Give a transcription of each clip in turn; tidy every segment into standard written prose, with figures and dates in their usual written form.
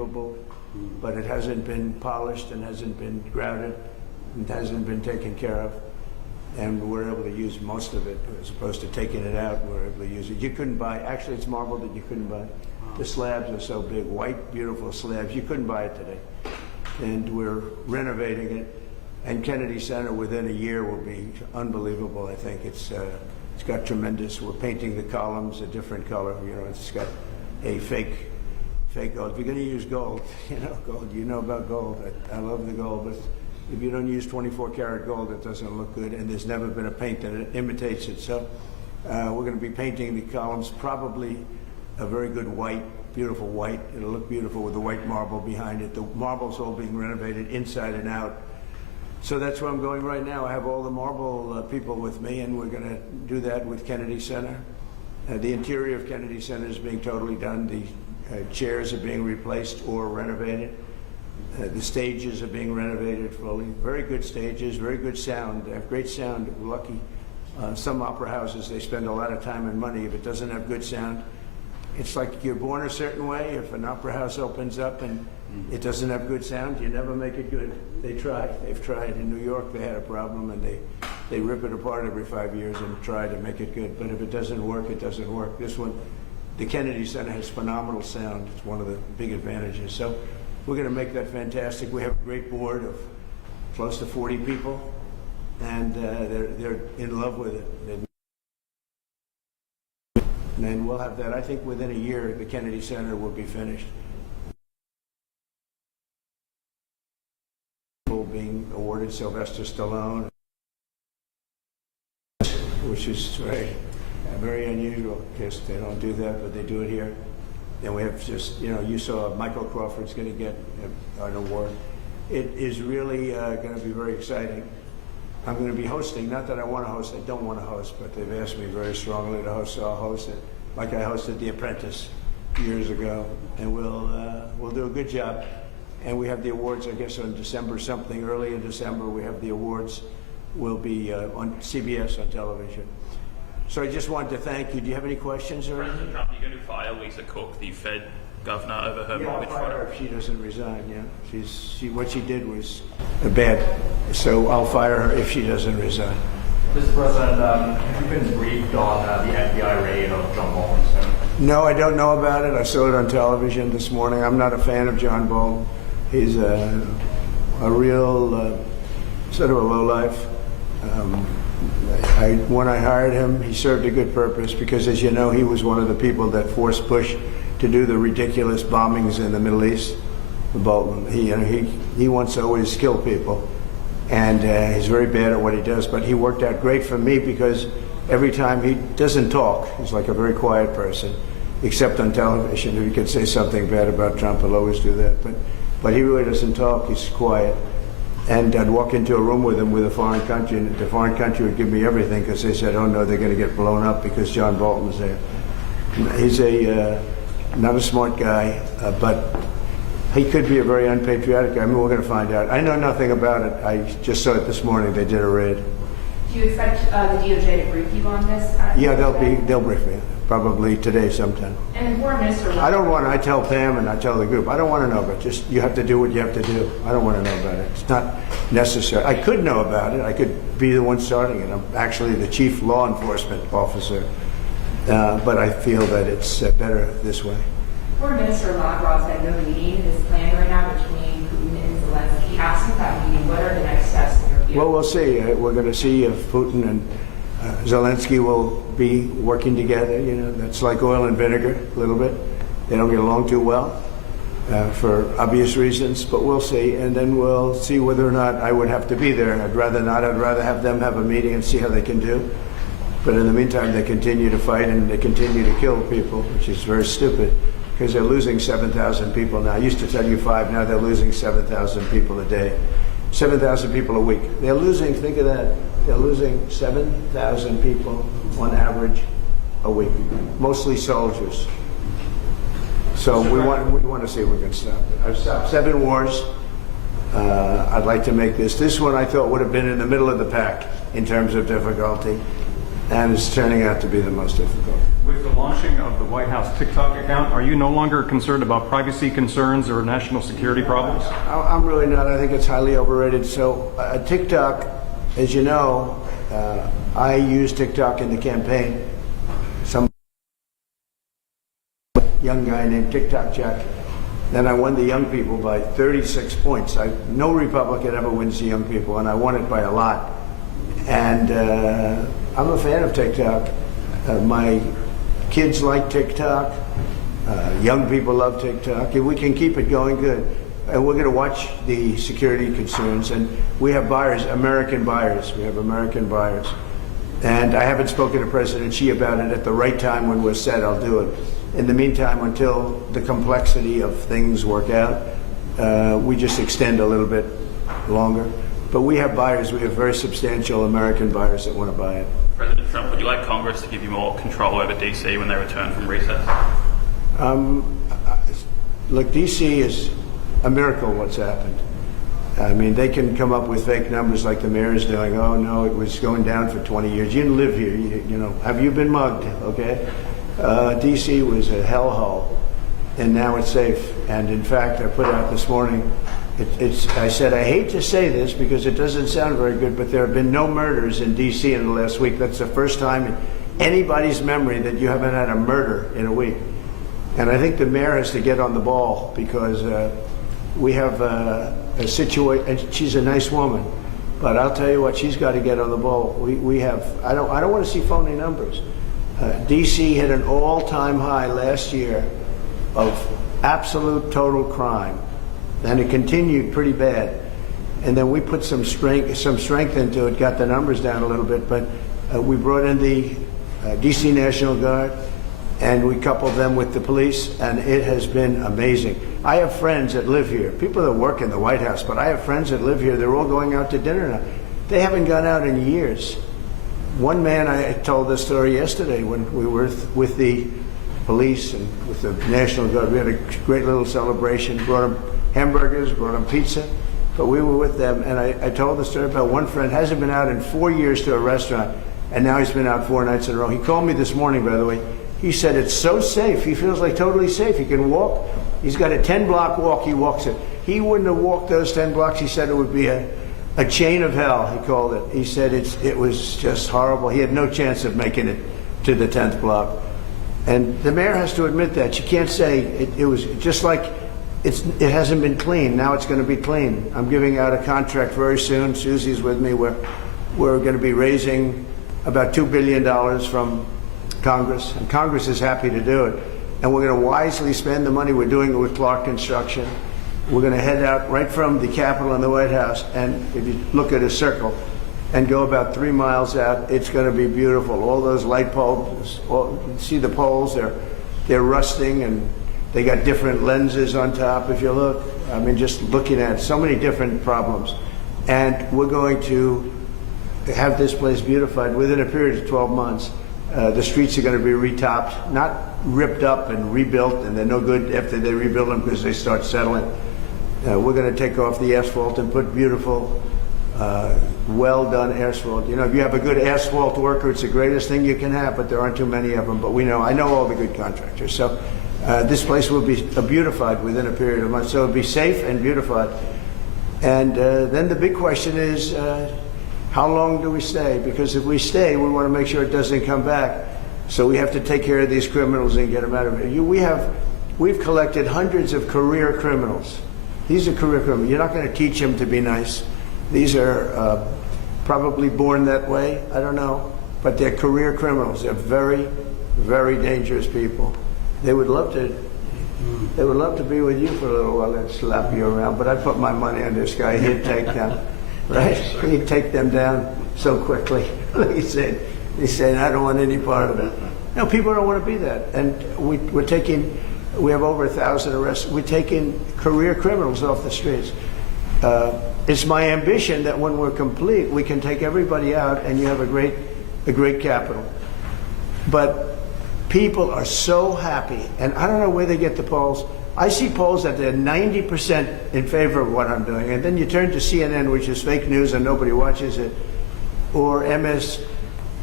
unbelievable, but it hasn't been polished and hasn't been grouted and hasn't been taken care of. And we're able to use most of it as opposed to taking it out. We're able to use it. You couldn't buy, actually it's marble that you couldn't buy. The slabs are so big, white, beautiful slabs. You couldn't buy it today. And we're renovating it. And Kennedy Center within a year will be unbelievable. I think it's got tremendous. We're painting the columns a different color. You know, it's got a fake gold. If you're going to use gold, gold. You know about gold. I love the gold, but if you don't use 24 karat gold, it doesn't look good. And there's never been a paint that imitates it. So we're going to be painting the columns probably a very good white, beautiful white. It'll look beautiful with the white marble behind it. The marble's all being renovated inside and out. So that's where I'm going right now. I have all the marble people with me, and we're going to do that with Kennedy Center. The interior of Kennedy Center is being totally done. The chairs are being replaced or renovated. The stages are being renovated fully. Very good stages, very good sound. They have great sound. We're lucky. Some opera houses, they spend a lot of time and money. If it doesn't have good sound, it's like you're born a certain way. If an opera house opens up and it doesn't have good sound, you never make it good. They try. They've tried. In New York, they had a problem, and they rip it apart every 5 years and try to make it good. But if it doesn't work, it doesn't work. This one, the Kennedy Center has phenomenal sound. It's one of the big advantages. So we're going to make that fantastic. We have a great board of close to 40 people, and they're in love with it. And we'll have that. I think within a year, the Kennedy Center will be finished. Being awarded Sylvester Stallone, which is very unusual because they don't do that, but they do it here. And we have just, you saw Michael Crawford's going to get an award. It is really going to be very exciting. I'm going to be hosting, not that I want to host, I don't want to host, but they've asked me very strongly to host, so I'll host it. Like I hosted The Apprentice years ago, and we'll do a good job. And we have the awards, I guess, on December something. Early in December, we have the awards. Will be on CBS on television. So I just wanted to thank you. Do you have any questions or anything? President Trump, are you going to fire Lisa Cook, the Fed governor, over her mortgage fraud? I'll fire her if she doesn't resign. Yeah, what she did was bad. So I'll fire her if she doesn't resign. Mr. President, have you been briefed on the FBI raid of John Bolton's home? No, I don't know about it. I saw it on television this morning. I'm not a fan of John Bolton. He's a real sort of a lowlife. When I hired him, he served a good purpose because, as you know, he was one of the people that forced Bush to do the ridiculous bombings in the Middle East. Bolton, he wants to always kill people, and he's very bad at what he does. But he worked out great for me because every time he doesn't talk, he's like a very quiet person, except on television. If he could say something bad about Trump, he'll always do that. But he really doesn't talk. He's quiet. And I'd walk into a room with him with a foreign country, and the foreign country would give me everything because they said, oh, no, they're going to get blown up because John Bolton's there. He's not a smart guy, but he could be a very unpatriotic guy. I mean, we're going to find out. I know nothing about it. I just saw it this morning. They did a raid. Do you expect the DOJ to brief you on this? Yeah, they'll brief me. Probably today sometime. And the Foreign Minister... I tell Pam and I tell the group, I don't want to know, but just you have to do what you have to do. I don't want to know about it. It's not necessary. I could know about it. I could be the one starting it. I'm actually the chief law enforcement officer, but I feel that it's better this way. Foreign Minister Lavrov said no meeting is planned right now between Putin and Zelensky. Asked at that meeting, what are the next steps in your view? Well, we'll see. We're going to see if Putin and Zelensky will be working together. That's like oil and vinegar a little bit. They don't get along too well for obvious reasons, but we'll see. And then we'll see whether or not I would have to be there. I'd rather not. I'd rather have them have a meeting and see how they can do. But in the meantime, they continue to fight and they continue to kill people, which is very stupid because they're losing 7,000 people now. I used to tell you 5, now they're losing 7,000 people a day. 7,000 people a week. They're losing, think of that, they're losing 7,000 people on average a week, mostly soldiers. So we want to see if we can stop it. I've stopped 7 wars. I'd like to make this one I thought would have been in the middle of the pack in terms of difficulty, and it's turning out to be the most difficult. With the launching of the White House TikTok account, are you no longer concerned about privacy concerns or national security problems? I'm really not. I think it's highly overrated. So TikTok, as you know, I used TikTok in the campaign. Some young guy named TikTok Jack. Then I won the young people by 36 points. No Republican ever wins the young people, and I won it by a lot. And I'm a fan of TikTok. My kids like TikTok. Young people love TikTok. If we can keep it going, good. And we're going to watch the security concerns. And we have buyers, American buyers. We have American buyers. And I haven't spoken to President Xi about it. At the right time when we're set, I'll do it. In the meantime, until the complexity of things work out, we just extend a little bit longer. But we have buyers. We have very substantial American buyers that want to buy it. President Trump, would you like Congress to give you more control over DC when they return from recess? Look, DC is a miracle what's happened. I mean, they can come up with fake numbers like the mayor is doing. Oh, no, it was going down for 20 years. You didn't live here. You know, have you been mugged? Okay. DC was a hellhole, and now it's safe. And in fact, I put out this morning, I said, I hate to say this because it doesn't sound very good, but there have been no murders in DC in the last week. That's the first time in anybody's memory that you haven't had a murder in a week. And I think the mayor has to get on the ball because we have a situation, and she's a nice woman, but I'll tell you what, she's got to get on the ball. We have, I don't want to see phony numbers. DC hit an all-time high last year of absolute total crime, and it continued pretty bad. And then we put some strength into it, got the numbers down a little bit, but we brought in the DC National Guard, and we coupled them with the police, and it has been amazing. I have friends that live here, people that work in the White House, but I have friends that live here. They're all going out to dinner now. They haven't gone out in years. One man, I told this story yesterday when we were with the police and with the National Guard. We had a great little celebration, brought them hamburgers, brought them pizza, but we were with them, and I told the story about one friend hasn't been out in 4 years to a restaurant, and now he's been out 4 nights in a row. He called me this morning, by the way. He said it's so safe. He feels like totally safe. He can walk. He's got a 10-block walk. He walks it. He wouldn't have walked those 10 blocks. He said it would be a chain of hell, he called it. He said it was just horrible. He had no chance of making it to the 10th block. And the mayor has to admit that. You can't say it was just like it hasn't been clean. Now it's going to be clean. I'm giving out a contract very soon. Susie's with me. We're going to be raising about $2 billion from Congress, and Congress is happy to do it. And we're going to wisely spend the money. We're doing it with Clark Construction. We're going to head out right from the Capitol and the White House, and if you look at a circle and go about 3 miles out, it's going to be beautiful. All those light poles, you see the poles, they're rusting, and they got different lenses on top, if you look. I mean, just looking at so many different problems. And we're going to have this place beautified within a period of 12 months. The streets are going to be retopped, not ripped up and rebuilt, and they're no good after they rebuild them because they start settling. We're going to take off the asphalt and put beautiful, well-done asphalt. You know, if you have a good asphalt worker, it's the greatest thing you can have, but there aren't too many of them. But I know all the good contractors. So this place will be beautified within a period of months. So it'll be safe and beautified. And then the big question is, how long do we stay? Because if we stay, we want to make sure it doesn't come back. So we have to take care of these criminals and get them out of here. We've collected hundreds of career criminals. These are career criminals. You're not going to teach them to be nice. These are probably born that way. I don't know. But they're career criminals. They're very, very dangerous people. They would love to be with you for a little while and slap you around. But I'd put my money on this guy. He'd take them. Right? He'd take them down so quickly. He said, I don't want any part of it. No, people don't want to be that. And we have over 1,000 arrests. We're taking career criminals off the streets. It's my ambition that when we're complete, we can take everybody out and you have a great capital. But people are so happy, and I don't know where they get the polls. I see polls that they're 90% in favor of what I'm doing, and then you turn to CNN, which is fake news and nobody watches it, or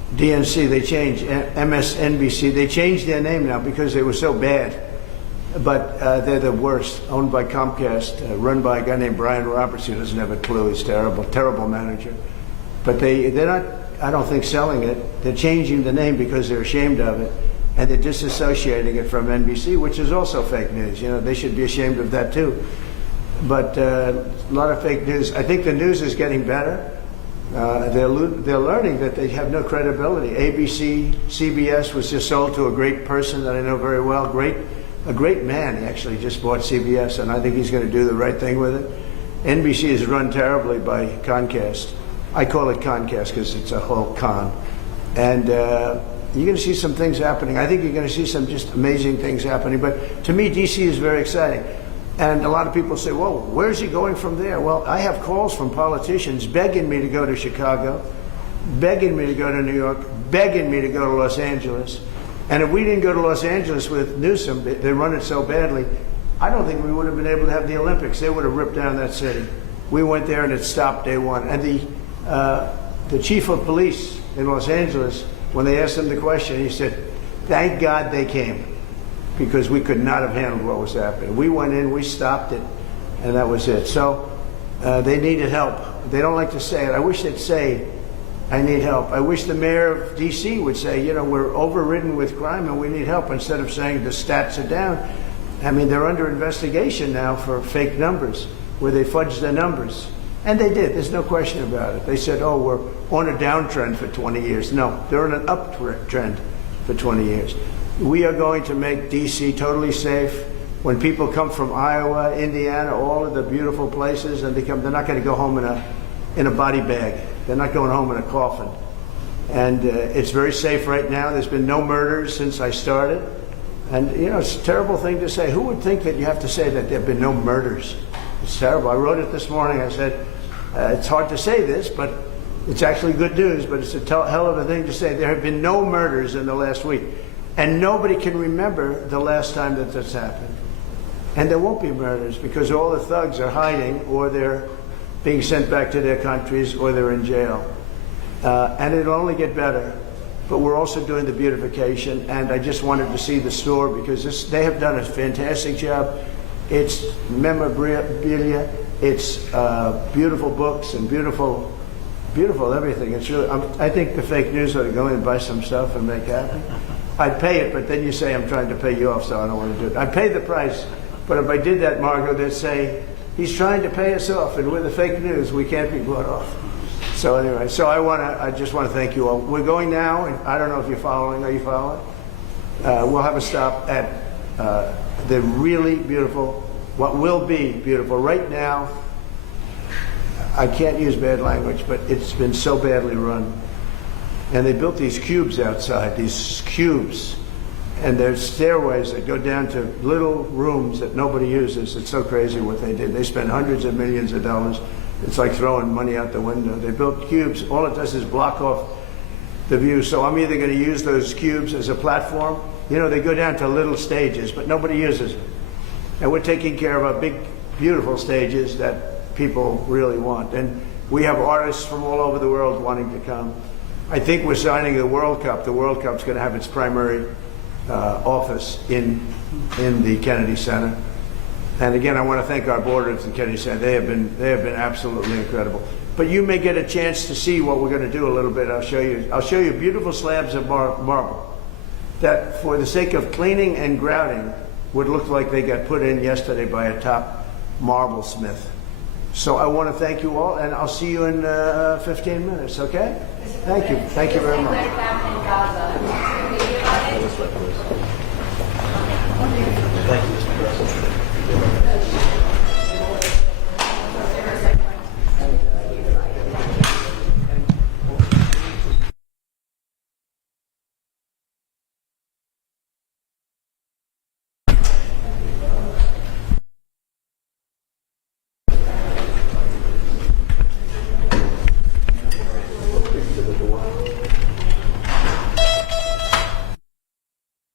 DNC, they changed, MSNBC, they changed their name now because they were so bad. But they're the worst, owned by Comcast, run by a guy named Brian Roberts, who doesn't have a clue. He's terrible, terrible manager. But they're not, I don't think, selling it. They're changing the name because they're ashamed of it. And they're disassociating it from NBC, which is also fake news. You know, they should be ashamed of that too. But a lot of fake news. I think the news is getting better. They're learning that they have no credibility. ABC, CBS was just sold to a great person that I know very well. A great man. He actually just bought CBS, and I think he's going to do the right thing with it. NBC is run terribly by Comcast. I call it Comcast because it's a whole con. And you're going to see some things happening. I think you're going to see some just amazing things happening. But to me, DC is very exciting. And a lot of people say, well, where's he going from there? Well, I have calls from politicians begging me to go to Chicago, begging me to go to New York, begging me to go to Los Angeles. And if we didn't go to Los Angeles with Newsom, they run it so badly, I don't think we would have been able to have the Olympics. They would have ripped down that city. We went there and it stopped day one. And the chief of police in Los Angeles, when they asked him the question, he said, thank God they came, because we could not have handled what was happening. We went in, we stopped it, and that was it. So they needed help. They don't like to say it. I wish they'd say, I need help. I wish the mayor of D.C. would say, you know, we're overridden with crime and we need help, instead of saying the stats are down. I mean, they're under investigation now for fake numbers, where they fudged the numbers. And they did. There's no question about it. They said, oh, we're on a downtrend for 20 years. No, they're on an uptrend for 20 years. We are going to make D.C. totally safe. When people come from Iowa, Indiana, all of the beautiful places, and they're not going to go home in a body bag. They're not going home in a coffin. And it's very safe right now. There's been no murders since I started. And, you know, it's a terrible thing to say. Who would think that you have to say that there have been no murders? It's terrible. I wrote it this morning. I said, it's hard to say this, but it's actually good news, but it's a hell of a thing to say. There have been no murders in the last week. And nobody can remember the last time that this happened. And there won't be murders because all the thugs are hiding, or they're being sent back to their countries, or they're in jail. And it'll only get better. But we're also doing the beautification, and I just wanted to see the store because they have done a fantastic job. It's memorabilia, it's beautiful books and beautiful everything. It's really, I think the fake news ought to go in and buy some stuff and make happen. I'd pay it, but then you say I'm trying to pay you off, so I don't want to do it. I'd pay the price, but if I did that, Margot, they'd say, he's trying to pay us off, and with the fake news, we can't be bought off. So anyway, so I just want to thank you all. We're going now, and I don't know if you're following. Are you following? We'll have a stop at the really beautiful, what will be beautiful. Right now, I can't use bad language, but it's been so badly run. And they built these cubes outside, these cubes. And there's stairways that go down to little rooms that nobody uses. It's so crazy what they did. They spent hundreds of millions of dollars. It's like throwing money out the window. They built cubes. All it does is block off the view. So I'm either going to use those cubes as a platform. You know, they go down to little stages, but nobody uses them. And we're taking care of our big, beautiful stages that people really want. And we have artists from all over the world wanting to come. I think we're signing the World Cup. The World Cup's going to have its primary office in the Kennedy Center. And again, I want to thank our board at the Kennedy Center. They have been absolutely incredible. But you may get a chance to see what we're going to do a little bit. I'll show you beautiful slabs of marble that, for the sake of cleaning and grouting, would look like they got put in yesterday by a top marble smith. So I want to thank you all, and I'll see you in 15 minutes, okay? Thank you. Thank you very much. Thank you, Mr. President.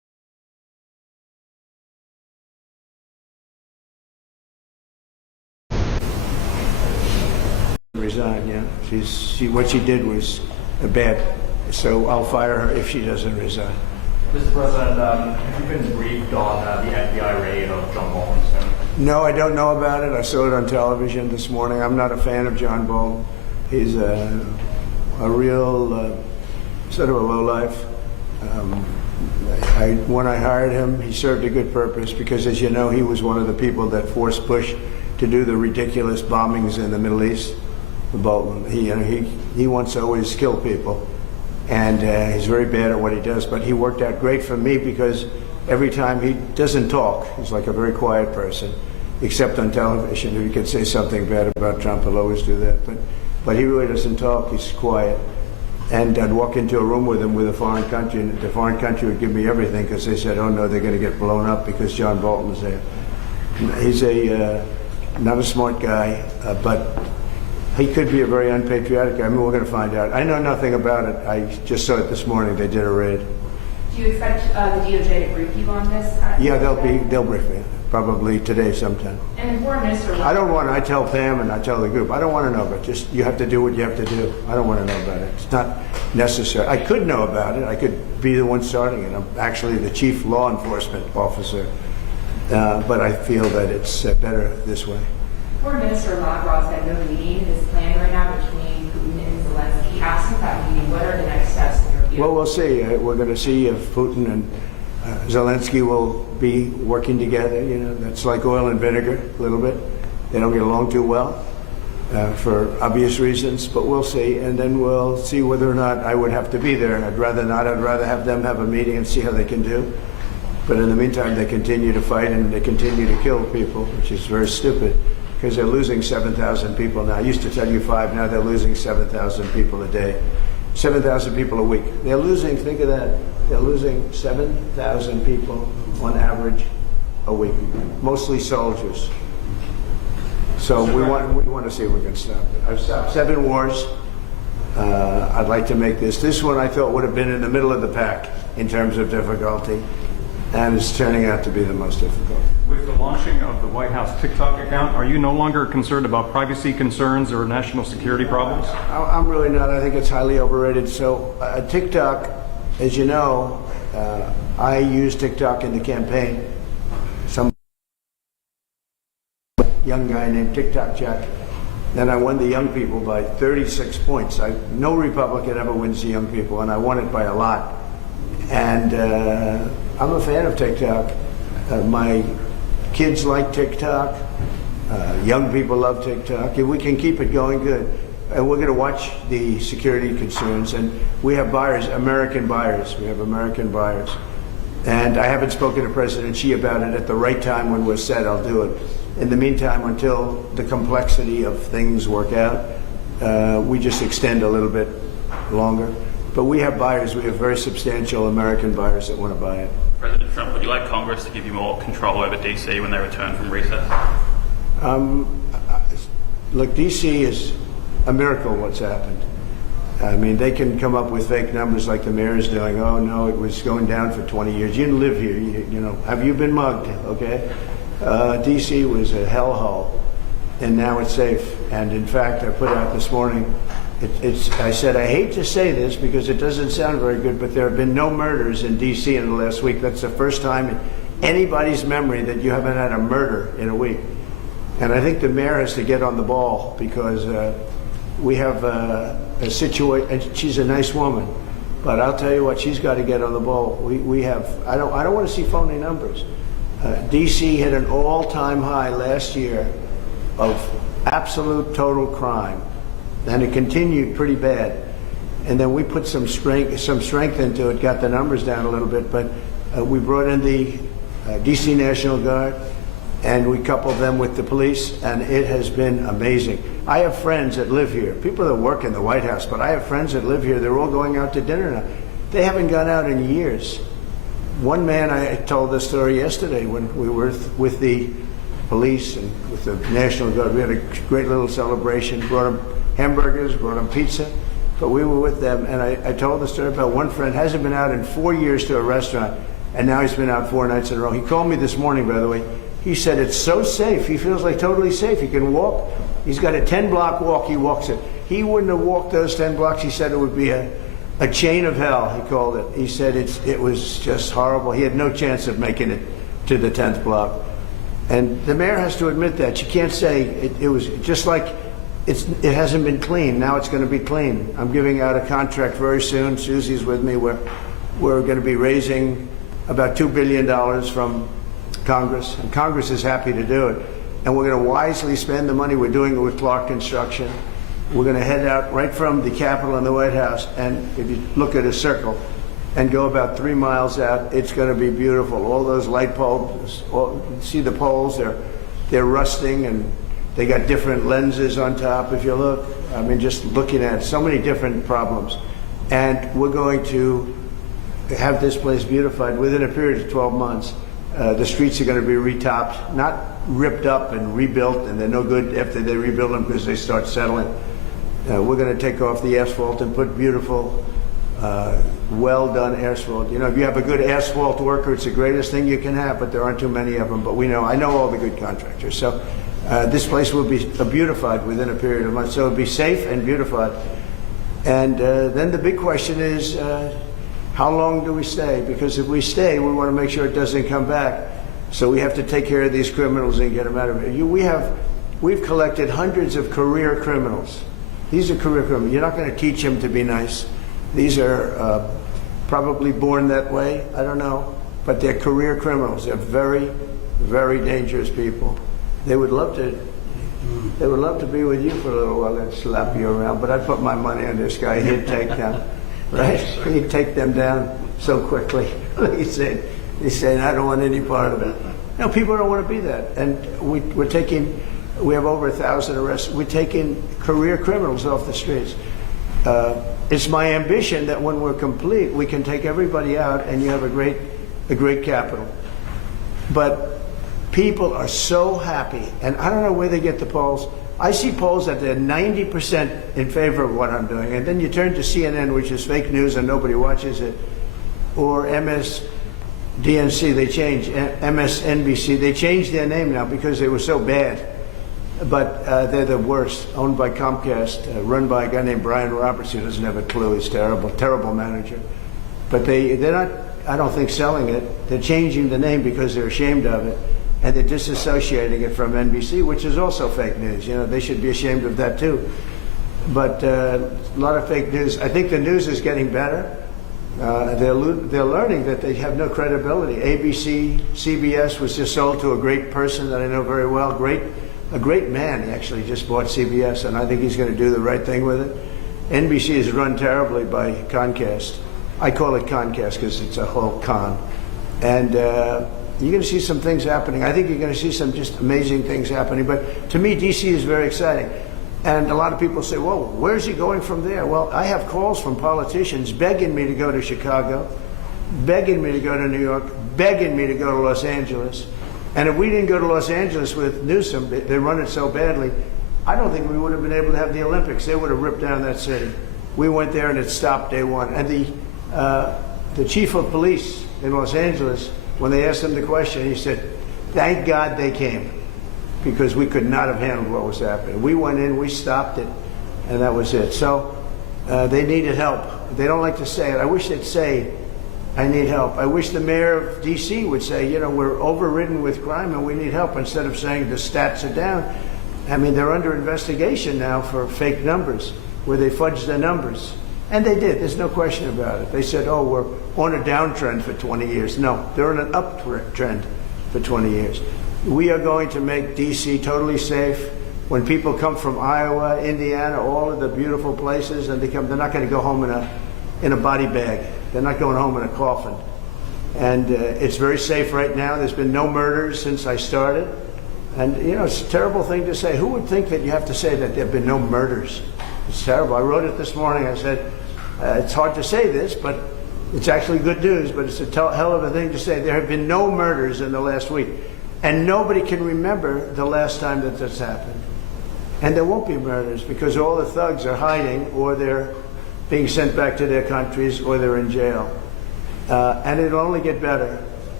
resign, yeah. What she did was bad, so I'll fire her if she doesn't resign. Mr. President, have you been briefed on the FBI raid of John Bolton's home? No, I don't know about it. I saw it on television this morning. I'm not a fan of John Bolton. He's a real sort of a lowlife. When I hired him, he served a good purpose because, as you know, he was one of the people that forced Bush to do the ridiculous bombings in the Middle East. Bolton, he wants to always kill people, and he's very bad at what he does. But he worked out great for me because every time he doesn't talk, he's like a very quiet person, except on television. If he could say something bad about Trump, he'll always do that. But he really doesn't talk. He's quiet. And I'd walk into a room with him with a foreign country, and the foreign country would give me everything because they said, "Oh no, they're going to get blown up because John Bolton's there." He's not a smart guy, but he could be a very unpatriotic guy. I mean, we're going to find out. I know nothing about it. I just saw it this morning. They did a raid. Do you expect the DOJ to brief you on this? Yeah, they'll brief me probably today sometime. And the Foreign Minister. I tell Pam and I tell the group. I don't want to know about it. Just you have to do what you have to do. I don't want to know about it. It's not necessary. I could know about it. I could be the one starting it. I'm actually the chief law enforcement officer, but I feel that it's better this way. Foreign Minister Lavrov said no meeting is planned right now between Putin and Zelensky. Absent that meeting, what are the next steps in your view? Well, we'll see. We're going to see if Putin and Zelensky will be working together. You know, that's like oil and vinegar a little bit. They don't get along too well for obvious reasons, but we'll see. And then we'll see whether or not I would have to be there. I'd rather not. I'd rather have them have a meeting and see how they can do. But in the meantime, they continue to fight and they continue to kill people, which is very stupid. Because they're losing 7,000 people now. I used to tell you 5, now they're losing 7,000 people a day. 7,000 people a week. They're losing, think of that, they're losing 7,000 people on average a week, mostly soldiers. So we want to see if we can stop it. I've stopped 7 wars. I'd like to make this one I thought would have been in the middle of the pack in terms of difficulty, and it's turning out to be the most difficult. With the launching of the White House TikTok account, are you no longer concerned about privacy concerns or national security problems? I'm really not. I think it's highly overrated. So TikTok, as you know, I used TikTok in the campaign. Some young guy named TikTok Jack. Then I won the young people by 36 points. No Republican ever wins the young people, and I won it by a lot. And I'm a fan of TikTok. My kids like TikTok. Young people love TikTok. If we can keep it going, good. And we're going to watch the security concerns. And we have buyers, American buyers. We have American buyers. And I haven't spoken to President Xi about it. At the right time when we're set, I'll do it. In the meantime, until the complexity of things work out, we just extend a little bit longer. But we have buyers. We have very substantial American buyers that want to buy it. President Trump, would you like Congress to give you more control over DC when they return from recess? Look, DC is a miracle what's happened. I mean, they can come up with fake numbers like the mayor is doing. Oh, no, it was going down for 20 years. You didn't live here. You know, have you been mugged? Okay. DC was a hellhole, and now it's safe. And in fact, I put out this morning, I said, I hate to say this because it doesn't sound very good, but there have been no murders in D.C. in the last week. That's the first time in anybody's memory that you haven't had a murder in a week. And I think the mayor has to get on the ball because we have a situation, and she's a nice woman, but I'll tell you what, she's got to get on the ball. We have, I don't want to see phony numbers. D.C. hit an all-time high last year of absolute total crime. And it continued pretty bad. And then we put some strength into it, got the numbers down a little bit, but we brought in the DC National Guard, and we coupled them with the police, and it has been amazing. I have friends that live here, people that work in the White House, but I have friends that live here. They're all going out to dinner now. They haven't gone out in years. One man, I told this story yesterday when we were with the police and with the National Guard. We had a great little celebration, brought them hamburgers, brought them pizza, but we were with them, and I told the story about one friend hasn't been out in 4 years to a restaurant, and now he's been out 4 nights in a row. He called me this morning, by the way. He said it's so safe. He feels like totally safe. He can walk. He's got a 10-block walk. He walks it. He wouldn't have walked those 10 blocks. He said it would be a chain of hell, he called it. He said it was just horrible. He had no chance of making it to the 10th block. And the mayor has to admit that. You can't say it was just like it hasn't been clean. Now it's going to be clean. I'm giving out a contract very soon. Susie's with me. We're going to be raising about $2 billion from Congress. And Congress is happy to do it. And we're going to wisely spend the money. We're doing it with Clark Construction. We're going to head out right from the Capitol and the White House. And if you look at a circle and go about 3 miles out, it's going to be beautiful. All those light bulbs, see the poles, they're rusting, and they got different lenses on top, if you look. I mean, just looking at it, so many different problems. And we're going to have this place beautified within a period of 12 months. The streets are going to be retopped, not ripped up and rebuilt, and they're no good after they rebuild them because they start settling. We're going to take off the asphalt and put beautiful, well-done asphalt. You know, if you have a good asphalt worker, it's the greatest thing you can have, but there aren't too many of them. But I know all the good contractors. So this place will be beautified within a period of months. So it'll be safe and beautified. And then the big question is, how long do we stay? Because if we stay, we want to make sure it doesn't come back. So we have to take care of these criminals and get them out of here. We've collected hundreds of career criminals. These are career criminals. You're not going to teach them to be nice. These are probably born that way. I don't know. But they're career criminals. They're very, very dangerous people. They would love to be with you for a little while and slap you around. But I'd put my money on this guy. He'd take them. Right? He'd take them down so quickly. He's saying, I don't want any part of it. No, people don't want to be that. And we have over 1,000 arrests. We're taking career criminals off the streets. It's my ambition that when we're complete, we can take everybody out and you have a great capital. But people are so happy, and I don't know where they get the polls. I see polls that they're 90% in favor of what I'm doing, and then you turn to CNN, which is fake news and nobody watches it, or MSDNC, MSNBC, they changed their name now because they were so bad. But they're the worst, owned by Comcast, run by a guy named Brian Roberts, who doesn't have a clue. He's terrible, terrible manager. But they're not, I don't think, selling it. They're changing the name because they're ashamed of it. And they're disassociating it from NBC, which is also fake news. You know, they should be ashamed of that too. But a lot of fake news. I think the news is getting better. They're learning that they have no credibility. ABC, CBS was just sold to a great person that I know very well. A great man. He actually just bought CBS, and I think he's going to do the right thing with it. NBC is run terribly by Comcast. I call it Comcast because it's a whole con. And you're going to see some things happening. I think you're going to see some just amazing things happening. But to me, D.C. is very exciting. And a lot of people say, well, where's he going from there? Well, I have calls from politicians begging me to go to Chicago, begging me to go to New York, begging me to go to Los Angeles. And if we didn't go to Los Angeles with Newsom, they run it so badly, I don't think we would have been able to have the Olympics. They would have ripped down that city. We went there and it stopped day one. And the chief of police in Los Angeles, when they asked him the question, he said, thank God they came, because we could not have handled what was happening. We went in, we stopped it, and that was it. So they needed help. They don't like to say it. I wish they'd say, I need help. I wish the mayor of D.C. would say, you know, we're overridden with crime and we need help, instead of saying the stats are down. I mean, they're under investigation now for fake numbers, where they fudged their numbers. And they did. There's no question about it. They said, oh, we're on a downtrend for 20 years. No, they're on an uptrend for 20 years. We are going to make D.C. totally safe. When people come from Iowa, Indiana, all of the beautiful places, and they're not going to go home in a body bag. They're not going home in a coffin. And it's very safe right now. There's been no murders since I started. And, you know, it's a terrible thing to say. Who would think that you have to say that there have been no murders? It's terrible. I wrote it this morning. I said, it's hard to say this, but it's actually good news, but it's a hell of a thing to say. There have been no murders in the last week. And nobody can remember the last time that this happened. And there won't be murders, because all the thugs are hiding, or they're being sent back to their countries, or they're in jail. And it'll only get better.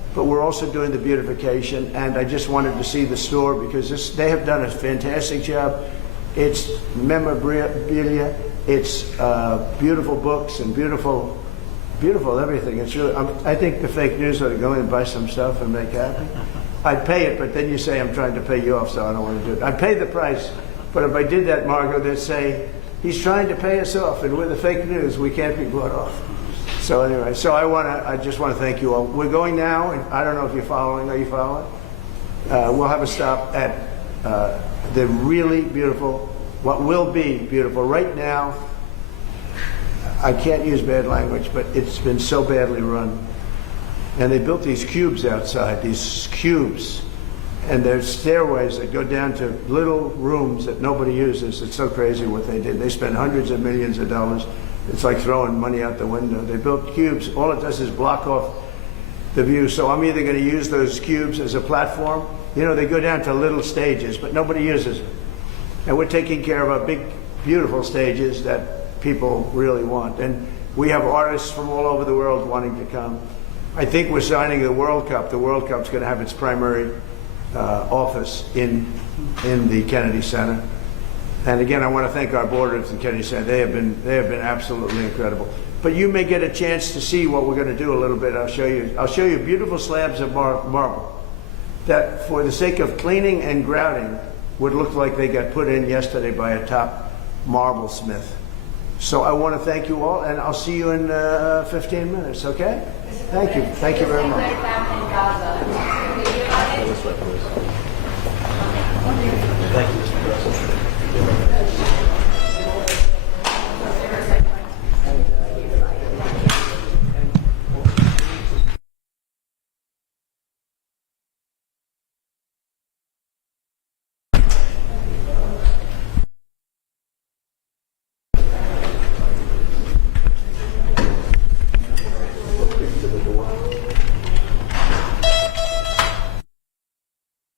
but we're also doing the beautification. And I just wanted to see the store because they have done a fantastic job. It's memorabilia, it's beautiful books and beautiful everything. It's really, I think the fake news ought to go in and buy some stuff and make happy. I'd pay it, but then you say I'm trying to pay you off, so I don't want to do it. I'd pay the price, but if I did that, Margot, they'd say, he's trying to pay us off, and with the fake news, we can't be bought off. So anyway, so I just want to thank you all. We're going now, and I don't know if you're following. Are you following? We'll have a stop at the really beautiful, what will be beautiful. Right now, I can't use bad language, but it's been so badly run. And they built these cubes outside, these cubes. And there's stairways that go down to little rooms that nobody uses. It's so crazy what they did. They spent hundreds of millions of dollars. It's like throwing money out the window. They built cubes. All it does is block off the view. So I'm either going to use those cubes as a platform. You know, they go down to little stages, but nobody uses them. And we're taking care of our big, beautiful stages that people really want. And we have artists from all over the world wanting to come. I think we're signing the World Cup. The World Cup's going to have its primary office in the Kennedy Center. And again, I want to thank our board of the Kennedy Center. They have been absolutely incredible. But you may get a chance to see what we're going to do a little bit. I'll show you beautiful slabs of marble that, for the sake of cleaning and grouting, would look like they got put in yesterday by a top marble smith. So I want to thank you all, and I'll see you in 15 minutes, okay? Thank you. Thank you very much. Thank you, Mr. President.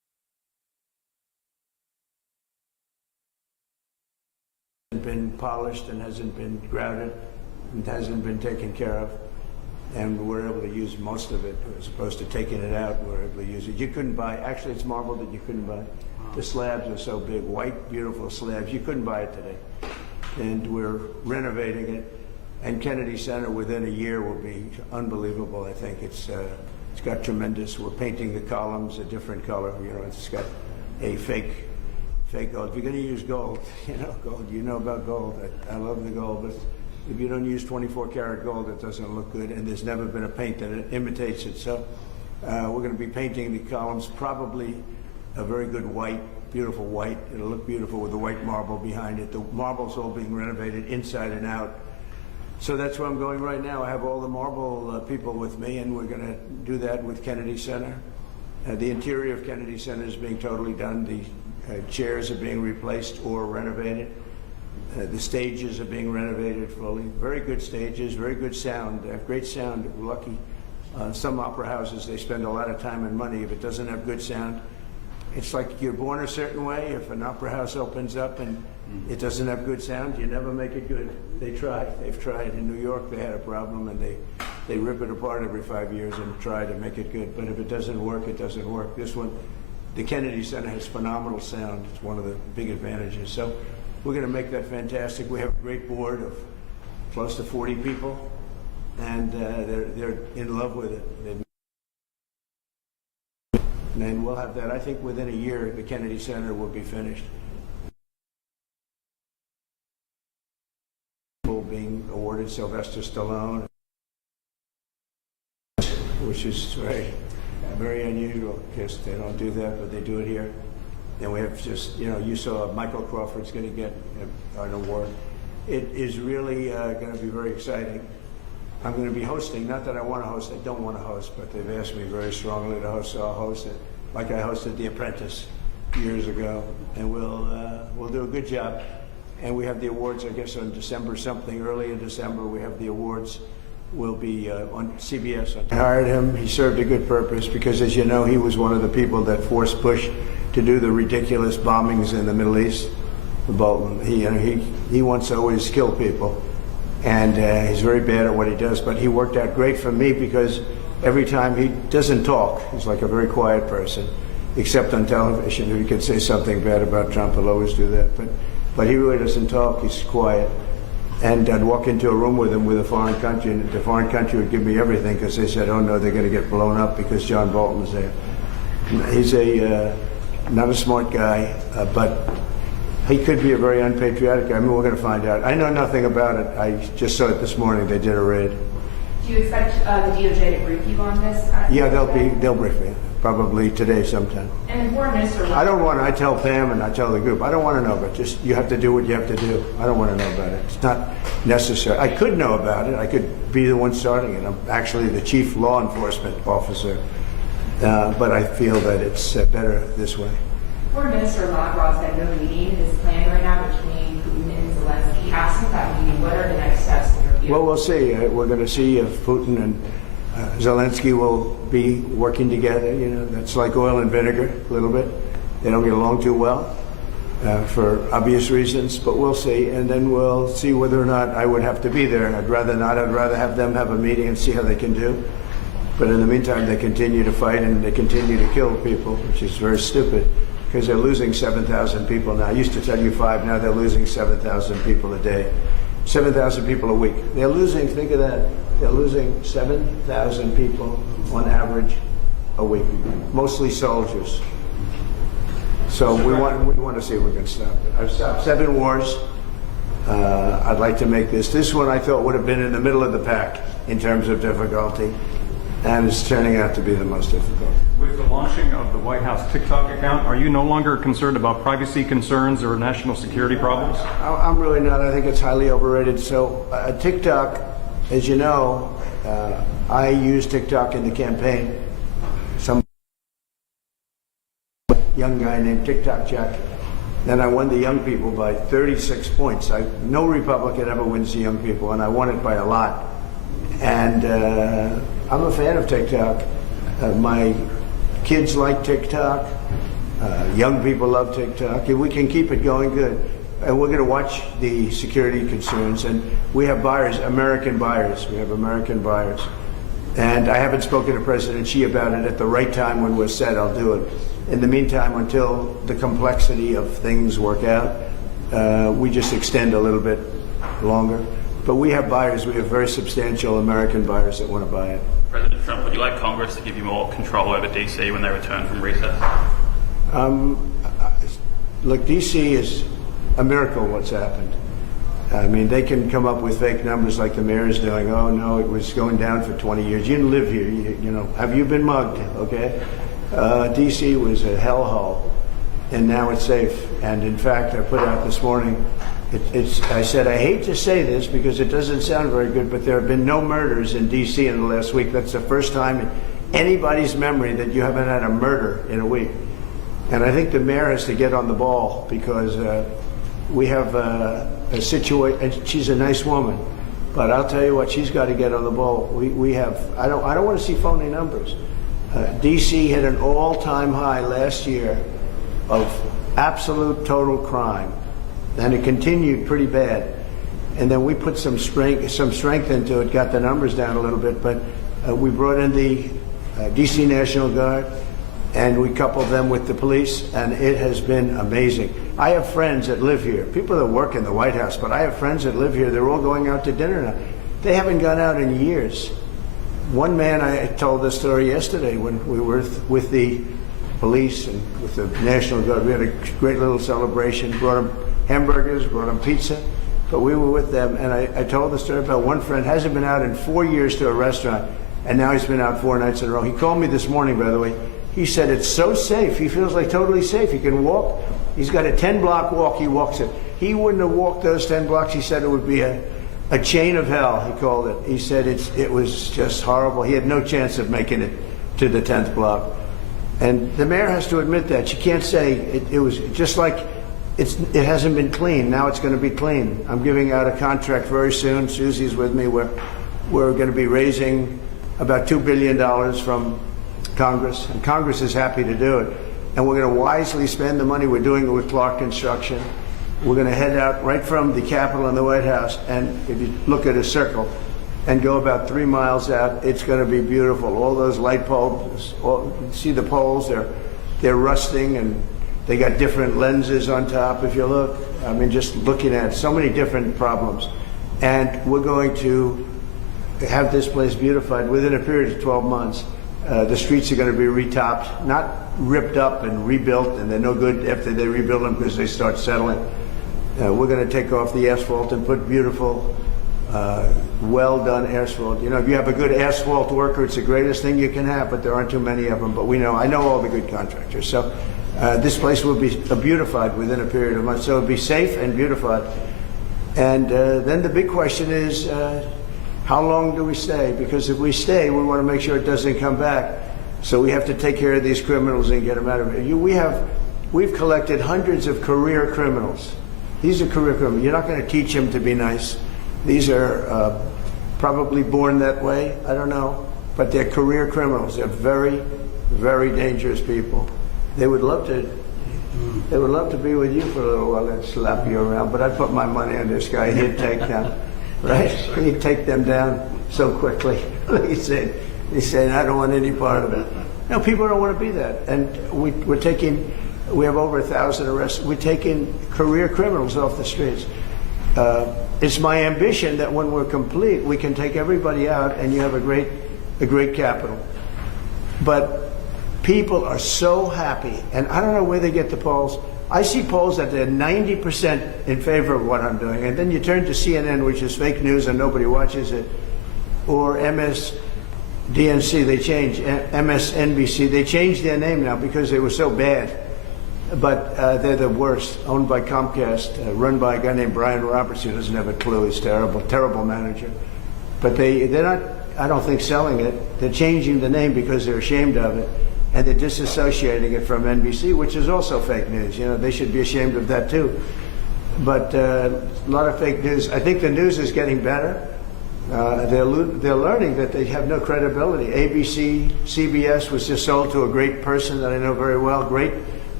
been polished and hasn't been grouted and hasn't been taken care of. And we're able to use most of it as opposed to taking it out. We're able to use it. You couldn't buy, actually it's marble that you couldn't buy. The slabs are so big, white, beautiful slabs. You couldn't buy it today. And we're renovating it. And Kennedy Center within a year will be unbelievable. I think it's got tremendous. We're painting the columns a different color. You know, it's got a fake gold. If you're going to use gold, gold. You know about gold. I love the gold, but if you don't use 24 karat gold, it doesn't look good. And there's never been a paint that imitates it. So we're going to be painting the columns probably a very good white, beautiful white. It'll look beautiful with the white marble behind it. The marble's all being renovated inside and out. So that's where I'm going right now. I have all the marble people with me, and we're going to do that with Kennedy Center. The interior of Kennedy Center is being totally done. The chairs are being replaced or renovated. The stages are being renovated fully. Very good stages, very good sound. They have great sound. We're lucky. Some opera houses, they spend a lot of time and money. If it doesn't have good sound, it's like you're born a certain way. If an opera house opens up and it doesn't have good sound, you never make it good. They try. They've tried. In New York, they had a problem, and they rip it apart every 5 years and try to make it good. But if it doesn't work, it doesn't work. This one, the Kennedy Center has phenomenal sound. It's one of the big advantages. So we're going to make that fantastic. We have a great board of close to 40 people, and they're in love with it. And we'll have that. I think within a year, the Kennedy Center will be finished. Being awarded Sylvester Stallone, which is very unusual because they don't do that, but they do it here. And we have just, you saw Michael Crawford's going to get an award. It is really going to be very exciting. I'm going to be hosting, not that I want to host, I don't want to host, but they've asked me very strongly to host, so I'll host it. Like I hosted The Apprentice years ago, and we'll do a good job. And we have the awards, I guess, on December something, early in December. We have the awards. Will be on CBS. I hired him. He served a good purpose because, as you know, he was one of the people that forced Bush to do the ridiculous bombings in the Middle East. Bolton. He wants to always kill people, and he's very bad at what he does. But he worked out great for me because every time he doesn't talk, he's like a very quiet person, except on television. If he could say something bad about Trump, he'll always do that. But he really doesn't talk. He's quiet. And I'd walk into a room with him with a foreign country, and the foreign country would give me everything because they said, oh no, they're going to get blown up because John Bolton's there. He's not a smart guy, but he could be a very unpatriotic guy. I mean, we're going to find out. I know nothing about it. I just saw it this morning. They did a raid. Do you expect the DOJ to brief you on this? Yeah, they'll brief me. Probably today sometime. And the foreign minister. I tell Pam and I tell the group, I don't want to know, but just you have to do what you have to do. I don't want to know about it. It's not necessary. I could know about it. I could be the one starting it. I'm actually the chief law enforcement officer, but I feel that it's better this way. Foreign Minister Lavrov said no meeting is planned right now between Putin and Zelensky. Asked at that meeting, what are the next steps in your view? Well, we'll see. We're going to see if Putin and Zelensky will be working together. That's like oil and vinegar, a little bit. They don't get along too well for obvious reasons, but we'll see. And then we'll see whether or not I would have to be there. I'd rather not. I'd rather have them have a meeting and see how they can do. But in the meantime, they continue to fight and they continue to kill people, which is very stupid because they're losing 7,000 people now. I used to tell you 5, now they're losing 7,000 people a day. 7,000 people a week. They're losing, think of that, they're losing 7,000 people on average a week, mostly soldiers. So we want to see if we can stop it. I've stopped 7 wars. I'd like to make this one I thought would have been in the middle of the pack in terms of difficulty, and it's turning out to be the most difficult. With the launching of the White House TikTok account, are you no longer concerned about privacy concerns or national security problems? I'm really not. I think it's highly overrated. So TikTok, as you know, I used TikTok in the campaign. Some young guy named TikTok Jack. Then I won the young people by 36 points. No Republican ever wins the young people, and I won it by a lot. And I'm a fan of TikTok. My kids like TikTok. Young people love TikTok. If we can keep it going, good. and we're going to watch the security concerns. And we have buyers, American buyers. We have American buyers. And I haven't spoken to President Xi about it. At the right time when we're set, I'll do it. In the meantime, until the complexity of things work out, we just extend a little bit longer. But we have buyers. We have very substantial American buyers that want to buy it. President Trump, would you like Congress to give you more control over DC when they return from recess? Look, DC is a miracle what's happened. I mean, they can come up with fake numbers like the mayor is doing. Oh, no, it was going down for 20 years. You didn't live here. You know, have you been mugged? Okay. DC was a hellhole, and now it's safe. And in fact, I put out this morning, I said, I hate to say this because it doesn't sound very good, but there have been no murders in DC in the last week. That's the first time in anybody's memory that you haven't had a murder in a week. And I think the mayor has to get on the ball because we have a situation, and she's a nice woman, but I'll tell you what, she's got to get on the ball. We have, I don't want to see phony numbers. DC hit an all-time high last year of absolute total crime, and it continued pretty bad. And then we put some strength into it, got the numbers down a little bit, but we brought in the DC National Guard, and we coupled them with the police, and it has been amazing. I have friends that live here, people that work in the White House, but I have friends that live here. They're all going out to dinner now. They haven't gone out in years. One man, I told this story yesterday when we were with the police and with the National Guard. We had a great little celebration, brought them hamburgers, brought them pizza, but we were with them, and I told the story about one friend hasn't been out in 4 years to a restaurant, and now he's been out 4 nights in a row. He called me this morning, by the way. He said it's so safe. He feels like totally safe. He can walk. He's got a 10-block walk. He walks it. He wouldn't have walked those 10 blocks. He said it would be a chain of hell, he called it. He said it was just horrible. He had no chance of making it to the 10th block. And the mayor has to admit that. She can't say it was just like it hasn't been clean. Now it's going to be clean. I'm giving out a contract very soon. Susie's with me. We're going to be raising about $2 billion from Congress, and Congress is happy to do it. And we're going to wisely spend the money. We're doing it with Clark Construction. We're going to head out right from the Capitol and the White House, and if you look at a circle and go about 3 miles out, it's going to be beautiful. All those light poles, see the poles, they're rusting, and they got different lenses on top, if you look. I mean, just looking at so many different problems. And we're going to have this place beautified within a period of 12 months. The streets are going to be retopped, not ripped up and rebuilt, and they're no good after they rebuild them because they start settling. We're going to take off the asphalt and put beautiful, well-done asphalt. You know, if you have a good asphalt worker, it's the greatest thing you can have, but there aren't too many of them. But I know all the good contractors. So this place will be beautified within a period of months. So it'll be safe and beautified. And then the big question is, how long do we stay? Because if we stay, we want to make sure it doesn't come back. So we have to take care of these criminals and get them out of it. We've collected hundreds of career criminals. These are career criminals. You're not going to teach them to be nice. These are probably born that way. I don't know. But they're career criminals. They're very, very dangerous people. They would love to be with you for a little while and slap you around. But I'd put my money on this guy. He'd take them. Right? He'd take them down so quickly. He's saying, I don't want any part of it. No, people don't want to be that. And we have over 1,000 arrests. We're taking career criminals off the streets. It's my ambition that when we're complete, we can take everybody out and you have a great capital. But people are so happy, and I don't know where they get the polls. I see polls that they're 90% in favor of what I'm doing, and then you turn to CNN, which is fake news and nobody watches it, or MSDNC, MSNBC, they changed their name now because they were so bad. But they're the worst, owned by Comcast, run by a guy named Brian Roberts, who doesn't have a clue. He's terrible, terrible manager. But they're not, I don't think, selling it. They're changing the name because they're ashamed of it. And they're disassociating it from NBC, which is also fake news. You know, they should be ashamed of that too. But a lot of fake news. I think the news is getting better. They're learning that they have no credibility. ABC, CBS was just sold to a great person that I know very well, great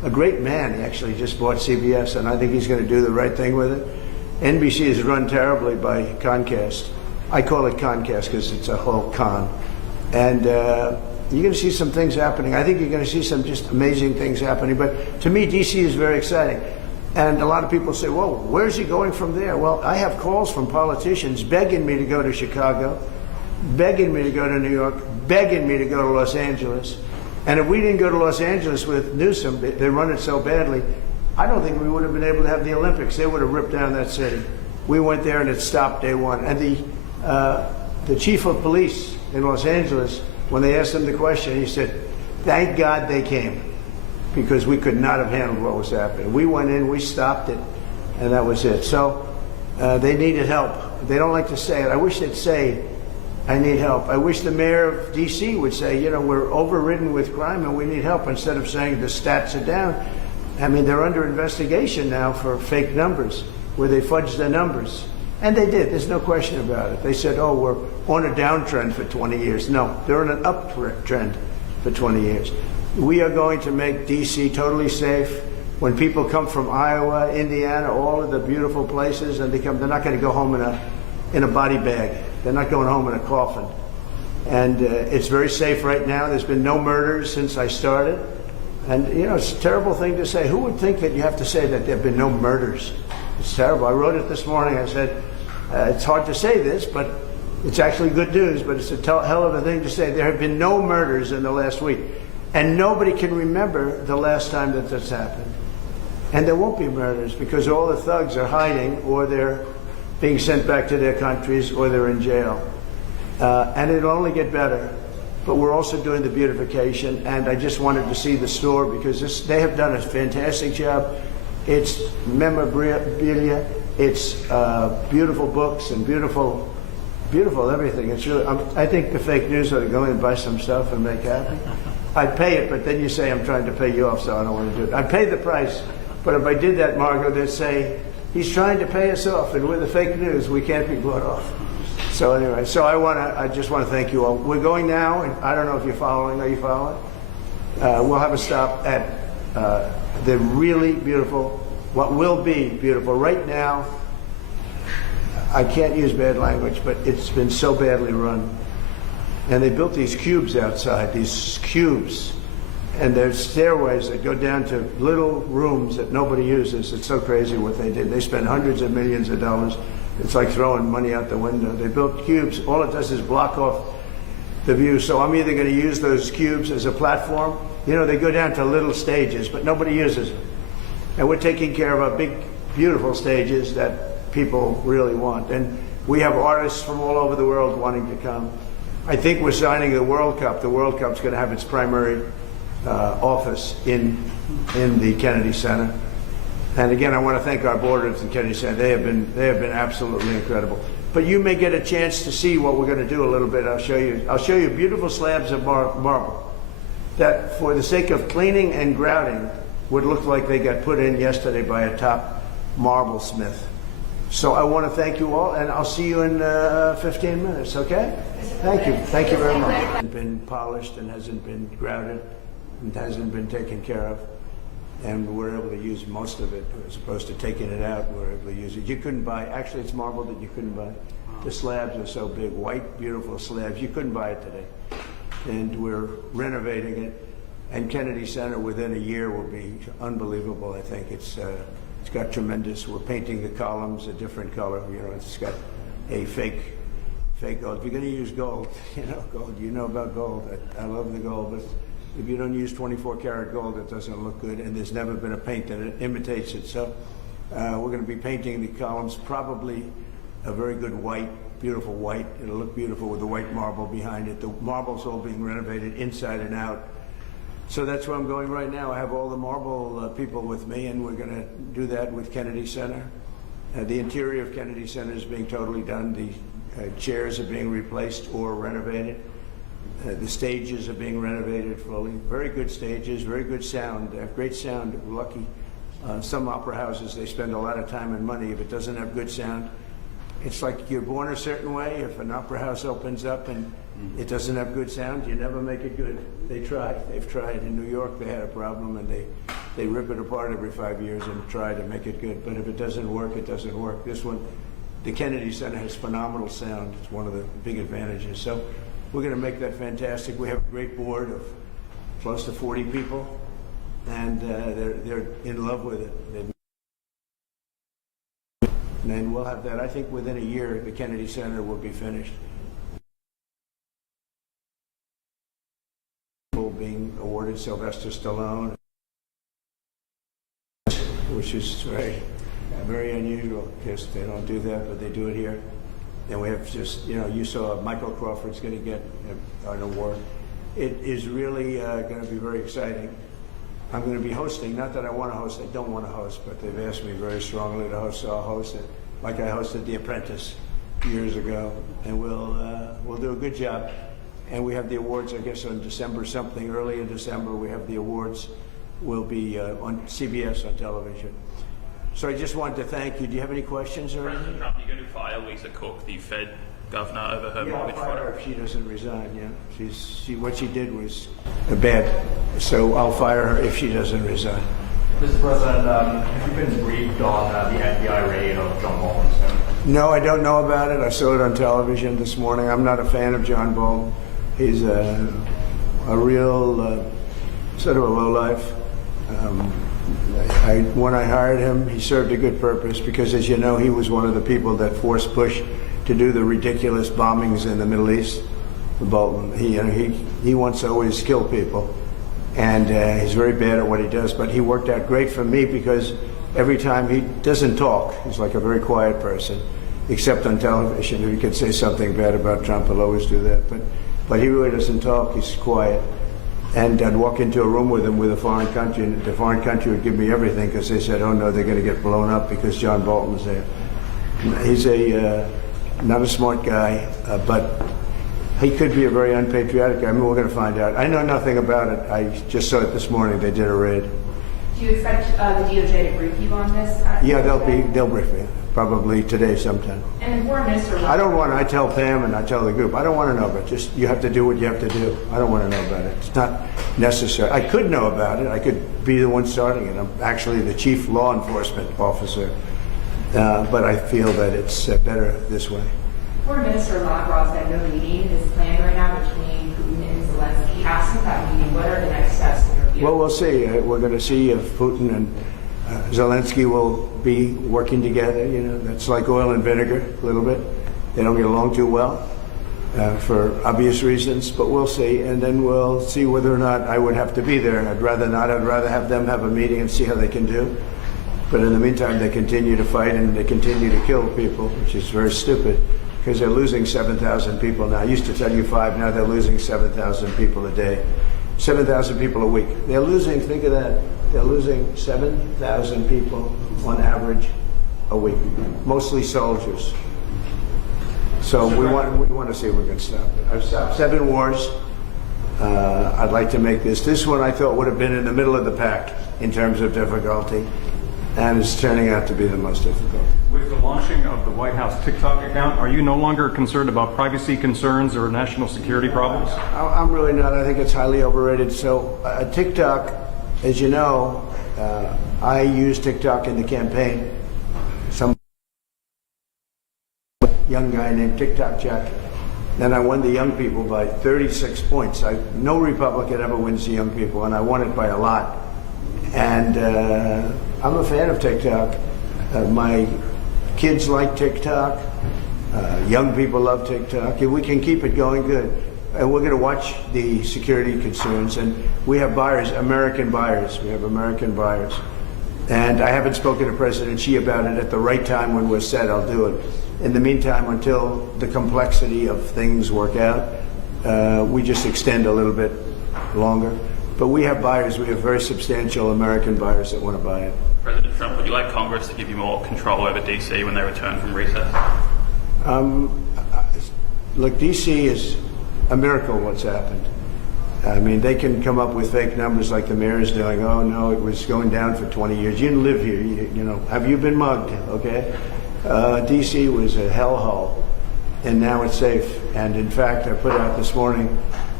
a great man. He actually just bought CBS, and I think he's going to do the right thing with it. NBC is run terribly by Comcast. I call it Concast because it's a whole con. And you're going to see some things happening. I think you're going to see some just amazing things happening. But to me, DC is very exciting. And a lot of people say, well, where's he going from there? Well, I have calls from politicians begging me to go to Chicago, begging me to go to New York, begging me to go to Los Angeles. And if we didn't go to Los Angeles with Newsom, they run it so badly, I don't think we would have been able to have the Olympics. They would have ripped down that city. We went there and it stopped day one. And the chief of police in Los Angeles, when they asked him the question, he said, thank God they came, because we could not have handled what was happening. We went in, we stopped it, and that was it. So they needed help. They don't like to say it. I wish they'd say, I need help. I wish the mayor of D.C. would say, you know, we're overridden with crime and we need help, instead of saying the stats are down. I mean, they're under investigation now for fake numbers, where they fudged the numbers. And they did. There's no question about it. They said, oh, we're on a downtrend for 20 years. No, they're on an uptrend for 20 years. We are going to make D.C. totally safe. When people come from Iowa, Indiana, all of the beautiful places, and they're not going to go home in a body bag. They're not going home in a coffin. And it's very safe right now. There's been no murders since I started. And, you know, it's a terrible thing to say. Who would think that you have to say that there have been no murders? It's terrible. I wrote it this morning. I said, it's hard to say this, but it's actually good news, but it's a hell of a thing to say. There have been no murders in the last week. And nobody can remember the last time that this happened. And there won't be murders, because all the thugs are hiding, or they're being sent back to their countries, or they're in jail. And it'll only get better. But we're also doing the beautification, and I just wanted to see the store, because they have done a fantastic job. It's memorabilia, it's beautiful books and beautiful everything. It's really, I think the fake news ought to go in and buy some stuff and make happy. I'd pay it, but then you say I'm trying to pay you off, so I don't want to do it. I'd pay the price, but if I did that, Margot, they'd say, he's trying to pay us off, and with the fake news, we can't be bought off. So anyway, so I just want to thank you all. We're going now, and I don't know if you're following. Are you following? We'll have a stop at the really beautiful, what will be beautiful. Right now, I can't use bad language, but it's been so badly run. And they built these cubes outside, these cubes. And there's stairways that go down to little rooms that nobody uses. It's so crazy what they did. They spent hundreds of millions of dollars. It's like throwing money out the window. They built cubes. All it does is block off the view. So I'm either going to use those cubes as a platform. You know, they go down to little stages, but nobody uses them. And we're taking care of our big, beautiful stages that people really want. And we have artists from all over the world wanting to come. I think we're signing the World Cup. The World Cup's going to have its primary office in the Kennedy Center. And again, I want to thank our board of the Kennedy Center. They have been absolutely incredible. But you may get a chance to see what we're going to do a little bit. I'll show you beautiful slabs of marble that, for the sake of cleaning and grouting, would look like they got put in yesterday by a top marble smith. So I want to thank you all, and I'll see you in 15 minutes, okay? Thank you. Thank you very much. It hasn't been polished and hasn't been grouted and hasn't been taken care of. And we're able to use most of it, as opposed to taking it out. We're able to use it. You couldn't buy, actually it's marble that you couldn't buy. The slabs are so big, white, beautiful slabs. You couldn't buy it today. And we're renovating it. And Kennedy Center within a year will be unbelievable, I think. It's got tremendous, we're painting the columns a different color. You know, it's got a fake gold. If you're going to use gold, gold, you know about gold. I love the gold, but if you don't use 24 karat gold, it doesn't look good, and there's never been a paint that imitates it. So we're going to be painting the columns, probably a very good white, beautiful white. It'll look beautiful with the white marble behind it. The marble's all being renovated inside and out. So that's where I'm going right now. I have all the marble people with me, and we're going to do that with Kennedy Center. The interior of Kennedy Center is being totally done. The chairs are being replaced or renovated. The stages are being renovated fully. Very good stages, very good sound. They have great sound. Lucky. Some opera houses, they spend a lot of time and money. If it doesn't have good sound, it's like you're born a certain way. If an opera house opens up and it doesn't have good sound, you never make it good. They try. They've tried. In New York, they had a problem, and they rip it apart every 5 years and try to make it good. But if it doesn't work, it doesn't work. This one, the Kennedy Center has phenomenal sound. It's one of the big advantages. So we're going to make that fantastic. We have a great board of close to 40 people, and they're in love with it. And we'll have that. I think within a year, the Kennedy Center will be finished. Being awarded Sylvester Stallone, which is very unusual because they don't do that, but they do it here. And we have just, you saw Michael Crawford's going to get an award. It is really going to be very exciting. I'm going to be hosting, not that I want to host, I don't want to host, but they've asked me very strongly to host, so I'll host it. Like I hosted The Apprentice years ago, and we'll do a good job. And we have the awards, I guess, on December something, early in December, we have the awards. Will be on CBS on television. So I just wanted to thank you. Do you have any questions or anything? President Trump, you're going to fire Lisa Cook, the Fed governor, over her mortgage I'll fire her fraud? if she doesn't resign, yeah. What she did was bad. So I'll fire her if she doesn't resign. Mr. President, have you been briefed on the FBI raid of John Bolton's home? No, I don't know about it. I saw it on television this morning. I'm not a fan of John Bolton. He's a real sort of a lowlife. When I hired him, he served a good purpose because, as you know, he was one of the people that forced Bush to do the ridiculous bombings in the Middle East. Bolton, he wants to always kill people, and he's very bad at what he does. But he worked out great for me because every time he doesn't talk, he's like a very quiet person, except on television. If he could say something bad about Trump, he'll always do that. But he really doesn't talk. He's quiet. And I'd walk into a room with him with a foreign country, and the foreign country would give me everything because they said, oh no, they're going to get blown up because John Bolton's there. He's not a smart guy, but he could be a very unpatriotic guy. I mean, we're going to find out. I know nothing about it. I just saw it this morning. They did a raid. Do you expect the DOJ to brief you on this? Yeah, they'll brief me. Probably today sometime. And the foreign minister. I don't want to. I tell Pam and I tell the group, I don't want to know about it. Just you have to do what you have to do. I don't want to know about it. It's not necessary. I could know about it. I could be the one starting it. I'm actually the chief law enforcement officer. But I feel that it's better this way. Foreign Minister Lavrov said no meeting is planned right now between Putin and Zelensky. Asked at that meeting, what are the next steps in your view? Well, we'll see. We're going to see if Putin and Zelensky will be working together. That's like oil and vinegar a little bit. They don't get along too well for obvious reasons, but we'll see. And then we'll see whether or not I would have to be there. I'd rather not. I'd rather have them have a meeting and see how they can do. But in the meantime, they continue to fight and they continue to kill people, which is very stupid because they're losing 7,000 people now. I used to tell you 5, now they're losing 7,000 people a day. 7,000 people a week. They're losing, think of that, they're losing 7,000 people on average a week, mostly soldiers. So we want to see if we can stop it. I've stopped 7 wars. I'd like to make this one I thought would have been in the middle of the pack in terms of difficulty, and it's turning out to be the most difficult. With the launching of the White House TikTok account, are you no longer concerned about privacy concerns or national security problems? I'm really not. I think it's highly overrated. So TikTok, as you know, I used TikTok in the campaign. Some young guy named TikTok Jack. Then I won the young people by 36 points. No Republican ever wins the young people, and I won it by a lot. And I'm a fan of TikTok. My kids like TikTok. Young people love TikTok. If we can keep it going, good. And we're going to watch the security concerns. And we have buyers, American buyers. We have American buyers. And I haven't spoken to President Xi about it. At the right time when we're set, I'll do it. In the meantime, until the complexity of things work out, we just extend a little bit longer. But we have buyers. We have very substantial American buyers that want to buy it. President Trump, would you like Congress to give you more control over DC when they return from recess? Look, DC is a miracle what's happened. I mean, they can come up with fake numbers like the mayor is doing. Oh, no, it was going down for 20 years. You didn't live here. You know, have you been mugged, okay? DC was a hellhole, and now it's safe. And in fact, I put out this morning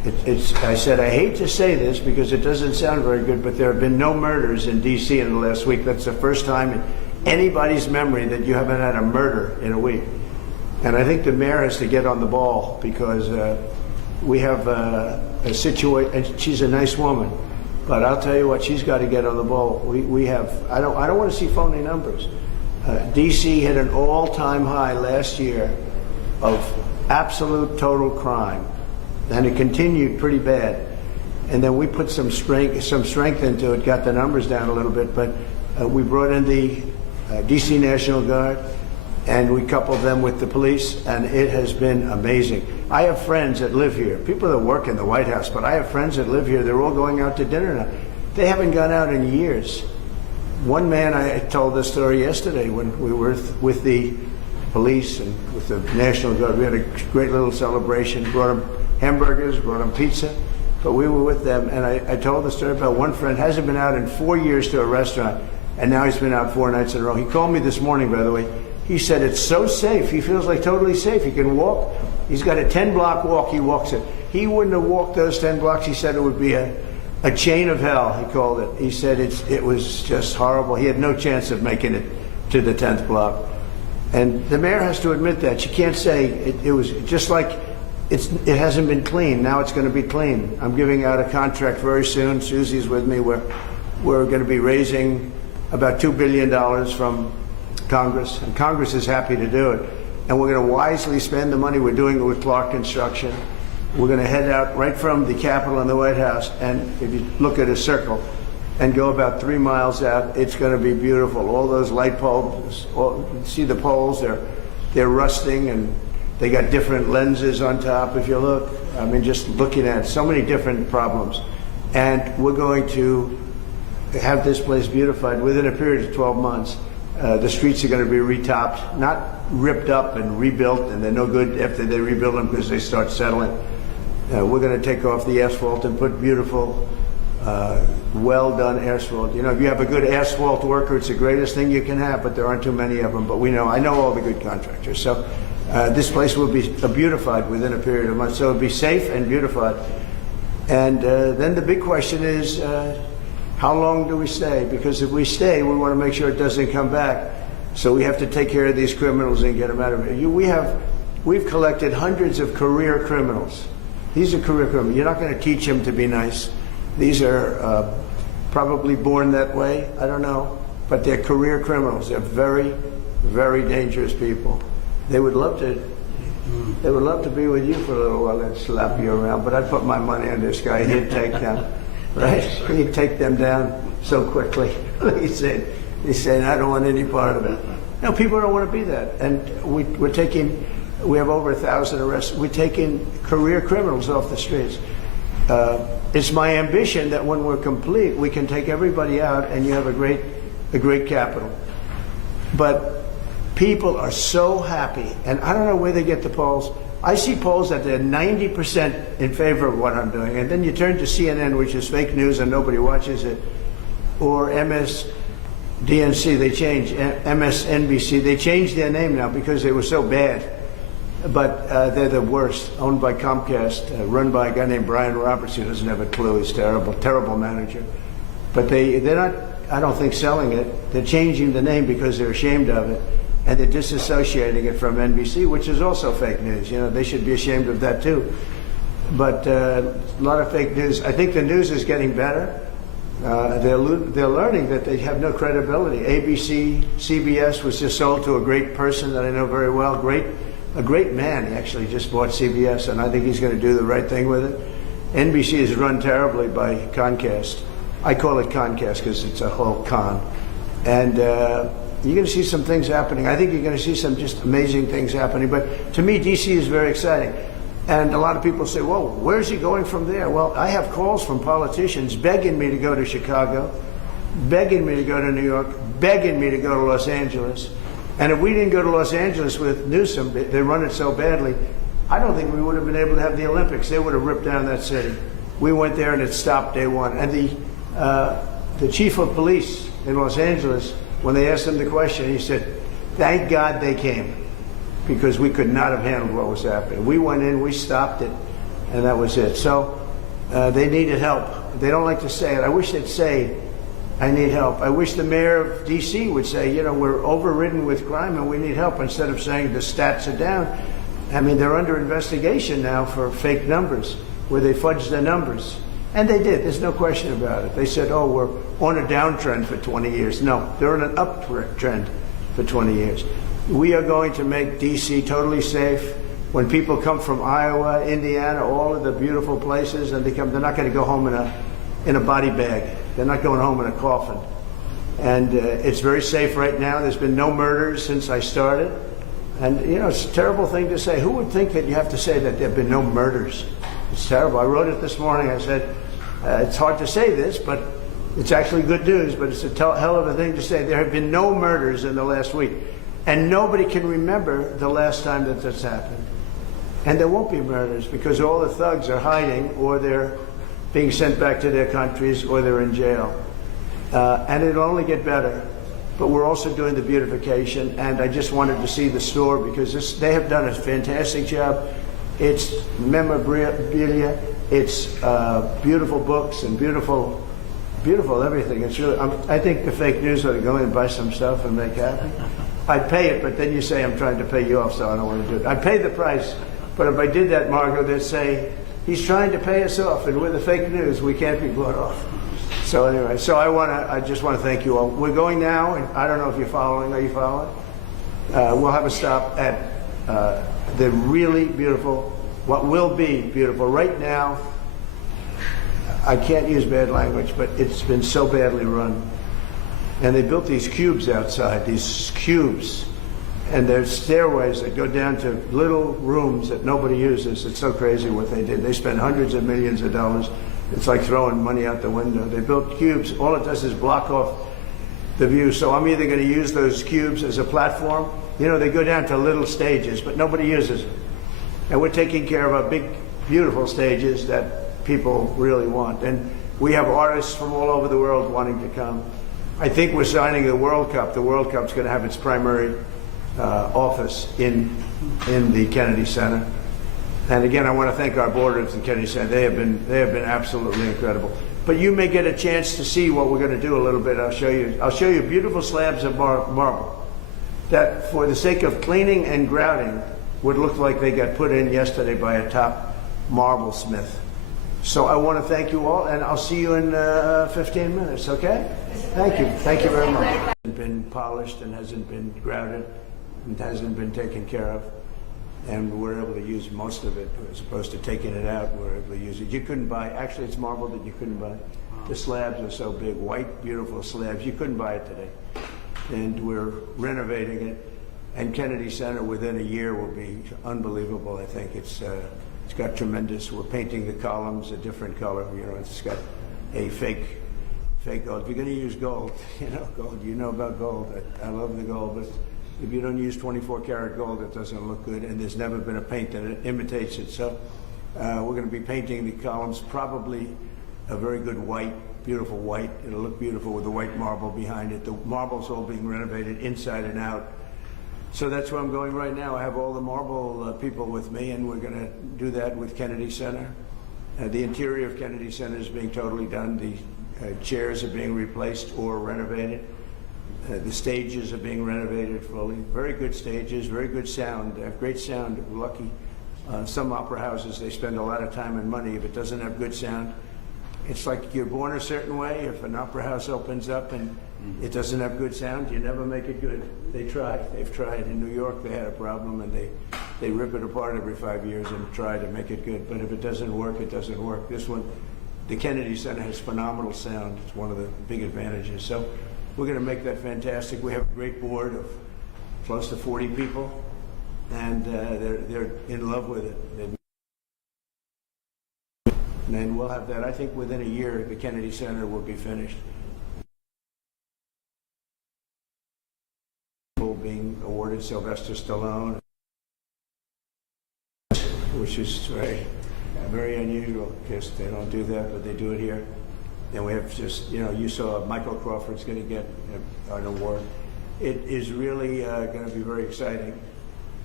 I said, I hate to say this because it doesn't sound very good, but there have been no murders in D.C. in the last week. That's the first time in anybody's memory that you haven't had a murder in a week. And I think the mayor has to get on the ball because we have a situation, and she's a nice woman, but I'll tell you what, she's got to get on the ball. We have, I don't want to see phony numbers. D.C. hit an all-time high last year of absolute total crime. And it continued pretty bad. And then we put some strength into it, got the numbers down a little bit, but we brought in the DC National Guard, and we coupled them with the police, and it has been amazing. I have friends that live here, people that work in the White House, but I have friends that live here. They're all going out to dinner now. They haven't gone out in years. One man, I told this story yesterday when we were with the police and with the National Guard. We had a great little celebration, brought them hamburgers, brought them pizza, but we were with them, and I told the story about one friend hasn't been out in 4 years to a restaurant, and now he's been out 4 nights in a row. He called me this morning, by the way. He said it's so safe. He feels like totally safe. He can walk. He's got a 10-block walk. He walks it. He wouldn't have walked those 10 blocks. He said it would be a chain of hell, he called it. He said it was just horrible. He had no chance of making it to the 10th block. And the mayor has to admit that. She can't say it was just like it hasn't been clean. Now it's going to be clean. I'm giving out a contract very soon. Susie's with me. We're going to be raising about $2 billion from Congress, and Congress is happy to do it. And we're going to wisely spend the money. We're doing it with Clark Construction. We're going to head out right from the Capitol and the White House, and if you look at a circle and go about 3 miles out, it's going to be beautiful. All those light poles, see the poles, they're rusting, and they got different lenses on top, if you look. I mean, just looking at it, so many different problems. And we're going to have this place beautified within a period of 12 months. The streets are going to be retopped, not ripped up and rebuilt, and they're no good after they rebuild them because they start settling. We're going to take off the asphalt and put beautiful, well-done asphalt. You know, if you have a good asphalt worker, it's the greatest thing you can have, but there aren't too many of them. But I know all the good contractors. So this place will be beautified within a period of months. So it'll be safe and beautified. And then the big question is, how long do we stay? Because if we stay, we want to make sure it doesn't come back. So we have to take care of these criminals and get them out of here. We've collected hundreds of career criminals. These are career criminals. You're not going to teach them to be nice. These are probably born that way. I don't know. But they're career criminals. They're very, very dangerous people. They would love to be with you for a little while and slap you around. But I'd put my money on this guy. He'd take them. Right? He'd take them down so quickly. He's saying, I don't want any part of it. No, people don't want to be that. And we have over 1,000 arrests. We're taking career criminals off the streets. It's my ambition that when we're complete, we can take everybody out and you have a great capital. But people are so happy, and I don't know where they get the polls. I see polls that they're 90% in favor of what I'm doing, and then you turn to CNN, which is fake news and nobody watches it, or MSDNC, MSNBC, they changed their name now because they were so bad. But they're the worst, owned by Comcast, run by a guy named Brian Roberts, who doesn't have a clue. He's terrible, terrible manager. But they're not, I don't think, selling it. They're changing the name because they're ashamed of it, and they're disassociating it from NBC, which is also fake news. You know, they should be ashamed of that too. But a lot of fake news. I think the news is getting better. They're learning that they have no credibility. ABC, CBS was just sold to a great person that I know very well, a great man. He actually just bought CBS, and I think he's going to do the right thing with it. NBC is run terribly by Comcast. I call it Comcast because it's a whole con. And you're going to see some things happening. I think you're going to see some just amazing things happening. But to me, D.C. is very exciting. And a lot of people say, well, where's he going from there? Well, I have calls from politicians begging me to go to Chicago, begging me to go to New York, begging me to go to Los Angeles. And if we didn't go to Los Angeles with Newsom, they run it so badly, I don't think we would have been able to have the Olympics. They would have ripped down that city. We went there and it stopped day one. And the chief of police in Los Angeles, when they asked him the question, he said, thank God they came, because we could not have handled what was happening. We went in, we stopped it, and that was it. So they needed help. They don't like to say it. I wish they'd say, I need help. I wish the mayor of D.C. would say, you know, we're overridden with crime and we need help, instead of saying the stats are down. I mean, they're under investigation now for fake numbers, where they fudged their numbers. And they did. There's no question about it. They said, oh, we're on a downtrend for 20 years. No, they're on an uptrend for 20 years. We are going to make D.C. totally safe. When people come from Iowa, Indiana, all of the beautiful places, and they're not going to go home in a body bag. They're not going home in a coffin. And it's very safe right now. There's been no murders since I started. And, you know, it's a terrible thing to say. Who would think that you have to say that there have been no murders? It's terrible. I wrote it this morning. I said, it's hard to say this, but it's actually good news, but it's a hell of a thing to say. There have been no murders in the last week. And nobody can remember the last time that this happened. And there won't be murders, because all the thugs are hiding, or they're being sent back to their countries, or they're in jail. And it'll only get better. But we're also doing the beautification, and I just wanted to see the store, because they have done a fantastic job. It's memorabilia, it's beautiful books, and beautiful everything. It's really, I think the fake news ought to go in and buy some stuff and make happy. I'd pay it, but then you say I'm trying to pay you off, so I don't want to do it. I'd pay the price, but if I did that, Margot, they'd say, he's trying to pay us off, and with the fake news, we can't be bought off. So anyway, so I just want to thank you all. We're going now, and I don't know if you're following. Are you following? We'll have a stop at the really beautiful, what will be beautiful. Right now, I can't use bad language, but it's been so badly run. And they built these cubes outside, these cubes. And there's stairways that go down to little rooms that nobody uses. It's so crazy what they did. They spent hundreds of millions of dollars. It's like throwing money out the window. They built cubes. All it does is block off the view. So I'm either going to use those cubes as a platform. You know, they go down to little stages, but nobody uses them. And we're taking care of our big, beautiful stages that people really want. And we have artists from all over the world wanting to come. I think we're signing the World Cup. The World Cup's going to have its primary office in the Kennedy Center. And again, I want to thank our board of the Kennedy Center. They have been absolutely incredible. But you may get a chance to see what we're going to do a little bit. I'll show you beautiful slabs of marble that, for the sake of cleaning and grouting, would look like they got put in yesterday by a top marble smith. So I want to thank you all, and I'll see you in 15 minutes, okay? Thank you. Thank you very much. It hasn't been polished and hasn't been grouted and hasn't been taken care of. And we're able to use most of it, as opposed to taking it out. We're able to use it. You couldn't buy, actually it's marble that you couldn't buy. The slabs are so big, white, beautiful slabs. You couldn't buy it today. And we're renovating it. And Kennedy Center within a year will be unbelievable. I think it's got tremendous. We're painting the columns a different color. You know, it's got a fake gold. If you're going to use gold, gold. You know about gold. I love the gold, but if you don't use 24-karat gold, it doesn't look good. And there's never been a paint that imitates it. So we're going to be painting the columns probably a very good white, beautiful white. It'll look beautiful with the white marble behind it. The marble's all being renovated inside and out. So that's where I'm going right now. I have all the marble people with me, and we're going to do that with Kennedy Center. The interior of Kennedy Center is being totally done. The chairs are being replaced or renovated. The stages are being renovated fully. Very good stages, very good sound. They have great sound. We're lucky. Some opera houses, they spend a lot of time and money. If it doesn't have good sound, it's like you're born a certain way. If an opera house opens up and it doesn't have good sound, you never make it good. They try. They've tried. In New York, they had a problem, and they rip it apart every 5 years and try to make it good. But if it doesn't work, it doesn't work. This one, the Kennedy Center has phenomenal sound. It's one of the big advantages. So we're going to make that fantastic. We have a great board of close to 40 people, and they're in love with it. And we'll have that. I think within a year, the Kennedy Center will be finished. Being awarded Sylvester Stallone, which is very unusual, because they don't do that, but they do it here. And we have just, you saw Michael Crawford's going to get an award. It is really going to be very exciting.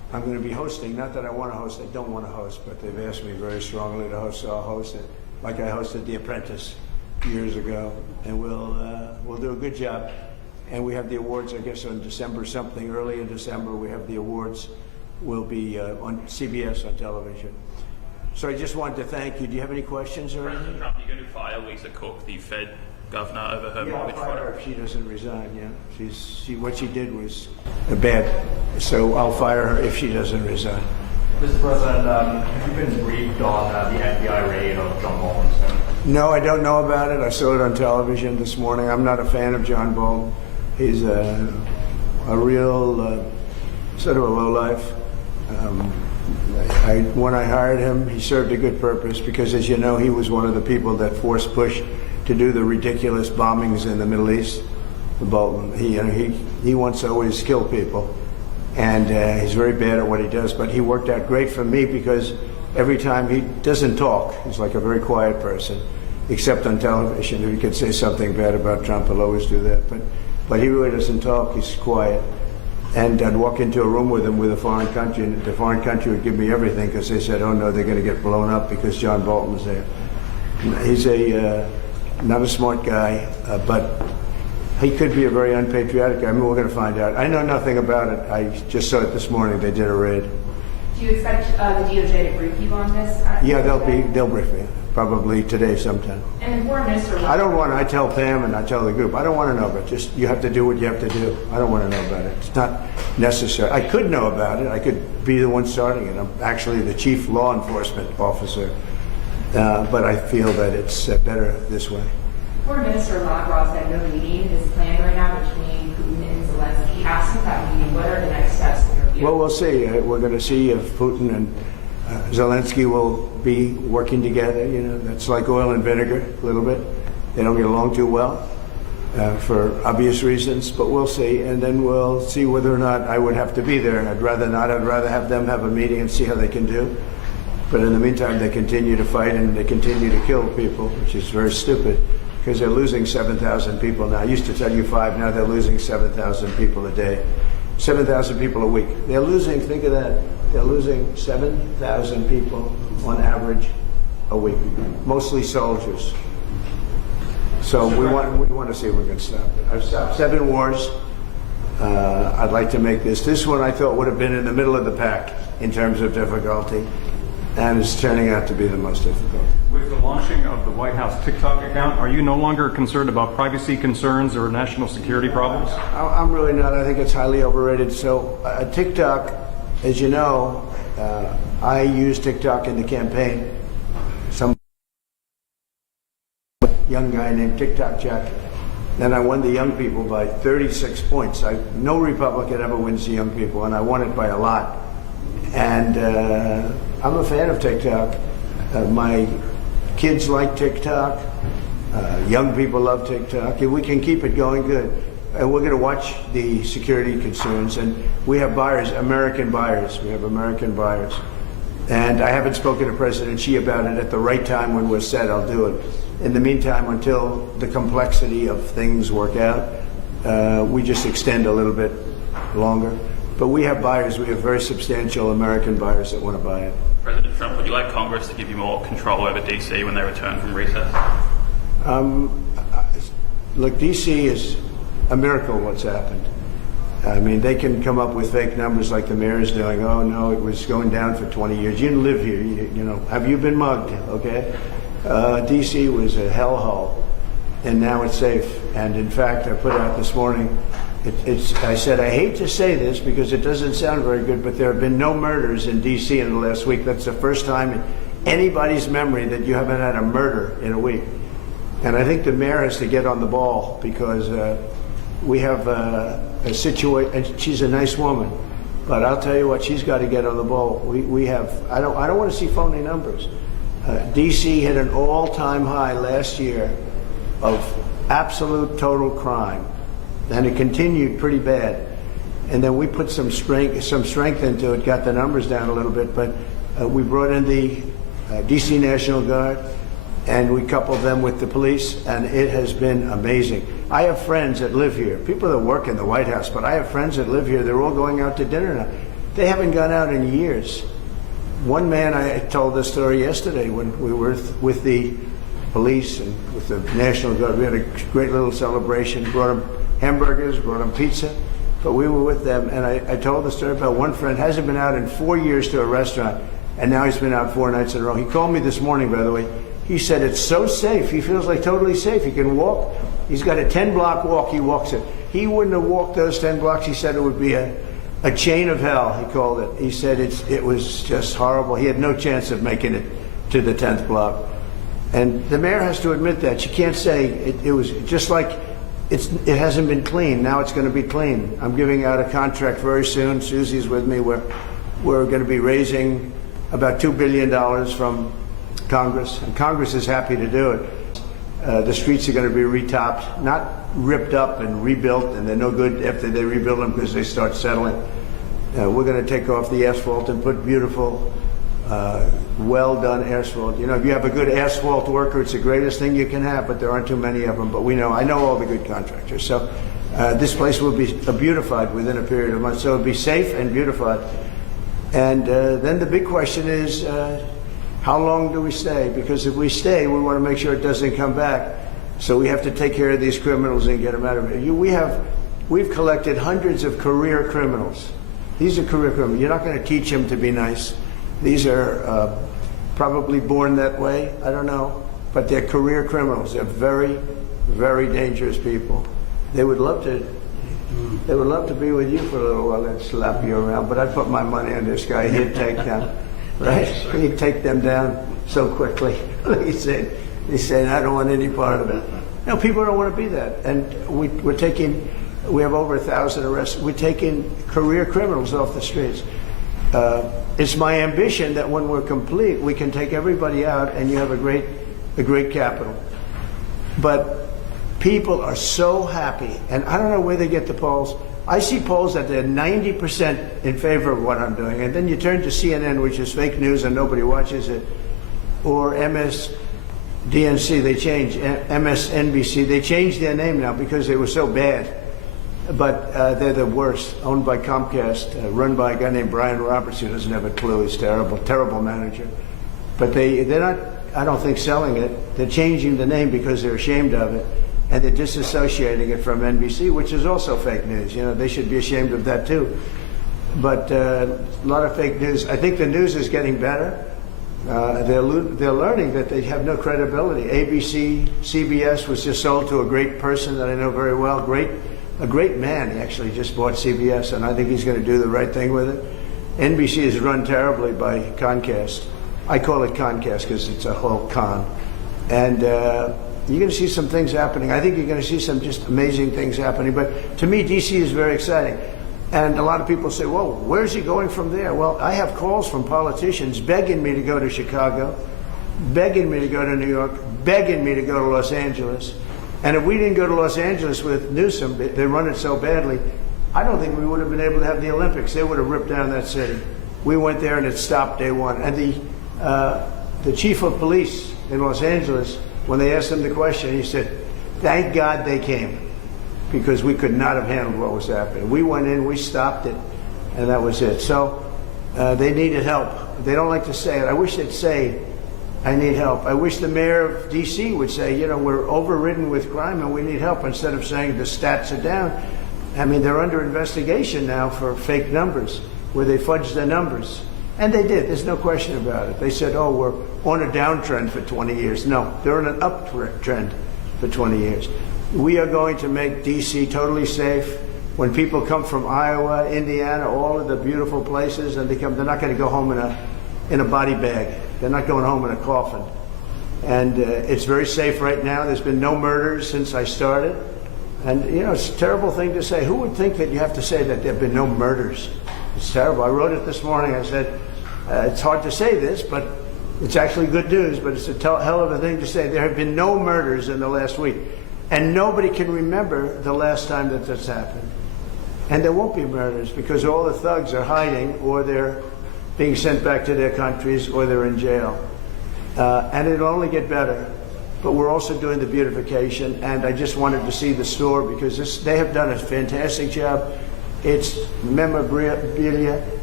I'm going to be hosting. Not that I want to host. I don't want to host, but they've asked me very strongly to host, so I'll host it. Like I hosted The Apprentice years ago, and we'll do a good job. And we have the awards, I guess, on December something. Early in December, we have the awards. Will be on CBS on television. So I just wanted to thank you. Do you have any questions or anything? President Trump, are you going to fire Lisa Cook, the Fed governor, over her Yeah, I'll mortgage fire fraud? her if she doesn't resign. Yeah, what she did was bad. So I'll fire her if she doesn't resign. Mr. President, have you been briefed on the FBI raid of John Bolton's home? No, I don't know about it. I saw it on television this morning. I'm not a fan of John Bolton. He's a real sort of a lowlife. When I hired him, he served a good purpose because, as you know, he was one of the people that forced Bush to do the ridiculous bombings in the Middle East. Bolton, he wants to always kill people, and he's very bad at what he does. But he worked out great for me because every time he doesn't talk, he's like a very quiet person, except on television. If he could say something bad about Trump, he'll always do that. But he really doesn't talk. He's quiet. And I'd walk into a room with him with a foreign country, and the foreign country would give me everything because they said, oh no, they're going to get blown up because John Bolton's there. He's not a smart guy, but he could be a very unpatriotic guy. I mean, we're going to find out. I know nothing about it. I just saw it this morning. They did a raid. Do you expect the DOJ to brief you on this? Yeah, they'll brief me probably today sometime. And the foreign minister. I tell Pam and I tell the group, I don't want to know, but just you have to do what you have to do. I don't want to know about it. It's not necessary. I could know about it. I could be the one starting it. I'm actually the chief law enforcement officer, but I feel that it's better this way. Foreign Minister Lavrov said no meeting is planned right now between Putin and Zelensky. Asking that meeting, what are the next steps in your view? Well, we'll see. We're going to see if Putin and Zelensky will be working together. You know, that's like oil and vinegar a little bit. They don't get along too well for obvious reasons, but we'll see. And then we'll see whether or not I would have to be there. I'd rather not. I'd rather have them have a meeting and see how they can do. But in the meantime, they continue to fight and they continue to kill people, which is very stupid because they're losing 7,000 people now. I used to tell you 5, now they're losing 7,000 people a day. 7,000 people a week. They're losing, think of that, they're losing 7,000 people on average a week, mostly soldiers. So we want to see if we can stop it. I've stopped 7 wars. I'd like to make this one I thought would have been in the middle of the pack in terms of difficulty, and it's turning out to be the most difficult. With the launching of the White House TikTok account, are you no longer concerned about privacy concerns or national security problems? I'm really not. I think it's highly overrated. So TikTok, as you know, I used TikTok in the campaign. Some young guy named TikTok Jack. Then I won the young people by 36 points. No Republican ever wins the young people, and I won it by a lot. And I'm a fan of TikTok. My kids like TikTok. Young people love TikTok. If we can keep it going, good. And we're going to watch the security concerns. And we have buyers, American buyers. We have American buyers. And I haven't spoken to President Xi about it. At the right time when we're set, I'll do it. In the meantime, until the complexity of things work out, we just extend a little bit longer. But we have buyers. We have very substantial American buyers that want to buy it. President Trump, would you like Congress to give you more control over DC when they return from recess? Look, DC is a miracle what's happened. I mean, they can come up with fake numbers like the mayor is doing. Oh, no, it was going down for 20 years. You live here. You know, have you been mugged? Okay. DC was a hellhole, and now it's safe. And in fact, I put out this morning, I said, I hate to say this because it doesn't sound very good, but there have been no murders in D.C. in the last week. That's the first time in anybody's memory that you haven't had a murder in a week. And I think the mayor has to get on the ball because we have a situation, and she's a nice woman, but I'll tell you what, she's got to get on the ball. We have, I don't want to see phony numbers. D.C. hit an all-time high last year of absolute total crime. And it continued pretty bad. And then we put some strength into it, got the numbers down a little bit, but we brought in the DC National Guard, and we coupled them with the police, and it has been amazing. I have friends that live here, people that work in the White House, but I have friends that live here. They're all going out to dinner now. They haven't gone out in years. One man, I told this story yesterday when we were with the police and with the National Guard. We had a great little celebration, brought them hamburgers, brought them pizza, but we were with them, and I told the story about one friend hasn't been out in 4 years to a restaurant, and now he's been out 4 nights in a row. He called me this morning, by the way. He said it's so safe. He feels like totally safe. He can walk. He's got a 10-block walk. He walks it. He wouldn't have walked those 10 blocks. He said it would be a chain of hell, he called it. He said it was just horrible. He had no chance of making it to the 10th block. And the mayor has to admit that. She can't say it was just like it hasn't been clean. Now it's going to be clean. I'm giving out a contract very soon. Susie's with me. We're going to be raising about $2 billion from Congress, and Congress is happy to do it. The streets are going to be retopped, not ripped up and rebuilt, and they're no good after they rebuild them because they start settling. We're going to take off the asphalt and put beautiful, well-done asphalt. You know, if you have a good asphalt worker, it's the greatest thing you can have, but there aren't too many of them. But I know all the good contractors. So this place will be beautified within a period of months. So it'll be safe and beautified. And then the big question is, how long do we stay? Because if we stay, we want to make sure it doesn't come back. So we have to take care of these criminals and get them out of it. We've collected hundreds of career criminals. These are career criminals. You're not going to teach them to be nice. These are probably born that way. I don't know. But they're career criminals. They're very, very dangerous people. They would love to be with you for a little while and slap you around. But I'd put my money on this guy. He'd take them. Right? He'd take them down so quickly. He's saying, I don't want any part of it. No, people don't want to be that. And we have over 1,000 arrests. We're taking career criminals off the streets. It's my ambition that when we're complete, we can take everybody out and you have a great capital. But people are so happy, and I don't know where they get the polls. I see polls that they're 90% in favor of what I'm doing, and then you turn to CNN, which is fake news and nobody watches it, or MSDNC, MSNBC, they changed their name now because they were so bad. But they're the worst, owned by Comcast, run by a guy named Brian Roberts, who doesn't have a clue. He's terrible manager. But they're not, I don't think, selling it. They're changing the name because they're ashamed of it. And they're disassociating it from NBC, which is also fake news. You know, they should be ashamed of that too. But a lot of fake news. I think the news is getting better. They're learning that they have no credibility. ABC, CBS was just sold to a great person that I know very well. A great man. He actually just bought CBS, and I think he's going to do the right thing with it. NBC is run terribly by Comcast. I call it Comcast because it's a whole con. And you're going to see some things happening. I think you're going to see some just amazing things happening. But to me, D.C. is very exciting. And a lot of people say, well, where's he going from there? Well, I have calls from politicians begging me to go to Chicago, begging me to go to New York, begging me to go to Los Angeles. And if we didn't go to Los Angeles with Newsom, they run it so badly, I don't think we would have been able to have the Olympics. They would have ripped down that city. We went there and it stopped day one. And the chief of police in Los Angeles, when they asked him the question, he said, thank God they came, because we could not have handled what was happening. We went in, we stopped it, and that was it. So they needed help. They don't like to say it. I wish they'd say, I need help. I wish the mayor of D.C. would say, you know, we're overridden with crime and we need help, instead of saying the stats are down. I mean, they're under investigation now for fake numbers, where they fudged the numbers. And they did. There's no question about it. They said, oh, we're on a downtrend for 20 years. No, they're on an uptrend for 20 years. We are going to make D.C. totally safe. When people come from Iowa, Indiana, all of the beautiful places, and they're not going to go home in a body bag. They're not going home in a coffin. And it's very safe right now. There's been no murders since I started. And, you know, it's a terrible thing to say. Who would think that you have to say that there have been no murders? It's terrible. I wrote it this morning. I said, it's hard to say this, but it's actually good news, but it's a hell of a thing to say. There have been no murders in the last week. And nobody can remember the last time that this happened. And there won't be murders, because all the thugs are hiding, or they're being sent back to their countries, or they're in jail. And it'll only get better. But we're also doing the beautification, and I just wanted to see the store, because they have done a fantastic job. It's memorabilia.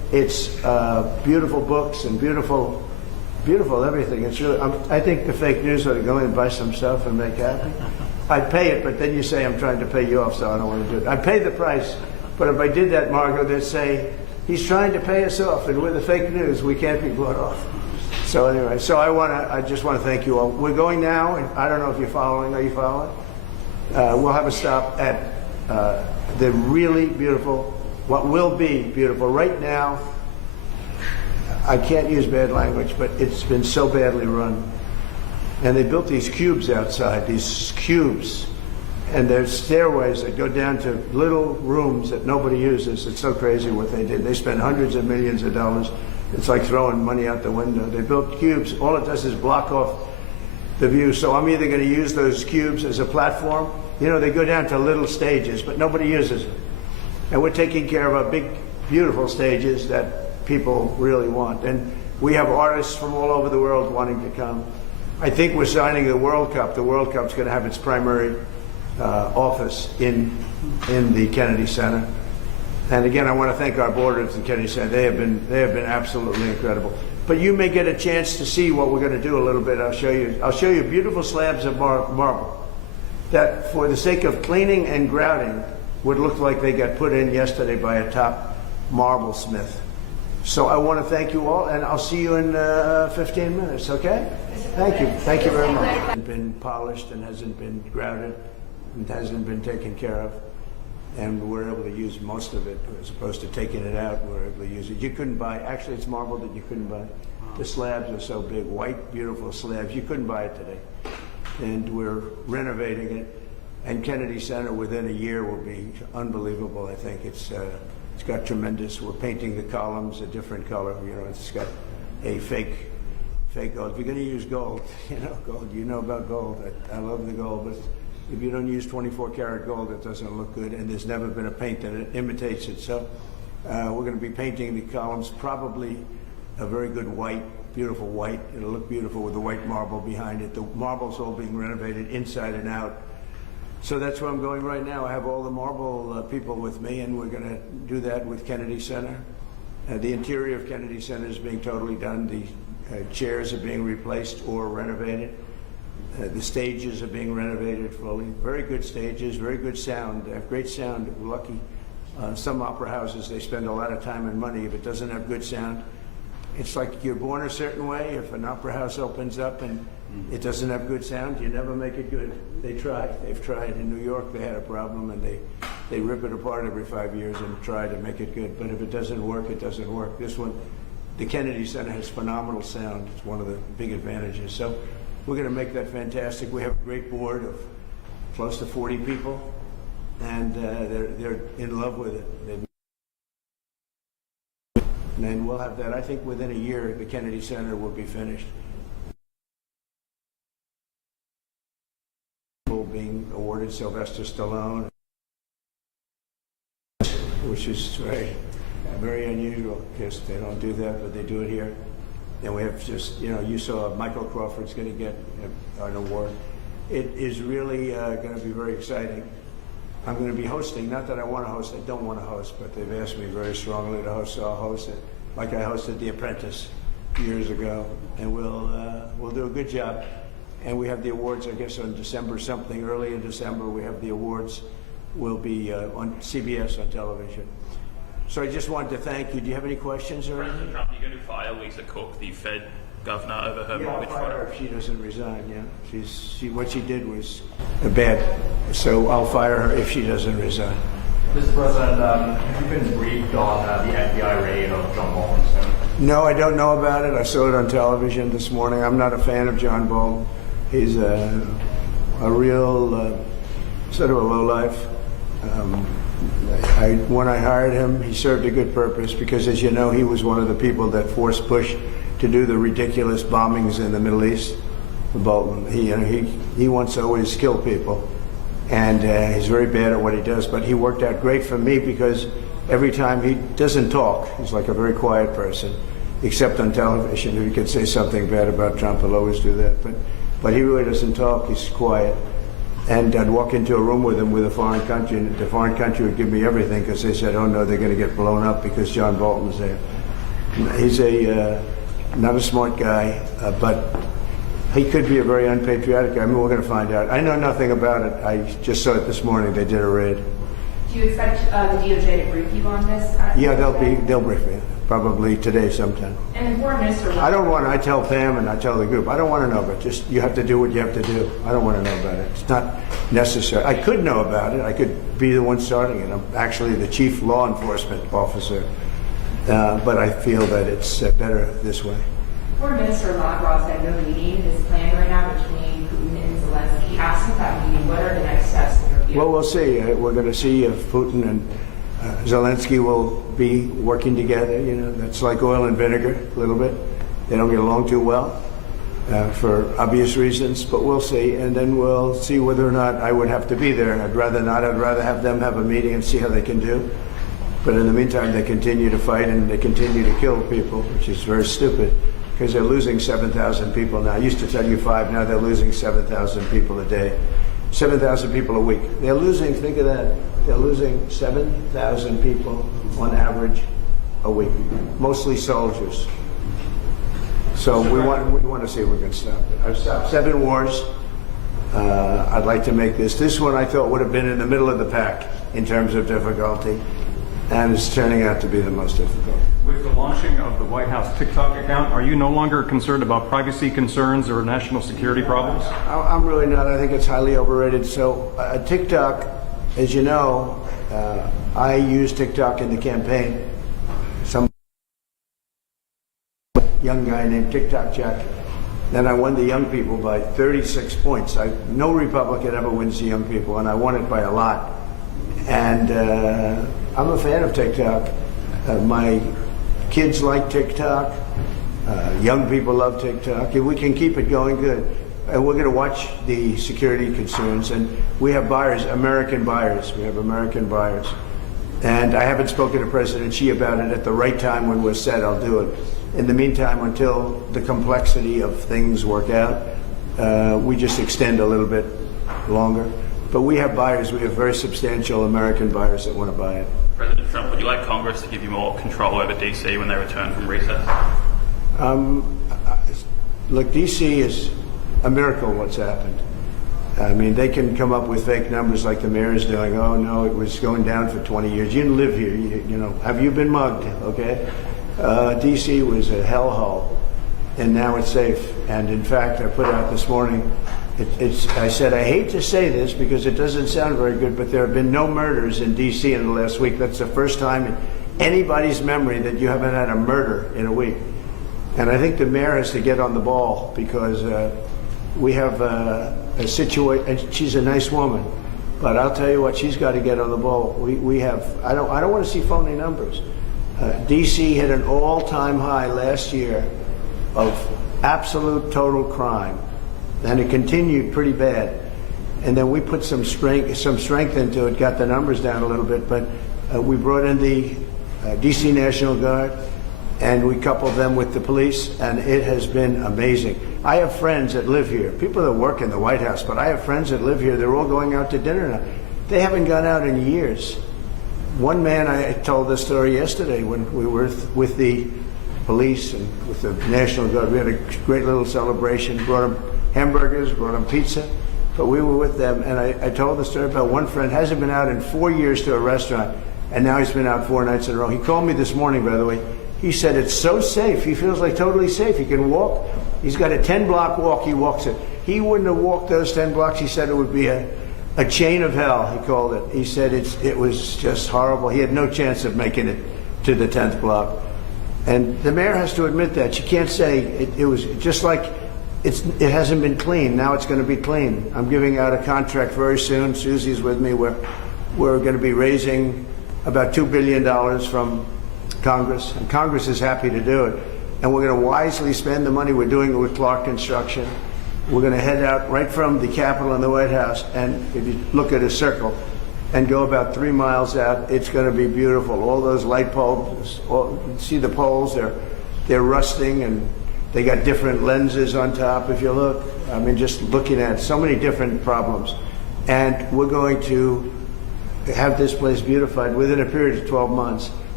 It's beautiful books and beautiful everything. It's really, I think the fake news ought to go in and buy some stuff and make happy. I'd pay it, but then you say I'm trying to pay you off, so I don't want to do it. I'd pay the price, but if I did that, Margot, they'd say, he's trying to pay us off, and with the fake news, we can't be bought off. So anyway, so I just want to thank you all. We're going now, and I don't know if you're following. Are you following? We'll have a stop at the really beautiful, what will be beautiful. Right now, I can't use bad language, but it's been so badly run. And they built these cubes outside, these cubes. And there's stairways that go down to little rooms that nobody uses. It's so crazy what they did. They spent hundreds of millions of dollars. It's like throwing money out the window. They built cubes. All it does is block off the view. So I'm either going to use those cubes as a platform. You know, they go down to little stages, but nobody uses it. And we're taking care of our big, beautiful stages that people really want. And we have artists from all over the world wanting to come. I think we're signing the World Cup. The World Cup's going to have its primary office in the Kennedy Center. And again, I want to thank our board of the Kennedy Center. They have been absolutely incredible. But you may get a chance to see what we're going to do a little bit. I'll show you beautiful slabs of marble that, for the sake of cleaning and grouting, would look like they got put in yesterday by a top marble smith. So I want to thank you all, and I'll see you in 15 minutes, okay? Thank you. Thank you very much. It hasn't been polished and hasn't been grouted and hasn't been taken care of. And we're able to use most of it as opposed to taking it out. We're able to use it. You couldn't buy, actually it's marble that you couldn't buy. The slabs are so big, white, beautiful slabs. You couldn't buy it today. And we're renovating it. And Kennedy Center within a year will be unbelievable. I think it's got tremendous. We're painting the columns a different color. You know, it's got a fake gold. If you're going to use gold, gold. You know about gold. I love the gold, but if you don't use 24 karat gold, it doesn't look good. And there's never been a paint that imitates it. So we're going to be painting the columns probably a very good white, beautiful white. It'll look beautiful with the white marble behind it. The marble's all being renovated inside and out. So that's where I'm going right now. I have all the marble people with me, and we're going to do that with Kennedy Center. The interior of Kennedy Center is being totally done. The chairs are being replaced or renovated. The stages are being renovated fully. Very good stages, very good sound. They have great sound. We're lucky. Some opera houses, they spend a lot of time and money. If it doesn't have good sound, it's like you're born a certain way. If an opera house opens up and it doesn't have good sound, you never make it good. They try. They've tried. In New York, they had a problem, and they rip it apart every 5 years and try to make it good. But if it doesn't work, it doesn't work. This one, the Kennedy Center has phenomenal sound. It's one of the big advantages. So we're going to make that fantastic. We have a great board of close to 40 people, and they're in love with it. And we'll have that. I think within a year, the Kennedy Center will be finished. Being awarded Sylvester Stallone, which is very unusual because they don't do that, but they do it here. And we have just, you saw Michael Crawford's going to get an award. It is really going to be very exciting. I'm going to be hosting, not that I want to host, I don't want to host, but they've asked me very strongly to host, so I'll host it. Like I hosted The Apprentice years ago, and we'll do a good job. And we have the awards, I guess, on December something. Early in December, we have the awards. Will be on CBS on television. So I just wanted to thank you. Do you have any questions or anything? President Trump, you're going to fire Lisa Cook, the Fed governor, over her mortgage fraud? I'll fire her if she doesn't resign. Yeah, what she did was bad. So I'll fire her if she doesn't resign. Mr. President, have you been briefed on the FBI raid of John Bolton's home? No, I don't know about it. I saw it on television this morning. I'm not a fan of John Bolton. He's a real sort of a lowlife. When I hired him, he served a good purpose because, as you know, he was one of the people that forced Bush to do the ridiculous bombings in the Middle East. Bolton, he wants to always kill people, and he's very bad at what he does. But he worked out great for me because every time he doesn't talk, he's like a very quiet person, except on television. If he could say something bad about Trump, he'll always do that. But he really doesn't talk. He's quiet. And I'd walk into a room with him with a foreign country, and the foreign country would give me everything because they said, oh no, they're going to get blown up because John Bolton's there. He's not a smart guy, but he could be a very unpatriotic guy. I mean, we're going to find out. I know nothing about it. I just saw it this morning. They did a raid. Do you expect the DOJ to brief you on this? Yeah, they'll brief me probably today sometime. And the foreign minister. I don't want. I tell Pam and I tell the group. I don't want to know, but just you have to do what you have to do. I don't want to know about it. It's not necessary. I could know about it. I could be the one starting it. I'm actually the chief law enforcement officer, but I feel that it's better this way. Foreign Minister Lavrov said no meeting is planned right now between Putin and Zelensky. Asked at that meeting, what are the next steps in your view? Well, we'll see. We're going to see if Putin and Zelensky will be working together. You know, that's like oil and vinegar a little bit. They don't get along too well for obvious reasons, but we'll see. And then we'll see whether or not I would have to be there. I'd rather not. I'd rather have them have a meeting and see how they can do. But in the meantime, they continue to fight and they continue to kill people, which is very stupid because they're losing 7,000 people now. I used to tell you 5, now they're losing 7,000 people a day. 7,000 people a week. They're losing, think of that, they're losing 7,000 people on average a week, mostly soldiers. So we want to see if we can stop it. I've stopped 7 wars. I'd like to make this one I thought would have been in the middle of the pack in terms of difficulty, and it's turning out to be the most difficult. With the launching of the White House TikTok account, are you no longer concerned about privacy concerns or national security problems? I'm really not. I think it's highly overrated. So TikTok, as you know, I used TikTok in the campaign. Some young guy named TikTok Jack. Then I won the young people by 36 points. No Republican ever wins the young people, and I won it by a lot. And I'm a fan of TikTok. My kids like TikTok. Young people love TikTok. If we can keep it going, good. And we're going to watch the security concerns. And we have buyers, American buyers. We have American buyers. And I haven't spoken to President Xi about it. At the right time when we're set, I'll do it. In the meantime, until the complexity of things work out, we just extend a little bit longer. But we have buyers. We have very substantial American buyers that want to buy it. President Trump, would you like Congress to give you more control over DC when they return from recess? Look, DC is a miracle what's happened. I mean, they can come up with fake numbers like the mayor is doing. Oh, no, it was going down for 20 years. You didn't live here. You know, have you been mugged? Okay. DC was a hellhole, and now it's safe. And in fact, I put out this morning, I said, I hate to say this because it doesn't sound very good, but there have been no murders in D.C. in the last week. That's the first time in anybody's memory that you haven't had a murder in a week. And I think the mayor has to get on the ball because we have a situation, and she's a nice woman, but I'll tell you what, she's got to get on the ball. We have, I don't want to see phony numbers. D.C. hit an all-time high last year of absolute total crime. And it continued pretty bad. And then we put some strength into it, got the numbers down a little bit, but we brought in the DC National Guard, and we coupled them with the police, and it has been amazing. I have friends that live here, people that work in the White House, but I have friends that live here. They're all going out to dinner now. They haven't gone out in years. One man, I told this story yesterday when we were with the police and with the National Guard. We had a great little celebration, brought them hamburgers, brought them pizza, but we were with them, and I told the story about one friend hasn't been out in 4 years to a restaurant, and now he's been out 4 nights in a row. He called me this morning, by the way. He said it's so safe. He feels like totally safe. He can walk. He's got a 10-block walk. He walks it. He wouldn't have walked those 10 blocks. He said it would be a chain of hell, he called it. He said it was just horrible. He had no chance of making it to the 10th block. And the mayor has to admit that. She can't say it was just like it hasn't been clean. Now it's going to be clean. I'm giving out a contract very soon. Susie's with me. We're going to be raising about $2 billion from Congress. And Congress is happy to do it. And we're going to wisely spend the money. We're doing it with Clark Construction. We're going to head out right from the Capitol and the White House. And if you look at a circle and go about 3 miles out, it's going to be beautiful. All those light bulbs, see the poles, they're rusting, and they got different lenses on top, if you look. I mean, just looking at so many different problems. And we're going to have this place beautified within a period of 12 months.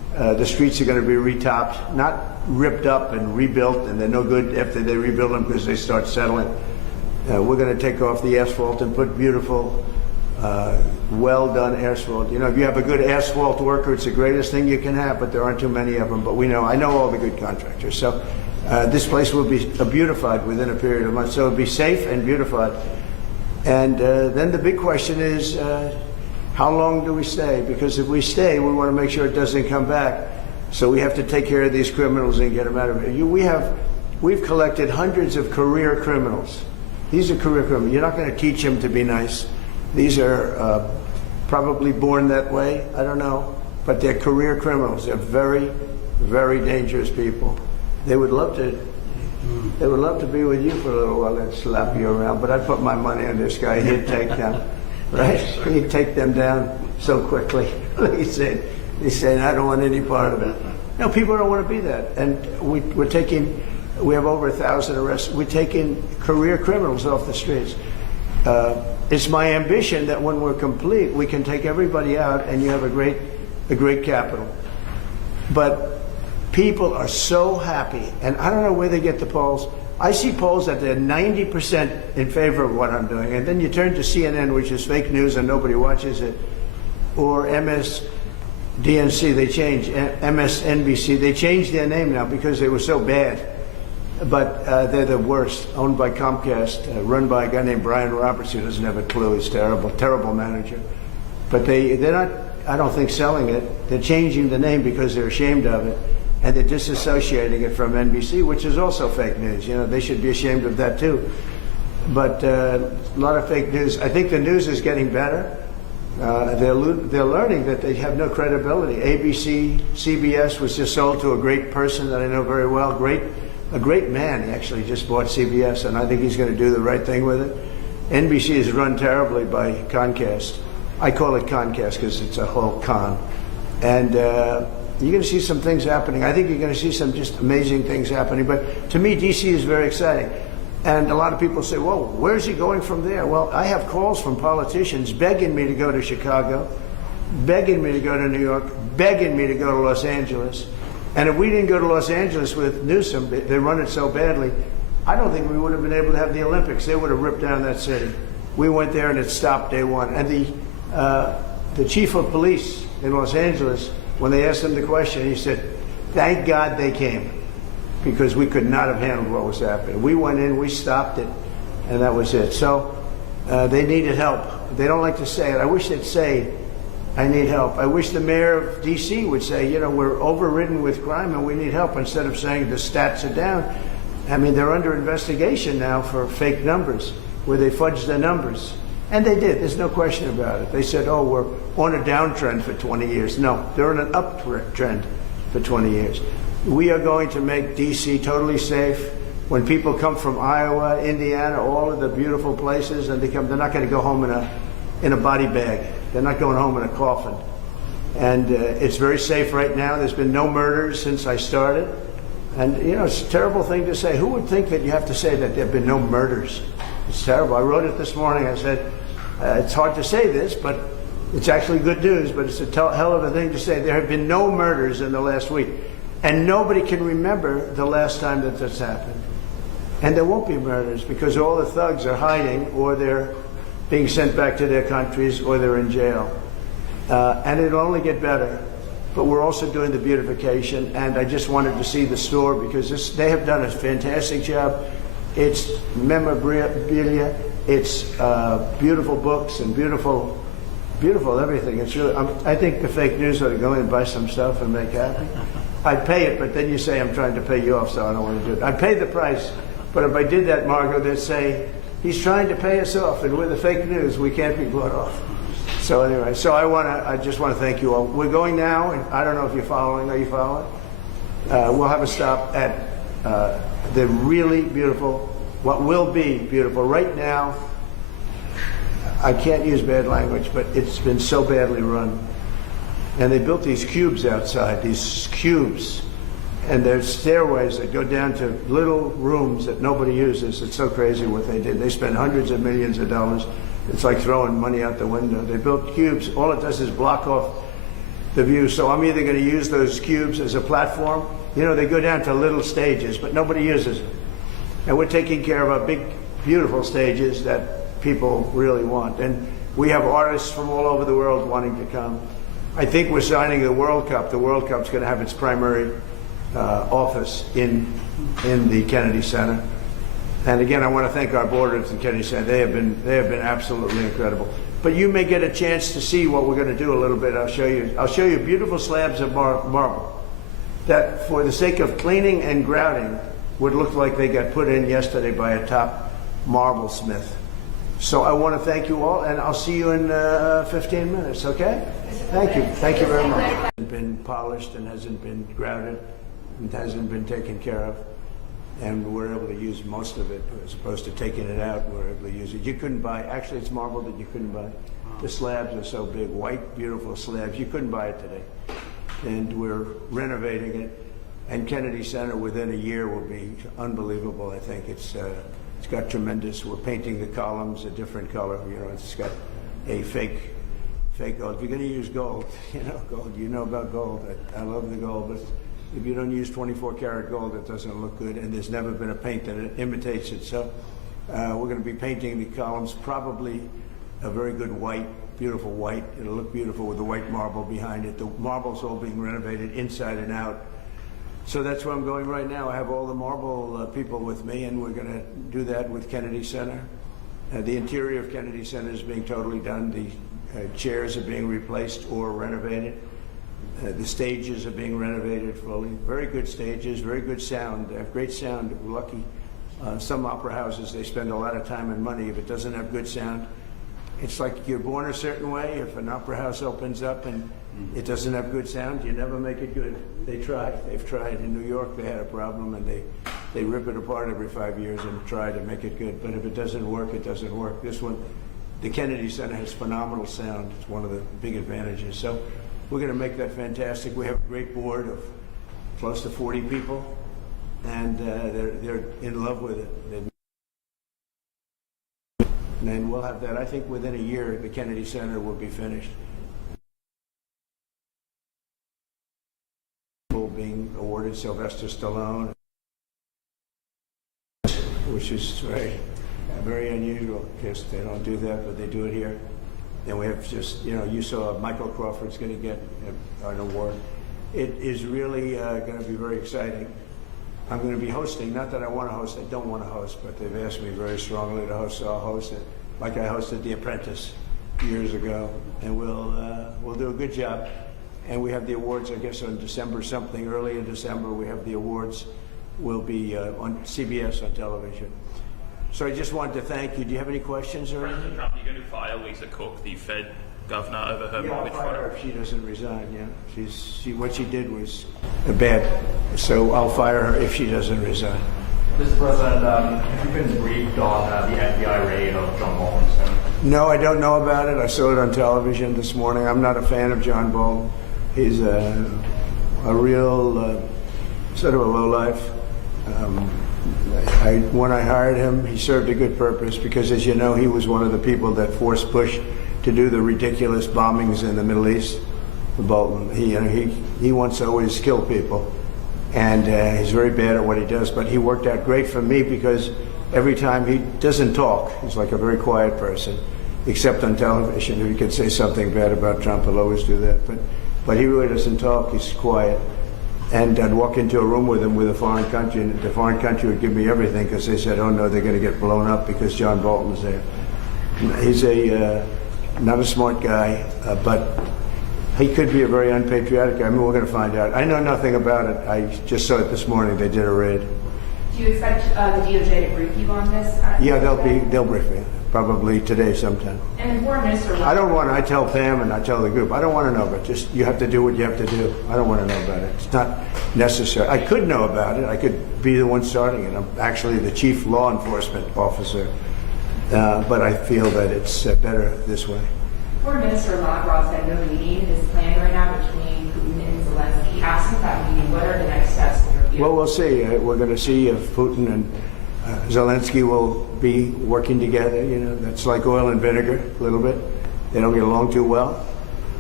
The streets are going to be retopped, not ripped up and rebuilt, and they're no good after they rebuild them because they start settling. We're going to take off the asphalt and put beautiful, well-done asphalt. You know, if you have a good asphalt worker, it's the greatest thing you can have, but there aren't too many of them. But I know all the good contractors. So this place will be beautified within a period of months. So it'll be safe and beautified. And then the big question is, how long do we stay? Because if we stay, we want to make sure it doesn't come back. So we have to take care of these criminals and get them out of here. We've collected hundreds of career criminals. These are career criminals. You're not going to teach them to be nice. These are probably born that way. I don't know. But they're career criminals. They're very, very dangerous people. They would love to be with you for a little while and slap you around. But I'd put my money on this guy. He'd take them. Right? He'd take them down so quickly. He's saying, I don't want any part of it. No, people don't want to be that. And we have over 1,000 arrests. We're taking career criminals off the streets. It's my ambition that when we're complete, we can take everybody out and you have a great capital. But people are so happy, and I don't know where they get the polls. I see polls that they're 90% in favor of what I'm doing, and then you turn to CNN, which is fake news and nobody watches it, or MSDNC, MSNBC, they changed their name now because they were so bad. But they're the worst, owned by Comcast, run by a guy named Brian Roberts, who doesn't have a clue. He's terrible, terrible manager. But they're not, I don't think, selling it. They're changing the name because they're ashamed of it. And they're disassociating it from NBC, which is also fake news. You know, they should be ashamed of that too. But a lot of fake news. I think the news is getting better. They're learning that they have no credibility. ABC, CBS was just sold to a great person that I know very well. A great man. He actually just bought CBS, and I think he's going to do the right thing with it. NBC is run terribly by Comcast. I call it Comcast because it's a whole con. And you're going to see some things happening. I think you're going to see some just amazing things happening. But to me, D.C. is very exciting. And a lot of people say, well, where's he going from there? Well, I have calls from politicians begging me to go to Chicago, begging me to go to New York, begging me to go to Los Angeles. And if we didn't go to Los Angeles with Newsom, they run it so badly, I don't think we would have been able to have the Olympics. They would have ripped down that city. We went there and it stopped day one. And the chief of police in Los Angeles, when they asked him the question, he said, thank God they came, because we could not have handled what was happening. We went in, we stopped it, and that was it. So they needed help. They don't like to say it. I wish they'd say, I need help. I wish the mayor of D.C. would say, you know, we're overridden with crime and we need help, instead of saying the stats are down. I mean, they're under investigation now for fake numbers, where they fudged their numbers. And they did. There's no question about it. They said, oh, we're on a downtrend for 20 years. No, they're on an uptrend for 20 years. We are going to make D.C. totally safe. When people come from Iowa, Indiana, all of the beautiful places, and they're not going to go home in a body bag. They're not going home in a coffin. And it's very safe right now. There's been no murders since I started. And, you know, it's a terrible thing to say. Who would think that you have to say that there have been no murders? It's terrible. I wrote it this morning. I said, it's hard to say this, but it's actually good news, but it's a hell of a thing to say. There have been no murders in the last week. And nobody can remember the last time that this happened. And there won't be murders because all the thugs are hiding, or they're being sent back to their countries, or they're in jail. And it'll only get better. But we're also doing the beautification, and I just wanted to see the store because they have done a fantastic job. It's memorabilia, it's beautiful books and beautiful everything. It's really, I think the fake news ought to go in and buy some stuff and make happy. I'd pay it, but then you say I'm trying to pay you off, so I don't want to do it. I'd pay the price, but if I did that, Margot, they'd say, he's trying to pay us off, and with the fake news, we can't be bought off. So anyway, I just want to thank you all. We're going now, and I don't know if you're following. Are you following? We'll have a stop at the really beautiful, what will be beautiful. Right now, I can't use bad language, but it's been so badly run. And they built these cubes outside, and there's stairways that go down to little rooms that nobody uses. It's so crazy what they did. They spent hundreds of millions of dollars. It's like throwing money out the window. They built cubes. All it does is block off the view. So I'm either going to use those cubes as a platform. You know, they go down to little stages, but nobody uses them. And we're taking care of our big, beautiful stages that people really want. And we have artists from all over the world wanting to come. I think we're signing the World Cup. The World Cup's going to have its primary office in the Kennedy Center. And again, I want to thank our board at the Kennedy Center. They have been absolutely incredible. But you may get a chance to see what we're going to do a little bit. I'll show you beautiful slabs of marble that, for the sake of cleaning and grouting, would look like they got put in yesterday by a top marble smith. So I want to thank you all, and I'll see you in 15 minutes, okay? Thank you. Thank you very much. It hasn't been polished and hasn't been grouted and hasn't been taken care of. And we're able to use most of it as opposed to taking it out. We're able to use it. You couldn't buy, actually it's marble that you couldn't buy. The slabs are so big, white, beautiful slabs. You couldn't buy it today. And we're renovating it. And Kennedy Center within a year will be unbelievable. I think it's got tremendous. We're painting the columns a different color. You know, it's got a fake gold. If you're going to use gold, gold. You know about gold. I love the gold, but if you don't use 24 karat gold, it doesn't look good. And there's never been a paint that imitates it. So we're going to be painting the columns probably a very good white, beautiful white. It'll look beautiful with the white marble behind it. The marble's all being renovated inside and out. So that's where I'm going right now. I have all the marble people with me, and we're going to do that with Kennedy Center. The interior of Kennedy Center is being totally done. The chairs are being replaced or renovated. The stages are being renovated fully. Very good stages, very good sound. They have great sound. We're lucky. Some opera houses, they spend a lot of time and money. If it doesn't have good sound, it's like you're born a certain way. If an opera house opens up and it doesn't have good sound, you never make it good. They try. They've tried. In New York, they had a problem, and they rip it apart every 5 years and try to make it good. But if it doesn't work, it doesn't work. This one, the Kennedy Center has phenomenal sound. It's one of the big advantages. So we're going to make that fantastic. We have a great board of close to 40 people, and they're in love with it. And we'll have that. I think within a year, the Kennedy Center will be finished. Being awarded Sylvester Stallone, which is very unusual because they don't do that, but they do it here. And we have just, you saw Michael Crawford's going to get an award. It is really going to be very exciting. I'm going to be hosting, not that I want to host, I don't want to host, but they've asked me very strongly to host, so I'll host it. Like I hosted The Apprentice years ago, and we'll do a good job. And we have the awards, I guess, on December something. Early in December, we have the awards. Will be on CBS on television. So I just wanted to thank you. Do you have any questions or anything? President Trump, you're going to fire Lisa Cook, the Fed governor, over her mortgage I'll fire her fraud? if she doesn't resign. Yeah, what she did was bad. So I'll fire her if she doesn't resign. Mr. President, have you been briefed on the FBI raid of John Bolton's home? No, I don't know about it. I saw it on television this morning. I'm not a fan of John Bolton. He's a real sort of a lowlife. When I hired him, he served a good purpose because, as you know, he was one of the people that forced Bush to do the ridiculous bombings in the Middle East. Bolton, he wants to always kill people, and he's very bad at what he does. But he worked out great for me because every time he doesn't talk, he's like a very quiet person, except on television. If he could say something bad about Trump, he'll always do that. But he really doesn't talk. He's quiet. And I'd walk into a room with him with a foreign country, and the foreign country would give me everything because they said, oh, no, they're going to get blown up because John Bolton's there. He's not a smart guy, but he could be a very unpatriotic guy. I mean, we're going to find out. I know nothing about it. I just saw it this morning. They did a raid. Do you expect the DOJ to brief you on this? Yeah, they'll brief me, probably today sometime. And the foreign minister... I tell Pam and I tell the group, I don't want to know, but just you have to do what you have to do. I don't want to know about it. It's not necessary. I could know about it. I could be the one starting it. I'm actually the chief law enforcement officer, but I feel that it's better this way. Foreign Minister Lavrov said no meeting is planned right now between Putin and Zelensky. Asking that meeting, what are the next steps in your view? Well, we'll see. We're going to see if Putin and Zelensky will be working together. That's like oil and vinegar, a little bit. They don't get along too well.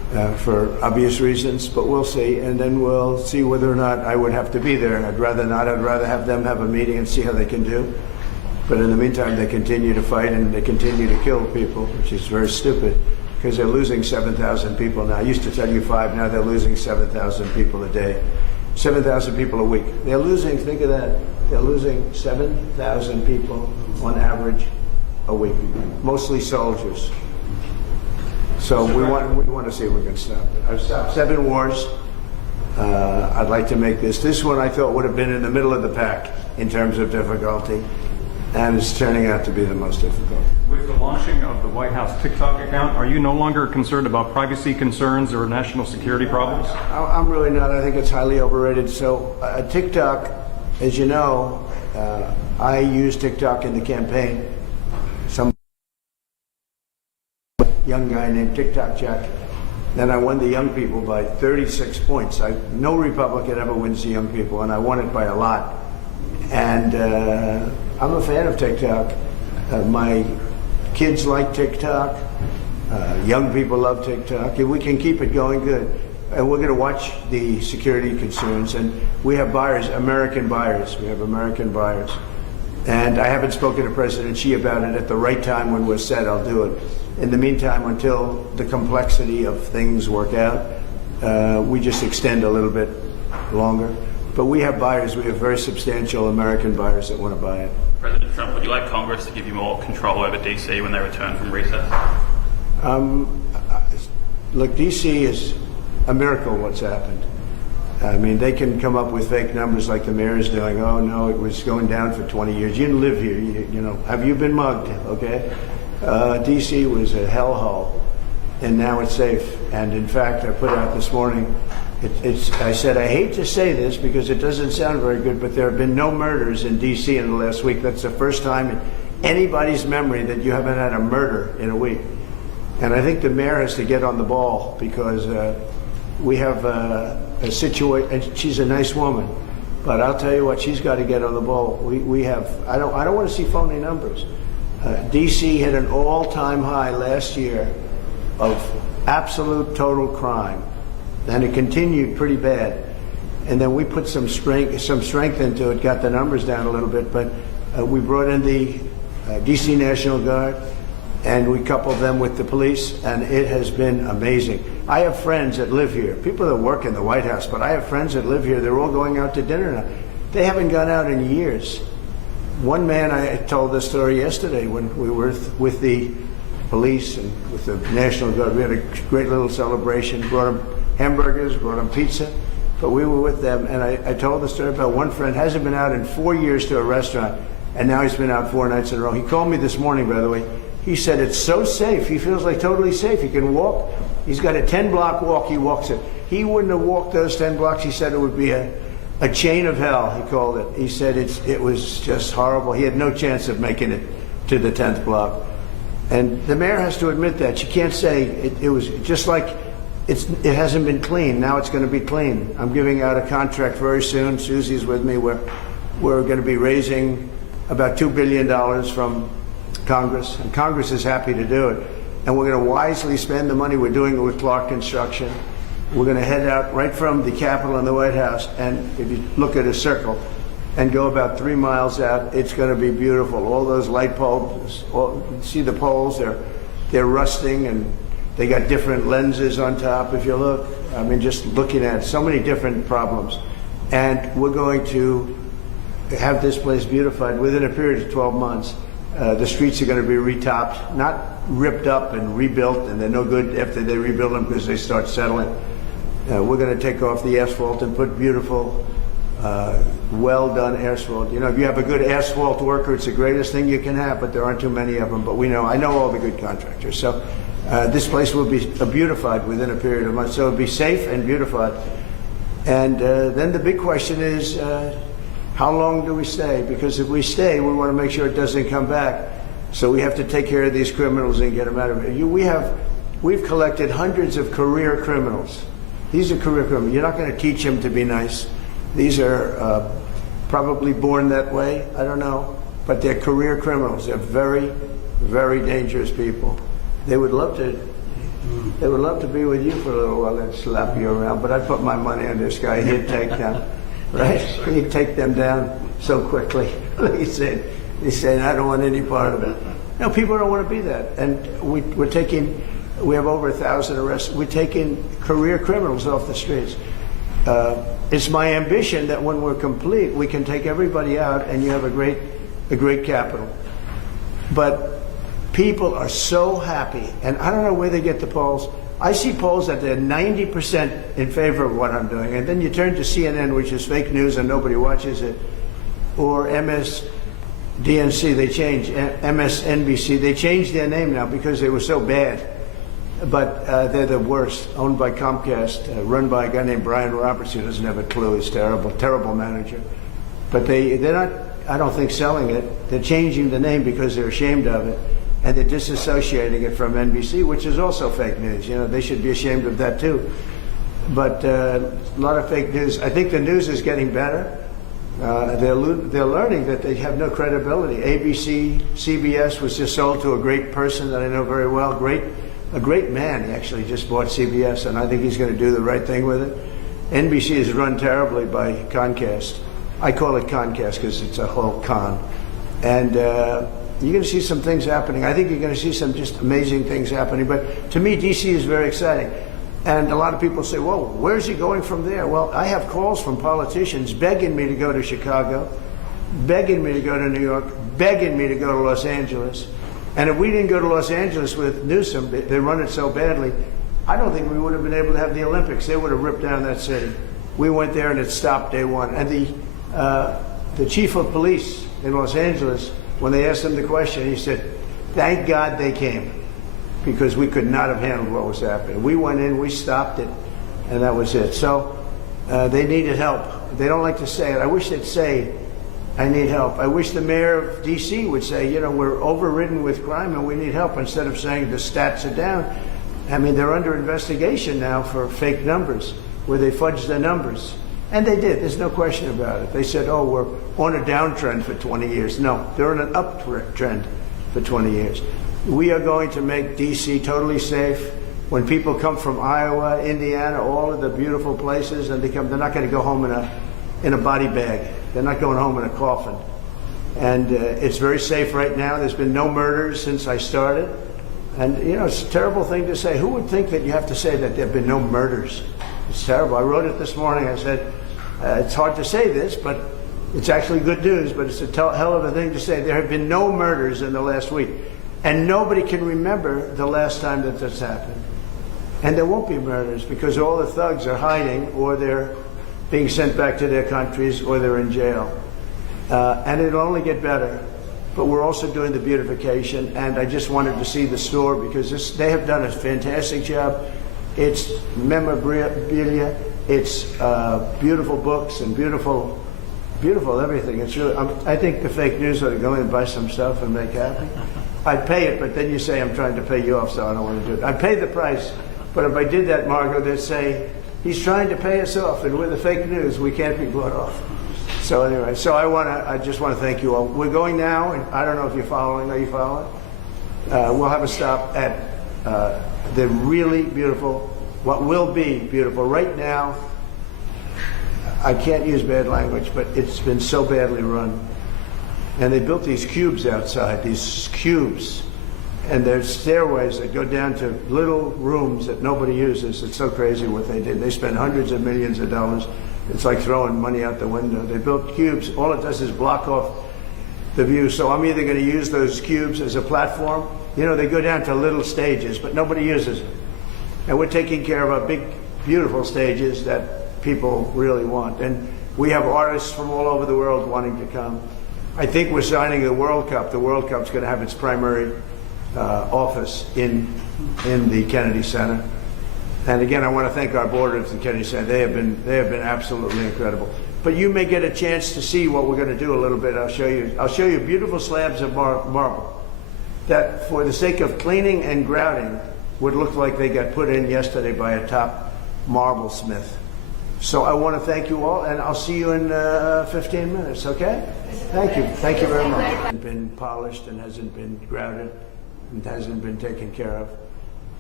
for obvious reasons, but we'll see. And then we'll see whether or not I would have to be there. I'd rather not. I'd rather have them have a meeting and see how they can do. But in the meantime, they continue to fight and they continue to kill people, which is very stupid because they're losing 7,000 people now. I used to tell you 5, now they're losing 7,000 people a day. 7,000 people a week. They're losing, think of that, they're losing 7,000 people on average a week, mostly soldiers. So we want to see if we can stop it. I've stopped 7 wars. I'd like to make this one I thought would have been in the middle of the pack in terms of difficulty, and it's turning out to be the most difficult. With the launching of the White House TikTok account, are you no longer concerned about privacy concerns or national security problems? I'm really not. I think it's highly overrated. So TikTok, as you know, I used TikTok in the campaign. Some young guy named TikTok Jack. Then I won the young people by 36 points. No Republican ever wins the young people, and I won it by a lot. And I'm a fan of TikTok. My kids like TikTok. Young people love TikTok. If we can keep it going, good. And we're going to watch the security concerns. And we have buyers, American buyers. We have American buyers. And I haven't spoken to President Xi about it. At the right time when we're set, I'll do it. In the meantime, until the complexity of things work out, we just extend a little bit longer. But we have buyers. We have very substantial American buyers that want to buy it. President Trump, would you like Congress to give you more control over DC when they return from recess? Look, DC is a miracle what's happened. I mean, they can come up with fake numbers like the mayor is doing. Oh, no, it was going down for 20 years. You didn't live here. You know, have you been mugged? Okay. DC was a hellhole, and now it's safe. And in fact, I put out this morning, I said, I hate to say this because it doesn't sound very good, but there have been no murders in DC in the last week. That's the first time in anybody's memory that you haven't had a murder in a week. And I think the mayor has to get on the ball because we have a situation, and she's a nice woman, but I'll tell you what, she's got to get on the ball. We have, I don't want to see phony numbers. DC hit an all-time high last year of absolute total crime, and it continued pretty bad. And then we put some strength into it, got the numbers down a little bit, but we brought in the DC National Guard, and we coupled them with the police, and it has been amazing. I have friends that live here, people that work in the White House, but I have friends that live here. They're all going out to dinner now. They haven't gone out in years. One man, I told this story yesterday when we were with the police and with the National Guard. We had a great little celebration, brought them hamburgers, brought them pizza, but we were with them, and I told the story about one friend hasn't been out in 4 years to a restaurant, and now he's been out 4 nights in a row. He called me this morning, by the way. He said it's so safe. He feels like totally safe. He can walk. He's got a 10-block walk. He walks it. He wouldn't have walked those 10 blocks. He said it would be a chain of hell, he called it. He said it was just horrible. He had no chance of making it to the 10th block. And the mayor has to admit that. She can't say it was just like it hasn't been clean. Now it's going to be clean. I'm giving out a contract very soon. Susie's with me. We're going to be raising about $2 billion from Congress, and Congress is happy to do it. And we're going to wisely spend the money. We're doing it with Clark Construction. We're going to head out right from the Capitol and the White House, and if you look at a circle and go about 3 miles out, it's going to be beautiful. All those light bulbs, see the poles, they're rusting, and they got different lenses on top, if you look. I mean, just looking at so many different problems. And we're going to have this place beautified within a period of 12 months. The streets are going to be retopped, not ripped up and rebuilt, and they're no good after they rebuild them because they start settling. We're going to take off the asphalt and put beautiful, well-done asphalt. You know, if you have a good asphalt worker, it's the greatest thing you can have, but there aren't too many of them. But I know all the good contractors. So this place will be beautified within a period of months. So it'll be safe and beautified. And then the big question is, how long do we stay? Because if we stay, we want to make sure it doesn't come back. So we have to take care of these criminals and get them out of here. We've collected hundreds of career criminals. These are career criminals. You're not going to teach them to be nice. These are probably born that way. I don't know. But they're career criminals. They're very, very dangerous people. They would love to They would love to be with you for a little while. They'd slap you around, but I'd put my money on this guy. He'd take them, right? He'd take them down so quickly. He's saying, I don't want any part of it. No, people don't want to be that. And we have over 1,000 arrests. We're taking career criminals off the streets. It's my ambition that when we're complete, we can take everybody out and you have a great capital. But people are so happy, and I don't know where they get the polls. I see polls that they're 90% in favor of what I'm doing, and then you turn to CNN, which is fake news and nobody watches it, or MSDNC, MSNBC, they changed their name now because they were so bad. But they're the worst, owned by Comcast, run by a guy named Brian Roberts, who doesn't have a clue. He's terrible, terrible manager. But they're not, I don't think, selling it. They're changing the name because they're ashamed of it. And they're disassociating it from NBC, which is also fake news. You know, they should be ashamed of that too. But a lot of fake news. I think the news is getting better. They're learning that they have no credibility. ABC, CBS was just sold to a great person that I know very well. A great man. He actually just bought CBS, and I think he's going to do the right thing with it. NBC is run terribly by Comcast. I call it Comcast because it's a whole con. And you're going to see some things happening. I think you're going to see some just amazing things happening. But to me, D.C. is very exciting. And a lot of people say, well, where's he going from there? Well, I have calls from politicians begging me to go to Chicago, begging me to go to New York, begging me to go to Los Angeles. And if we didn't go to Los Angeles with Newsom, they run it so badly, I don't think we would have been able to have the Olympics. They would have ripped down that city. We went there and it stopped day one. And the chief of police in Los Angeles, when they asked him the question, he said, thank God they came, because we could not have handled what was happening. We went in, we stopped it, and that was it. So they needed help. They don't like to say it. I wish they'd say, I need help. I wish the mayor of D.C. would say, you know, we're overridden with crime and we need help, instead of saying the stats are down. I mean, they're under investigation now for fake numbers, where they fudged their numbers. And they did. There's no question about it. They said, oh, we're on a downtrend for 20 years. No, they're on an uptrend for 20 years. We are going to make D.C. totally safe. When people come from Iowa, Indiana, all of the beautiful places, and they're not going to go home in a body bag. They're not going home in a coffin. And it's very safe right now. There's been no murders since I started. And, you know, it's a terrible thing to say. Who would think that you have to say that there have been no murders? It's terrible. I wrote it this morning. I said, it's hard to say this, but it's actually good news, but it's a hell of a thing to say. There have been no murders in the last week. And nobody can remember the last time that this happened. And there won't be murders, because all the thugs are hiding, or they're being sent back to their countries, or they're in jail. And it'll only get better. But we're also doing the beautification, and I just wanted to see the store, because they have done a fantastic job. It's memorabilia, it's beautiful books, and beautiful everything. It's really, I think the fake news ought to go in and buy some stuff and make happy. I'd pay it, but then you say I'm trying to pay you off, so I don't want to do it. I'd pay the price, but if I did that, Margot, they'd say, he's trying to pay us off, and with the fake news, we can't be bought off. So anyway, I just want to thank you all. We're going now, and I don't know if you're following. Are you following? We'll have a stop at the really beautiful, what will be beautiful. Right now, I can't use bad language, but it's been so badly run. And they built these cubes outside, and there's stairways that go down to little rooms that nobody uses. It's so crazy what they did. They spent hundreds of millions of dollars. It's like throwing money out the window. They built cubes. All it does is block off the view. So I'm either going to use those cubes as a platform. You know, they go down to little stages, but nobody uses them. And we're taking care of our big, beautiful stages that people really want. And we have artists from all over the world wanting to come. I think we're signing the World Cup. The World Cup's going to have its primary office in the Kennedy Center. And again, I want to thank our board of the Kennedy Center. They have been absolutely incredible. But you may get a chance to see what we're going to do a little bit. I'll show you beautiful slabs of marble that, for the sake of cleaning and grouting, would look like they got put in yesterday by a top marble smith. So I want to thank you all, and I'll see you in 15 minutes, okay? Thank you. Thank you very much. Hasn't been polished and hasn't been grouted and hasn't been taken care of.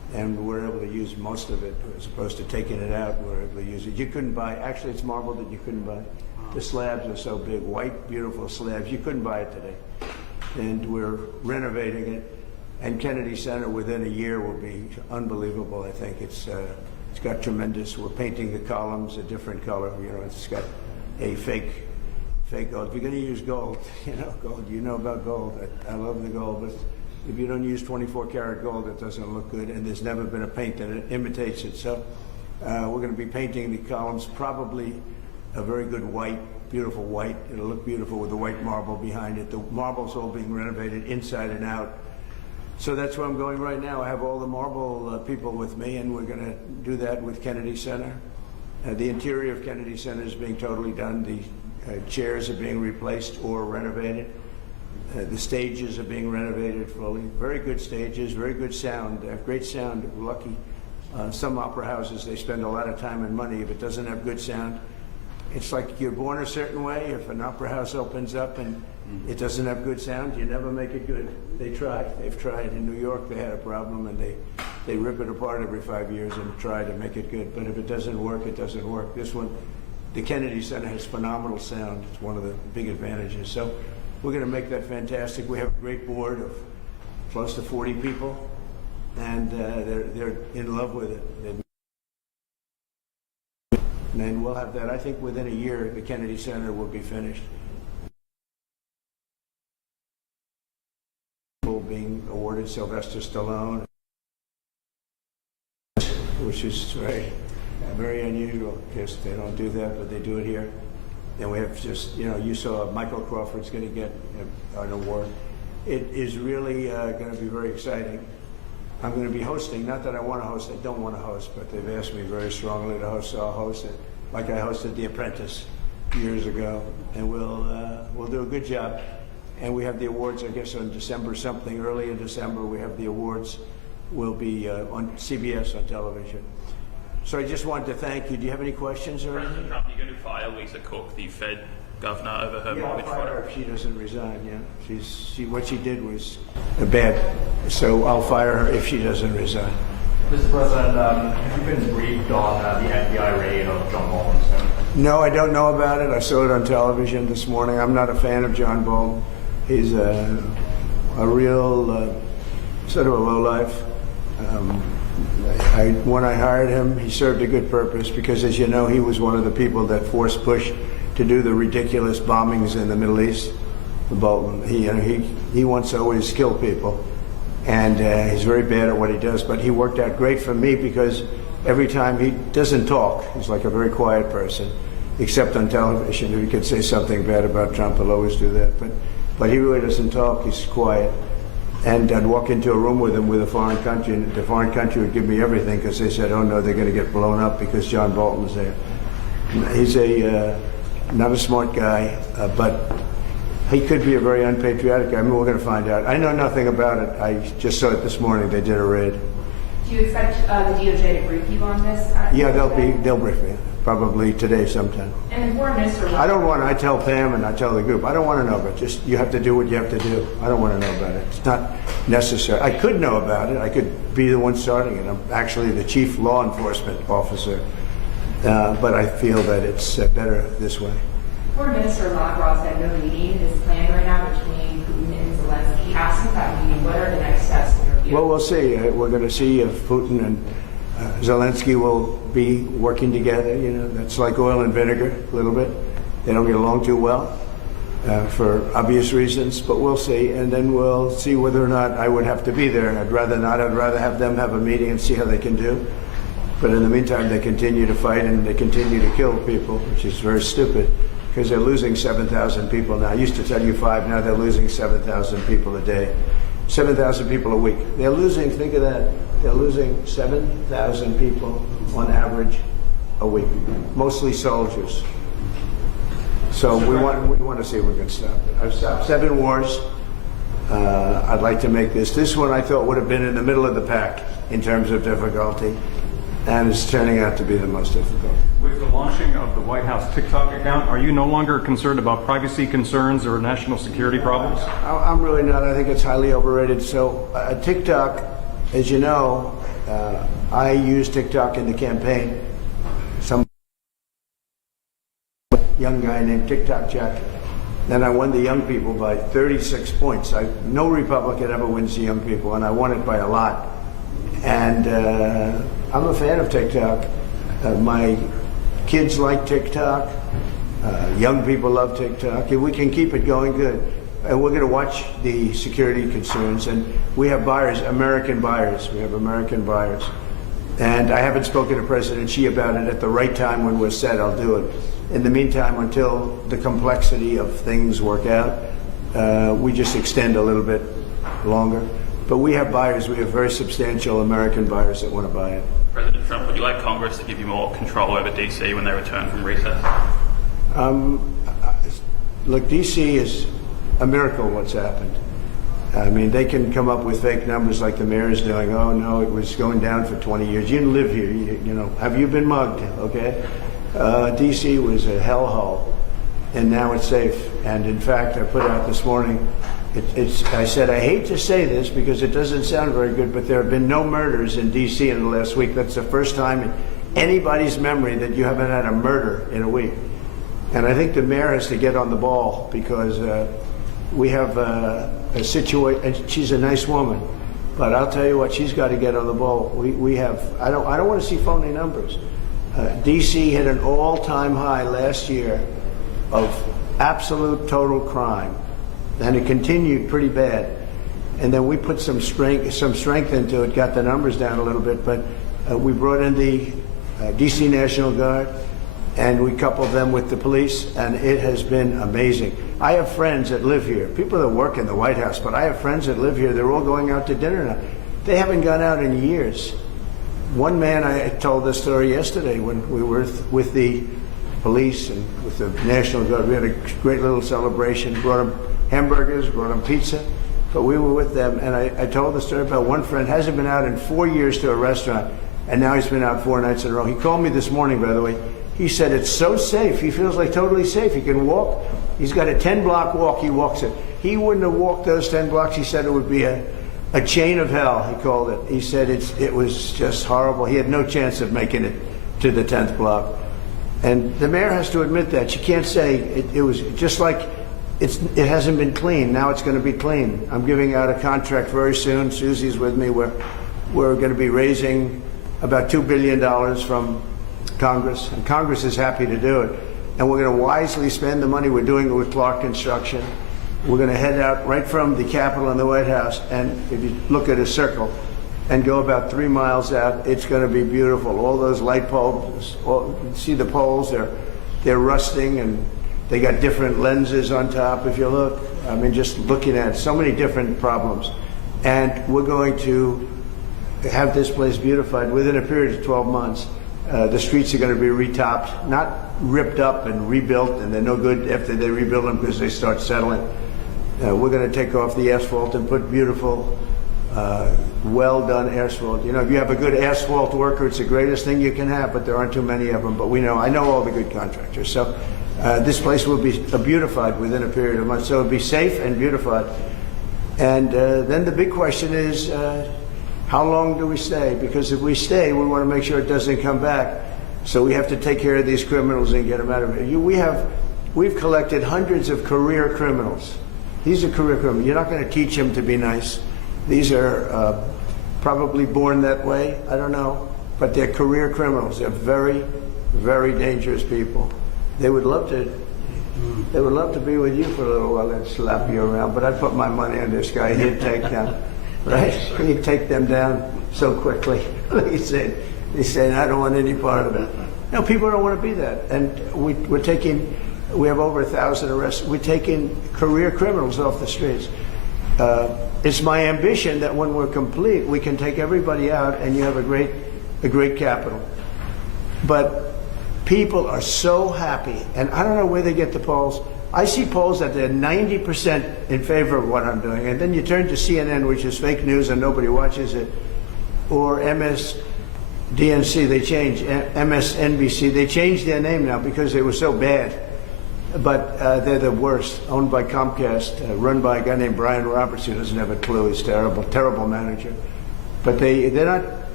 and we're able to use most of it as opposed to taking it out. We're able to use it. You couldn't buy, actually it's marble that you couldn't buy. The slabs are so big, white, beautiful slabs. You couldn't buy it today. And we're renovating it. And Kennedy Center within a year will be unbelievable. I think it's got tremendous. We're painting the columns a different color. You know, it's got a fake gold. If you're going to use gold, gold. You know about gold. I love the gold, but if you don't use 24 karat gold, it doesn't look good. And there's never been a paint that imitates it. So we're going to be painting the columns probably a very good white, beautiful white. It'll look beautiful with the white marble behind it. The marble's all being renovated inside and out. So that's where I'm going right now. I have all the marble people with me, and we're going to do that with Kennedy Center. The interior of Kennedy Center is being totally done. The chairs are being replaced or renovated. The stages are being renovated fully. Very good stages, very good sound. They have great sound. We're lucky. Some opera houses, they spend a lot of time and money. If it doesn't have good sound, it's like you're born a certain way. If an opera house opens up and it doesn't have good sound, you never make it good. They try. They've tried. In New York, they had a problem, and they rip it apart every 5 years and try to make it good. But if it doesn't work, it doesn't work. This one, the Kennedy Center has phenomenal sound. It's one of the big advantages. So we're going to make that fantastic. We have a great board of close to 40 people, and they're in love with it. And we'll have that. I think within a year, the Kennedy Center will be finished. Being awarded Sylvester Stallone, which is very unusual because they don't do that, but they do it here. And we have just, you saw Michael Crawford's going to get an award. It is really going to be very exciting. I'm going to be hosting, not that I want to host, I don't want to host, but they've asked me very strongly to host, so I'll host it. Like I hosted The Apprentice years ago, and we'll do a good job. And we have the awards, I guess, on December something, early in December, we have the awards. Will be on CBS on television. So I just wanted to thank you. Do you have any questions or anything? President Trump, are you going to fire Lisa Cook, the Fed governor, over her mortgage I'll fire her fraud? if she doesn't resign, yeah. What she did was bad. So I'll fire her if she doesn't resign. Mr. President, have you been briefed on the FBI raid of John Bolton's home? No, I don't know about it. I saw it on television this morning. I'm not a fan of John Bolton. He's a real sort of a lowlife. When I hired him, he served a good purpose because, as you know, he was one of the people that forced Bush to do the ridiculous bombings in the Middle East. Bolton, he wants to always kill people, and he's very bad at what he does. But he worked out great for me because every time he doesn't talk, he's like a very quiet person, except on television. If he could say something bad about Trump, he'll always do that. But he really doesn't talk. He's quiet. And I'd walk into a room with him with a foreign country, and the foreign country would give me everything because they said, oh no, they're going to get blown up because John Bolton's there. He's not a smart guy, but he could be a very unpatriotic guy. I mean, we're going to find out. I know nothing about it. I just saw it this morning. They did a raid. Do you expect the DOJ to brief you on this? Yeah, they'll brief me. Probably today sometime. And the foreign minister. I tell Pam and I tell the group, I don't want to know, but just you have to do what you have to do. I don't want to know about it. It's not necessary. I could know about it. I could be the one starting it. I'm actually the chief law enforcement officer, but I feel that it's better this way. Foreign Minister Lavrov said no meeting is planned right now between Putin and Zelensky. Absent that meeting, what are the next steps in your view? Well, we'll see. We're going to see if Putin and Zelensky will be working together. That's like oil and vinegar a little bit. They don't get along too well for obvious reasons, but we'll see. And then we'll see whether or not I would have to be there. I'd rather not. I'd rather have them have a meeting and see how they can do. But in the meantime, they continue to fight and they continue to kill people, which is very stupid because they're losing 7,000 people now. I used to tell you 5, now they're losing 7,000 people a day. 7,000 people a week. They're losing, think of that, they're losing 7,000 people on average a week, mostly soldiers. So we want to see if we can stop it. I've stopped 7 wars. I'd like to make this one I thought would have been in the middle of the pack in terms of difficulty, and it's turning out to be the most difficult. With the launching of the White House TikTok account, are you no longer concerned about privacy concerns or national security problems? I'm really not. I think it's highly overrated. So TikTok, as you know, I used TikTok in the campaign. Some young guy named TikTok Jack. Then I won the young people by 36 points. No Republican ever wins the young people, and I won it by a lot. And I'm a fan of TikTok. My kids like TikTok. Young people love TikTok. If we can keep it going, good. And we're going to watch the security concerns. And we have buyers, American buyers. We have American buyers. And I haven't spoken to President Xi about it. At the right time when we're set, I'll do it. In the meantime, until the complexity of things work out, we just extend a little bit longer. But we have buyers. We have very substantial American buyers that want to buy it. President Trump, would you like Congress to give you more control over DC when they return from recess? Look, DC is a miracle what's happened. I mean, they can come up with fake numbers like the mayor is doing. Oh, no, it was going down for 20 years. You didn't live here. You know, have you been mugged? Okay. DC was a hellhole, and now it's safe. And in fact, I put out this morning, I said, I hate to say this because it doesn't sound very good, but there have been no murders in DC in the last week. That's the first time in anybody's memory that you haven't had a murder in a week. And I think the mayor has to get on the ball because we have a situation, and she's a nice woman, but I'll tell you what, she's got to get on the ball. We have, I don't want to see phony numbers. DC hit an all-time high last year of absolute total crime, and it continued pretty bad. And then we put some strength into it, got the numbers down a little bit, but we brought in the DC National Guard, and we coupled them with the police, and it has been amazing. I have friends that live here, people that work in the White House, but I have friends that live here. They're all going out to dinner now. They haven't gone out in years. One man, I told this story yesterday when we were with the police and with the National Guard. We had a great little celebration, brought them hamburgers, brought them pizza, but we were with them, and I told the story about one friend hasn't been out in 4 years to a restaurant, and now he's been out 4 nights in a row. He called me this morning, by the way. He said it's so safe. He feels like totally safe. He can walk. He's got a 10-block walk. He walks it. He wouldn't have walked those 10 blocks. He said it would be a chain of hell, he called it. He said it was just horrible. He had no chance of making it to the 10th block. And the mayor has to admit that. She can't say it was just like it hasn't been clean. Now it's going to be clean. I'm giving out a contract very soon. Susie's with me. We're going to be raising about $2 billion from Congress, and Congress is happy to do it. And we're going to wisely spend the money. We're doing it with Clark Construction. We're going to head out right from the Capitol and the White House, and if you look at a circle and go about 3 miles out, it's going to be beautiful. All those light poles, you see the poles, they're rusting, and they got different lenses on top, if you look. I mean, just looking at it, so many different problems. And we're going to have this place beautified within a period of 12 months. The streets are going to be retopped, not ripped up and rebuilt, and they're no good after they rebuild them because they start settling. We're going to take off the asphalt and put beautiful, well-done asphalt. You know, if you have a good asphalt worker, it's the greatest thing you can have, but there aren't too many of them. But I know all the good contractors. So this place will be beautified within a period of months. So it'll be safe and beautified. And then the big question is, how long do we stay? Because if we stay, we want to make sure it doesn't come back. So we have to take care of these criminals and get them out of here. We've collected hundreds of career criminals. These are career criminals. You're not going to teach them to be nice. These are probably born that way. I don't know. But they're career criminals. They're very, very dangerous people. They would love to be with you for a little while and slap you around. But I'd put my money on this guy. He'd take them. Right? He'd take them down so quickly. He's saying, I don't want any part of it. No, people don't want to be that. And we have over 1,000 arrests. We're taking career criminals off the streets. It's my ambition that when we're complete, we can take everybody out and you have a great capital. But people are so happy, and I don't know where they get the polls. I see polls that they're 90% in favor of what I'm doing, and then you turn to CNN, which is fake news and nobody watches it, or MSDNC, MSNBC, they changed their name now because they were so bad. But they're the worst, owned by Comcast, run by a guy named Brian Roberts, who doesn't have a clue. He's terrible, terrible manager. But they're not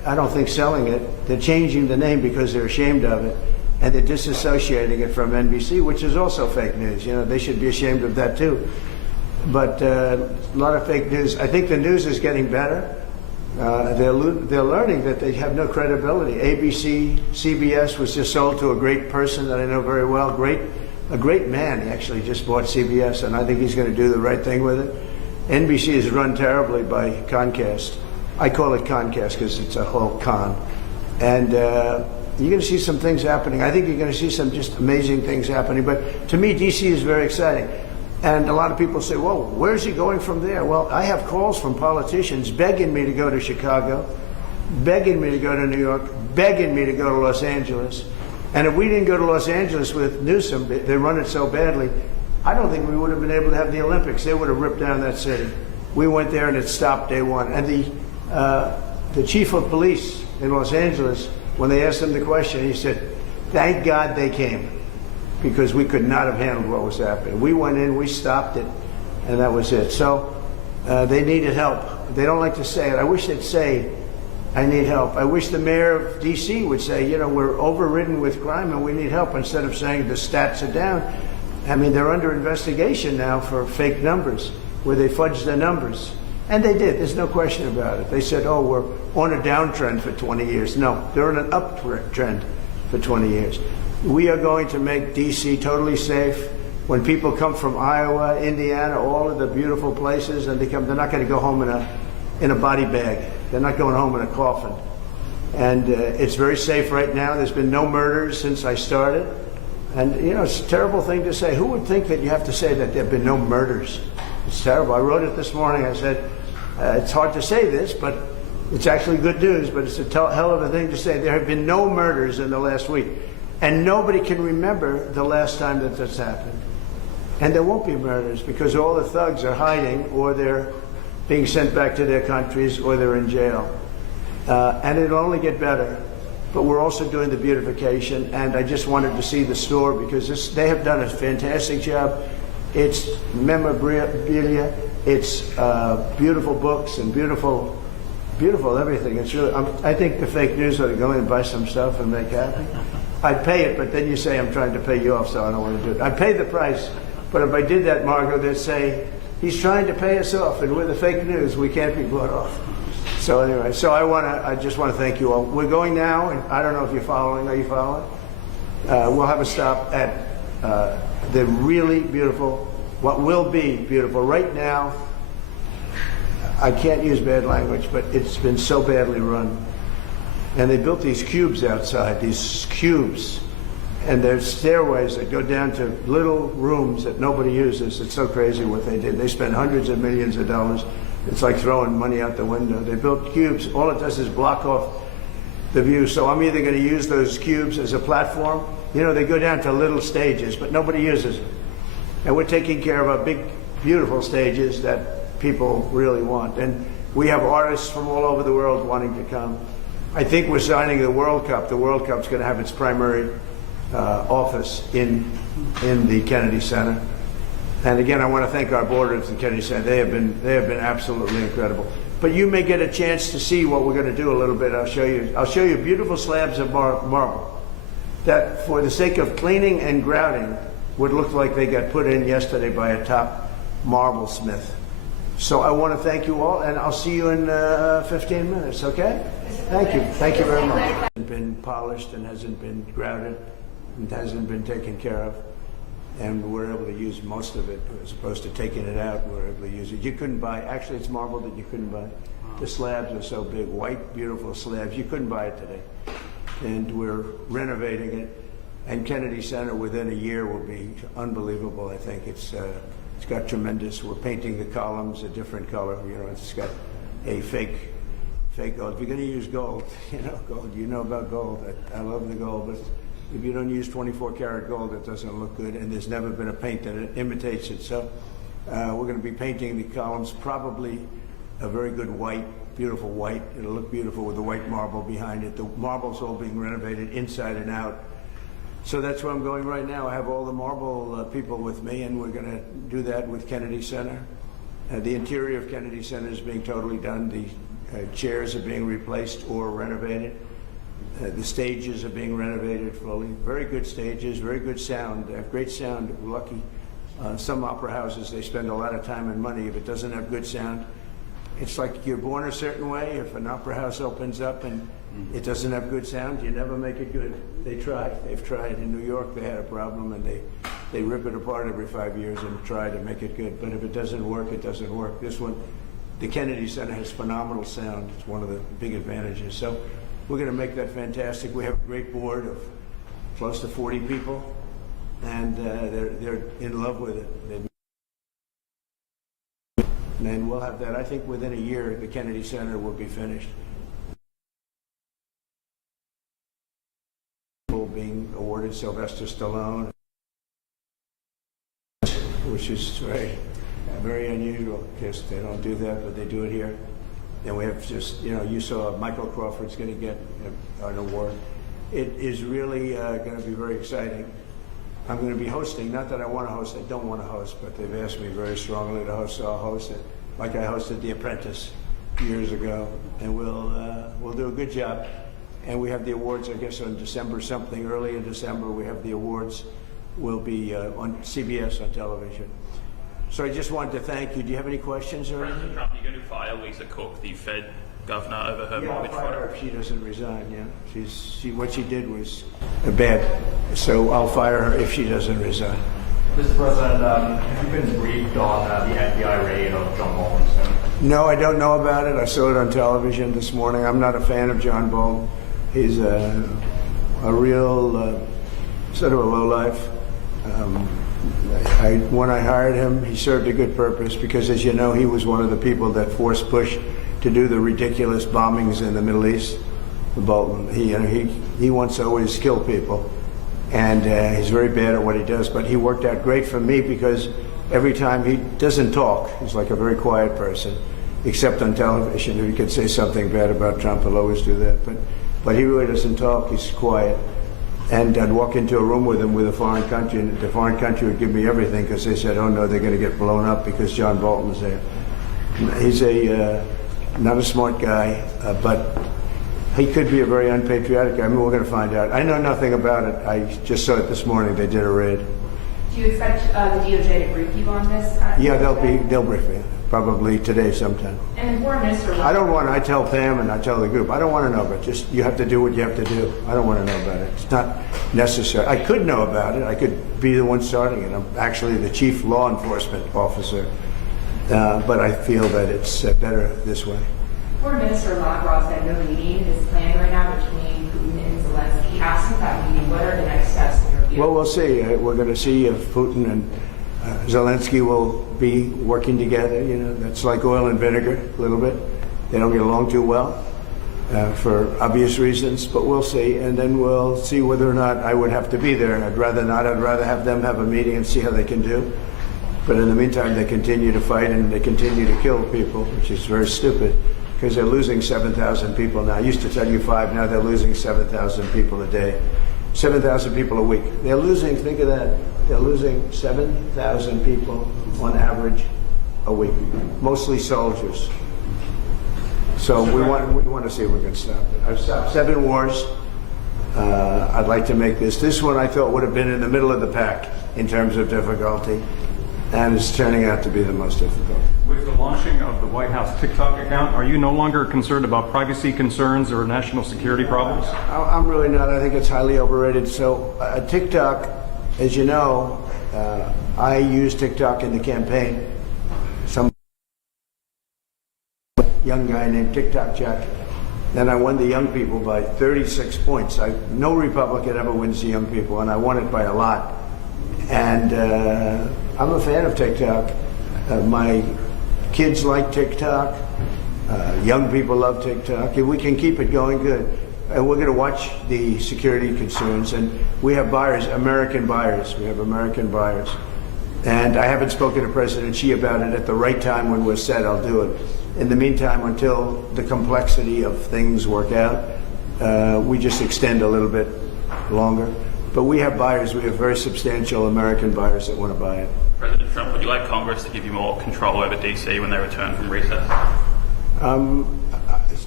I don't think, selling it. They're changing the name because they're ashamed of it, and they're disassociating it from NBC, which is also fake news. You know, they should be ashamed of that too. But a lot of fake news. I think the news is getting better. They're learning that they have no credibility. ABC, CBS was just sold to a great person that I know very well. A great man. He actually just bought CBS, and I think he's going to do the right thing with it. NBC is run terribly by Comcast. I call it Concast because it's a whole con. And you're going to see some things happening. I think you're going to see some just amazing things happening. But to me, DC is very exciting. And a lot of people say, well, where's he going from there? Well, I have calls from politicians begging me to go to Chicago, begging me to go to New York, begging me to go to Los Angeles. And if we didn't go to Los Angeles with Newsom, they run it so badly, I don't think we would have been able to have the Olympics. They would have ripped down that city. We went there and it stopped day one. And the chief of police in Los Angeles, when they asked him the question, he said, thank God they came, because we could not have handled what was happening. We went in, we stopped it, and that was it. So they needed help. They don't like to say it. I wish they'd say, I need help. I wish the mayor of D.C. would say, you know, we're overridden with crime and we need help, instead of saying the stats are down. I mean, they're under investigation now for fake numbers, where they fudged the numbers. And they did. There's no question about it. They said, oh, we're on a downtrend for 20 years. No, they're on an uptrend for 20 years. We are going to make D.C. totally safe. When people come from Iowa, Indiana, all of the beautiful places, and they're not going to go home in a body bag. They're not going home in a coffin. And it's very safe right now. There's been no murders since I started. And, you know, it's a terrible thing to say. Who would think that you have to say that there have been no murders? It's terrible. I wrote it this morning. I said, it's hard to say this, but it's actually good news, but it's a hell of a thing to say. There have been no murders in the last week. And nobody can remember the last time that this happened. And there won't be murders, because all the thugs are hiding, or they're being sent back to their countries, or they're in jail. And it'll only get better. But we're also doing the beautification, and I just wanted to see the store, because they have done a fantastic job. It's memorabilia, it's beautiful books and beautiful everything. It's really, I think the fake news ought to go in and buy some stuff and make happy. I'd pay it, but then you say I'm trying to pay you off, so I don't want to do it. I'd pay the price, but if I did that, Margot, they'd say, he's trying to pay us off, and with the fake news, we can't be bought off. So anyway, I just want to thank you all. We're going now, and I don't know if you're following. Are you following? We'll have a stop at the really beautiful, what will be beautiful. Right now, I can't use bad language, but it's been so badly run. And they built these cubes outside, and there's stairways that go down to little rooms that nobody uses. It's so crazy what they did. They spent hundreds of millions of dollars. It's like throwing money out the window. They built cubes. All it does is block off the view. So I'm either going to use those cubes as a platform. You know, they go down to little stages, but nobody uses them. And we're taking care of our big, beautiful stages that people really want. And we have artists from all over the world wanting to come. I think we're signing the World Cup. The World Cup's going to have its primary office in the Kennedy Center. And again, I want to thank our board at the Kennedy Center. They have been absolutely incredible. But you may get a chance to see what we're going to do a little bit. I'll show you beautiful slabs of marble that, for the sake of cleaning and grouting, would look like they got put in yesterday by a top marble smith. So I want to thank you all, and I'll see you in 15 minutes, okay? Thank you. Thank you very much. It hasn't been polished and hasn't been grouted and hasn't been taken care of. And we're able to use most of it, as opposed to taking it out. We're able to use it. You couldn't buy, actually it's marble that you couldn't buy. The slabs are so big, white, beautiful slabs. You couldn't buy it today. And we're renovating it. And Kennedy Center within a year will be unbelievable. I think it's got tremendous. We're painting the columns a different color. You know, it's got a fake gold. If you're going to use gold, gold. You know about gold. I love the gold, but if you don't use 24-karat gold, it doesn't look good. And there's never been a paint that imitates it. So we're going to be painting the columns probably a very good white, beautiful white. It'll look beautiful with the white marble behind it. The marble's all being renovated inside and out. So that's where I'm going right now. I have all the marble people with me, and we're going to do that with Kennedy Center. The interior of Kennedy Center is being totally done. Chairs are being replaced or renovated. The stages are being renovated fully. Very good stages, very good sound. They have great sound. We're lucky. Some opera houses, they spend a lot of time and money. If it doesn't have good sound, it's like you're born a certain way. If an opera house opens up and it doesn't have good sound, you never make it good. They try. They've tried. In New York, they had a problem, and they rip it apart every 5 years and try to make it good. But if it doesn't work, it doesn't work. This one, the Kennedy Center has phenomenal sound. It's one of the big advantages. So we're going to make that fantastic. We have a great board of close to 40 people, and they're in love with it. And we'll have that. I think within a year, the Kennedy Center will be finished. Being awarded Sylvester Stallone, which is very unusual because they don't do that, but they do it here. And we have just, you saw Michael Crawford's going to get an award. It is really going to be very exciting. I'm going to be hosting, not that I want to host, I don't want to host, but they've asked me very strongly to host, so I'll host it. Like I hosted The Apprentice years ago, and we'll do a good job. And we have the awards, I guess, on December something, early in December, we have the awards. Will be on CBS on television. So I just wanted to thank you. Do you have any questions or anything? President Trump, are you going to fire Lisa Cook, the Fed governor, over her mortgage I'll fire her fraud? if she doesn't resign, yeah. What she did was bad. So I'll fire her if she doesn't resign. Mr. President, have you been briefed on the FBI raid of John Bolton's home? No, I don't know about it. I saw it on television this morning. I'm not a fan of John Bolton. He's a real sort of a lowlife. When I hired him, he served a good purpose because, as you know, he was one of the people that forced Bush to do the ridiculous bombings in the Middle East. Bolton, he wants to always kill people, and he's very bad at what he does. But he worked out great for me because every time he doesn't talk, he's like a very quiet person, except on television. If he could say something bad about Trump, he'll always do that. But he really doesn't talk. He's quiet. And I'd walk into a room with him with a foreign country, and the foreign country would give me everything because they said, oh no, they're going to get blown up because John Bolton's there. He's not a smart guy, but he could be a very unpatriotic guy. I mean, we're going to find out. I know nothing about it. I just saw it this morning. They did a raid. Do you expect the DOJ to brief you on this? Yeah, they'll brief me. Probably today sometime. And the Foreign Minister... I tell Pam and I tell the group, I don't want to know, but just you have to do what you have to do. I don't want to know about it. It's not necessary. I could know about it. I could be the one starting it. I'm actually the chief law enforcement officer, but I feel that it's better this way. Foreign Minister Lavrov said no meeting is planned right now between Putin and Zelensky. After that meeting, what are the next steps in your view? Well, we'll see. We're going to see if Putin and Zelensky will be working together. That's like oil and vinegar, a little bit. They don't get along too well for obvious reasons, but we'll see. And then we'll see whether or not I would have to be there. I'd rather not. I'd rather have them have a meeting and see how they can do. But in the meantime, they continue to fight and they continue to kill people, which is very stupid because they're losing 7,000 people now. I used to tell you 5, now they're losing 7,000 people a day. 7,000 people a week. They're losing, think of that, they're losing 7,000 people on average a week, mostly soldiers. So we want to see if we can stop it. I've stopped 7 wars. I'd like to make this one I thought would have been in the middle of the pack in terms of difficulty, and it's turning out to be the most difficult. With the launching of the White House TikTok account, are you no longer concerned about privacy concerns or national security problems? I'm really not. I think it's highly overrated. So TikTok, as you know, I used TikTok in the campaign. Some young guy named TikTok Jack. Then I won the young people by 36 points. No Republican ever wins the young people, and I won it by a lot. And I'm a fan of TikTok. My kids like TikTok. Young people love TikTok. If we can keep it going, good. And we're going to watch the security concerns. And we have buyers, American buyers. We have American buyers. And I haven't spoken to President Xi about it. At the right time when we're set, I'll do it. In the meantime, until the complexity of things work out, we just extend a little bit longer. But we have buyers. We have very substantial American buyers that want to buy it. President Trump, would you like Congress to give you more control over DC when they return from recess?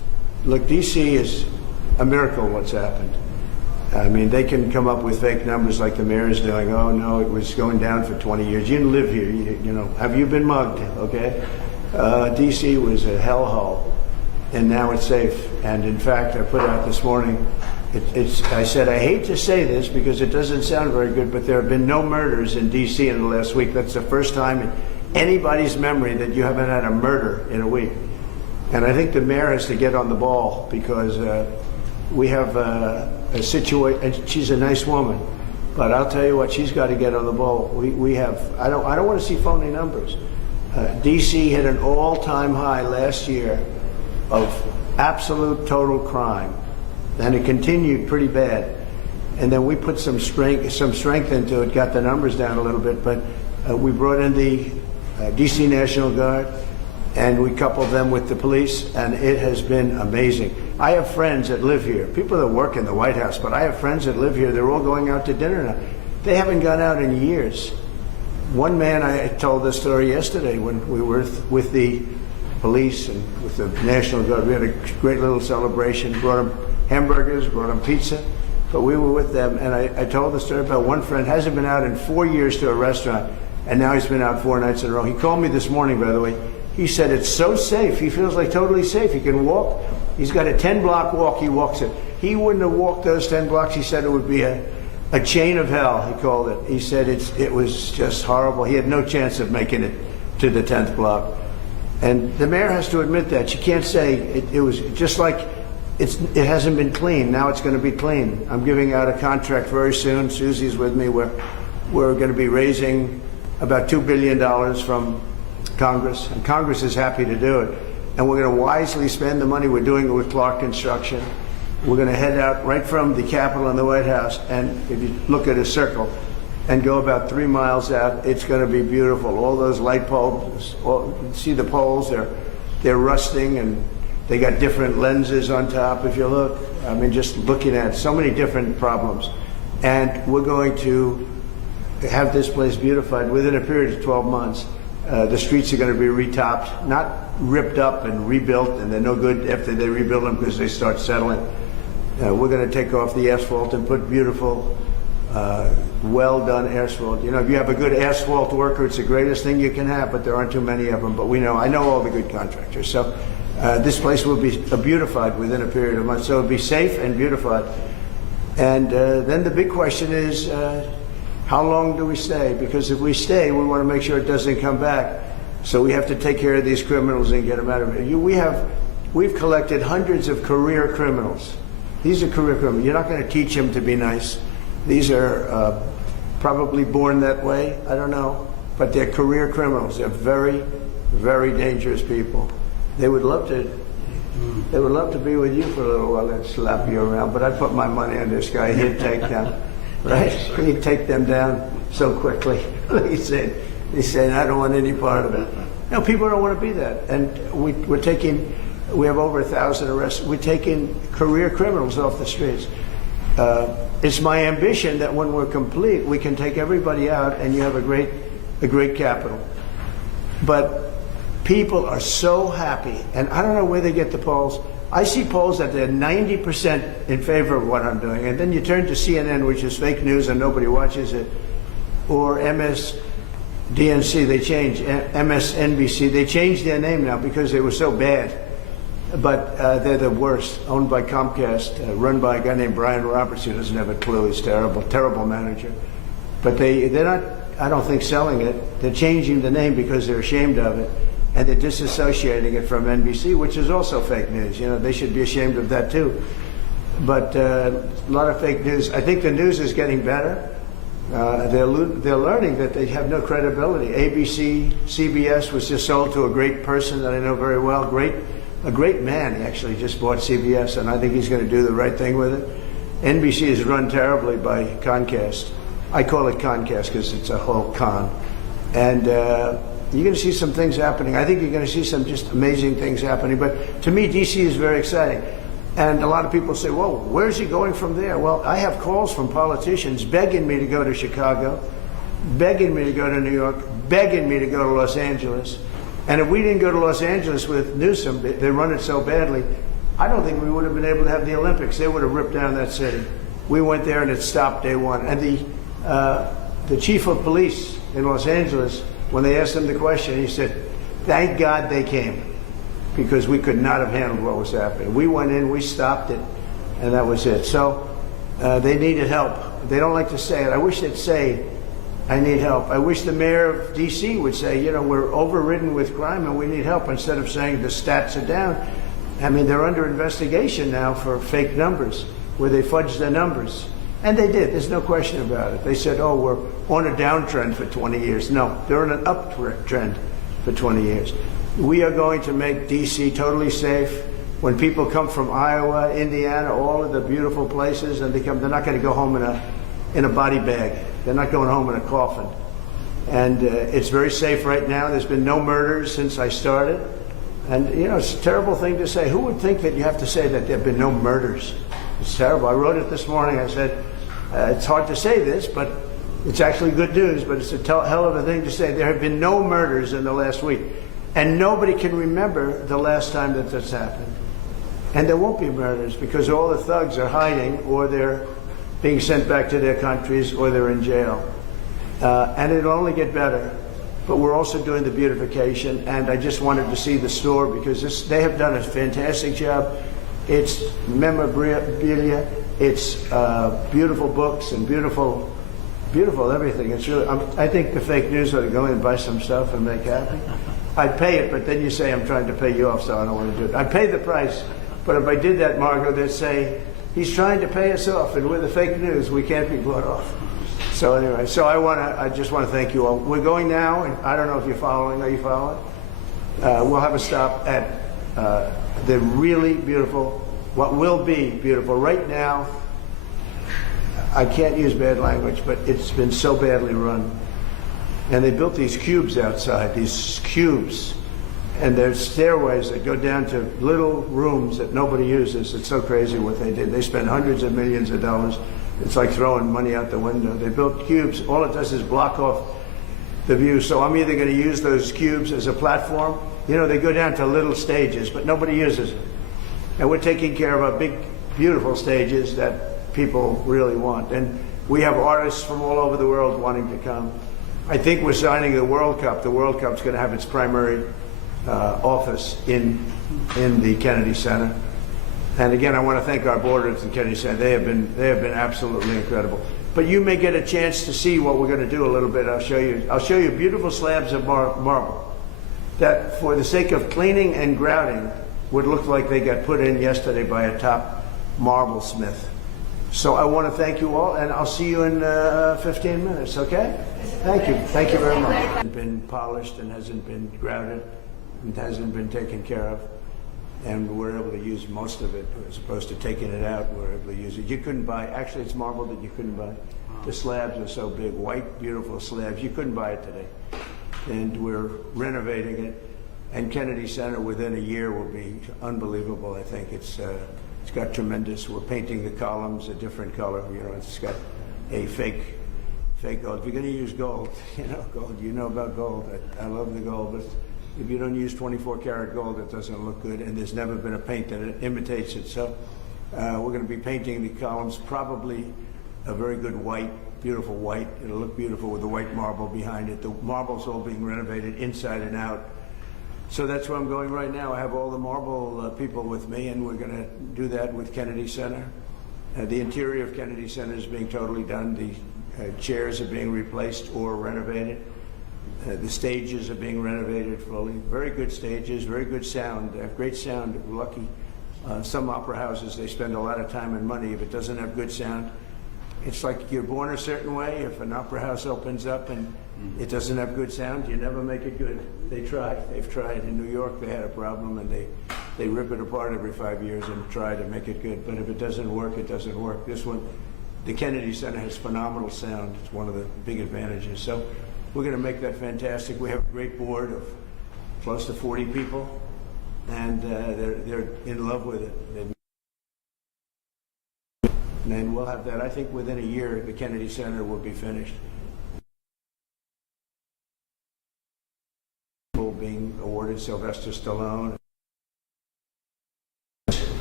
look, D.C. is a miracle what's happened. I mean, they can come up with fake numbers like the mayor is doing. Oh, no, it was going down for 20 years. You didn't live here. You know, have you been mugged? Okay. D.C. was a hellhole, and now it's safe. And in fact, I put out this morning, I said, I hate to say this because it doesn't sound very good, but there have been no murders in D.C. in the last week. That's the first time in anybody's memory that you haven't had a murder in a week. And I think the mayor has to get on the ball because we have a situation, and she's a nice woman, but I'll tell you what, she's got to get on the ball. We have, I don't want to see phony numbers. D.C. hit an all-time high last year of absolute total crime, and it continued pretty bad. And then we put some strength into it, got the numbers down a little bit, but we brought in the D.C. National Guard, and we coupled them with the police, and it has been amazing. I have friends that live here, people that work in the White House, but I have friends that live here. They're all going out to dinner now. They haven't gone out in years. One man, I told this story yesterday when we were with the police and with the National Guard. We had a great little celebration, brought them hamburgers, brought them pizza, but we were with them, and I told the story about one friend hasn't been out in 4 years to a restaurant, and now he's been out 4 nights in a row. He called me this morning, by the way. He said it's so safe. He feels like totally safe. He can walk. He's got a 10-block walk. He walks it. He wouldn't have walked those 10 blocks. He said it would be a chain of hell, he called it. He said it was just horrible. He had no chance of making it to the 10th block. And the mayor has to admit that. She can't say it was just like it hasn't been clean. Now it's going to be clean. I'm giving out a contract very soon. Susie's with me. We're going to be raising about $2 billion from Congress, and Congress is happy to do it. And we're going to wisely spend the money. We're doing it with Clark Construction. We're going to head out right from the Capitol and the White House, and if you look at a circle and go about 3 miles out, it's going to be beautiful. All those light poles, you see the poles, they're rusting, and they got different lenses on top. If you look, I mean, just looking at so many different problems. And we're going to have this place beautified within a period of 12 months. The streets are going to be retopped, not ripped up and rebuilt, and they're no good after they rebuild them because they start settling. We're going to take off the asphalt and put beautiful, well-done asphalt. You know, if you have a good asphalt worker, it's the greatest thing you can have, but there aren't too many of them. But I know all the good contractors. So this place will be beautified within a period of months. So it'll be safe and beautified. And then the big question is, how long do we stay? Because if we stay, we want to make sure it doesn't come back. So we have to take care of these criminals and get them out of here. We've collected hundreds of career criminals. These are career criminals. You're not going to teach them to be nice. These are probably born that way. I don't know. But they're career criminals. They're very, very dangerous people. They would love to be with you for a little while and slap you around. But I'd put my money on this guy. He'd take them. Right? He'd take them down so quickly. He said, I don't want any part of it. No, people don't want to be that. And we have over 1,000 arrests. We're taking career criminals off the streets. It's my ambition that when we're complete, we can take everybody out and you have a great capital. But people are so happy, and I don't know where they get the polls. I see polls that they're 90% in favor of what I'm doing, and then you turn to CNN, which is fake news and nobody watches it, or MSDNC, they changed, MSNBC, they changed their name now because they were so bad. But they're the worst, owned by Comcast, run by a guy named Brian Roberts, who doesn't have a clue. He's terrible, terrible manager. But they're not, I don't think, selling it. They're changing the name because they're ashamed of it, and they're disassociating it from NBC, which is also fake news. You know, they should be ashamed of that too. But a lot of fake news. I think the news is getting better. They're learning that they have no credibility. ABC, CBS was just sold to a great person that I know very well, a great man. He actually just bought CBS, and I think he's going to do the right thing with it. NBC is run terribly by Comcast. I call it Concast because it's a whole con. And you're going to see some things happening. I think you're going to see some just amazing things happening. But to me, D.C. is very exciting. And a lot of people say, well, where's he going from there? Well, I have calls from politicians begging me to go to Chicago, begging me to go to New York, begging me to go to Los Angeles. And if we didn't go to Los Angeles with Newsom, they run it so badly, I don't think we would have been able to have the Olympics. They would have ripped down that city. We went there and it stopped day one. And the chief of police in Los Angeles, when they asked him the question, he said, "Thank God they came, because we could not have handled what was happening. We went in, we stopped it, and that was it." So they needed help. They don't like to say it. I wish they'd say, "I need help." I wish the mayor of D.C. would say, you know, we're overridden with crime and we need help, instead of saying the stats are down. I mean, they're under investigation now for fake numbers, where they fudged the numbers. And they did. There's no question about it. They said, oh, we're on a downtrend for 20 years. No, they're on an uptrend for 20 years. We are going to make D.C. totally safe. When people come from Iowa, Indiana, all of the beautiful places, and they're not going to go home in a body bag. They're not going home in a coffin. And it's very safe right now. There's been no murders since I started. And, you know, it's a terrible thing to say. Who would think that you have to say that there have been no murders? It's terrible. I wrote it this morning. I said, it's hard to say this, but it's actually good news, but it's a hell of a thing to say. There have been no murders in the last week. And nobody can remember the last time that this happened. And there won't be murders, because all the thugs are hiding, or they're being sent back to their countries, or they're in jail. And it'll only get better. But we're also doing the beautification, and I just wanted to see the store, because they have done a fantastic job. It's memorabilia, it's beautiful books and beautiful everything. It's really, I think the fake news ought to go in and buy some stuff and make happy. I'd pay it, but then you say I'm trying to pay you off, so I don't want to do it. I'd pay the price, but if I did that, Margot, they'd say, he's trying to pay us off, and with the fake news, we can't be bought off. So anyway, I just want to thank you all. We're going now, and I don't know if you're following. Are you following? We'll have a stop at the really beautiful, what will be beautiful. Right now, I can't use bad language, but it's been so badly run. And they built these cubes outside, and there's stairways that go down to little rooms that nobody uses. It's so crazy what they did. They spent hundreds of millions of dollars. It's like throwing money out the window. They built cubes. All it does is block off the view. So I'm either going to use those cubes as a platform. You know, they go down to little stages, but nobody uses it. And we're taking care of our big, beautiful stages that people really want. And we have artists from all over the world wanting to come. I think we're signing the World Cup. The World Cup's going to have its primary office in the Kennedy Center. And again, I want to thank our board at the Kennedy Center. They have been absolutely incredible. But you may get a chance to see what we're going to do a little bit. I'll show you beautiful slabs of marble that, for the sake of cleaning and grouting, would look like they got put in yesterday by a top marble smith. So I want to thank you all, and I'll see you in 15 minutes, okay? Thank you. Thank you very much. It hasn't been polished and hasn't been grouted and hasn't been taken care of. And we're able to use most of it, as opposed to taking it out. We're able to use it. You couldn't buy, actually it's marble that you couldn't buy. The slabs are so big, white, beautiful slabs. You couldn't buy it today. And we're renovating it. And Kennedy Center within a year will be unbelievable. I think it's got tremendous. We're painting the columns a different color. You know, it's got a fake gold. If you're going to use gold, gold. You know about gold. I love the gold, but if you don't use 24 karat gold, it doesn't look good. And there's never been a paint that imitates it. So we're going to be painting the columns probably a very good white, beautiful white. It'll look beautiful with the white marble behind it. The marble's all being renovated inside and out. So that's where I'm going right now. I have all the marble people with me, and we're going to do that with Kennedy Center. The interior of Kennedy Center is being totally done. The chairs are being replaced or renovated. The stages are being renovated fully. Very good stages, very good sound. They have great sound. We're lucky. Some opera houses, they spend a lot of time and money. If it doesn't have good sound, it's like you're born a certain way. If an opera house opens up and it doesn't have good sound, you never make it good. They try. They've tried. In New York, they had a problem, and they rip it apart every 5 years and try to make it good. But if it doesn't work, it doesn't work. This one, the Kennedy Center has phenomenal sound. It's one of the big advantages. So we're going to make that fantastic. We have a great board of close to 40 people, and they're in love with it. And we'll have that. I think within a year, the Kennedy Center will be finished. Being awarded Sylvester Stallone.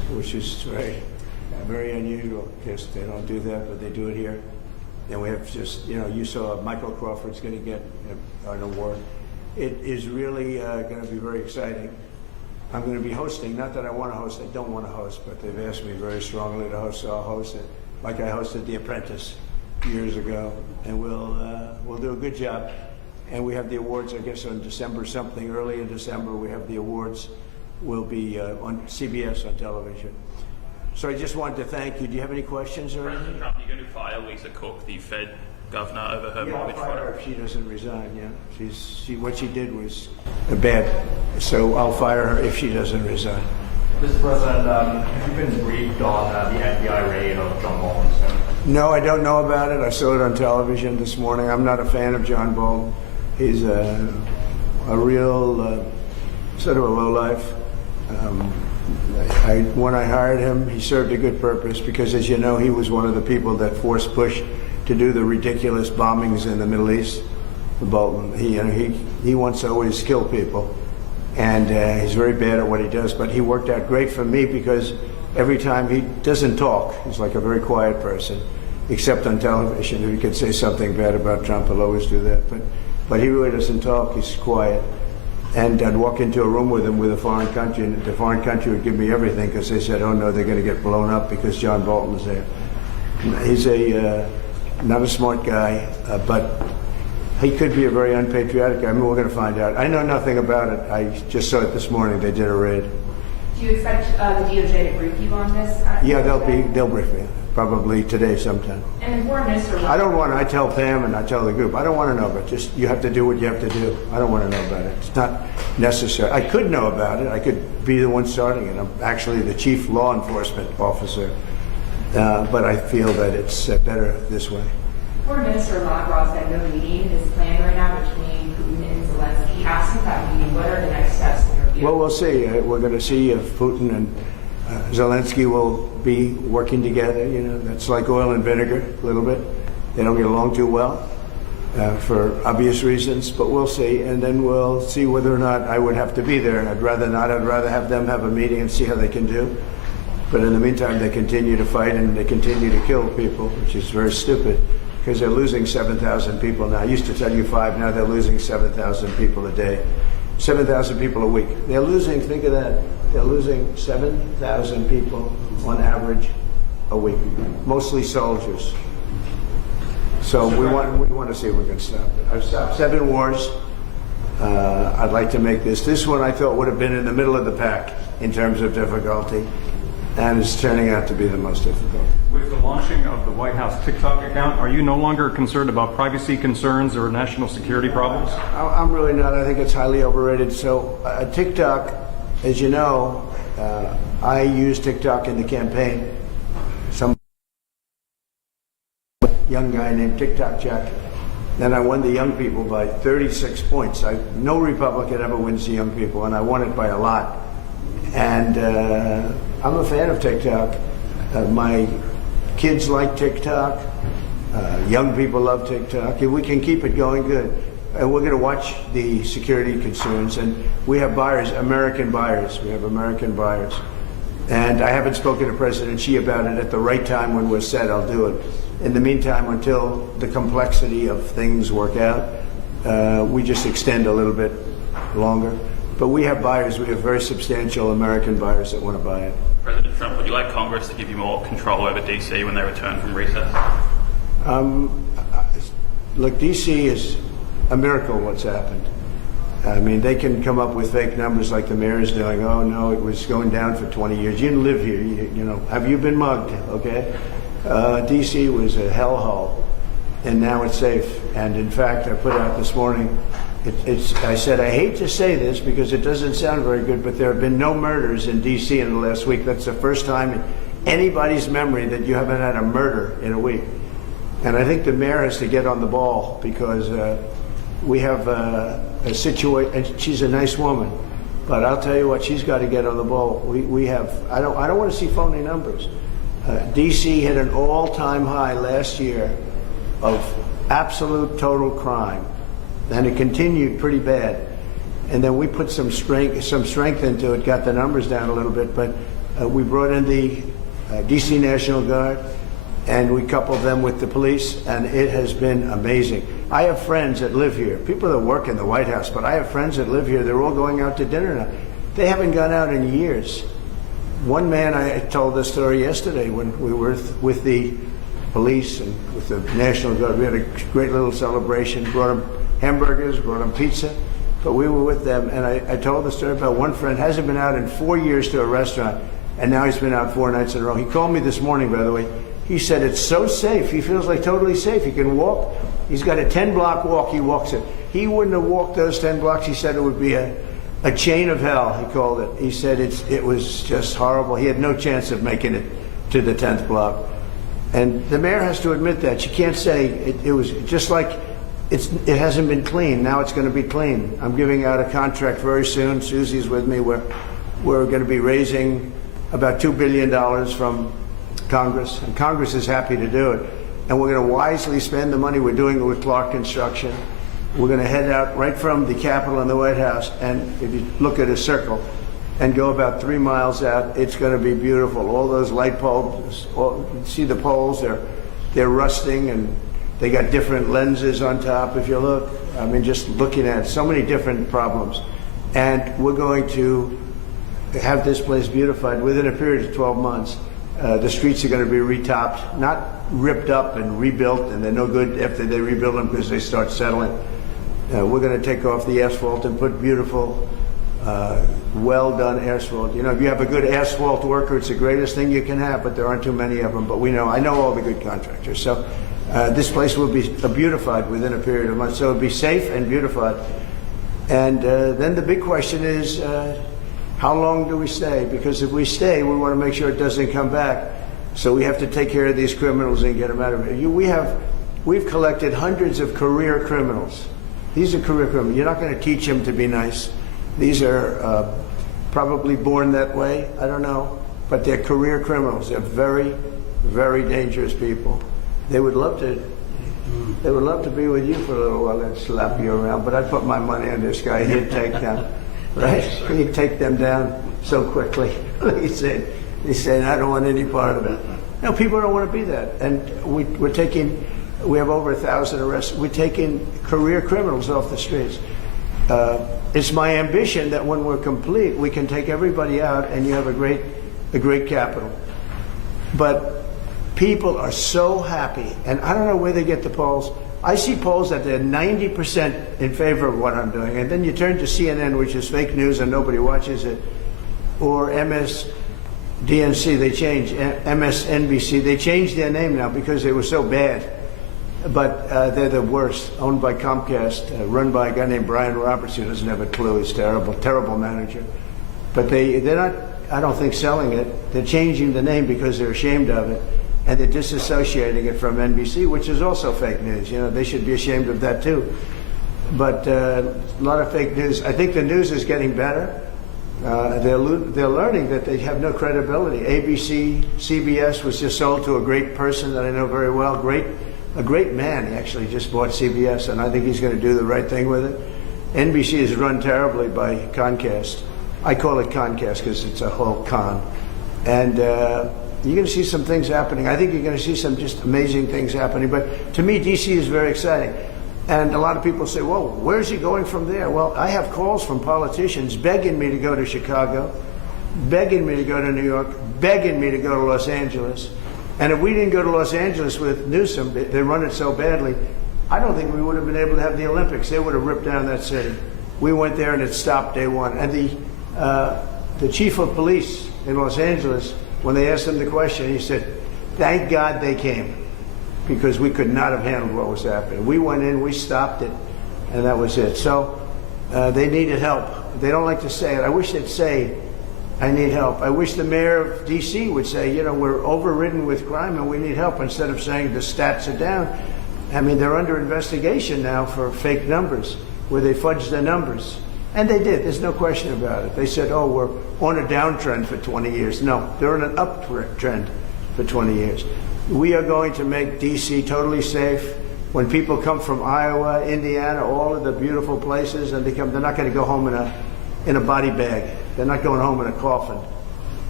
which is very unusual because they don't do that, but they do it here. And we have just, you saw Michael Crawford's going to get an award. It is really going to be very exciting. I'm going to be hosting, not that I want to host, I don't want to host, but they've asked me very strongly to host, so I'll host it. Like I hosted The Apprentice years ago, and we'll do a good job. And we have the awards, I guess, on December something, early in December, we have the awards. Will be on CBS on television. So I just wanted to thank you. Do you have any questions or anything? President Trump, you're going to fire Lisa Cook, the Fed governor, over her Yeah, I'll mortgage fire her fraud? if she doesn't resign, yeah. What she did was bad. So I'll fire her if she doesn't resign. Mr. President, have you been briefed on the FBI raid of John Bolton's home? No, I don't know about it. I saw it on television this morning. I'm not a fan of John Bolton. He's a real sort of a lowlife. When I hired him, he served a good purpose because, as you know, he was one of the people that forced Bush to do the ridiculous bombings in the Middle East. Bolton, he wants to always kill people, and he's very bad at what he does. But he worked out great for me because every time he doesn't talk, he's like a very quiet person, except on television. If he could say something bad about Trump, he'll always do that. But he really doesn't talk. He's quiet. And I'd walk into a room with him with a foreign country, and the foreign country would give me everything because they said, oh no, they're going to get blown up because John Bolton's there. He's not a smart guy, but he could be a very unpatriotic guy. I mean, we're going to find out. I know nothing about it. I just saw it this morning. They did a raid. Do you expect the DOJ to brief you on this? Yeah, they'll brief me. Probably today sometime. And the foreign minister. I tell Pam and I tell the group, I don't want to know, but just you have to do what you have to do. I don't want to know about it. It's not necessary. I could know about it. I could be the one starting it. I'm actually the chief law enforcement officer, but I feel that it's better this way. Foreign Minister Lavrov said no meeting is planned right now between Putin and Zelensky. Absent that meeting, what are the next steps in your view? Well, we'll see. We're going to see if Putin and Zelensky will be working together. That's like oil and vinegar, a little bit. They don't get along too well for obvious reasons, but we'll see. And then we'll see whether or not I would have to be there. I'd rather not. I'd rather have them have a meeting and see how they can do. But in the meantime, they continue to fight and they continue to kill people, which is very stupid because they're losing 7,000 people now. I used to tell you 5, now they're losing 7,000 people a day. 7,000 people a week. They're losing, think of that, they're losing 7,000 people on average a week, mostly soldiers. So we want to see if we can stop it. I've stopped 7 wars. I'd like to make this one I thought would have been in the middle of the pack in terms of difficulty, and it's turning out to be the most difficult. With the launching of the White House TikTok account, are you no longer concerned about privacy concerns or national security problems? I'm really not. I think it's highly overrated. So TikTok, as you know, I used TikTok in the campaign. Some young guy named TikTok Jack. Then I won the young people by 36 points. No Republican ever wins the young people, and I won it by a lot. And I'm a fan of TikTok. My kids like TikTok. Young people love TikTok. If we can keep it going, good. And we're going to watch the security concerns. And we have buyers, American buyers. We have American buyers. And I haven't spoken to President Xi about it. At the right time when we're set, I'll do it. In the meantime, until the complexity of things work out, we just extend a little bit longer. But we have buyers. We have very substantial American buyers that want to buy it. President Trump, would you like Congress to give you more control over DC when they return from recess? Look, DC is a miracle what's happened. I mean, they can come up with fake numbers like the mayor is doing. Oh, no, it was going down for 20 years. You didn't live here. You know, have you been mugged, okay? DC was a hellhole, and now it's safe. And in fact, I put out this morning, I said, I hate to say this because it doesn't sound very good, but there have been no murders in DC in the last week. That's the first time in anybody's memory that you haven't had a murder in a week. And I think the mayor has to get on the ball because we have a situation, and she's a nice woman, but I'll tell you what, she's got to get on the ball. We have, I don't want to see phony numbers. DC hit an all-time high last year of absolute total crime, and it continued pretty bad. And then we put some strength into it, got the numbers down a little bit, but We brought in the DC National Guard, and we coupled them with the police, and it has been amazing. I have friends that live here, people that work in the White House, but I have friends that live here. They're all going out to dinner now. They haven't gone out in years. One man, I told this story yesterday when we were with the police and with the National Guard. We had a great little celebration, brought them hamburgers, brought them pizza, but we were with them, and I told the story about one friend hasn't been out in 4 years to a restaurant, and now he's been out 4 nights in a row. He called me this morning, by the way. He said it's so safe. He feels like totally safe. He can walk. He's got a 10-block walk. He walks it. He wouldn't have walked those 10 blocks. He said it would be a chain of hell, he called it. He said it was just horrible. He had no chance of making it to the 10th block. And the mayor has to admit that. She can't say it was just like it hasn't been clean. Now it's going to be clean. I'm giving out a contract very soon. Susie's with me. We're going to be raising about $2 billion from Congress, and Congress is happy to do it. And we're going to wisely spend the money. We're doing it with Clark Construction. We're going to head out right from the Capitol and the White House, and if you look at a circle and go about 3 miles out, it's going to be beautiful. All those light poles, you see the poles, they're rusting, and they got different lenses on top. If you look, I mean, just looking at so many different problems. And we're going to have this place beautified within a period of 12 months. The streets are going to be retopped, not ripped up and rebuilt, and they're no good after they rebuild them because they start settling. We're going to take off the asphalt and put beautiful, well-done asphalt. You know, if you have a good asphalt worker, it's the greatest thing you can have, but there aren't too many of them. But I know all the good contractors. So this place will be beautified within a period of months. So it'll be safe and beautified. And then the big question is, how long do we stay? Because if we stay, we want to make sure it doesn't come back. So we have to take care of these criminals and get them out of it. We've collected hundreds of career criminals. These are career criminals. You're not going to teach them to be nice. These are probably born that way. I don't know. But they're career criminals. They're very, very dangerous people. They would love to be with you for a little while and slap you around. But I'd put my money on this guy. He'd take them. Right? He'd take them down so quickly. He said, I don't want any part of it. No, people don't want to be that. And we have over 1,000 arrests. We're taking career criminals off the streets. It's my ambition that when we're complete, we can take everybody out and you have a great capital. But people are so happy, and I don't know where they get the polls. I see polls that they're 90% in favor of what I'm doing, and then you turn to CNN, which is fake news and nobody watches it, or MSDNC, they changed, MSNBC, they changed their name now because they were so bad. But they're the worst, owned by Comcast, run by a guy named Brian Roberts, who doesn't have a clue. He's terrible, terrible manager. But they're not, I don't think, selling it. They're changing the name because they're ashamed of it. And they're disassociating it from NBC, which is also fake news. You know, they should be ashamed of that too. But a lot of fake news. I think the news is getting better. They're learning that they have no credibility. ABC, CBS was just sold to a great person that I know very well. A great man. He actually just bought CBS, and I think he's going to do the right thing with it. NBC is run terribly by Comcast. I call it Comcast because it's a whole con. And you're going to see some things happening. I think you're going to see some just amazing things happening. But to me, D.C. is very exciting. And a lot of people say, well, where's he going from there? Well, I have calls from politicians begging me to go to Chicago, begging me to go to New York, begging me to go to Los Angeles. And if we didn't go to Los Angeles with Newsom, they run it so badly, I don't think we would have been able to have the Olympics. They would have ripped down that city. We went there and it stopped day one. And the chief of police in Los Angeles, when they asked him the question, he said, thank God they came, because we could not have handled what was happening. We went in, we stopped it, and that was it. So they needed help. They don't like to say it. I wish they'd say, I need help. I wish the mayor of D.C. would say, you know, we're overridden with crime and we need help, instead of saying the stats are down. I mean, they're under investigation now for fake numbers, where they fudged the numbers. And they did. There's no question about it. They said, oh, we're on a downtrend for 20 years. No, they're on an uptrend for 20 years. We are going to make D.C. totally safe. When people come from Iowa, Indiana, all of the beautiful places, and they're not going to go home in a body bag. They're not going home in a coffin.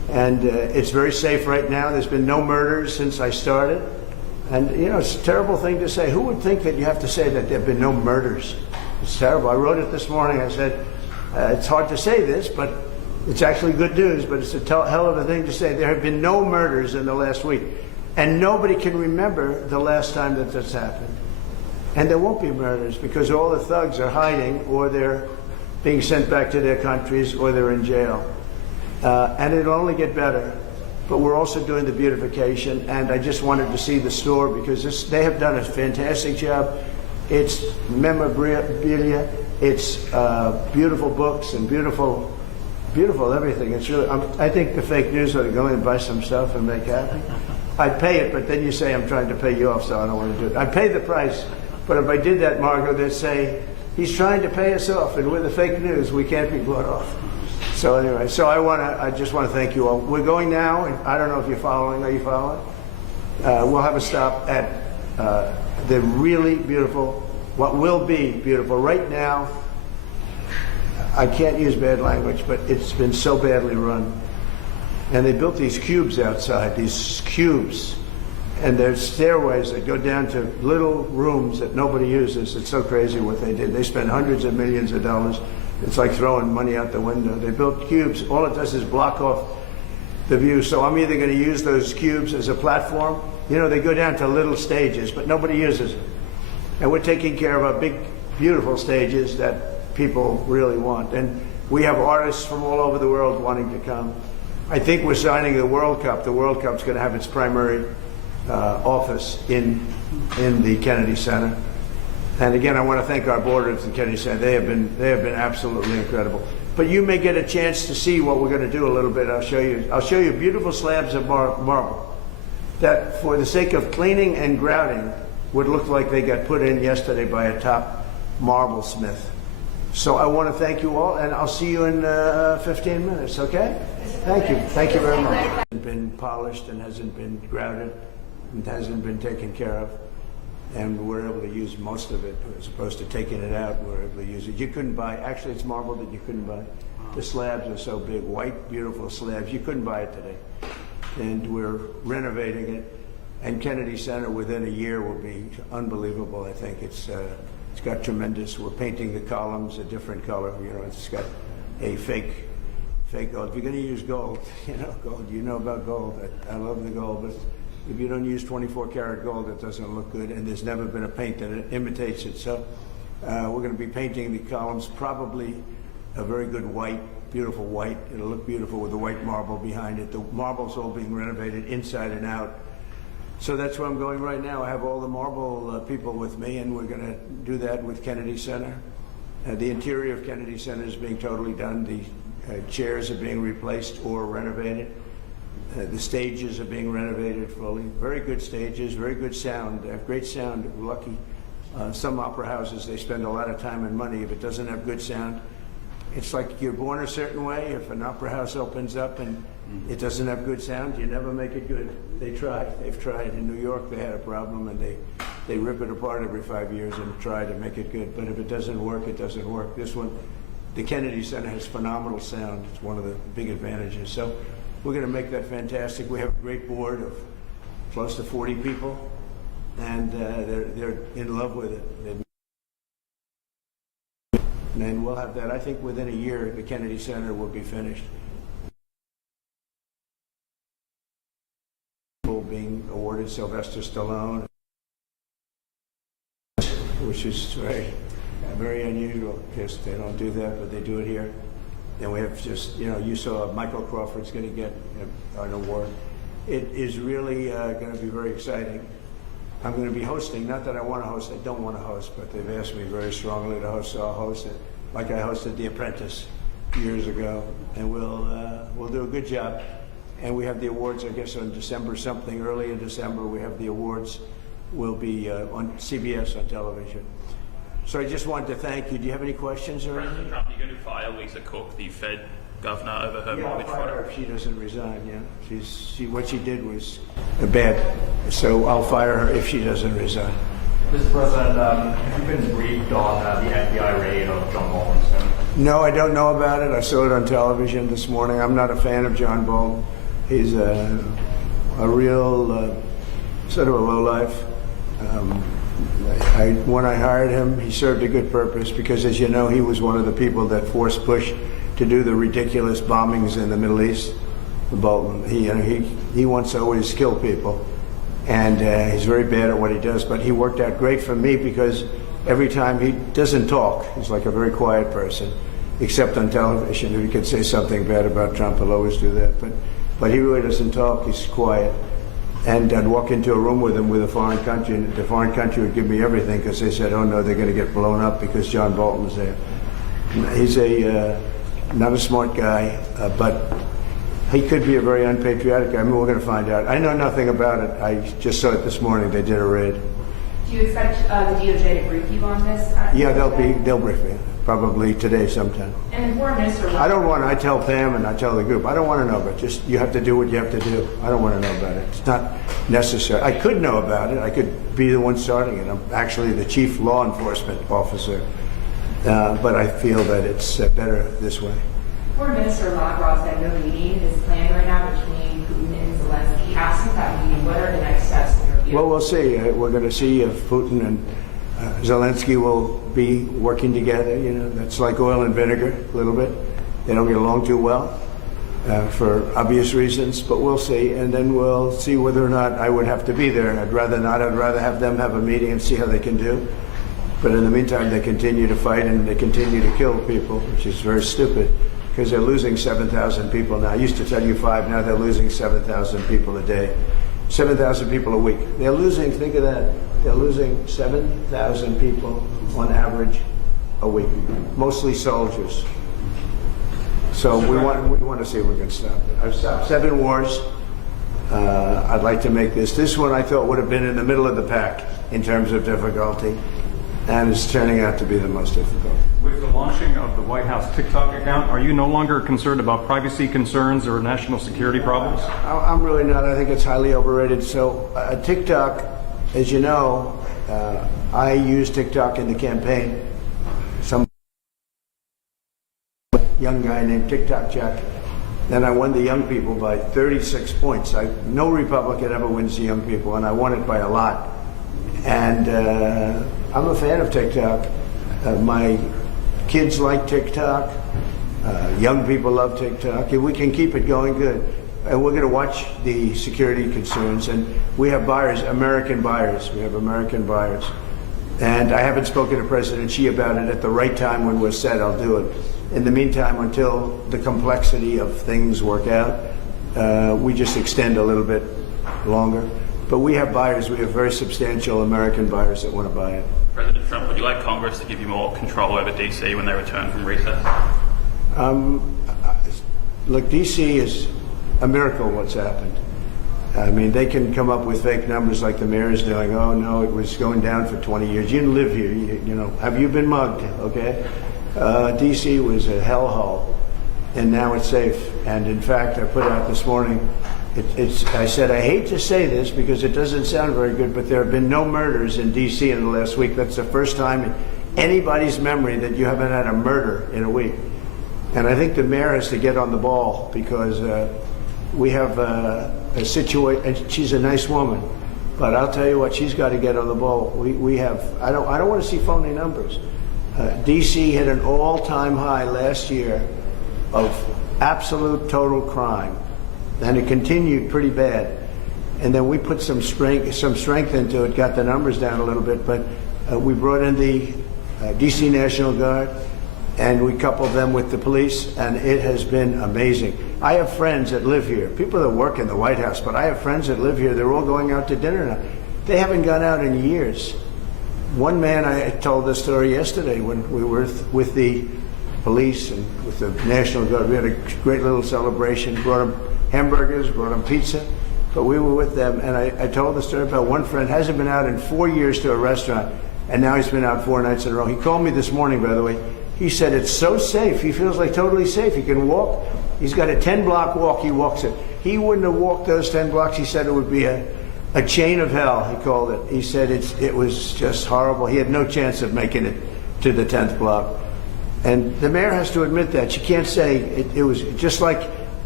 And it's very safe right now. There's been no murders since I started. And, you know, it's a terrible thing to say. Who would think that you have to say that there have been no murders? It's terrible. I wrote it this morning. I said, it's hard to say this, but it's actually good news, but it's a hell of a thing to say. There have been no murders in the last week. And nobody can remember the last time that this happened. And there won't be murders because all the thugs are hiding, or they're being sent back to their countries, or they're in jail. And it'll only get better. But we're also doing the beautification, and I just wanted to see the store because they have done a fantastic job. It's memorabilia, it's beautiful books and beautiful everything. It's really, I think the fake news ought to go in and buy some stuff and make happy. I'd pay it, but then you say I'm trying to pay you off, so I don't want to do it. I'd pay the price, but if I did that, Margot, they'd say, he's trying to pay us off, and with the fake news, we can't be bought off. So anyway, so I just want to thank you all. We're going now, and I don't know if you're following. Are you following? We'll have a stop at the really beautiful, what will be beautiful. Right now, I can't use bad language, but it's been so badly run. And they built these cubes outside, these cubes. And there's stairways that go down to little rooms that nobody uses. It's so crazy what they did. They spent hundreds of millions of dollars. It's like throwing money out the window. They built cubes. All it does is block off the view. So I'm either going to use those cubes as a platform. You know, they go down to little stages, but nobody uses it. And we're taking care of our big, beautiful stages that people really want. And we have artists from all over the world wanting to come. I think we're signing the World Cup. The World Cup's going to have its primary office in the Kennedy Center. And again, I want to thank our board of the Kennedy Center. They have been absolutely incredible. But you may get a chance to see what we're going to do a little bit. I'll show you beautiful slabs of marble that, for the sake of cleaning and grouting, would look like they got put in yesterday by a top marble smith. So I want to thank you all, and I'll see you in 15 minutes, okay? Thank you. Thank you very much. It hasn't been polished and hasn't been grouted and hasn't been taken care of. And we're able to use most of it as opposed to taking it out. We're able to use it. You couldn't buy, actually it's marble that you couldn't buy. The slabs are so big, white, beautiful slabs. You couldn't buy it today. And we're renovating it. And Kennedy Center within a year will be unbelievable. I think it's got tremendous. We're painting the columns a different color. You know, it's got a fake gold. If you're going to use gold, gold. You know about gold. I love the gold, but if you don't use 24 karat gold, it doesn't look good. And there's never been a paint that imitates it. So we're going to be painting the columns probably a very good white, beautiful white. It'll look beautiful with the white marble behind it. The marble's all being renovated inside and out. So that's where I'm going right now. I have all the marble people with me, and we're going to do that with Kennedy Center. The interior of Kennedy Center is being totally done. The chairs are being replaced or renovated. The stages are being renovated fully. Very good stages, very good sound. They have great sound. We're lucky. Some opera houses, they spend a lot of time and money. If it doesn't have good sound, it's like you're born a certain way. If an opera house opens up and it doesn't have good sound, you never make it good. They try. They've tried. In New York, they had a problem, and they rip it apart every 5 years and try to make it good. But if it doesn't work, it doesn't work. This one, the Kennedy Center has phenomenal sound. It's one of the big advantages. So we're going to make that fantastic. We have a great board of close to 40 people, and they're in love with it. And we'll have that. I think within a year, the Kennedy Center will be finished. Being awarded Sylvester Stallone, which is very unusual because they don't do that, but they do it here. And we have just, you saw Michael Crawford's going to get an award. It is really going to be very exciting. I'm going to be hosting, not that I want to host, I don't want to host, but they've asked me very strongly to host, so I'll host it, like I hosted The Apprentice years ago, and we'll do a good job. And we have the awards, I guess, on December something, early in December. We have the awards. Will be on CBS on television. So I just wanted to thank you. Do you have any questions or anything? President Trump, you're going to fire Lisa Cook, the Fed governor, over her mortgage fraud? I'll fire her if she doesn't resign. Yeah, what she did was bad. So I'll fire her if she doesn't resign. Mr. President, have you been briefed on the FBI raid of John Bolton's home? No, I don't know about it. I saw it on television this morning. I'm not a fan of John Bolton. He's a real sort of a lowlife. When I hired him, he served a good purpose because, as you know, he was one of the people that forced Bush to do the ridiculous bombings in the Middle East. Bolton, he wants to always kill people, and he's very bad at what he does. But he worked out great for me because every time he doesn't talk, he's like a very quiet person, except on television. If he could say something bad about Trump, he'll always do that. But he really doesn't talk. He's quiet. And I'd walk into a room with him with a foreign country, and the foreign country would give me everything because they said, oh no, they're going to get blown up because John Bolton's there. He's not a smart guy, but he could be a very unpatriotic guy. I mean, we're going to find out. I know nothing about it. I just saw it this morning. They did a raid. Do you expect the DOJ to brief you on this? Yeah, they'll brief me. Probably today sometime. And the foreign minister. I tell Pam and I tell the group, I don't want to know about it. Just, you have to do what you have to do. I don't want to know about it. It's not necessary. I could know about it. I could be the one starting it. I'm actually the chief law enforcement officer. But I feel that it's better this way. Foreign Minister Lavrov said no meeting is planned right now between Putin and Zelensky. Absent that meeting, what are the next steps in your view? Well, we'll see. We're going to see if Putin and Zelensky will be working together. You know, that's like oil and vinegar a little bit. They don't get along too well for obvious reasons, but we'll see. And then we'll see whether or not I would have to be there. I'd rather not. I'd rather have them have a meeting and see how they can do. But in the meantime, they continue to fight and they continue to kill people, which is very stupid because they're losing 7,000 people now. I used to tell you 5, now they're losing 7,000 people a day. 7,000 people a week. They're losing, think of that, they're losing 7,000 people on average a week, mostly soldiers. So we want to see if we can stop it. I've stopped 7 wars. I'd like to make this one I thought would have been in the middle of the pack in terms of difficulty, and it's turning out to be the most difficult. With the launching of the White House TikTok account, are you no longer concerned about privacy concerns or national security problems? I'm really not. I think it's highly overrated. So TikTok, as you know, I used TikTok in the campaign. Some young guy named TikTok Jack. Then I won the young people by 36 points. No Republican ever wins the young people, and I won it by a lot. And I'm a fan of TikTok. My kids like TikTok. Young people love TikTok. If we can keep it going, good. And we're going to watch the security concerns. And we have buyers, American buyers. We have American buyers. And I haven't spoken to President Xi about it. At the right time when we're set, I'll do it. In the meantime, until the complexity of things work out, we just extend a little bit longer. But we have buyers. We have very substantial American buyers that want to buy it. President Trump, would you like Congress to give you more control over DC when they return from recess? Look, DC is a miracle what's happened. I mean, they can come up with fake numbers like the mayor is doing. Oh, no, it was going down for 20 years. You didn't live here. You know, have you been mugged, okay? DC was a hellhole, and now it's safe. And in fact, I put out this morning, I said, I hate to say this because it doesn't sound very good, but there have been no murders in D.C. in the last week. That's the first time in anybody's memory that you haven't had a murder in a week. And I think the mayor has to get on the ball because we have a situation, and she's a nice woman, but I'll tell you what, she's got to get on the ball. We have, I don't want to see phony numbers. D.C. hit an all-time high last year of absolute total crime. And it continued pretty bad. And then we put some strength into it, got the numbers down a little bit, but we brought in the DC National Guard, and we coupled them with the police, and it has been amazing. I have friends that live here, people that work in the White House, but I have friends that live here. They're all going out to dinner now. They haven't gone out in years. One man, I told this story yesterday when we were with the police and with the National Guard. We had a great little celebration, brought them hamburgers, brought them pizza, but we were with them, and I told the story about one friend hasn't been out in 4 years to a restaurant, and now he's been out 4 nights in a row. He called me this morning, by the way. He said it's so safe. He feels like totally safe. He can walk. He's got a 10-block walk. He walks it. He wouldn't have walked those 10 blocks. He said it would be a chain of hell, he called it. He said it was just horrible. He had no chance of making it to the 10th block. And the mayor has to admit that. She can't say it was just like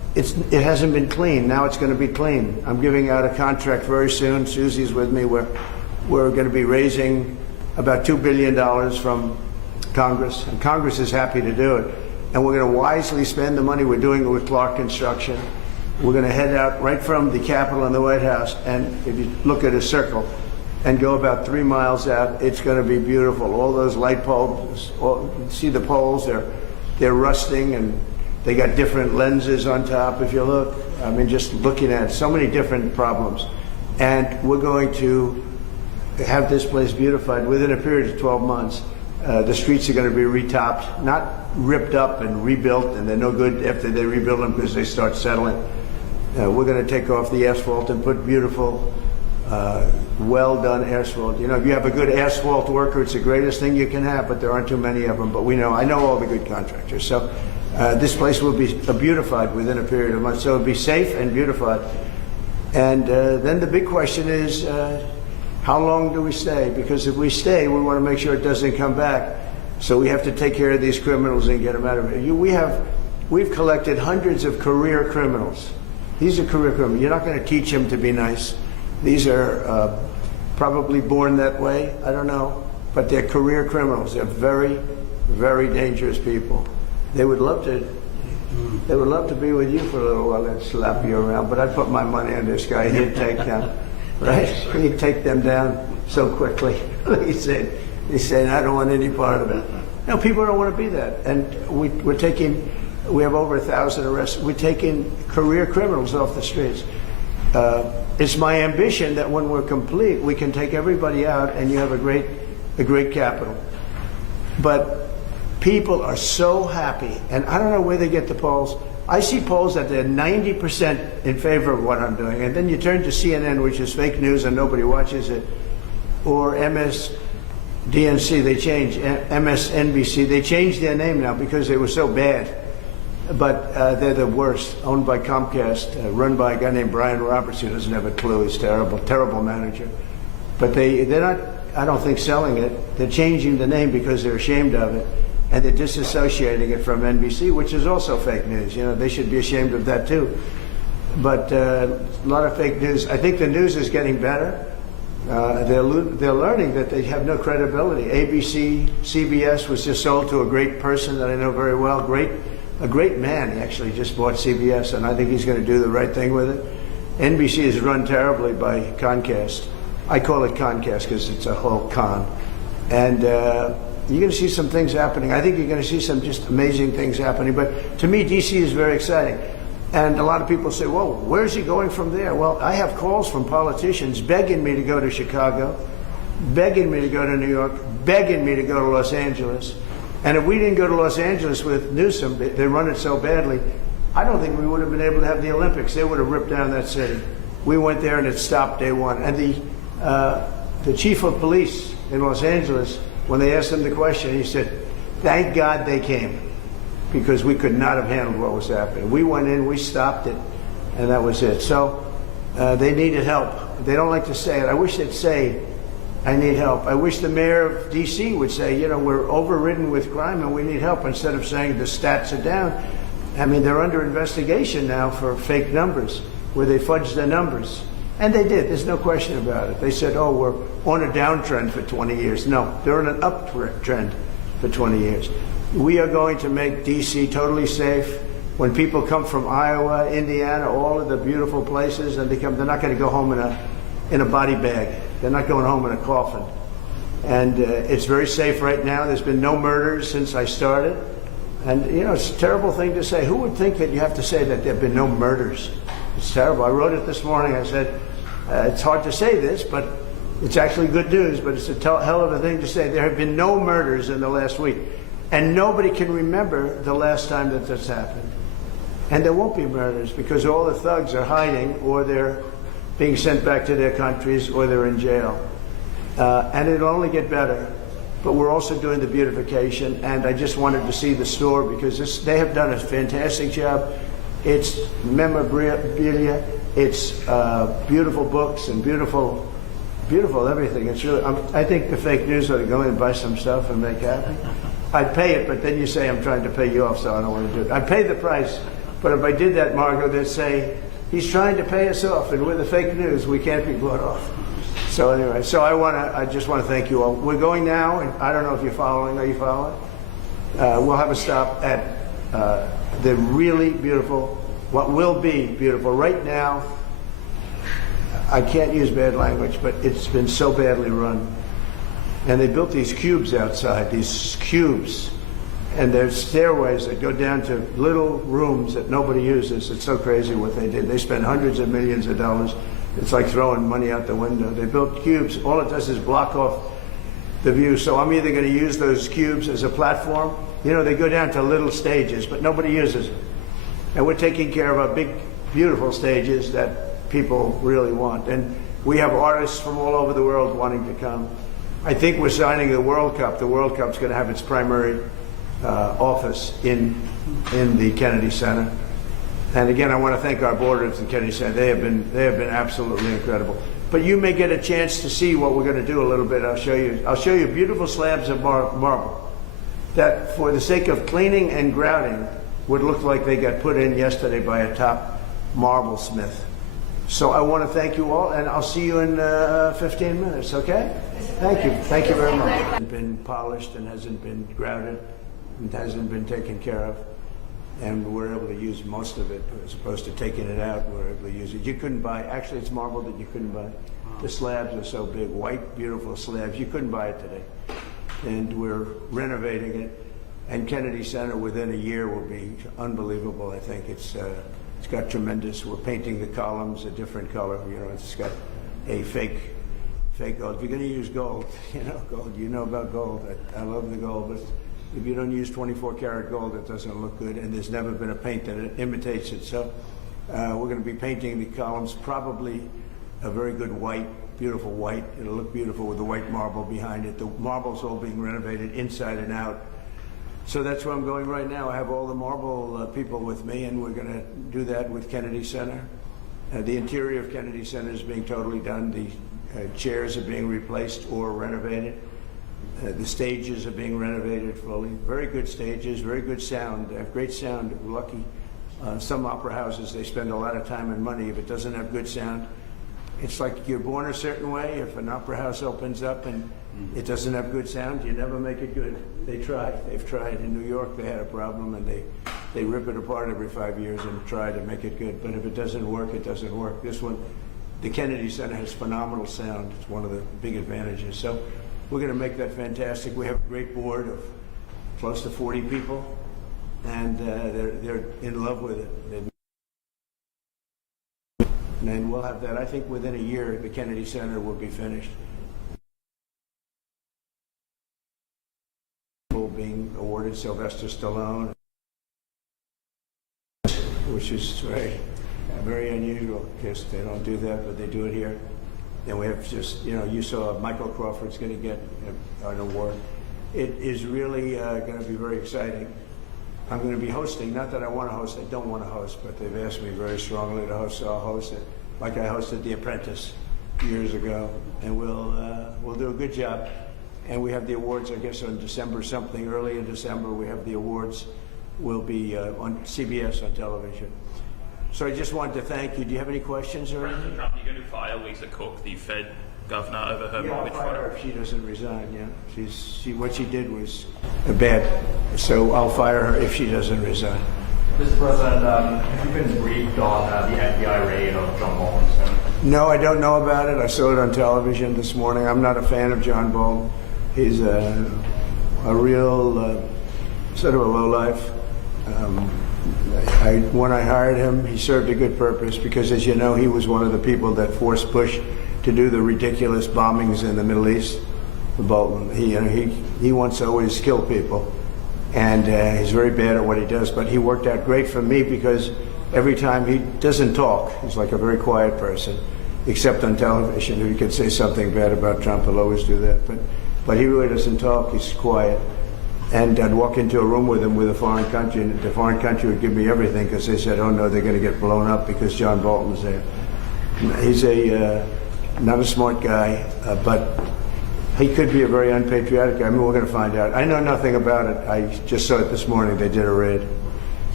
it hasn't been clean. Now it's going to be clean. I'm giving out a contract very soon. Susie's with me. We're going to be raising about $2 billion from Congress, and Congress is happy to do it. And we're going to wisely spend the money. We're doing it with Clark Construction. We're going to head out right from the Capitol and the White House, and if you look at a circle and go about 3 miles out, it's going to be beautiful. All those light bulbs, you see the poles, they're rusting, and they got different lenses on top, if you look. I mean, just looking at it, so many different problems. And we're going to have this place beautified within a period of 12 months. The streets are going to be retopped, not ripped up and rebuilt, and they're no good after they rebuild them because they start settling. We're going to take off the asphalt and put beautiful, well-done asphalt. You know, if you have a good asphalt worker, it's the greatest thing you can have, but there aren't too many of them. But I know all the good contractors. So this place will be beautified within a period of months. So it'll be safe and beautified. And then the big question is, how long do we stay? Because if we stay, we want to make sure it doesn't come back. So we have to take care of these criminals and get them out of it. We've collected hundreds of career criminals. These are career criminals. You're not going to teach them to be nice. These are probably born that way. I don't know. But they're career criminals. They're very, very dangerous people. They would love to be with you for a little while and slap you around. But I'd put my money on this guy. He'd take them, right? He'd take them down so quickly. He's saying, I don't want any part of it. No, people don't want to be that. And we have over 1,000 arrests. We're taking career criminals off the streets. It's my ambition that when we're complete, we can take everybody out and you have a great capital. But people are so happy, and I don't know where they get the polls. I see polls that they're 90% in favor of what I'm doing, and then you turn to CNN, which is fake news and nobody watches it, or MSDNC, MSNBC, they changed their name now because they were so bad. But they're the worst, owned by Comcast, run by a guy named Brian Roberts, who doesn't have a clue. He's terrible, terrible manager. But they're not, I don't think, selling it. They're changing the name because they're ashamed of it, and they're disassociating it from NBC, which is also fake news. You know, they should be ashamed of that too. But a lot of fake news. I think the news is getting better. They're learning that they have no credibility. ABC, CBS was just sold to a great person that I know very well, a great man. He actually just bought CBS, and I think he's going to do the right thing with it. NBC is run terribly by Comcast. I call it Comcast because it's a whole con. And you're going to see some things happening. I think you're going to see some just amazing things happening. But to me, D.C. is very exciting. And a lot of people say, well, where's he going from there? Well, I have calls from politicians begging me to go to Chicago, begging me to go to New York, begging me to go to Los Angeles. And if we didn't go to Los Angeles with Newsom, they run it so badly, I don't think we would have been able to have the Olympics. They would have ripped down that city. We went there and it stopped day one. And the chief of police in Los Angeles, when they asked him the question, he said, thank God they came, because we could not have handled what was happening. We went in, we stopped it, and that was it. So they needed help. They don't like to say it. I wish they'd say, I need help. I wish the mayor of D.C. would say, you know, we're overridden with crime and we need help, instead of saying the stats are down. I mean, they're under investigation now for fake numbers, where they fudged the numbers. And they did. There's no question about it. They said, oh, we're on a downtrend for 20 years. No, they're on an uptrend for 20 years. We are going to make D.C. totally safe. When people come from Iowa, Indiana, all of the beautiful places, and they're not going to go home in a body bag. They're not going home in a coffin. And it's very safe right now. There's been no murders since I started. And, you know, it's a terrible thing to say. Who would think that you have to say that there have been no murders? It's terrible. I wrote it this morning. I said, it's hard to say this, but it's actually good news, but it's a hell of a thing to say. There have been no murders in the last week. And nobody can remember the last time that this happened. And there won't be murders because all the thugs are hiding, or they're being sent back to their countries, or they're in jail. And it'll only get better. But we're also doing the beautification, and I just wanted to see the store because they have done a fantastic job. It's memorabilia, it's beautiful books and beautiful everything. It's really, I think the fake news ought to go in and buy some stuff and make happy. I'd pay it, but then you say I'm trying to pay you off, so I don't want to do it. I'd pay the price, But if I did that, Margot, they'd say, he's trying to pay us off, and we're the fake news. We can't be bought off. So anyway, so I just want to thank you all. We're going now, and I don't know if you're following. Are you following? We'll have a stop at the really beautiful, what will be beautiful. Right now, I can't use bad language, but it's been so badly run. And they built these cubes outside, these cubes. And there's stairways that go down to little rooms that nobody uses. It's so crazy what they did. They spent hundreds of millions of dollars. It's like throwing money out the window. They built cubes. All it does is block off the view. So I'm either going to use those cubes as a platform. You know, they go down to little stages, but nobody uses it. And we're taking care of our big, beautiful stages that people really want. And we have artists from all over the world wanting to come. I think we're signing the World Cup. The World Cup's going to have its primary office in the Kennedy Center. And again, I want to thank our board of the Kennedy Center. They have been absolutely incredible. But you may get a chance to see what we're going to do a little bit. I'll show you beautiful slabs of marble that, for the sake of cleaning and grouting, would look like they got put in yesterday by a top marble smith. So I want to thank you all, and I'll see you in 15 minutes, okay? Thank you. Thank you very much. It hasn't been polished and hasn't been grouted and hasn't been taken care of. And we're able to use most of it as opposed to taking it out. We're able to use it. You couldn't buy, actually it's marble that you couldn't buy. The slabs are so big, white, beautiful slabs. You couldn't buy it today. And we're renovating it. And Kennedy Center within a year will be unbelievable. I think it's got tremendous. We're painting the columns a different color. You know, it's got a fake gold. If you're going to use gold, gold. You know about gold. I love the gold, but if you don't use 24 karat gold, it doesn't look good. And there's never been a paint that imitates it. So we're going to be painting the columns probably a very good white, beautiful white. It'll look beautiful with the white marble behind it. The marble's all being renovated inside and out. So that's where I'm going right now. I have all the marble people with me, and we're going to do that with Kennedy Center. The interior of Kennedy Center is being totally done. The chairs are being replaced or renovated. The stages are being renovated fully. Very good stages, very good sound. They have great sound. We're lucky. Some opera houses, they spend a lot of time and money. If it doesn't have good sound, it's like you're born a certain way. If an opera house opens up and it doesn't have good sound, you never make it good. They try. They've tried. In New York, they had a problem, and they rip it apart every 5 years and try to make it good. But if it doesn't work, it doesn't work. This one, the Kennedy Center has phenomenal sound. It's one of the big advantages. So we're going to make that fantastic. We have a great board of close to 40 people, and they're in love with it. And we'll have that. I think within a year, the Kennedy Center will be finished. Being awarded Sylvester Stallone, which is very unusual because they don't do that, but they do it here. And we have just, you saw Michael Crawford's going to get an award. It is really going to be very exciting. I'm going to be hosting, not that I want to host, I don't want to host, but they've asked me very strongly to host, so I'll host it. Like I hosted The Apprentice years ago, and we'll do a good job. And we have the awards, I guess, on December something. Early in December, we have the awards. Will be on CBS on television. So I just wanted to thank you. Do you have any questions or anything? President Trump, you're going to fire Lisa Cook, the Fed governor, over her mortgage I'll fire her fraud? if she doesn't resign. Yeah, what she did was bad. So I'll fire her if she doesn't resign. Mr. President, have you been briefed on the FBI raid of John Bolton's home? No, I don't know about it. I saw it on television this morning. I'm not a fan of John Bolton. He's a real sort of a lowlife. When I hired him, he served a good purpose because, as you know, he was one of the people that forced Bush to do the ridiculous bombings in the Middle East. Bolton, he wants to always kill people, and he's very bad at what he does. But he worked out great for me because every time he doesn't talk, he's like a very quiet person, except on television. If he could say something bad about Trump, he'll always do that. But he really doesn't talk. He's quiet. And I'd walk into a room with him with a foreign country, and the foreign country would give me everything because they said, oh no, they're going to get blown up because John Bolton's there. He's not a smart guy, but he could be a very unpatriotic guy. I mean, we're going to find out. I know nothing about it. I just saw it this morning. They did a raid. Do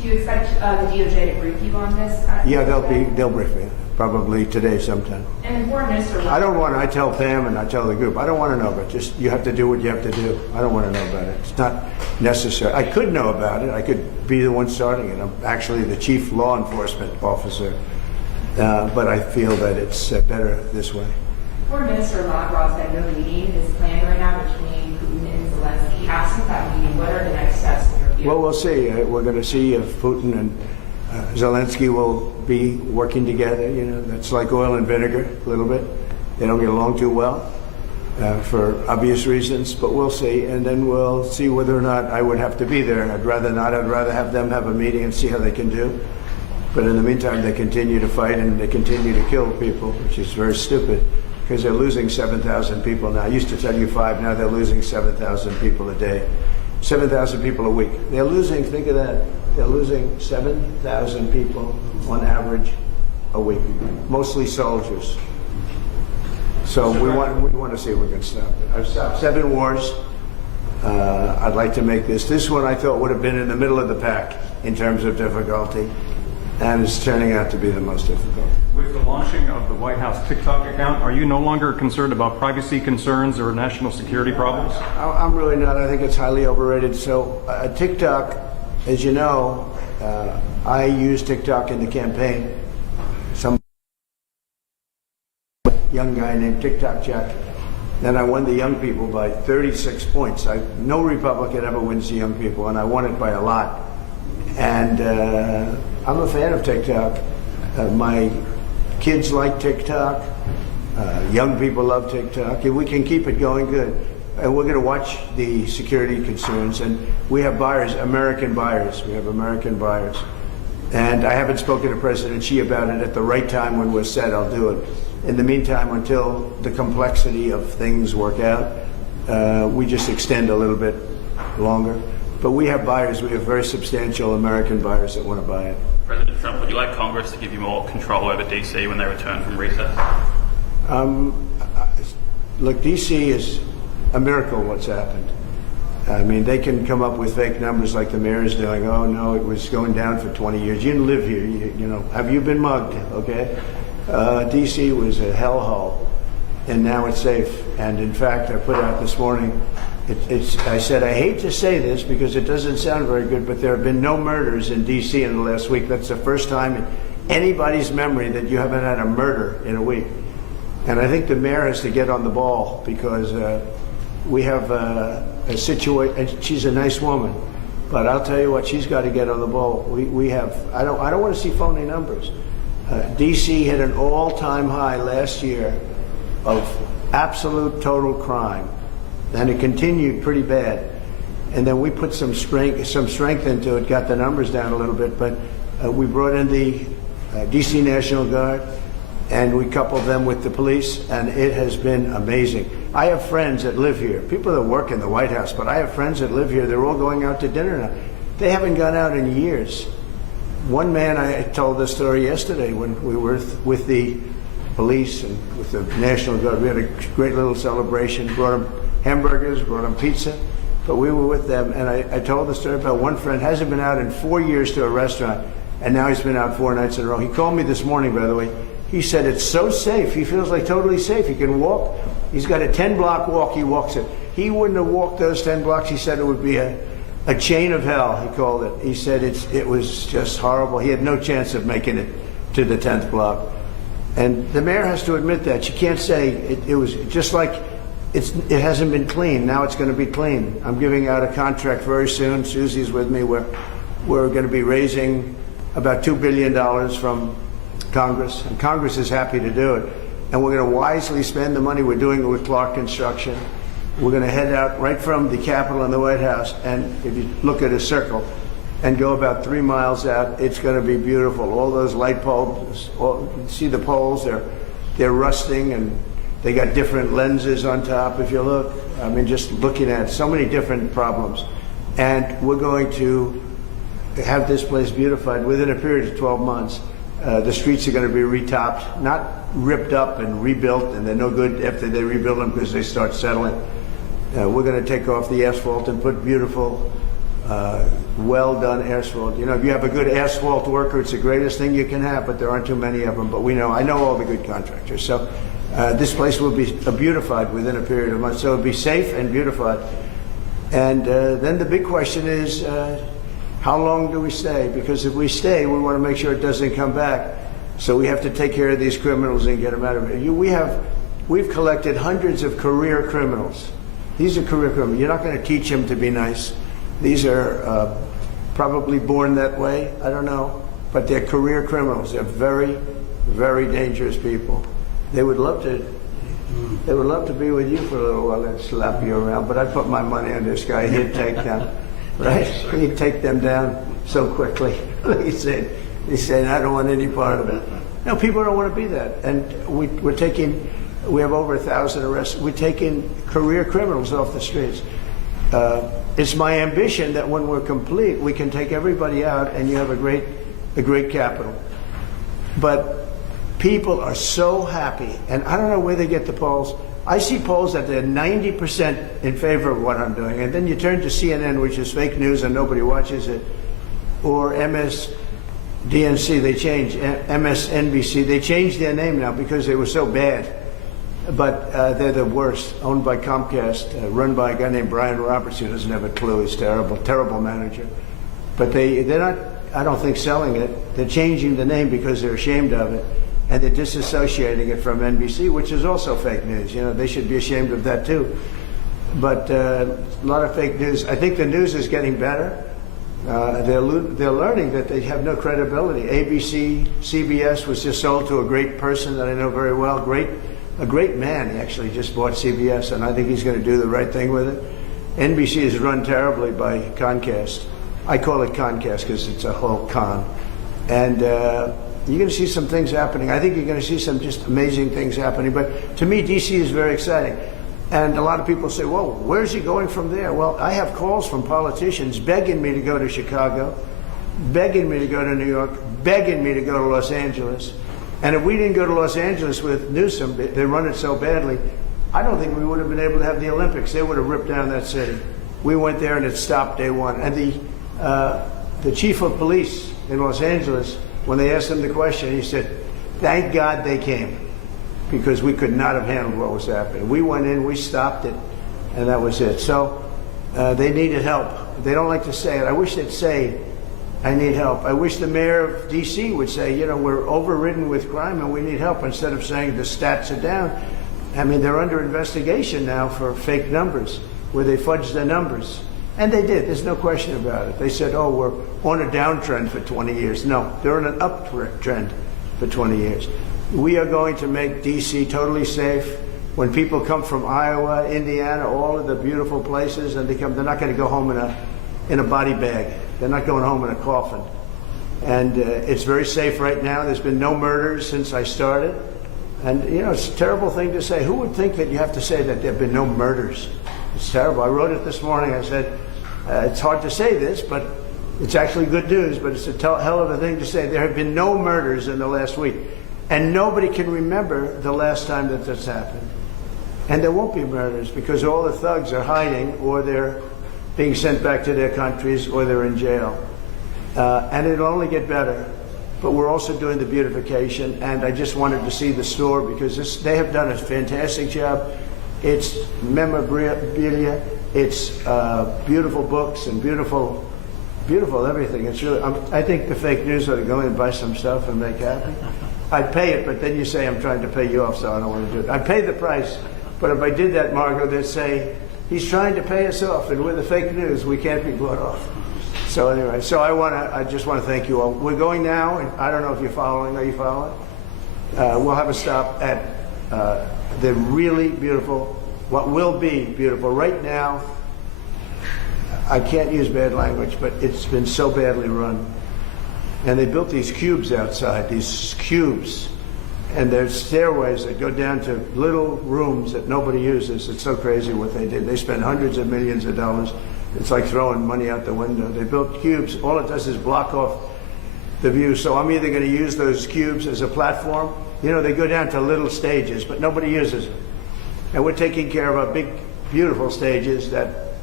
Do you expect the DOJ to brief you on this? Yeah, they'll brief me, probably today sometime. And the foreign minister. I tell Pam and I tell the group, I don't want to know about it. Just, you have to do what you have to do. I don't want to know about it. It's not necessary. I could know about it. I could be the one starting it. I'm actually the chief law enforcement officer. But I feel that it's better this way. Foreign Minister Lavrov said no meeting is planned right now between Putin and Zelensky. Asked at that meeting, what are the next steps in your view? Well, we'll see. We're going to see if Putin and Zelensky will be working together. You know, that's like oil and vinegar a little bit. They don't get along too well for obvious reasons, but we'll see. And then we'll see whether or not I would have to be there. I'd rather not. I'd rather have them have a meeting and see how they can do. But in the meantime, they continue to fight and they continue to kill people, which is very stupid because they're losing 7,000 people now. I used to tell you 5, now they're losing 7,000 people a day. 7,000 people a week. They're losing, think of that, they're losing 7,000 people on average a week, mostly soldiers. So we want to see if we can stop it. I've stopped 7 wars. I'd like to make this one I thought would have been in the middle of the pack in terms of difficulty, and it's turning out to be the most difficult. With the launching of the White House TikTok account, are you no longer concerned about privacy concerns or national security problems? I'm really not. I think it's highly overrated. So TikTok, as you know, I used TikTok in the campaign. Some young guy named TikTok Jack. Then I won the young people by 36 points. No Republican ever wins the young people, and I won it by a lot. And I'm a fan of TikTok. My kids like TikTok. Young people love TikTok. If we can keep it going, good. And we're going to watch the security concerns. And we have buyers, American buyers. We have American buyers. And I haven't spoken to President Xi about it. At the right time when we're set, I'll do it. In the meantime, until the complexity of things work out, we just extend a little bit longer. But we have buyers. We have very substantial American buyers that want to buy it. President Trump, would you like Congress to give you more control over DC when they return from recess? Look, DC is a miracle what's happened. I mean, they can come up with fake numbers like the mayor is doing. Oh, no, it was going down for 20 years. You didn't live here. You know, have you been mugged? Okay. DC was a hellhole, and now it's safe. And in fact, I put out this morning, I said, I hate to say this because it doesn't sound very good, but there have been no murders in D.C. in the last week. That's the first time in anybody's memory that you haven't had a murder in a week. And I think the mayor has to get on the ball because we have a situation, and she's a nice woman, but I'll tell you what, she's got to get on the ball. We have, I don't want to see phony numbers. D.C. hit an all-time high last year of absolute total crime. And it continued pretty bad. And then we put some strength into it, got the numbers down a little bit, but we brought in the DC National Guard, and we coupled them with the police, and it has been amazing. I have friends that live here, people that work in the White House, but I have friends that live here. They're all going out to dinner now. They haven't gone out in years. One man, I told this story yesterday when we were with the police and with the National Guard. We had a great little celebration, brought them hamburgers, brought them pizza, but we were with them, and I told the story about one friend hasn't been out in 4 years to a restaurant, and now he's been out 4 nights in a row. He called me this morning, by the way. He said it's so safe. He feels like totally safe. He can walk. He's got a 10-block walk. He walks it. He wouldn't have walked those 10 blocks. He said it would be a chain of hell, he called it. He said it was just horrible. He had no chance of making it to the 10th block. And the mayor has to admit that. She can't say it was just like it hasn't been clean. Now it's going to be clean. I'm giving out a contract very soon. Susie's with me. We're going to be raising about $2 billion from Congress, and Congress is happy to do it. And we're going to wisely spend the money. We're doing it with Clark Construction. We're going to head out right from the Capitol and the White House, and if you look at a circle and go about 3 miles out, it's going to be beautiful. All those light bulbs, you see the poles, they're rusting, and they got different lenses on top, if you look. I mean, just looking at so many different problems. And we're going to have this place beautified within a period of 12 months. The streets are going to be retopped, not ripped up and rebuilt, and they're no good after they rebuild them because they start settling. We're going to take off the asphalt and put beautiful well-done asphalt. You know, if you have a good asphalt worker, it's the greatest thing you can have, but there aren't too many of them. But I know all the good contractors. So this place will be beautified within a period of months. So it'll be safe and beautified. And then the big question is, how long do we stay? Because if we stay, we want to make sure it doesn't come back. So we have to take care of these criminals and get them out of it. We've collected hundreds of career criminals. These are career criminals. You're not going to teach them to be nice. These are probably born that way. I don't know. But they're career criminals. They're very, very dangerous people. They would love to be with you for a little while and slap you around. But I put my money on this guy. He'd take them, right? He'd take them down so quickly. He's saying, I don't want any part of it. No, people don't want to be that. And we have over 1,000 arrests. We're taking career criminals off the streets. It's my ambition that when we're complete, we can take everybody out and you have a great capital. But people are so happy, and I don't know where they get the polls. I see polls that they're 90% in favor of what I'm doing, and then you turn to CNN, which is fake news and nobody watches it, or MSDNC, MSNBC, they changed their name now because they were so bad. But they're the worst, owned by Comcast, run by a guy named Brian Roberts, who doesn't have a clue. He's terrible, terrible manager. But they're not, I don't think, selling it. They're changing the name because they're ashamed of it. And they're disassociating it from NBC, which is also fake news. You know, they should be ashamed of that too. But a lot of fake news. I think the news is getting better. They're learning that they have no credibility. ABC, CBS was just sold to a great person that I know very well, a great man. He actually just bought CBS, and I think he's going to do the right thing with it. NBC is run terribly by Comcast. I call it Comcast because it's a whole con. And you're going to see some things happening. I think you're going to see some just amazing things happening. But to me, D.C. is very exciting. And a lot of people say, well, where's he going from there? Well, I have calls from politicians begging me to go to Chicago, begging me to go to New York, begging me to go to Los Angeles. And if we didn't go to Los Angeles with Newsom, they run it so badly, I don't think we would have been able to have the Olympics. They would have ripped down that city. We went there and it stopped day one. And the chief of police in Los Angeles, when they asked him the question, he said, thank God they came, because we could not have handled what was happening. We went in, we stopped it, and that was it. So they needed help. They don't like to say it. I wish they'd say, I need help. I wish the mayor of D.C. would say, you know, we're overridden with crime and we need help, instead of saying the stats are down. I mean, they're under investigation now for fake numbers, where they fudged their numbers. And they did. There's no question about it. They said, oh, we're on a downtrend for 20 years. No, they're on an uptrend for 20 years. We are going to make D.C. totally safe. When people come from Iowa, Indiana, all of the beautiful places, and they're not going to go home in a body bag. They're not going home in a coffin. And it's very safe right now. There's been no murders since I started. And, you know, it's a terrible thing to say. Who would think that you have to say that there have been no murders? It's terrible. I wrote it this morning. I said, it's hard to say this, but it's actually good news, but it's a hell of a thing to say. There have been no murders in the last week. And nobody can remember the last time that this happened. And there won't be murders, because all the thugs are hiding, or they're being sent back to their countries, or they're in jail. And it'll only get better. But we're also doing the beautification, and I just wanted to see the store, because they have done a fantastic job. It's memorabilia, it's beautiful books, and beautiful everything. It's really, I think the fake news ought to go in and buy some stuff and make happy. I'd pay it, but then you say I'm trying to pay you off, so I don't want to do it. I'd pay the price, but if I did that, Margot, they'd say, he's trying to pay us off, and with the fake news, we can't be bought off. So anyway, I just want to thank you all. We're going now, and I don't know if you're following. Are you following? We'll have a stop at the really beautiful, what will be beautiful. Right now, I can't use bad language, but it's been so badly run. And they built these cubes outside, and there's stairways that go down to little rooms that nobody uses. It's so crazy what they did. They spent hundreds of millions of dollars. It's like throwing money out the window. They built cubes. All it does is block off the view. So I'm either going to use those cubes as a platform. You know, they go down to little stages, but nobody uses them. And we're taking care of our big, beautiful stages that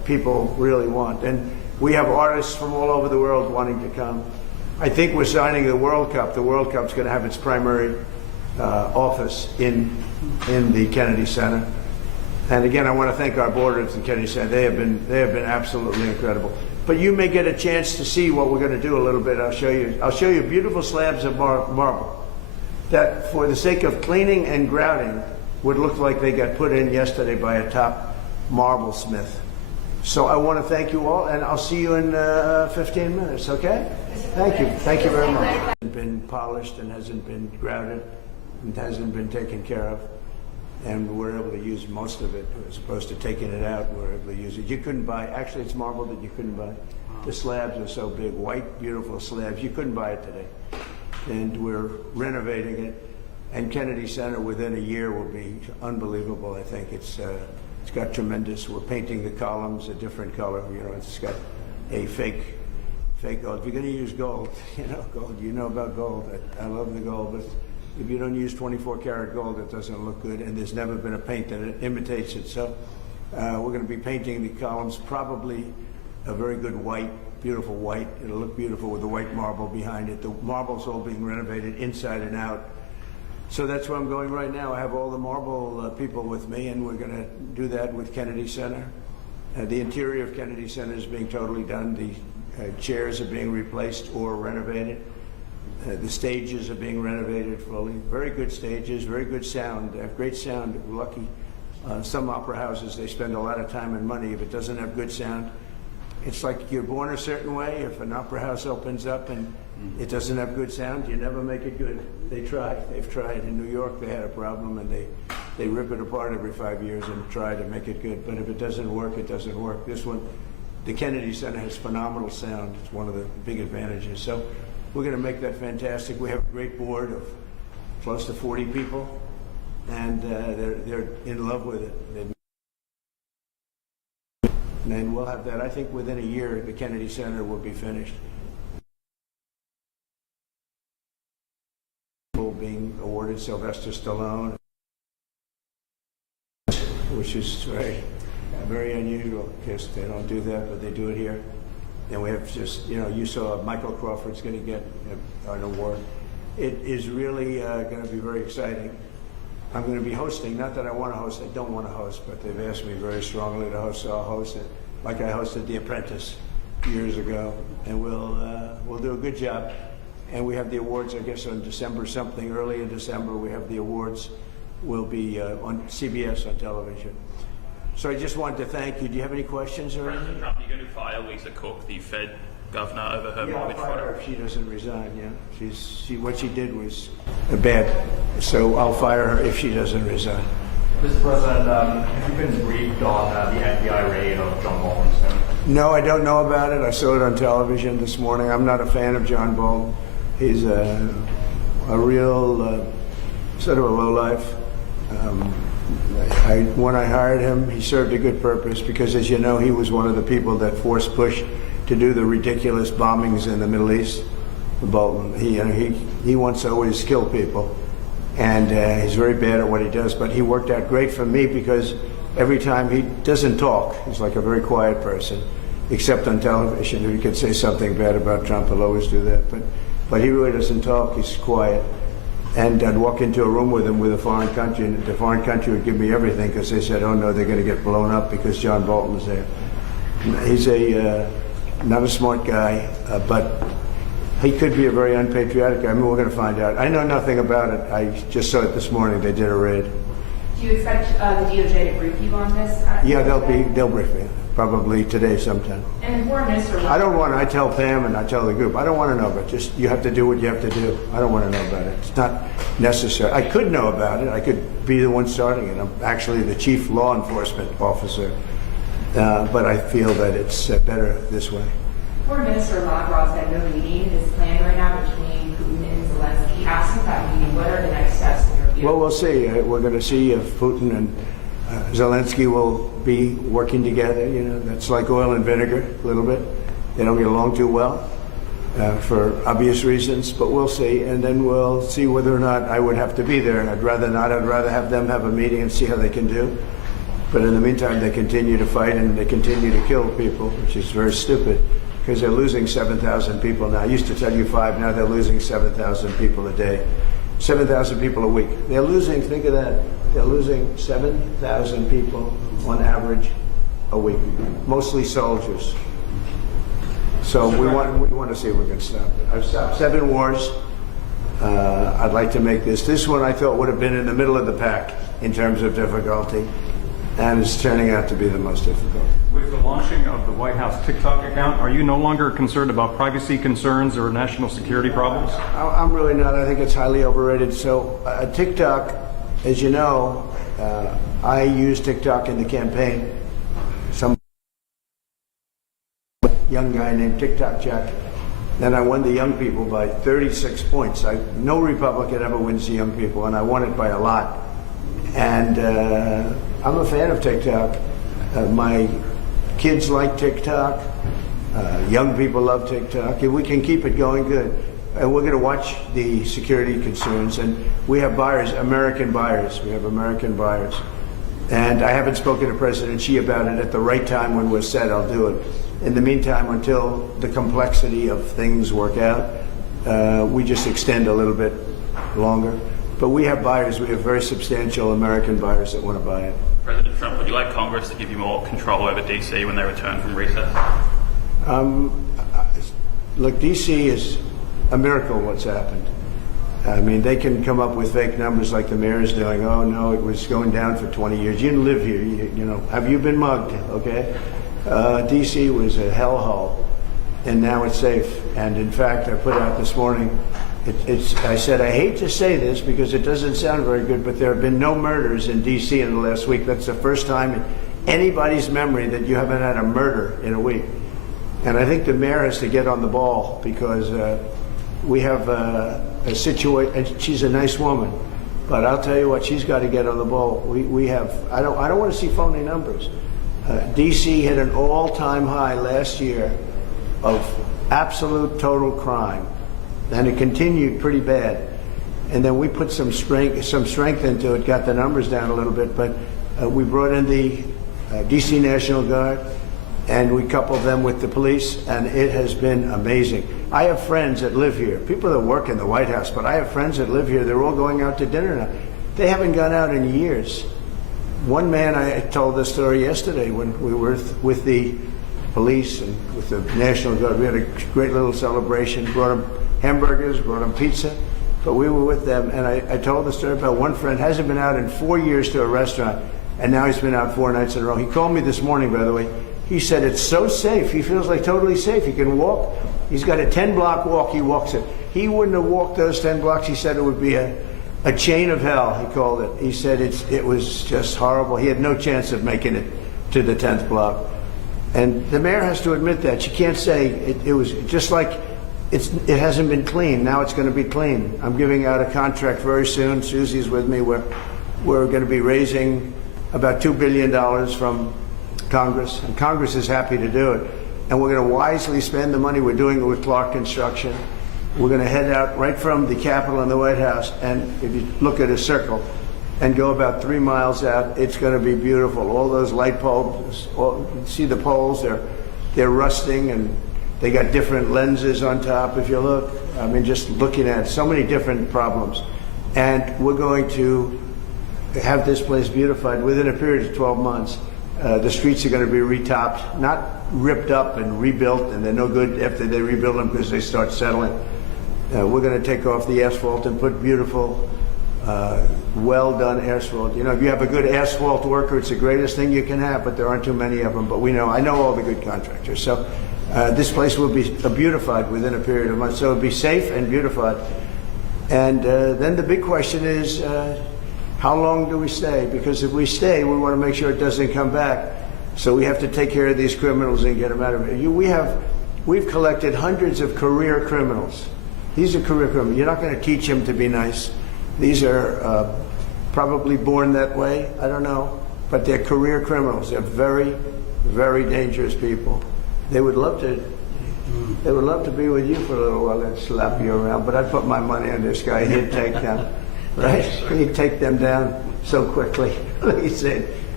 people really want. And we have artists from all over the world wanting to come. I think we're signing the World Cup. The World Cup's going to have its primary office in the Kennedy Center. And again, I want to thank our board at the Kennedy Center. They have been absolutely incredible. But you may get a chance to see what we're going to do a little bit. I'll show you beautiful slabs of marble that, for the sake of cleaning and grouting, would look like they got put in yesterday by a top marble smith. So I want to thank you all, and I'll see you in 15 minutes, okay? Thank you. Thank you very much. It hasn't been polished and hasn't been grouted and hasn't been taken care of. And we're able to use most of it as opposed to taking it out. We're able to use it. You couldn't buy, actually it's marble that you couldn't buy. The slabs are so big, white, beautiful slabs. You couldn't buy it today. And we're renovating it. And Kennedy Center within a year will be unbelievable. I think it's got tremendous. We're painting the columns a different color. You know, it's got a fake gold. If you're going to use gold, gold. You know about gold. I love the gold, but if you don't use 24 karat gold, it doesn't look good. And there's never been a paint that imitates it. So we're going to be painting the columns probably a very good white, beautiful white. It'll look beautiful with the white marble behind it. The marble's all being renovated inside and out. So that's where I'm going right now. I have all the marble people with me, and we're going to do that with Kennedy Center. The interior of Kennedy Center is being totally done. The chairs are being replaced or renovated. The stages are being renovated fully. Very good stages, very good sound. They have great sound. We're lucky. Some opera houses, they spend a lot of time and money. If it doesn't have good sound, it's like you're born a certain way. If an opera house opens up and it doesn't have good sound, you never make it good. They try. They've tried. In New York, they had a problem, and they rip it apart every 5 years and try to make it good. But if it doesn't work, it doesn't work. This one, the Kennedy Center has phenomenal sound. It's one of the big advantages. So we're going to make that fantastic. We have a great board of close to 40 people, and they're in love with it. And we'll have that. I think within a year, the Kennedy Center will be finished. Being awarded Sylvester Stallone, which is very unusual because they don't do that, but they do it here. And we have just, you saw Michael Crawford's going to get an award. It is really going to be very exciting. I'm going to be hosting, not that I want to host, I don't want to host, but they've asked me very strongly to host, so I'll host it. Like I hosted The Apprentice years ago, and we'll do a good job. And we have the awards, I guess, on December something. Early in December, we have the awards. Will be on CBS on television. So I just wanted to thank you. Do you have any questions or anything? President Trump, you're going to fire Lisa Cook, the Fed governor, over her mortgage I'll fraud? fire her if she doesn't resign. Yeah, what she did was bad. So I'll fire her if she doesn't resign. Mr. President, have you been briefed on the FBI raid of John Bolton's home? No, I don't know about it. I saw it on television this morning. I'm not a fan of John Bolton. He's a real sort of a lowlife. When I hired him, he served a good purpose because, as you know, he was one of the people that forced Bush to do the ridiculous bombings in the Middle East. Bolton, he wants to always kill people, and he's very bad at what he does. But he worked out great for me because every time he doesn't talk, he's like a very quiet person, except on television. If he could say something bad about Trump, he'll always do that. But he really doesn't talk. He's quiet. And I'd walk into a room with him with a foreign country, and the foreign country would give me everything because they said, oh, no, they're going to get blown up because John Bolton's there. He's not a smart guy, but he could be a very unpatriotic guy. I mean, we're going to find out. I know nothing about it. I just saw it this morning. They did a raid. Do you expect the DOJ to brief you on this? Yeah, they'll brief me. Probably today sometime. And the foreign minister. I tell Pam and I tell the group, I don't want to know about it. Just, you have to do what you have to do. I don't want to know about it. It's not necessary. I could know about it. I could be the one starting it. I'm actually the chief law enforcement officer. But I feel that it's better this way. Foreign Minister Lavrov said no meeting is planned right now between Putin and Zelensky. Absent that meeting, what are the next steps in your view? Well, we'll see. We're going to see if Putin and Zelensky will be working together. That's like oil and vinegar a little bit. They don't get along too well for obvious reasons, but we'll see. And then we'll see whether or not I would have to be there. I'd rather not. I'd rather have them have a meeting and see how they can do. But in the meantime, they continue to fight and they continue to kill people, which is very stupid because they're losing 7,000 people now. I used to tell you 5, now they're losing 7,000 people a day. 7,000 people a week. They're losing, think of that, they're losing 7,000 people on average a week, mostly soldiers. So we want to see if we can stop it. I've stopped 7 wars. I'd like to make this one I thought would have been in the middle of the pack in terms of difficulty, and it's turning out to be the most difficult. With the launching of the White House TikTok account, are you no longer concerned about privacy concerns or national security problems? I'm really not. I think it's highly overrated. So TikTok, as you know, I used TikTok in the campaign. Some young guy named TikTok Jack. Then I won the young people by 36 points. No Republican ever wins the young people, and I won it by a lot. And I'm a fan of TikTok. My kids like TikTok. Young people love TikTok. If we can keep it going, good. And we're going to watch the security concerns. And we have buyers, American buyers. We have American buyers. And I haven't spoken to President Xi about it. At the right time when we're set, I'll do it. In the meantime, until the complexity of things work out, we just extend a little bit longer. But we have buyers. We have very substantial American buyers that want to buy it. President Trump, would you like Congress to give you more control over DC when they return from recess? Look, DC is a miracle what's happened. I mean, they can come up with fake numbers like the mayor is doing. Oh, no, it was going down for 20 years. You didn't live here. You know, have you been mugged? Okay. DC was a hellhole, and now it's safe. And in fact, I put out this morning, I said, I hate to say this because it doesn't sound very good, but there have been no murders in DC in the last week. That's the first time in anybody's memory that you haven't had a murder in a week. And I think the mayor has to get on the ball because we have a situation, and she's a nice woman, but I'll tell you what, she's got to get on the ball. We have, I don't want to see phony numbers. DC hit an all-time high last year of absolute total crime, and it continued pretty bad. And then we put some strength into it, got the numbers down a little bit, but we brought in the DC National Guard, and we coupled them with the police, and it has been amazing. I have friends that live here, people that work in the White House, but I have friends that live here. They're all going out to dinner now. They haven't gone out in years. One man, I told this story yesterday when we were with the police and with the National Guard. We had a great little celebration, brought them hamburgers, brought them pizza, but we were with them, and I told the story about one friend hasn't been out in 4 years to a restaurant, and now he's been out 4 nights in a row. He called me this morning, by the way. He said it's so safe. He feels like totally safe. He can walk. He's got a 10-block walk. He walks it. He wouldn't have walked those 10 blocks. He said it would be a chain of hell, he called it. He said it was just horrible. He had no chance of making it to the 10th block. And the mayor has to admit that. She can't say it was just like it hasn't been clean. Now it's going to be clean. I'm giving out a contract very soon. Susie's with me. We're going to be raising about $2 billion from Congress. And Congress is happy to do it. And we're going to wisely spend the money. We're doing it with Clark Construction. We're going to head out right from the Capitol and the White House, and if you look at a circle and go about 3 miles out, it's going to be beautiful. All those light bulbs, you see the poles, they're rusting, and they got different lenses on top, if you look. I mean, just looking at so many different problems. And we're going to have this place beautified within a period of 12 months. The streets are going to be retopped, not ripped up and rebuilt, and they're no good after they rebuild them because they start settling. We're going to take off the asphalt and put beautiful, well-done asphalt. You know, if you have a good asphalt worker, it's the greatest thing you can have, but there aren't too many of them. But I know all the good contractors. So this place will be beautified within a period of months. So it'll be safe and beautified. And then the big question is, how long do we stay? Because if we stay, we want to make sure it doesn't come back. So we have to take care of these criminals and get them out of it. We've collected hundreds of career criminals. These are career criminals. You're not going to teach them to be nice. These are probably born that way. I don't know. But they're career criminals. They're very, very dangerous people. They would love to be with you for a little while and slap you around. But I'd put my money on this guy. He'd take them. Right? He'd take them down so quickly. He said,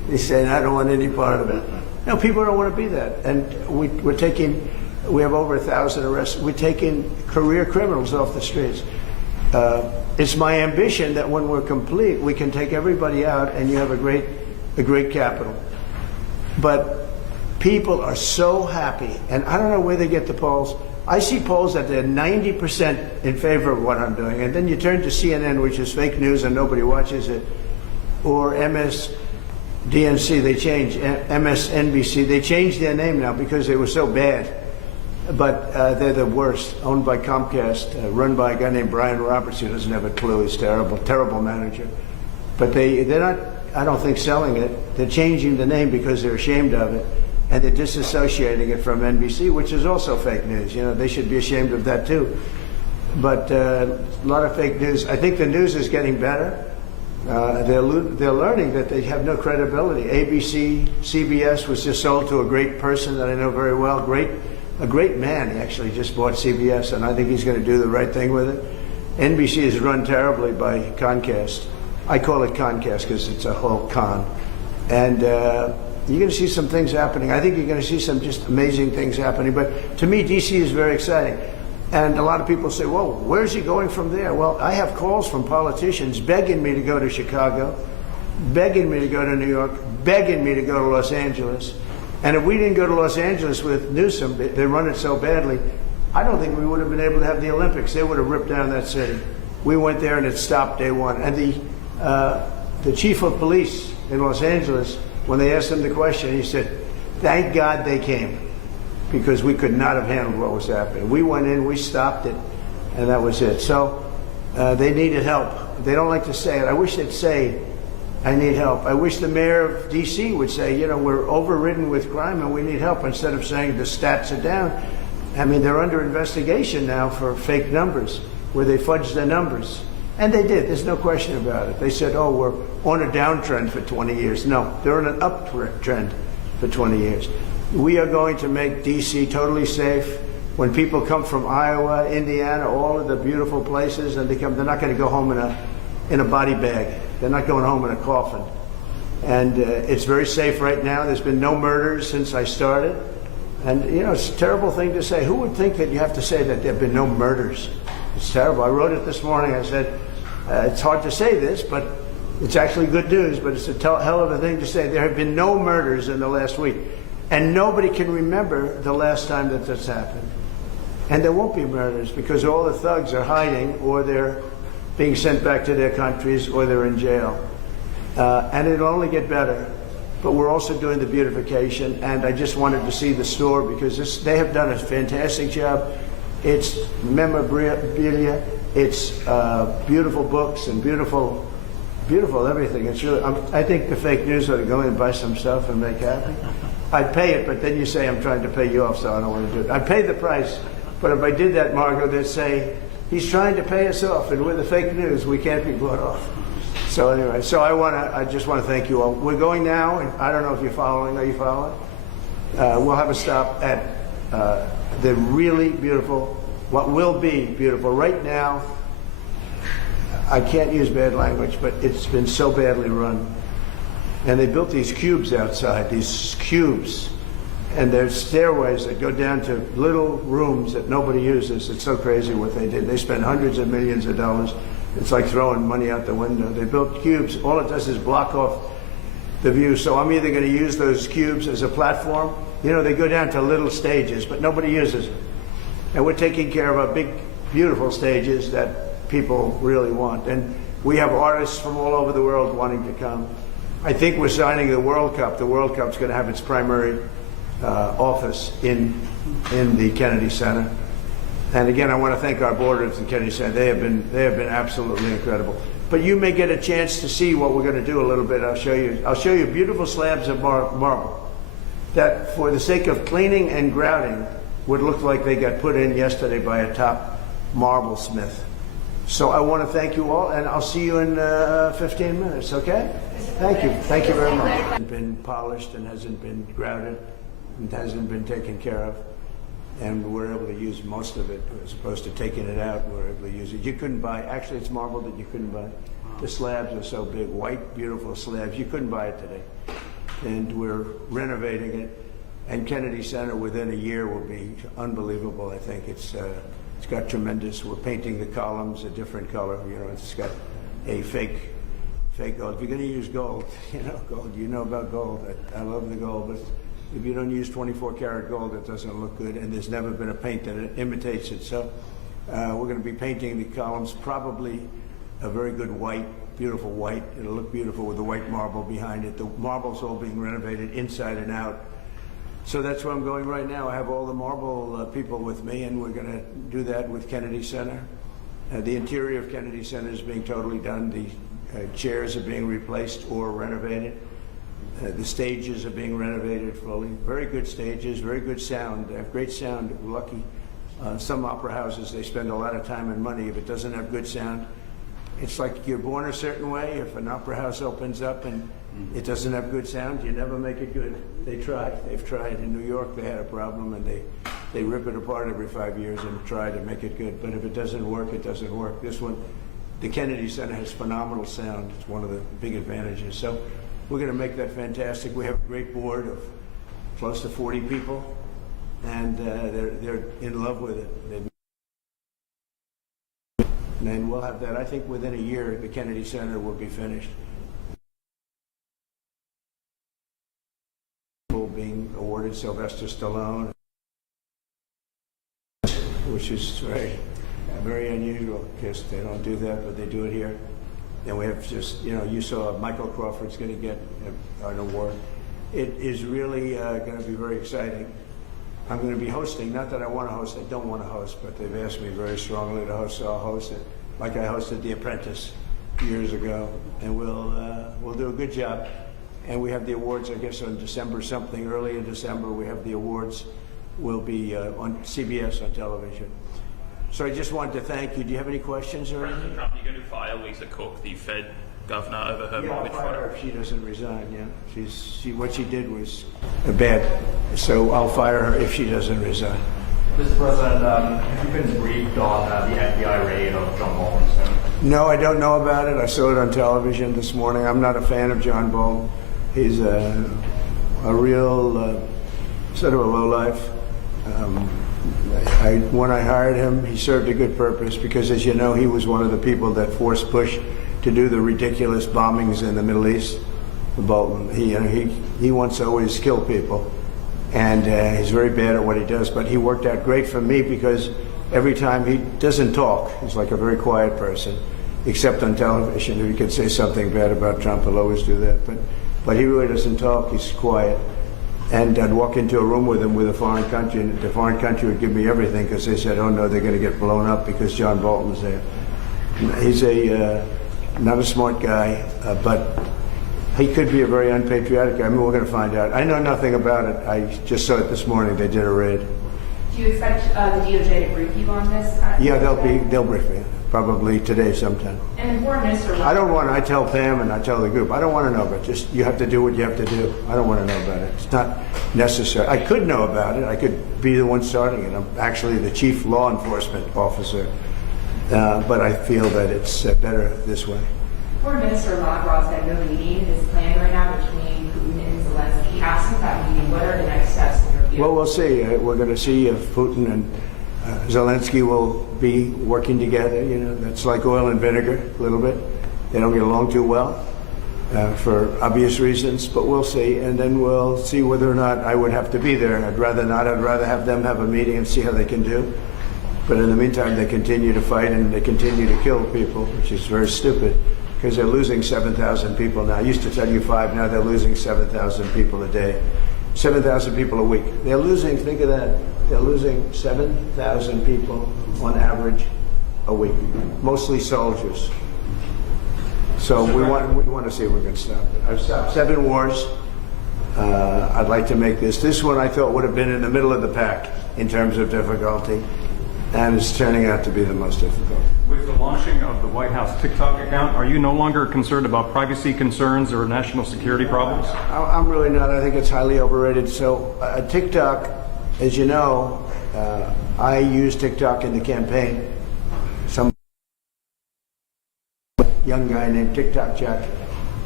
He's saying, I don't want any part of it. No, people don't want to be that. And we have over 1,000 arrests. We're taking career criminals off the streets. It's my ambition that when we're complete, we can take everybody out and you have a great capital. But people are so happy, and I don't know where they get the polls. I see polls that they're 90% in favor of what I'm doing, and then you turn to CNN, which is fake news and nobody watches it, or MSDNC, they changed, MSNBC, they changed their name now because they were so bad. But they're the worst, owned by Comcast, run by a guy named Brian Roberts, who doesn't have a clue. He's terrible, terrible manager. But they're not, I don't think, selling it. They're changing the name because they're ashamed of it. And they're disassociating it from NBC, which is also fake news. You know, they should be ashamed of that too. But a lot of fake news. I think the news is getting better. They're learning that they have no credibility. ABC, CBS was just sold to a great person that I know very well, a great man. He actually just bought CBS, and I think he's going to do the right thing with it. NBC is run terribly by Comcast. I call it Comcast because it's a whole con. And you're going to see some things happening. I think you're going to see some just amazing things happening. But to me, D.C. is very exciting. And a lot of people say, well, where's he going from there? Well, I have calls from politicians begging me to go to Chicago, begging me to go to New York, begging me to go to Los Angeles. And if we didn't go to Los Angeles with Newsom, they run it so badly, I don't think we would have been able to have the Olympics. They would have ripped down that city. We went there and it stopped day one. And the chief of police in Los Angeles, when they asked him the question, he said, thank God they came, because we could not have handled what was happening. We went in, we stopped it, and that was it. So they needed help. They don't like to say it. I wish they'd say, I need help. I wish the mayor of D.C. would say, you know, we're overridden with crime and we need help, instead of saying the stats are down. I mean, they're under investigation now for fake numbers, where they fudged their numbers. And they did. There's no question about it. They said, oh, we're on a downtrend for 20 years. No, they're on an uptrend for 20 years. We are going to make D.C. totally safe. When people come from Iowa, Indiana, all of the beautiful places, and they're not going to go home in a body bag. They're not going home in a coffin. And it's very safe right now. There's been no murders since I started. And, you know, it's a terrible thing to say. Who would think that you have to say that there have been no murders? It's terrible. I wrote it this morning. I said, it's hard to say this, but it's actually good news, but it's a hell of a thing to say. There have been no murders in the last week. And nobody can remember the last time that this happened. And there won't be murders, because all the thugs are hiding, or they're being sent back to their countries, or they're in jail. And it'll only get better. But we're also doing the beautification, and I just wanted to see the store, because they have done a fantastic job. It's memorabilia, it's beautiful books, and beautiful everything. It's really, I think the fake news ought to go in and buy some stuff and make happy. I'd pay it, but then you say I'm trying to pay you off, so I don't want to do it. I'd pay the price, but if I did that, Margot, they'd say, he's trying to pay us off, and with the fake news, we can't be bought off. So anyway, so I just want to thank you all. We're going now, and I don't know if you're following. Are you following? We'll have a stop at the really beautiful, what will be beautiful. Right now, I can't use bad language, but it's been so badly run. And they built these cubes outside, these cubes. And there's stairways that go down to little rooms that nobody uses. It's so crazy what they did. They spent hundreds of millions of dollars. It's like throwing money out the window. They built cubes. All it does is block off the view. So I'm either going to use those cubes as a platform. You know, they go down to little stages, but nobody uses them. And we're taking care of our big, beautiful stages that people really want. And we have artists from all over the world wanting to come. I think we're signing the World Cup. The World Cup's going to have its primary office in the Kennedy Center. And again, I want to thank our board at the Kennedy Center. They have been absolutely incredible. But you may get a chance to see what we're going to do a little bit. I'll show you beautiful slabs of marble that, for the sake of cleaning and grouting, would look like they got put in yesterday by a top marble smith. So I want to thank you all, and I'll see you in 15 minutes, okay? Thank you. Thank you very much. It hasn't been polished and hasn't been grouted and hasn't been taken care of. And we're able to use most of it, as opposed to taking it out. We're able to use it. You couldn't buy, actually it's marble that you couldn't buy. The slabs are so big, white, beautiful slabs. You couldn't buy it today. and we're renovating it. And Kennedy Center within a year will be unbelievable. I think it's got tremendous. We're painting the columns a different color. You know, it's got a fake gold. If you're going to use gold, gold. You know about gold. I love the gold, but if you don't use 24 karat gold, it doesn't look good. And there's never been a paint that imitates it. So we're going to be painting the columns probably a very good white, beautiful white. It'll look beautiful with the white marble behind it. The marble's all being renovated inside and out. So that's where I'm going right now. I have all the marble people with me, and we're going to do that with Kennedy Center. The interior of Kennedy Center is being totally done. The chairs are being replaced or renovated. The stages are being renovated fully. Very good stages, very good sound. They have great sound. We're lucky. Some opera houses, they spend a lot of time and money. If it doesn't have good sound, it's like you're born a certain way. If an opera house opens up and it doesn't have good sound, you never make it good. They try. They've tried. In New York, they had a problem, and they rip it apart every 5 years and try to make it good. But if it doesn't work, it doesn't work. This one, the Kennedy Center has phenomenal sound. It's one of the big advantages. So we're going to make that fantastic. We have a great board of close to 40 people, and they're in love with it. And we'll have that. I think within a year, the Kennedy Center will be finished. Being awarded Sylvester Stallone, which is very unusual because they don't do that, but they do it here. And we have just, you saw Michael Crawford's going to get an award. It is really going to be very exciting. I'm going to be hosting, not that I want to host, I don't want to host, but they've asked me very strongly to host, so I'll host it. Like I hosted The Apprentice years ago, and we'll do a good job. And we have the awards, I guess, on December something. Early in December, we have the awards. Will be on CBS on television. So I just wanted to thank you. Do you have any questions or anything? President Trump, are you going to fire Lisa Cook, the Fed governor, over her mortgage I'll fire her fraud? if she doesn't resign. Yeah, what she did was bad. So I'll fire her if she doesn't resign. Mr. President, have you been briefed on the FBI raid of John Bolton's home? No, I don't know about it. I saw it on television this morning. I'm not a fan of John Bolton. He's a real sort of a lowlife. When I hired him, he served a good purpose because, as you know, he was one of the people that forced Bush to do the ridiculous bombings in the Middle East. Bolton, he wants to always kill people, and he's very bad at what he does. But he worked out great for me because every time he doesn't talk, he's like a very quiet person, except on television. If he could say something bad about Trump, he'll always do that. But he really doesn't talk. He's quiet. And I'd walk into a room with him with a foreign country, and the foreign country would give me everything because they said, oh, no, they're going to get blown up because John Bolton's there. He's not a smart guy, but he could be a very unpatriotic guy. I mean, we're going to find out. I know nothing about it. I just saw it this morning. They did a raid. Do you expect the DOJ to brief you on this? Yeah, they'll brief me. Probably today sometime. And the foreign minister. I tell Pam and I tell the group, I don't want to know, but just you have to do what you have to do. I don't want to know about it. It's not necessary. I could know about it. I could be the one starting it. I'm actually the chief law enforcement officer, but I feel that it's better this way. Foreign Minister Lavrov said no meeting is planned right now between Putin and Zelensky. Absent that meeting, what are the next steps in your view? Well, we'll see. We're going to see if Putin and Zelensky will be working together. That's like oil and vinegar a little bit. They don't get along too well for obvious reasons, but we'll see. And then we'll see whether or not I would have to be there. I'd rather not. I'd rather have them have a meeting and see how they can do. But in the meantime, they continue to fight and they continue to kill people, which is very stupid because they're losing 7,000 people now. I used to tell you 5, now they're losing 7,000 people a day. 7,000 people a week. They're losing, think of that, they're losing 7,000 people on average a week, mostly soldiers. So we want to see if we can stop it. I've stopped 7 wars. I'd like to make this one I thought would have been in the middle of the pack in terms of difficulty, and it's turning out to be the most difficult. With the launching of the White House TikTok account, are you no longer concerned about privacy concerns or national security problems? I'm really not. I think it's highly overrated. So TikTok, as you know, I used TikTok in the campaign. Some young guy named TikTok Jack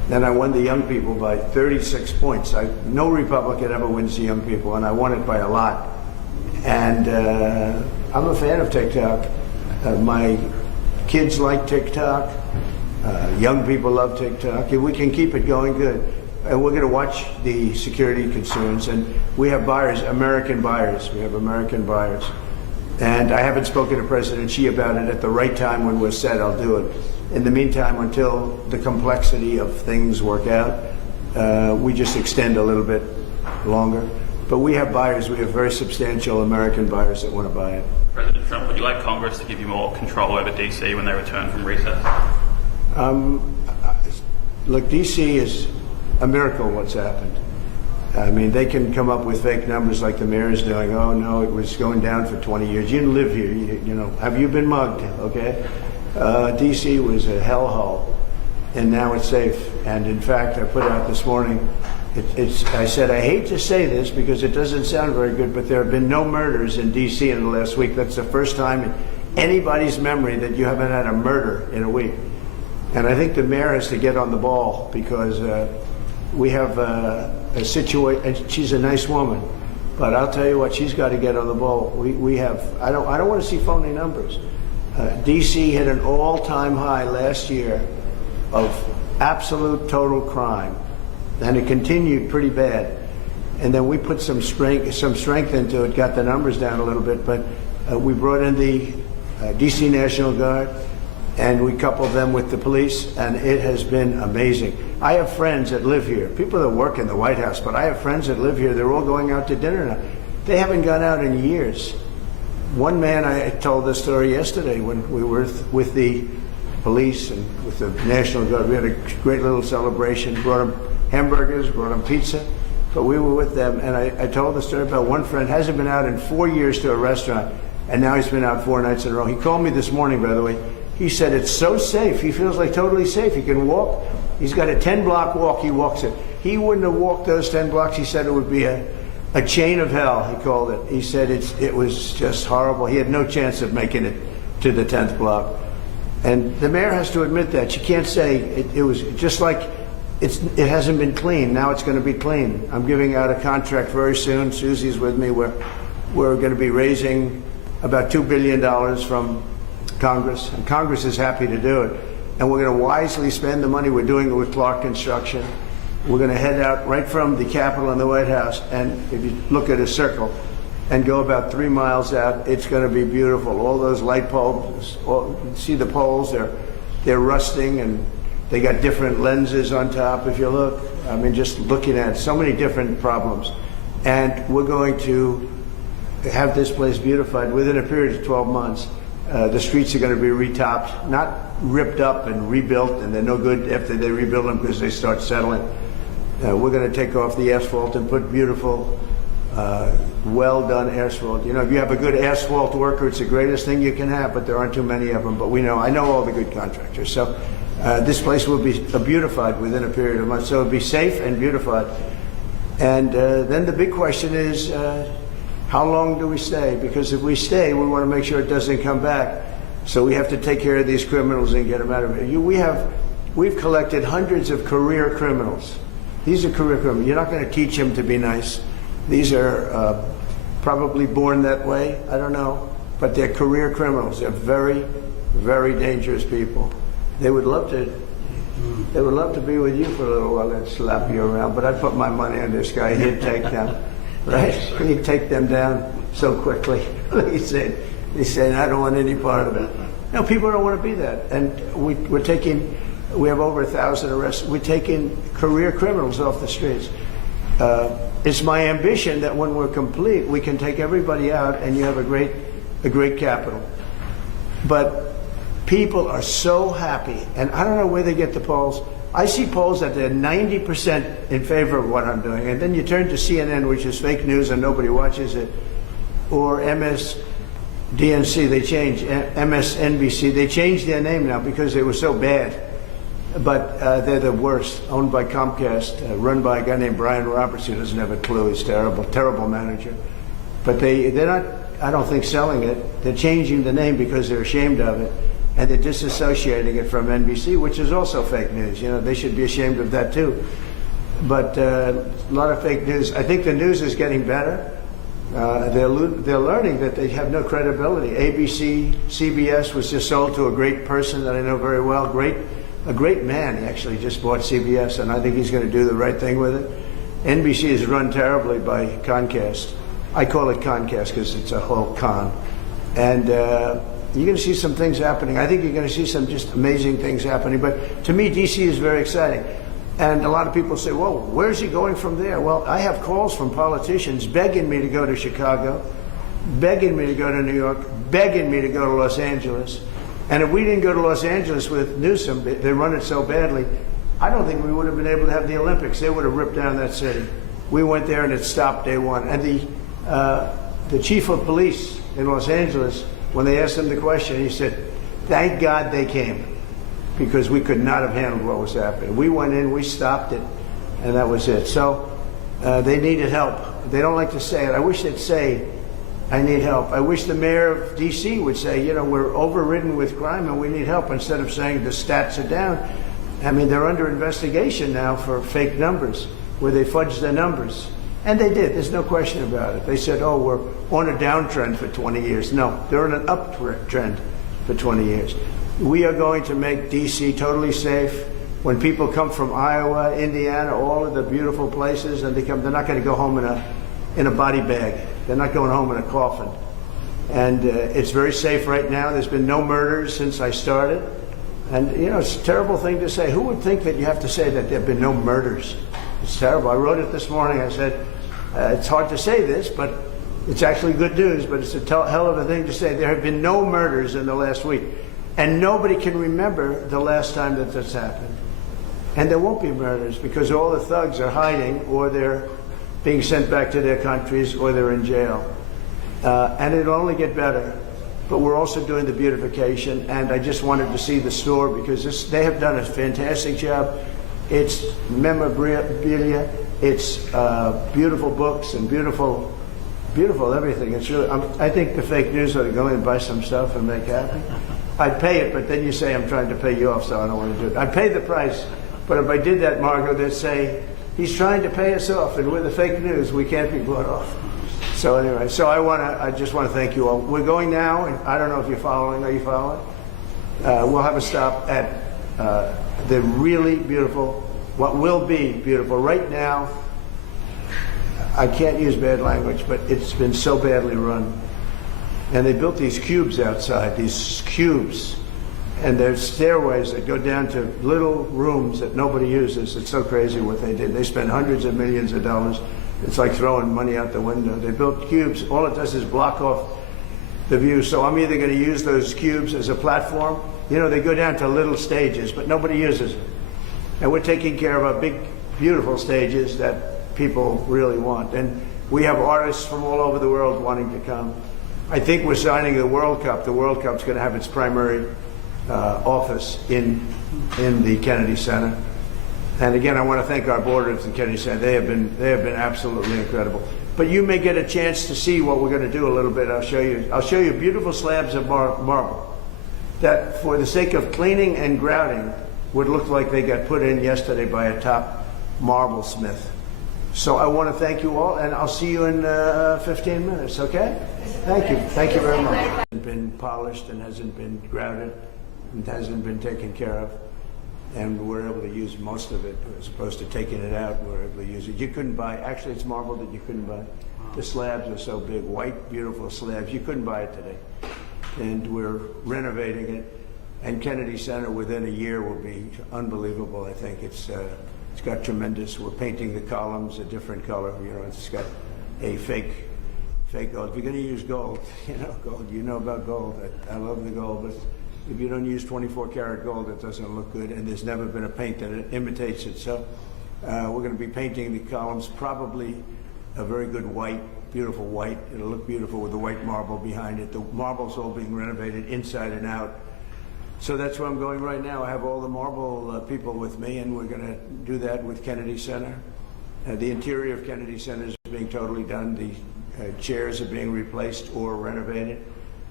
and I won the young people by 36 points. No Republican ever wins the young people, and I won it by a lot. And I'm a fan of TikTok. My kids like TikTok. Young people love TikTok. If we can keep it going, good. And we're going to watch the security concerns. And we have buyers, American buyers. We have American buyers. And I haven't spoken to President Xi about it. At the right time when we're set, I'll do it. In the meantime, until the complexity of things work out, we just extend a little bit longer. But we have buyers. We have very substantial American buyers that want to buy it. President Trump, would you like Congress to give you more control over DC when they return from recess? Look, DC is a miracle what's happened. I mean, they can come up with fake numbers like the mayor is doing. Oh, no, it was going down for 20 years. You didn't live here. You know, have you been mugged? Okay. DC was a hellhole, and now it's safe. And in fact, I put out this morning, I said, I hate to say this because it doesn't sound very good, but there have been no murders in DC in the last week. That's the first time in anybody's memory that you haven't had a murder in a week. And I think the mayor has to get on the ball because we have a situation, and she's a nice woman, but I'll tell you what, she's got to get on the ball. We have, I don't want to see phony numbers. DC hit an all-time high last year of absolute total crime, and it continued pretty bad. And then we put some strength into it, got the numbers down a little bit, but we brought in the DC National Guard, and we coupled them with the police, and it has been amazing. I have friends that live here, people that work in the White House, but I have friends that live here. They're all going out to dinner now. They haven't gone out in years. One man, I told this story yesterday when we were with the police and with the National Guard. We had a great little celebration, brought them hamburgers, brought them pizza, but we were with them, and I told the story about one friend hasn't been out in 4 years to a restaurant, and now he's been out 4 nights in a row. He called me this morning, by the way. He said it's so safe. He feels like totally safe. He can walk. He's got a 10-block walk. He walks it. He wouldn't have walked those 10 blocks. He said it would be a chain of hell, he called it. He said it was just horrible. He had no chance of making it to the 10th block. And the mayor has to admit that. She can't say it was just like it hasn't been clean. Now it's going to be clean. I'm giving out a contract very soon. Susie's with me. We're going to be raising about $2 billion from Congress, and Congress is happy to do it. And we're going to wisely spend the money. We're doing it with Clark Construction. We're going to head out right from the Capitol and the White House, and if you look at a circle and go about 3 miles out, it's going to be beautiful. All those light poles, you see the poles, they're rusting, and they got different lenses on top. If you look, I mean, just looking at so many different problems. And we're going to have this place beautified within a period of 12 months. The streets are going to be retopped, not ripped up and rebuilt, and they're no good after they rebuild them because they start settling. We're going to take off the asphalt and put beautiful, well-done asphalt. You know, if you have a good asphalt worker, it's the greatest thing you can have, but there aren't too many of them. But I know all the good contractors. So this place will be beautified within a period of months. So it'll be safe and beautified. And then the big question is, how long do we stay? Because if we stay, we want to make sure it doesn't come back. So we have to take care of these criminals and get them out of here. We've collected hundreds of career criminals. These are career criminals. You're not going to teach them to be nice. These are probably born that way. I don't know. But they're career criminals. They're very, very dangerous people. They would love to be with you for a little while and slap you around. But I'd put my money on this guy. He'd take them. Right? He'd take them down so quickly. He said, I don't want any part of it. No, people don't want to be that. And we have over 1,000 arrests. We're taking career criminals off the streets. It's my ambition that when we're complete, we can take everybody out and you have a great capital. But people are so happy, and I don't know where they get the polls. I see polls that they're 90% in favor of what I'm doing, and then you turn to CNN, which is fake news and nobody watches it, or MSDNC, they changed, MSNBC, they changed their name now because they were so bad. But they're the worst, owned by Comcast, run by a guy named Brian Roberts, who doesn't have a clue. He's terrible, terrible manager. But they're not, I don't think, selling it. They're changing the name because they're ashamed of it. and they're disassociating it from NBC, which is also fake news. You know, they should be ashamed of that too. But a lot of fake news. I think the news is getting better. They're learning that they have no credibility. ABC, CBS was just sold to a great person that I know very well. A great man. He actually just bought CBS, and I think he's going to do the right thing with it. NBC is run terribly by Comcast. I call it Concast because it's a whole con. And you're going to see some things happening. I think you're going to see some just amazing things happening. But to me, DC is very exciting. And a lot of people say, well, where's he going from there? Well, I have calls from politicians begging me to go to Chicago, begging me to go to New York, begging me to go to Los Angeles. And if we didn't go to Los Angeles with Newsom, they run it so badly, I don't think we would have been able to have the Olympics. They would have ripped down that city. We went there and it stopped day one. And the chief of police in Los Angeles, when they asked him the question, he said, thank God they came, because we could not have handled what was happening. We went in, we stopped it, and that was it. So they needed help. They don't like to say it. I wish they'd say, I need help. I wish the mayor of D.C. would say, you know, we're overridden with crime and we need help, instead of saying the stats are down. I mean, they're under investigation now for fake numbers, where they fudged the numbers. And they did. There's no question about it. They said, oh, we're on a downtrend for 20 years. No, they're on an uptrend for 20 years. We are going to make D.C. totally safe. When people come from Iowa, Indiana, all of the beautiful places, and they're not going to go home in a body bag. They're not going home in a coffin. And it's very safe right now. There's been no murders since I started. And, you know, it's a terrible thing to say. Who would think that you have to say that there have been no murders? It's terrible. I wrote it this morning. I said, it's hard to say this, but it's actually good news, but it's a hell of a thing to say. There have been no murders in the last week. And nobody can remember the last time that this happened. And there won't be murders, because all the thugs are hiding, or they're being sent back to their countries, or they're in jail. And it'll only get better. But we're also doing the beautification, and I just wanted to see the store, because they have done a fantastic job. It's memorabilia, it's beautiful books and beautiful everything. It's really, I think the fake news ought to go in and buy some stuff and make happy. I'd pay it, but then you say I'm trying to pay you off, so I don't want to do it. I'd pay the price, but if I did that, Margot, they'd say, he's trying to pay us off, and with the fake news, we can't be bought off. So anyway, I just want to thank you all. We're going now, and I don't know if you're following. Are you following? We'll have a stop at the really beautiful, what will be beautiful. Right now, I can't use bad language, but it's been so badly run. And they built these cubes outside, and there's stairways that go down to little rooms that nobody uses. It's so crazy what they did. They spent hundreds of millions of dollars. It's like throwing money out the window. They built cubes. All it does is block off the view. So I'm either going to use those cubes as a platform. You know, they go down to little stages, but nobody uses them. And we're taking care of our big, beautiful stages that people really want. And we have artists from all over the world wanting to come. I think we're signing the World Cup. The World Cup's going to have its primary office in the Kennedy Center. And again, I want to thank our board at the Kennedy Center. They have been absolutely incredible. But you may get a chance to see what we're going to do a little bit. I'll show you beautiful slabs of marble that, for the sake of cleaning and grouting, would look like they got put in yesterday by a top marble smith. So I want to thank you all, and I'll see you in 15 minutes, okay? Thank you. Thank you very much. It hasn't been polished and hasn't been grouted and hasn't been taken care of. And we're able to use most of it, as opposed to taking it out. We're able to use it. You couldn't buy, actually it's marble that you couldn't buy. The slabs are so big, white, beautiful slabs. You couldn't buy it today. And we're renovating it. And Kennedy Center within a year will be unbelievable. I think it's got tremendous. We're painting the columns a different color. You know, it's got a fake gold. If you're going to use gold, gold. You know about gold. I love the gold, but if you don't use 24-karat gold, it doesn't look good. And there's never been a paint that imitates it. So we're going to be painting the columns, probably a very good white, beautiful white. It'll look beautiful with the white marble behind it. The marble's all being renovated inside and out. So that's where I'm going right now. I have all the marble people with me, and we're going to do that with Kennedy Center. The interior of Kennedy Center is being totally done. The chairs are being replaced or renovated.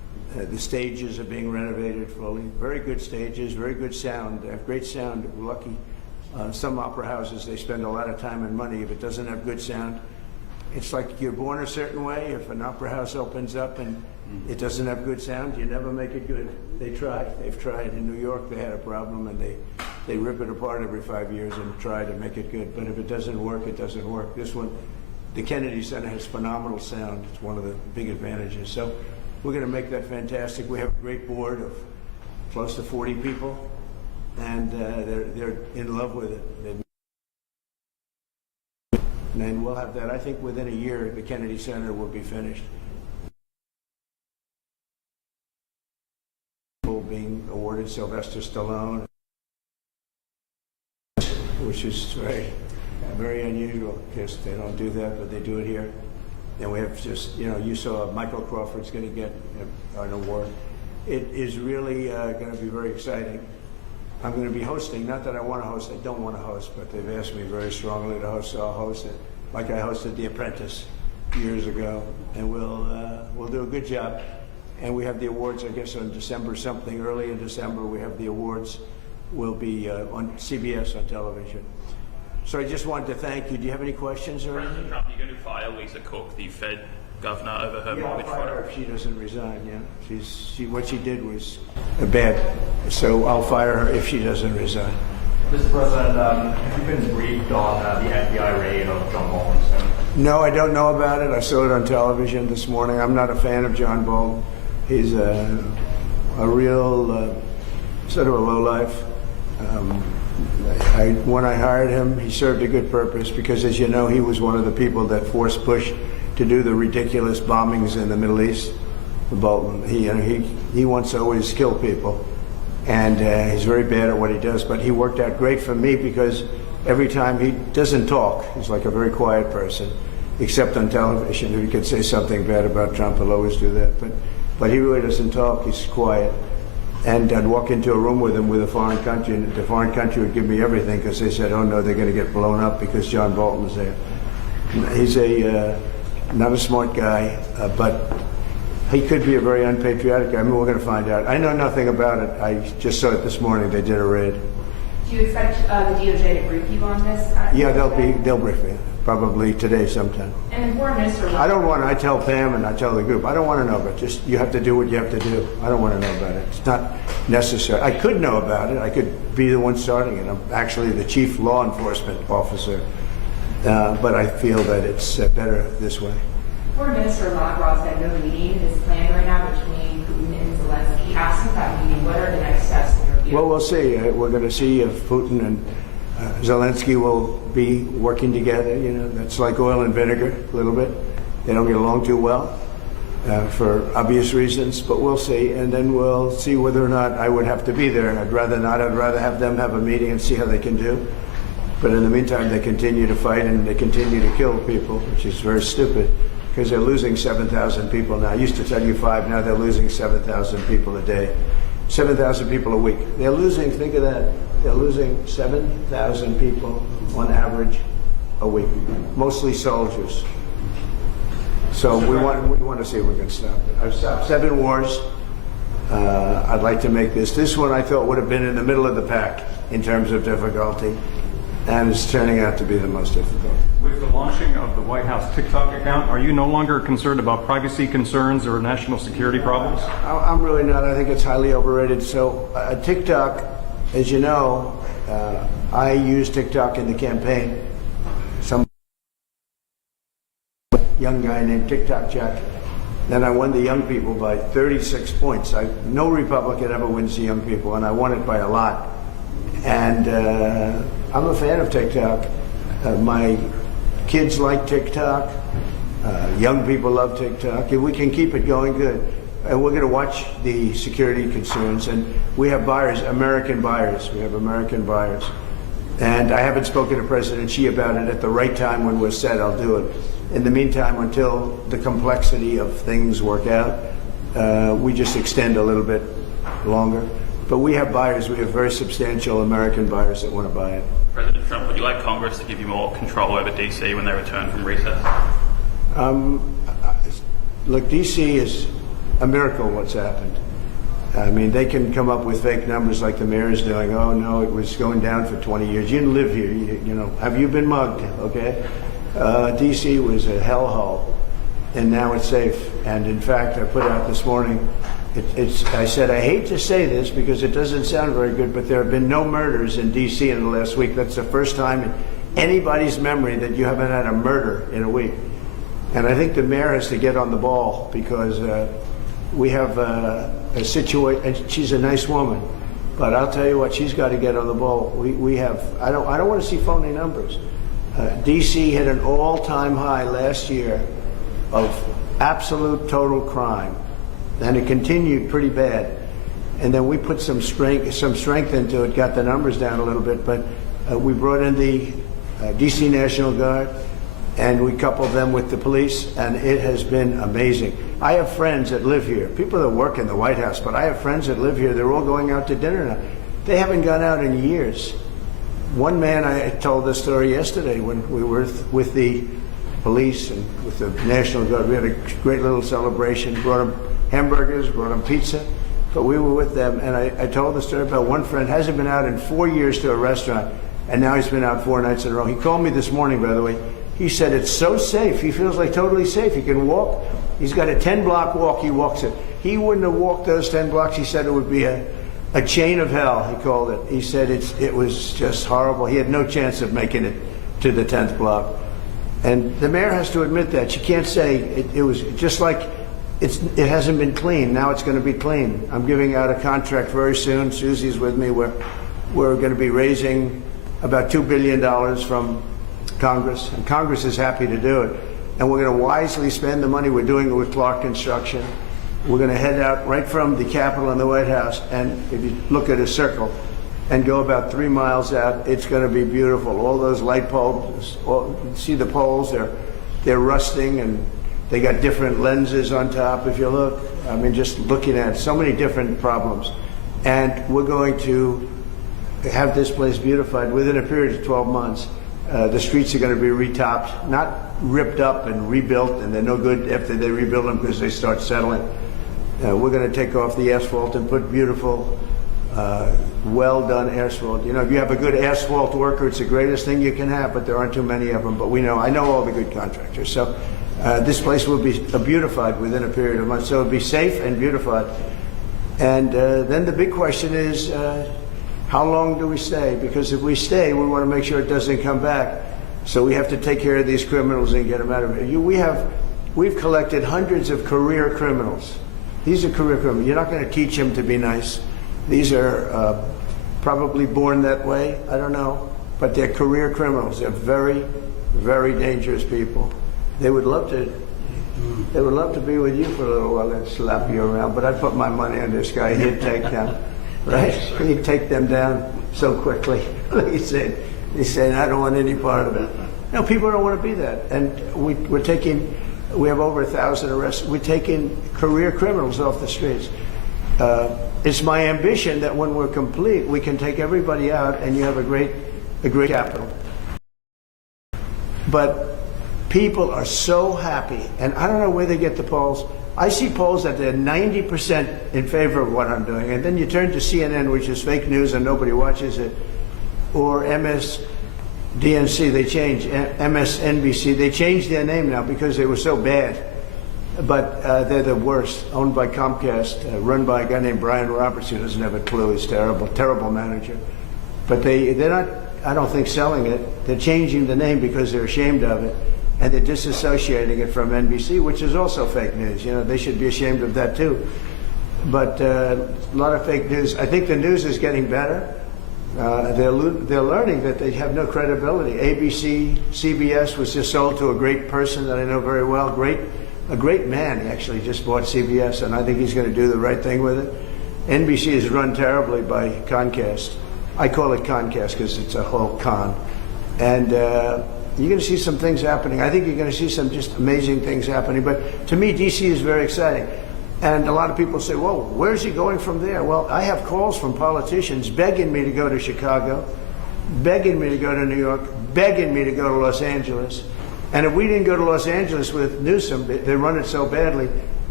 The stages are being renovated fully. Very good stages, very good sound. They have great sound. We're lucky. Some opera houses, they spend a lot of time and money. If it doesn't have good sound, it's like you're born a certain way. If an opera house opens up and it doesn't have good sound, you never make it good. They try. They've tried. In New York, they had a problem, and they rip it apart every 5 years and try to make it good. But if it doesn't work, it doesn't work. This one, the Kennedy Center has phenomenal sound. It's one of the big advantages. So we're going to make that fantastic. We have a great board of close to 40 people, and they're in love with it. And we'll have that. I think within a year, the Kennedy Center will be finished. Being awarded Sylvester Stallone, which is very unusual because they don't do that, but they do it here. And we have just, you saw Michael Crawford's going to get an award. It is really going to be very exciting. I'm going to be hosting, not that I want to host, I don't want to host, but they've asked me very strongly to host, so I'll host it. Like I hosted The Apprentice years ago, and we'll do a good job. And we have the awards, I guess, on December something. Early in December, we have the awards. Will be on CBS on television. So I just wanted to thank you. Do you have any questions or anything? President Trump, you're going to fire Lisa Cook, the Fed governor, over her mortgage I'll fire her fraud. if she doesn't resign. Yeah, what she did was bad. So I'll fire her if she doesn't resign. Mr. President, have you been briefed on the FBI raid of John Bolton's home? No, I don't know about it. I saw it on television this morning. I'm not a fan of John Bolton. He's a real sort of a lowlife. When I hired him, he served a good purpose because, as you know, he was one of the people that forced Bush to do the ridiculous bombings in the Middle East. Bolton, he wants to always kill people, and he's very bad at what he does. But he worked out great for me because every time he doesn't talk, he's like a very quiet person, except on television. If he could say something bad about Trump, he'll always do that. But he really doesn't talk. He's quiet. And I'd walk into a room with him with a foreign country, and the foreign country would give me everything because they said, oh, no, they're going to get blown up because John Bolton's there. He's not a smart guy, but he could be a very unpatriotic guy. I mean, we're going to find out. I know nothing about it. I just saw it this morning. They did a raid. Do you expect the DOJ to brief you on this? Yeah, they'll brief me. Probably today sometime. And the foreign minister. I tell Pam and I tell the group, I don't want to know, but just you have to do what you have to do. I don't want to know about it. It's not necessary. I could know about it. I could be the one starting it. I'm actually the chief law enforcement officer, but I feel that it's better this way. Foreign Minister Lavrov said no meeting is planned right now between Putin and Zelensky. Asked at that meeting, what are the next steps in your view? Well, we'll see. We're going to see if Putin and Zelensky will be working together. That's like oil and vinegar, a little bit. They don't get along too well for obvious reasons, but we'll see. And then we'll see whether or not I would have to be there. I'd rather not. I'd rather have them have a meeting and see how they can do. But in the meantime, they continue to fight and they continue to kill people, which is very stupid because they're losing 7,000 people now. I used to tell you 5, now they're losing 7,000 people a day. 7,000 people a week. They're losing, think of that, they're losing 7,000 people on average a week, mostly soldiers. So we want to see if we can stop it. I've stopped 7 wars. I'd like to make this one I thought would have been in the middle of the pack in terms of difficulty, and it's turning out to be the most difficult. With the launching of the White House TikTok account, are you no longer concerned about privacy concerns or national security problems? I'm really not. I think it's highly overrated. So TikTok, as you know, I used TikTok in the campaign. Some young guy named TikTok Jack. Then I won the young people by 36 points. No Republican ever wins the young people, and I won it by a lot. And I'm a fan of TikTok. My kids like TikTok. Young people love TikTok. If we can keep it going, good. And we're going to watch the security concerns. And we have buyers, American buyers. We have American buyers. And I haven't spoken to President Xi about it. At the right time when we're set, I'll do it. In the meantime, until the complexity of things work out, we just extend a little bit longer. But we have buyers. We have very substantial American buyers that want to buy it. President Trump, would you like Congress to give you more control over DC when they return from recess? Look, DC is a miracle what's happened. I mean, they can come up with fake numbers like the mayor is doing. Oh, no, it was going down for 20 years. You didn't live here. You know, have you been mugged? Okay. D.C. was a hellhole, and now it's safe. And in fact, I put out this morning, I said, I hate to say this because it doesn't sound very good, but there have been no murders in D.C. in the last week. That's the first time in anybody's memory that you haven't had a murder in a week. And I think the mayor has to get on the ball because we have a situation, and she's a nice woman, but I'll tell you what, she's got to get on the ball. We have, I don't want to see phony numbers. D.C. hit an all-time high last year of absolute total crime, and it continued pretty bad. And then we put some strength into it, got the numbers down a little bit, but we brought in the D.C. National Guard, and we coupled them with the police, and it has been amazing. I have friends that live here, people that work in the White House, but I have friends that live here. They're all going out to dinner now. They haven't gone out in years. One man, I told this story yesterday when we were with the police and with the National Guard. We had a great little celebration, brought them hamburgers, brought them pizza, but we were with them, and I told the story about one friend hasn't been out in 4 years to a restaurant, and now he's been out 4 nights in a row. He called me this morning, by the way. He said it's so safe. He feels like totally safe. He can walk. He's got a 10-block walk. He walks it. He wouldn't have walked those 10 blocks. He said it would be a chain of hell, he called it. He said it was just horrible. He had no chance of making it to the 10th block. And the mayor has to admit that. She can't say it was just like it hasn't been clean. Now it's going to be clean. I'm giving out a contract very soon. Susie's with me. We're going to be raising about $2 billion from Congress, and Congress is happy to do it. And we're going to wisely spend the money. We're doing it with Clark Construction. We're going to head out right from the Capitol and the White House, and if you look at a circle and go about 3 miles out, it's going to be beautiful. All those light poles, see the poles, they're rusting, and they got different lenses on top, if you look. I mean, just looking at so many different problems. And we're going to have this place beautified within a period of 12 months. The streets are going to be retopped, not ripped up and rebuilt, and they're no good after they rebuild them because they start settling. We're going to take off the asphalt and put beautiful, well-done asphalt. You know, if you have a good asphalt worker, it's the greatest thing you can have, but there aren't too many of them. But I know all the good contractors. So this place will be beautified within a period of months. So it'll be safe and beautified. And then the big question is, how long do we stay? Because if we stay, we want to make sure it doesn't come back. So we have to take care of these criminals and get them out of here. We've collected hundreds of career criminals. These are career criminals. You're not going to teach them to be nice. These are probably born that way. I don't know. But they're career criminals. They're very, very dangerous people. They would love to be with you for a little while and slap you around. But I'd put my money on this guy. He'd take them. Right? He'd take them down so quickly. He said, I don't want any part of it. No, people don't want to be that. And we have over 1,000 arrests. We're taking career criminals off the streets. It's my ambition that when we're complete, we can take everybody out and you have a great capital. But people are so happy, and I don't know where they get the polls. I see polls that they're 90% in favor of what I'm doing, and then you turn to CNN, which is fake news and nobody watches it, or MSDNC, MSNBC, they changed their name now because they were so bad. But they're the worst, owned by Comcast, run by a guy named Brian Roberts, who doesn't have a clue. He's terrible manager. But they're not, I don't think, selling it. They're changing the name because they're ashamed of it. And they're disassociating it from NBC, which is also fake news. You know, they should be ashamed of that too. But a lot of fake news. I think the news is getting better. They're learning that they have no credibility. ABC, CBS was just sold to a great person that I know very well. A great man. He actually just bought CBS, and I think he's going to do the right thing with it. NBC is run terribly by Comcast. I call it Comcast because it's a whole con. And you're going to see some things happening. I think you're going to see some just amazing things happening. But to me, D.C. is very exciting. And a lot of people say, whoa, where's he going from there? Well, I have calls from politicians begging me to go to Chicago, begging me to go to New York, begging me to go to Los Angeles. And if we didn't go to Los Angeles with Newsom, they run it so badly,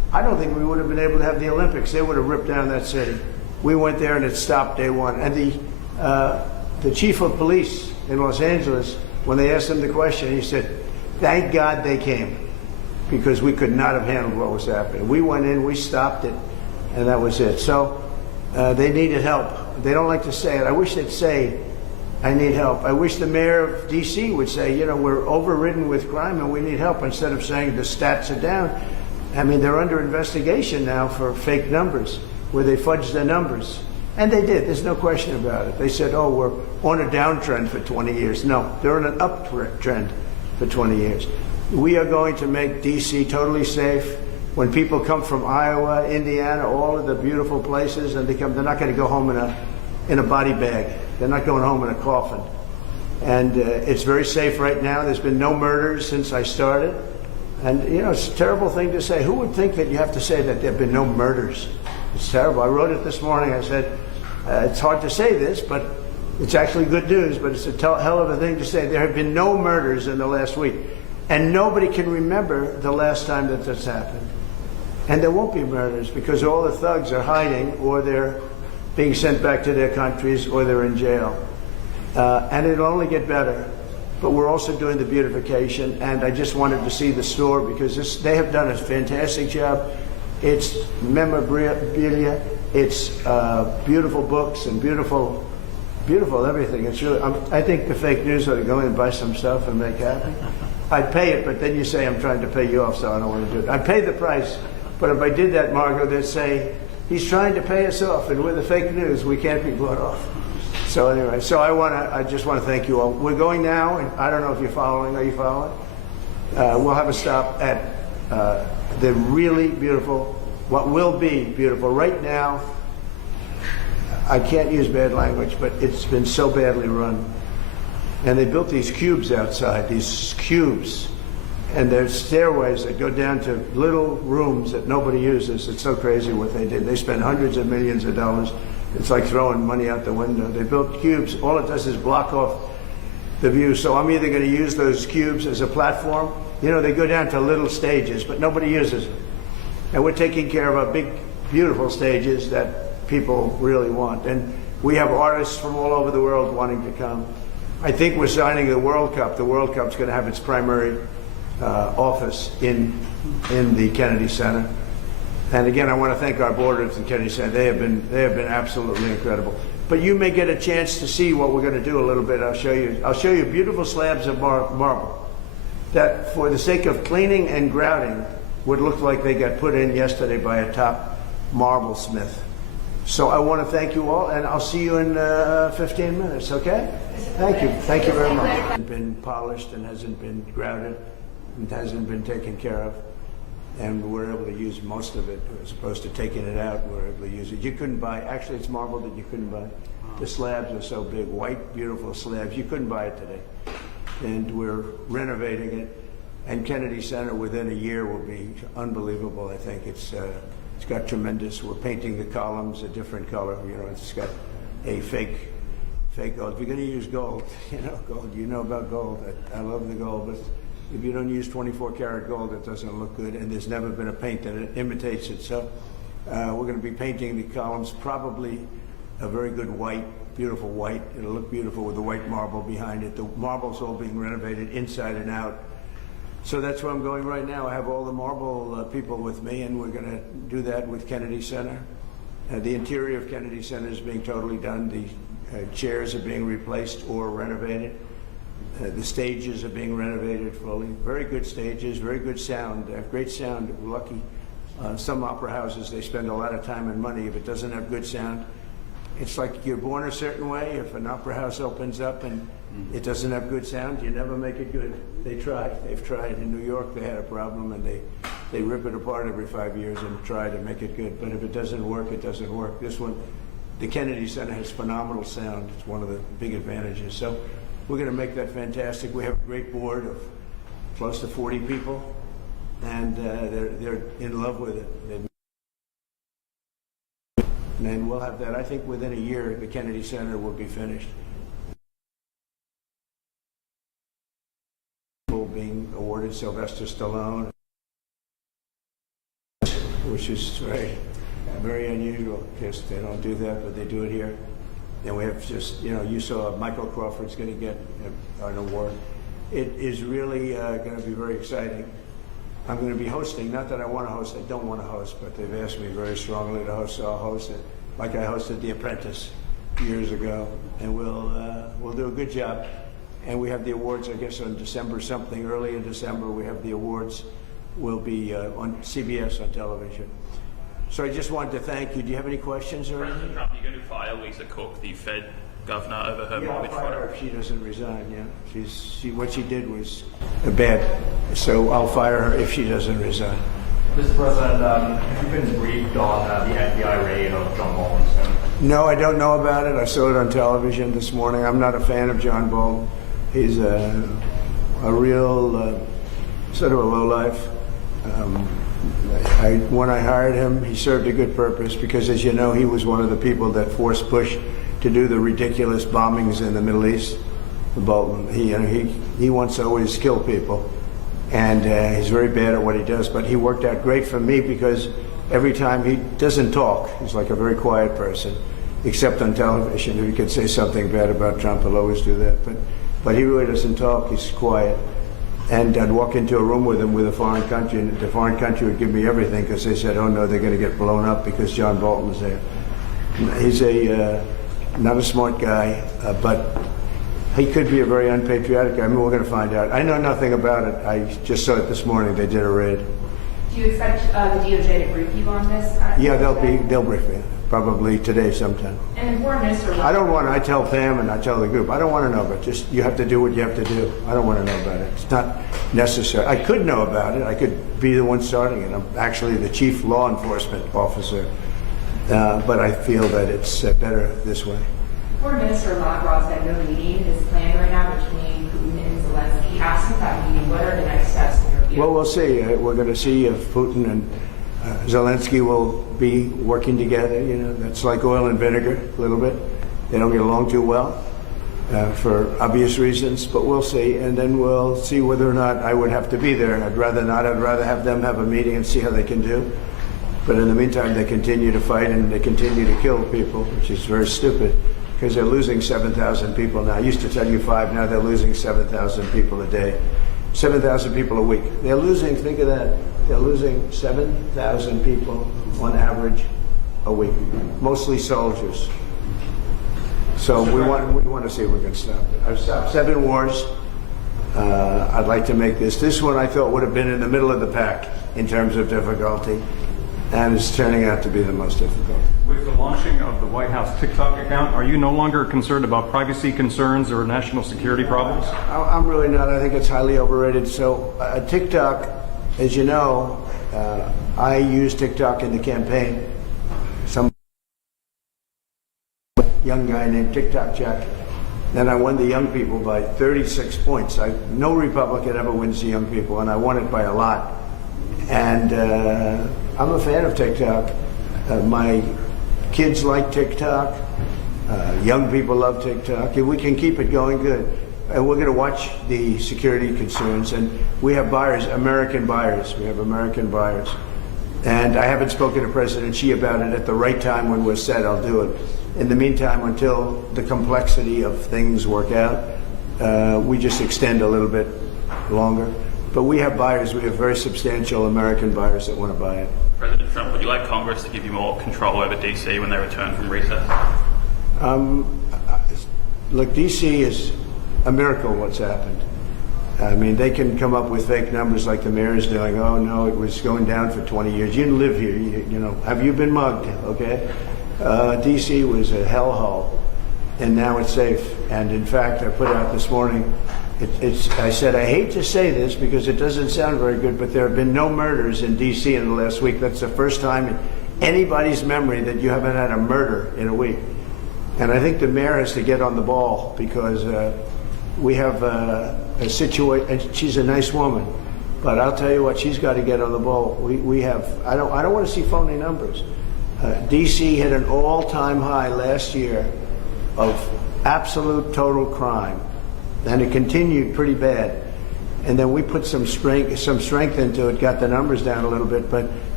I don't think we would have been able to have the Olympics. They would have ripped down that city. We went there and it stopped day one. And the chief of police in Los Angeles, when they asked him the question, he said, "Thank God they came, because we could not have handled what was happening. We went in, we stopped it, and that was it." So they needed help. They don't like to say it. I wish they'd say, "I need help." I wish the mayor of D.C. would say, you know, we're overridden with crime and we need help, instead of saying the stats are down. I mean, they're under investigation now for fake numbers, where they fudged their numbers. And they did. There's no question about it. They said, oh, we're on a downtrend for 20 years. No, they're on an uptrend for 20 years. We are going to make D.C. totally safe. When people come from Iowa, Indiana, all of the beautiful places, and they're not going to go home in a body bag. They're not going home in a coffin. And it's very safe right now. There's been no murders since I started. And, you know, it's a terrible thing to say. Who would think that you have to say that there have been no murders? It's terrible. I wrote it this morning. I said, it's hard to say this, but it's actually good news, but it's a hell of a thing to say. There have been no murders in the last week. And nobody can remember the last time that this happened. And there won't be murders, because all the thugs are hiding, or they're being sent back to their countries, or they're in jail. And it'll only get better. But we're also doing the beautification, and I just wanted to see the store, because they have done a fantastic job. It's memorabilia, it's beautiful books and beautiful everything. It's really, I think the fake news ought to go in and buy some stuff and make happy. I'd pay it, but then you say I'm trying to pay you off, so I don't want to do it. I'd pay the price, but if I did that, Margot, they'd say, he's trying to pay us off, and with the fake news, we can't be bought off. So anyway, so I just want to thank you all. We're going now, and I don't know if you're following. Are you following? We'll have a stop at the really beautiful, what will be beautiful. Right now, I can't use bad language, but it's been so badly run. And they built these cubes outside, these cubes. And there's stairways that go down to little rooms that nobody uses. It's so crazy what they did. They spent hundreds of millions of dollars. It's like throwing money out the window. They built cubes. All it does is block off the view. So I'm either going to use those cubes as a platform. You know, they go down to little stages, but nobody uses them. And we're taking care of our big, beautiful stages that people really want. And we have artists from all over the world wanting to come. I think we're signing the World Cup. The World Cup's going to have its primary office in the Kennedy Center. And again, I want to thank our board of the Kennedy Center. They have been absolutely incredible. But you may get a chance to see what we're going to do a little bit. I'll show you beautiful slabs of marble that, for the sake of cleaning and grouting, would look like they got put in yesterday by a top marble smith. So I want to thank you all, and I'll see you in 15 minutes, okay? Thank you. Thank you very much. It hasn't been polished and hasn't been grouted and hasn't been taken care of. And we're able to use most of it, as opposed to taking it out. We're able to use it. You couldn't buy, actually it's marble that you couldn't buy. The slabs are so big, white, beautiful slabs. You couldn't buy it today. And we're renovating it. And Kennedy Center within a year will be unbelievable. I think it's got tremendous. We're painting the columns a different color. You know, it's got a fake gold. If you're going to use gold, gold. You know about gold. I love the gold, but if you don't use 24 karat gold, it doesn't look good. And there's never been a paint that imitates it. So we're going to be painting the columns probably a very good white, beautiful white. It'll look beautiful with the white marble behind it. The marble's all being renovated inside and out. So that's where I'm going right now. I have all the marble people with me, and we're going to do that with Kennedy Center. The interior of Kennedy Center is being totally done. The chairs are being replaced or renovated. The stages are being renovated fully. Very good stages, very good sound. They have great sound. We're lucky. Some opera houses, they spend a lot of time and money. If it doesn't have good sound, it's like you're born a certain way. If an opera house opens up and it doesn't have good sound, you never make it good. They try. They've tried. In New York, they had a problem, and they rip it apart every 5 years and try to make it good. But if it doesn't work, it doesn't work. This one, the Kennedy Center has phenomenal sound. It's one of the big advantages. So we're going to make that fantastic. We have a great board of close to 40 people, and they're in love with it. And we'll have that. I think within a year, the Kennedy Center will be finished. Being awarded Sylvester Stallone. which is very unusual because they don't do that, but they do it here. And we have just, you saw Michael Crawford's going to get an award. It is really going to be very exciting. I'm going to be hosting, not that I want to host, I don't want to host, but they've asked me very strongly to host, so I'll host it. Like I hosted The Apprentice years ago, and we'll do a good job. And we have the awards, I guess, on December something, early in December, we have the awards. Will be on CBS on television. So I just wanted to thank you. Do you have any questions or anything? President Trump, you're going to fire Lisa Cook, the Fed governor, over her Yeah, I'll mortgage fire her fraud? if she doesn't resign, yeah. What she did was bad. So I'll fire her if she doesn't resign. Mr. President, have you been briefed on the FBI raid of John Bolton's home? No, I don't know about it. I saw it on television this morning. I'm not a fan of John Bolton. He's a real sort of a lowlife. When I hired him, he served a good purpose because, as you know, he was one of the people that forced Bush to do the ridiculous bombings in the Middle East. Bolton, he wants to always kill people, and he's very bad at what he does. But he worked out great for me because every time he doesn't talk, he's like a very quiet person, except on television. If he could say something bad about Trump, he'll always do that. But he really doesn't talk. He's quiet. And I'd walk into a room with him with a foreign country, and the foreign country would give me everything because they said, oh no, they're going to get blown up because John Bolton's there. He's not a smart guy, but he could be a very unpatriotic guy. I mean, we're going to find out. I know nothing about it. I just saw it this morning. They did a raid. Do you expect the DOJ to brief you on this? Yeah, they'll brief me, probably today sometime. And the foreign minister. I tell Pam and I tell the group, I don't want to know, but just you have to do what you have to do. I don't want to know about it. It's not necessary. I could know about it. I could be the one starting it. I'm actually the chief law enforcement officer, but I feel that it's better this way. Foreign Minister Lavrov said no meeting is planned right now between Putin and Zelensky. Absent that meeting, what are the next steps in your view? Well, we'll see. We're going to see if Putin and Zelensky will be working together. That's like oil and vinegar a little bit. They don't get along too well for obvious reasons, but we'll see. And then we'll see whether or not I would have to be there. I'd rather not. I'd rather have them have a meeting and see how they can do. But in the meantime, they continue to fight and they continue to kill people, which is very stupid because they're losing 7,000 people now. I used to tell you 5, now they're losing 7,000 people a day. 7,000 people a week. They're losing, think of that, they're losing 7,000 people on average a week, mostly soldiers. So we want to see if we can stop it. I've stopped 7 wars. I'd like to make this one I thought would have been in the middle of the pack in terms of difficulty, and it's turning out to be the most difficult. With the launching of the White House TikTok account, are you no longer concerned about privacy concerns or national security problems? I'm really not. I think it's highly overrated. So TikTok, as you know, I used TikTok in the campaign. Some young guy named TikTok Jack. Then I won the young people by 36 points. No Republican ever wins the young people, and I won it by a lot. And I'm a fan of TikTok. My kids like TikTok. Young people love TikTok. If we can keep it going, good. And we're going to watch the security concerns. And we have buyers, American buyers. We have American buyers. And I haven't spoken to President Xi about it. At the right time when we're set, I'll do it. In the meantime, until the complexity of things work out, we just extend a little bit longer. But we have buyers. We have very substantial American buyers that want to buy it. President Trump, would you like Congress to give you more control over DC when they return from recess? Look, DC is a miracle what's happened. I mean, they can come up with fake numbers like the mayor is doing. Oh, no, it was going down for 20 years. You didn't live here. You know, have you been mugged? Okay. DC was a hellhole, and now it's safe. And in fact, I put out this morning, I said, I hate to say this because it doesn't sound very good, but there have been no murders in D.C. in the last week. That's the first time in anybody's memory that you haven't had a murder in a week. And I think the mayor has to get on the ball because we have a situation, and she's a nice woman, but I'll tell you what, she's got to get on the ball. We have, I don't want to see phony numbers. D.C. hit an all-time high last year of absolute total crime. And it continued pretty bad. And then we put some strength into it, got the numbers down a little bit, but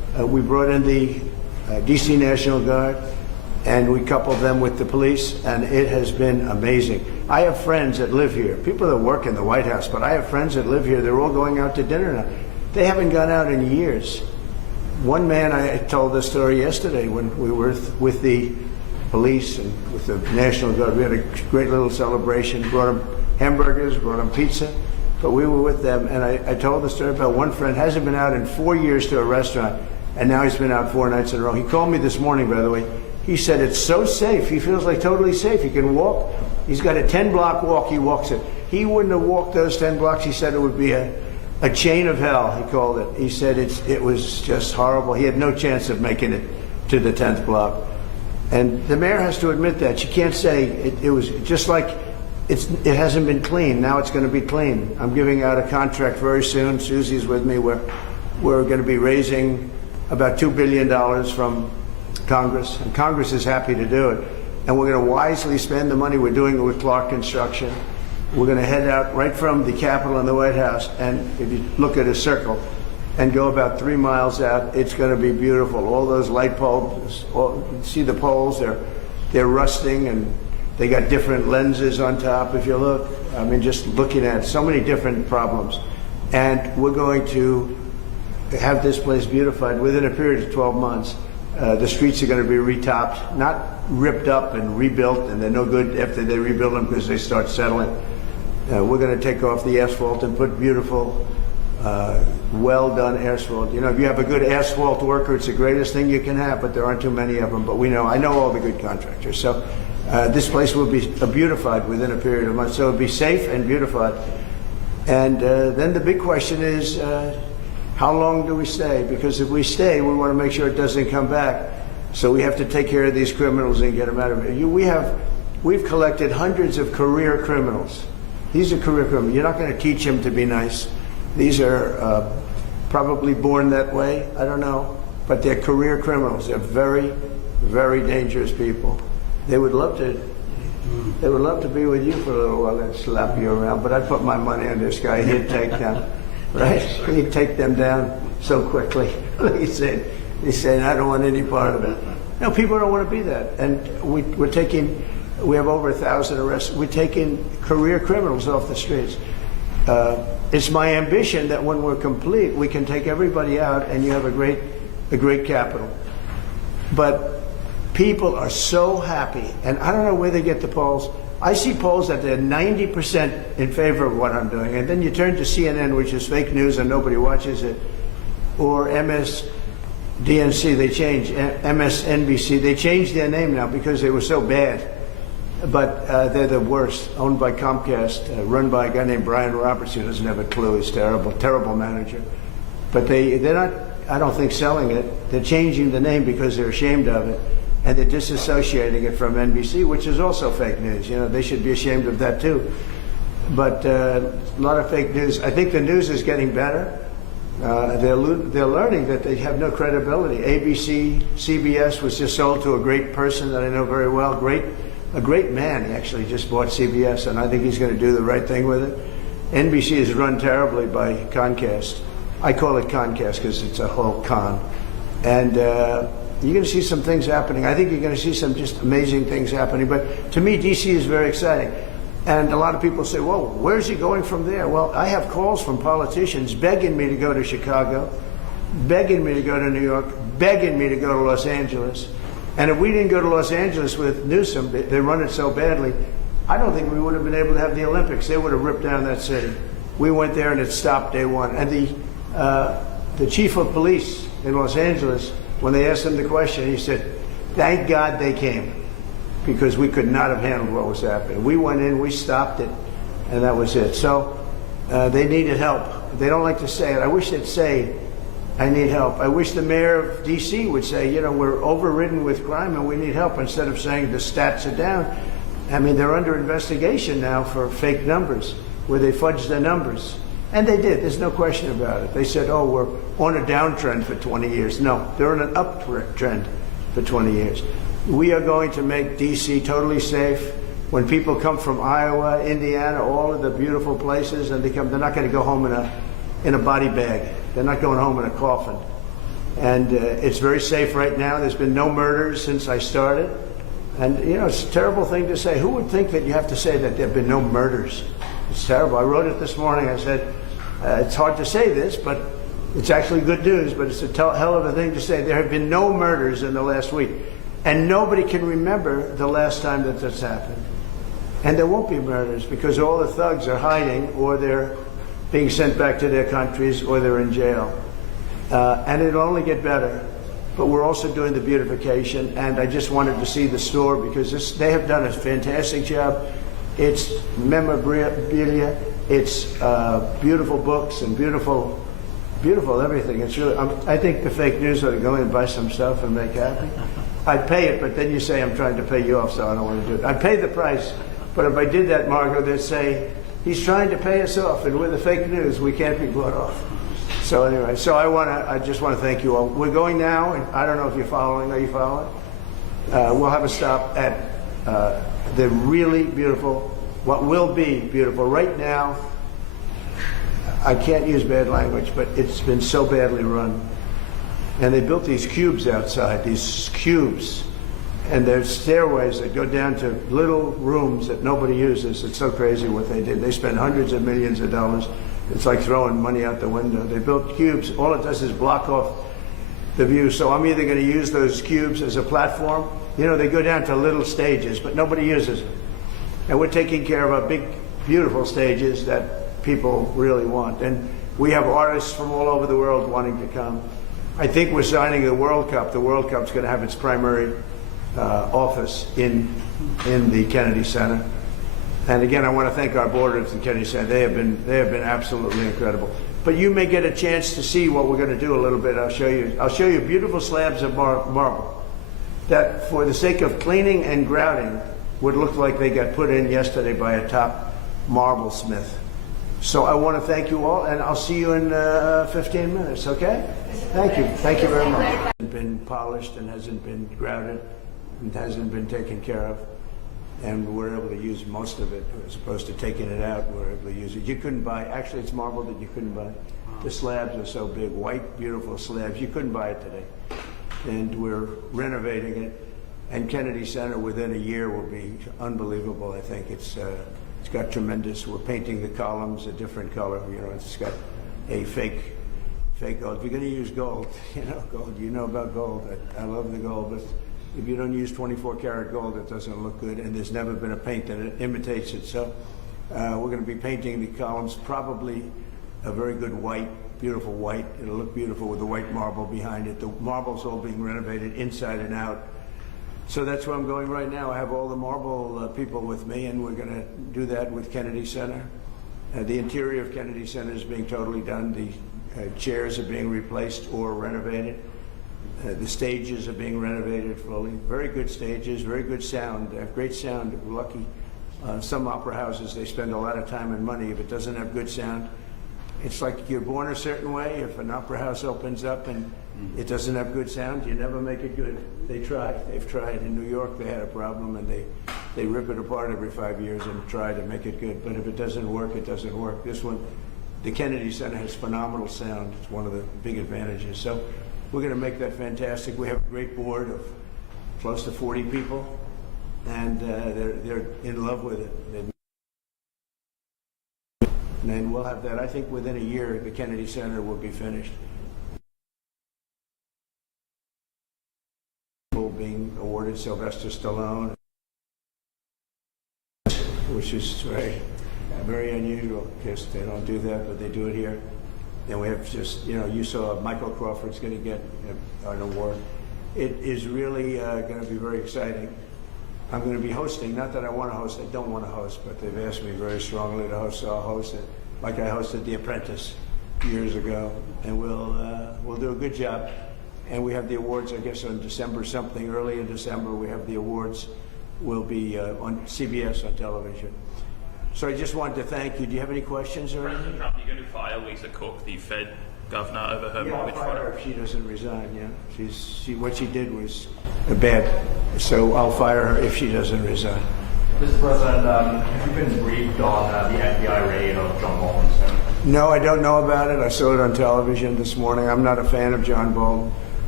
We brought in the DC National Guard, and we coupled them with the police, and it has been amazing. I have friends that live here, people that work in the White House, but I have friends that live here. They're all going out to dinner now. They haven't gone out in years. One man, I told this story yesterday when we were with the police and with the National Guard. We had a great little celebration, brought them hamburgers, brought them pizza, but we were with them, and I told the story about one friend hasn't been out in 4 years to a restaurant, and now he's been out 4 nights in a row. He called me this morning, by the way. He said it's so safe. He feels like totally safe. He can walk. He's got a 10-block walk. He walks it. He wouldn't have walked those 10 blocks. He said it would be a chain of hell, he called it. He said it was just horrible. He had no chance of making it to the 10th block. And the mayor has to admit that. She can't say it was just like it hasn't been clean. Now it's going to be clean. I'm giving out a contract very soon. Susie's with me. We're going to be raising about $2 billion from Congress, and Congress is happy to do it. And we're going to wisely spend the money. We're doing it with Clark Construction. We're going to head out right from the Capitol and the White House, and if you look at a circle and go about 3 miles out, it's going to be beautiful. All those light bulbs, see the poles, they're rusting, and they got different lenses on top, if you look. I mean, just looking at so many different problems. And we're going to have this place beautified within a period of 12 months. The streets are going to be retopped, not ripped up and rebuilt, and they're no good after they rebuild them because they start settling. We're going to take off the asphalt and put beautiful, well-done asphalt. You know, if you have a good asphalt worker, it's the greatest thing you can have, but there aren't too many of them. But I know all the good contractors. So this place will be beautified within a period of months. So it'll be safe and beautified. And then the big question is, how long do we stay? Because if we stay, we want to make sure it doesn't come back. So we have to take care of these criminals and get them out of it. We've collected hundreds of career criminals. These are career criminals. You're not going to teach them to be nice. These are probably born that way. I don't know. But they're career criminals. They're very, very dangerous people. They would love to be with you for a little while and slap you around. But I'd put my money on this guy. He'd take them. Right? He'd take them down so quickly. He's saying, I don't want any part of it. No, people don't want to be that. And we have over 1,000 arrests. We're taking career criminals off the streets. It's my ambition that when we're complete, we can take everybody out and you have a great capital. But people are so happy, and I don't know where they get the polls. I see polls that they're 90% in favor of what I'm doing, and then you turn to CNN, which is fake news and nobody watches it, or MSDNC, MSNBC, they changed their name now because they were so bad. But they're the worst, owned by Comcast, run by a guy named Brian Roberts, who doesn't have a clue. He's terrible, terrible manager. But they're not, I don't think, selling it. They're changing the name because they're ashamed of it. And they're disassociating it from NBC, which is also fake news. You know, they should be ashamed of that too. But a lot of fake news. I think the news is getting better. They're learning that they have no credibility. ABC, CBS was just sold to a great person that I know very well. A great man. He actually just bought CBS, and I think he's going to do the right thing with it. NBC is run terribly by Comcast. I call it Comcast because it's a whole con. And you're going to see some things happening. I think you're going to see some just amazing things happening. But to me, DC is very exciting. And a lot of people say, well, where's he going from there? Well, I have calls from politicians begging me to go to Chicago, begging me to go to New York, begging me to go to Los Angeles. And if we didn't go to Los Angeles with Newsom, they run it so badly, I don't think we would have been able to have the Olympics. They would have ripped down that city. We went there and it stopped day one. And the chief of police in Los Angeles, when they asked him the question, he said, thank God they came, because we could not have handled what was happening. We went in, we stopped it, and that was it. So they needed help. They don't like to say it. I wish they'd say, I need help. I wish the mayor of D.C. would say, you know, we're overridden with crime and we need help, instead of saying the stats are down. I mean, they're under investigation now for fake numbers, where they fudged their numbers. And they did. There's no question about it. They said, oh, we're on a downtrend for 20 years. No, they're on an uptrend for 20 years. We are going to make D.C. totally safe. When people come from Iowa, Indiana, all of the beautiful places, and they're not going to go home in a body bag. They're not going home in a coffin. And it's very safe right now. There's been no murders since I started. And, you know, it's a terrible thing to say. Who would think that you have to say that there have been no murders? It's terrible. I wrote it this morning. I said, it's hard to say this, but it's actually good news, but it's a hell of a thing to say. There have been no murders in the last week. And nobody can remember the last time that this happened. And there won't be murders because all the thugs are hiding, or they're being sent back to their countries, or they're in jail. And it'll only get better. But we're also doing the beautification, and I just wanted to see the store because they have done a fantastic job. It's memorabilia, it's beautiful books and beautiful everything. It's really, I think the fake news ought to go in and buy some stuff and make happy. I'd pay it, but then you say I'm trying to pay you off, so I don't want to do it. I'd pay the price, but if I did that, Margot, they'd say, he's trying to pay us off, and with the fake news, we can't be bought off. So anyway, so I just want to thank you all. We're going now, and I don't know if you're following. Are you following? We'll have a stop at the really beautiful, what will be beautiful. Right now, I can't use bad language, but it's been so badly run. And they built these cubes outside, these cubes. And there's stairways that go down to little rooms that nobody uses. It's so crazy what they did. They spent hundreds of millions of dollars. It's like throwing money out the window. They built cubes. All it does is block off the view. So I'm either going to use those cubes as a platform. You know, they go down to little stages, but nobody uses them. And we're taking care of our big, beautiful stages that people really want. And we have artists from all over the world wanting to come. I think we're signing the World Cup. The World Cup's going to have its primary office in the Kennedy Center. And again, I want to thank our board of the Kennedy Center. They have been absolutely incredible. But you may get a chance to see what we're going to do a little bit. I'll show you beautiful slabs of marble that, for the sake of cleaning and grouting, would look like they got put in yesterday by a top marble smith. So I want to thank you all, and I'll see you in 15 minutes, okay? Thank you. Thank you very much. It hasn't been polished and hasn't been grouted and hasn't been taken care of. And we're able to use most of it as opposed to taking it out. We're able to use it. You couldn't buy, actually it's marble that you couldn't buy. The slabs are so big, white, beautiful slabs. You couldn't buy it today. And we're renovating it. And Kennedy Center within a year will be unbelievable. I think it's got tremendous, we're painting the columns a different color. You know, it's got a fake gold. If you're going to use gold, gold, you know about gold. I love the gold, but if you don't use 24 karat gold, it doesn't look good, and there's never been a paint that imitates it. So we're going to be painting the columns, probably a very good white, beautiful white. It'll look beautiful with the white marble behind it. The marble's all being renovated inside and out. So that's where I'm going right now. I have all the marble people with me, and we're going to do that with Kennedy Center. The interior of Kennedy Center is being totally done. The chairs are being replaced or renovated. The stages are being renovated fully. Very good stages, very good sound. They have great sound. We're lucky. Some opera houses, they spend a lot of time and money. If it doesn't have good sound, it's like you're born a certain way. If an opera house opens up and it doesn't have good sound, you never make it good. They try. They've tried. In New York, they had a problem, and they rip it apart every 5 years and try to make it good. But if it doesn't work, it doesn't work. This one, the Kennedy Center has phenomenal sound. It's one of the big advantages. So we're going to make that fantastic. We have a great board of close to 40 people, and they're in love with it. And we'll have that. I think within a year, the Kennedy Center will be finished. Being awarded Sylvester Stallone, which is very unusual because they don't do that, but they do it here. And we have just, you saw Michael Crawford's going to get an award. It is really going to be very exciting. I'm going to be hosting, not that I want to host, I don't want to host, but they've asked me very strongly to host, so I'll host it. Like I hosted The Apprentice years ago, and we'll do a good job. And we have the awards, I guess, on December something. Early in December, we have the awards. Will be on CBS on television. So I just wanted to thank you. Do you have any questions or anything? President Trump, you're going to fire Lisa Cook, the Fed governor, over her mortgage I'll fire her fraud? if she doesn't resign. Yeah, what she did was bad. So I'll fire her if she doesn't resign. Mr. President, have you been briefed on the FBI raid of John Bolton's home? No, I don't know about it. I saw it on television this morning. I'm not a fan of John Bolton.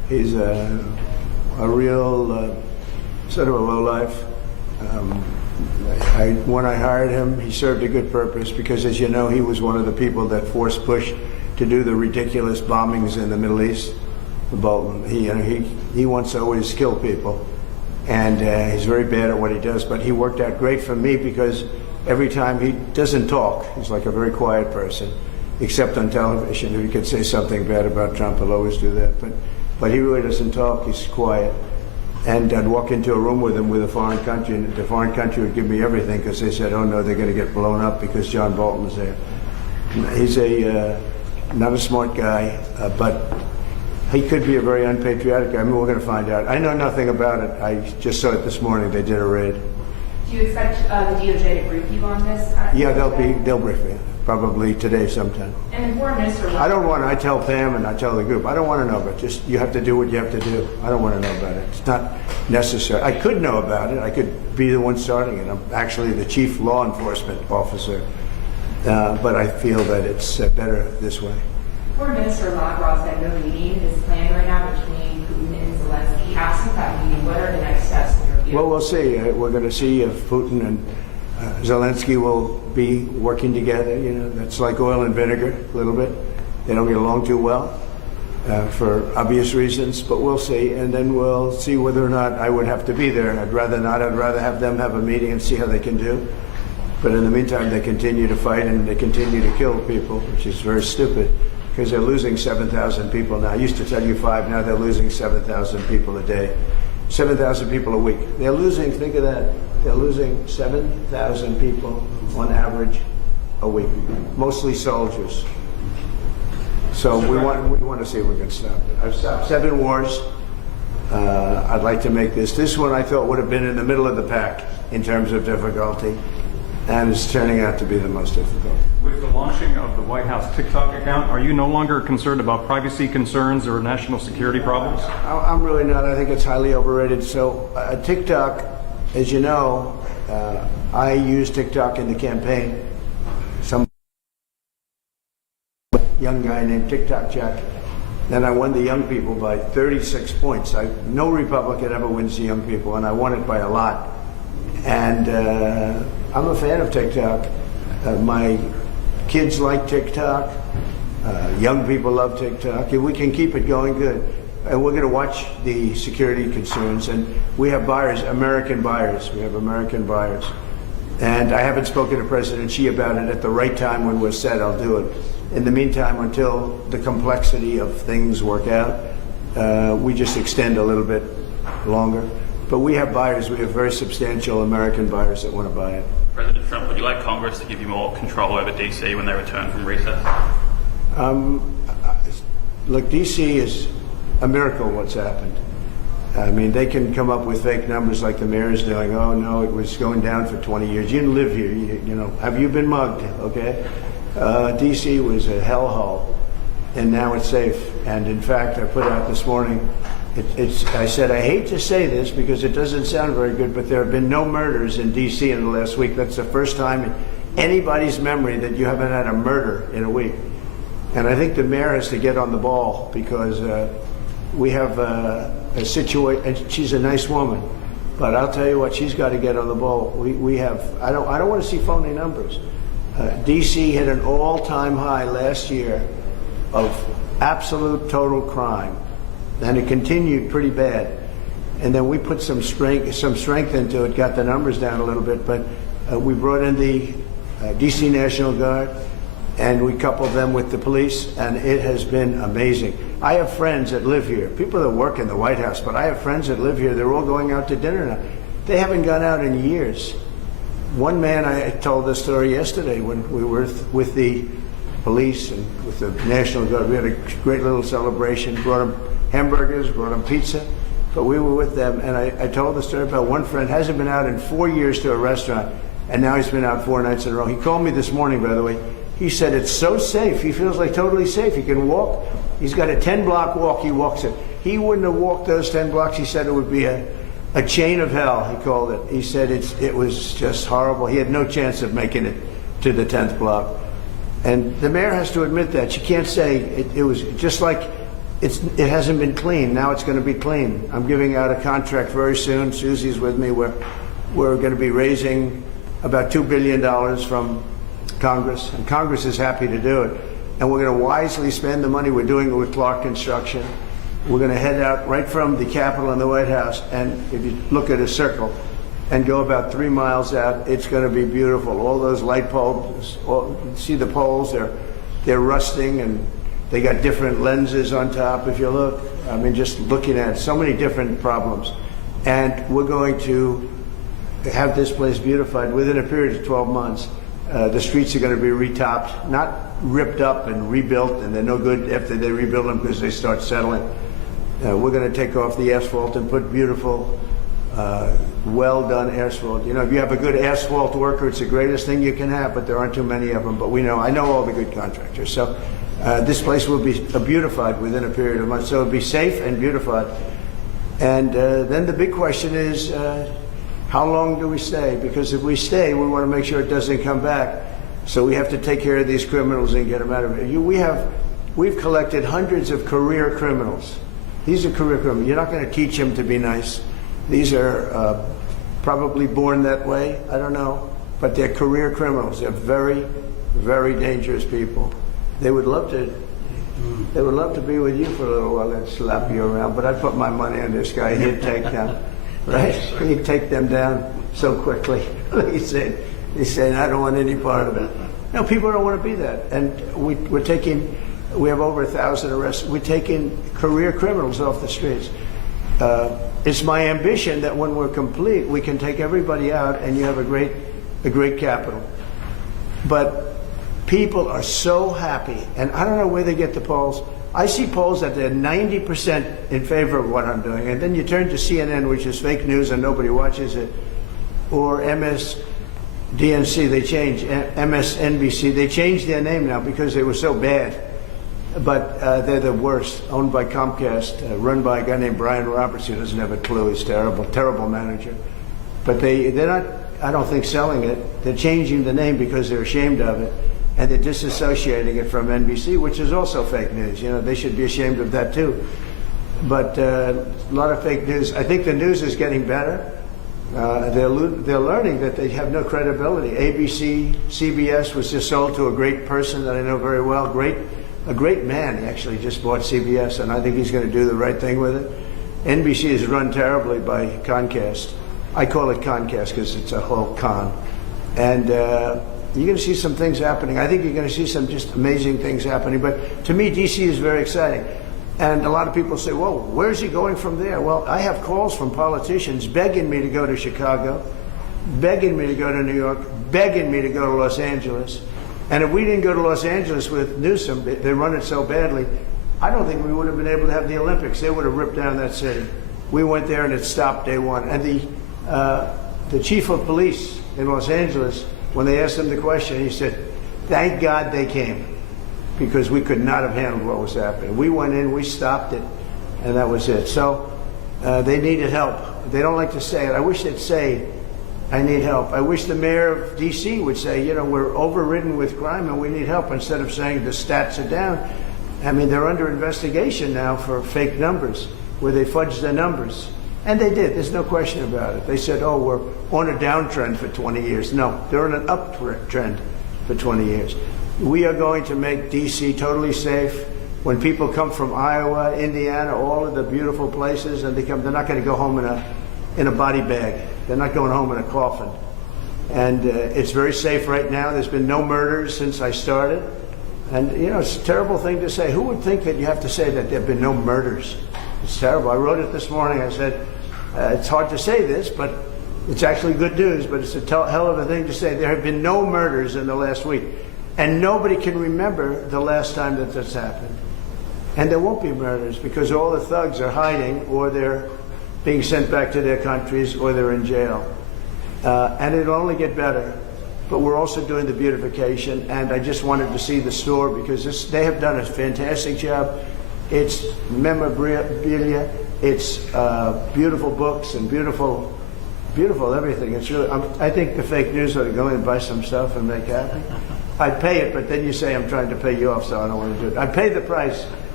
He's a real sort of a lowlife. When I hired him, he served a good purpose because, as you know, he was one of the people that forced Bush to do the ridiculous bombings in the Middle East. Bolton, he wants to always kill people, and he's very bad at what he does. But he worked out great for me because every time he doesn't talk, he's like a very quiet person, except on television. If he could say something bad about Trump, he'll always do that. But he really doesn't talk. He's quiet. And I'd walk into a room with him with a foreign country, and the foreign country would give me everything because they said, "Oh no, they're going to get blown up because John Bolton's there." He's not a smart guy, but he could be a very unpatriotic guy. I mean, we're going to find out. I know nothing about it. I just saw it this morning. They did a raid. Do you expect the DOJ to brief you on this? Yeah, they'll brief me probably today sometime. And the foreign minister. I tell Pam and I tell the group, I don't want to know about it. Just you have to do what you have to do. I don't want to know about it. It's not necessary. I could know about it. I could be the one starting it. I'm actually the chief law enforcement officer, but I feel that it's better this way. Foreign Minister Lavrov said no meeting is planned right now between Putin and Zelensky. Absent that meeting, what are the next steps in your view? Well, we'll see. We're going to see if Putin and Zelensky will be working together. You know, that's like oil and vinegar a little bit. They don't get along too well for obvious reasons, but we'll see. And then we'll see whether or not I would have to be there. I'd rather not. I'd rather have them have a meeting and see how they can do. But in the meantime, they continue to fight and they continue to kill people, which is very stupid. Because they're losing 7,000 people now. I used to tell you 5, now they're losing 7,000 people a day. 7,000 people a week. They're losing, think of that, they're losing 7,000 people on average a week, mostly soldiers. So we want to see if we can stop it. I've stopped 7 wars. I'd like to make this one I thought would have been in the middle of the pack in terms of difficulty, and it's turning out to be the most difficult. With the launching of the White House TikTok account, are you no longer concerned about privacy concerns or national security problems? I'm really not. I think it's highly overrated. So TikTok, as you know, I used TikTok in the campaign. Some young guy named TikTok Jack. Then I won the young people by 36 points. No Republican ever wins the young people, and I won it by a lot. And I'm a fan of TikTok. My kids like TikTok. Young people love TikTok. If we can keep it going, good. And we're going to watch the security concerns. And we have buyers, American buyers. We have American buyers. And I haven't spoken to President Xi about it. At the right time when we're set, I'll do it. In the meantime, until the complexity of things work out, we just extend a little bit longer. But we have buyers. We have very substantial American buyers that want to buy it. President Trump, would you like Congress to give you more control over DC when they return from recess? Look, DC is a miracle what's happened. I mean, they can come up with fake numbers like the mayor is doing. Oh, no, it was going down for 20 years. You didn't live here. You know, have you been mugged? Okay. DC was a hellhole, and now it's safe. And in fact, I put out this morning, I said, I hate to say this because it doesn't sound very good, but there have been no murders in D.C. in the last week. That's the first time in anybody's memory that you haven't had a murder in a week. And I think the mayor has to get on the ball because we have a situation, and she's a nice woman, but I'll tell you what, she's got to get on the ball. We have, I don't want to see phony numbers. D.C. hit an all-time high last year of absolute total crime. And it continued pretty bad. And then we put some strength into it, got the numbers down a little bit, but we brought in the DC National Guard, and we coupled them with the police, and it has been amazing. I have friends that live here, people that work in the White House, but I have friends that live here. They're all going out to dinner now. They haven't gone out in years. One man, I told this story yesterday when we were with the police and with the National Guard. We had a great little celebration, brought them hamburgers, brought them pizza, but we were with them, and I told the story about one friend hasn't been out in 4 years to a restaurant, and now he's been out 4 nights in a row. He called me this morning, by the way. He said it's so safe. He feels like totally safe. He can walk. He's got a 10-block walk. He walks it. He wouldn't have walked those 10 blocks. He said it would be a chain of hell, he called it. He said it was just horrible. He had no chance of making it to the 10th block. And the mayor has to admit that. She can't say it was just like it hasn't been clean. Now it's going to be clean. I'm giving out a contract very soon. Susie's with me. We're going to be raising about $2 billion from Congress, and Congress is happy to do it. And we're going to wisely spend the money. We're doing it with Clark Construction. We're going to head out right from the Capitol and the White House, and if you look at a circle and go about 3 miles out, it's going to be beautiful. All those light bulbs, see the poles, they're rusting, and they got different lenses on top, if you look. I mean, just looking at it, so many different problems. And we're going to have this place beautified within a period of 12 months. The streets are going to be retopped, not ripped up and rebuilt, and they're no good after they rebuild them because they start settling. We're going to take off the asphalt and put beautiful, well-done asphalt. You know, if you have a good asphalt worker, it's the greatest thing you can have, but there aren't too many of them. But I know all the good contractors. So this place will be beautified within a period of months. So it'll be safe and beautified. And then the big question is, how long do we stay? Because if we stay, we want to make sure it doesn't come back. So we have to take care of these criminals and get them out of it. We've collected hundreds of career criminals. These are career criminals. You're not going to teach them to be nice. These are probably born that way. I don't know. But they're career criminals. They're very, very dangerous people. They would love to be with you for a little while and slap you around. But I'd put my money on this guy. He'd take them. Right? He'd take them down so quickly. He's saying, I don't want any part of it. No, people don't want to be that. And we have over 1,000 arrests. We're taking career criminals off the streets. It's my ambition that when we're complete, we can take everybody out and you have a great capital. But people are so happy, and I don't know where they get the polls. I see polls that they're 90% in favor of what I'm doing, and then you turn to CNN, which is fake news and nobody watches it, or MSDNC, MSNBC, they changed their name now because they were so bad. But they're the worst, owned by Comcast, run by a guy named Brian Roberts, who doesn't have a clue. He's terrible, terrible manager. But they're not, I don't think, selling it. They're changing the name because they're ashamed of it. And they're disassociating it from NBC, which is also fake news. You know, they should be ashamed of that too. But a lot of fake news. I think the news is getting better. They're learning that they have no credibility. ABC, CBS was just sold to a great person that I know very well, a great man. He actually just bought CBS, and I think he's going to do the right thing with it. NBC is run terribly by Comcast. I call it Comcast because it's a whole con. And you're going to see some things happening. I think you're going to see some just amazing things happening. But to me, D.C. is very exciting. And a lot of people say, well, where's he going from there? Well, I have calls from politicians begging me to go to Chicago, begging me to go to New York, begging me to go to Los Angeles. And if we didn't go to Los Angeles with Newsom, they run it so badly, I don't think we would have been able to have the Olympics. They would have ripped down that city. We went there and it stopped day one. And the chief of police in Los Angeles, when they asked him the question, he said, thank God they came, because we could not have handled what was happening. We went in, we stopped it, and that was it. So they needed help. They don't like to say it. I wish they'd say, I need help. I wish the mayor of D.C. would say, you know, we're overridden with crime and we need help, instead of saying the stats are down. I mean, they're under investigation now for fake numbers, where they fudged their numbers. And they did. There's no question about it. They said, oh, we're on a downtrend for 20 years. No, they're on an uptrend for 20 years. We are going to make D.C. totally safe. When people come from Iowa, Indiana, all of the beautiful places, and they're not going to go home in a body bag. They're not going home in a coffin. And it's very safe right now. There's been no murders since I started. And, you know, it's a terrible thing to say. Who would think that you have to say that there have been no murders? It's terrible. I wrote it this morning. I said, it's hard to say this, but it's actually good news, but it's a hell of a thing to say. There have been no murders in the last week. And nobody can remember the last time that this happened. And there won't be murders, because all the thugs are hiding, or they're being sent back to their countries, or they're in jail. And it'll only get better. But we're also doing the beautification, and I just wanted to see the store, because they have done a fantastic job. It's memorabilia, it's beautiful books, and beautiful everything. It's really, I think the fake news ought to go in and buy some stuff and make happy. I'd pay it, but then you say I'm trying to pay you off, so I don't want to do it. I'd pay the price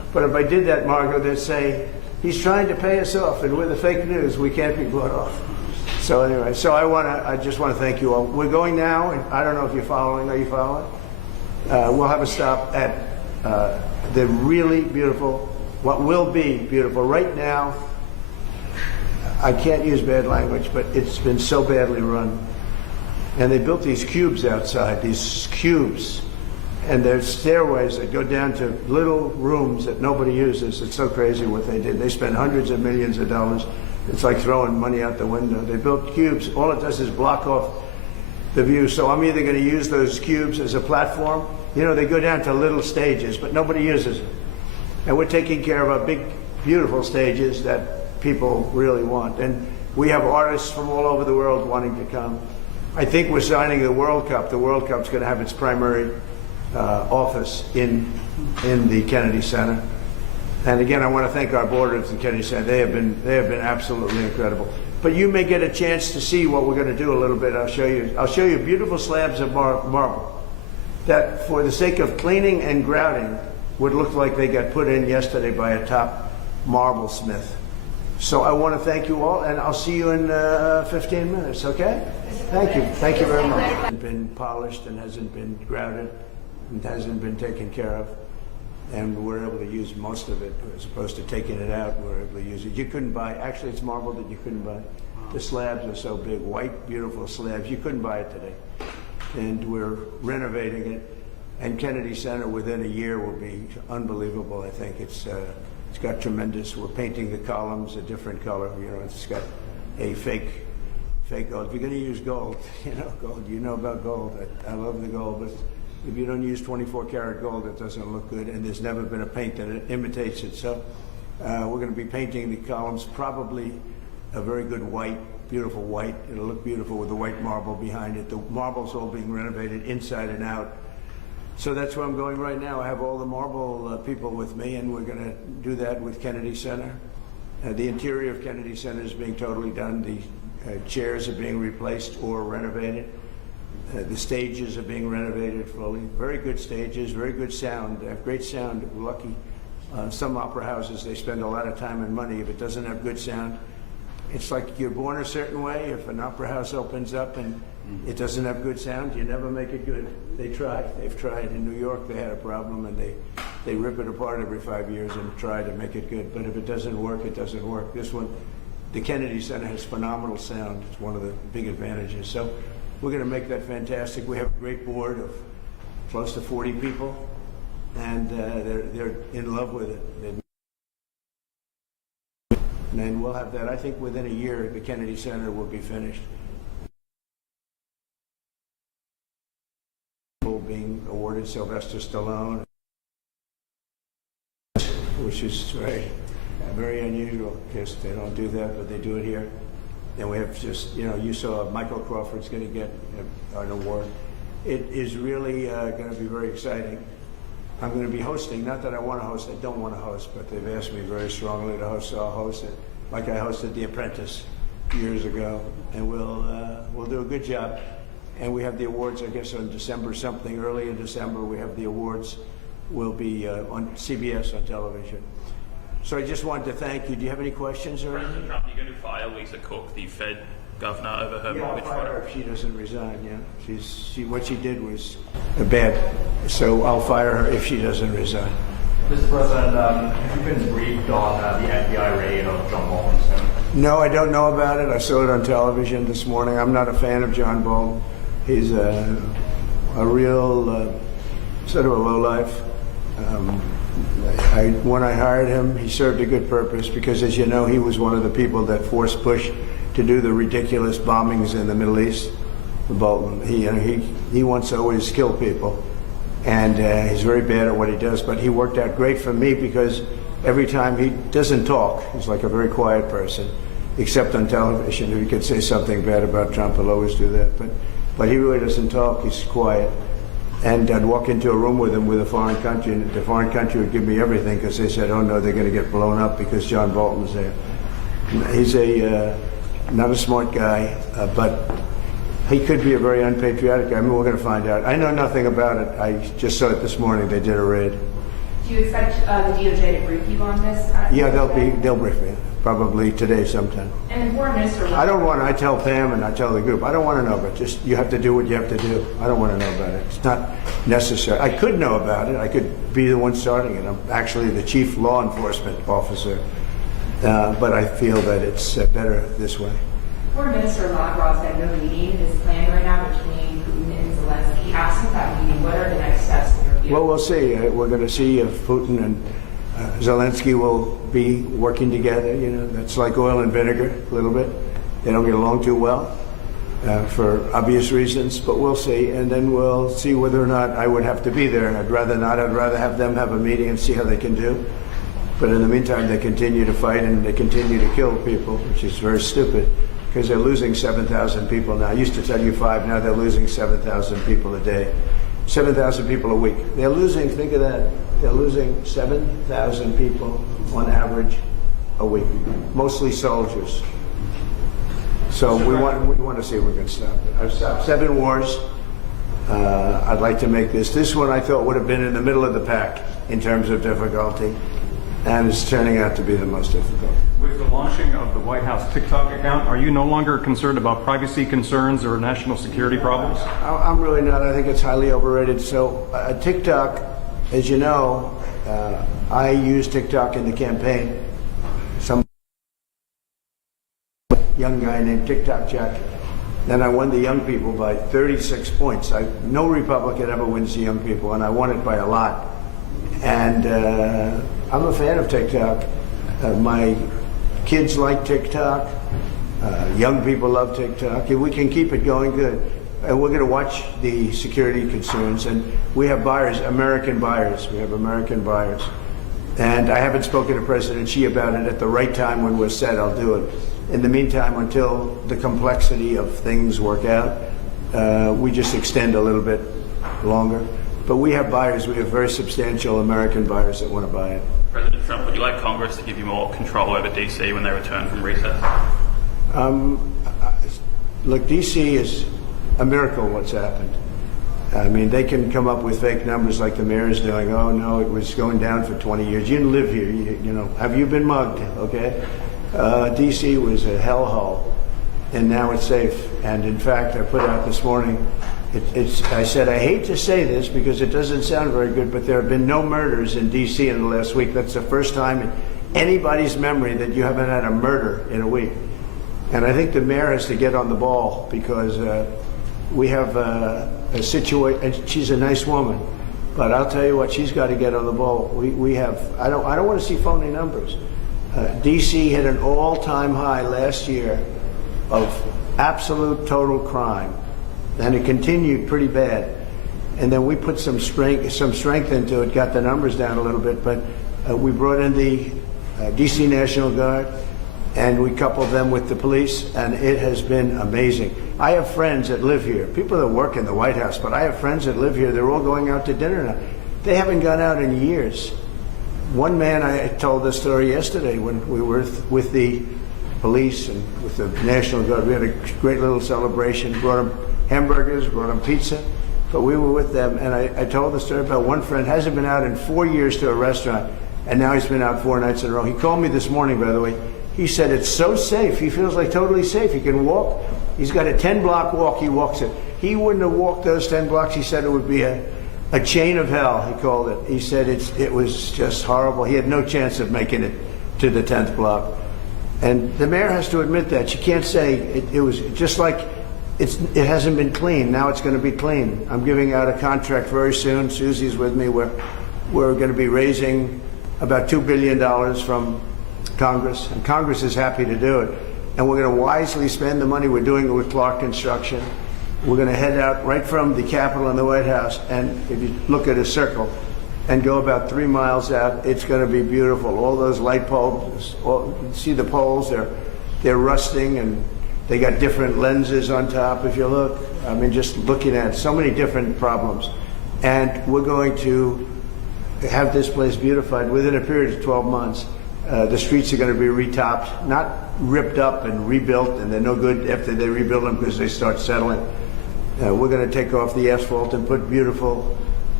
But if I did that, Margot, they'd say, he's trying to pay us off, and we're the fake news. We can't be bought off. So anyway, I just want to thank you all. We're going now, and I don't know if you're following. Are you following? We'll have a stop at the really beautiful, what will be beautiful. Right now, I can't use bad language, but it's been so badly run. And they built these cubes outside, these cubes. And there's stairways that go down to little rooms that nobody uses. It's so crazy what they did. They spent hundreds of millions of dollars. It's like throwing money out the window. They built cubes. All it does is block off the view. So I'm either going to use those cubes as a platform. You know, they go down to little stages, but nobody uses them. And we're taking care of our big, beautiful stages that people really want. And we have artists from all over the world wanting to come. I think we're signing the World Cup. The World Cup's going to have its primary office in the Kennedy Center. And again, I want to thank our board of the Kennedy Center. They have been absolutely incredible. But you may get a chance to see what we're going to do a little bit. I'll show you beautiful slabs of marble that, for the sake of cleaning and grouting, would look like they got put in yesterday by a top marble smith. So I want to thank you all, and I'll see you in 15 minutes, okay? Thank you. Thank you very much. It hasn't been polished and hasn't been grouted and hasn't been taken care of. And we're able to use most of it as opposed to taking it out. We're able to use it. You couldn't buy, actually it's marble that you couldn't buy. The slabs are so big, white, beautiful slabs. You couldn't buy it today. And we're renovating it. And Kennedy Center within a year will be unbelievable. I think it's got tremendous. We're painting the columns a different color. You know, it's got a fake gold. If you're going to use gold, gold. You know about gold. I love the gold, but if you don't use 24 karat gold, it doesn't look good. And there's never been a paint that imitates it. So we're going to be painting the columns probably a very good white, beautiful white. It'll look beautiful with the white marble behind it. The marble's all being renovated inside and out. So that's where I'm going right now. I have all the marble people with me, and we're going to do that with Kennedy Center. The interior of Kennedy Center is being totally done. The chairs are being replaced or renovated. The stages are being renovated fully. Very good stages, very good sound. They have great sound. We're lucky. Some opera houses, they spend a lot of time and money. If it doesn't have good sound, it's like you're born a certain way. If an opera house opens up and it doesn't have good sound, you never make it good. They try. They've tried. In New York, they had a problem, and they rip it apart every 5 years and try to make it good. But if it doesn't work, it doesn't work. This one, the Kennedy Center has phenomenal sound. It's one of the big advantages. So we're going to make that fantastic. We have a great board of close to 40 people, and they're in love with it. And we'll have that. I think within a year, the Kennedy Center will be finished. Being awarded Sylvester Stallone, which is very unusual because they don't do that, but they do it here. And we have just, you saw Michael Crawford's going to get an award. It is really going to be very exciting. I'm going to be hosting, not that I want to host, I don't want to host, but they've asked me very strongly to host, so I'll host it. Like I hosted The Apprentice years ago, and we'll do a good job. And we have the awards, I guess, on December something, early in December, we have the awards. Will be on CBS on television. So I just wanted to thank you. Do you have any questions or anything? President Trump, are you going to fire Lisa Cook, the Fed governor, over her mortgage I'll fire her fraud? if she doesn't resign, yeah. What she did was bad. So I'll fire her if she doesn't resign. Mr. President, have you been briefed on the FBI raid of John Bolton's home? No, I don't know about it. I saw it on television this morning. I'm not a fan of John Bolton. He's a real sort of a lowlife. When I hired him, he served a good purpose because, as you know, he was one of the people that forced Bush to do the ridiculous bombings in the Middle East. Bolton, he wants to always kill people, and he's very bad at what he does. But he worked out great for me because every time he doesn't talk, he's like a very quiet person, except on television. If he could say something bad about Trump, he'll always do that. But he really doesn't talk. He's quiet. And I'd walk into a room with him with a foreign country, and the foreign country would give me everything because they said, oh no, they're going to get blown up because John Bolton's there. He's not a smart guy, but he could be a very unpatriotic guy. I mean, we're going to find out. I know nothing about it. I just saw it this morning. They did a raid. Do you expect the DOJ to brief you on this? Yeah, they'll brief me, probably today sometime. And the foreign minister. I tell Pam and I tell the group, I don't want to know, but just, you have to do what you have to do. I don't want to know about it. It's not necessary. I could know about it. I could be the one starting it. I'm actually the chief law enforcement officer, but I feel that it's better this way. Foreign Minister Lavrov said no meeting is planned right now between Putin and Zelensky. Absent that meeting, what are the next steps in your view? Well, we'll see. We're going to see if Putin and Zelensky will be working together. You know, that's like oil and vinegar a little bit. They don't get along too well for obvious reasons, but we'll see. And then we'll see whether or not I would have to be there. I'd rather not. I'd rather have them have a meeting and see how they can do. But in the meantime, they continue to fight and they continue to kill people, which is very stupid because they're losing 7,000 people now. I used to tell you 5, now they're losing 7,000 people a day. 7,000 people a week. They're losing, think of that, they're losing 7,000 people on average a week, mostly soldiers. So we want to see if we can stop it. I've stopped 7 wars. I'd like to make this one I thought would have been in the middle of the pack in terms of difficulty, and it's turning out to be the most difficult. With the launching of the White House TikTok account, are you no longer concerned about privacy concerns or national security problems? I'm really not. I think it's highly overrated. So TikTok, as you know, I used TikTok in the campaign. Some young guy named TikTok Jack. Then I won the young people by 36 points. No Republican ever wins the young people, and I won it by a lot. And I'm a fan of TikTok. My kids like TikTok. Young people love TikTok. If we can keep it going, good. And we're going to watch the security concerns. And we have buyers, American buyers. We have American buyers. And I haven't spoken to President Xi about it. At the right time when we're set, I'll do it. In the meantime, until the complexity of things work out, we just extend a little bit longer. But we have buyers. We have very substantial American buyers that want to buy it. President Trump, would you like Congress to give you more control over DC when they return from recess? Look, DC is a miracle what's happened. I mean, they can come up with fake numbers like the mayor is doing. Oh, no, it was going down for 20 years. You didn't live here. You know, have you been mugged? Okay. DC was a hellhole, and now it's safe. And in fact, I put out this morning, I said, I hate to say this because it doesn't sound very good, but there have been no murders in D.C. in the last week. That's the first time in anybody's memory that you haven't had a murder in a week. And I think the mayor has to get on the ball because we have a situation, and she's a nice woman, but I'll tell you what, she's got to get on the ball. We have, I don't want to see phony numbers. D.C. hit an all-time high last year of absolute total crime. And it continued pretty bad. And then we put some strength into it, got the numbers down a little bit, but we brought in the DC National Guard, and we coupled them with the police, and it has been amazing. I have friends that live here, people that work in the White House, but I have friends that live here. They're all going out to dinner now. They haven't gone out in years. One man, I told this story yesterday when we were with the police and with the National Guard. We had a great little celebration, brought them hamburgers, brought them pizza, but we were with them, and I told the story about one friend hasn't been out in 4 years to a restaurant, and now he's been out 4 nights in a row. He called me this morning, by the way. He said it's so safe. He feels like totally safe. He can walk. He's got a 10-block walk. He walks it. He wouldn't have walked those 10 blocks. He said it would be a chain of hell, he called it. He said it was just horrible. He had no chance of making it to the 10th block. And the mayor has to admit that. She can't say it was just like it hasn't been clean. Now it's going to be clean. I'm giving out a contract very soon. Susie's with me. We're going to be raising about $2 billion from Congress, and Congress is happy to do it. And we're going to wisely spend the money. We're doing it with Clark Construction. We're going to head out right from the Capitol and the White House, and if you look at a circle and go about 3 miles out, it's going to be beautiful. All those light poles, you see the poles, they're rusting, and they got different lenses on top, if you look. I mean, just looking at so many different problems. And we're going to have this place beautified within a period of 12 months. The streets are going to be retopped, not ripped up and rebuilt, and they're no good after they rebuild them because they start settling. We're going to take off the asphalt and put beautiful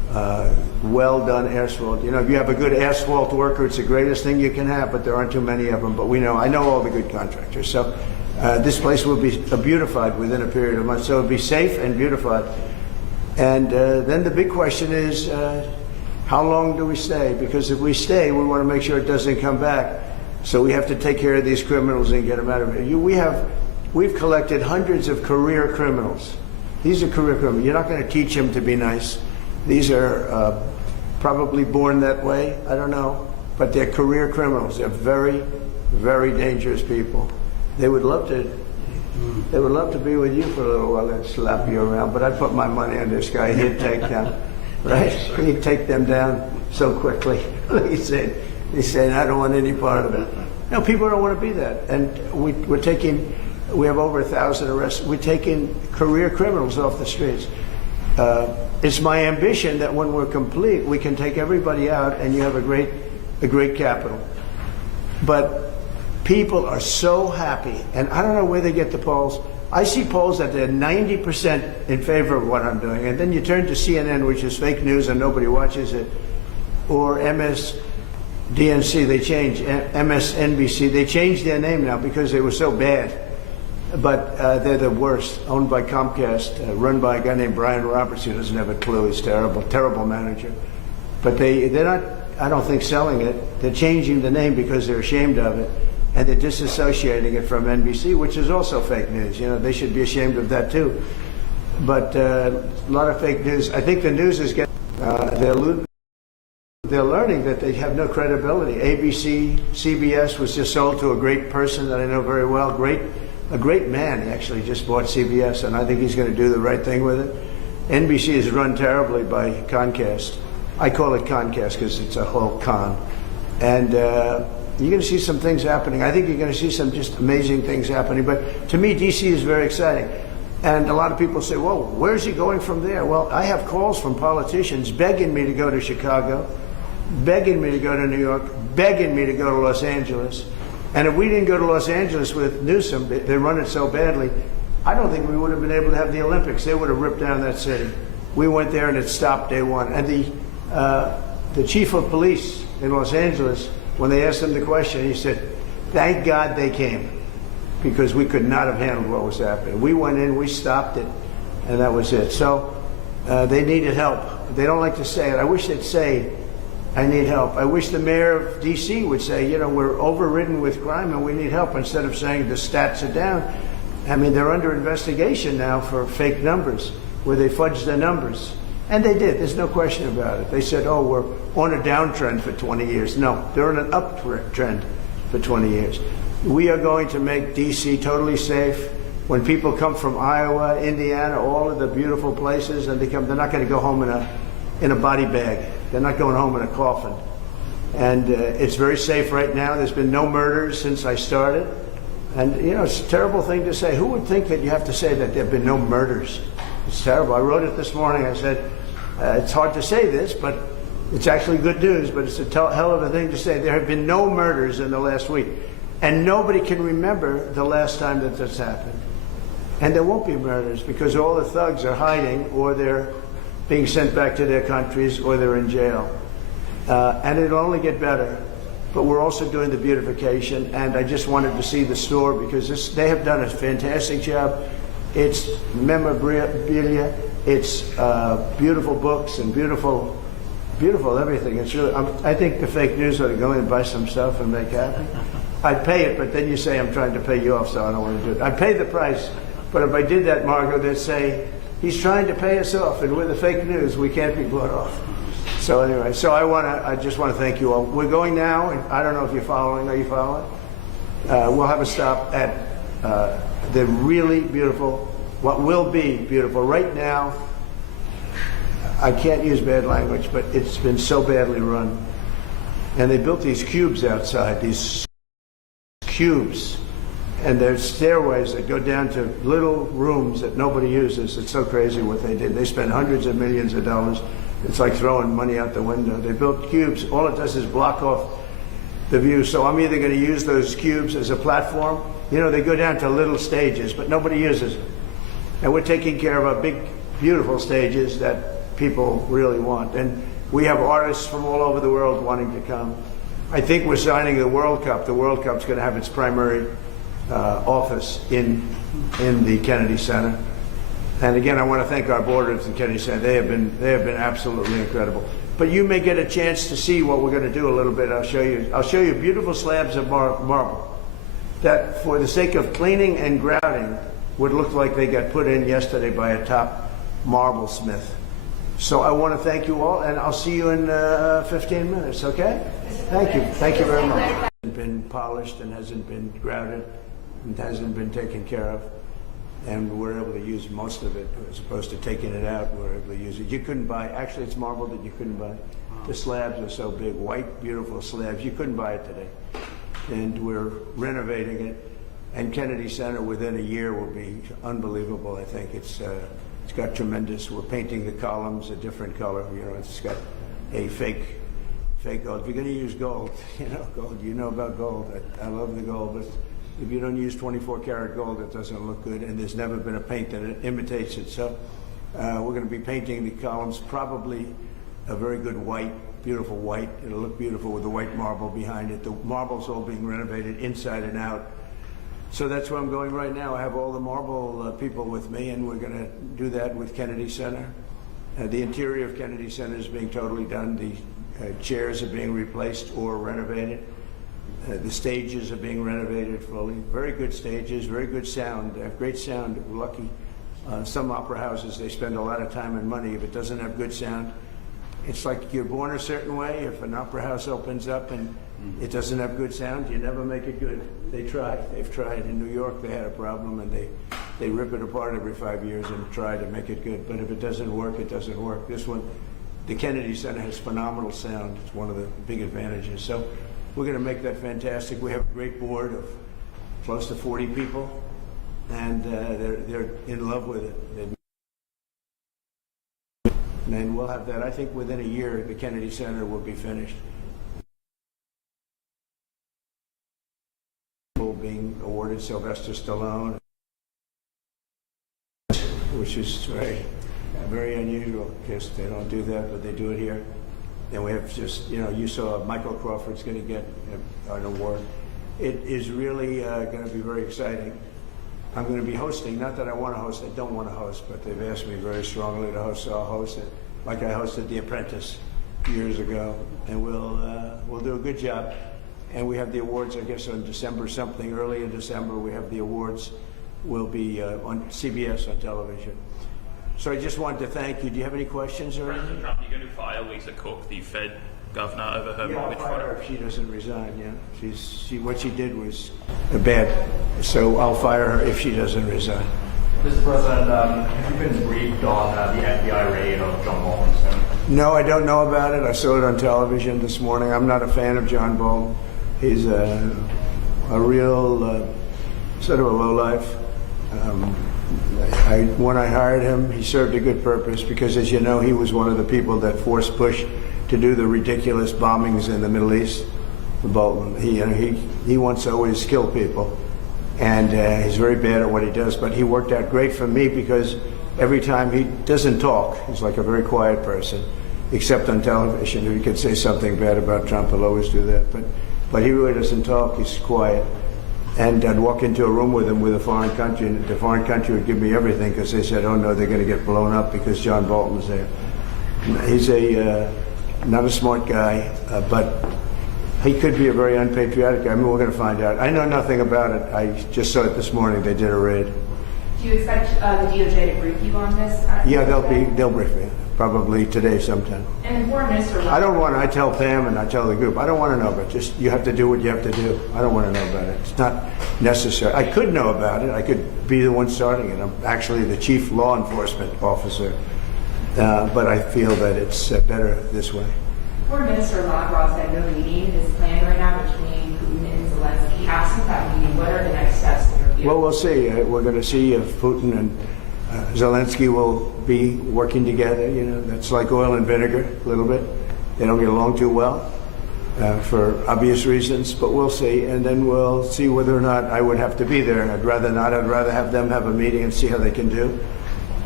well-done asphalt. You know, if you have a good asphalt worker, it's the greatest thing you can have, but there aren't too many of them. But I know all the good contractors. So this place will be beautified within a period of months. So it'll be safe and beautified. And then the big question is, how long do we stay? Because if we stay, we want to make sure it doesn't come back. So we have to take care of these criminals and get them out of here. We've collected hundreds of career criminals. These are career criminals. You're not going to teach them to be nice. These are probably born that way. I don't know. But they're career criminals. They're very, very dangerous people. They would love to be with you for a little while and slap you around. But I'd put my money on this guy. He'd take them, right? He'd take them down so quickly. He's saying, I don't want any part of it. No, people don't want to be that. And we have over 1,000 arrests. We're taking career criminals off the streets. It's my ambition that when we're complete, we can take everybody out and you have a great capital. But people are so happy, and I don't know where they get the polls. I see polls that they're 90% in favor of what I'm doing, and then you turn to CNN, which is fake news and nobody watches it, or MSDNC, they changed, MSNBC, they changed their name now because they were so bad. But they're the worst, owned by Comcast, run by a guy named Brian Roberts, who doesn't have a clue. He's terrible, terrible manager. But they're not, I don't think, selling it. They're changing the name because they're ashamed of it. And they're disassociating it from NBC, which is also fake news. You know, they should be ashamed of that too. But a lot of fake news. I think the news is getting, they're learning that they have no credibility. ABC, CBS was just sold to a great person that I know very well, a great man. He actually just bought CBS, and I think he's going to do the right thing with it. NBC is run terribly by Comcast. I call it Comcast because it's a whole con. And you're going to see some things happening. I think you're going to see some just amazing things happening. But to me, D.C. is very exciting. And a lot of people say, well, where's he going from there? Well, I have calls from politicians begging me to go to Chicago, begging me to go to New York, begging me to go to Los Angeles. And if we didn't go to Los Angeles with Newsom, they run it so badly, I don't think we would have been able to have the Olympics. They would have ripped down that city. We went there and it stopped day one. And the chief of police in Los Angeles, when they asked him the question, he said, thank God they came, because we could not have handled what was happening. We went in, we stopped it, and that was it. So they needed help. They don't like to say it. I wish they'd say, I need help. I wish the mayor of D.C. would say, you know, we're overridden with crime and we need help, instead of saying the stats are down. I mean, they're under investigation now for fake numbers, where they fudged their numbers. And they did. There's no question about it. They said, oh, we're on a downtrend for 20 years. No, they're on an uptrend for 20 years. We are going to make D.C. totally safe. When people come from Iowa, Indiana, all of the beautiful places, and they're not going to go home in a body bag. They're not going home in a coffin. And it's very safe right now. There's been no murders since I started. And, you know, it's a terrible thing to say. Who would think that you have to say that there have been no murders? It's terrible. I wrote it this morning. I said, it's hard to say this, but it's actually good news, but it's a hell of a thing to say. There have been no murders in the last week. And nobody can remember the last time that this happened. And there won't be murders, because all the thugs are hiding, or they're being sent back to their countries, or they're in jail. And it'll only get better. But we're also doing the beautification, and I just wanted to see the store, because they have done a fantastic job. It's memorabilia, it's beautiful books, and beautiful everything. It's really, I think the fake news ought to go in and buy some stuff and make happy. I'd pay it, but then you say I'm trying to pay you off, so I don't want to do it. I'd pay the price, but if I did that, Margot, they'd say, he's trying to pay us off, and with the fake news, we can't be bought off. So anyway, I just want to thank you all. We're going now, and I don't know if you're following. Are you following? We'll have a stop at the really beautiful, what will be beautiful. Right now, I can't use bad language, but it's been so badly run. And they built these cubes outside, these cubes. And there's stairways that go down to little rooms that nobody uses. It's so crazy what they did. They spent hundreds of millions of dollars. It's like throwing money out the window. They built cubes. All it does is block off the view. So I'm either going to use those cubes as a platform. You know, they go down to little stages, but nobody uses them. And we're taking care of our big, beautiful stages that people really want. And we have artists from all over the world wanting to come. I think we're signing the World Cup. The World Cup's going to have its primary office in the Kennedy Center. And again, I want to thank our board of the Kennedy Center. They have been absolutely incredible. But you may get a chance to see what we're going to do a little bit. I'll show you beautiful slabs of marble that, for the sake of cleaning and grouting, would look like they got put in yesterday by a top marble smith. So I want to thank you all, and I'll see you in 15 minutes, okay? Thank you. Thank you very much. It hasn't been polished and hasn't been grouted and hasn't been taken care of. And we're able to use most of it, as opposed to taking it out. We're able to use it. You couldn't buy, actually it's marble that you couldn't buy. The slabs are so big, white, beautiful slabs. You couldn't buy it today. And we're renovating it. And Kennedy Center within a year will be unbelievable. I think it's got tremendous. We're painting the columns a different color. You know, it's got a fake gold. If you're going to use gold, gold. You know about gold. I love the gold, but if you don't use 24 karat gold, it doesn't look good, and there's never been a paint that imitates it. So we're going to be painting the columns probably a very good white, beautiful white. It'll look beautiful with the white marble behind it. The marble's all being renovated inside and out. So that's where I'm going right now. I have all the marble people with me, and we're going to do that with Kennedy Center. The interior of Kennedy Center is being totally done. The chairs are being replaced or renovated. The stages are being renovated fully. Very good stages, very good sound. They have great sound. We're lucky. Some opera houses, they spend a lot of time and money. If it doesn't have good sound, it's like you're born a certain way. If an opera house opens up and it doesn't have good sound, you never make it good. They try. They've tried. In New York, they had a problem, and they rip it apart every 5 years and try to make it good. But if it doesn't work, it doesn't work. This one, the Kennedy Center has phenomenal sound. It's one of the big advantages. So we're going to make that fantastic. We have a great board of close to 40 people, and they're in love with it. And we'll have that. I think within a year, the Kennedy Center will be finished. Being awarded Sylvester Stallone, which is very unusual because they don't do that, but they do it here. And we have just, you saw Michael Crawford's going to get an award. It is really going to be very exciting. I'm going to be hosting, not that I want to host, I don't want to host, but they've asked me very strongly to host, so I'll host it. Like I hosted The Apprentice years ago, and we'll do a good job. And we have the awards, I guess, on December something. Early in December, we have the awards. Will be on CBS on television. So I just wanted to thank you. Do you have any questions or anything? President Trump, you're going to fire Lisa Cook, the Fed governor, over her mortgage fraud? I'll fire her if she doesn't resign. Yeah, what she did was bad. So I'll fire her if she doesn't resign. Mr. President, have you been briefed on the FBI raid of John Bolton's home? No, I don't know about it. I saw it on television this morning. I'm not a fan of John Bolton. He's a real sort of a lowlife. When I hired him, he served a good purpose because, as you know, he was one of the people that forced Bush to do the ridiculous bombings in the Middle East. Bolton, he wants to always kill people, and he's very bad at what he does. But he worked out great for me because every time he doesn't talk, he's like a very quiet person, except on television. If he could say something bad about Trump, he'll always do that. But he really doesn't talk. He's quiet. And I'd walk into a room with him with a foreign country, and the foreign country would give me everything because they said, oh, no, they're going to get blown up because John Bolton's there. He's not a smart guy, but he could be a very unpatriotic guy. I mean, we're going to find out. I know nothing about it. I just saw it this morning. They did a raid. Do you expect the DOJ to brief you on this? Yeah, they'll brief me. Probably today sometime. And the foreign minister... I tell Pam and I tell the group, I don't want to know about it. Just, you have to do what you have to do. I don't want to know about it. It's not necessary. I could know about it. I could be the one starting it. I'm actually the chief law enforcement officer. But I feel that it's better this way. Foreign Minister Lavrov said no meeting is planned right now between Putin and Zelensky. Absent that meeting, what are the next steps in your view? Well, we'll see. We're going to see if Putin and Zelensky will be working together. That's like oil and vinegar a little bit. They don't get along too well for obvious reasons, but we'll see. And then we'll see whether or not I would have to be there. I'd rather not. I'd rather have them have a meeting and see how they can do.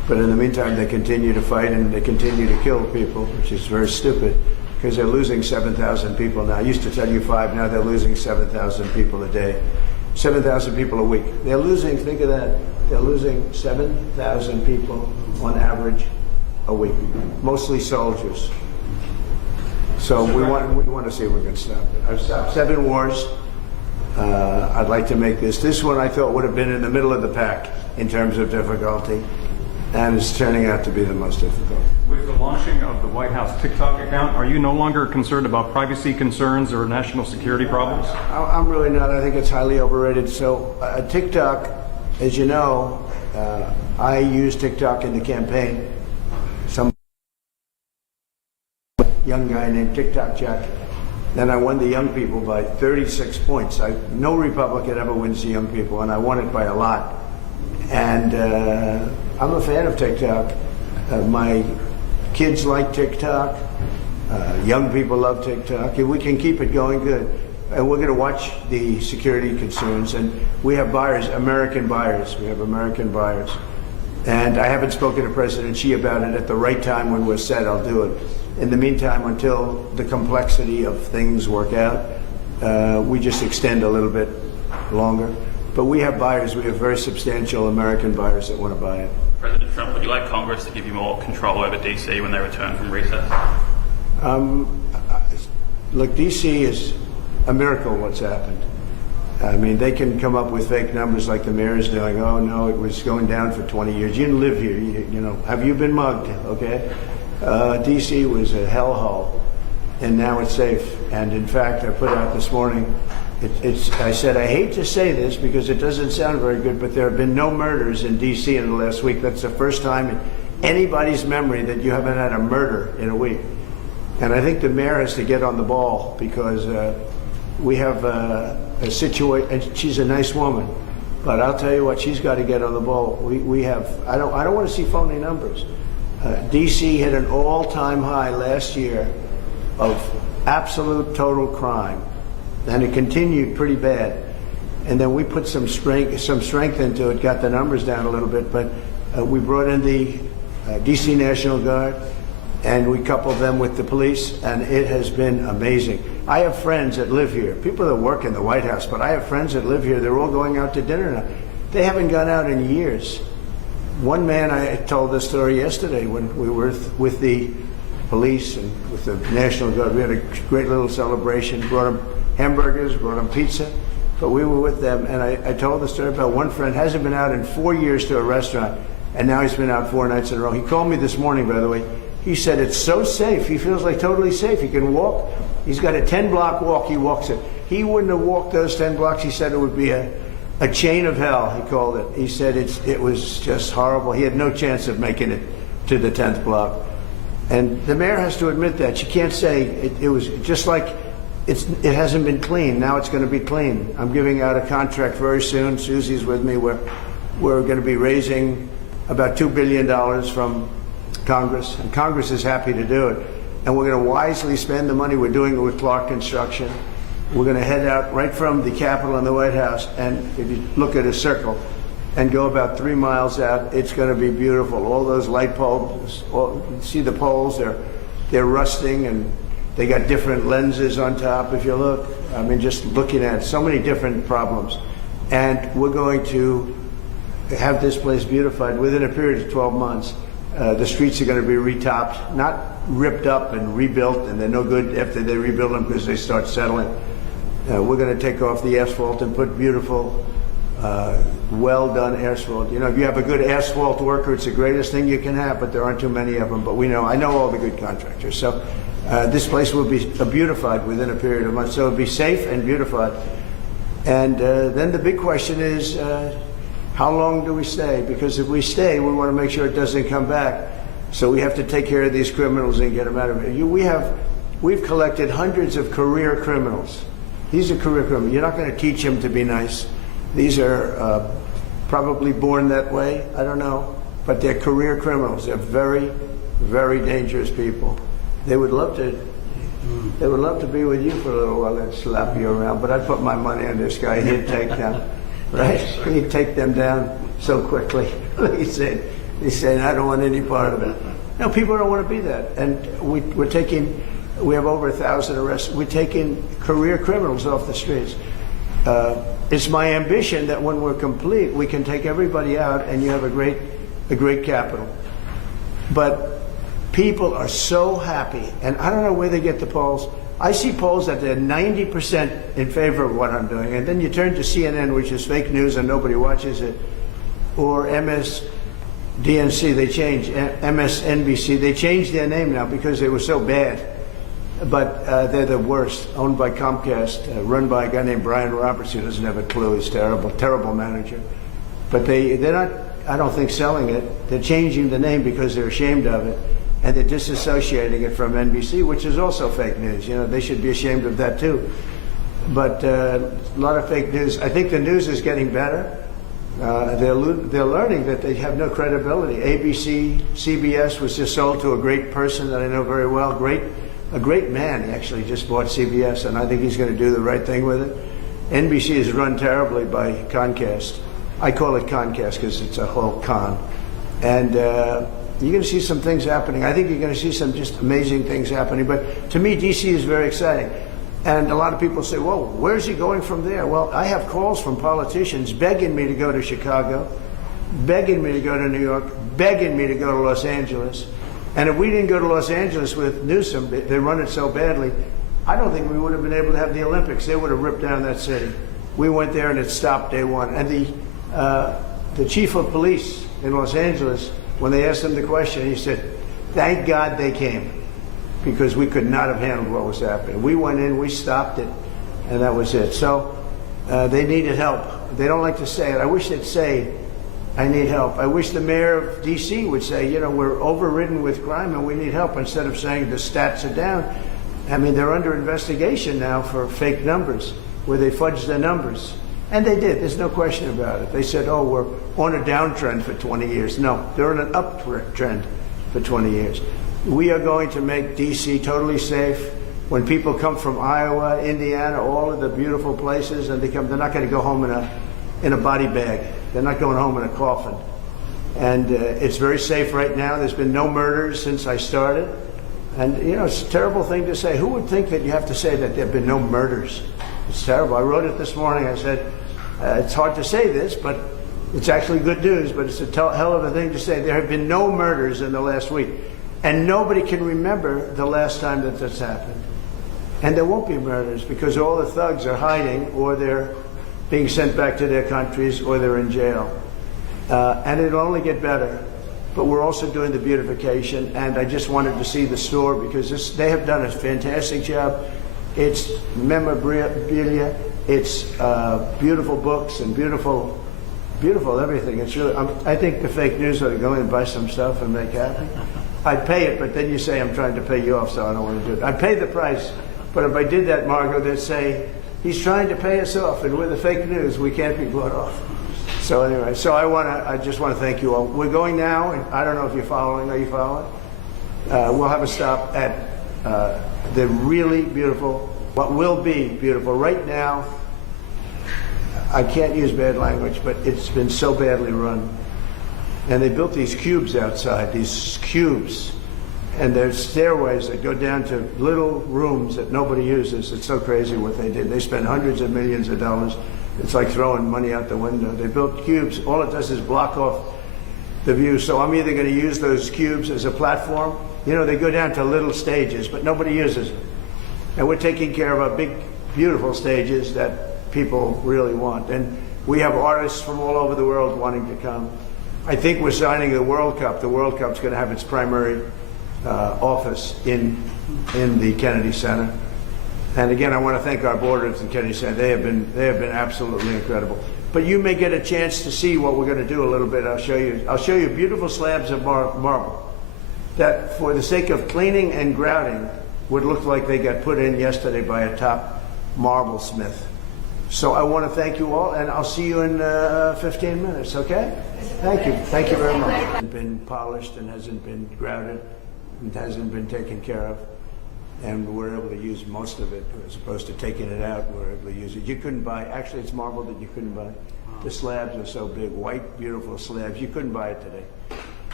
But in the meantime, they continue to fight and they continue to kill people, which is very stupid because they're losing 7,000 people now. I used to tell you 5, now they're losing 7,000 people a day. 7,000 people a week. They're losing, think of that, they're losing 7,000 people on average a week, mostly soldiers. So we want to see if we can stop it. I've stopped 7 wars. I'd like to make this one I thought would have been in the middle of the pack in terms of difficulty, and it's turning out to be the most difficult. With the launching of the White House TikTok account, are you no longer concerned about privacy concerns or national security problems? I'm really not. I think it's highly overrated. So TikTok, as you know, I used TikTok in the campaign. Some young guy named TikTok Jack. Then I won the young people by 36 points. No Republican ever wins the young people, and I won it by a lot. And I'm a fan of TikTok. My kids like TikTok. Young people love TikTok. If we can keep it going, good. And we're going to watch the security concerns. And we have buyers, American buyers. We have American buyers. And I haven't spoken to President Xi about it. At the right time when we're set, I'll do it. In the meantime, until the complexity of things work out, we just extend a little bit longer. But we have buyers. We have very substantial American buyers that want to buy it. President Trump, would you like Congress to give you more control over DC when they return from recess? Look, DC is a miracle what's happened. I mean, they can come up with fake numbers like the mayor is doing. Oh, no, it was going down for 20 years. You didn't live here. You know, have you been mugged? Okay. DC was a hellhole, and now it's safe. And in fact, I put out this morning, I said, I hate to say this because it doesn't sound very good, but there have been no murders in DC in the last week. That's the first time in anybody's memory that you haven't had a murder in a week. And I think the mayor has to get on the ball because we have a situation, and she's a nice woman, but I'll tell you what, she's got to get on the ball. We have, I don't want to see phony numbers. DC hit an all-time high last year of absolute total crime, and it continued pretty bad. And then we put some strength into it, got the numbers down a little bit, but we brought in the DC National Guard, and we coupled them with the police, and it has been amazing. I have friends that live here, people that work in the White House, but I have friends that live here. They're all going out to dinner now. They haven't gone out in years. One man, I told this story yesterday when we were with the police and with the National Guard. We had a great little celebration, brought them hamburgers, brought them pizza, but we were with them, and I told the story about one friend hasn't been out in 4 years to a restaurant, and now he's been out 4 nights in a row. He called me this morning, by the way. He said it's so safe. He feels like totally safe. He can walk. He's got a 10-block walk. He walks it. He wouldn't have walked those 10 blocks. He said it would be a chain of hell, he called it. He said it was just horrible. He had no chance of making it to the 10th block. And the mayor has to admit that. She can't say it was just like it hasn't been clean. Now it's going to be clean. I'm giving out a contract very soon. Susie's with me. We're going to be raising about $2 billion from Congress, and Congress is happy to do it. And we're going to wisely spend the money. We're doing it with Clark Construction. We're going to head out right from the Capitol and the White House, and if you look at a circle and go about 3 miles out, it's going to be beautiful. All those light poles, you see the poles, they're rusting, and they got different lenses on top. If you look, I mean, just looking at it, so many different problems. And we're going to have this place beautified within a period of 12 months. The streets are going to be retopped, not ripped up and rebuilt, and they're no good after they rebuild them because they start settling. We're going to take off the asphalt and put beautiful, well-done asphalt. You know, if you have a good asphalt worker, it's the greatest thing you can have, but there aren't too many of them. But I know all the good contractors. So this place will be beautified within a period of months. So it'll be safe and beautified. And then the big question is, how long do we stay? Because if we stay, we want to make sure it doesn't come back. So we have to take care of these criminals and get them out of it. We've collected hundreds of career criminals. These are career criminals. You're not going to teach them to be nice. These are probably born that way. I don't know. But they're career criminals. They're very, very dangerous people. They would love to be with you for a little while. They'd slap you around. But I'd put my money on this guy. He'd take them. Right? He'd take them down so quickly. He said, He's saying, I don't want any part of it. No, people don't want to be that. And we have over 1,000 arrests. We're taking career criminals off the streets. It's my ambition that when we're complete, we can take everybody out and you have a great capital. But people are so happy, and I don't know where they get the polls. I see polls that they're 90% in favor of what I'm doing, and then you turn to CNN, which is fake news and nobody watches it, or MSDNC, they changed, MSNBC, they changed their name now because they were so bad. But they're the worst, owned by Comcast, run by a guy named Brian Roberts, who doesn't have a clue. He's terrible manager. But they're not, I don't think, selling it. They're changing the name because they're ashamed of it, and they're disassociating it from NBC, which is also fake news. You know, they should be ashamed of that too. But a lot of fake news. I think the news is getting better. They're learning that they have no credibility. ABC, CBS was just sold to a great person that I know very well, a great man. He actually just bought CBS, and I think he's going to do the right thing with it. NBC is run terribly by Comcast. I call it Comcast because it's a whole con. And you're going to see some things happening. I think you're going to see some just amazing things happening. But to me, DC is very exciting. And a lot of people say, well, where's he going from there? Well, I have calls from politicians begging me to go to Chicago, begging me to go to New York, begging me to go to Los Angeles. And if we didn't go to Los Angeles with Newsom, they run it so badly, I don't think we would have been able to have the Olympics. They would have ripped down that city. We went there and it stopped day one. And the chief of police in Los Angeles, when they asked him the question, he said, thank God they came, because we could not have handled what was happening. We went in, we stopped it, and that was it. So they needed help. They don't like to say it. I wish they'd say, I need help. I wish the mayor of D.C. would say, you know, we're overridden with crime and we need help, instead of saying the stats are down. I mean, they're under investigation now for fake numbers, where they fudged their numbers. And they did. There's no question about it. They said, oh, we're on a downtrend for 20 years. No, they're on an uptrend for 20 years. We are going to make D.C. totally safe. When people come from Iowa, Indiana, all of the beautiful places, and they're not going to go home in a body bag. They're not going home in a coffin. And it's very safe right now. There's been no murders since I started. And, you know, it's a terrible thing to say. Who would think that you have to say that there have been no murders? It's terrible. I wrote it this morning. I said, it's hard to say this, but it's actually good news, but it's a hell of a thing to say. There have been no murders in the last week. And nobody can remember the last time that this happened. And there won't be murders, because all the thugs are hiding, or they're being sent back to their countries, or they're in jail. And it'll only get better. But we're also doing the beautification, and I just wanted to see the store, because they have done a fantastic job. It's memorabilia, it's beautiful books, and beautiful everything. It's really, I think the fake news ought to go in and buy some stuff and make happy. I'd pay it, but then you say I'm trying to pay you off, so I don't want to do it. I'd pay the price, but if I did that, Margot, they'd say, he's trying to pay us off, and with the fake news, we can't be bought off. So anyway, I just want to thank you all. We're going now, and I don't know if you're following. Are you following? We'll have a stop at the really beautiful, what will be beautiful. Right now, I can't use bad language, but it's been so badly run. And they built these cubes outside, and there's stairways that go down to little rooms that nobody uses. It's so crazy what they did. They spent hundreds of millions of dollars. It's like throwing money out the window. They built cubes. All it does is block off the view. So I'm either going to use those cubes as a platform. You know, they go down to little stages, but nobody uses them. And we're taking care of our big, beautiful stages that people really want. And we have artists from all over the world wanting to come. I think we're signing the World Cup. The World Cup's going to have its primary office in the Kennedy Center. And again, I want to thank our board at the Kennedy Center. They have been absolutely incredible. But you may get a chance to see what we're going to do a little bit. I'll show you beautiful slabs of marble that, for the sake of cleaning and grouting, would look like they got put in yesterday by a top marble smith. So I want to thank you all, and I'll see you in 15 minutes, okay? Thank you. Thank you very much. It hasn't been polished and hasn't been grouted. It hasn't been taken care of. And we're able to use most of it, as opposed to taking it out. We're able to use it. You couldn't buy, actually it's marble that you couldn't buy. The slabs are so big, white, beautiful slabs. You couldn't buy it today.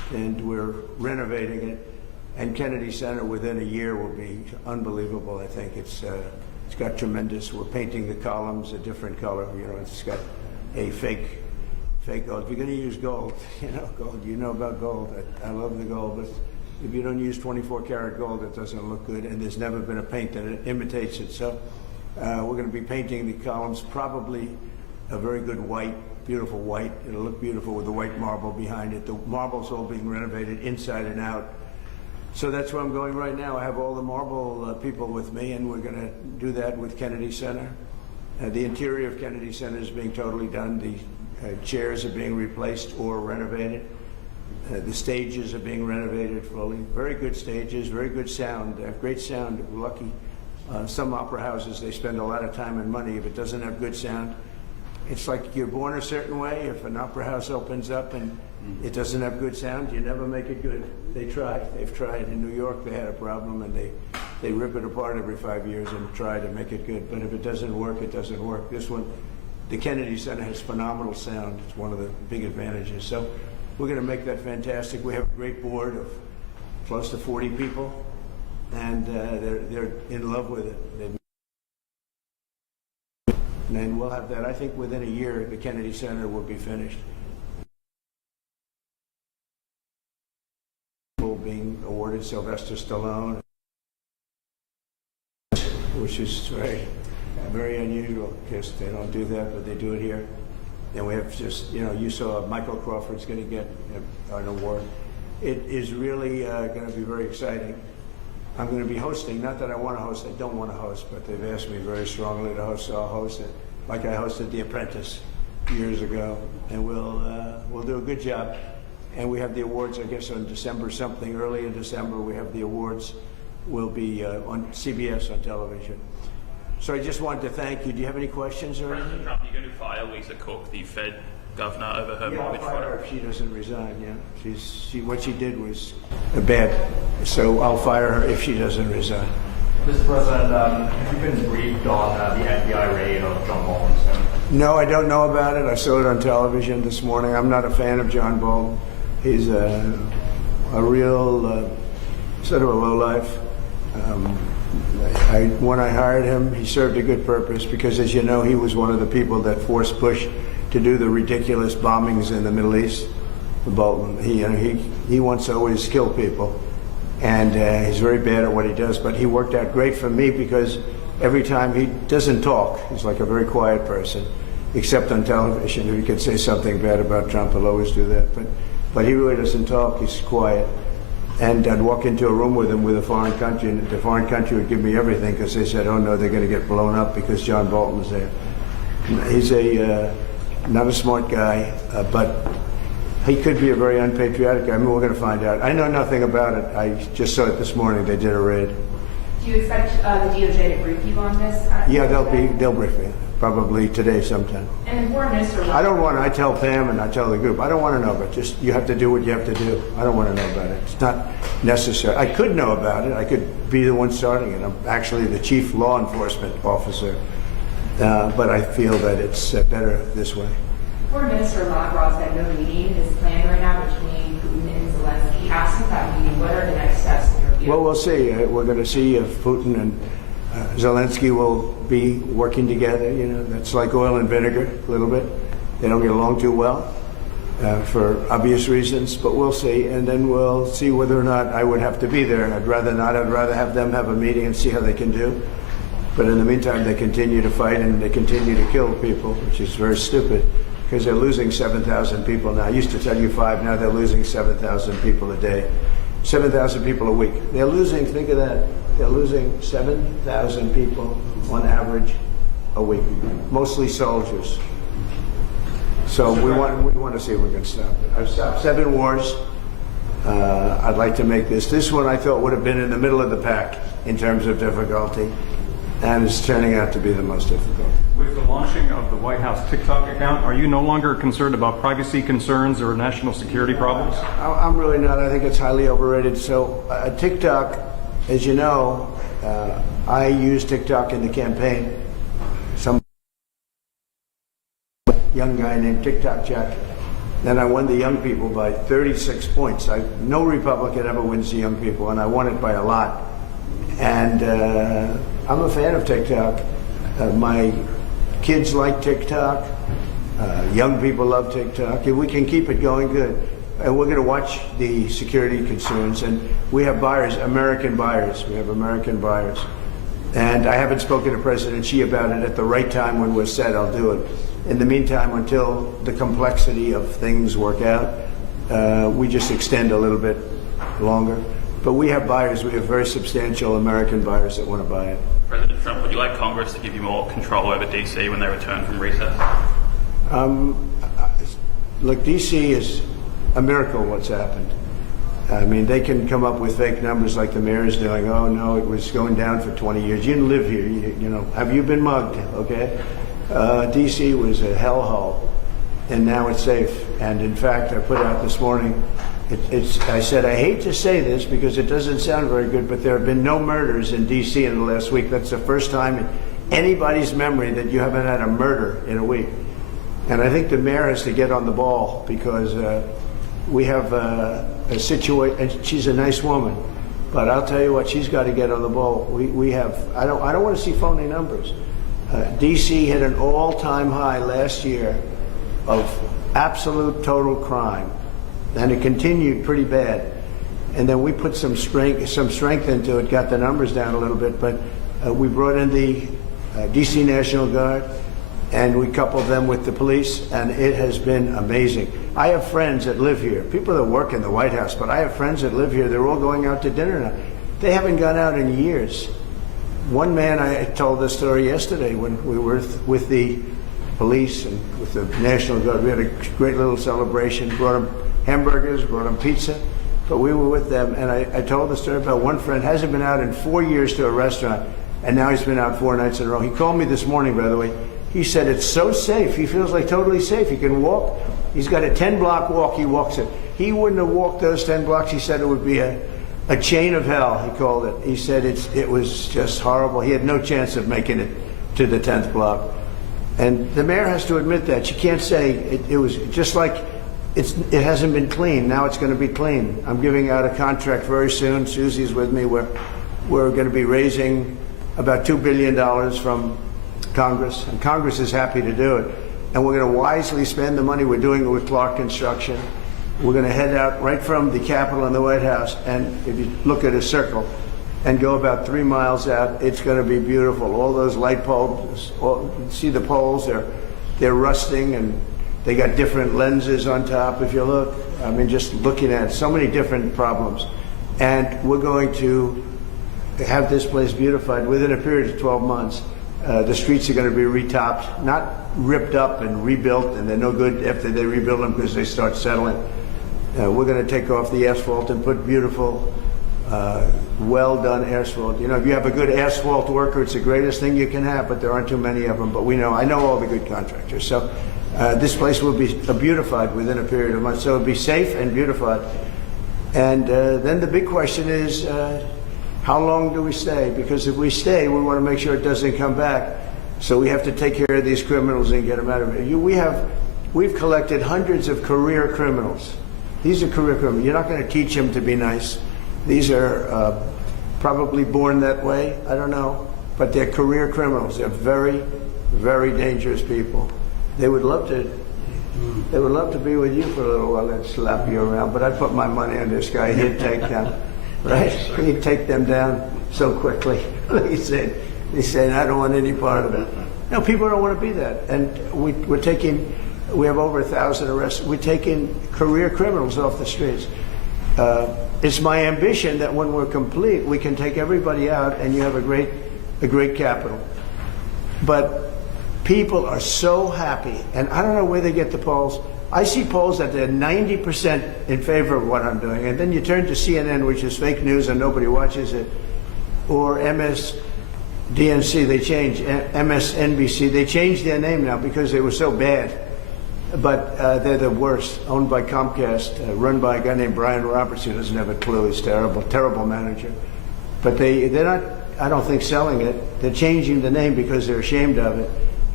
and we're renovating it. And Kennedy Center within a year will be unbelievable. I think it's got tremendous. We're painting the columns a different color. You know, it's got a fake gold. If you're going to use gold, gold. You know about gold. I love the gold, but if you don't use 24 karat gold, it doesn't look good. And there's never been a paint that imitates it. So we're going to be painting the columns probably a very good white, beautiful white. It'll look beautiful with the white marble behind it. The marble's all being renovated inside and out. So that's where I'm going right now. I have all the marble people with me, and we're going to do that with Kennedy Center. The interior of Kennedy Center is being totally done. The chairs are being replaced or renovated. The stages are being renovated fully. Very good stages, very good sound. They have great sound. We're lucky. Some opera houses, they spend a lot of time and money. If it doesn't have good sound, it's like you're born a certain way. If an opera house opens up and it doesn't have good sound, you never make it good. They've tried. In New York, they had a problem, and they rip it apart every 5 years and try to make it good. But if it doesn't work, it doesn't work. This one, the Kennedy Center has phenomenal sound. It's one of the big advantages. So we're going to make that fantastic. We have a great board of close to 40 people, and they're in love with it. And we'll have that. I think within a year, the Kennedy Center will be finished. Being awarded Sylvester Stallone, which is very unusual because they don't do that, but they do it here. And we have just, you saw Michael Crawford's going to get an award. It is really going to be very exciting. I'm going to be hosting, not that I want to host, I don't want to host, but they've asked me very strongly to host, so I'll host it. Like I hosted The Apprentice years ago, and we'll do a good job. And we have the awards, I guess, on December something. Early in December, we have the awards. Will be on CBS on television. So I just wanted to thank you. Do you have any questions or anything? President Trump, you're going to fire Lisa Cook, the Fed governor, over her mortgage I'll fire her fraud? if she doesn't resign. Yeah, what she did was bad. So I'll fire her if she doesn't resign. Mr. President, have you been briefed on the FBI raid of John Bolton's home? No, I don't know about it. I saw it on television this morning. I'm not a fan of John Bolton. He's a real sort of a lowlife. When I hired him, he served a good purpose because, as you know, he was one of the people that forced Bush to do the ridiculous bombings in the Middle East. Bolton, he wants to always kill people, and he's very bad at what he does. But he worked out great for me because every time he doesn't talk, he's like a very quiet person, except on television. If he could say something bad about Trump, he'll always do that. But he really doesn't talk. He's quiet. And I'd walk into a room with him with a foreign country, and the foreign country would give me everything because they said, oh, no, they're going to get blown up because John Bolton's there. He's not a smart guy, but he could be a very unpatriotic guy. I mean, we're going to find out. I know nothing about it. I just saw it this morning. They did a raid. Do you expect the DOJ to brief you on this? Yeah, they'll brief me. Probably today sometime. And the Foreign Minister... I tell Pam and I tell the group, I don't want to know, but just you have to do what you have to do. I don't want to know about it. It's not necessary. I could know about it. I could be the one starting it. I'm actually the chief law enforcement officer, but I feel that it's better this way. Foreign Minister Lavrov said no meeting is planned right now between Putin and Zelensky. Absent that meeting, what are the next steps in your view? Well, we'll see. We're going to see if Putin and Zelensky will be working together. That's like oil and vinegar a little bit. They don't get along too well for obvious reasons, but we'll see. And then we'll see whether or not I would have to be there. I'd rather not. I'd rather have them have a meeting and see how they can do. But in the meantime, they continue to fight and they continue to kill people, which is very stupid because they're losing 7,000 people now. I used to tell you 5, now they're losing 7,000 people a day. 7,000 people a week. They're losing, think of that, they're losing 7,000 people on average a week, mostly soldiers. So we want to see if we can stop it. I've stopped 7 wars. I'd like to make this one I thought would have been in the middle of the pack in terms of difficulty, and it's turning out to be the most difficult. With the launching of the White House TikTok account, are you no longer concerned about privacy concerns or national security problems? I'm really not. I think it's highly overrated. So TikTok, as you know, I used TikTok in the campaign. Some young guy named TikTok Jack Then I won the young people by 36 points. No Republican ever wins the young people, and I won it by a lot. And I'm a fan of TikTok. My kids like TikTok. Young people love TikTok. If we can keep it going, good. And we're going to watch the security concerns. And we have buyers, American buyers. We have American buyers. And I haven't spoken to President Xi about it. At the right time when we're set, I'll do it. In the meantime, until the complexity of things work out, we just extend a little bit longer. But we have buyers. We have very substantial American buyers that want to buy it. President Trump, would you like Congress to give you more control over DC when they return from recess? Look, DC is a miracle what's happened. I mean, they can come up with fake numbers like the mayor is doing. Oh, no, it was going down for 20 years. You didn't live here. You know, have you been mugged? Okay. DC was a hellhole, and now it's safe. And in fact, I put out this morning, I said, I hate to say this because it doesn't sound very good, but there have been no murders in DC in the last week. That's the first time in anybody's memory that you haven't had a murder in a week. And I think the mayor has to get on the ball because we have a situation, and she's a nice woman, but I'll tell you what, she's got to get on the ball. We have, I don't want to see phony numbers. DC hit an all-time high last year of absolute total crime, and it continued pretty bad. And then we put some strength into it, got the numbers down a little bit, but we brought in the DC National Guard, and we coupled them with the police, and it has been amazing. I have friends that live here, people that work in the White House, but I have friends that live here. They're all going out to dinner now. They haven't gone out in years. One man, I told this story yesterday when we were with the police and with the National Guard. We had a great little celebration, brought them hamburgers, brought them pizza, but we were with them, and I told the story about one friend hasn't been out in 4 years to a restaurant, and now he's been out 4 nights in a row. He called me this morning, by the way. He said it's so safe. He feels like totally safe. He can walk. He's got a 10-block walk. He walks it. He wouldn't have walked those 10 blocks. He said it would be a chain of hell, he called it. He said it was just horrible. He had no chance of making it to the 10th block. And the mayor has to admit that. She can't say it was just like it hasn't been clean. Now it's going to be clean. I'm giving out a contract very soon. Susie's with me. We're going to be raising about $2 billion from Congress, and Congress is happy to do it. And we're going to wisely spend the money. We're doing it with Clark Construction. We're going to head out right from the Capitol and the White House, and if you look at a circle and go about 3 miles out, it's going to be beautiful. All those light bulbs, see the poles, they're rusting, and they got different lenses on top, if you look. I mean, just looking at so many different problems. And we're going to have this place beautified within a period of 12 months. The streets are going to be retopped, not ripped up and rebuilt, and they're no good after they rebuild them because they start settling. We're going to take off the asphalt and put beautiful, well-done asphalt. You know, if you have a good asphalt worker, it's the greatest thing you can have, but there aren't too many of them. But I know all the good contractors. So this place will be beautified within a period of months. So it'll be safe and beautified. And then the big question is, how long do we stay? Because if we stay, we want to make sure it doesn't come back. So we have to take care of these criminals and get them out of here. We've collected hundreds of career criminals. These are career criminals. You're not going to teach them to be nice. These are probably born that way. I don't know. But they're career criminals. They're very, very dangerous people. They would love to be with you for a little while and slap you around. But I'd put my money on this guy. He'd take them. Right? He'd take them down so quickly. He said, I don't want any part of it. No, people don't want to be that. And we have over 1,000 arrests. We're taking career criminals off the streets. It's my ambition that when we're complete, we can take everybody out and you have a great capital. But people are so happy, and I don't know where they get the polls. I see polls that they're 90% in favor of what I'm doing, and then you turn to CNN, which is fake news and nobody watches it, or MSDNC, they changed, MSNBC, they changed their name now because they were so bad. But they're the worst, owned by Comcast, run by a guy named Brian Roberts who doesn't have a clue. He's terrible, terrible manager. But they're not, I don't think, selling it. They're changing the name because they're ashamed of it.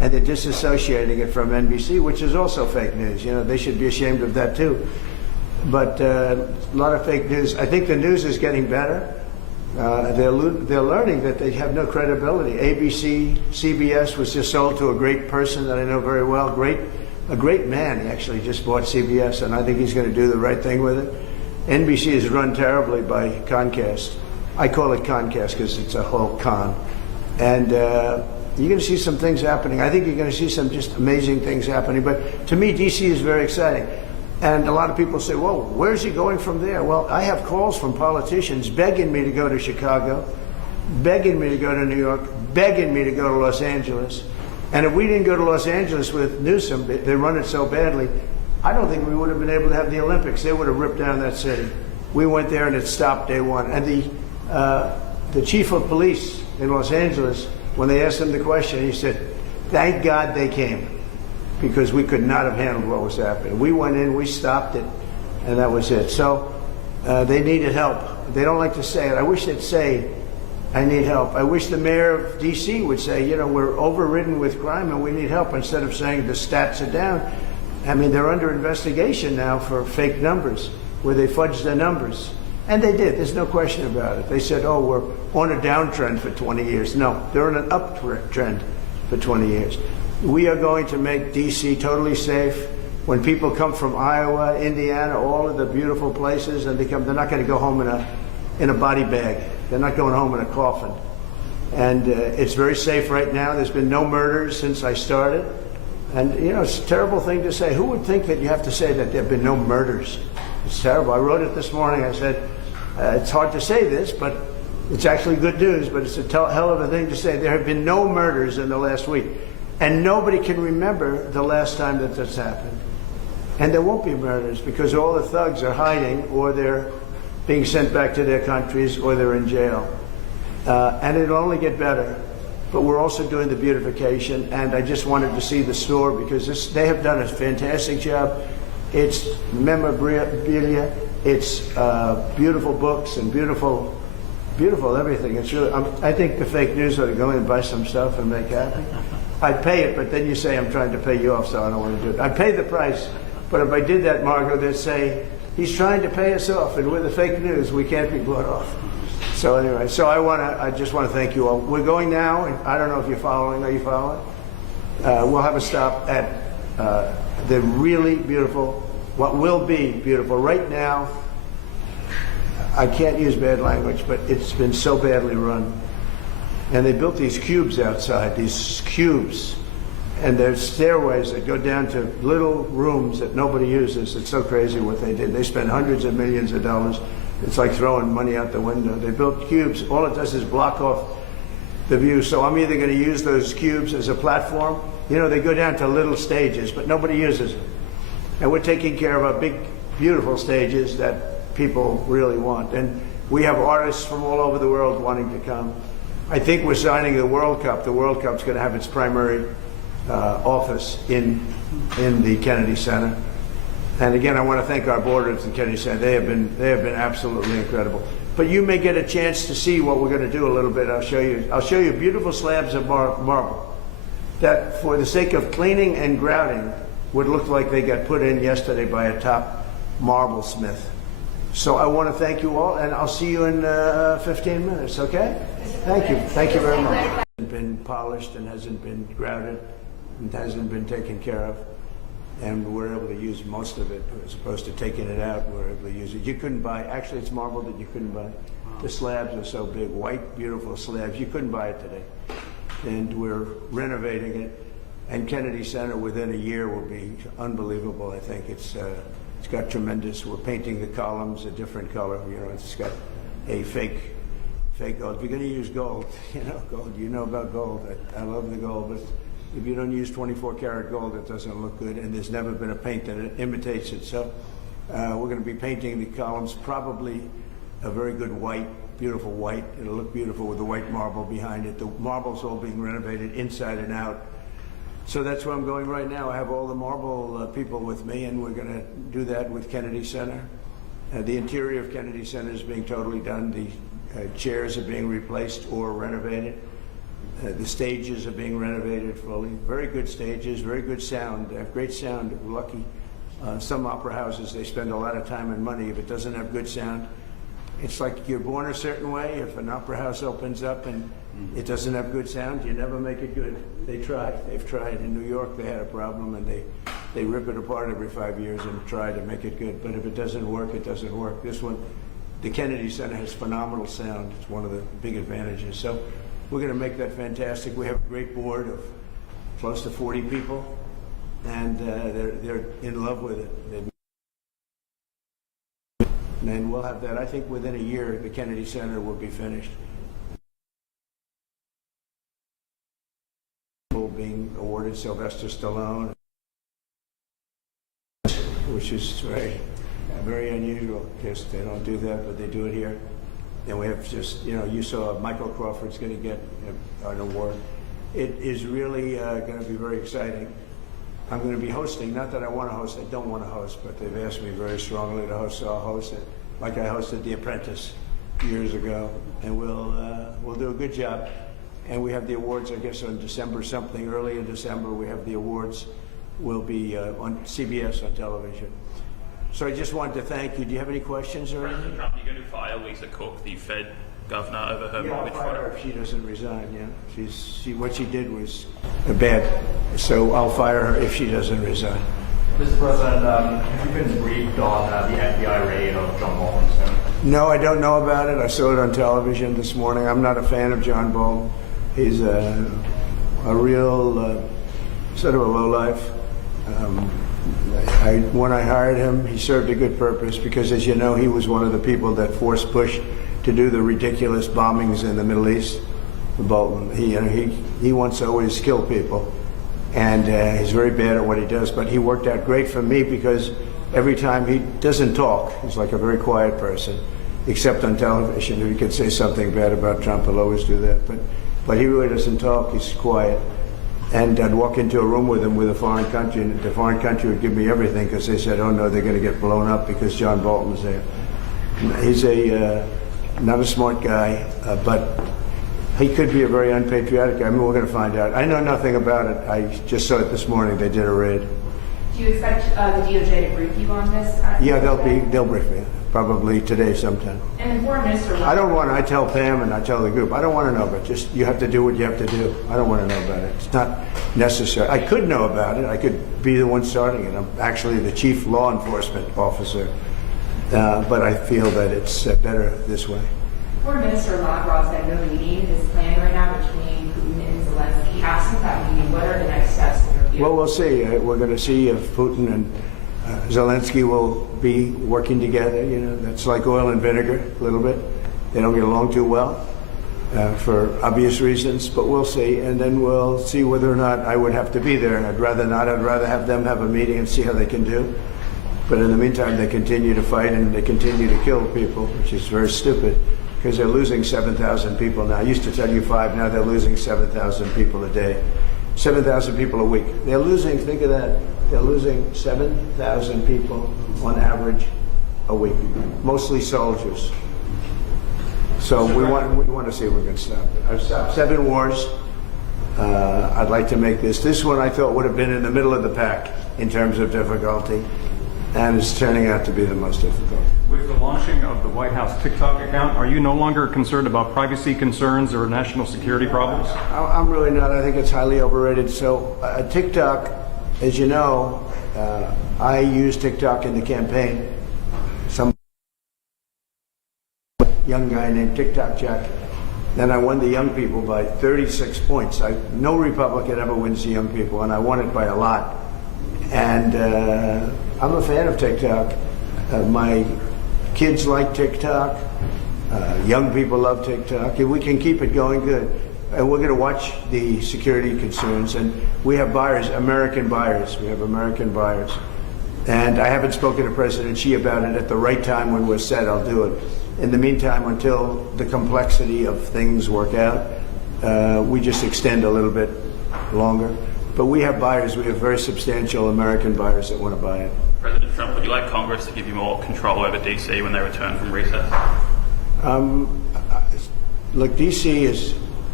and they're disassociating it from NBC, which is also fake news. You know, they should be ashamed of that too. But a lot of fake news. I think the news is getting better. They're learning that they have no credibility. ABC, CBS was just sold to a great person that I know very well. A great man. He actually just bought CBS, and I think he's going to do the right thing with it. NBC is run terribly by Comcast. I call it Comcast because it's a whole con. And you're going to see some things happening. I think you're going to see some just amazing things happening. But to me, DC is very exciting. And a lot of people say, well, where's he going from there? Well, I have calls from politicians begging me to go to Chicago, begging me to go to New York, begging me to go to Los Angeles. And if we didn't go to Los Angeles with Newsom, they run it so badly, I don't think we would have been able to have the Olympics. They would have ripped down that city. We went there and it stopped day one. And the chief of police in Los Angeles, when they asked him the question, he said, thank God they came, because we could not have handled what was happening. We went in, we stopped it, and that was it. So they needed help. They don't like to say it. I wish they'd say, I need help. I wish the mayor of D.C. would say, you know, we're overridden with crime and we need help, instead of saying the stats are down. I mean, they're under investigation now for fake numbers, where they fudged the numbers. And they did. There's no question about it. They said, oh, we're on a downtrend for 20 years. No, they're on an uptrend for 20 years. We are going to make D.C. totally safe. When people come from Iowa, Indiana, all of the beautiful places, and they're not going to go home in a body bag. They're not going home in a coffin. And it's very safe right now. There's been no murders since I started. And, you know, it's a terrible thing to say. Who would think that you have to say that there have been no murders? It's terrible. I wrote it this morning. I said, it's hard to say this, but it's actually good news, but it's a hell of a thing to say. There have been no murders in the last week. And nobody can remember the last time that this happened. And there won't be murders, because all the thugs are hiding, or they're being sent back to their countries, or they're in jail. And it'll only get better. But we're also doing the beautification, and I just wanted to see the store, because they have done a fantastic job. It's memorabilia, it's beautiful books and beautiful everything. It's really, I think the fake news ought to go in and buy some stuff and make happy. I'd pay it, but then you say I'm trying to pay you off, so I don't want to do it. I'd pay the price, but if I did that, Margot, they'd say, he's trying to pay us off, and with the fake news, we can't be bought off. So anyway, I just want to thank you all. We're going now, and I don't know if you're following. Are you following? We'll have a stop at the really beautiful, what will be beautiful. Right now, I can't use bad language, but it's been so badly run. And they built these cubes outside, and there's stairways that go down to little rooms that nobody uses. It's so crazy what they did. They spent hundreds of millions of dollars. It's like throwing money out the window. They built cubes. All it does is block off the view. So I'm either going to use those cubes as a platform. You know, they go down to little stages, but nobody uses them. And we're taking care of our big, beautiful stages that people really want. And we have artists from all over the world wanting to come. I think we're signing the World Cup. The World Cup's going to have its primary office in the Kennedy Center. And again, I want to thank our board at the Kennedy Center. They have been absolutely incredible. But you may get a chance to see what we're going to do a little bit. I'll show you beautiful slabs of marble that, for the sake of cleaning and grouting, would look like they got put in yesterday by a top marble smith. So I want to thank you all, and I'll see you in 15 minutes, okay? Thank you. Thank you very much. It hasn't been polished and hasn't been grouted and hasn't been taken care of. And we're able to use most of it, as opposed to taking it out. We're able to use it. You couldn't buy, actually it's marble that you couldn't buy. The slabs are so big, white, beautiful slabs. You couldn't buy it today. And we're renovating it. And Kennedy Center within a year will be unbelievable. I think it's got tremendous. We're painting the columns a different color. You know, it's got a fake gold. If you're going to use gold, gold. You know about gold. I love the gold, but if you don't use 24 karat gold, it doesn't look good. And there's never been a paint that imitates it. So we're going to be painting the columns probably a very good white, beautiful white. It'll look beautiful with the white marble behind it. The marble's all being renovated inside and out. So that's where I'm going right now. I have all the marble people with me, and we're going to do that with Kennedy Center. The interior of Kennedy Center is being totally done. The chairs are being replaced or renovated. The stages are being renovated fully. Very good stages, very good sound. They have great sound. We're lucky. Some opera houses, they spend a lot of time and money. If it doesn't have good sound, it's like you're born a certain way. If an opera house opens up and it doesn't have good sound, you never make it good. They try. They've tried. In New York, they had a problem, and they rip it apart every 5 years and try to make it good. But if it doesn't work, it doesn't work. This one, the Kennedy Center has phenomenal sound. It's one of the big advantages. So we're going to make that fantastic. We have a great board of close to 40 people, and they're in love with it. And we'll have that. I think within a year, the Kennedy Center will be finished. Being awarded Sylvester Stallone, which is very unusual because they don't do that, but they do it here. And we have just, you saw Michael Crawford's going to get an award. It is really going to be very exciting. I'm going to be hosting, not that I want to host, I don't want to host, but they've asked me very strongly to host, so I'll host it. Like I hosted The Apprentice years ago, and we'll do a good job. And we have the awards, I guess, on December something. Early in December, we have the awards. Will be on CBS on television. So I just wanted to thank you. Do you have any questions or anything? President Trump, you're going to fire Lisa Cook, the Fed governor, over her mortgage I'll fire her fraud? if she doesn't resign. Yeah, what she did was bad. So I'll fire her if she doesn't resign. Mr. President, have you been briefed on the FBI raid of John Bolton's home? No, I don't know about it. I saw it on television this morning. I'm not a fan of John Bolton. He's a real sort of a lowlife. When I hired him, he served a good purpose because, as you know, he was one of the people that forced Bush to do the ridiculous bombings in the Middle East. Bolton, he wants to always kill people, and he's very bad at what he does. But he worked out great for me because every time he doesn't talk, he's like a very quiet person, except on television. If he could say something bad about Trump, he'll always do that. But he really doesn't talk. He's quiet. And I'd walk into a room with him with a foreign country, and the foreign country would give me everything because they said, oh, no, they're going to get blown up because John Bolton's there. He's not a smart guy, but he could be a very unpatriotic guy. I mean, we're going to find out. I know nothing about it. I just saw it this morning. They did a raid. Do you expect the DOJ to brief you on this? Yeah, they'll brief me. Probably today sometime. And the foreign minister. I tell Pam and I tell the group, I don't want to know about it. Just, you have to do what you have to do. I don't want to know about it. It's not necessary. I could know about it. I could be the one starting it. I'm actually the chief law enforcement officer. But I feel that it's better this way. Foreign Minister Lavrov said no meeting is planned right now between Putin and Zelensky. Absent that meeting, what are the next steps in your view? Well, we'll see. We're going to see if Putin and Zelensky will be working together. That's like oil and vinegar a little bit. They don't get along too well for obvious reasons, but we'll see. And then we'll see whether or not I would have to be there. I'd rather not. I'd rather have them have a meeting and see how they can do. But in the meantime, they continue to fight and they continue to kill people, which is very stupid because they're losing 7,000 people now. I used to tell you 5, now they're losing 7,000 people a day. 7,000 people a week. They're losing, think of that, they're losing 7,000 people on average a week, mostly soldiers. So we want to see if we can stop it. I've stopped 7 wars. I'd like to make this one I thought would have been in the middle of the pack in terms of difficulty, and it's turning out to be the most difficult. With the launching of the White House TikTok account, are you no longer concerned about privacy concerns or national security problems? I'm really not. I think it's highly overrated. So TikTok, as you know, I used TikTok in the campaign. Some young guy named TikTok Jack. Then I won the young people by 36 points. No Republican ever wins the young people, and I won it by a lot. And I'm a fan of TikTok. My kids like TikTok. Young people love TikTok. If we can keep it going, good. And we're going to watch the security concerns. And we have buyers, American buyers. We have American buyers. And I haven't spoken to President Xi about it. At the right time when we're set, I'll do it. In the meantime, until the complexity of things work out, we just extend a little bit longer. But we have buyers. We have very substantial American buyers that want to buy it. President Trump, would you like Congress to give you more control over D.C. when they return from recess? Look, D.C. is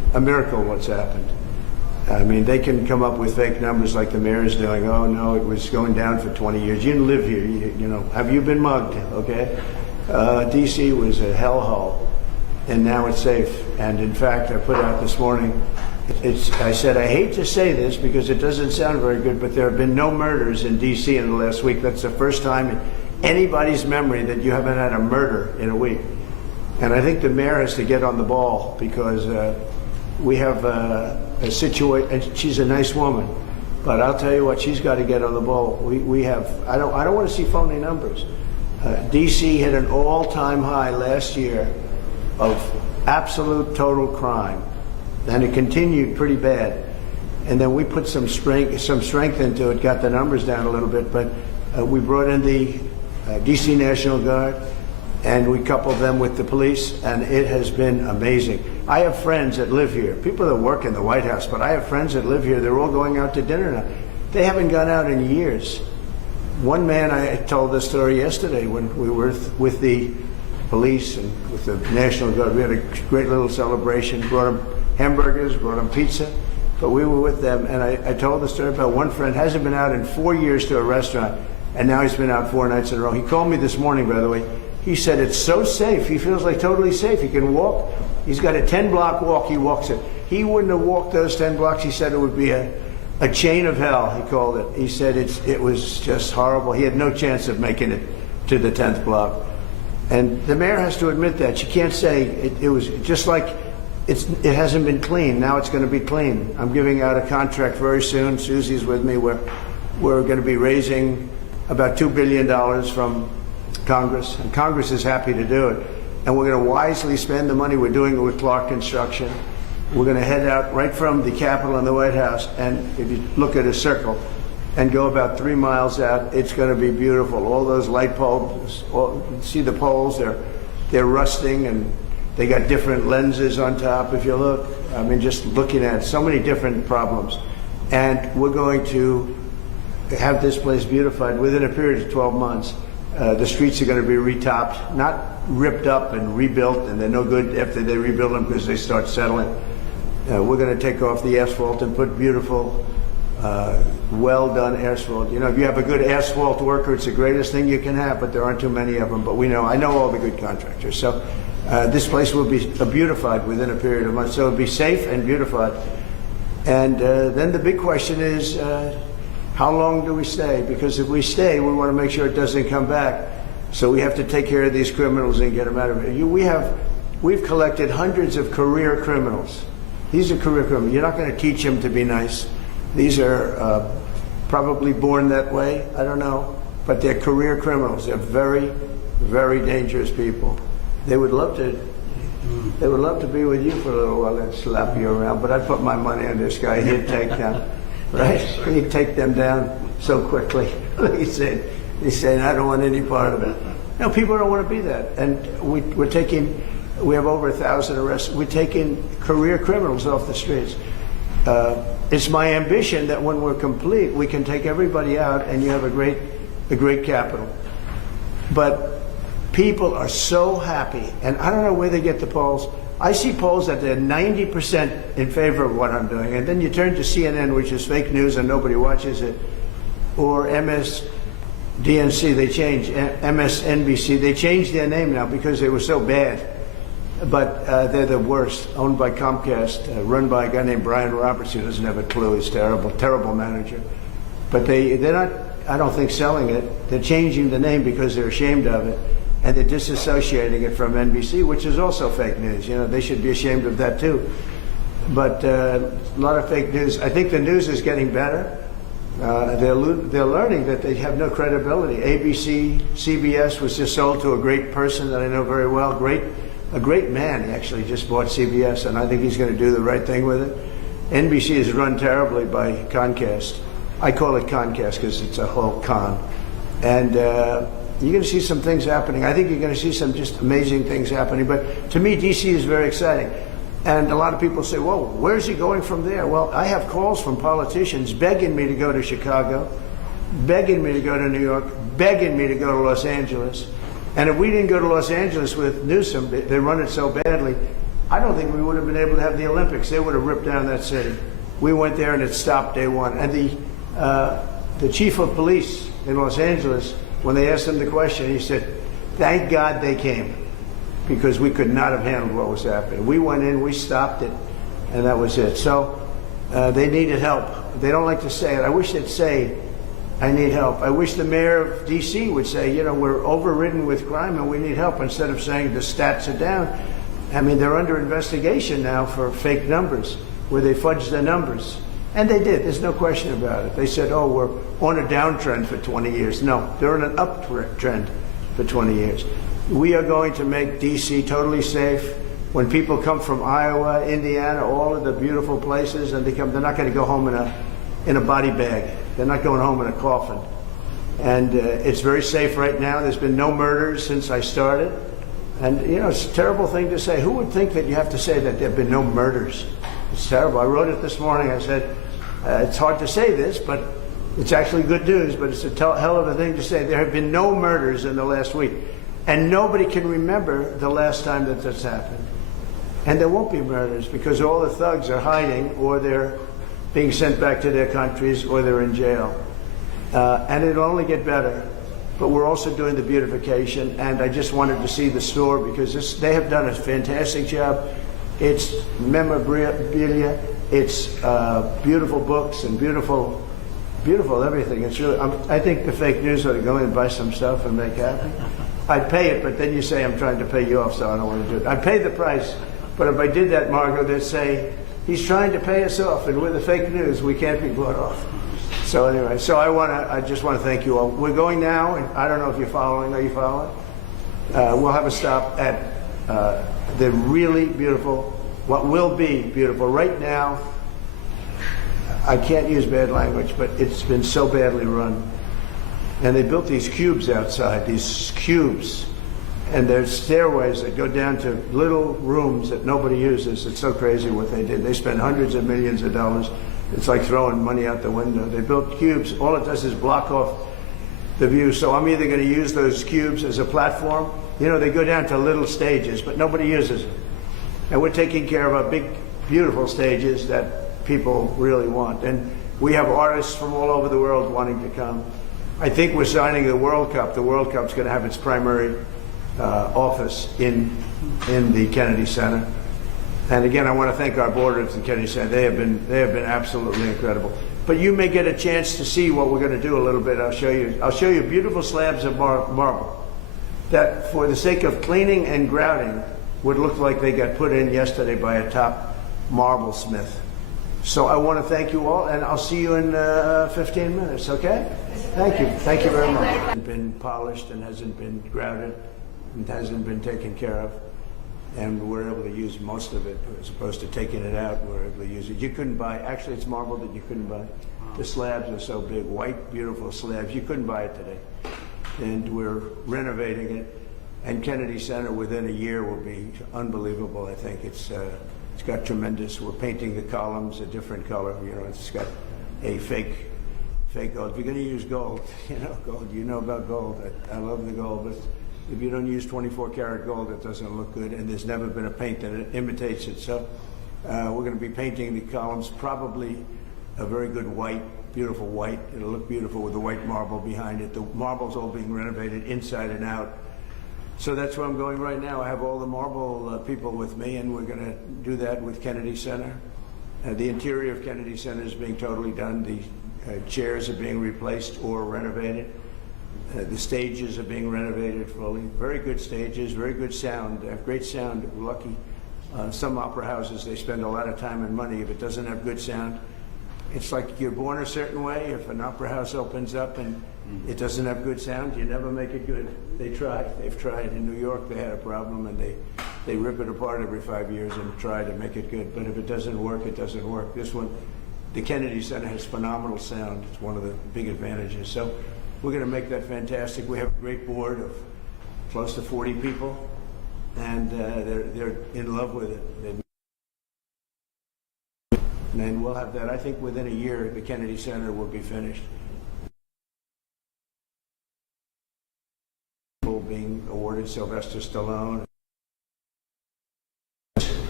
a miracle what's happened. I mean, they can come up with fake numbers like the mayor is doing. Oh, no, it was going down for 20 years. You didn't live here. You know, have you been mugged? Okay. D.C. was a hellhole, and now it's safe. And in fact, I put out this morning, I said, I hate to say this because it doesn't sound very good, but there have been no murders in D.C. in the last week. That's the first time in anybody's memory that you haven't had a murder in a week. And I think the mayor has to get on the ball because we have a situation, and she's a nice woman, but I'll tell you what, she's got to get on the ball. We have, I don't want to see phony numbers. D.C. hit an all-time high last year of absolute total crime, and it continued pretty bad. And then we put some strength into it, got the numbers down a little bit, but we brought in the D.C. National Guard, and we coupled them with the police, and it has been amazing. I have friends that live here, people that work in the White House, but I have friends that live here. They're all going out to dinner now. They haven't gone out in years. One man, I told this story yesterday when we were with the police and with the National Guard. We had a great little celebration, brought them hamburgers, brought them pizza, but we were with them, and I told the story about one friend hasn't been out in 4 years to a restaurant, and now he's been out 4 nights in a row. He called me this morning, by the way. He said it's so safe. He feels like totally safe. He can walk. He's got a 10-block walk. He walks it. He wouldn't have walked those 10 blocks. He said it would be a chain of hell, he called it. He said it was just horrible. He had no chance of making it to the 10th block. And the mayor has to admit that. She can't say it was just like it hasn't been clean. Now it's going to be clean. I'm giving out a contract very soon. Susie's with me. We're going to be raising about $2 billion from Congress, and Congress is happy to do it. And we're going to wisely spend the money. We're doing it with Clark Construction. We're going to head out right from the Capitol and the White House, and if you look at a circle and go about 3 miles out, it's going to be beautiful. All those light bulbs, see the poles, they're rusting, and they got different lenses on top, if you look. I mean, just looking at it, so many different problems. And we're going to have this place beautified within a period of 12 months. The streets are going to be retopped, not ripped up and rebuilt, and they're no good after they rebuild them because they start settling. We're going to take off the asphalt and put beautiful, well-done asphalt. You know, if you have a good asphalt worker, it's the greatest thing you can have, but there aren't too many of them. But I know all the good contractors. So this place will be beautified within a period of months. So it'll be safe and beautified. And then the big question is, how long do we stay? Because if we stay, we want to make sure it doesn't come back. So we have to take care of these criminals and get them out of it. We've collected hundreds of career criminals. These are career criminals. You're not going to teach them to be nice. These are probably born that way. I don't know. But they're career criminals. They're very, very dangerous people. They would love to be with you for a little while and slap you around. But I'd put my money on this guy. He'd take them. Right? He'd take them down so quickly. He's saying, I don't want any part of it. No, people don't want to be that. And we have over 1,000 arrests. We're taking career criminals off the streets. It's my ambition that when we're complete, we can take everybody out and you have a great capital. But people are so happy, and I don't know where they get the polls. I see polls that they're 90% in favor of what I'm doing, and then you turn to CNN, which is fake news and nobody watches it, or MSDNC, MSNBC, they changed their name now because they were so bad. But they're the worst, owned by Comcast, run by a guy named Brian Roberts, who doesn't have a clue. He's terrible, terrible manager. But they're not, I don't think, selling it. They're changing the name because they're ashamed of it. And they're disassociating it from NBC, which is also fake news. You know, they should be ashamed of that too. But a lot of fake news. I think the news is getting better. They're learning that they have no credibility. ABC, CBS was just sold to a great person that I know very well. A great man. He actually just bought CBS, and I think he's going to do the right thing with it. NBC is run terribly by Comcast. I call it Comcast because it's a whole con. And you're going to see some things happening. I think you're going to see some just amazing things happening. But to me, D.C. is very exciting. And a lot of people say, well, where's he going from there? Well, I have calls from politicians begging me to go to Chicago, begging me to go to New York, begging me to go to Los Angeles. And if we didn't go to Los Angeles with Newsom, they run it so badly, I don't think we would have been able to have the Olympics. They would have ripped down that city. We went there and it stopped day one. And the chief of police in Los Angeles, when they asked him the question, he said, "Thank God they came, because we could not have handled what was happening. We went in, we stopped it, and that was it." So they needed help. They don't like to say it. I wish they'd say, "I need help." I wish the mayor of D.C. would say, you know, we're overridden with crime and we need help, instead of saying the stats are down. I mean, they're under investigation now for fake numbers, where they fudged the numbers. And they did. There's no question about it. They said, oh, we're on a downtrend for 20 years. No, they're on an uptrend for 20 years. We are going to make D.C. totally safe. When people come from Iowa, Indiana, all of the beautiful places, and they're not going to go home in a body bag. They're not going home in a coffin. And it's very safe right now. There's been no murders since I started. And, you know, it's a terrible thing to say. Who would think that you have to say that there have been no murders? It's terrible. I wrote it this morning. I said, it's hard to say this, but it's actually good news, but it's a hell of a thing to say. There have been no murders in the last week. And nobody can remember the last time that this happened. And there won't be murders, because all the thugs are hiding, or they're being sent back to their countries, or they're in jail. And it'll only get better. But we're also doing the beautification, and I just wanted to see the store, because they have done a fantastic job. It's memorabilia, it's beautiful books and beautiful everything. It's really, I think the fake news ought to go in and buy some stuff and make happy. I'd pay it, but then you say I'm trying to pay you off, so I don't want to do it. I'd pay the price, but if I did that, Margot, they'd say, he's trying to pay us off, and with the fake news, we can't be bought off. So anyway, so I just want to thank you all. We're going now, and I don't know if you're following. Are you following? We'll have a stop at the really beautiful, what will be beautiful. Right now, I can't use bad language, but it's been so badly run. And they built these cubes outside, these cubes. And there's stairways that go down to little rooms that nobody uses. It's so crazy what they did. They spent hundreds of millions of dollars. It's like throwing money out the window. They built cubes. All it does is block off the view. So I'm either going to use those cubes as a platform. You know, they go down to little stages, but nobody uses them. And we're taking care of our big, beautiful stages that people really want. And we have artists from all over the world wanting to come. I think we're signing the World Cup. The World Cup's going to have its primary office in the Kennedy Center. And again, I want to thank our board at the Kennedy Center. They have been absolutely incredible. But you may get a chance to see what we're going to do a little bit. I'll show you beautiful slabs of marble that, for the sake of cleaning and grouting, would look like they got put in yesterday by a top marble smith. So I want to thank you all, and I'll see you in 15 minutes, okay? Thank you. Thank you very much. It hasn't been polished and hasn't been grouted and hasn't been taken care of. And we're able to use most of it, as opposed to taking it out. We're able to use it. You couldn't buy, actually it's marble that you couldn't buy. The slabs are so big, white, beautiful slabs. You couldn't buy it today. And we're renovating it. And Kennedy Center within a year will be unbelievable, I think. It's got tremendous, we're painting the columns a different color. You know, it's got a fake gold. If you're going to use gold, gold, you know about gold. I love the gold, but if you don't use 24 karat gold, it doesn't look good, and there's never been a paint that imitates it. So we're going to be painting the columns, probably a very good white, beautiful white. It'll look beautiful with the white marble behind it. The marble's all being renovated inside and out. So that's where I'm going right now. I have all the marble people with me, and we're going to do that with Kennedy Center. The interior of Kennedy Center is being totally done. The chairs are being replaced or renovated. The stages are being renovated fully. Very good stages, very good sound. They have great sound. We're lucky. Some opera houses, they spend a lot of time and money. If it doesn't have good sound, it's like you're born a certain way. If an opera house opens up and it doesn't have good sound, you never make it good. They try. They've tried. In New York, they had a problem, and they rip it apart every 5 years and try to make it good. But if it doesn't work, it doesn't work. This one, the Kennedy Center has phenomenal sound. It's one of the big advantages. So we're going to make that fantastic. We have a great board of close to 40 people, and they're in love with it. And we'll have that. I think within a year, the Kennedy Center will be finished. Being awarded Sylvester Stallone.